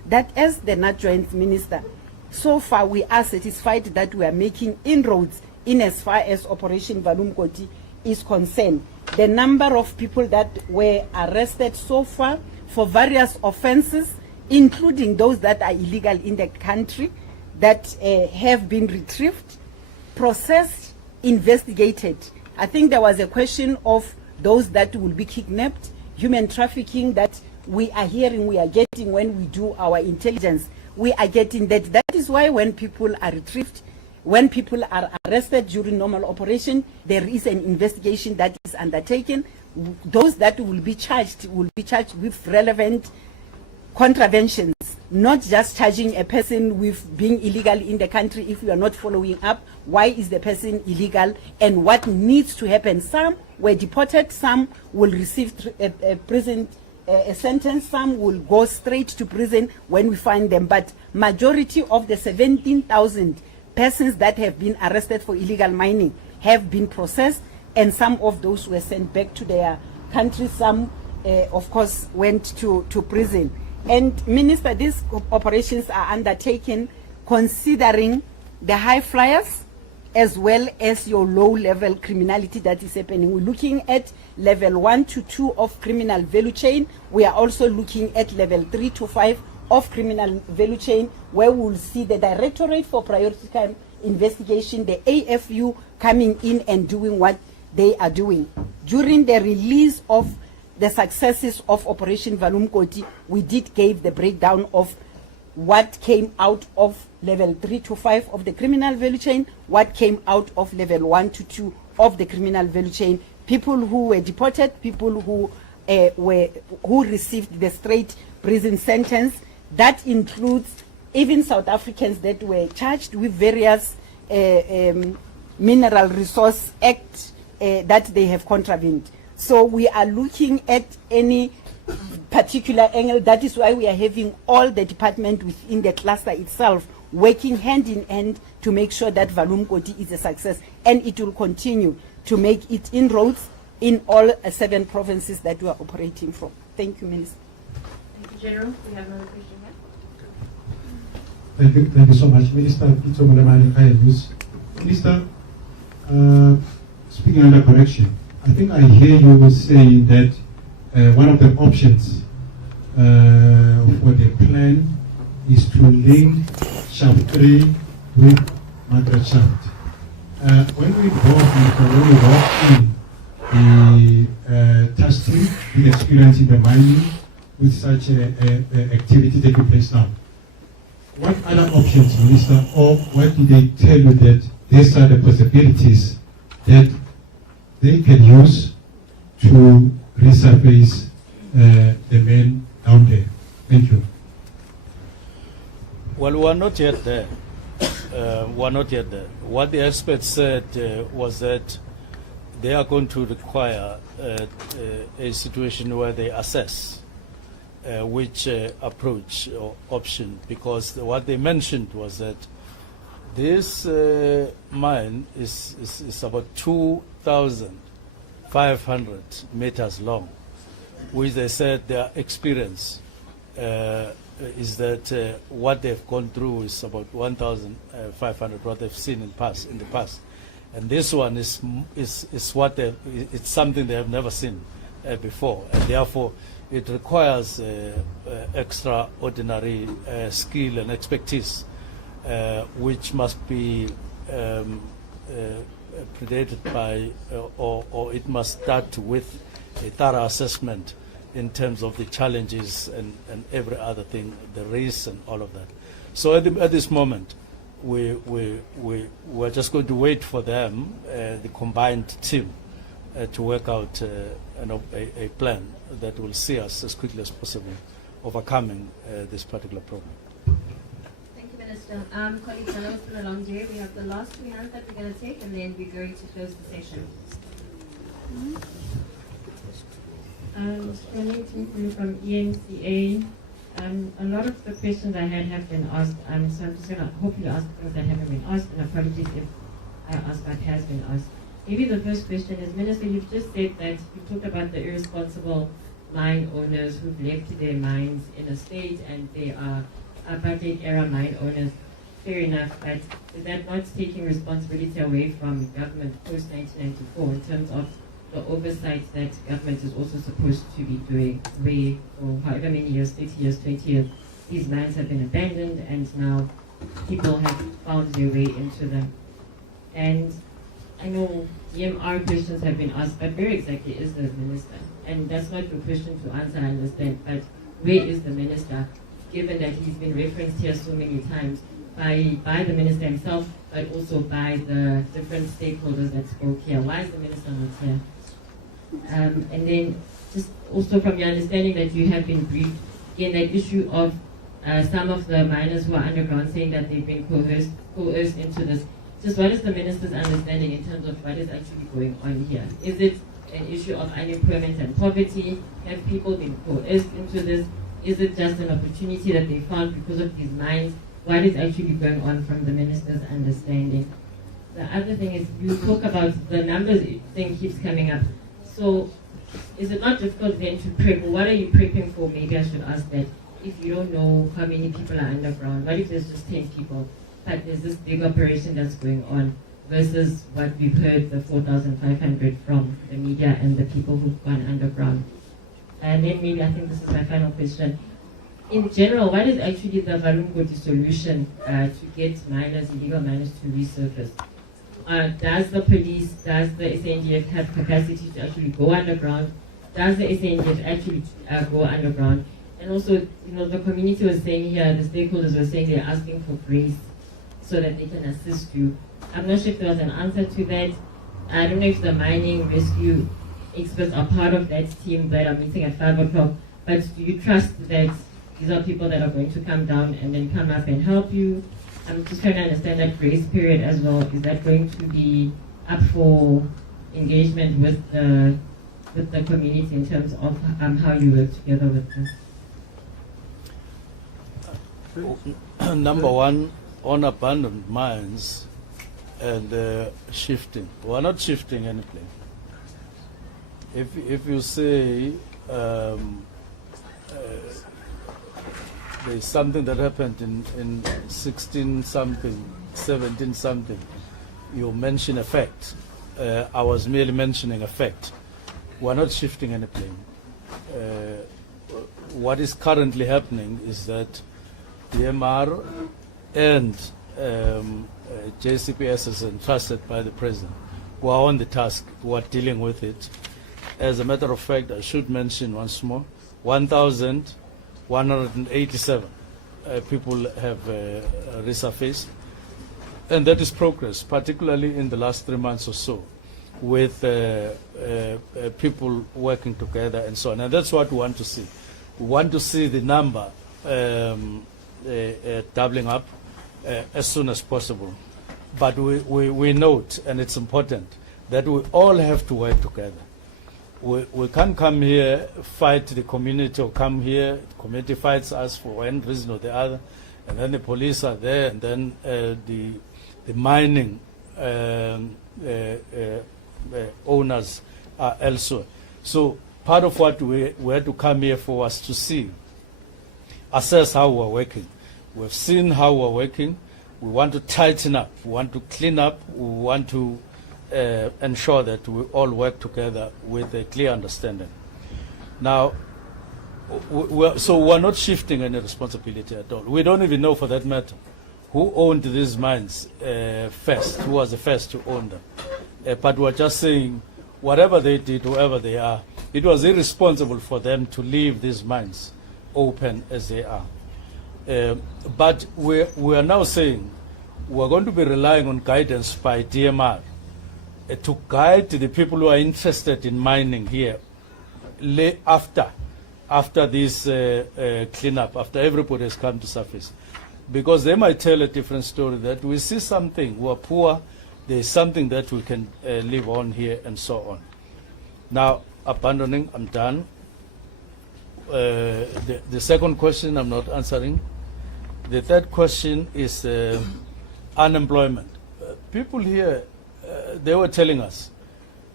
that as the NAT Joint Minister, so far we are satisfied that we are making inroads in as far as Operation Valumkoti is concerned. The number of people that were arrested so far for various offenses, including those that are illegal in the country, that have been retrieved, processed, investigated. I think there was a question of those that will be kidnapped, human trafficking that we are hearing, we are getting when we do our intelligence. We are getting that. That is why when people are retrieved, when people are arrested during normal operation, there is an investigation that is undertaken. Those that will be charged with relevant contraventions, not just charging a person with being illegal in the country if we are not following up why is the person illegal and what needs to happen. Some were deported, some will receive a prison a sentence, some will go straight to prison when we find them, but majority of the 17,000 persons that have been arrested for illegal mining have been processed, and some of those were sent back to their countries. Some of course went to prison. And Minister, these operations are undertaken considering the high flyers as well as your low-level criminality that is happening. We're looking at level 1 to 2 of criminal value chain. We are also looking at level 3 to 5 of criminal value chain, where we will see the Directorate for Priority Crime Investigation, the AFU, coming in and doing what they are doing. During the release of the successes of Operation Valumkoti, we did give the breakdown of what came out of level 3 to 5 of the criminal value chain, what came out of level 1 to 2 of the criminal value chain, people who were deported, people who received the straight prison sentence. That includes even South Africans that were charged with various Mineral Resource Act that they have contravened. So we are looking at any particular angle. That is why we are having all the department within the cluster itself working hand in hand to make sure that Valumkoti is a success, and it will continue to make its inroads in all 7 provinces that we are operating from. Thank you, Minister. Thank you, General. We have another question here. Thank you so much, Minister. Minister, speaking under correction, I think I hear you saying that one of the options for the plan is to link shaft 3 with Margaret Shaft. When we walk in the testing, the experience in the mining with such activity taking place now, what other options, Minister, or what did they tell you that these are the possibilities that they can use to resurface the men down there? Thank you. Well, we are not yet there. What the experts said was that they are going to require a situation where they assess which approach or option, because what they mentioned was that this mine is about 2,500 meters long, which they said their experience is that what they've gone through is about 1,500, what they've seen in the past. And this one is what it's something they have never seen before, and therefore it requires extraordinary skill and expertise, which must be predated by, or it must start with a thorough assessment in terms of the challenges and every other thing, the risks and all of that. So at this moment, we're just going to wait for them, the combined team, to work out a plan that will see us as quickly as possible overcoming this particular problem. Thank you, Minister. Colleagues, I know it's been a long day. We have the last 2 hands that we're going to take, and then we're going to close the session. From ENCA. A lot of the questions I had have been asked, so I'm just going to hopefully ask those that haven't been asked, and apologies if I ask what has been asked. Maybe the first question is, Minister, you've just said that you talked about the irresponsible mine owners who've left their mines in a state and they are apartheid era mine owners. Fair enough, but is that not taking responsibility away from government post 1994 in terms of the oversight that government is also supposed to be doing, where for however many years, 30 years, 20 years, these mines have been abandoned and now people have found their way into them. And I know DMR questions have been asked, but where exactly is the minister? And that's not your question to answer, I understand, but where is the minister, given that he's been referenced here so many times by the minister himself, but also by the different stakeholders that spoke here? Why is the minister not here? And then just also from your understanding that you have been briefed, again, that issue of some of the miners who are underground saying that they've been coerced into this. Just what is the minister's understanding in terms of what is actually going on here? Is it an issue of unemployment and poverty? Have people been coerced into this? Is it just an opportunity that they found because of these mines? What is actually going on from the minister's understanding? The other thing is you talk about the numbers thing keeps coming up. So is it not difficult then to prep? What are you prepping for? Maybe I should ask that. If you don't know how many people are underground, what if there's just 10 people, but there's this big operation that's going on versus what we've heard, the 4,500 from the media and the people who've gone underground? And then maybe, I think this is my final question. In general, what is actually the Valungoti solution to get miners, illegal miners to resurface? Does the police, does the SANDF have capacity to actually go underground? Does the SANDF actually go underground? And also, the community was saying here, the stakeholders were saying they're asking for grace so that they can assist you. I'm not sure if there was an answer to that. I don't know if the mining rescue experts are part of that team that are meeting at 5 o'clock, but do you trust that these are people that are going to come down and then come up and help you? I'm just trying to understand that grace period as well. Is that going to be up for engagement with the community in terms of how you work together with them? Number one, on abandoned mines and shifting. We're not shifting anything. If you say there's something that happened in 16 something, 17 something, you mention a fact. I was merely mentioning a fact. We're not shifting anything. What is currently happening is that DMR and JCPS is entrusted by the president, who are on the task, who are dealing with it. As a matter of fact, I should mention once more, 1,187 people have resurfaced, and that is progress, particularly in the last 3 months or so, with people working together and so on. And that's what we want to see. We want to see the number doubling up as soon as possible. But we note, and it's important, that we all have to work together. We can't come here, fight the community, or come here, the community fights us for one reason or the other, and then the police are there, and then the mining owners are elsewhere. So part of what we had to come here for was to see, assess how we're working. We've seen how we're working. We want to tighten up. We want to clean up. We want to ensure that we all work together with a clear understanding. Now, we're not shifting any responsibility at all. We don't even know, for that matter, who owned these mines first, who was the first to own them. But we're just saying, whatever they did, whoever they are, it was irresponsible for them to leave these mines open as they are. But we are now saying we're going to be relying on guidance by DMR to guide the people who are interested in mining here after this cleanup, after everybody has come to surface. Because they might tell a different story, that we see something, we're poor, there's something that we can live on here, and so on. Now, abandoning, I'm done. The second question I'm not answering. The third question is unemployment. People here, they were telling us,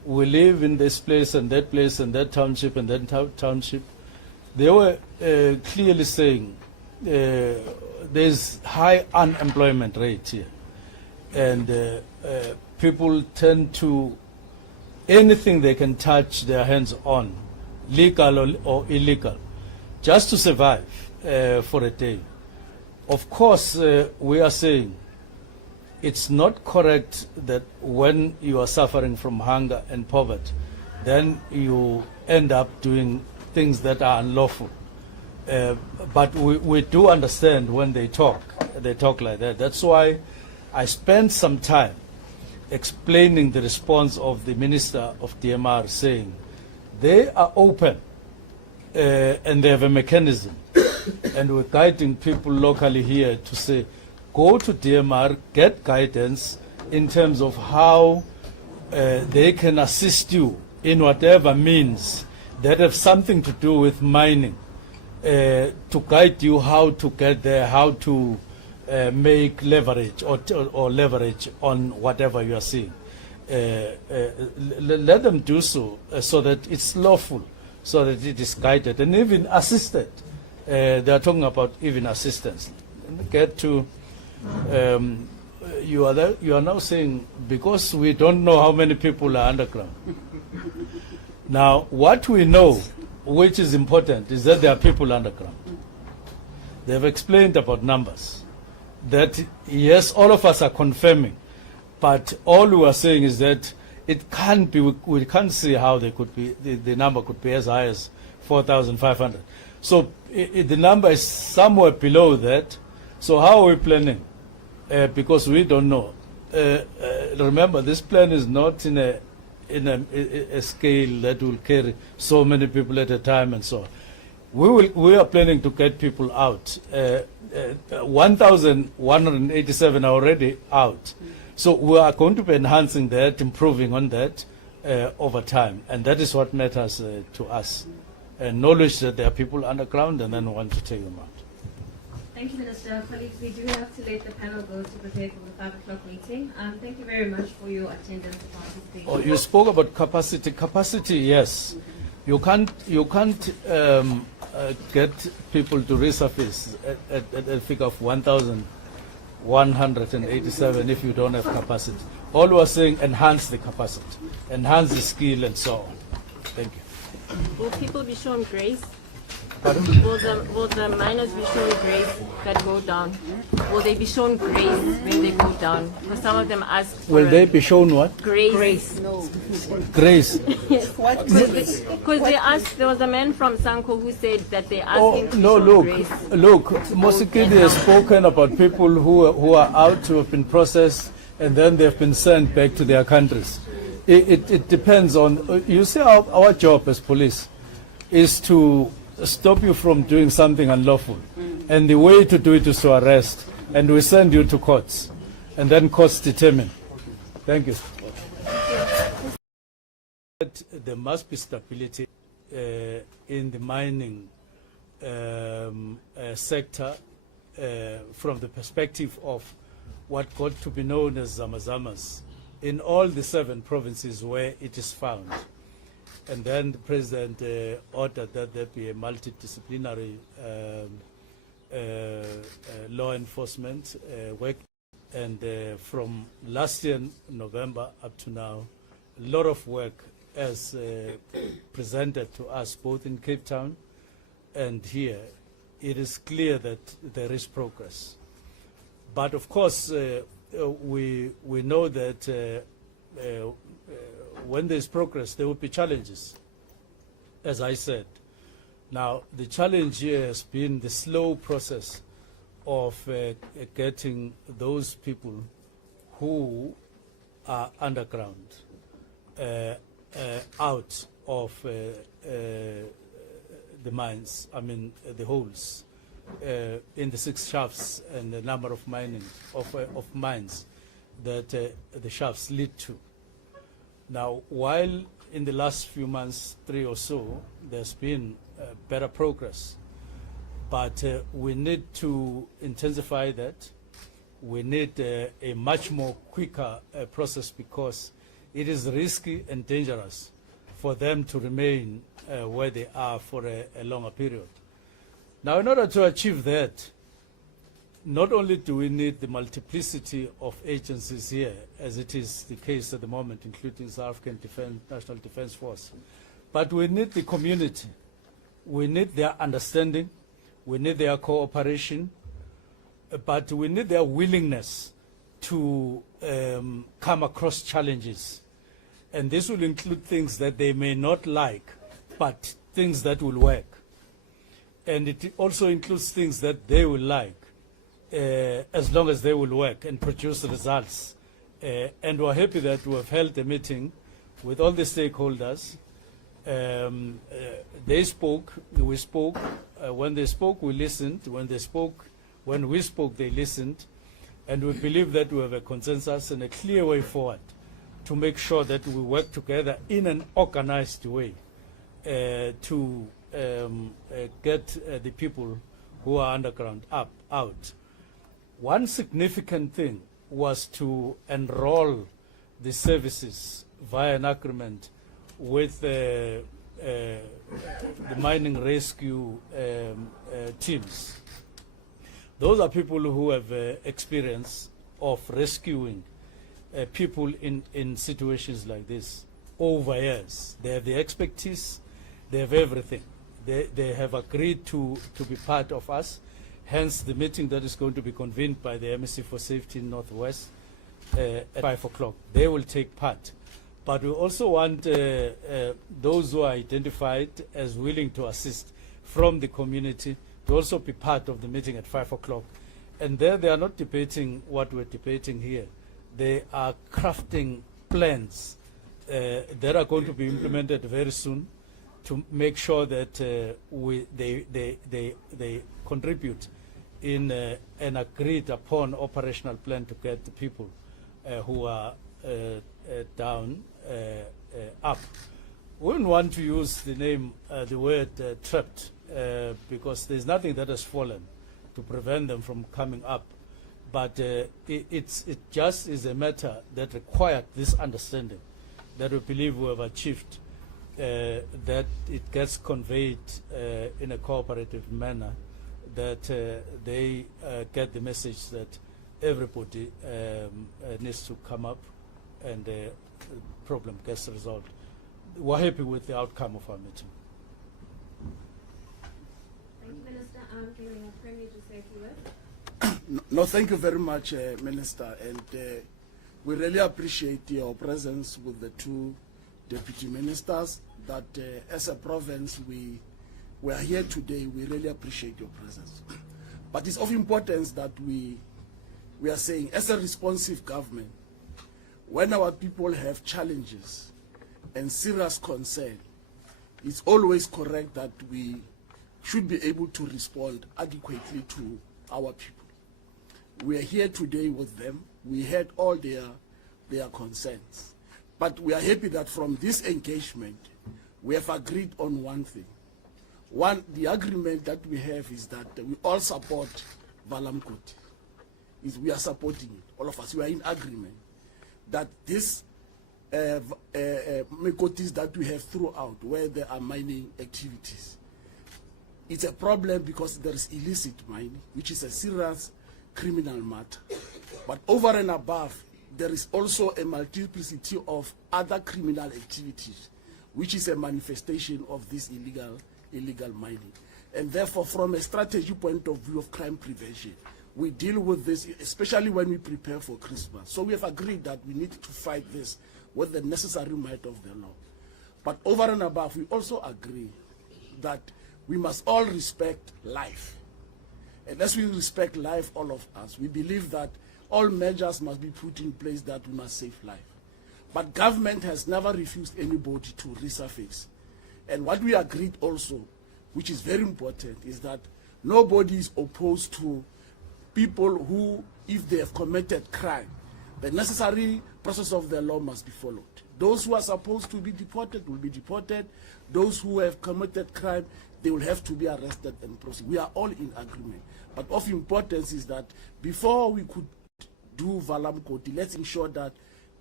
we live in this place and that township and that township, they were clearly saying there's high unemployment rate here. And people tend to, anything they can touch their hands on, legal or illegal, just to survive for a day. Of course, we are saying it's not correct that when you are suffering from hunger and poverty, then you end up doing things that are unlawful. But we do understand when they talk like that. That's why I spent some time explaining the response of the Minister of DMR, saying they are open and they have a mechanism. And we're guiding people locally here to say, go to DMR, get guidance in terms of how they can assist you in whatever means that have something to do with mining, to guide you how to get there, how to make leverage or leverage on whatever you are seeing. Let them do so, so that it's lawful, so that it is guided and even assisted. They are talking about even assistance. Get to you are now saying, because we don't know how many people are underground. Now, what we know, which is important, is that there are people underground. They have explained about numbers. That, yes, all of us are confirming, but all we are saying is that it can't be, we can't see how they could be, the number could be as high as 4,500. So the number is somewhere below that. So how are we planning? Because we don't know. Remember, this plan is not in a scale that will carry so many people at a time and so on. We are planning to get people out. 1,187 are already out. So we are going to be enhancing that, improving on that over time. And that is what matters to us. Knowledge that there are people underground, and then we want to take them out. Thank you, Minister. Colleagues, we do have to let the panel go to prepare for the 5 o'clock meeting. Thank you very much for your attendance and participation. Oh, you spoke about capacity. Capacity, yes. You can't get people to resurface at a figure of 1,187 if you don't have capacity. All we are saying, enhance the capacity, enhance the skill, and so on. Thank you. Will people be shown grace? Pardon? Will the miners be shown grace that go down? Will they be shown grace when they go down? Because some of them ask for Will they be shown what? Grace. No. Grace. Yes. Because they asked, there was a man from Sanko who said that they asked him to be shown grace. Look, Mosikidi has spoken about people who are out, who have been processed, and then they've been sent back to their countries. It depends on, you see, our job as police is to stop you from doing something unlawful. And the way to do it is to arrest. And we send you to courts. And then courts determine. Thank you. There must be stability in the mining sector from the perspective of what got to be known as Zamazamas in all the 7 provinces where it is found. And then the President ordered that there be a multidisciplinary law enforcement work. And from last year, November, up to now, a lot of work as presented to us both in Cape Town and here. It is clear that there is progress. But of course, we know that when there's progress, there will be challenges, as I said. Now, the challenge here has been the slow process of getting those people who are underground out of the mines, I mean the holes in the 6 shafts and the number of mines that the shafts lead to. Now, while in the last few months, 3 or so, there's been better progress, but we need to intensify that. We need a much more quicker process, because it is risky and dangerous for them to remain where they are for a longer period. Now, in order to achieve that, not only do we need the multiplicity of agencies here, as it is the case at the moment, including South African National Defence Force, but we need the community. We need their understanding. We need their cooperation. But we need their willingness to come across challenges. And this will include things that they may not like, but things that will work. And it also includes things that they will like, as long as they will work and produce results. And we're happy that we have held a meeting with all the stakeholders. They spoke, we spoke. When they spoke, we listened. When we spoke, they listened. And we believe that we have a consensus and a clear way forward to make sure that we work together in an organized way to get the people who are underground out. One significant thing was to enroll the services via an agreement with the mining rescue teams. Those are people who have experience of rescuing people in situations like this over years. They have the expertise, they have everything. They have agreed to be part of us, hence the meeting that is going to be convened by the MSC for Safety in Northwest at 5 o'clock. They will take part. But we also want those who are identified as willing to assist from the community to also be part of the meeting at 5 o'clock. And there they are not debating what we're debating here. They are crafting plans that are going to be implemented very soon to make sure that they contribute in an agreed upon operational plan to get the people who are down up. We wouldn't want to use the word trapped because there's nothing that has fallen to prevent them from coming up. But it just is a matter that required this understanding that we believe we have achieved, that it gets conveyed in a cooperative manner, that they get the message that everybody needs to come up and the problem gets resolved. We're happy with the outcome of our meeting. Thank you, Minister. Can we have Premier to say a few words? No, thank you very much, Minister. And we really appreciate your presence with the two deputy ministers. That as a province, we are here today. We really appreciate your presence. But it's of importance that we are saying, as a responsive government, when our people have challenges and serious concern, it's always correct that we should be able to respond adequately to our people. We are here today with them. We heard all their concerns. But we are happy that from this engagement, we have agreed on one thing. One, the agreement that we have is that we all support Valamkoti. We are supporting it, all of us. We are in agreement that this Mekotis that we have throughout, where there are mining activities, it's a problem because there is illicit mining, which is a serious criminal matter. But over and above, there is also a multiplicity of other criminal activities, which is a manifestation of this illegal mining. And therefore, from a strategy point of view of crime prevention, we deal with this, especially when we prepare for Christmas. So we have agreed that we need to fight this with the necessary might of the law. But over and above, we also agree that we must all respect life. And as we respect life, all of us, we believe that all measures must be put in place that we must save life. But government has never refused anybody to resurface. And what we agreed also, which is very important, is that nobody is opposed to people who, if they have committed crime, the necessary process of the law must be followed. Those who are supposed to be deported will be deported. Those who have committed crime, they will have to be arrested and prosecuted. We are all in agreement. But of importance is that before we could do Valamkoti, let's ensure that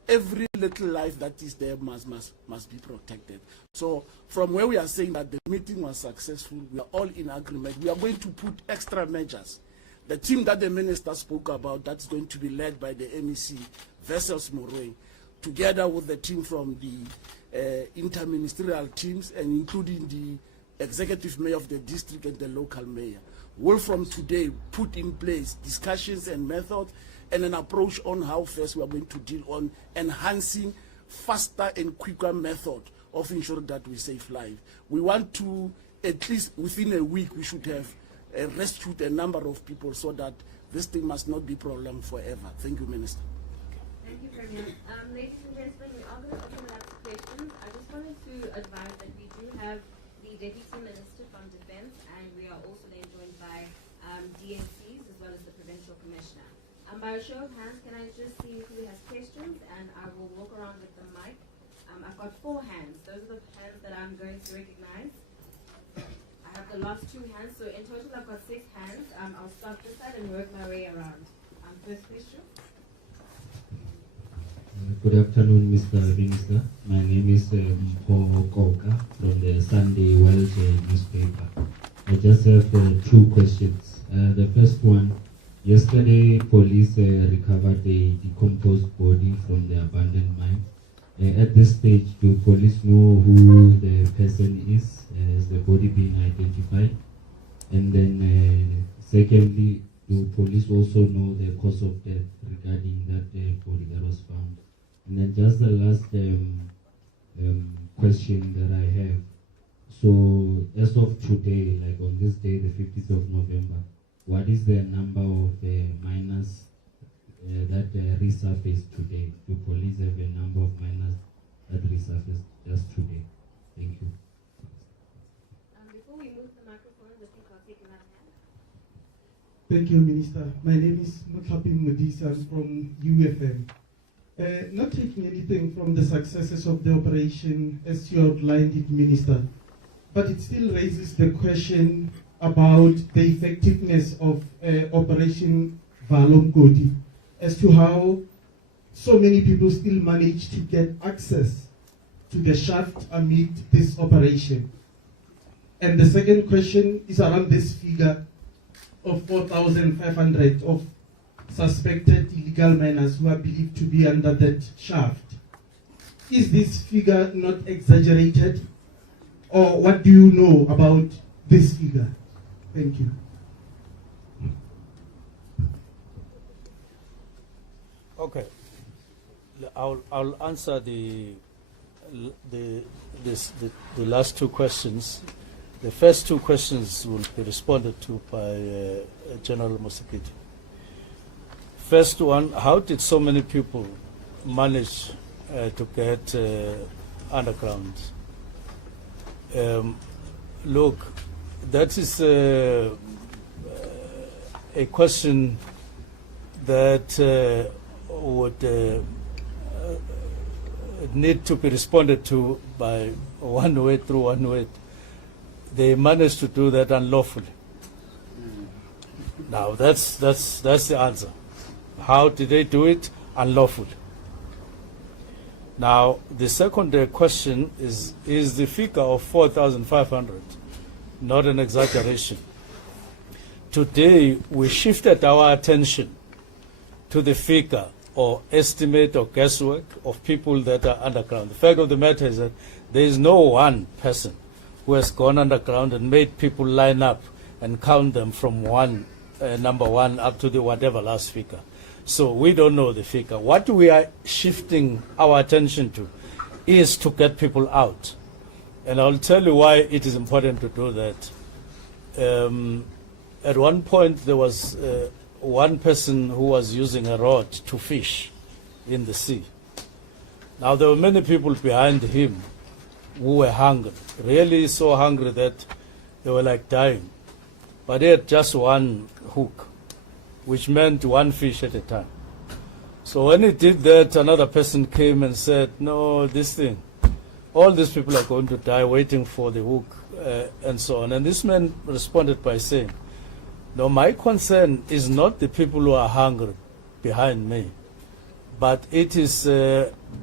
every little life that is there must be protected. So from where we are saying that the meeting was successful, we are all in agreement. We are going to put extra measures. The team that the minister spoke about, that's going to be led by the MEC, Vessels Morwe, together with the team from the interministerial teams and including the executive mayor of the district and the local mayor, will from today put in place discussions and methods and an approach on how first we are going to deal on enhancing faster and quicker method of ensuring that we save lives. We want to, at least within a week, we should have rescued a number of people so that this thing must not be prolonged forever. Thank you, Minister. Thank you very much. Ladies and gentlemen, we are going to open it up to questions. I just wanted to advise that we do have the Deputy Minister from Defence, and we are also then joined by DNCs as well as the Provincial Commissioner. By a show of hands, can I just see who has questions, and I will walk around with the mic. I've got 4 hands. Those are the hands that I'm going to recognize. I have the last 2 hands, so in total I've got 6 hands. I'll start this side and work my way around. First question. Good afternoon, Mr. Minister. My name is Mpho Koka from the Sunday World newspaper. I just have 2 questions. The first one, yesterday police recovered a decomposed body from the abandoned mine. At this stage, do police know who the person is? Has the body been identified? And then secondly, do police also know the cause of death regarding that body that was found? And then just the last question that I have. So as of today, like on this day, the 15th of November, what is the number of miners that resurfaced today? Do police have a number of miners that resurfaced just today? Thank you. Before we move the microphone, I think I'll take another hand. Thank you, Minister. My name is Mokhapi Modisa from UFM. Not taking anything from the successes of the operation as you outlined it, Minister, but it still raises the question about the effectiveness of Operation Valomgodi as to how so many people still manage to get access to the shaft amid this operation. And the second question is around this figure of 4,500 of suspected illegal miners who are believed to be under that shaft. Is this figure not exaggerated? Or what do you know about this figure? Thank you. Okay, I'll answer the last 2 questions. The first 2 questions will be responded to by General Musikiti. First one, how did so many people manage to get underground? Look, that is a question that would need to be responded to by one way. They managed to do that unlawfully. Now that's the answer. How did they do it? Unlawfully. Now the second question is the figure of 4,500 not an exaggeration? Today we shifted our attention to the figure or estimate or guesswork of people that are underground. The fact of the matter is that there is no one person who has gone underground and made people line up and count them from number one up to the whatever last figure. So we don't know the figure. What we are shifting our attention to is to get people out. And I'll tell you why it is important to do that. At one point there was one person who was using a rod to fish in the sea. Now there were many people behind him who were hungry, really so hungry that they were like dying. But he had just one hook, which meant one fish at a time. So when he did that, another person came and said, no, this thing, all these people are going to die waiting for the hook, and so on. And this man responded by saying, no, my concern is not the people who are hungry behind me, but it is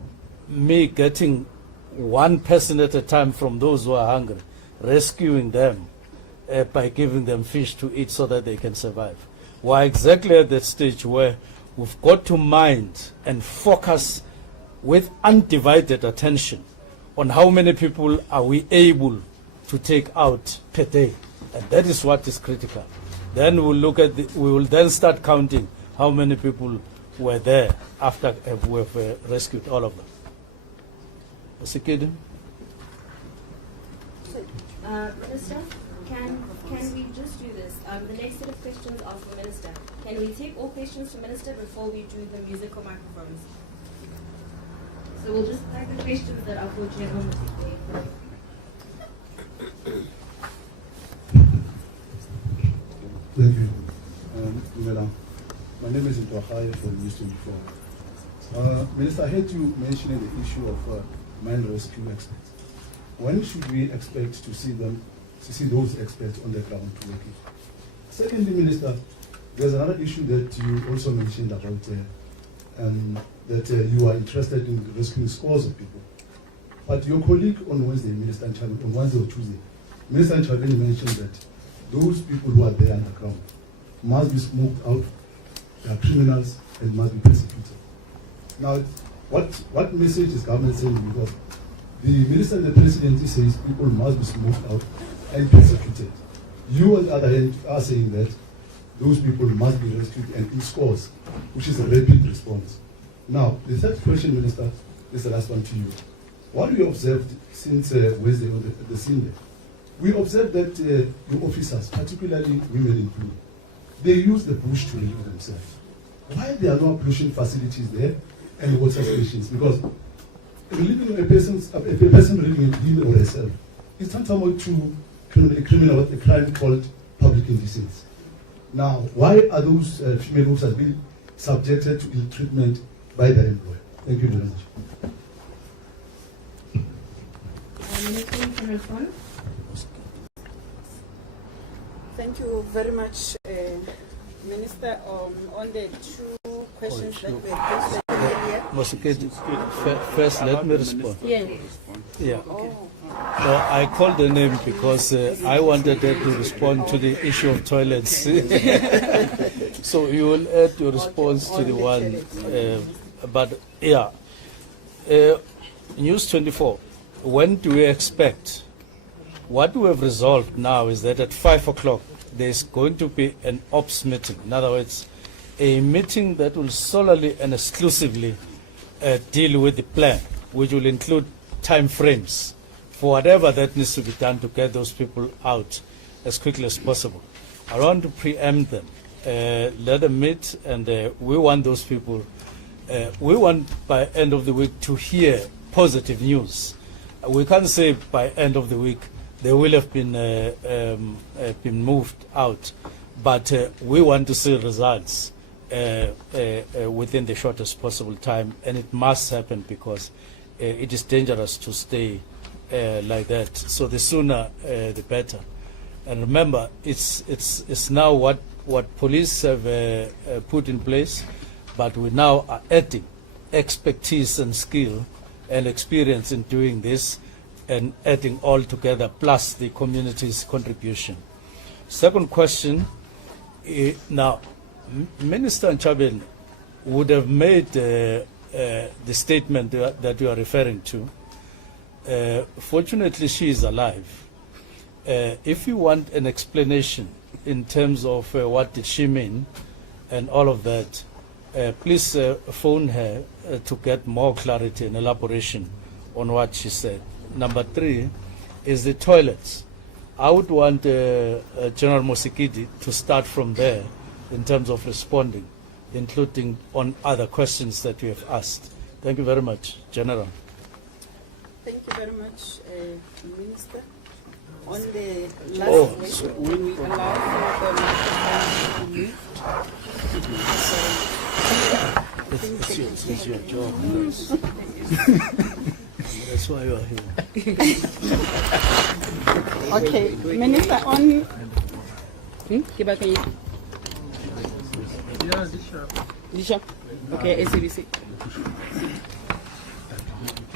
me getting one person at a time from those who are hungry, rescuing them by giving them fish to eat so that they can survive. We're exactly at that stage where we've got to mind and focus with undivided attention on how many people are we able to take out per day. And that is what is critical. Then we'll look at we will then start counting how many people were there after we've rescued all of them. Security? Minister, can we just do this? The next set of questions are for Minister. Can we take all questions to Minister before we do the musical microphones? So we'll just take the questions that are for General Mutike. Thank you. My name is Ntwahai from News 24. Minister, I heard you mentioning the issue of mine rescue experts. When should we expect to see those experts on the ground working? Secondly, Minister, there's another issue that you also mentioned about that you are interested in rescuing scores of people. But your colleague on Wednesday, Minister Nchabeni, on Wednesday or Tuesday, Minister Nchabeni mentioned that those people who are there underground must be smoked out, they are criminals, and must be persecuted. Now, what message is government saying? Because the minister and the president says people must be smoked out and persecuted. You, on the other hand, are saying that those people must be rescued and in scores, which is a rapid response. Now, the third question, Minister, is the last one to you. What we observed since Wednesday on the scene there, we observed that the officers, particularly women included, they use the bush to relieve themselves. Why there are no pollution facilities there and water stations? Because relieving a person relieving him or herself is tantamount to a crime called public indecency. Now, why are those female officers being subjected to ill treatment by their employer? Thank you very much. Minister, you can respond. Thank you very much, Minister. On the two questions that were posted earlier. First, let me respond. Yeah. Yeah. No, I called the name because I wanted her to respond to the issue of toilets. So you will add your response to the one. But yeah, News 24. When do we expect? What we have resolved now is that at 5 o'clock there's going to be an ops meeting. In other words, a meeting that will solely and exclusively deal with the plan, which will include time frames for whatever that needs to be done to get those people out as quickly as possible. I want to preempt them, let them meet, and we want those people, we want by end of the week to hear positive news. We can't say by end of the week they will have been moved out, but we want to see results within the shortest possible time, and it must happen because it is dangerous to stay like that. So the sooner the better. And remember, it's now what police have put in place, but we now are adding expertise and skill and experience in doing this, and adding all together, plus the community's contribution. Second question, now, Minister Nchabeni would have made the statement that you are referring to. Fortunately, she is alive. If you want an explanation in terms of what did she mean and all of that, please phone her to get more clarity and elaboration on what she said. Number 3 is the toilets. I would want General Mosikidi to start from there in terms of responding, including on other questions that you have asked. Thank you very much, General. Thank you very much, Minister. On the last question, when we allow for the microphone to move, it's your job. That's why you are here. Okay, Minister, on. Okay, SABC.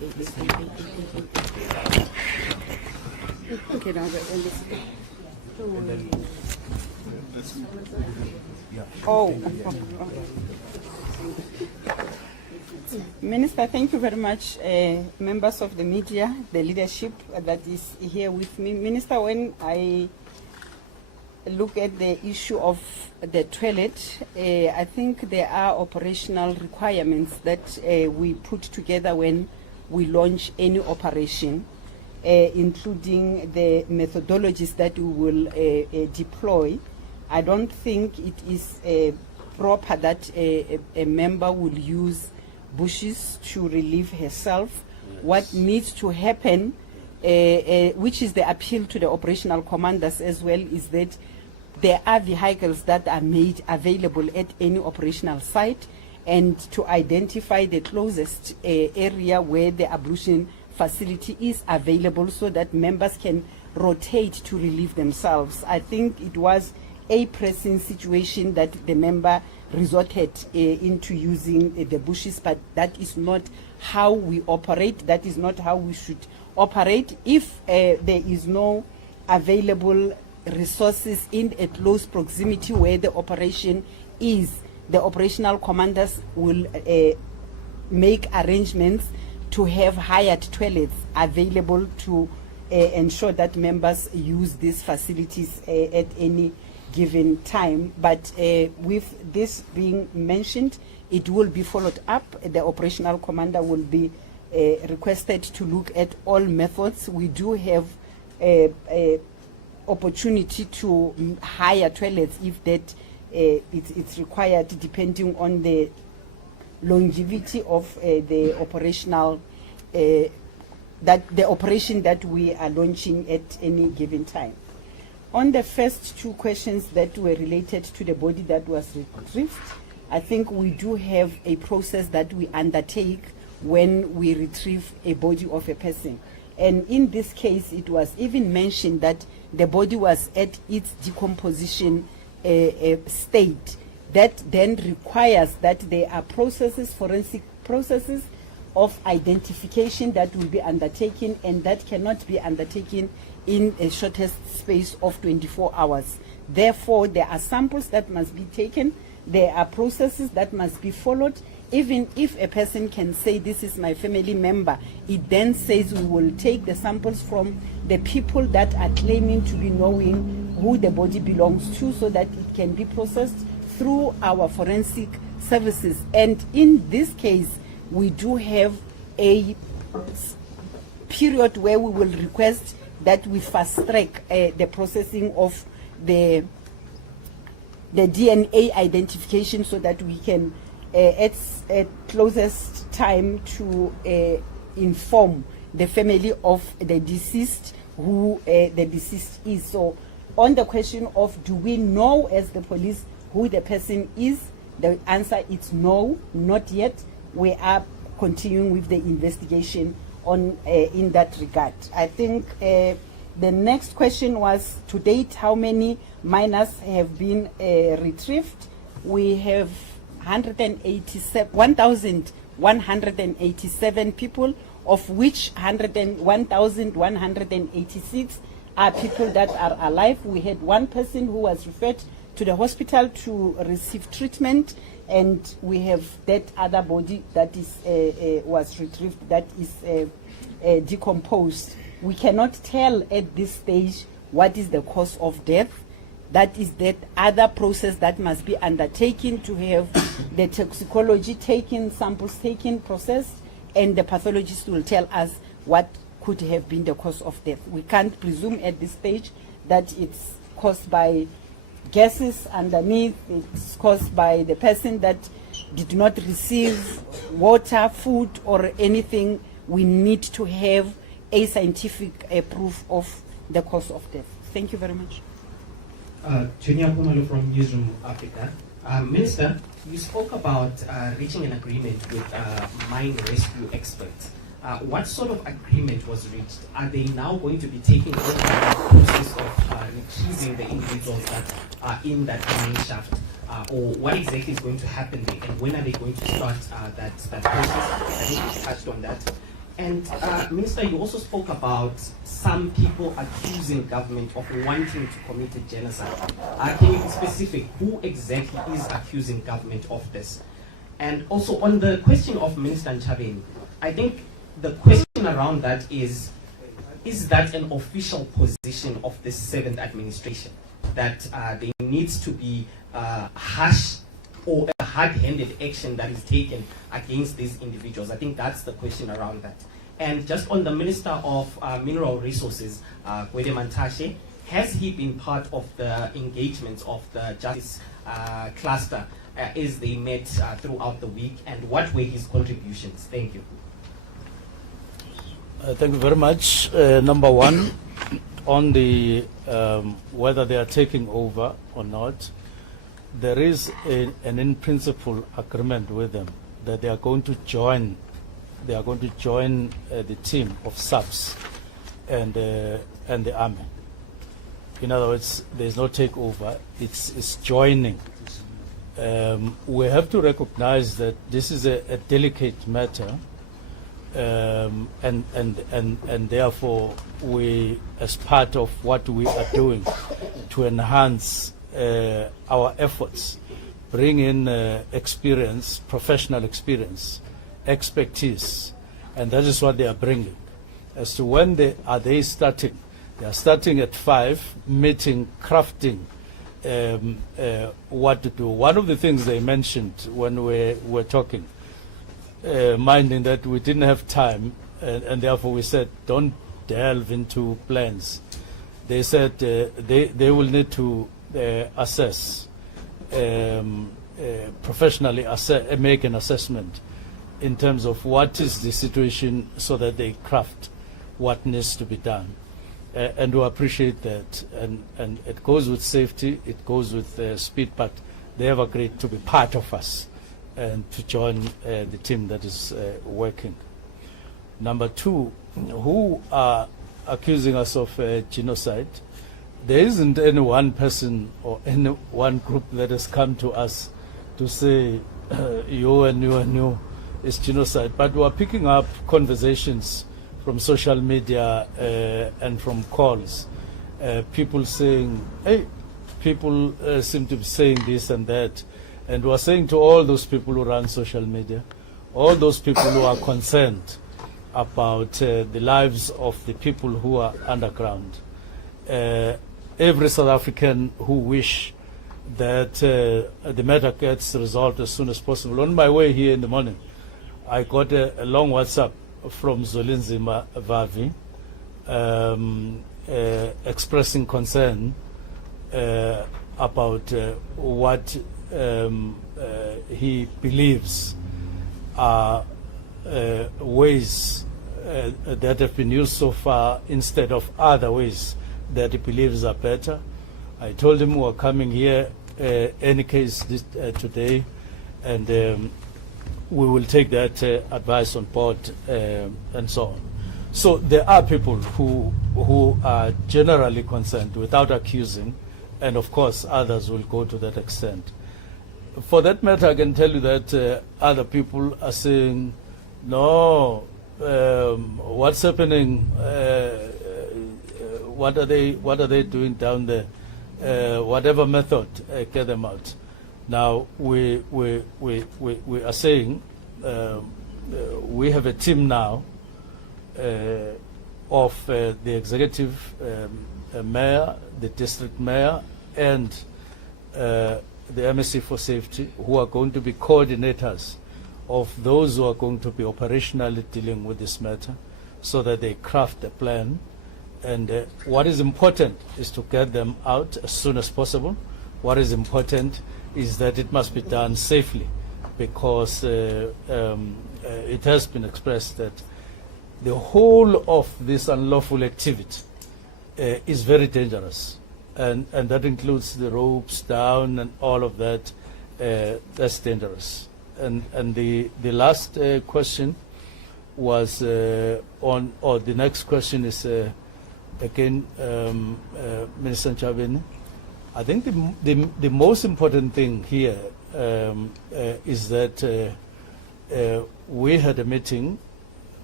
Okay, now Minister, thank you very much, members of the media, the leadership that is here with me. Minister, when I look at the issue of the toilet, I think there are operational requirements that we put together when we launch any operation, including the methodologies that we will deploy. I don't think it is proper that a member will use bushes to relieve herself. Yes. What needs to happen, which is the appeal to the operational commanders as well, is that there are vehicles that are made available at any operational site, and to identify the closest area where the ablution facility is available so that members can rotate to relieve themselves. I think it was a pressing situation that the member resorted into using the bushes, but that is not how we operate. That is not how we should operate. If there is no available resources in a close proximity where the operation is, the operational commanders will make arrangements to have hired toilets available to ensure that members use these facilities at any given time. But with this being mentioned, it will be followed up. The operational commander will be requested to look at all methods. We do have a opportunity to hire toilets if that it's required, depending on the longevity of the operational the operation that we are launching at any given time. On the first two questions that were related to the body that was retrieved, I think we do have a process that we undertake when we retrieve a body of a person. And in this case, it was even mentioned that the body was at its decomposition state. That then requires that there are processes, forensic processes of identification that will be undertaken, and that cannot be undertaken in a shortest space of 24 hours. Therefore, there are samples that must be taken, there are processes that must be followed. Even if a person can say, this is my family member, it then says we will take the samples from the people that are claiming to be knowing who the body belongs to, so that it can be processed through our forensic services. And in this case, we do have a period where we will request that we fast track the processing of the DNA identification, so that we can at closest time to inform the family of the deceased who the deceased is. So on the question of do we know as the police who the person is, the answer is no, not yet. We are continuing with the investigation on in that regard. I think the next question was, to date, how many minors have been retrieved? We have 1,187 people, of which 1,186 are people that are alive. We had one person who was referred to the hospital to receive treatment, and we have that other body that is was retrieved that is decomposed. We cannot tell at this stage what is the cause of death. That is that other process that must be undertaken to have the toxicology taken, samples taken, processed, and the pathologist will tell us what could have been the cause of death. We can't presume at this stage that it's caused by gases underneath, it's caused by the person that did not receive water, food, or anything. We need to have a scientific proof of the cause of death. Thank you very much. Junior Pumalo from Newsroom Africa. Minister, you spoke about reaching an agreement with mine rescue experts. What sort of agreement was reached? Are they now going to be taking over the process of retrieving the individuals that are in that mine shaft? Or what exactly is going to happen there? And when are they going to start that process? I think you touched on that. And Minister, you also spoke about some people accusing government of wanting to commit a genocide. Can you be specific? Who exactly is accusing government of this? And also on the question of Minister Nchabeni, I think the question around that is that an official position of the 7th administration, that there needs to be harsh or a hard-handed action that is taken against these individuals? I think that's the question around that. And just on the Minister of Mineral Resources, Gwede Mantashe, has he been part of the engagements of the Justice Cluster as they met throughout the week, and what were his contributions? Thank you. Thank you very much. Number one, on the whether they are taking over or not, there is an in-principle agreement with them that they are going to join. They are going to join the team of subs and the army. In other words, there is no takeover; it's joining. We have to recognize that this is a delicate matter, and therefore we, as part of what we are doing to enhance our efforts, bring in experience, professional experience, expertise, and that is what they are bringing. As to when they are starting, they are starting at 5, meeting, crafting what to do. One of the things they mentioned when we were talking, minding that we didn't have time, and therefore we said don't delve into plans. They said they will need to assess, professionally make an assessment in terms of what is the situation so that they craft what needs to be done. And we appreciate that. And it goes with safety, it goes with speed, but they have agreed to be part of us and to join the team that is working. Number two, who are accusing us of genocide? There isn't any one person or any one group that has come to us to say you and you and you is genocide, but we are picking up conversations from social media and from calls. People saying, hey, people seem to be saying this and that. And we are saying to all those people who run social media, all those people who are concerned about the lives of the people who are underground, every South African who wish that the matter gets resolved as soon as possible. On my way here in the morning, I got a long WhatsApp from Zolinzima Vavi expressing concern about what he believes are ways that have been used so far instead of other ways that he believes are better. I told him we are coming here any case today, and we will take that advice on board and so on. So there are people who are generally concerned without accusing, and of course others will go to that extent. For that matter, I can tell you that other people are saying, no, what's happening? What are they doing down there? Whatever method, get them out. Now we are saying we have a team now of the executive mayor, the district mayor, and the MSC for Safety, who are going to be coordinators of those who are going to be operationally dealing with this matter, so that they craft a plan. And what is important is to get them out as soon as possible. What is important is that it must be done safely, because it has been expressed that the whole of this unlawful activity is very dangerous, and that includes the ropes down and all of that. That's dangerous. And the last question was on, or the next question is again, Minister Nchabeni. I think the most important thing here is that we had a meeting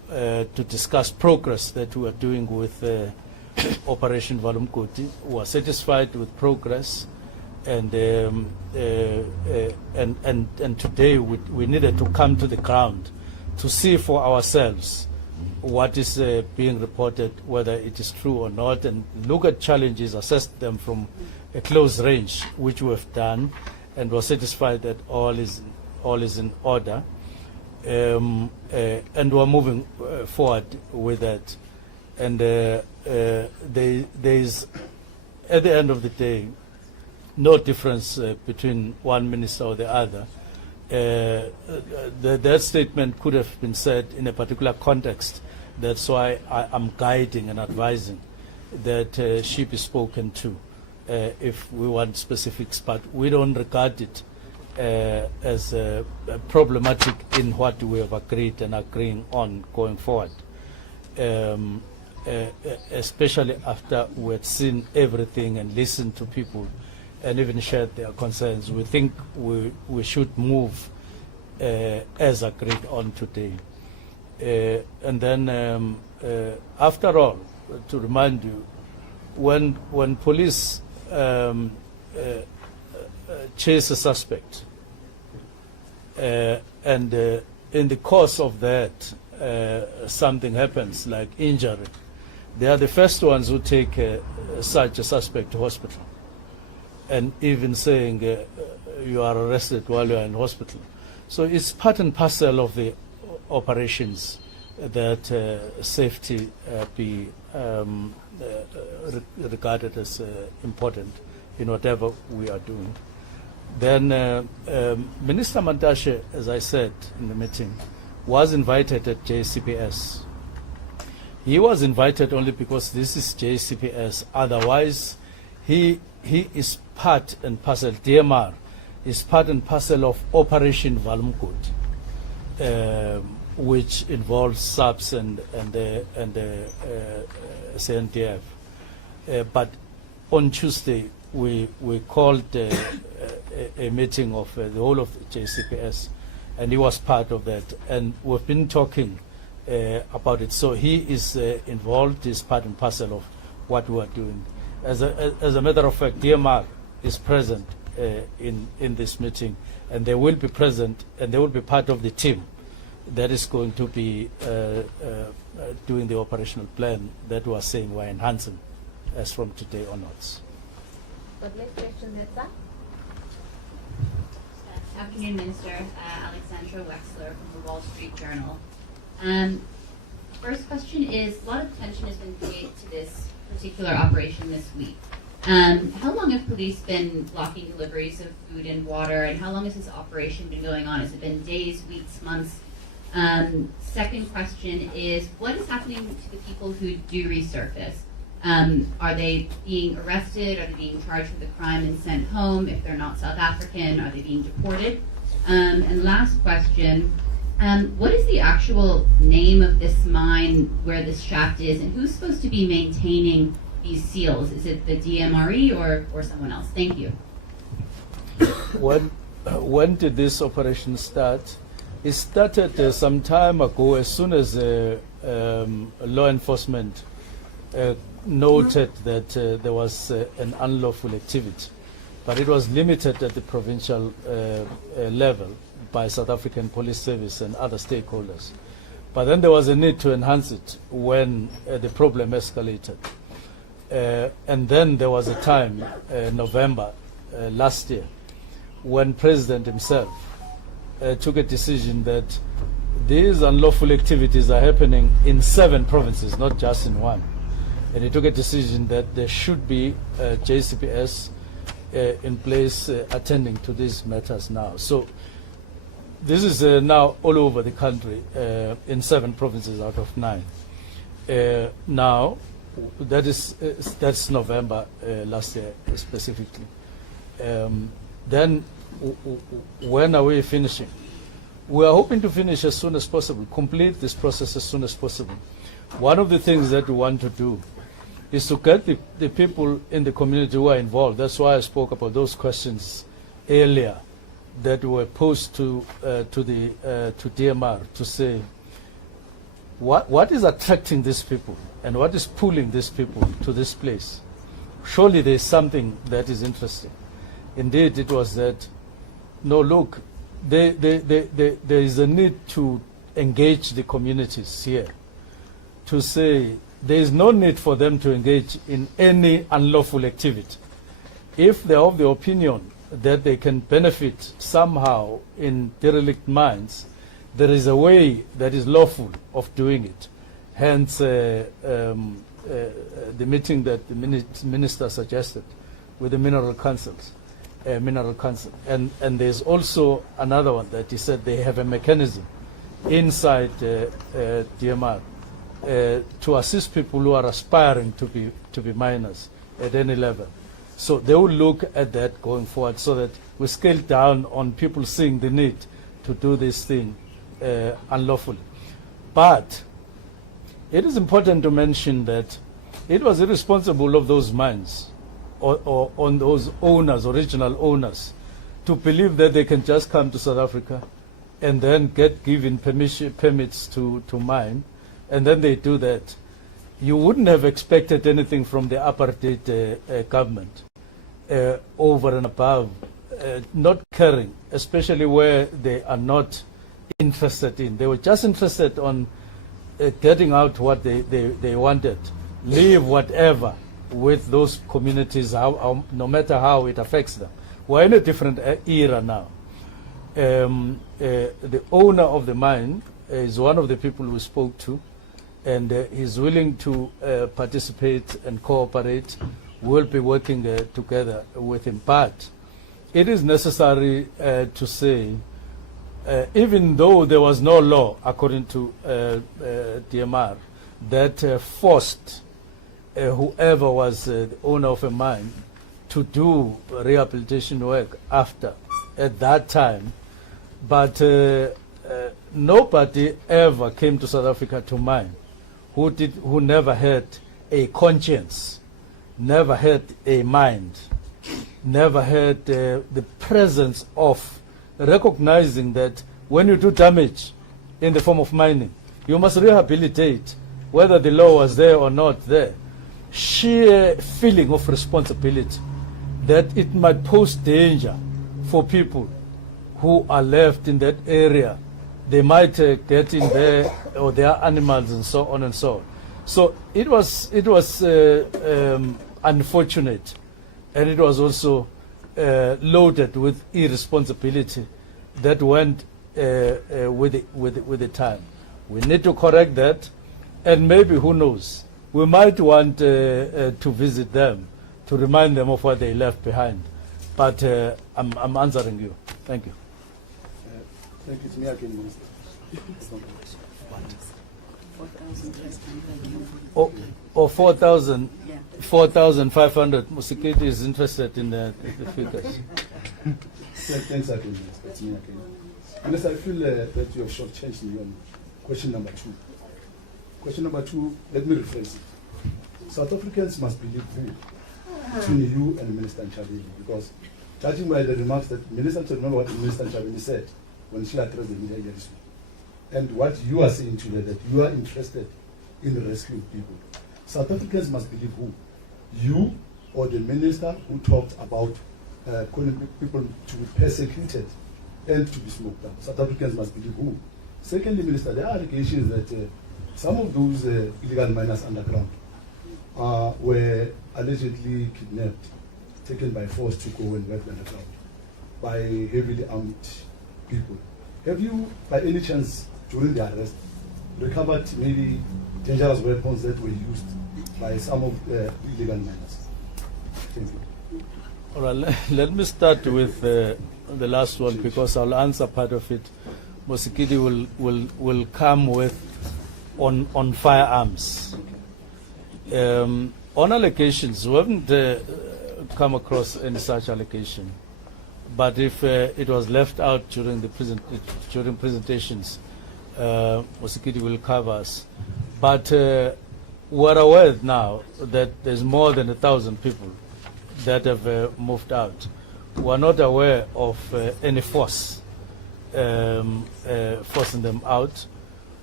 to discuss progress that we are doing with Operation Valumkoti. We are satisfied with progress, and today we needed to come to the ground to see for ourselves what is being reported, whether it is true or not, and look at challenges, assess them from a close range, which we have done, and we're satisfied that all is in order, and we're moving forward with that. And there is, at the end of the day, no difference between one minister or the other. That statement could have been said in a particular context. That's why I'm guiding and advising that she be spoken to if we want specifics, but we don't regard it as problematic in what we have agreed and agreeing on going forward, especially after we had seen everything and listened to people and even shared their concerns. We think we should move as agreed on today. And then after all, to remind you, when police chase a suspect and in the course of that something happens like injury, they are the first ones who take such a suspect to hospital, and even saying you are arrested while you are in hospital. So it's part and parcel of the operations that safety be regarded as important in whatever we are doing. Then Minister Mantashe, as I said in the meeting, was invited at JCPS. He was invited only because this is JCPS. Otherwise, he is part and parcel, DMR is part and parcel of Operation Valumkoti, which involves SAPS and CNTF. But on Tuesday, we called a meeting of the whole of the JCPS, and he was part of that. And we've been talking about it. So he is involved, is part and parcel of what we are doing. As a matter of fact, DMR is present in this meeting, and they will be present, and they will be part of the team that is going to be doing the operational plan that we are saying we're enhancing as from today onwards. The next question, Netza. Afternoon, Minister. Alexandra Wexler from the Wall Street Journal. First question is, a lot of attention has been paid to this particular operation this week. How long have police been blocking deliveries of food and water, and how long has this operation been going on? Has it been days, weeks, months? Second question is, what is happening to the people who do resurface? Are they being arrested? Are they being charged with a crime and sent home? If they're not South African, are they being deported? And last question, what is the actual name of this mine where this shaft is, and who's supposed to be maintaining these seals? Is it the DMRE or someone else? Thank you. When did this operation start? It started some time ago, as soon as law enforcement noted that there was an unlawful activity, but it was limited at the provincial level by South African Police Service and other stakeholders. But then there was a need to enhance it when the problem escalated. And then there was a time, November last year, when President himself took a decision that these unlawful activities are happening in 7 provinces, not just in one. And he took a decision that there should be JCPS in place attending to these matters now. So this is now all over the country in 7 provinces out of 9. Now, that's November last year specifically. Then when are we finishing? We are hoping to finish as soon as possible, complete this process as soon as possible. One of the things that we want to do is to get the people in the community who are involved. That's why I spoke about those questions earlier that were posed to DMR to say, what is attracting these people and what is pulling these people to this place? Surely there's something that is interesting. Indeed, it was that, no, look, there is a need to engage the communities here, to say there is no need for them to engage in any unlawful activity. If they are of the opinion that they can benefit somehow in derelict mines, there is a way that is lawful of doing it. Hence, the meeting that the minister suggested with the mineral councils, and there's also another one that he said they have a mechanism inside DMR to assist people who are aspiring to be miners at any level. So they will look at that going forward, so that we scale down on people seeing the need to do this thing unlawfully. But it is important to mention that it was irresponsible of those mines or on those owners, original owners, to believe that they can just come to South Africa and then get given permits to mine, and then they do that. You wouldn't have expected anything from the apartheid government over and above not caring, especially where they are not interested in. They were just interested on getting out what they wanted, leave whatever with those communities, no matter how it affects them. We're in a different era now. The owner of the mine is one of the people we spoke to, and he's willing to participate and cooperate. We'll be working together with him. But it is necessary to say, even though there was no law, according to DMR, that forced whoever was the owner of a mine to do rehabilitation work at that time, but nobody ever came to South Africa to mine who never had a conscience, never had a mind, never had the presence of recognizing that when you do damage in the form of mining, you must rehabilitate, whether the law was there or not there. Sheer feeling of responsibility that it might pose danger for people who are left in that area. They might get in there, or their animals, and so on and so on. So it was unfortunate, and it was also loaded with irresponsibility that went with the time. We need to correct that, and maybe, who knows, we might want to visit them to remind them of what they left behind. But I'm answering you. Thank you. Thank you. To me again, Minister. Oh, 4,500. Musikiti is interested in the figures. Thanks again, Minister. To me again. Minister, I feel that you have shortchanged me on question number 2. Question number 2, let me rephrase it. South Africans must believe who? Between you and Minister Nchabeni, because judging by the remarks that Minister, remember what Minister Nchabeni said when she addressed the media yesterday, and what you are saying today, that you are interested in the rescue of people. South Africans must believe who? You or the minister who talked about calling people to be persecuted and to be smoked up. South Africans must believe who? Secondly, Minister, there are allegations that some of those illegal miners underground were allegedly kidnapped, taken by force to go and work underground by heavily armed people. Have you, by any chance, during the arrest, recovered maybe dangerous weapons that were used by some of the illegal miners? Thank you. All right, let me start with the last one, because I'll answer part of it. Musikiti will come with on firearms. On allegations, we haven't come across any such allegation. But if it was left out during the presentations, Musikiti will cover us. But we're aware now that there's more than 1,000 people that have moved out. We're not aware of any force forcing them out.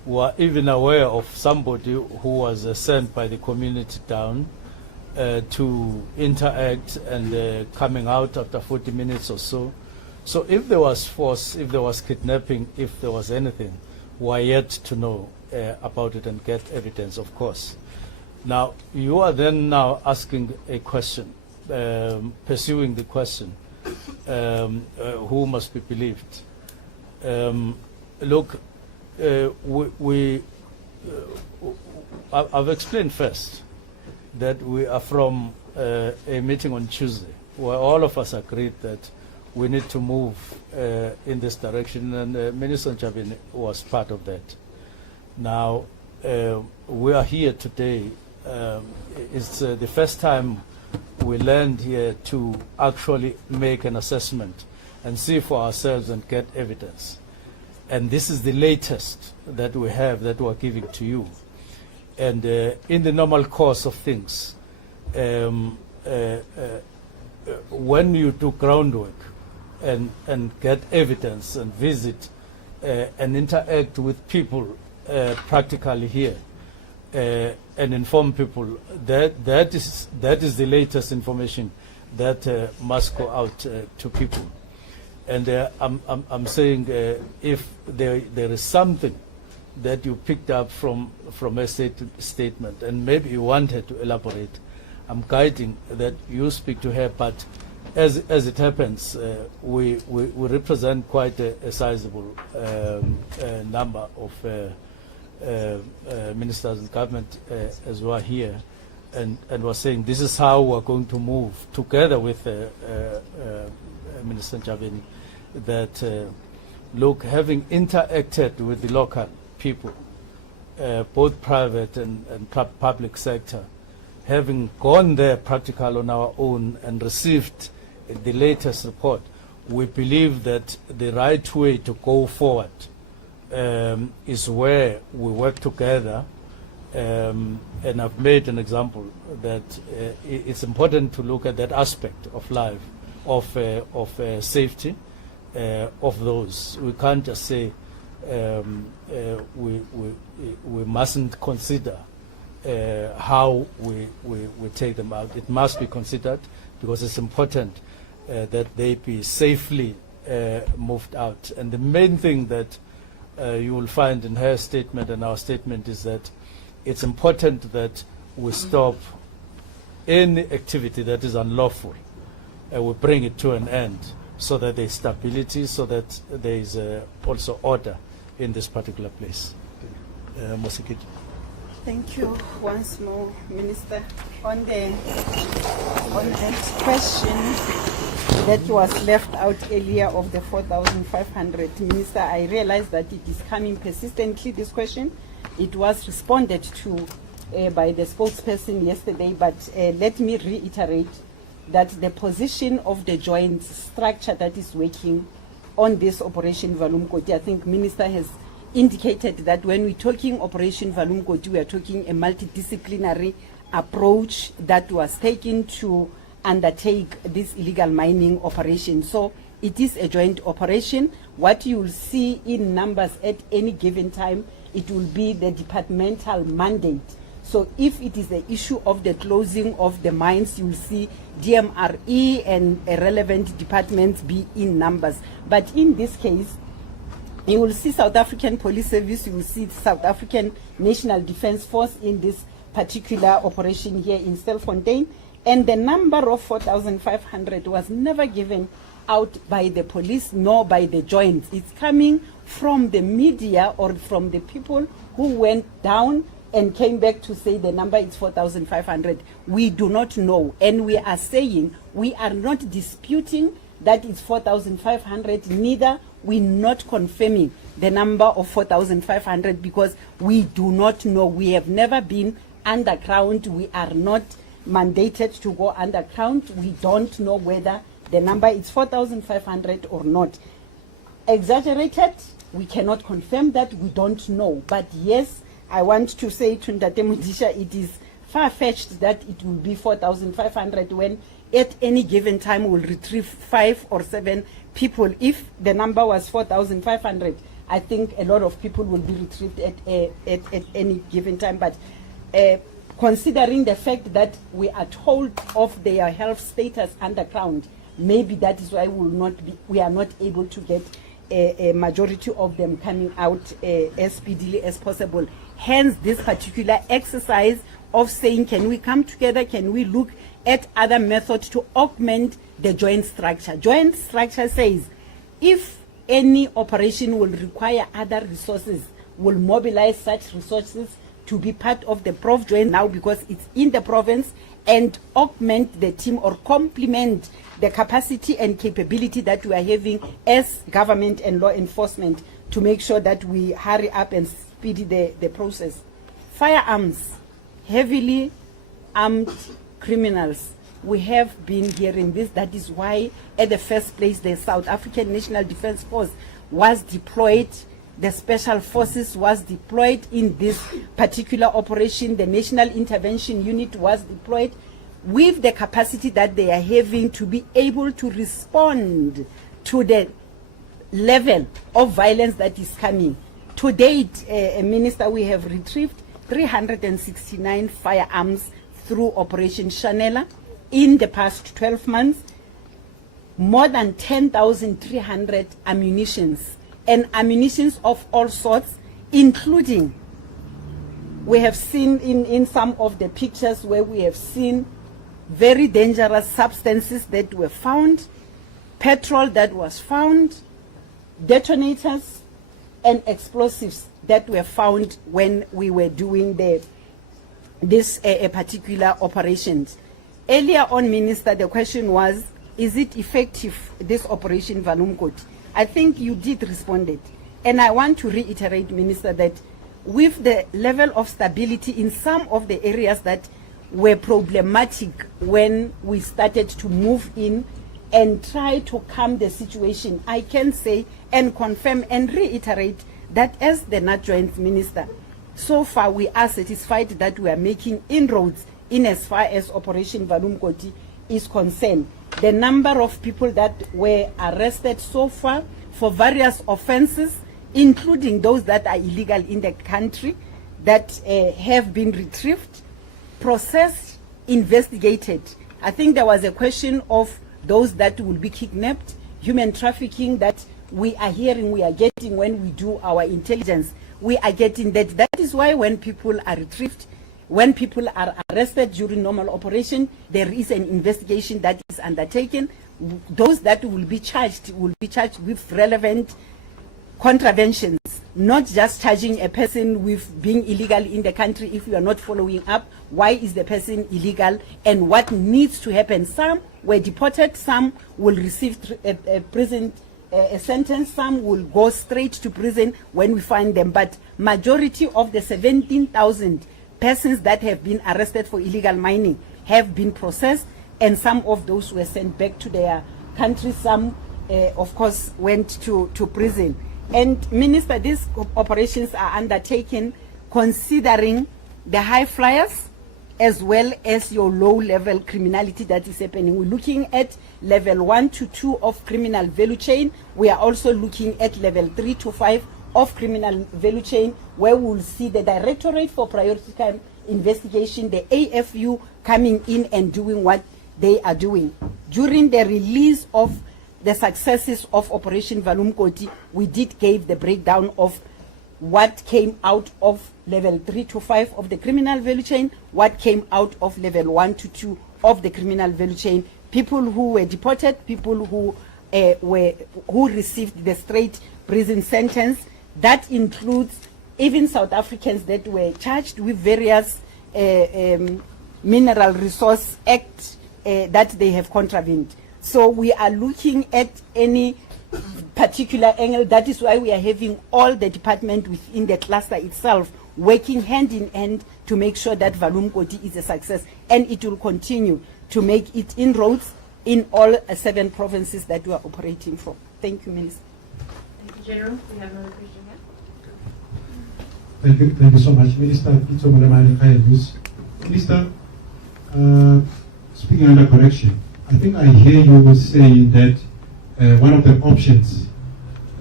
were even aware of somebody who was sent by the community down to interact and coming out after 40 minutes or so. So if there was force, if there was kidnapping, if there was anything, we are yet to know about it and get evidence, of course. Now, you are then now asking a question, pursuing the question, who must be believed? Look, I've explained first that we are from a meeting on Tuesday where all of us agreed that we need to move in this direction, and Minister Njabeni was part of that. Now, we are here today. It's the first time we land here to actually make an assessment and see for ourselves and get evidence. And this is the latest that we have that we're giving to you. And in the normal course of things, when you do groundwork and get evidence and visit and interact with people practically here and inform people, that is the latest information that must go out to people. And I'm saying if there is something that you picked up from a statement and maybe you wanted to elaborate, I'm guiding that you speak to her. But as it happens, we represent quite a sizable number of ministers and government as well here, and we're saying this is how we're going to move together with Minister Njabeni, that look, having interacted with the local people, both private and public sector, having gone there practical on our own and received the latest report, we believe that the right way to go forward is where we work together. And I've made an example that it's important to look at that aspect of life, of safety of those. We can't just say we mustn't consider how we take them out. It must be considered because it's important that they be safely moved out. And the main thing that you will find in her statement and our statement is that it's important that we stop any activity that is unlawful. We bring it to an end so that there is stability, so that there is also order in this particular place. Mosikiti. Thank you once more, Minister. On that question that was left out earlier of the 4,500, Minister, I realize that it is coming persistently, this question. It was responded to by the spokesperson yesterday, but let me reiterate that the position of the joint structure that is working on this Operation Valumkoti, I think Minister has indicated that when we're talking Operation Valumkoti, we are talking a multidisciplinary approach that was taken to undertake this illegal mining operation. So it is a joint operation. What you will see in numbers at any given time, it will be the departmental mandate. So if it is the issue of the closing of the mines, you will see DMRE and relevant departments be in numbers. But in this case, you will see South African Police Service, you will see South African National Defence Force in this particular operation here in Stilfontein. And the number of 4,500 was never given out by the police nor by the joints. It's coming from the media or from the people who went down and came back to say the number is 4,500. We do not know. And we are saying we are not disputing that it's 4,500, neither we're not confirming the number of 4,500 because we do not know. We have never been underground. We are not mandated to go underground. We don't know whether the number is 4,500 or not. Exaggerated, we cannot confirm that. We don't know. But yes, I want to say to Ndate Mudisha, it is far-fetched that it will be 4,500 when at any given time we'll retrieve 5 or 7 people. If the number was 4,500, I think a lot of people will be retrieved at any given time. But considering the fact that we are told of their health status underground, maybe that is why we are not able to get a majority of them coming out as speedily as possible. Hence, this particular exercise of saying, can we come together? Can we look at other methods to augment the joint structure? Joint structure says, if any operation will require other resources, will mobilize such resources to be part of the Prof joint now because it's in the province, and augment the team or complement the capacity and capability that we are having as government and law enforcement to make sure that we hurry up and speed the process. Firearms, heavily armed criminals. We have been hearing this. That is why, at the first place, the South African National Defence Force was deployed. The Special Forces was deployed in this particular operation. The National Intervention Unit was deployed with the capacity that they are having to be able to respond to the level of violence that is coming. To date, Minister, we have retrieved 369 firearms through Operation Chanela. In the past 12 months, more than 10,300 ammunitions, and ammunitions of all sorts, including, we have seen in some of the pictures where we have seen very dangerous substances that were found, petrol that was found, detonators and explosives that were found when we were doing this particular operations. Earlier on, Minister, the question was, is it effective, this Operation Valumkoti? I think you did respond it. And I want to reiterate, Minister, that with the level of stability in some of the areas that were problematic when we started to move in and try to calm the situation, I can say and confirm and reiterate that as the NAT Joint Minister, so far we are satisfied that we are making inroads in as far as Operation Valumkoti is concerned. The number of people that were arrested so far for various offenses, including those that are illegal in the country, that have been retrieved, processed, investigated. I think there was a question of those that will be kidnapped, human trafficking that we are hearing, we are getting when we do our intelligence. We are getting that. That is why when people are retrieved, when people are arrested during normal operation, there is an investigation that is undertaken. Those that will be charged with relevant contraventions, not just charging a person with being illegal in the country if you are not following up. Why is the person illegal and what needs to happen? Some were deported, some will receive a prison sentence, some will go straight to prison when we find them. But majority of the 17,000 persons that have been arrested for illegal mining have been processed, and some of those were sent back to their country. Some, of course, went to prison. And Minister, these operations are undertaken considering the high flyers as well as your low-level criminality that is happening. We're looking at level 1 to 2 of criminal value chain. We are also looking at level 3 to 5 of criminal value chain, where we will see the Directorate for Priority Crime Investigation, the AFU, coming in and doing what they are doing. During the release of the successes of Operation Valumkoti, we did give the breakdown of what came out of level 3 to 5 of the criminal value chain, what came out of level 1 to 2 of the criminal value chain, people who were deported, people who received the straight prison sentence. That includes even South Africans that were charged with various Mineral Resource Act that they have contravened. So we are looking at any particular angle. That is why we are having all the department within the cluster itself working hand in hand to make sure that Valumkoti is a success, and it will continue to make its inroads in all 7 provinces that we are operating from. Thank you, Minister. Thank you, General. We have another question here. Thank you so much, Minister. Minister, speaking under correction, I think I hear you say that one of the options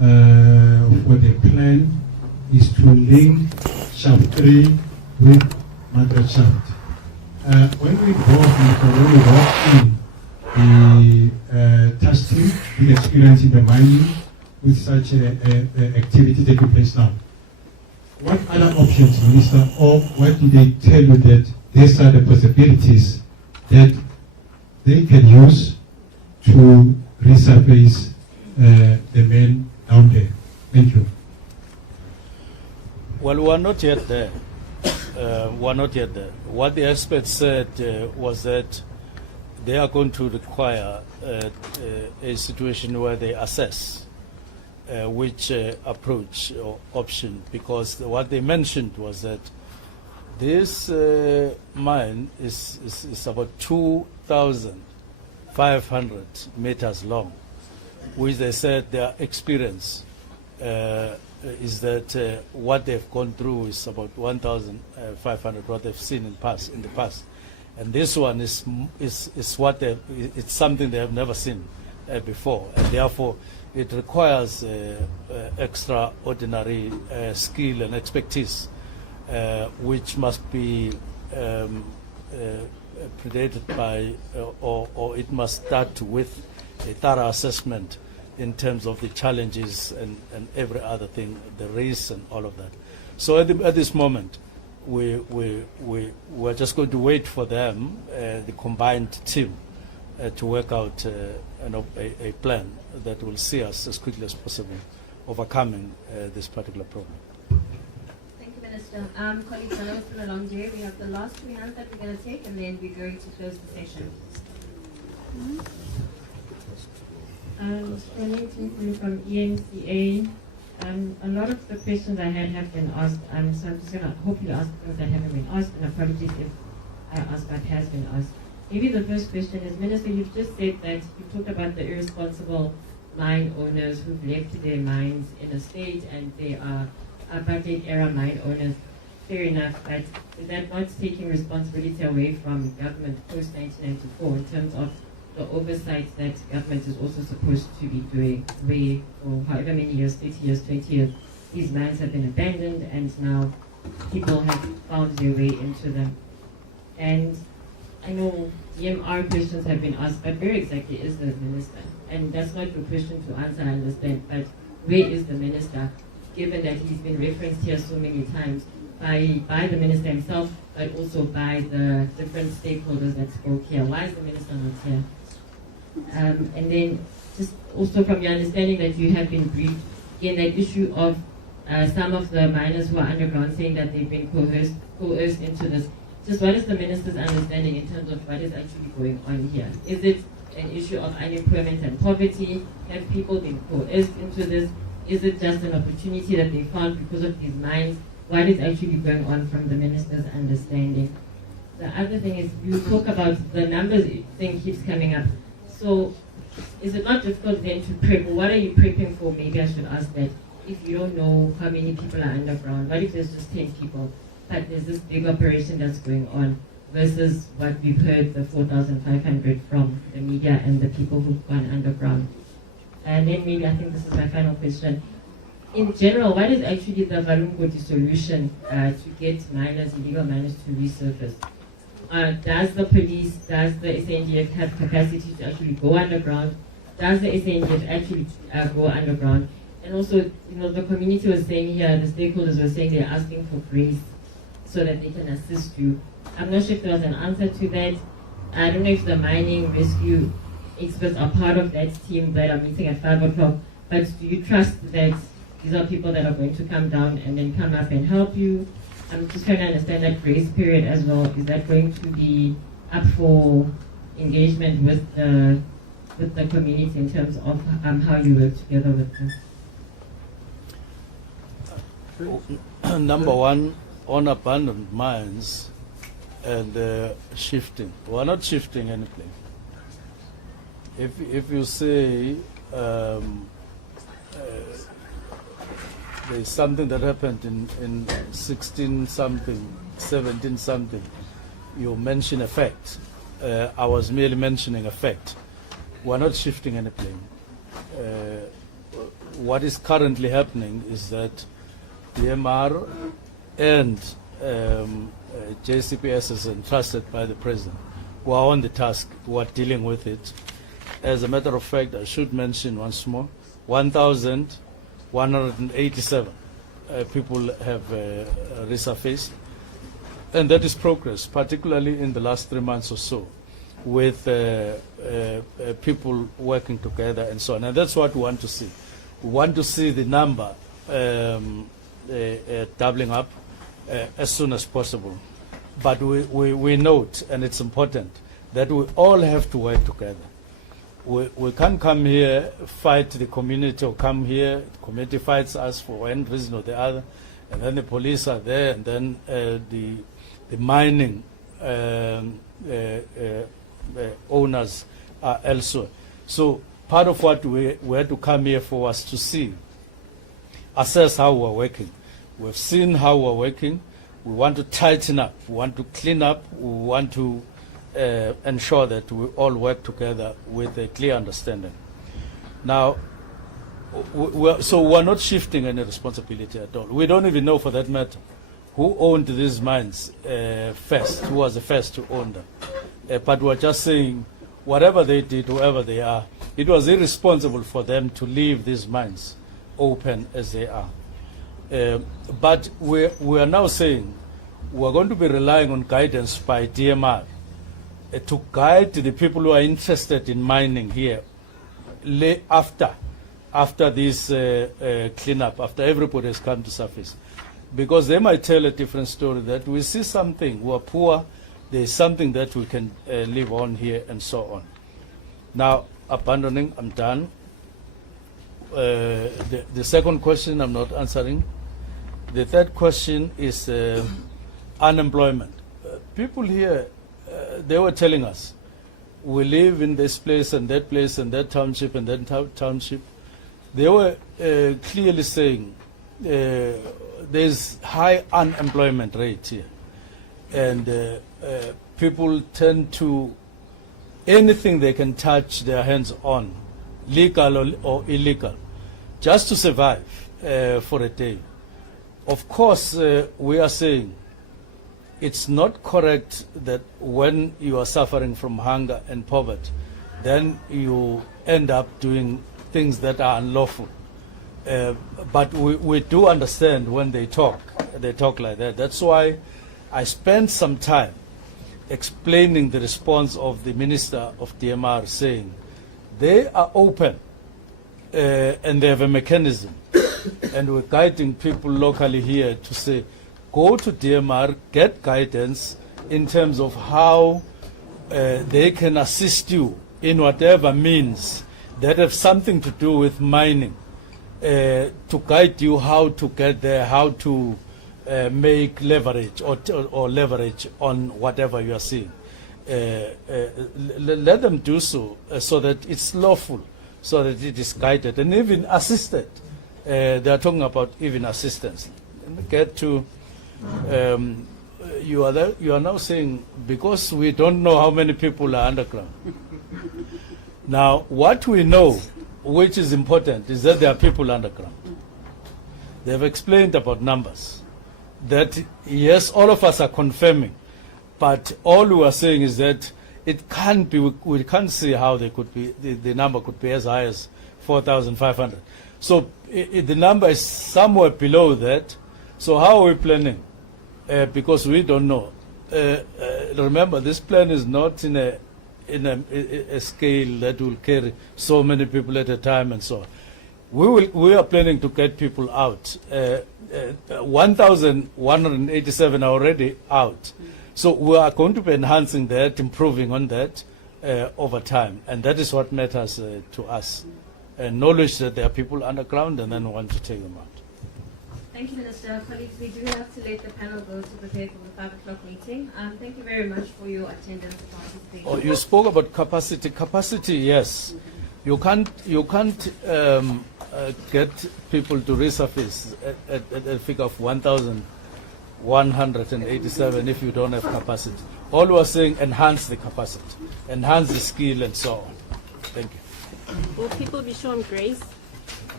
of what they plan is to link shaft 3 with Margaret Shaft. When we walked in, the task team with experience in the mining with such a activity taking place now. What other options, Minister, or what do they tell you that these are the possibilities that they can use to resurface the men down there? Thank you. Well, we're not yet there. We're not yet there. What the experts said was that they are going to require a situation where they assess which approach or option, because what they mentioned was that this mine is about 2,500 meters long, which they said their experience is that what they've gone through is about 1,500, what they've seen in the past. And this one is what it's something they have never seen before, and therefore it requires extraordinary skill and expertise, which must be predated by, or it must start with a thorough assessment in terms of the challenges and every other thing, the risks and all of that. So at this moment, we're just going to wait for them, the combined team, to work out a plan that will see us as quickly as possible overcoming this particular problem. Thank you, Minister. Colleagues, I know it's been a long day. We have the last 2 hands that we're going to take, and then we're going to close the session. N18G from ENCA. A lot of the questions I had have been asked, so I'm just going to hopefully ask things that haven't been asked, and apologies if I ask what has been asked. Maybe the first question is, Minister, you've just said that you talked about the irresponsible mine owners who've left their mines in a state and they are apartheid era mine owners. Fair enough, but is that not taking responsibility away from government post-1994 in terms of the oversight that government is also supposed to be doing, where for however many years, 30 years, 20 years, these mines have been abandoned and now people have found their way into them. And I know DMR questions have been asked, but where exactly is the minister? And that's not your question to answer, I understand, but where is the minister, given that he's been referenced here so many times by the minister himself, but also by the different stakeholders that spoke here? Why is the minister not here? And then just also from your understanding that you have been briefed, again, that issue of some of the miners who are underground saying that they've been coerced into this. Just what is the minister's understanding in terms of what is actually going on here? Is it an issue of unemployment and poverty? Have people been coerced into this? Is it just an opportunity that they found because of these mines? What is actually going on from the minister's understanding? The other thing is, you talk about the numbers thing keeps coming up. So is it not difficult then to prep? What are you prepping for? Maybe I should ask that. If you don't know how many people are underground, what if there's just 10 people, but there's this big operation that's going on versus what we've heard, the 4,500 from the media and the people who've gone underground? And then maybe, I think this is my final question. In general, what is actually the Valumgoti solution to get miners, illegal miners, to resurface? Does the police, does the SANDF have capacity to actually go underground? Does the SANDF actually go underground? And also, the community was saying here, the stakeholders were saying they're asking for grace so that they can assist you. I'm not sure if there was an answer to that. I don't know if the mining rescue experts are part of that team that are meeting at 5 o'clock, but do you trust that these are people that are going to come down and then come up and help you? I'm just trying to understand that grace period as well. Is that going to be up for engagement with the community in terms of how you work together with them? Number one, on abandoned mines and shifting. We're not shifting anything. If you say there's something that happened in 16 something, 17 something, you mention a fact. I was merely mentioning a fact. We're not shifting any plane. what is currently happening is that DMR and JCPS is entrusted by the President, who are on the task, who are dealing with it. As a matter of fact, I should mention once more, 1,187 people have resurfaced, and that is progress, particularly in the last 3 months or so, with people working together and so on. And that's what we want to see. We want to see the number doubling up as soon as possible. But we note, and it's important, that we all have to work together. We can't come here, fight the community, or come here, the community fights us for one reason or the other, and then the police are there, and then the mining owners are elsewhere. So part of what we had to come here for was to see, assess how we're working. We've seen how we're working. We want to tighten up. We want to clean up. We want to ensure that we all work together with a clear understanding. Now, we're not shifting any responsibility at all. We don't even know, for that matter, who owned these mines first, who was the first to own them. But we're just saying, whatever they did, whoever they are, it was irresponsible for them to leave these mines open as they are. But we are now saying we're going to be relying on guidance by DMR to guide the people who are interested in mining here after this cleanup, after everybody has come to surface. Because they might tell a different story, that we see something, we are poor, there is something that we can live on here, and so on. Now, abandoning, I'm done. The second question I'm not answering. The third question is unemployment. People here, they were telling us, we live in this place and that township and that township. They were clearly saying there's high unemployment rate here. And people tend to, anything they can touch their hands on, legal or illegal, just to survive for a day. Of course, we are saying it's not correct that when you are suffering from hunger and poverty, then you end up doing things that are unlawful. But we do understand when they talk like that. That's why I spent some time explaining the response of the Minister of DMR, saying they are open and they have a mechanism. And we're guiding people locally here to say, go to DMR, get guidance in terms of how they can assist you in whatever means that have something to do with mining, to guide you how to get there, how to make leverage or leverage on whatever you are seeing. Let them do so, so that it's lawful, so that it is guided and even assisted. They are talking about even assistance. Get to you are now saying, because we don't know how many people are underground. Now, what we know, which is important, is that there are people underground. They've explained about numbers. That yes, all of us are confirming, but all we are saying is that it can't be. We can't see how they could be. The number could be as high as 4,500. So the number is somewhere below that. So how are we planning? Because we don't know. Remember, this plan is not in a scale that will carry so many people at a time and so on. We are planning to get people out. 1,187 are already out. So we are going to be enhancing that, improving on that over time. And that is what matters to us. Knowledge that there are people underground, and then we want to take them out. Thank you, Minister. Colleagues, we do have to let the panel go to prepare for the 5 o'clock meeting. Thank you very much for your attendance and participation. Oh, you spoke about capacity. Capacity, yes. You can't get people to resurface at a figure of 1,187 if you don't have capacity. All we are saying, enhance the capacity, enhance the skill, and so on. Thank you. Will people be shown grace?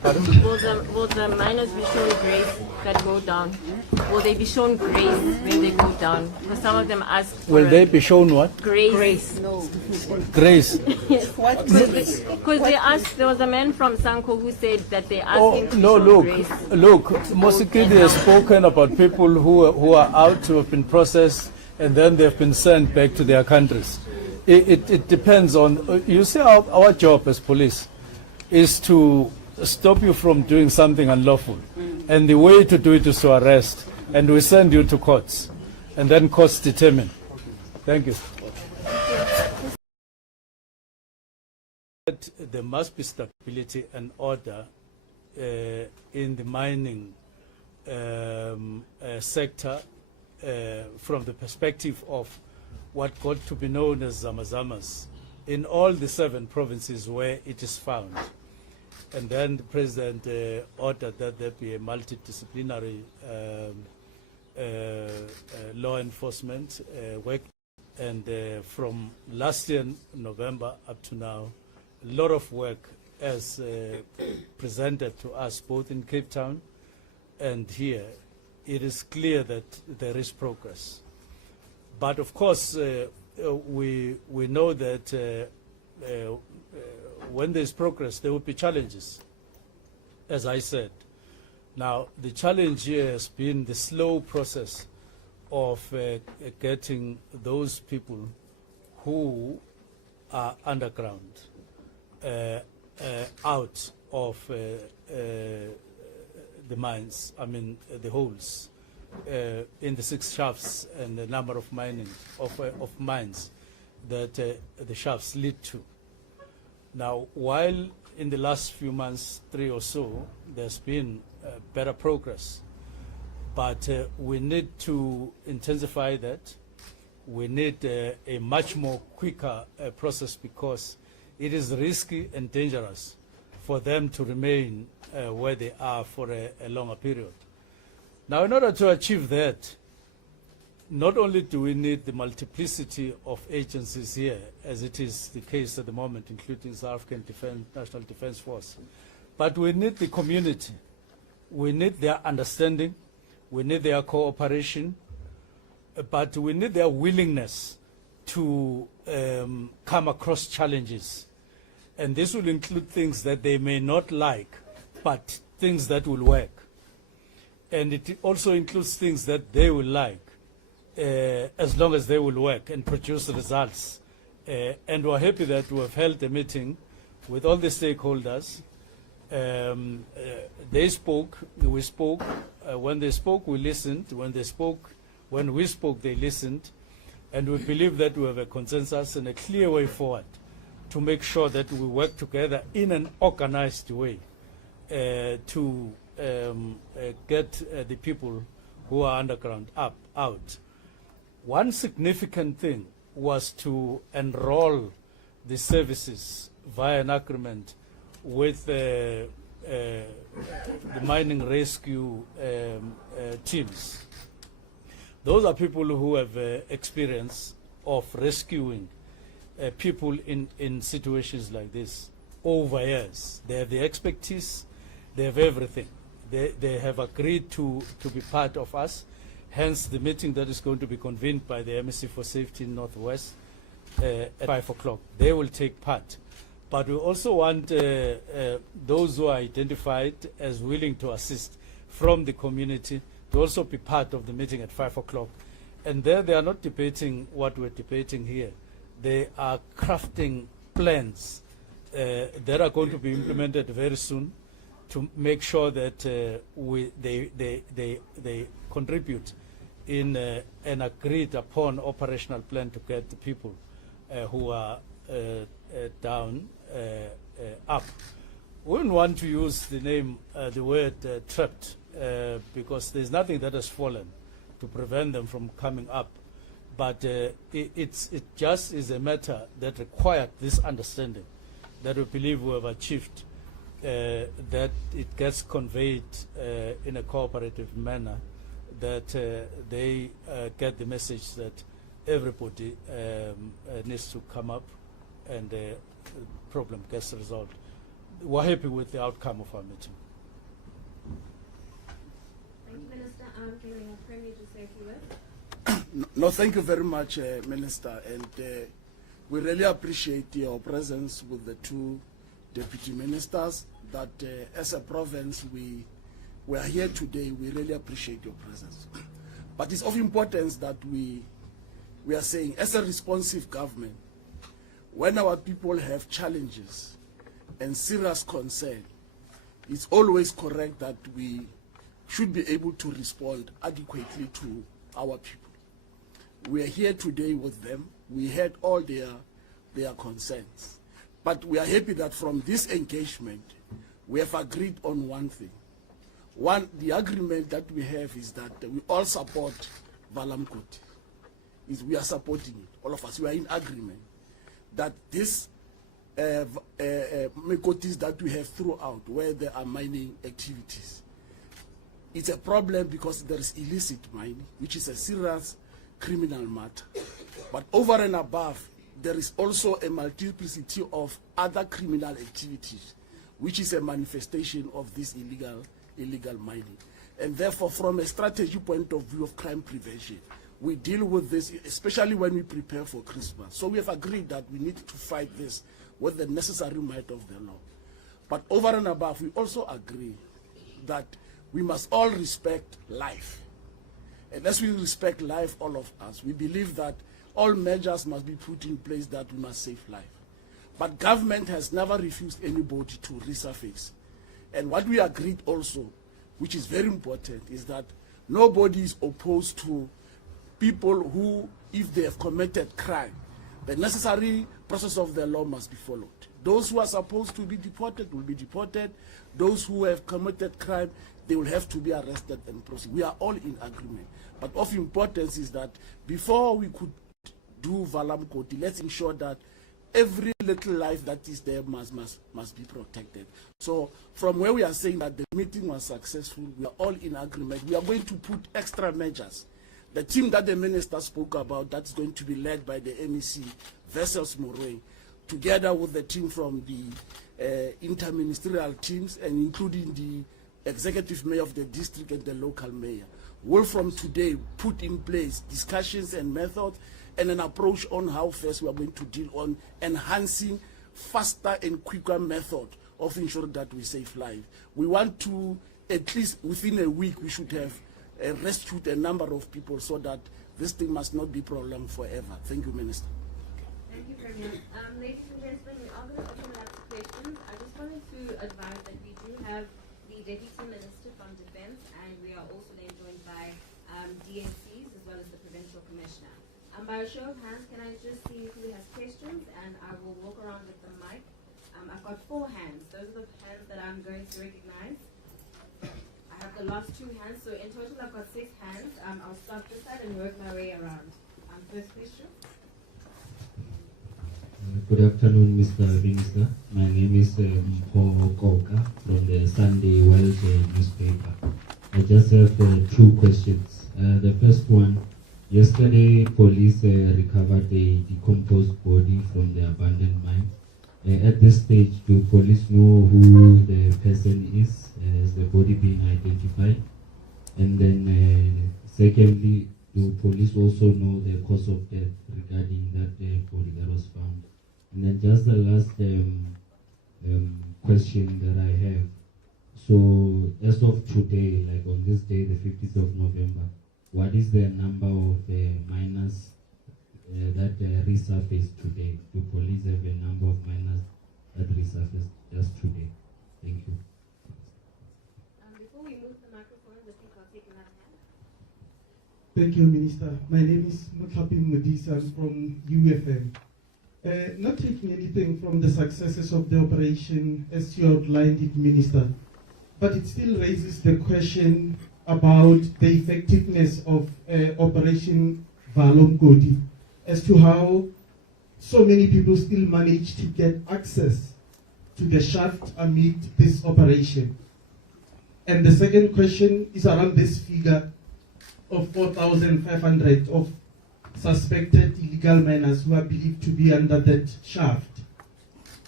Will the miners be shown grace that go down? Will they be shown grace when they go down? Because some of them ask for Will they be shown what? grace. No. Grace. What? Because they asked, there was a man from Sanko who said that they asked Oh, him to no, show look, grace. look, Mosikidi has spoken about people who are out, who have been processed, and then they've been sent back to their countries. It depends on, you see, our job as police is to stop you from doing something unlawful. And the way to do it is to arrest. And we send you to courts. And then courts determine. Thank you. There must be stability and order in the mining sector from the perspective of what got to be known as Zamazamas in all the 7 provinces where it is found. And then the president ordered that there be a multidisciplinary law enforcement work. And from last year, November, up to now, a lot of work as presented to us both in Cape Town and here. It is clear that there is progress. But of course, we know that when there is progress, there will be challenges, as I said. Now, the challenge here has been the slow process of getting those people who are underground out of the mines, I mean the holes in the 6 shafts and the number of mines that the shafts lead to. Now, while in the last few months, 3 or so, there's been better progress, but we need to intensify that. We need a much more quicker process because it is risky and dangerous for them to remain where they are for a longer period. Now, in order to achieve that, not only do we need the multiplicity of agencies here, as it is the case at the moment, including South African National Defence Force, but we need the community. We need their understanding. We need their cooperation. But we need their willingness to come across challenges. And this will include things that they may not like, but things that will work. And it also includes things that they will like, as long as they will work and produce results. And we're happy that we have held a meeting with all the stakeholders. They spoke, we spoke. When they spoke, we listened. When we spoke, they listened. And we believe that we have a consensus and a clear way forward to make sure that we work together in an organized way to get the people who are underground out. One significant thing was to enroll the services via an agreement with the mining rescue teams. Those are people who have experience of rescuing people in situations like this over years. They have the expertise, they have everything. They have agreed to be part of us. Hence, the meeting that is going to be convened by the MEC for Safety in Northwest at 5 o'clock. They will take part. But we also want those who are identified as willing to assist from the community to also be part of the meeting at 5 o'clock. And there they are not debating what we're debating here. They are crafting plans that are going to be implemented very soon to make sure that they contribute in an agreed upon operational plan to get the people who are down up. We wouldn't want to use the word trapped because there's nothing that has fallen to prevent them from coming up. But it just is a matter that required this understanding that we believe we have achieved, that it gets conveyed in a cooperative manner, that they get the message that everybody needs to come up and the problem gets resolved. we're happy with the outcome of our meeting. Thank you, Minister. Can we have Premier just say a few words? No, thank you very much, Minister, and we really appreciate your presence with the two deputy ministers. That as a province, we are here today. We really appreciate your presence. But it's of importance that we are saying, as a responsive government, when our people have challenges and serious concern, it's always correct that we should be able to respond adequately to our people. We are here today with them. We heard all their concerns. But we are happy that from this engagement, we have agreed on one thing. One, the agreement that we have is that we all support Valamkoti. We are supporting it, all of us. We are in agreement that this Mekotis that we have throughout, where there are mining activities, it's a problem because there is illicit mining, which is a serious criminal matter. But over and above, there is also a multiplicity of other criminal activities, which is a manifestation of this illegal mining. And therefore, from a strategy point of view of crime prevention, we deal with this, especially when we prepare for Christmas. So we have agreed that we need to fight this with the necessary might of the law. But over and above, we also agree that we must all respect life. And as we respect life, all of us, we believe that all measures must be put in place that we must save life. But government has never refused anybody to resurface. And what we agreed also, which is very important, is that nobody is opposed to people who, if they have committed crime, the necessary process of the law must be followed. Those who are supposed to be deported will be deported. Those who have committed crime, they will have to be arrested and prosecuted. We are all in agreement. But of importance is that before we could do Valamkoti, let's ensure that every little life that is there must be protected. So from where we are saying that the meeting was successful, we are all in agreement. We are going to put extra measures. The team that the minister spoke about, that's going to be led by the MEC, Vessels Morwe, together with the team from the interministerial teams and including the executive mayor of the district and the local mayor, will from today put in place discussions and methods and an approach on how first we are going to deal on enhancing faster and quicker method of ensuring that we save lives. We want to, at least within a week, we should have rescued a number of people so that this thing must not be prolonged forever. Thank you, Minister. Thank you very much. Ladies and gentlemen, we are going to open it up to questions. I just wanted to advise that we do have the Deputy Minister from Defence, and we are also then joined by DNCs as well as the Provincial Commissioner. By a show of hands, can I just see who has questions, and I will walk around with the mic. I've got 4 hands. Those are the hands that I'm going to recognize. I have the last 2 hands, so in total I've got 6 hands. I'll start this side and work my way around. First question. Good afternoon, Mr. Minister. My name is Mpho Koka from the Sunday World newspaper. I just have 2 questions. The first one, yesterday police recovered a decomposed body from the abandoned mine. At this stage, do police know who the person is? Has the body been identified? And then secondly, do police also know the cause of death regarding that body that was found? And then just the last question that I have. So as of today, like on this day, the 15th of November, what is the number of miners that resurfaced today? Do police have a number of miners that resurfaced just today? Thank you. Before we move the microphone, I think I'll take another hand. Thank you, Minister. My name is Mutlapi Modisa from UFM. Not taking anything from the successes of the operation as you outlined it, Minister, but it still raises the question about the effectiveness of Operation Valamkoti as to how so many people still manage to get access to the shaft amid this operation. And the second question is around this figure of 4,500 of suspected illegal miners who are believed to be under that shaft.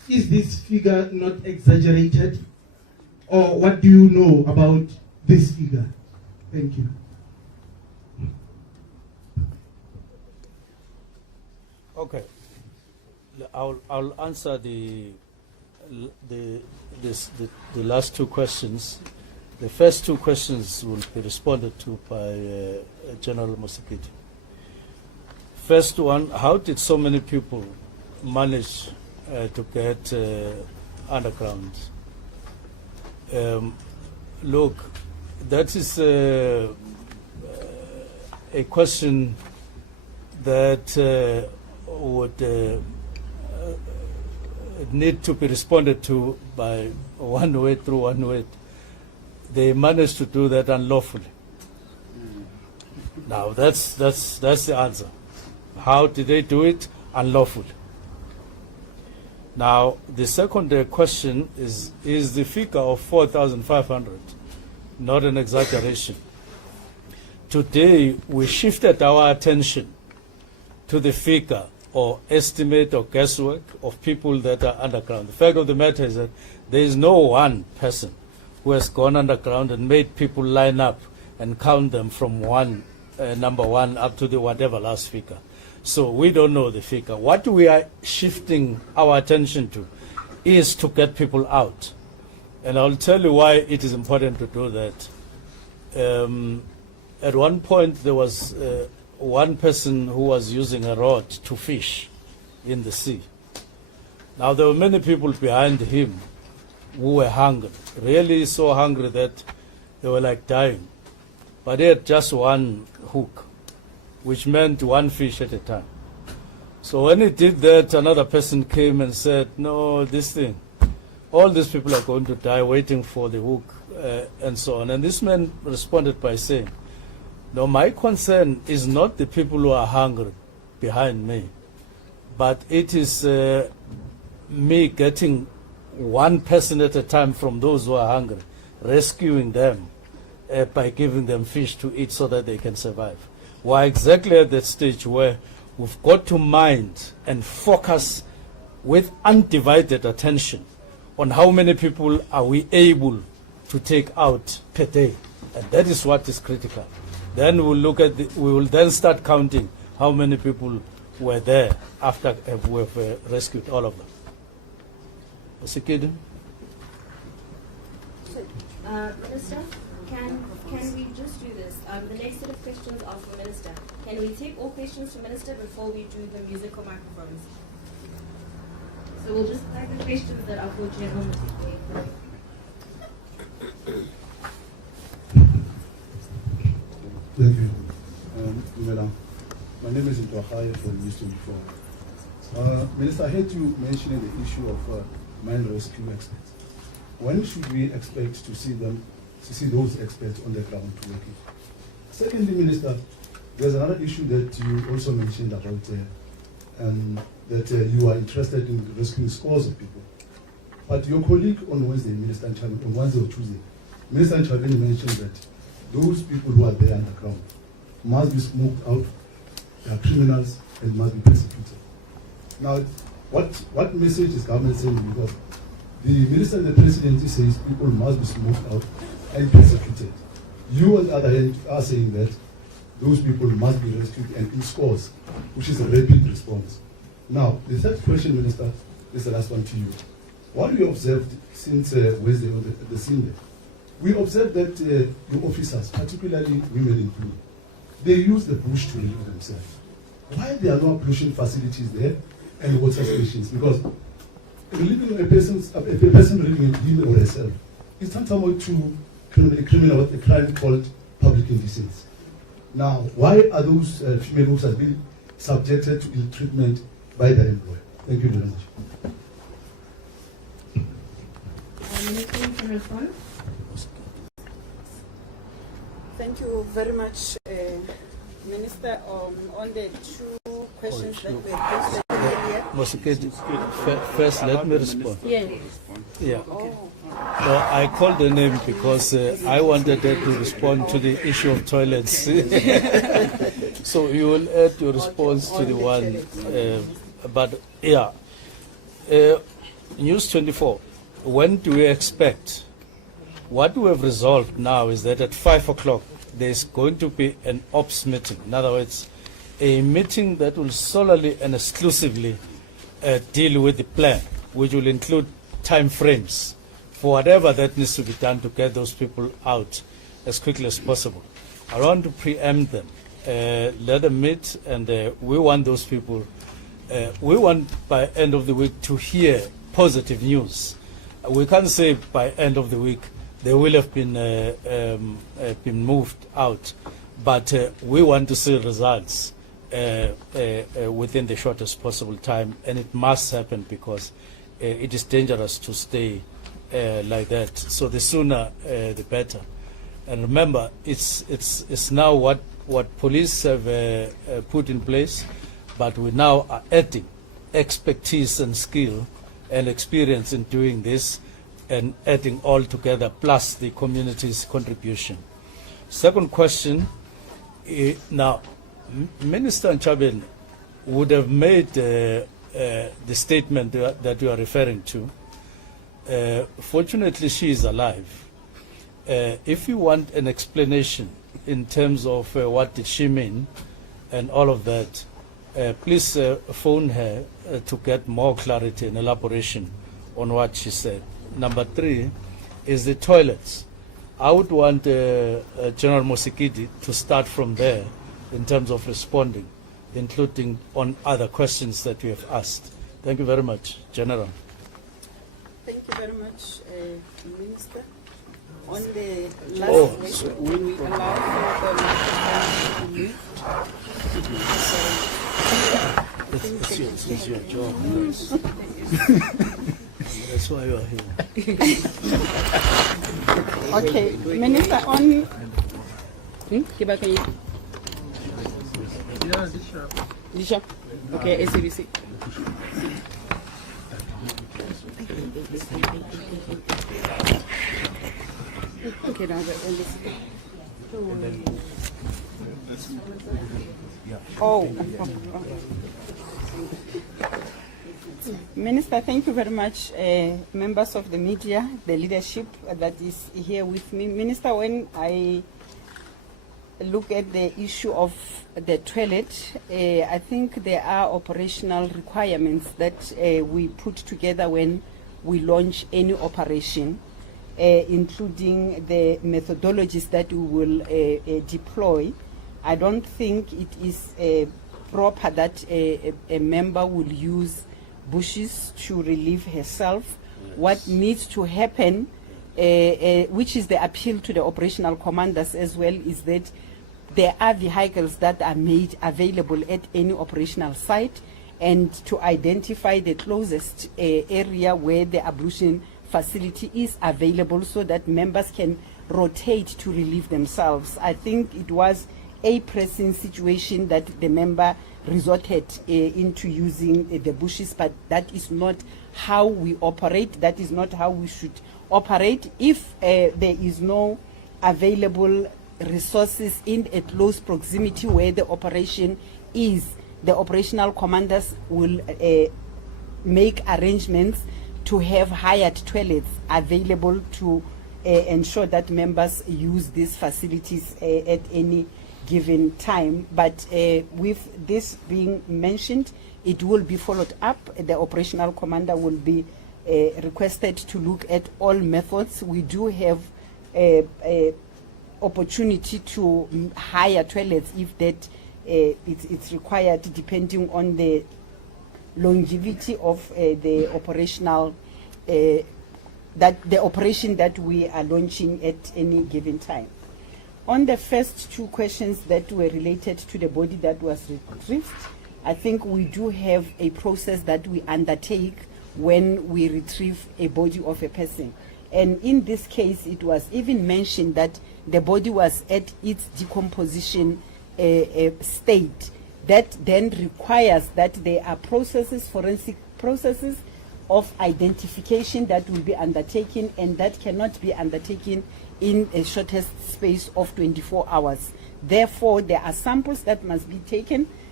is this figure not exaggerated? Or what do you know about this figure? Thank you. Okay, I'll answer the last two questions. The first two questions will be responded to by General Mosekiti. First one, how did so many people manage to get underground? Look, that is a question that would need to be responded to by one way through one way. They managed to do that unlawfully. Now that's the answer. How did they do it? Unlawfully. Now the second question is the figure of 4,500 not an exaggeration? Today we shifted our attention to the figure or estimate or guesswork of people that are underground. The fact of the matter is that there is no one person who has gone underground and made people line up and count them from number one up to the whatever last figure. So we don't know the figure. What we are shifting our attention to is to get people out. And I'll tell you why it is important to do that. At one point there was one person who was using a rod to fish in the sea. Now there were many people behind him who were hungry, really so hungry that they were like dying. But he had just one hook, which meant one fish at a time. So when he did that, another person came and said, no, this thing, all these people are going to die waiting for the hook, and so on. And this man responded by saying, no, my concern is not the people who are hungry behind me, but it is me getting one person at a time from those who are hungry, rescuing them by giving them fish to eat so that they can survive. We're exactly at that stage where we've got to mind and focus with undivided attention on how many people are we able to take out per day. And that is what is critical. Then we'll look at we will then start counting how many people were there after we've rescued all of them. Minister, can we just do this? The next set of questions are for Minister. Can we take all questions to Minister before we do the musical microphones? So we'll just take the questions that are for General Mosekiti. Thank you. Madam, my name is Ntwahaya from News 24. Minister, I heard you mentioning the issue of mine rescue experts. When should we expect to see those experts on the ground working? Secondly, Minister, there's another issue that you also mentioned about that you are interested in rescuing scores of people. But your colleague on Wednesday, Minister Nchabeni, on Wednesday or Tuesday, Minister Nchabeni mentioned that those people who are there underground must be smoked out, they are criminals, and must be persecuted. Now, what message is government sending? Because the Minister and the President says people must be smoked out and persecuted. You, on the other hand, are saying that those people must be rescued and in scores, which is a rapid response. Now, the third question, Minister, is the last one to you. What we observed since Wednesday on the scene there, we observed that your officers, particularly women included, they use the bush to relieve themselves. Why there are no pollution facilities there and water stations? Because relieving a person relieving him or herself is tantamount to a crime called public indecency. Now, why are those female officers being subjected to ill treatment by their employer? Thank you very much. Minister, you can respond. Thank you very much, Minister. On the two questions that were posted earlier. Mosekiti, first let me respond. Yeah. Oh. I called the name because I wanted her to respond to the issue of toilets. So you will add your response to the one. But yeah, News 24, when do we expect? What we have resolved now is that at 5 o'clock there's going to be an ops meeting. In other words, a meeting that will solely and exclusively deal with the plan, which will include time frames for whatever that needs to be done to get those people out as quickly as possible. I want to preempt them, let them meet, and we want those people, we want by end of the week to hear positive news. We can't say by end of the week they will have been moved out, but we want to see results within the shortest possible time, and it must happen because it is dangerous to stay like that. So the sooner the better. And remember, it's now what police have put in place, but we now are adding expertise and skill and experience in doing this, and adding all together plus the community's contribution. Second question, now Minister Nchabeni would have made the statement that you are referring to. Fortunately, she is alive. If you want an explanation in terms of what did she mean and all of that, please phone her to get more clarity and elaboration on what she said. Number 3 is the toilets. I would want General Mosikidi to start from there in terms of responding, including on other questions that you have asked. Thank you very much, General. Thank you very much, Minister. On the last question, we allow for the microphone to be It's your job. That's why you are here. Okay, Minister, on... Disha. Okay, SABC. Okay, now the Oh. Minister, thank you very much, members of the media, the leadership that is here with me. Minister, when I look at the issue of the toilet, I think there are operational requirements that we put together when we launch any operation, including the methodologies that we will deploy. I don't think it is proper that a member will use bushes to relieve herself. What needs to happen, which is the appeal to the operational commanders as well, is that there are vehicles that are made available at any operational site, and to identify the closest area where the ablution facility is available so that members can rotate to relieve themselves. I think it was a pressing situation that the member resorted into using the bushes, but that is not how we operate. That is not how we should operate. If there is no available resources in a close proximity where the operation is, the operational commanders will make arrangements to have hired toilets available to ensure that members use these facilities at any given time. But with this being mentioned, it will be followed up. The operational commander will be requested to look at all methods. We do have a opportunity to hire toilets if that it's required, depending on the longevity of the operational that the operation that we are launching at any given time. On the first two questions that were related to the body that was retrieved, I think we do have a process that we undertake when we retrieve a body of a person. And in this case, it was even mentioned that the body was at its decomposition state. That then requires that there are processes, forensic processes of identification that will be undertaken, and that cannot be undertaken in a shortest space of 24 hours. Therefore, there are samples that must be taken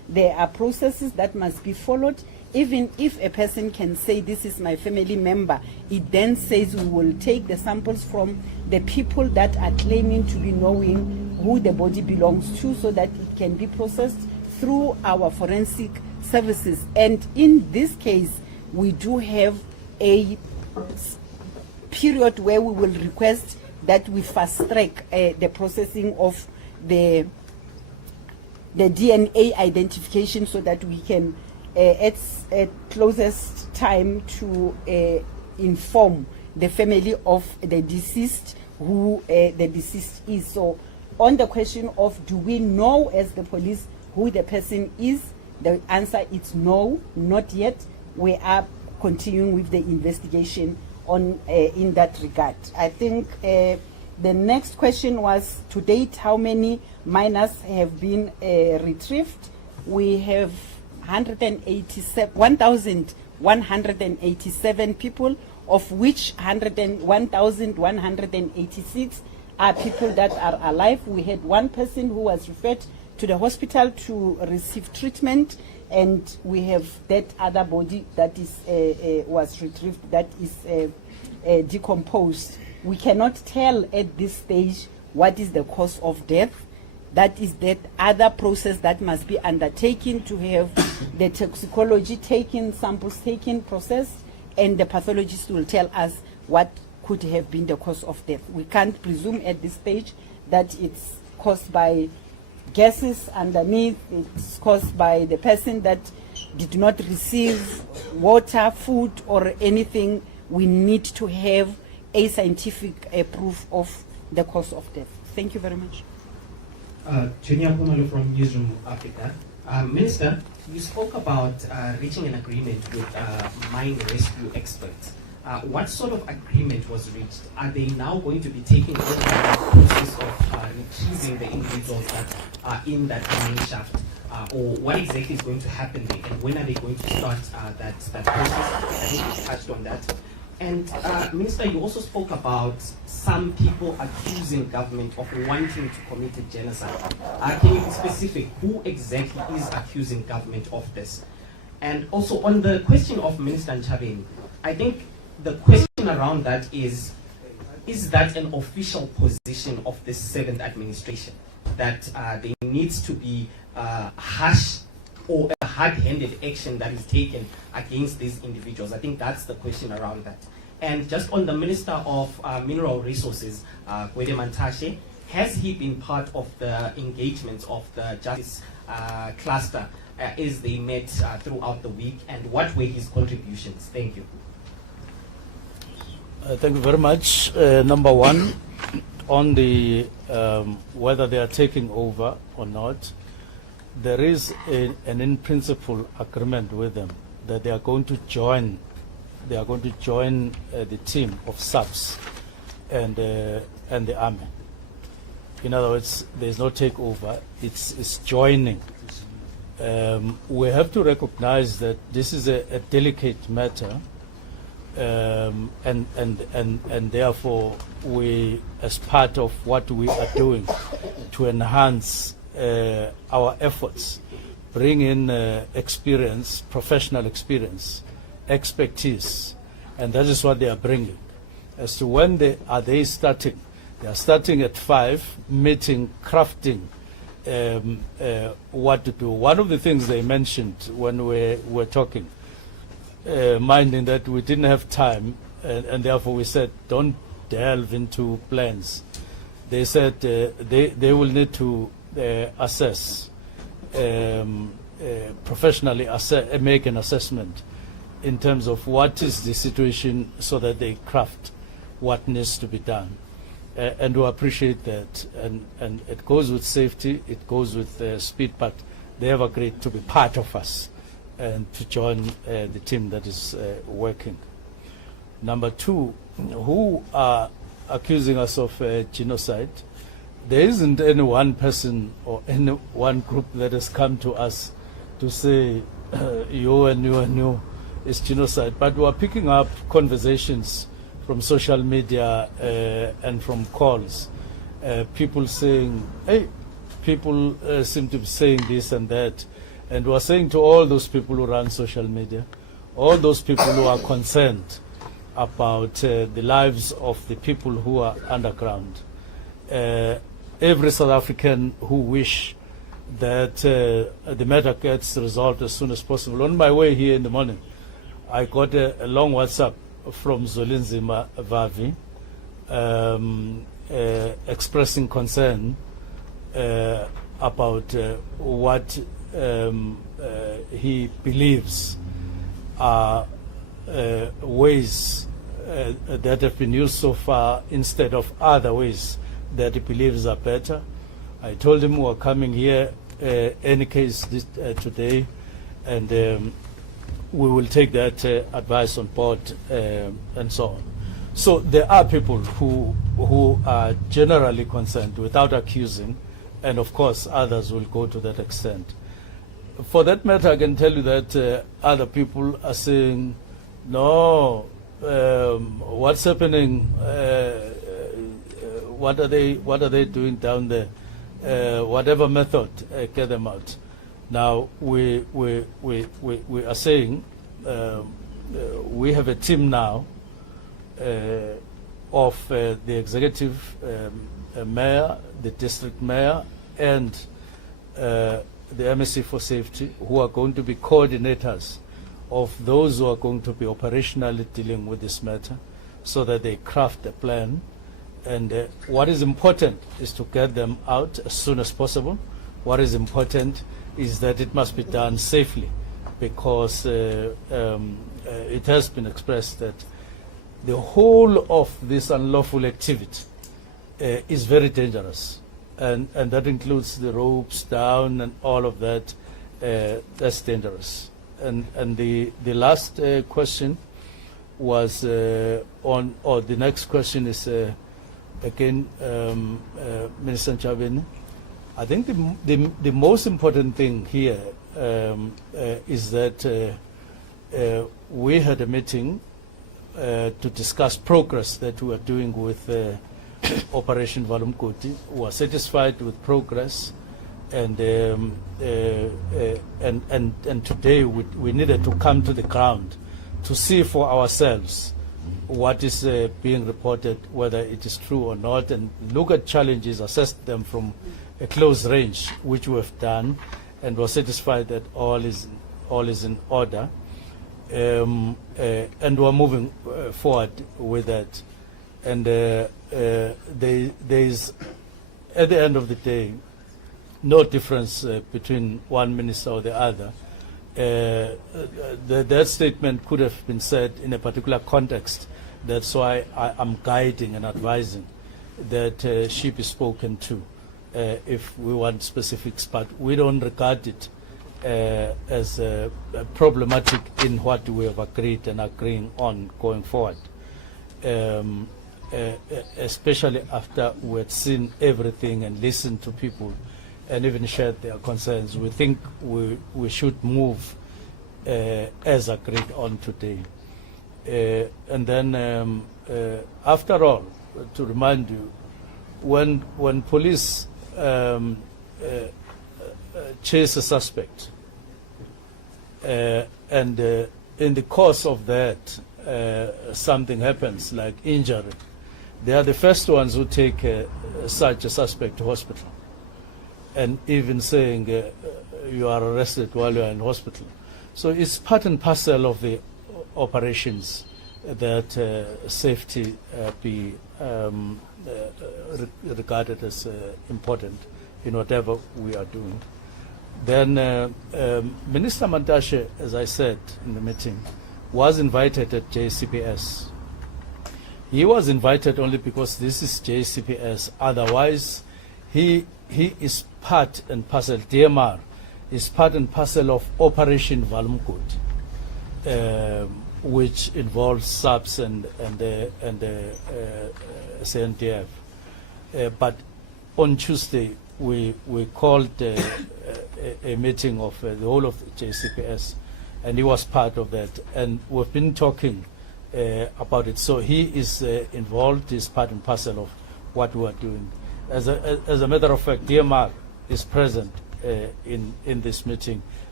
there are processes that must be followed. Even if a person can say, this is my family member, it then says we will take the samples from the people that are claiming to be knowing who the body belongs to, so that it can be processed through our forensic services. And in this case, we do have a period where we will request that we fast track the processing of the DNA identification, so that we can at closest time to inform the family of the deceased who the deceased is. So on the question of do we know as the police who the person is, the answer is no, not yet. We are continuing with the investigation on in that regard. I think the next question was, to date, how many minors have been retrieved? We have 1,187 people, of which 1,186 are people that are alive. We had one person who was referred to the hospital to receive treatment, and we have that other body that is was retrieved that is decomposed. We cannot tell at this stage what is the cause of death. That is that other process that must be undertaken to have the toxicology taken, samples taken, processed, and the pathologist will tell us what could have been the cause of death. We can't presume at this stage that it's caused by gases underneath, it's caused by the person that did not receive water, food, or anything. We need to have a scientific proof of the cause of death. Thank you very much. Junior Kumalo from Newsroom Africa. Minister, you spoke about reaching an agreement with mine rescue experts. What sort of agreement was reached? Are they now going to be taking over the process of retrieving the individuals that are in that mine shaft? Or what exactly is going to happen there? And when are they going to start that process? I think you touched on that. And Minister, you also spoke about some people accusing government of wanting to commit a genocide. Can you be specific? Who exactly is accusing government of this? And also on the question of Minister Nchabeni, I think the question around that is that an official position of the 7th administration, that there needs to be harsh or a hard-handed action that is taken against these individuals? I think that's the question around that. And just on the Minister of Mineral Resources, Gwede Mantashe, has he been part of the engagements of the Justice Cluster as they met throughout the week, and what were his contributions? Thank you. Thank you very much. Number one, on the whether they are taking over or not, there is an in-principle agreement with them that they are going to join. They are going to join the team of SAPS and the army. In other words, there is no takeover; it's joining. We have to recognize that this is a delicate matter, and therefore we, as part of what we are doing to enhance our efforts, bring in experience, professional experience, expertise, and that is what they are bringing. As to when they are starting, they are starting at 5, meeting, crafting what to do. One of the things they mentioned when we were talking, minding that we didn't have time, and therefore we said don't delve into plans. They said they will need to assess, professionally make an assessment in terms of what is the situation, so that they craft what needs to be done. And we appreciate that. And it goes with safety, it goes with speed, but they have agreed to be part of us and to join the team that is working. Number two, who are accusing us of genocide? There isn't any one person or any one group that has come to us to say you and you and you is genocide. But we are picking up conversations from social media and from calls. People saying, hey, people seem to be saying this and that. And we're saying to all those people who run social media, all those people who are concerned about the lives of the people who are underground, every South African who wish that the matter gets resolved as soon as possible. On my way here in the morning, I got a long WhatsApp from Zolinzima Vavi expressing concern about what he believes are ways that have been used so far instead of other ways that he believes are better. I told him we're coming here any case today, and we will take that advice on board and so on. So there are people who are generally concerned without accusing, and of course others will go to that extent. For that matter, I can tell you that other people are saying, no, what's happening? What are they doing down there? Whatever method, get them out. Now we are saying we have a team now of the executive mayor, the district mayor, and the MSC for Safety, who are going to be coordinators of those who are going to be operationally dealing with this matter, so that they craft a plan. And what is important is to get them out as soon as possible. What is important is that it must be done safely, because it has been expressed that the whole of this unlawful activity is very dangerous. And that includes the ropes down and all of that. That's dangerous. And the last question was on, or the next question is again, Minister Chabeni. I think the most important thing here is that we had a meeting to discuss progress that we are doing with Operation Valumkoti. We are satisfied with progress, and today we needed to come to the ground to see for ourselves what is being reported, whether it is true or not, and look at challenges, assess them from a close range, which we have done, and we're satisfied that all is in order, and we're moving forward with that. And there is, at the end of the day, no difference between one minister or the other. That statement could have been said in a particular context. That's why I'm guiding and advising that she be spoken to if we want specifics, but we don't regard it as problematic in what we have agreed and agreeing on going forward. Especially after we had seen everything and listened to people and even shared their concerns, we think we should move as agreed on today. And then, after all, to remind you, when police chase a suspect, and in the course of that something happens like injury, they are the first ones who take such a suspect to hospital, and even saying you are arrested while you are in hospital. So it's part and parcel of the operations that safety be regarded as important in whatever we are doing. Then Minister Mantashe, as I said in the meeting, was invited at JCPS. He was invited only because this is JCPS. Otherwise, he is part and parcel, DMR is part and parcel of Operation Valumkoti, which involves SAPS and CNTF. But on Tuesday, we called a meeting of the whole of the JCPS, and he was part of that. And we've been talking about it. So he is involved, is part and parcel of what we are doing. As a matter of fact, DMR is present in this meeting,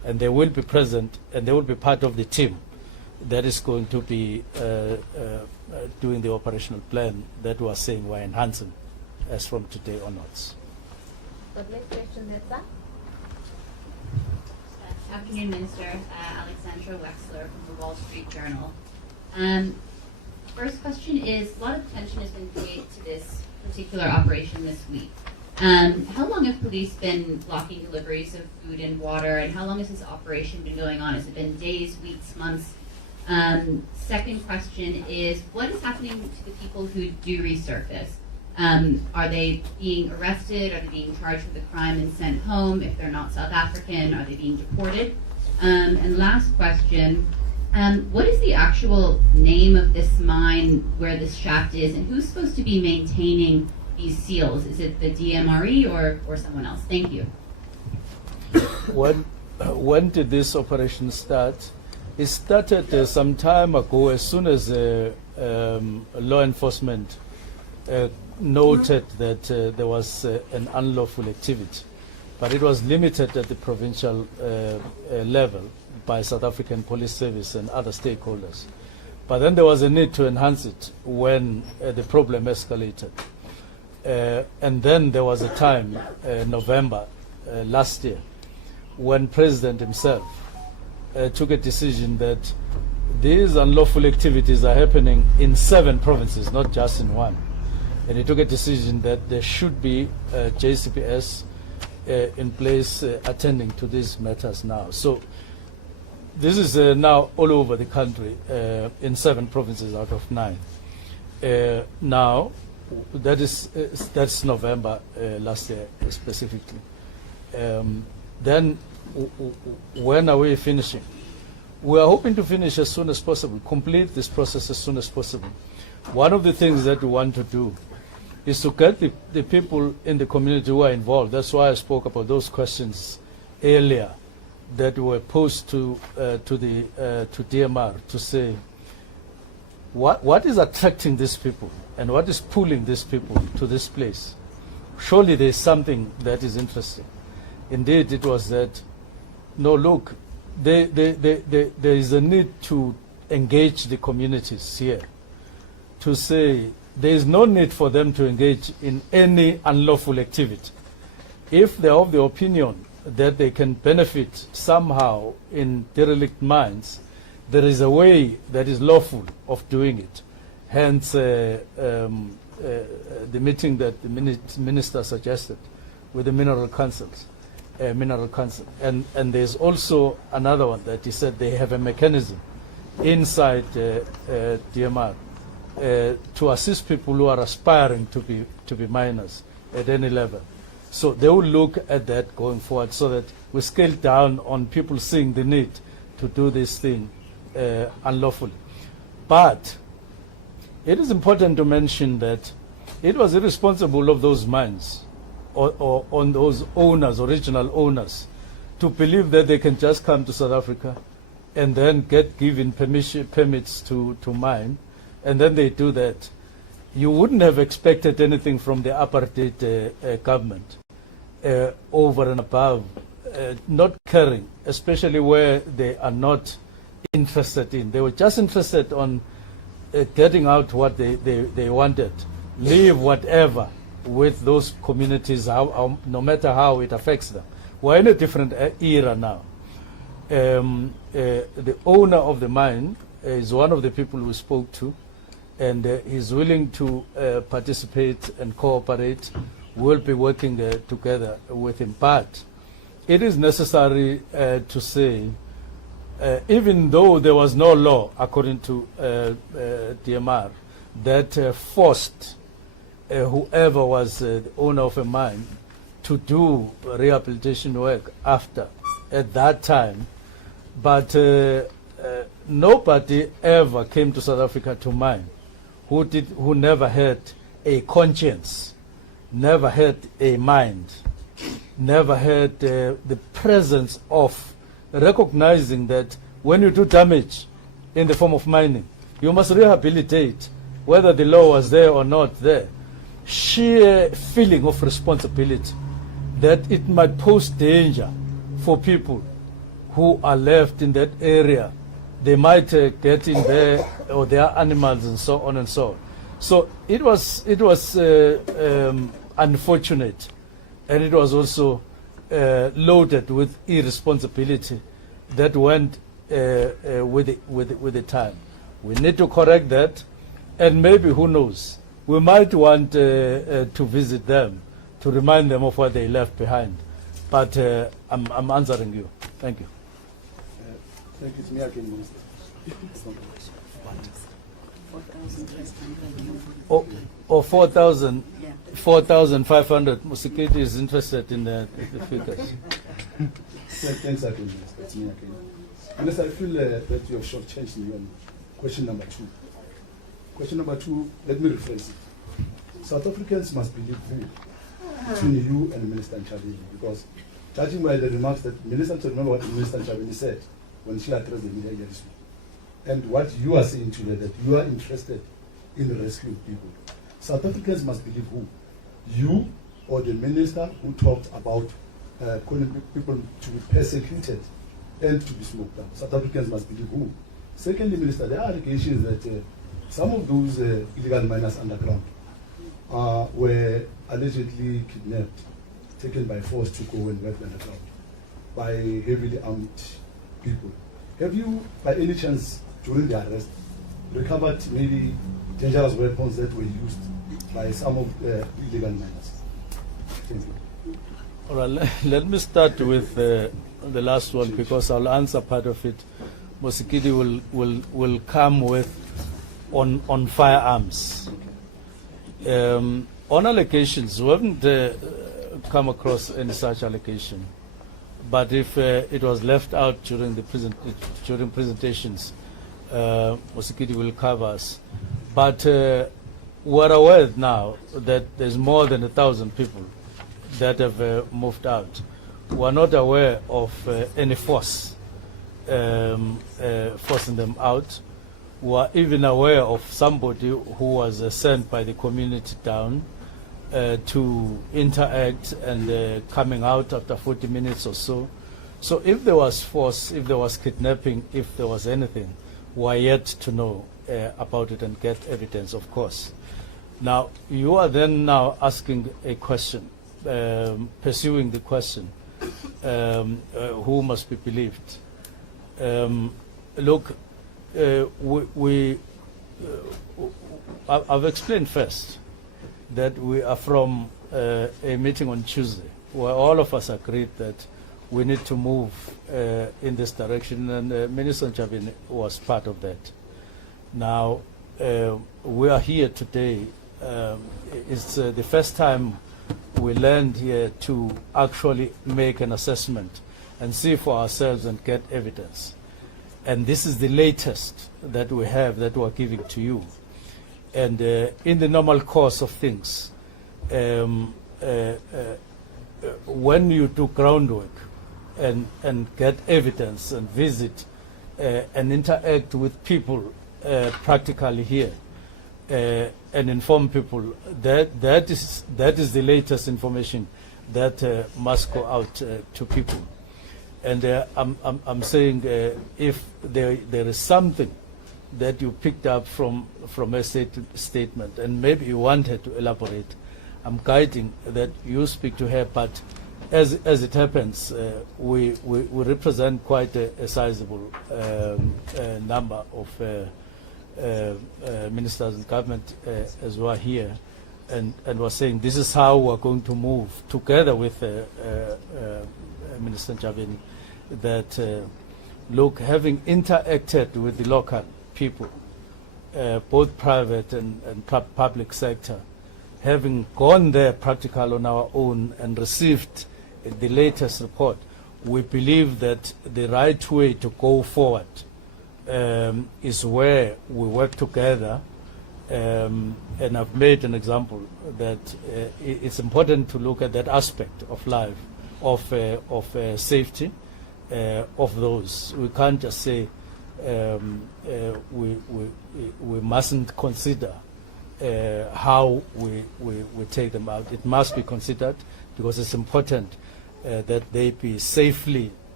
and they will be present, and they will be part of the team that is going to be doing the operational plan that we are saying we're enhancing as from today onwards. Lovely question, that's that. Afternoon, Minister. Alexandra Wexler from the Wall Street Journal. First question is, a lot of attention has been paid to this particular operation this week. How long have police been blocking deliveries of food and water, and how long has this operation been going on? Has it been days, weeks, months? Second question is, what is happening to the people who do resurface? Are they being arrested? Are they being charged with a crime and sent home? If they're not South African, are they being deported? And last question, what is the actual name of this mine where this shaft is, and who's supposed to be maintaining these seals? Is it the DMRE or someone else? Thank you. When did this operation start? It started some time ago, as soon as law enforcement noted that there was an unlawful activity, but it was limited at the provincial level by South African Police Service and other stakeholders. But then there was a need to enhance it when the problem escalated. And then there was a time, November last year, when President himself took a decision that these unlawful activities are happening in 7 provinces, not just in one. And he took a decision that there should be JCPS in place attending to these matters now. So this is now all over the country in 7 provinces out of 9. Now, that's November last year specifically. Then when are we finishing? We are hoping to finish as soon as possible, complete this process as soon as possible. One of the things that we want to do is to get the people in the community who are involved. That's why I spoke about those questions earlier that were posed to DMR to say, what is attracting these people and what is pulling these people to this place? Surely there is something that is interesting. Indeed, it was that, no, look, there is a need to engage the communities here, to say there is no need for them to engage in any unlawful activity. If they are of the opinion that they can benefit somehow in derelict mines, there is a way that is lawful of doing it. Hence, the meeting that the minister suggested with the mineral councils. And there's also another one that he said they have a mechanism inside DMR to assist people who are aspiring to be miners at any level. So they will look at that going forward, so that we scale down on people seeing the need to do this thing unlawfully. But it is important to mention that it was irresponsible of those mines or on those owners, original owners, to believe that they can just come to South Africa and then get given permits to mine, and then they do that. You wouldn't have expected anything from the apartheid government over and above not caring, especially where they are not interested in. They were just interested on getting out what they wanted, leave whatever with those communities, no matter how it affects them. We're in a different era now. The owner of the mine is one of the people we spoke to, and he's willing to participate and cooperate. We'll be working together with him. But it is necessary to say, even though there was no law, according to DMR, that forced whoever was the owner of a mine to do rehabilitation work after, at that time, but nobody ever came to South Africa to mine who never had a conscience, never had a mind, never had the presence of recognizing that when you do damage in the form of mining, you must rehabilitate, whether the law was there or not there. Sheer feeling of responsibility that it might pose danger for people who are left in that area. They might get in there, or their animals, and so on and so on. So it was unfortunate, and it was also loaded with irresponsibility that went with the time. We need to correct that, and maybe, who knows, we might want to visit them to remind them of what they left behind. But I'm answering you. Thank you. Thank you. It's me again, Minister. Or 4,500. Musikiti is interested in the figures. Thanks again, Minister. It's me again. Minister, I feel that you have shortchanged me on question number 2. Question number 2, let me rephrase it. South Africans must believe who between you and Minister Nchabeni, because judging by the remarks that Minister, to remember what Minister Nchabeni said when she addressed the media this week, and what you are saying today, that you are interested in rescuing people. South Africans must believe who? You or the minister who talked about calling people to be persecuted and to be smoked up. South Africans must believe who? Secondly, Minister, there are allegations that some of those illegal miners underground were allegedly kidnapped, taken by force to go and work underground by heavily armed people. Have you, by any chance, during the arrest, recovered maybe dangerous weapons that were used by some of the illegal miners? Thank you. All right, let me start with the last one, because I'll answer part of it. Musikiti will come with on firearms. On allegations, we haven't come across any such allegation. But if it was left out during the presentations, Musikiti will cover us. But we're aware now that there's more than 1,000 people that have moved out. We're not aware of any force forcing them out. We're even aware of somebody who was sent by the community down to interact and coming out after 40 minutes or so. So if there was force, if there was kidnapping, if there was anything, we're yet to know about it and get evidence, of course. Now, you are then now asking a question, pursuing the question, who must be believed? Look, I've explained first that we are from a meeting on Tuesday where all of us agreed that we need to move in this direction, and Minister Nchabeni was part of that. Now, we are here today. It's the first time we land here to actually make an assessment and see for ourselves and get evidence. And this is the latest that we have that we're giving to you. And in the normal course of things, when you do groundwork and get evidence and visit and interact with people practically here and inform people, that is the latest information that must go out to people. And I'm saying if there is something that you picked up from a statement, and maybe you wanted to elaborate, I'm guiding that you speak to her. But as it happens, we represent quite a sizable number of ministers in government as well here, and we're saying this is how we're going to move together with Minister Nchabeni. That look, having interacted with the local people, both private and public sector, having gone there practical on our own and received the latest report, we believe that the right way to go forward is where we work together. And I've made an example that it's important to look at that aspect of life, of safety of those. We can't just say we mustn't consider how we take them out. It must be considered because it's important that they be safely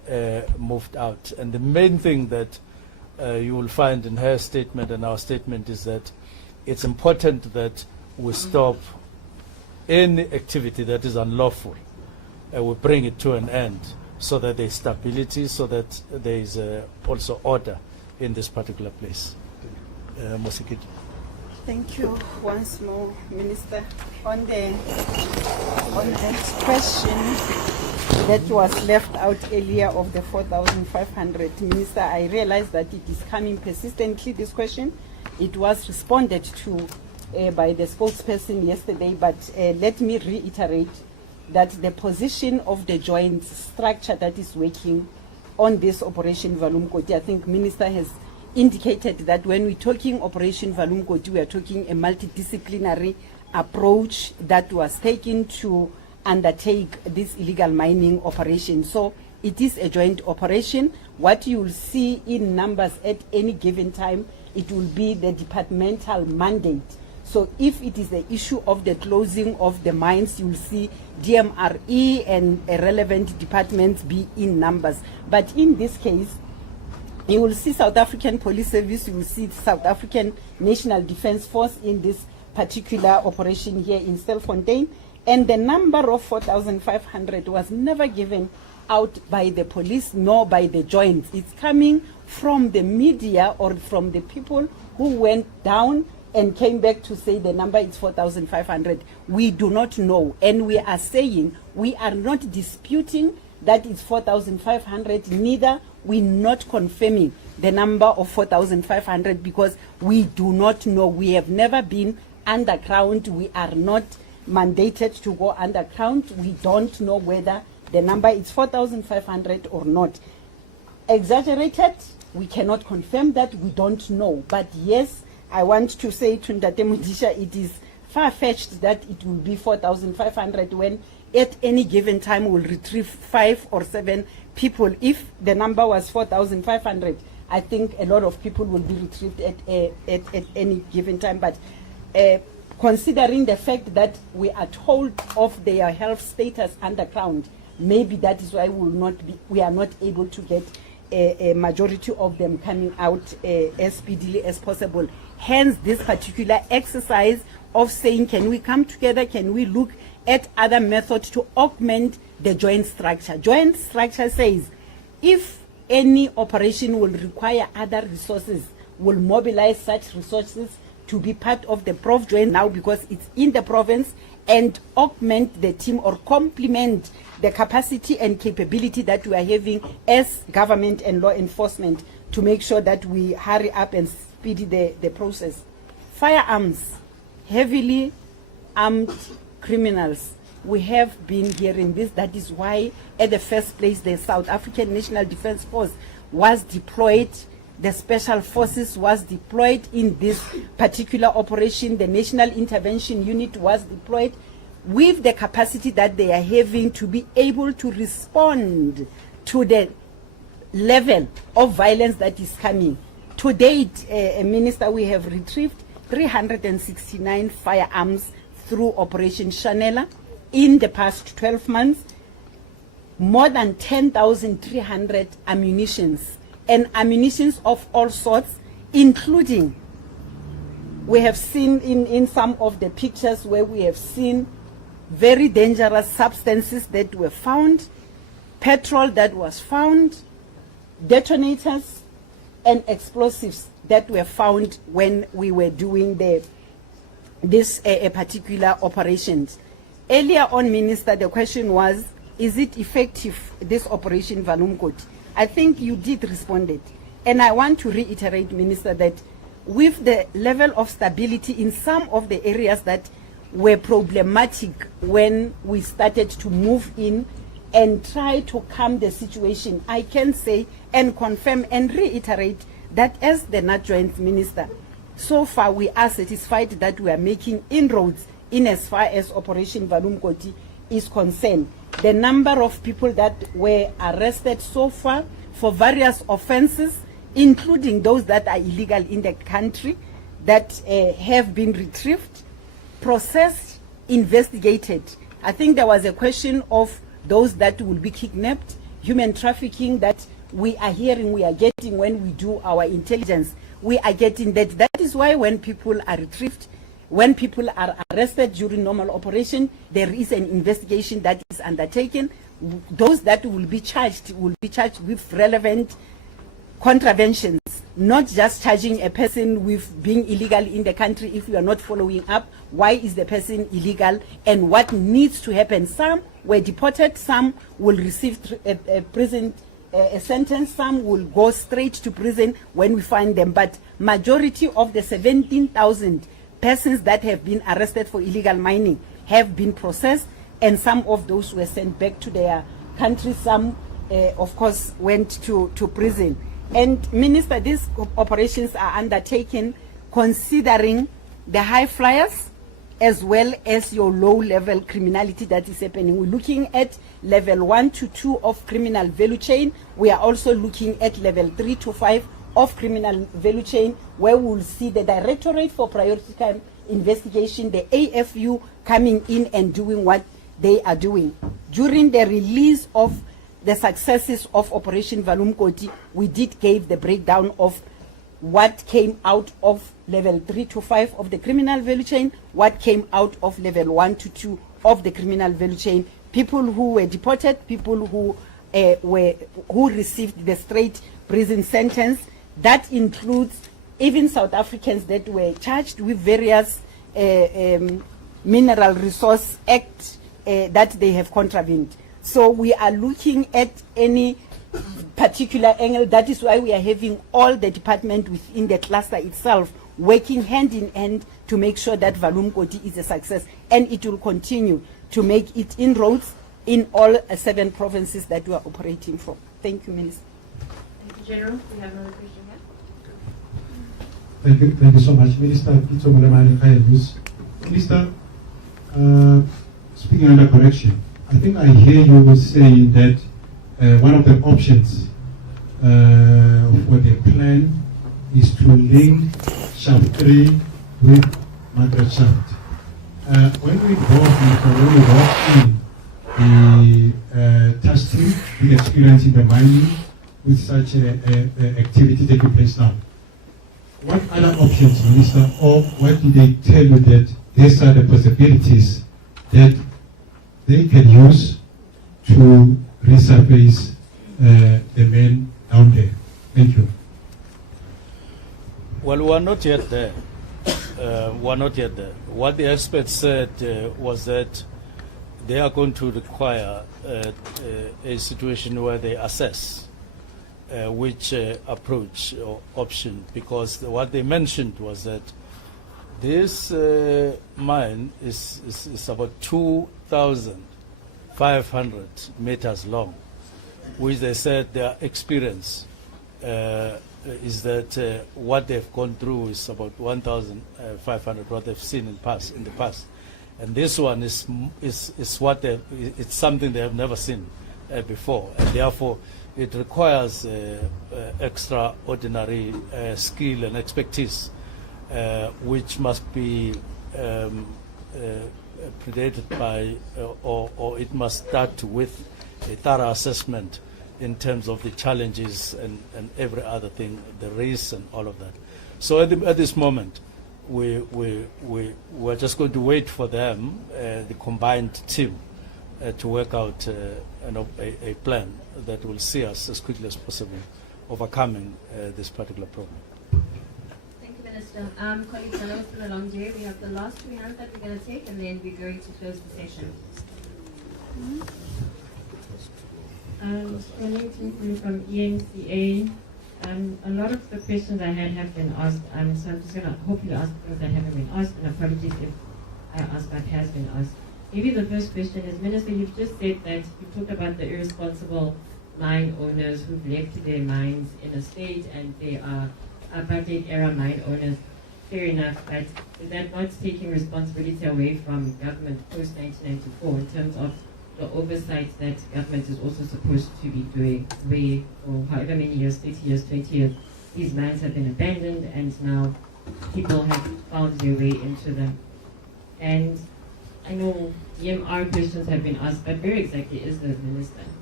moved out. And the main thing that you will find in her statement and our statement is that it's important that we stop any activity that is unlawful. We bring it to an end so that there is stability, so that there is also order in this particular place. Mosikit. Thank you once more, Minister. On that question that was left out earlier of the 4,500, Minister, I realize that it is coming persistently, this question. It was responded to by the spokesperson yesterday, but let me reiterate that the position of the joint structure that is working on this Operation Valumkoti, I think Minister has indicated that when we're talking Operation Valumkoti, we are talking a multidisciplinary approach that was taken to undertake this illegal mining operation. So it is a joint operation. What you will see in numbers at any given time, it will be the departmental mandate. So if it is the issue of the closing of the mines, you will see DMRE and relevant departments be in numbers. But in this case, you will see South African Police Service, you will see South African National Defence Force in this particular operation here in Stilfontein. And the number of 4,500 was never given out by the police nor by the joints. It's coming from the media or from the people who went down and came back to say the number is 4,500. We do not know. And we are saying we are not disputing that it's 4,500, neither we're not confirming the number of 4,500 because we do not know. We have never been underground. We are not mandated to go underground. We don't know whether the number is 4,500 or not. Exaggerated, we cannot confirm that, we don't know. But yes, I want to say to Ndate Mudisha, it is far-fetched that it will be 4,500 when at any given time we'll retrieve 5 or 7 people. If the number was 4,500, I think a lot of people will be retrieved at any given time. But considering the fact that we are told of their health status underground, maybe that is why we are not able to get a majority of them coming out as speedily as possible. Hence this particular exercise of saying, can we come together, can we look at other methods to augment the joint structure. Joint structure says if any operation will require other resources, will mobilize such resources to be part of the Prof joint now because it's in the province, and augment the team or complement the capacity and capability that we are having as government and law enforcement to make sure that we hurry up and speed the process. Firearms, heavily armed criminals. We have been hearing this. That is why at the first place the South African National Defence Force was deployed. The Special Forces was deployed in this particular operation. The National Intervention Unit was deployed with the capacity that they are having to be able to respond to the level of violence that is coming. To date, Minister, we have retrieved 369 firearms through Operation Chanela in the past 12 months, more than 10,300 ammunitions, and ammunitions of all sorts, including, we have seen in some of the pictures where we have seen very dangerous substances that were found, petrol that was found, detonators and explosives that were found when we were doing this particular operations. Earlier on, Minister, the question was, is it effective, this Operation Valumkoti? I think you did respond it. And I want to reiterate, Minister, that with the level of stability in some of the areas that were problematic when we started to move in and try to calm the situation, I can say and confirm and reiterate that as the NAT Joint Minister, so far we are satisfied that we are making inroads in as far as Operation Valumkoti is concerned. The number of people that were arrested so far for various offenses, including those that are illegal in the country, that have been retrieved, processed, investigated. I think there was a question of those that will be kidnapped. human trafficking that we are hearing, we are getting when we do our intelligence, we are getting that. That is why when people are retrieved, when people are arrested during normal operation, there is an investigation that is undertaken. Those that will be charged with relevant contraventions, not just charging a person with being illegal in the country if you are not following up. Why is the person illegal and what needs to happen? Some were deported, some will receive a prison a sentence, some will go straight to prison when we find them. But majority of the 17,000 persons that have been arrested for illegal mining have been processed, and some of those were sent back to their country. Some, of course, went to prison. And Minister, these operations are undertaken considering the high flyers as well as your low-level criminality that is happening. We're looking at level 1 to 2 of criminal value chain. We are also looking at level 3 to 5 of criminal value chain, where we'll see the Directorate for Priority Crime Investigation, the AFU, coming in and doing what they are doing. During the release of the successes of Operation Valumkoti, we did give the breakdown of what came out of level 3 to 5 of the criminal value chain, what came out of level 1 to 2 of the criminal value chain, people who were deported, people who received the straight prison sentence. That includes even South Africans that were charged with various Mineral Resource Act that they have contravened. So we are looking at any particular angle. That is why we are having all the department within the cluster itself working hand in hand to make sure that Valumkoti is a success, and it will continue to make it inroads in all 7 provinces that we are operating from. Thank you, Minister. Thank you, General. We have another question here. Thank you so much, Minister. Minister, speaking under correction, I think I hear you say that one of the options for the plan is to link Shaft 3 with Margaret Shaft. When we walk in the testing, the experience in the mining with such an activity taking place now, what other options, Minister, or what did they tell you that these are the possibilities that they can use to resurface the men down there? Thank you. Well, we're not yet there. We're not yet there. What the experts said was that they are going to require a situation where they assess which approach or option, because what they mentioned was that this mine is about 2,500 meters long, which they said their experience is that what they've gone through is about 1,500, what they've seen in the past. And this one is what it's something they have never seen before, and therefore it requires extraordinary skill and expertise, which must be predated by, or it must start with a thorough assessment in terms of the challenges and every other thing, the risks and all of that. So at this moment, we're just going to wait for them, the combined team, to work out a plan that will see us as quickly as possible overcoming this particular problem. Thank you, Minister. Colleagues, I know it's been a long day. We have the last 2 hands that we're going to take, and then we're going to close the session. Calling from ENCA. A lot of the questions I had have been asked, so I'm just going to hopefully ask those that haven't been asked, and apologies if I ask what has been asked. Maybe the first question is, Minister, you've just said that you talked about the irresponsible mine owners who've left their mines in a state and they are apartheid-era mine owners. Fair enough, but is that not taking responsibility away from government post-1994 in terms of the oversight that government is also supposed to be doing, where for however many years, 30 years, 20 years, these mines have been abandoned and now people have found their way into them? And I know EMR questions have been asked, but where exactly is the Minister?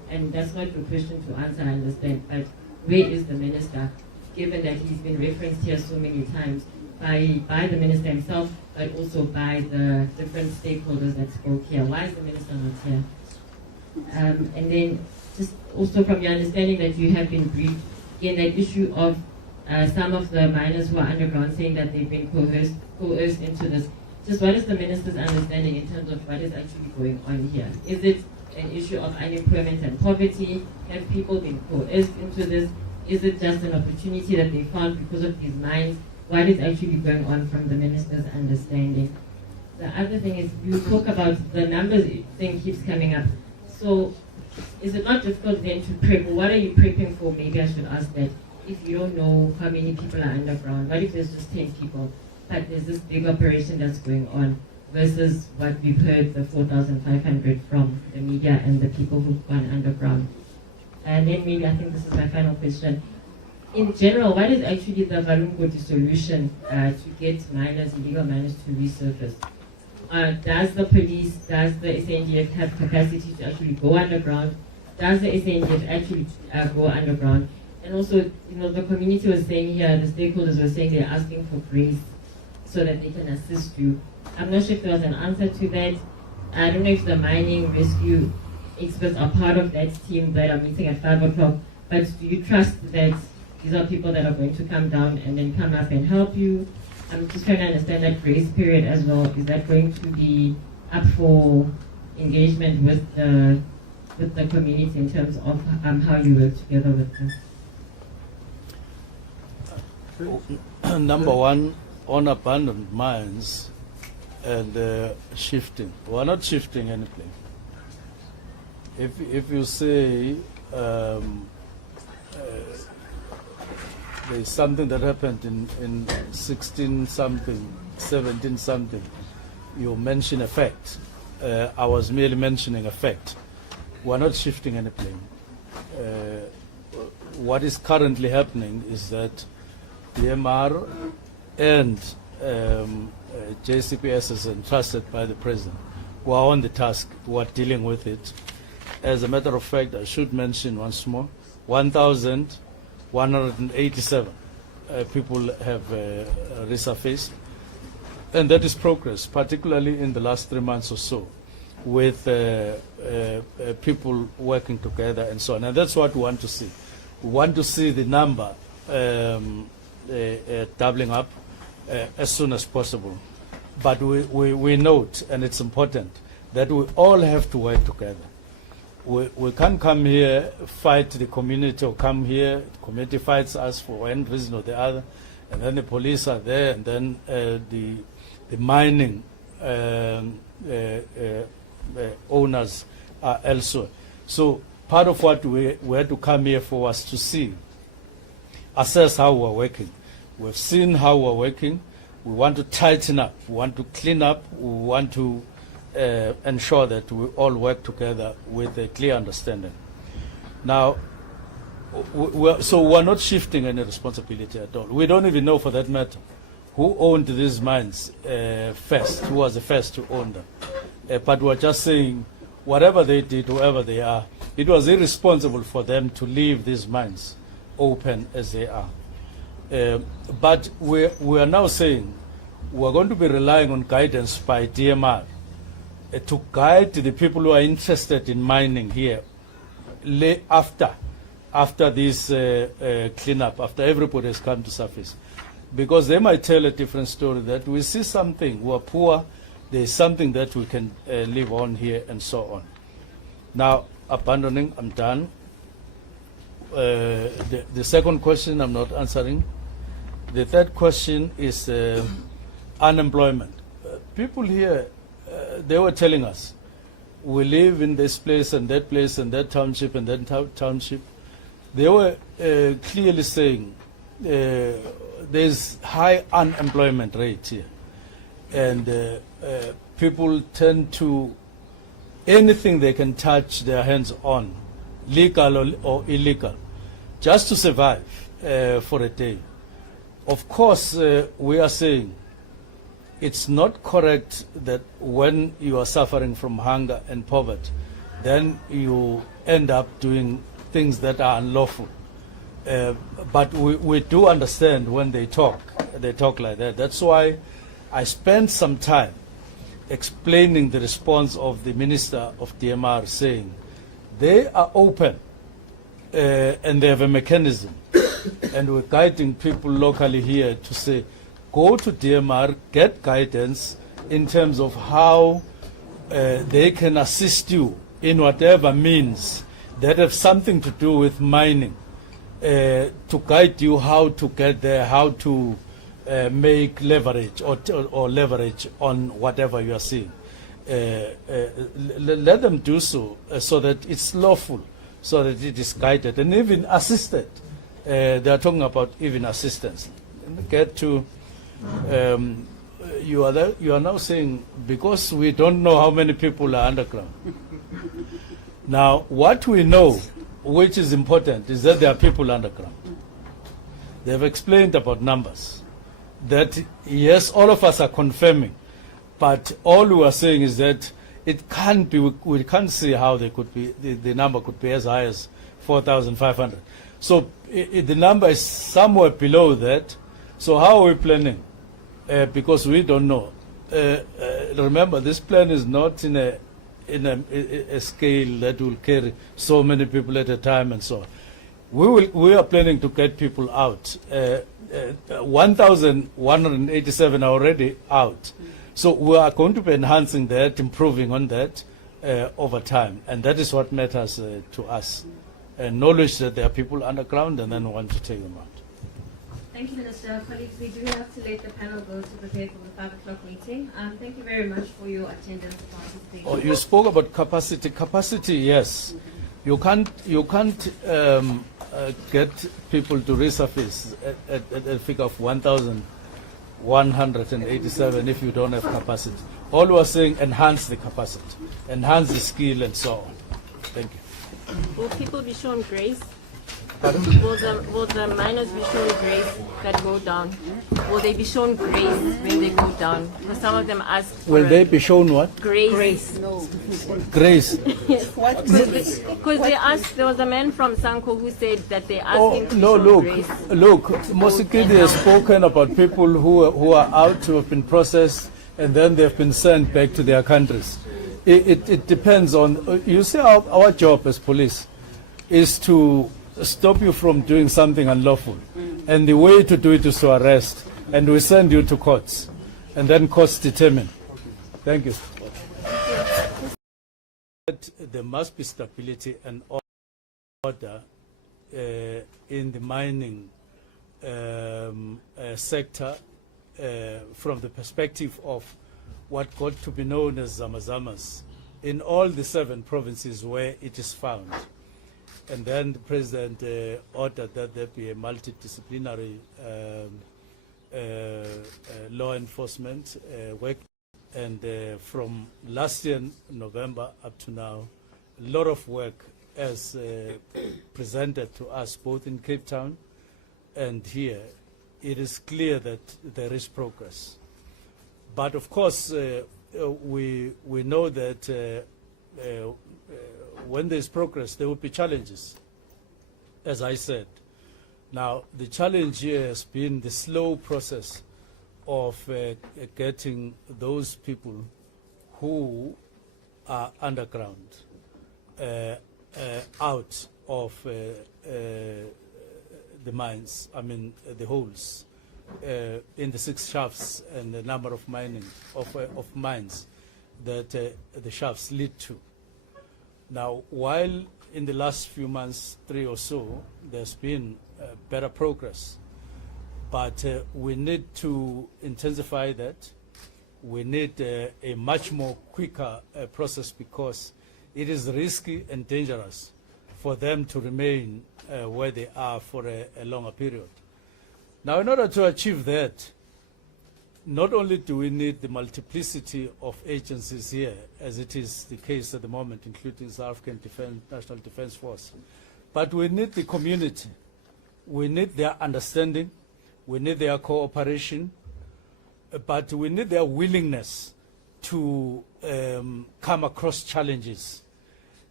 And that's not your question to answer, I understand. But where is the minister, given that he's been referenced here so many times by the minister himself, but also by the different stakeholders that spoke here? Why is the minister not here? And then just also from your understanding that you have been briefed, again, that issue of some of the miners who are underground saying that they've been coerced into this. Just what is the minister's understanding in terms of what is actually going on here? Is it an issue of unemployment and poverty? Have people been coerced into this? Is it just an opportunity that they found because of these mines? What is actually going on from the minister's understanding? The other thing is, you talk about the numbers thing keeps coming up. So is it not difficult then to prep? What are you prepping for? Maybe I should ask that. If you don't know how many people are underground, what if there's just 10 people, but there's this big operation that's going on versus what we've heard, the 4,500 from the media and the people who've gone underground? And then maybe, I think this is my final question. In general, what is actually the Valungoti solution to get miners, illegal miners, to resurface? Does the police, does the SANDF have capacity to actually go underground? Does the SANDF actually go underground? And also, the community was saying here, the stakeholders were saying they're asking for grace so that they can assist you. I'm not sure if there was an answer to that. I don't know if the mining rescue experts are part of that team that are meeting at 5 o'clock, but do you trust that these are people that are going to come down and then come up and help you? I'm just trying to understand that grace period as well. Is that going to be up for engagement with the community in terms of how you work together with them? Number one, on abandoned mines and shifting. We're not shifting anything. If you say there's something that happened in 16 something, 17 something, you mention a fact. I was merely mentioning a fact. We're not shifting anything. What is currently happening is that DMR and JCPS is entrusted by the president, who are on the task, who are dealing with it. As a matter of fact, I should mention once more, 1,187 people have resurfaced, and that is progress, particularly in the last 3 months or so, with people working together and so on. And that's what we want to see. We want to see the number doubling up as soon as possible. But we note, and it's important, that we all have to work together. We can't come here, fight the community, or come here, the community fights us for one reason or the other, and then the police are there, and then the mining owners are elsewhere. So part of what we had to come here for was to see, assess how we're working. We've seen how we're working. We want to tighten up. We want to clean up. We want to ensure that we all work together with a clear understanding. Now, we're not shifting any responsibility at all. We don't even know, for that matter, who owned these mines first, who was the first to own them. But we're just saying, whatever they did, whoever they are, it was irresponsible for them to leave these mines open as they are. But we are now saying we're going to be relying on guidance by DMR to guide the people who are interested in mining here after this cleanup, after everybody has come to surface. Because they might tell a different story, that we see something, we're poor, there's something that we can live on here, and so on. Now, abandoning, I'm done. The second question I'm not answering. The third question is unemployment. People here, they were telling us, we live in this place and that township and that township. They were clearly saying there's high unemployment rate here. And people tend to, anything they can touch their hands on, legal or illegal, just to survive for a day. Of course, we are saying it's not correct that when you are suffering from hunger and poverty, then you end up doing things that are unlawful. But we do understand when they talk like that. That's why I spent some time explaining the response of the Minister of DMR, saying they are open and they have a mechanism and we're guiding people locally here to say, go to DMR, get guidance in terms of how they can assist you in whatever means that have something to do with mining, to guide you how to get there, how to make leverage or leverage on whatever you are seeing. Let them do so, so that it's lawful, so that it is guided and even assisted. They are talking about even assistance. Get to you are now saying, because we don't know how many people are underground. Now, what we know, which is important, is that there are people underground. They have explained about numbers. That, yes, all of us are confirming, but all we are saying is that it can't be, we can't see how they could be, the number could be as high as 4,500. So the number is somewhere below that. So how are we planning? Because we don't know. Remember, this plan is not in a scale that will carry so many people at a time and so on. We are planning to get people out. 1,187 are already out. So we are going to be enhancing that, improving on that over time. And that is what matters to us. Knowledge that there are people underground, and then we want to take them out. Thank you, Minister. Colleagues, we do have to let the panel go to prepare for the 5 o'clock meeting. Thank you very much for your attendance and participation. Oh, you spoke about capacity. Capacity, yes. You can't get people to resurface at a figure of 1,187 if you don't have capacity. All we are saying, enhance the capacity, enhance the skill, and so on. Thank you. Will people be shown grace? Pardon? Will the miners be shown grace that go down? Will they be shown grace when they go down? Because some of them ask for Will they be shown what? Grace. No. Grace. Because they asked, there was a man from Sanko who said that they asked him to be shown grace. Look, Mosikidi has spoken about people who are out, who have been processed, and then they've been sent back to their countries. It depends on, you see, our job as police is to stop you from doing something unlawful. And the way to do it is to arrest. And we send you to courts. And then courts determine. Thank you. There must be stability and order in the mining sector from the perspective of what got to be known as Zamazamas in all the 7 provinces where it is found. And then the President ordered that there be a multidisciplinary law enforcement work. And from last year, November, up to now, a lot of work has presented to us both in Cape Town and here. It is clear that there is progress. But of course, we know that when there's progress, there will be challenges, as I said. Now, the challenge here has been the slow process of getting those people who are underground out of the mines, I mean the holes in the 6 shafts and the number of mines that the shafts lead to. Now, while in the last few months, 3 or so, there's been better progress, but we need to intensify that. We need a much more quicker process, because it is risky and dangerous for them to remain where they are for a longer period. Now, in order to achieve that, not only do we need the multiplicity of agencies here, as it is the case at the moment, including South African National Defence Force, but we need the community. We need their understanding. We need their cooperation. But we need their willingness to come across challenges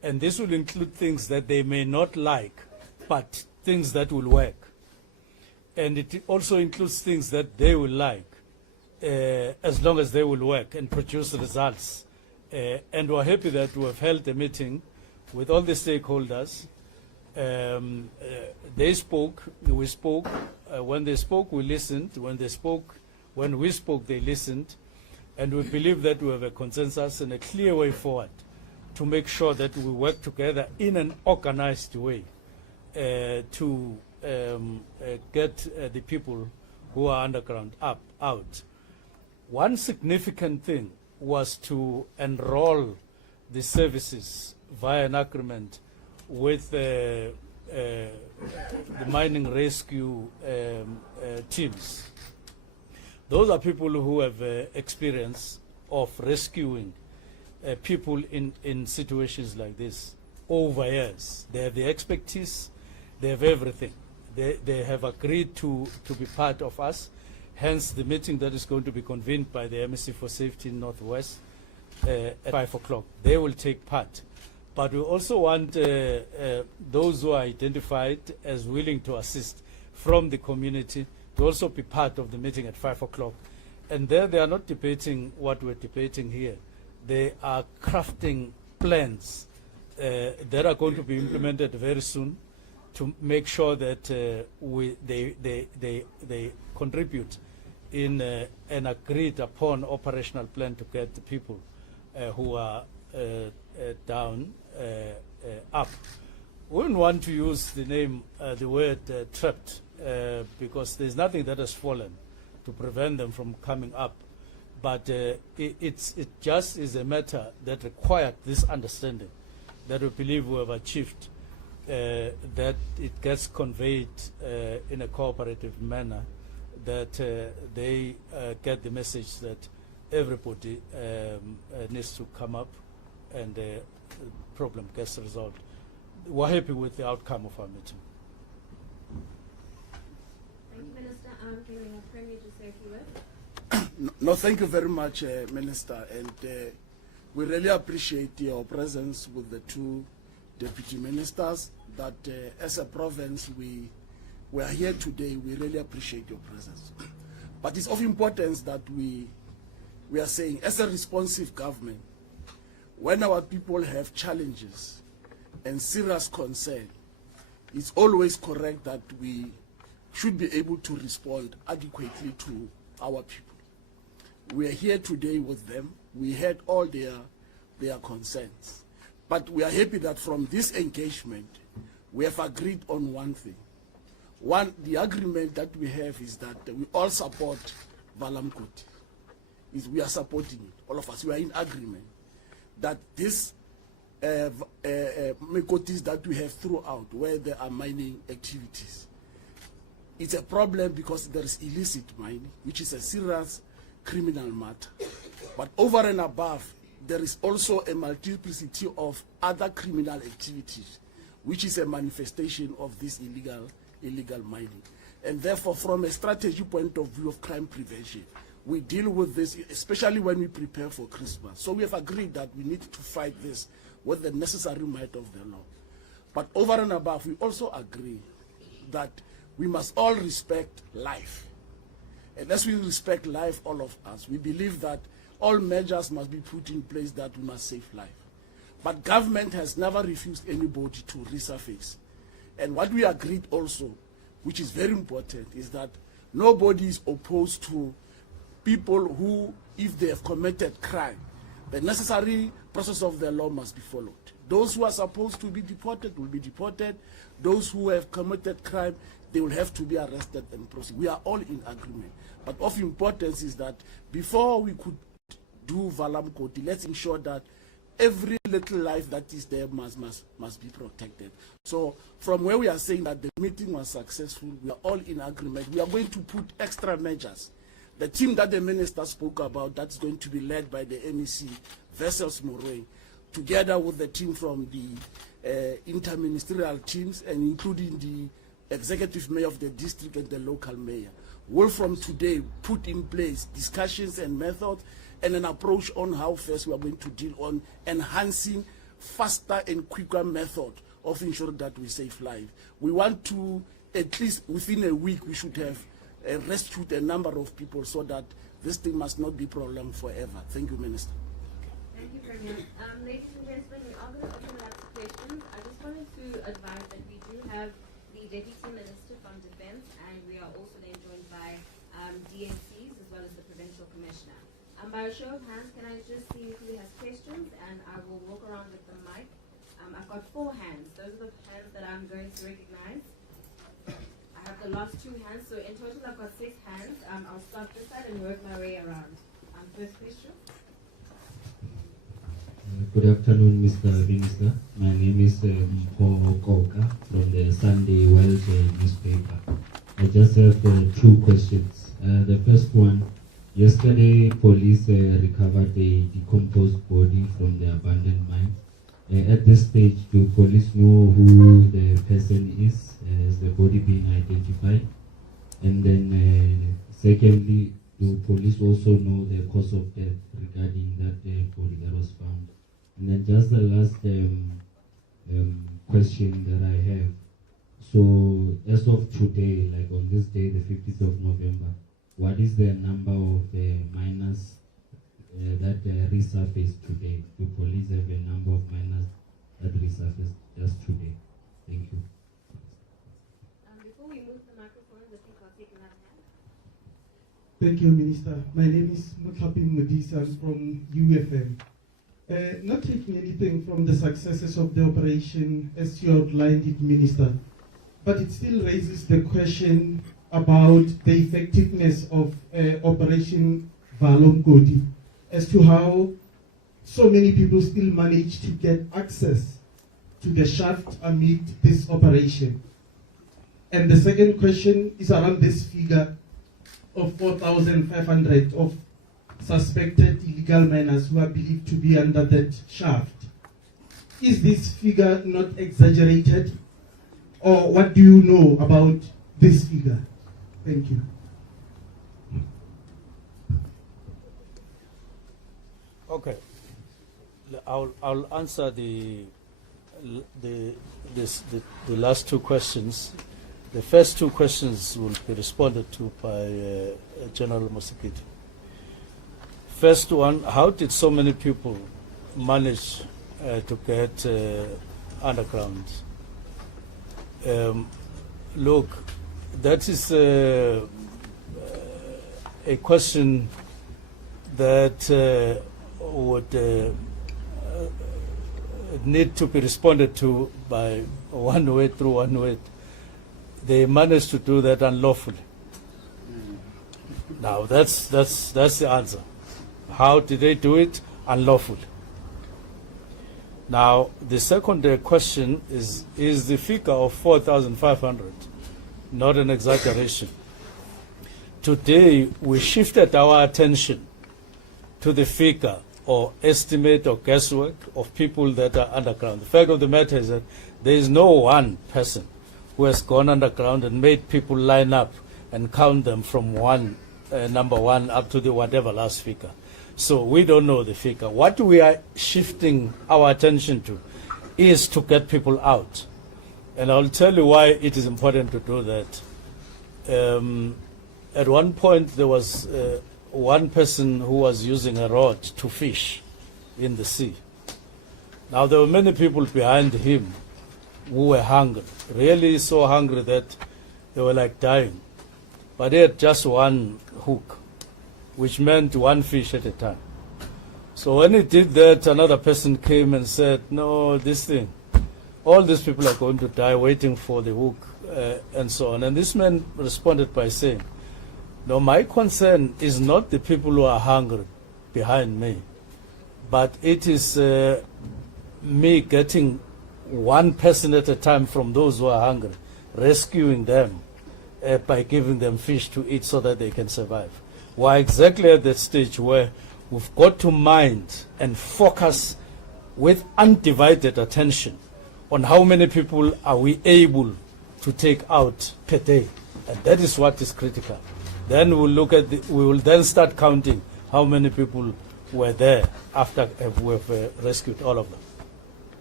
And this will include things that they may not like, but things that will work. And it also includes things that they will like, as long as they will work and produce results. And we're happy that we have held a meeting with all the stakeholders. They spoke, we spoke. When they spoke, we listened. When we spoke, they listened. And we believe that we have a consensus and a clear way forward to make sure that we work together in an organized way to get the people who are underground out. One significant thing was to enroll the services via an agreement with the mining rescue teams. Those are people who have experience of rescuing people in situations like this over years. They have the expertise, they have everything. They have agreed to be part of us, hence the meeting that is going to be convened by the MSC for Safety in Northwest at 5 o'clock. They will take part. But we also want those who are identified as willing to assist from the community to also be part of the meeting at 5 o'clock. And there they are not debating what we're debating here. They are crafting plans that are going to be implemented very soon to make sure that they contribute in an agreed upon operational plan to get the people who are down up. We wouldn't want to use the word trapped because there's nothing that has fallen to prevent them from coming up. But it just is a matter that required this understanding that we believe we have achieved, that it gets conveyed in a cooperative manner, that they get the message that everybody needs to come up and the problem gets resolved. We're happy with the outcome of our meeting. Thank you, Minister. Can we have Premier to say a few words? No, thank you very much, Minister. And we really appreciate your presence with the two deputy ministers. That as a province, we are here today. We really appreciate your presence. But it's of importance that we are saying, as a responsive government, when our people have challenges and serious concern, it's always correct that we should be able to respond adequately to our people. We are here today with them. We heard all their concerns. But we are happy that from this engagement, we have agreed on one thing. One, the agreement that we have is that we all support Valamkoti. We are supporting it, all of us. We are in agreement that this Mekotis that we have throughout, where there are mining activities, it's a problem because there is illicit mining, which is a serious criminal matter. But over and above, there is also a multiplicity of other criminal activities, which is a manifestation of this illegal mining. And therefore, from a strategy point of view of crime prevention, we deal with this, especially when we prepare for Christmas. So we have agreed that we need to fight this with the necessary might of the law. But over and above, we also agree that we must all respect life. And as we respect life, all of us, we believe that all measures must be put in place that we must save life. But government has never refused anybody to resurface. And what we agreed also, which is very important, is that nobody is opposed to people who, if they have committed crime, the necessary process of the law must be followed. Those who are supposed to be deported will be deported. Those who have committed crime, they will have to be arrested and prosecuted. We are all in agreement. But of importance is that before we could do Valamkoti, let's ensure that every little life that is there must be protected. So from where we are saying that the meeting was successful, we are all in agreement. We are going to put extra measures. The team that the minister spoke about, that's going to be led by the MEC, Vessels Moray, together with the team from the interministerial teams and including the executive mayor of the district and the local mayor, will from today put in place discussions and methods and an approach on how first we are going to deal on enhancing faster and quicker method of ensuring that we save lives. We want to, at least within a week, we should have rescued a number of people so that this thing must not be prolonged forever. Thank you, Minister. Thank you very much. Ladies and gentlemen, we are going to open it up to questions. I just wanted to advise that we do have the Deputy Minister from Defence, and we are also then joined by DNCs as well as the Provincial Commissioner. By a show of hands, can I just see who has questions, and I will walk around with the mic. I've got 4 hands. Those are the hands that I'm going to recognize. I have the last 2 hands, so in total I've got 6 hands. I'll start this side and work my way around. First question. Good afternoon, Mr. Minister. My name is Mpho Koka from the Sunday World newspaper. I just have 2 questions. The first one, yesterday police recovered a decomposed body from the abandoned mine. At this stage, do police know who the person is? Has the body been identified? And then secondly, do police also know the cause of death regarding that body that was found? And then just the last question that I have. So as of today, like on this day, the 15th of November, what is the number of miners that resurfaced today? Do police have a number of miners that resurfaced just today? Thank you. Before we move the microphones, I think I'll take another hand. Thank you, Minister. My name is Mokhapi Modisa from UFM. Not taking anything from the successes of the operation as you outlined it, Minister, but it still raises the question about the effectiveness of Operation Valomgodi, as to how so many people still manage to get access to the shaft amid this operation. And the second question is around this figure of 4,500 of suspected illegal miners who are believed to be under that shaft. Is this figure not exaggerated? Or what do you know about this figure? Thank you. Okay, I'll answer the last 2 questions. The first 2 questions will be responded to by General Mosekiti. First one, how did so many people manage to get underground? Look, that is a question that would need to be responded to by one word. They managed to do that unlawfully. Now that's the answer. How did they do it? Unlawfully. Now the second question is the figure of 4,500 not an exaggeration? Today we shifted our attention to the figure or estimate or guesswork of people that are underground. The fact of the matter is that there is no one person who has gone underground and made people line up and count them from number one up to the whatever last figure. So we don't know the figure. What we are shifting our attention to is to get people out. And I'll tell you why it is important to do that. At one point there was one person who was using a rod to fish in the sea. Now there were many people behind him who were hungry, really so hungry that they were like dying. But he had just one hook, which meant one fish at a time. So when he did that, another person came and said, no, this thing, all these people are going to die waiting for the hook, and so on. And this man responded by saying, no, my concern is not the people who are hungry behind me, but it is me getting one person at a time from those who are hungry, rescuing them by giving them fish to eat so that they can survive. We're exactly at that stage where we've got to mind and focus with undivided attention on how many people are we able to take out per day. And that is what is critical. Then we'll look at we will then start counting how many people were there after we've rescued all of them.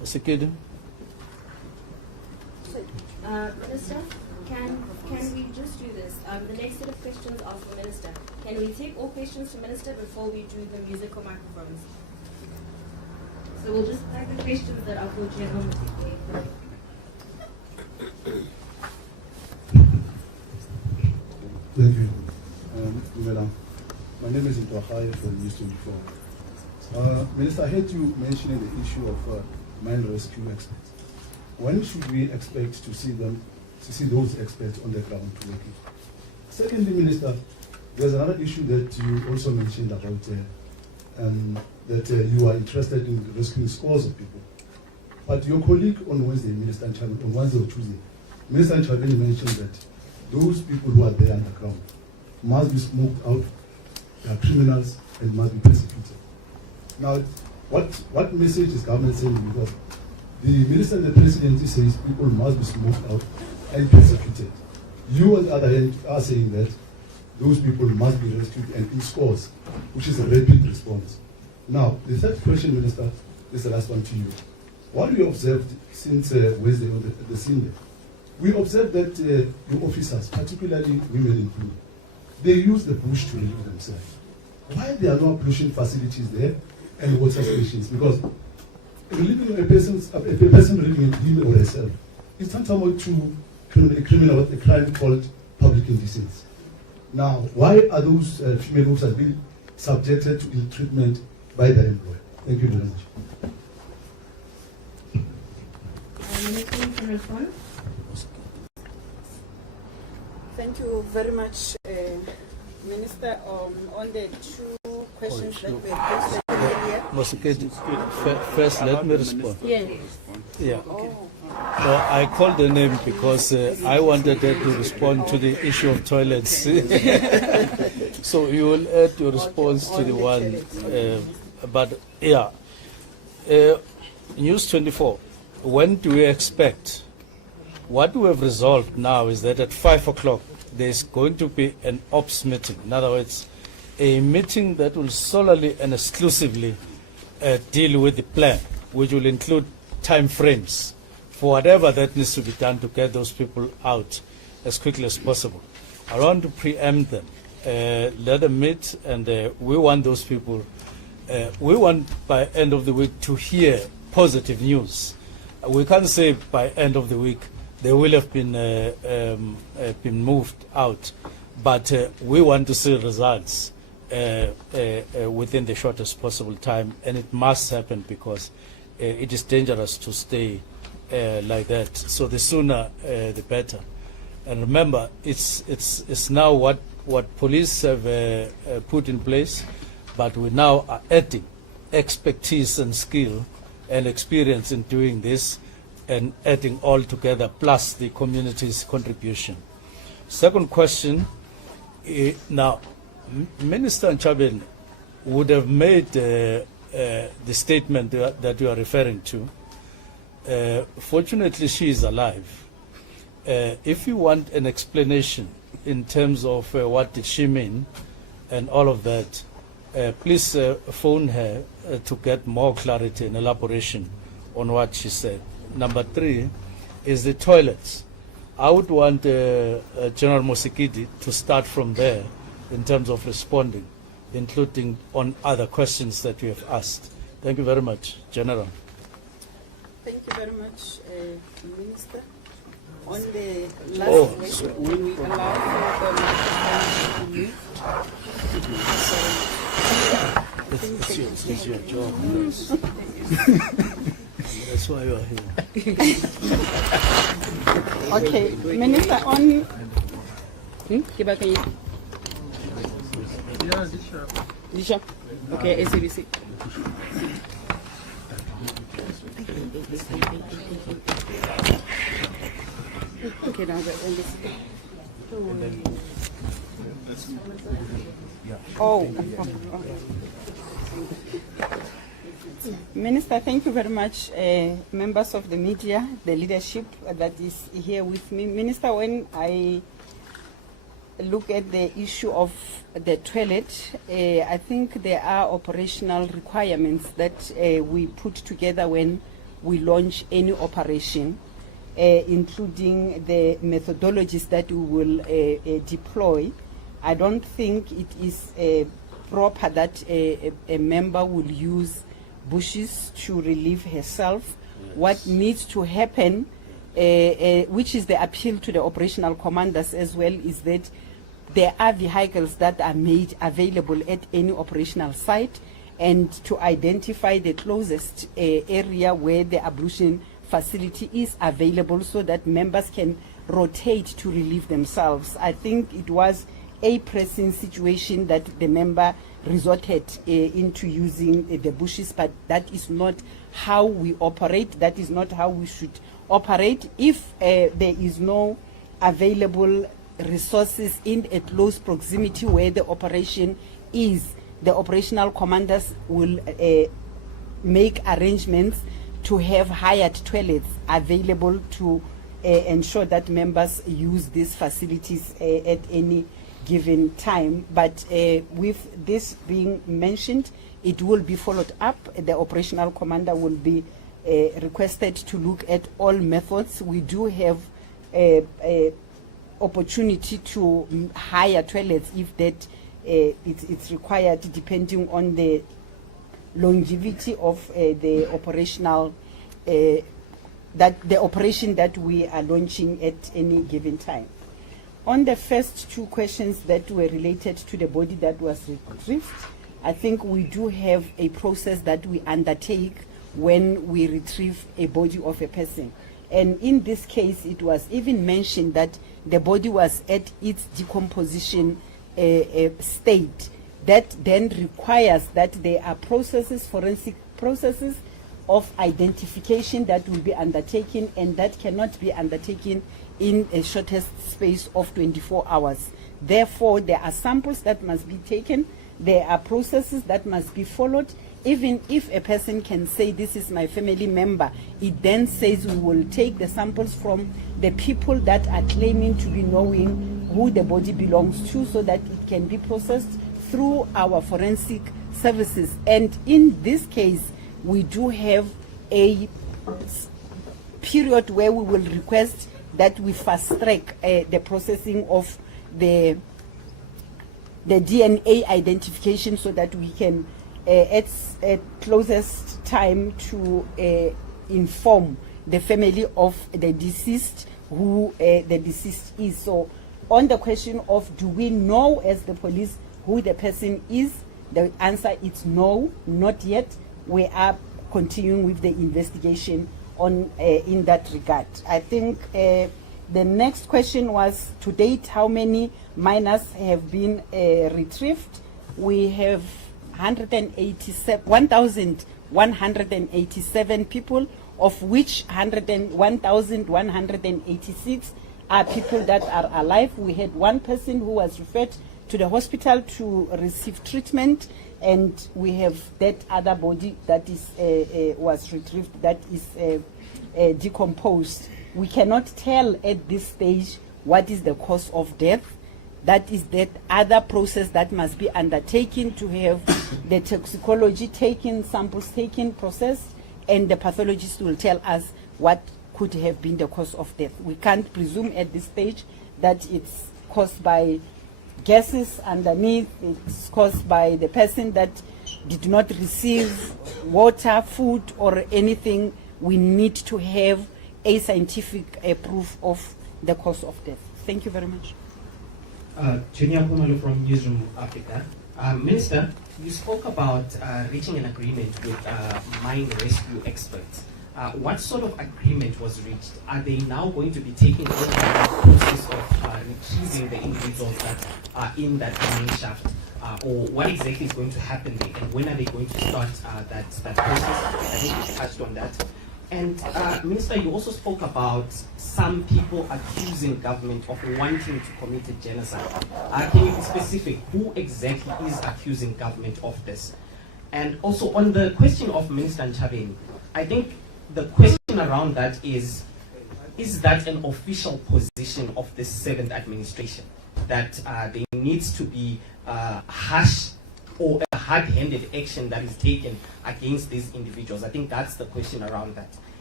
Mosekedi? Minister, can we just do this? The next set of questions are for Minister. Can we take all questions to Minister before we do the musical microphones? So we'll just take the questions that are for General Mosekedi. Thank you, Madam. My name is Ntwahaya from News 24. Minister, I heard you mentioning the issue of mine rescue experts. When should we expect to see those experts on the ground working? Secondly, Minister, there's another issue that you also mentioned about that you are interested in rescuing scores of people. But your colleague on Wednesday, Minister Nchabeni, on Wednesday or Tuesday, Minister Nchabeni mentioned that those people who are there underground must be smoked out, they are criminals, and must be persecuted. Now, what message is government sending? Because the Minister and the Presidency says people must be smoked out and persecuted. You, on the other hand, are saying that those people must be rescued and in scores, which is a rapid response. Now, the third question, Minister, is the last one to you. What we observed since Wednesday on the scene there, we observed that the officers, particularly women included, they use the bush to relieve themselves. Why there are no pollution facilities there and water stations? Because relieving a person relieving him or herself is tantamount to a crime called public indecency. Now, why are those female officers being subjected to ill treatment by their employer? Thank you very much. Minister, you can respond. Thank you very much, Minister. On the two questions that were posted earlier. Mosekedi, first let me respond. Yes. Yeah. Okay. No, I called the name because I wanted her to respond to the issue of toilets. So you will add your response to the one. But yeah, News 24. When do we expect? What we have resolved now is that at 5 o'clock there's going to be an ops meeting. In other words, a meeting that will solely and exclusively deal with the plan, which will include time frames for whatever that needs to be done to get those people out as quickly as possible. I want to preempt them, let them meet, and we want those people, we want by end of the week to hear positive news. We can't say by end of the week they will have been moved out, but we want to see results within the shortest possible time, and it must happen because it is dangerous to stay like that. So the sooner the better. And remember, it's now what police have put in place, but we now are adding expertise and skill and experience in doing this, and adding all together, plus the community's contribution. Second question, now, Minister Nchabeni would have made the statement that you are referring to. Fortunately, she is alive. If you want an explanation in terms of what did she mean and all of that, please phone her to get more clarity and elaboration on what she said. Number 3 is the toilets. I would want General Mosekedi to start from there in terms of responding, including on other questions that you have asked. Thank you very much, General. Thank you very much, Minister. On the last question, we allow for the microphone to mute. It's your job. That's why you are here. Okay, Minister, on. Disha. Okay, SABC. Okay, now the NBC. Oh. Minister, thank you very much, members of the media, the leadership that is here with me. Minister, when I look at the issue of the toilet, I think there are operational requirements that we put together when we launch any operation, including the methodologies that we will deploy. I don't think it is proper that a member will use bushes to relieve herself. Yes. What needs to happen, which is the appeal to the operational commanders as well, is that there are vehicles that are made available at any operational site, and to identify the closest area where the ablution facility is available so that members can rotate to relieve themselves. I think it was a pressing situation that the member resorted into using the bushes, but that is not how we operate. That is not how we should operate. If there is no available resources in a close proximity where the operation is, the operational commanders will make arrangements to have hired toilets available to ensure that members use these facilities at any given time. But with this being mentioned, it will be followed up. The operational commander will be requested to look at all methods. We do have a opportunity to hire toilets if that it's required, depending on the longevity of the operational the operation that we are launching at any given time. On the first two questions that were related to the body that was retrieved, I think we do have a process that we undertake when we retrieve a body of a person. And in this case, it was even mentioned that the body was at its decomposition state. That then requires that there are processes, forensic processes of identification that will be undertaken, and that cannot be undertaken in a shortest space of 24 hours. Therefore, there are samples that must be taken, there are processes that must be followed. Even if a person can say, this is my family member, it then says we will take the samples from the people that are claiming to be knowing who the body belongs to, so that it can be processed through our forensic services. And in this case, we do have a period where we will request that we fast track the processing of the DNA identification, so that we can at closest time to inform the family of the deceased who the deceased is. So on the question of do we know as the police who the person is, the answer is no, not yet. We are continuing with the investigation on in that regard. I think the next question was, to date, how many minors have been retrieved? We have 1,187 people, of which 1,186 are people that are alive. We had one person who was referred to the hospital to receive treatment, and we have that other body that is was retrieved that is decomposed. We cannot tell at this stage what is the cause of death. That is that other process that must be undertaken to have the toxicology taken, samples taken, processed, and the pathologist will tell us what could have been the cause of death. We can't presume at this stage that it's caused by gases underneath, it's caused by the person that did not receive water, food, or anything. We need to have a scientific proof of the cause of death. Thank you very much. Junior Kumalo from Newsroom Africa. Minister, you spoke about reaching an agreement with mine rescue experts. What sort of agreement was reached? Are they now going to be taking over the process of retrieving the individuals that are in that mine shaft? Or what exactly is going to happen there? And when are they going to start that process? I think you touched on that. And Minister, you also spoke about some people accusing government of wanting to commit a genocide. Can you be specific? Who exactly is accusing government of this? And also on the question of Minister Nchabeni, I think the question around that is that an official position of the 7th administration, that there needs to be harsh or a hard-handed action that is taken against these individuals? I think that's the question around that.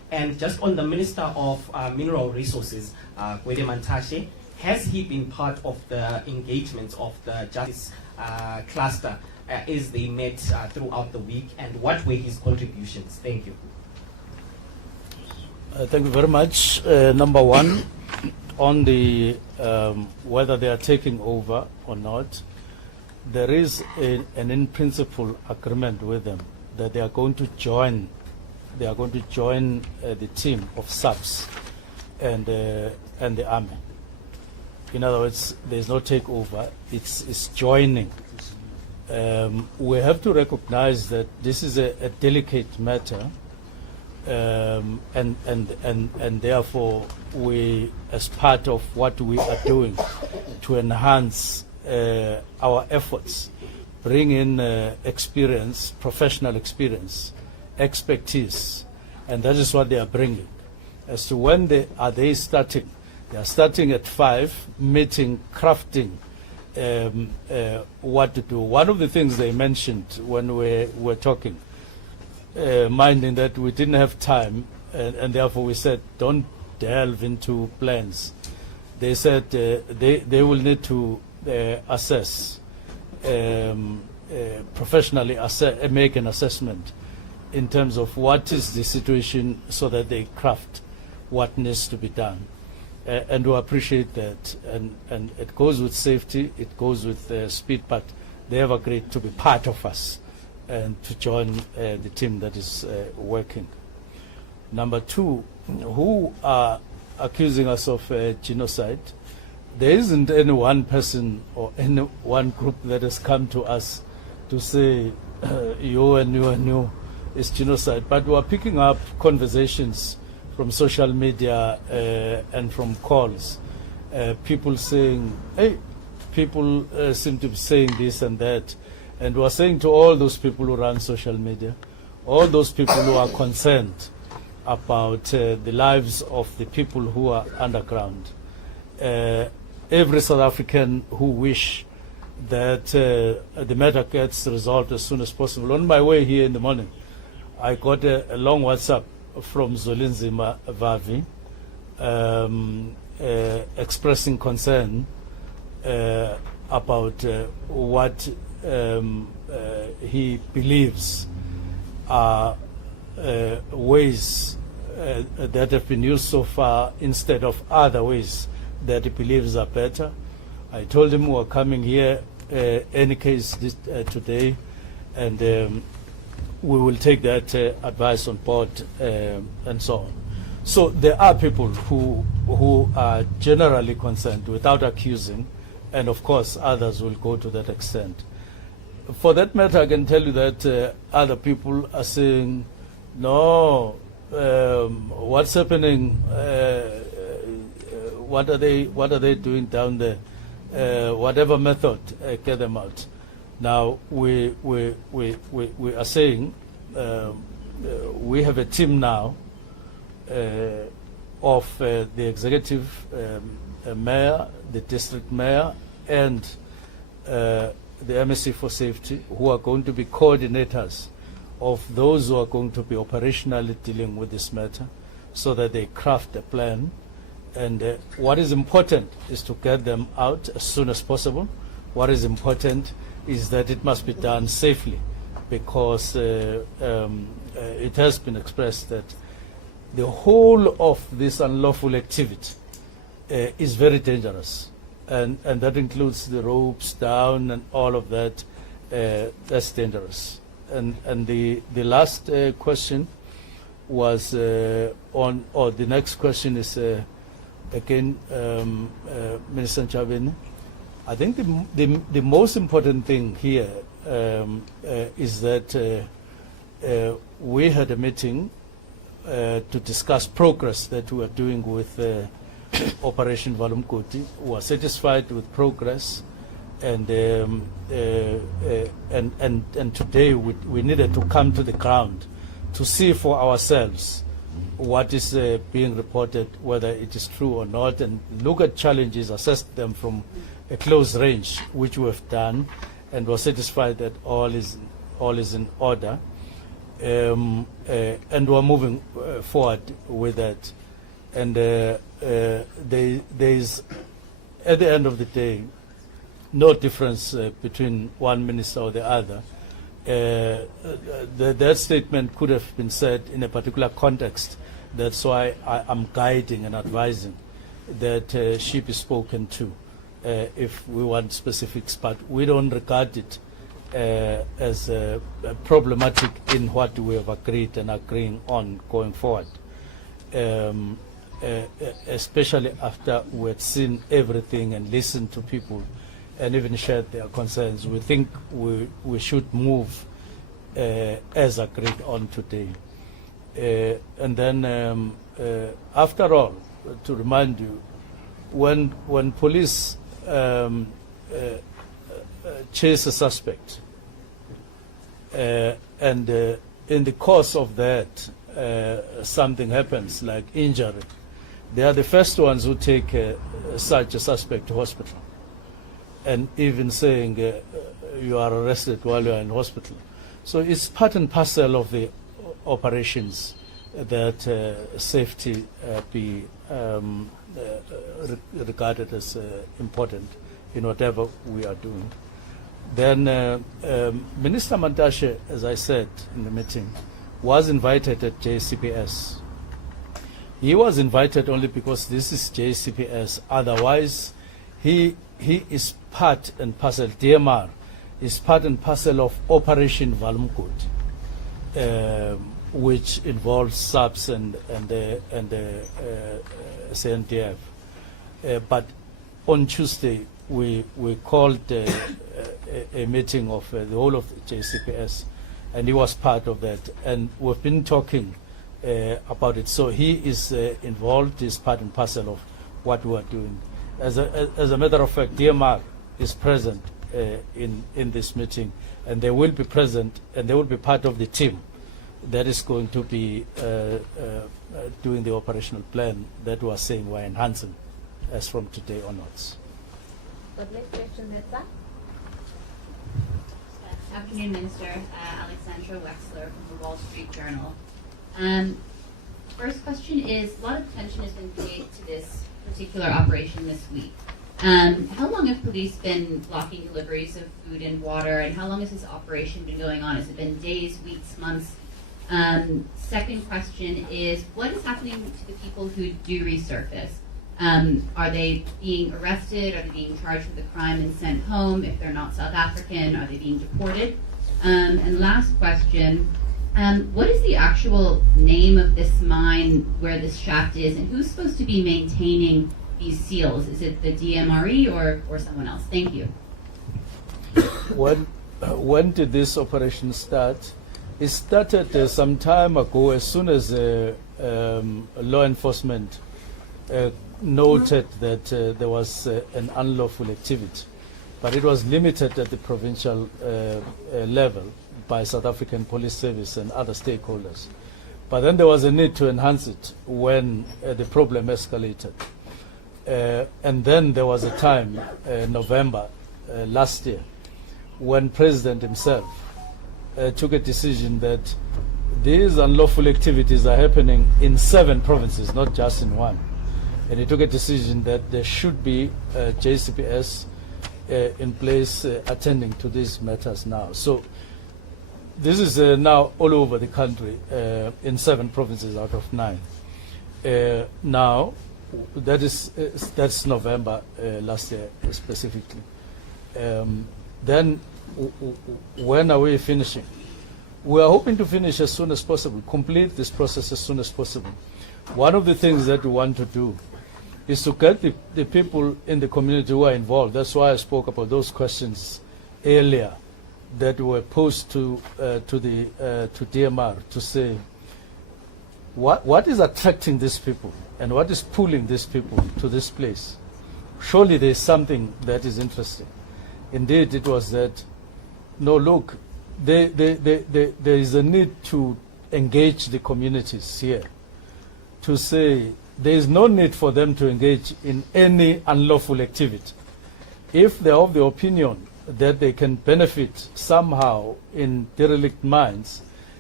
And just on the Minister of Mineral Resources, Gwede Mantashe, has he been part of the engagements of the Justice Cluster as they met throughout the week, and what were his contributions? Thank you. Thank you very much. Number one, on the whether they are taking over or not, there is an in principle agreement with them that they are going to join. They are going to join the team of subs and the army. In other words, there is no takeover; it's joining. We have to recognize that this is a delicate matter, and therefore we, as part of what we are doing to enhance our efforts, bring in experience, professional experience, expertise, and that is what they are bringing. As to when they are starting, they are starting at 5, meeting, crafting what to do. One of the things they mentioned when we were talking, minding that we didn't have time, and therefore we said don't delve into plans. They said they will need to assess, professionally make an assessment in terms of what is the situation so that they craft what needs to be done. And we appreciate that. And it goes with safety, it goes with speed, but they have agreed to be part of us and to join the team that is working. Number two, who are accusing us of genocide? There isn't any one person or any one group that has come to us to say you and you and you is genocide, but we are picking up conversations from social media and from calls, people saying, hey, people seem to be saying this and that, and we are saying to all those people who run social media, all those people who are concerned about the lives of the people who are underground, every South African who wish that the matter gets resolved as soon as possible. On my way here in the morning, I got a long WhatsApp from Zolinzima Vavi expressing concern about what he believes are ways that have been used so far instead of other ways that he believes are better. I told him we were coming here any case today, and we will take that advice on board and so on. So there are people who are generally concerned without accusing, and of course others will go to that extent. For that matter, I can tell you that other people are saying, no, what's happening? What are they doing down there? Whatever method, get them out. Now we are saying we have a team now of the executive mayor, the district mayor, and the MSC for Safety, who are going to be coordinators of those who are going to be operationally dealing with this matter, so that they craft a plan. And what is important is to get them out as soon as possible. What is important is that it must be done safely, because it has been expressed that the whole of this unlawful activity is very dangerous, and that includes the ropes down and all of that. That's dangerous. And the last question was on, or the next question is again, Minister Chabeni. I think the most important thing here is that we had a meeting to discuss progress that we are doing with Operation Valumkoti. We are satisfied with progress, and today we needed to come to the ground to see for ourselves what is being reported, whether it is true or not, and look at challenges, assess them from a close range, which we have done, and we're satisfied that all is in order. and we're moving forward with that. And there is, at the end of the day, no difference between one minister or the other. That statement could have been said in a particular context. That's why I'm guiding and advising that she be spoken to if we want specifics, but we don't regard it as problematic in what we have agreed and agreeing on going forward. Especially after we had seen everything and listened to people and even shared their concerns. We think we should move as agreed on today. And then after all, to remind you, when police chase a suspect and in the course of that something happens like injury, they are the first ones who take such a suspect to hospital, and even saying you are arrested while you are in hospital. So it's part and parcel of the operations that safety be regarded as important in whatever we are doing. Then Minister Mantashe, as I said in the meeting, was invited at JCPS. He was invited only because this is JCPS. Otherwise, he is part and parcel, DMR is part and parcel of Operation Valmkut, which involves SAPS and CNTF. But on Tuesday, we called a meeting of the whole of the JCPS, and he was part of that. And we've been talking about it. So he is involved, is part and parcel of what we are doing. As a matter of fact, DMR is present in this meeting, and they will be present, and they will be part of the team that is going to be doing the operational plan that we are saying we're enhancing as from today onwards. The next question, Netza. Afternoon, Minister. Alexandra Wexler from the Wall Street Journal. First question is, a lot of attention has been paid to this particular operation this week. How long have police been blocking deliveries of food and water, and how long has this operation been going on? Has it been days, weeks, months? Second question is, what is happening to the people who do resurface? Are they being arrested? Are they being charged with a crime and sent home? If they're not South African, are they being deported? And last question, what is the actual name of this mine where this shaft is, and who's supposed to be maintaining these seals? Is it the DMRE or someone else? Thank you. When did this operation start? It started some time ago, as soon as law enforcement noted that there was an unlawful activity. But it was limited at the provincial level by South African Police Service and other stakeholders. But then there was a need to enhance it when the problem escalated. And then there was a time, November last year, when President himself took a decision that these unlawful activities are happening in 7 provinces, not just in one. And he took a decision that there should be JCPS in place attending to these matters now. So this is now all over the country in 7 provinces out of 9. Now, that's November last year specifically. Then when are we finishing? We are hoping to finish as soon as possible, complete this process as soon as possible. One of the things that we want to do is to get the people in the community who are involved. That's why I spoke about those questions earlier that were posed to DMR to say what is attracting these people and what is pulling these people to this place. Surely there is something that is interesting. Indeed, it was that, no, look, there is a need to engage the communities here, to say there is no need for them to engage in any unlawful activity. If they are of the opinion that they can benefit somehow in derelict mines,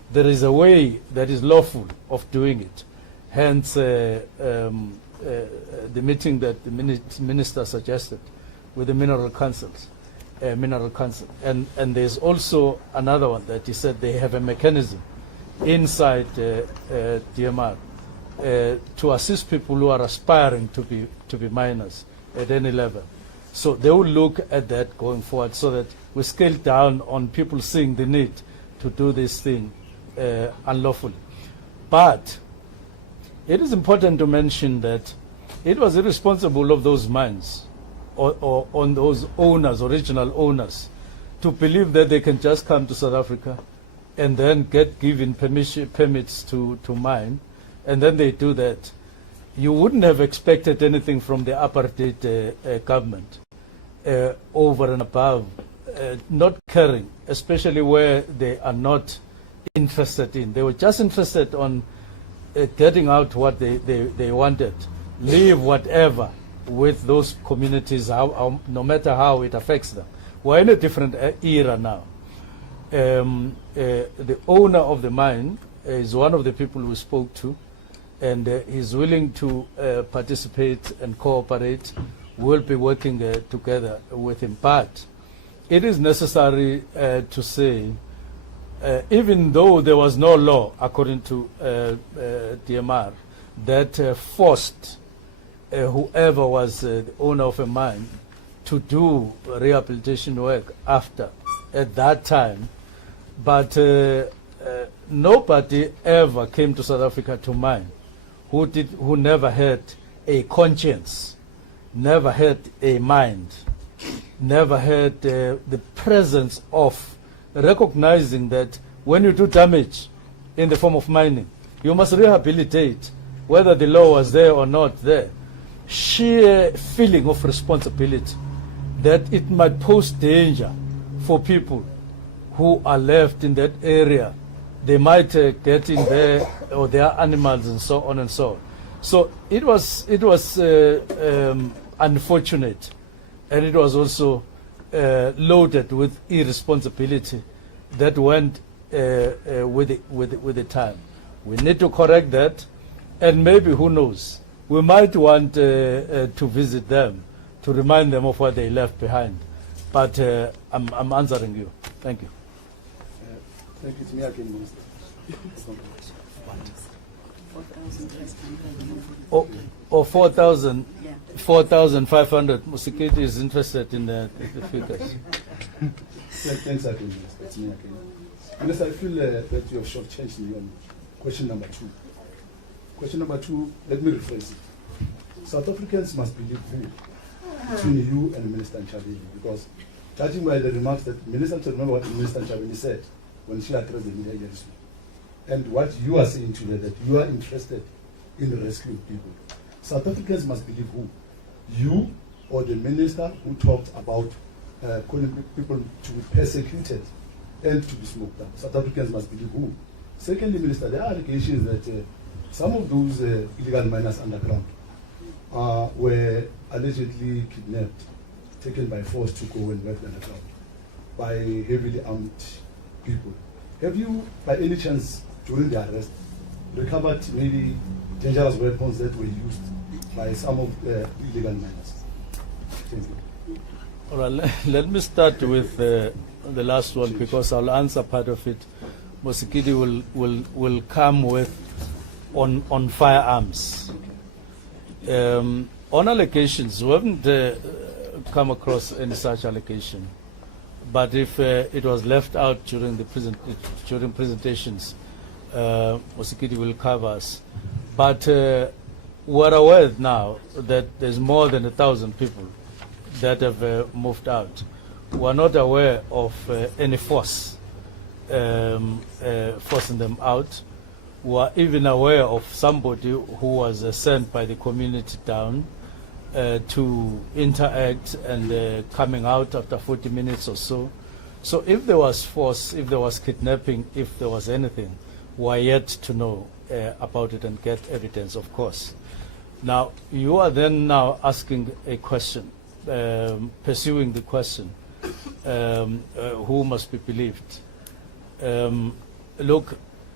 there is a way that is lawful of doing it. Hence, the meeting that the minister suggested with the Mineral Council. And there's also another one that he said they have a mechanism inside DMR to assist people who are aspiring to be miners at any level. So they will look at that going forward so that we scale down on people seeing the need to do this thing unlawfully. But it is important to mention that it was irresponsible of those mines or on those owners, original owners, to believe that they can just come to South Africa and then get given permits to mine, and then they do that. You wouldn't have expected anything from the apartheid government over and above not caring, especially where they are not interested in. They were just interested on getting out what they wanted, leave whatever with those communities, no matter how it affects them. We're in a different era now. The owner of the mine is one of the people we spoke to, and he's willing to participate and cooperate. We'll be working together with him. But it is necessary to say, even though there was no law, according to DMR, that forced whoever was the owner of a mine to do rehabilitation work at that time, but nobody ever came to South Africa to mine who never had a conscience, never had a mind, never had the presence of recognizing that when you do damage in the form of mining, you must rehabilitate, whether the law was there or not there. Sheer feeling of responsibility that it might pose danger for people who are left in that area. They might get in there, or their animals, and so on and so on. So it was unfortunate, and it was also loaded with irresponsibility that went with the time. We need to correct that, and maybe, who knows, we might want to visit them to remind them of what they left behind. But I'm answering you. Thank you. Thank you. To me again, Minister. Oh, 4,500. Musikiti is interested in the figures. Thanks again, Minister. To me again. Minister, I feel that you have shortchanged me on question number 2. Question number 2, let me rephrase it. South Africans must believe who between you and Minister Nchabeni, because judging by the remarks that remember what Minister Nchabeni said when she addressed the media yesterday, and what you are saying today, that you are interested in rescuing people. South Africans must believe who? You or the minister who talked about calling people to be persecuted and to be smoked up? South Africans must believe who? Secondly, Minister, there are allegations that some of those illegal miners underground were allegedly kidnapped, taken by force to go and work underground by heavily armed people. Have you, by any chance, during the arrest, recovered maybe dangerous weapons that were used by some of the illegal miners? Thank you. All right, let me start with the last one, because I'll answer part of it. Musikiti will come with on firearms. On allegations, we haven't come across any such allegation. But if it was left out during the during presentations, Musikiti will cover us. But we're aware now that there's more than 1,000 people that have moved out. We're not aware of any force forcing them out. We're even aware of somebody who was sent by the community down to interact and coming out after 40 minutes or so. So if there was force, if there was kidnapping, if there was anything, we're yet to know about it and get evidence, of course. Now, you are then now asking a question, pursuing the question, who must be believed? Look,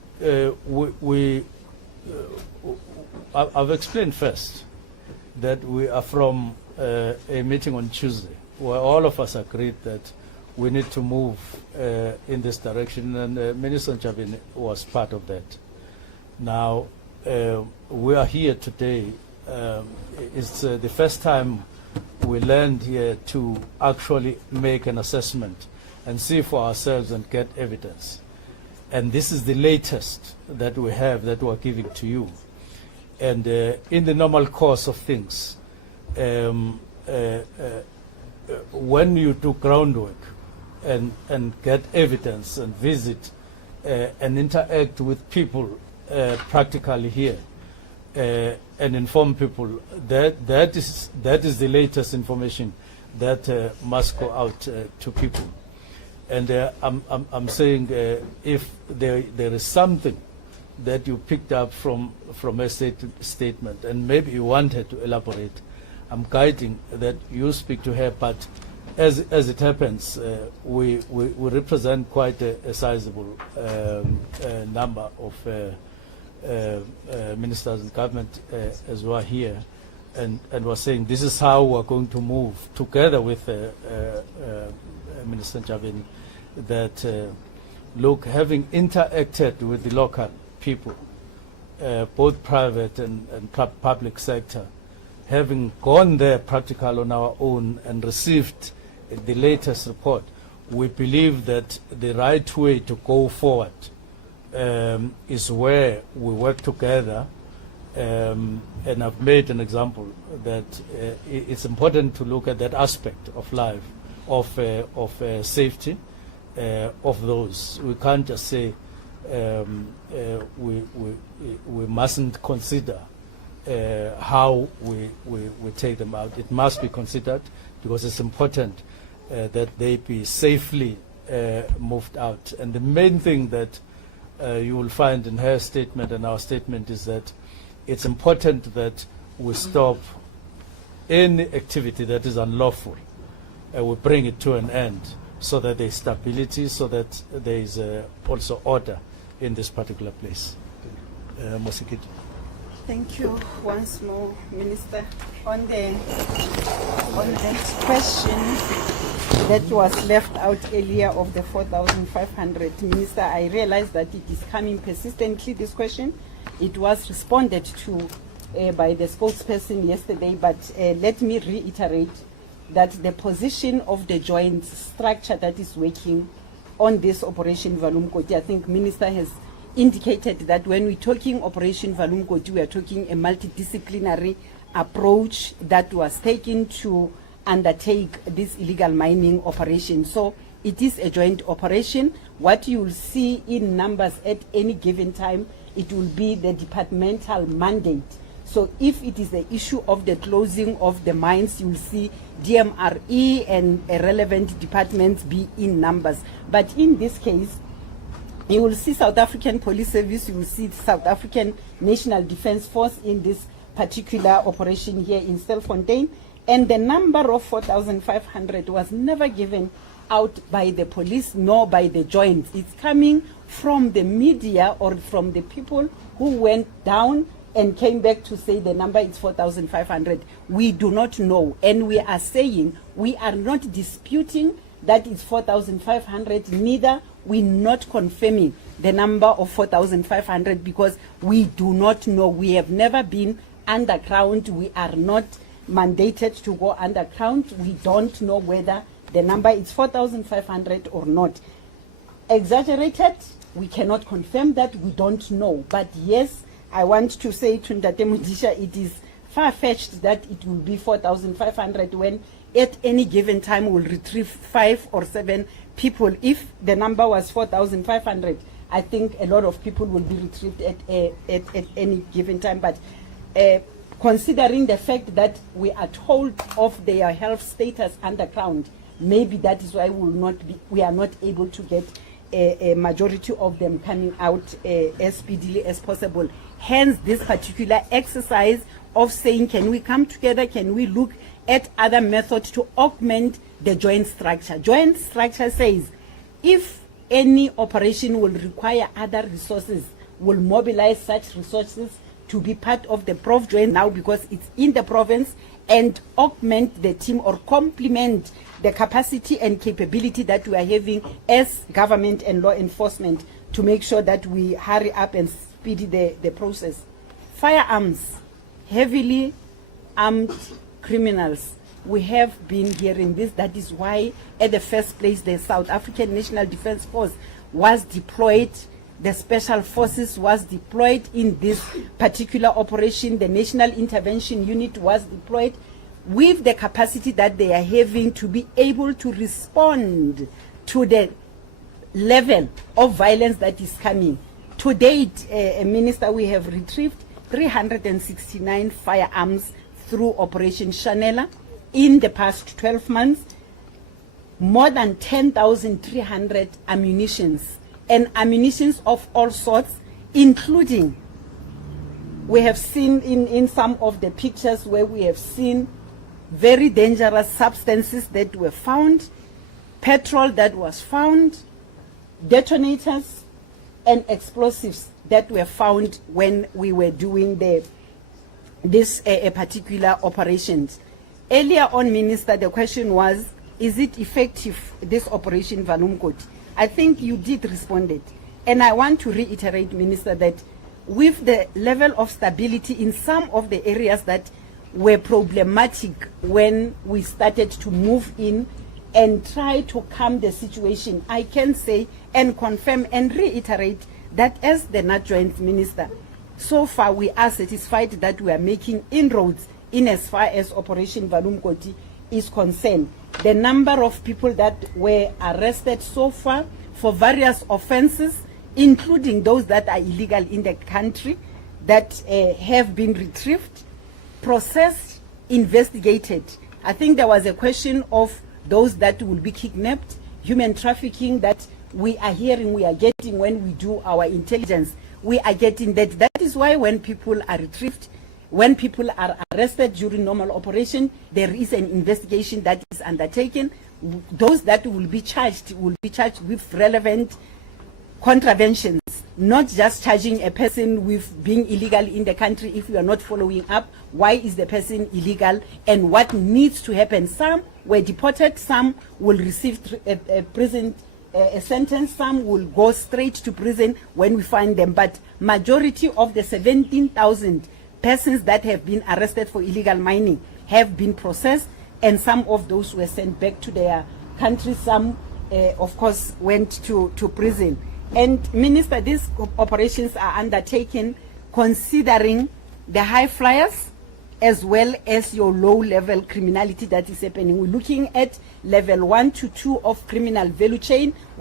I've explained first that we are from a meeting on Tuesday where all of us agreed that we need to move in this direction, and Minister Chavin was part of that. Now, we are here today. It's the first time we learned here to actually make an assessment and see for ourselves and get evidence. And this is the latest that we have that we're giving to you. And in the normal course of things, when you do groundwork and get evidence and visit and interact with people practically here and inform people, that is the latest information that must go out to people. And I'm saying if there is something that you picked up from a statement and maybe you wanted to elaborate, I'm guiding that you speak to her. But as it happens, we represent quite a sizable number of ministers and government as well here, and we're saying this is how we're going to move together with Minister Chavini, that look, having interacted with the local people, both private and public sector, having gone there practical on our own and received the latest report, we believe that the right way to go forward is where we work together. And I've made an example that it's important to look at that aspect of life, of safety of those. We can't just say we mustn't consider how we take them out. It must be considered because it's important that they be safely moved out. And the main thing that you will find in her statement and our statement is that it's important that we stop any activity that is unlawful. We bring it to an end so that there is stability, so that there is also order in this particular place. Mosikiti. Thank you once more, Minister. On that question that was left out earlier of the 4,500, Minister, I realize that it is coming persistently, this question. It was responded to by the spokesperson yesterday, but let me reiterate that the position of the joint structure that is working on this Operation Valumkoti, I think Minister has indicated that when we're talking Operation Valumkoti, we are talking a multidisciplinary approach that was taken to undertake this illegal mining operation. So it is a joint operation. What you will see in numbers at any given time, it will be the departmental mandate. So if it is the issue of the closing of the mines, you will see DMRE and relevant departments be in numbers. But in this case, you will see South African Police Service, you will see South African National Defence Force in this particular operation here in Stilfontein. And the number of 4,500 was never given out by the police nor by the joint. It's coming from the media or from the people who went down and came back to say the number is 4,500. We do not know. And we are saying we are not disputing that it's 4,500, neither we're not confirming the number of 4,500 because we do not know. We have never been underground. We are not mandated to go underground. We don't know whether the number is 4,500 or not. Exaggerated, we cannot confirm that, we don't know. But yes, I want to say to Ndate Mudisha, it is far-fetched that it will be 4,500 when at any given time we'll retrieve 5 or 7 people. If the number was 4,500, I think a lot of people will be retrieved at any given time. But considering the fact that we are told of their health status underground, maybe that is why we are not able to get a majority of them coming out as speedily as possible. Hence this particular exercise of saying, can we come together, can we look at other methods to augment the joint structure. Joint structure says if any operation will require other resources will mobilize such resources to be part of the Prof joint now because it's in the province, and augment the team or complement the capacity and capability that we are having as government and law enforcement to make sure that we hurry up and speed the process. Firearms, heavily armed criminals. We have been hearing this. That is why, at the first place, the South African National Defence Force was deployed. The Special Forces was deployed in this particular operation. The National Intervention Unit was deployed with the capacity that they are having to be able to respond to the level of violence that is coming. To date, Minister, we have retrieved 369 firearms through Operation Chanela. In the past 12 months, more than 10,300 ammunitions, and ammunitions of all sorts, including, we have seen in some of the pictures where we have seen very dangerous substances that were found, petrol that was found, detonators and explosives that were found when we were doing this particular operations. Earlier on, Minister, the question was, is it effective, this Operation Valumkoti? I think you did respond it. And I want to reiterate, Minister, that with the level of stability in some of the areas that were problematic when we started to move in and try to calm the situation, I can say and confirm and reiterate that as the Joint Minister, so far we are satisfied that we are making inroads in as far as Operation Valumkoti is concerned. The number of people that were arrested so far for various offenses, including those that are illegal in the country, that have been retrieved, processed, investigated. I think there was a question of those that will be kidnapped, human trafficking that we are hearing, we are getting when we do our intelligence. We are getting that. That is why when people are retrieved, when people are arrested during normal operation, there is an investigation that is undertaken. Those that will be charged with relevant contraventions, not just charging a person with being illegal in the country if you are not following up. Why is the person illegal and what needs to happen? Some were deported, some will receive a prison a sentence, some will go straight to prison when we find them. But majority of the 17,000 persons that have been arrested for illegal mining have been processed, and some of those were sent back to their countries. Some, of course, went to prison. And Minister, these operations are undertaken considering the high flyers as well as your low-level criminality that is happening. We're looking at level 1 to 2 of criminal value chain.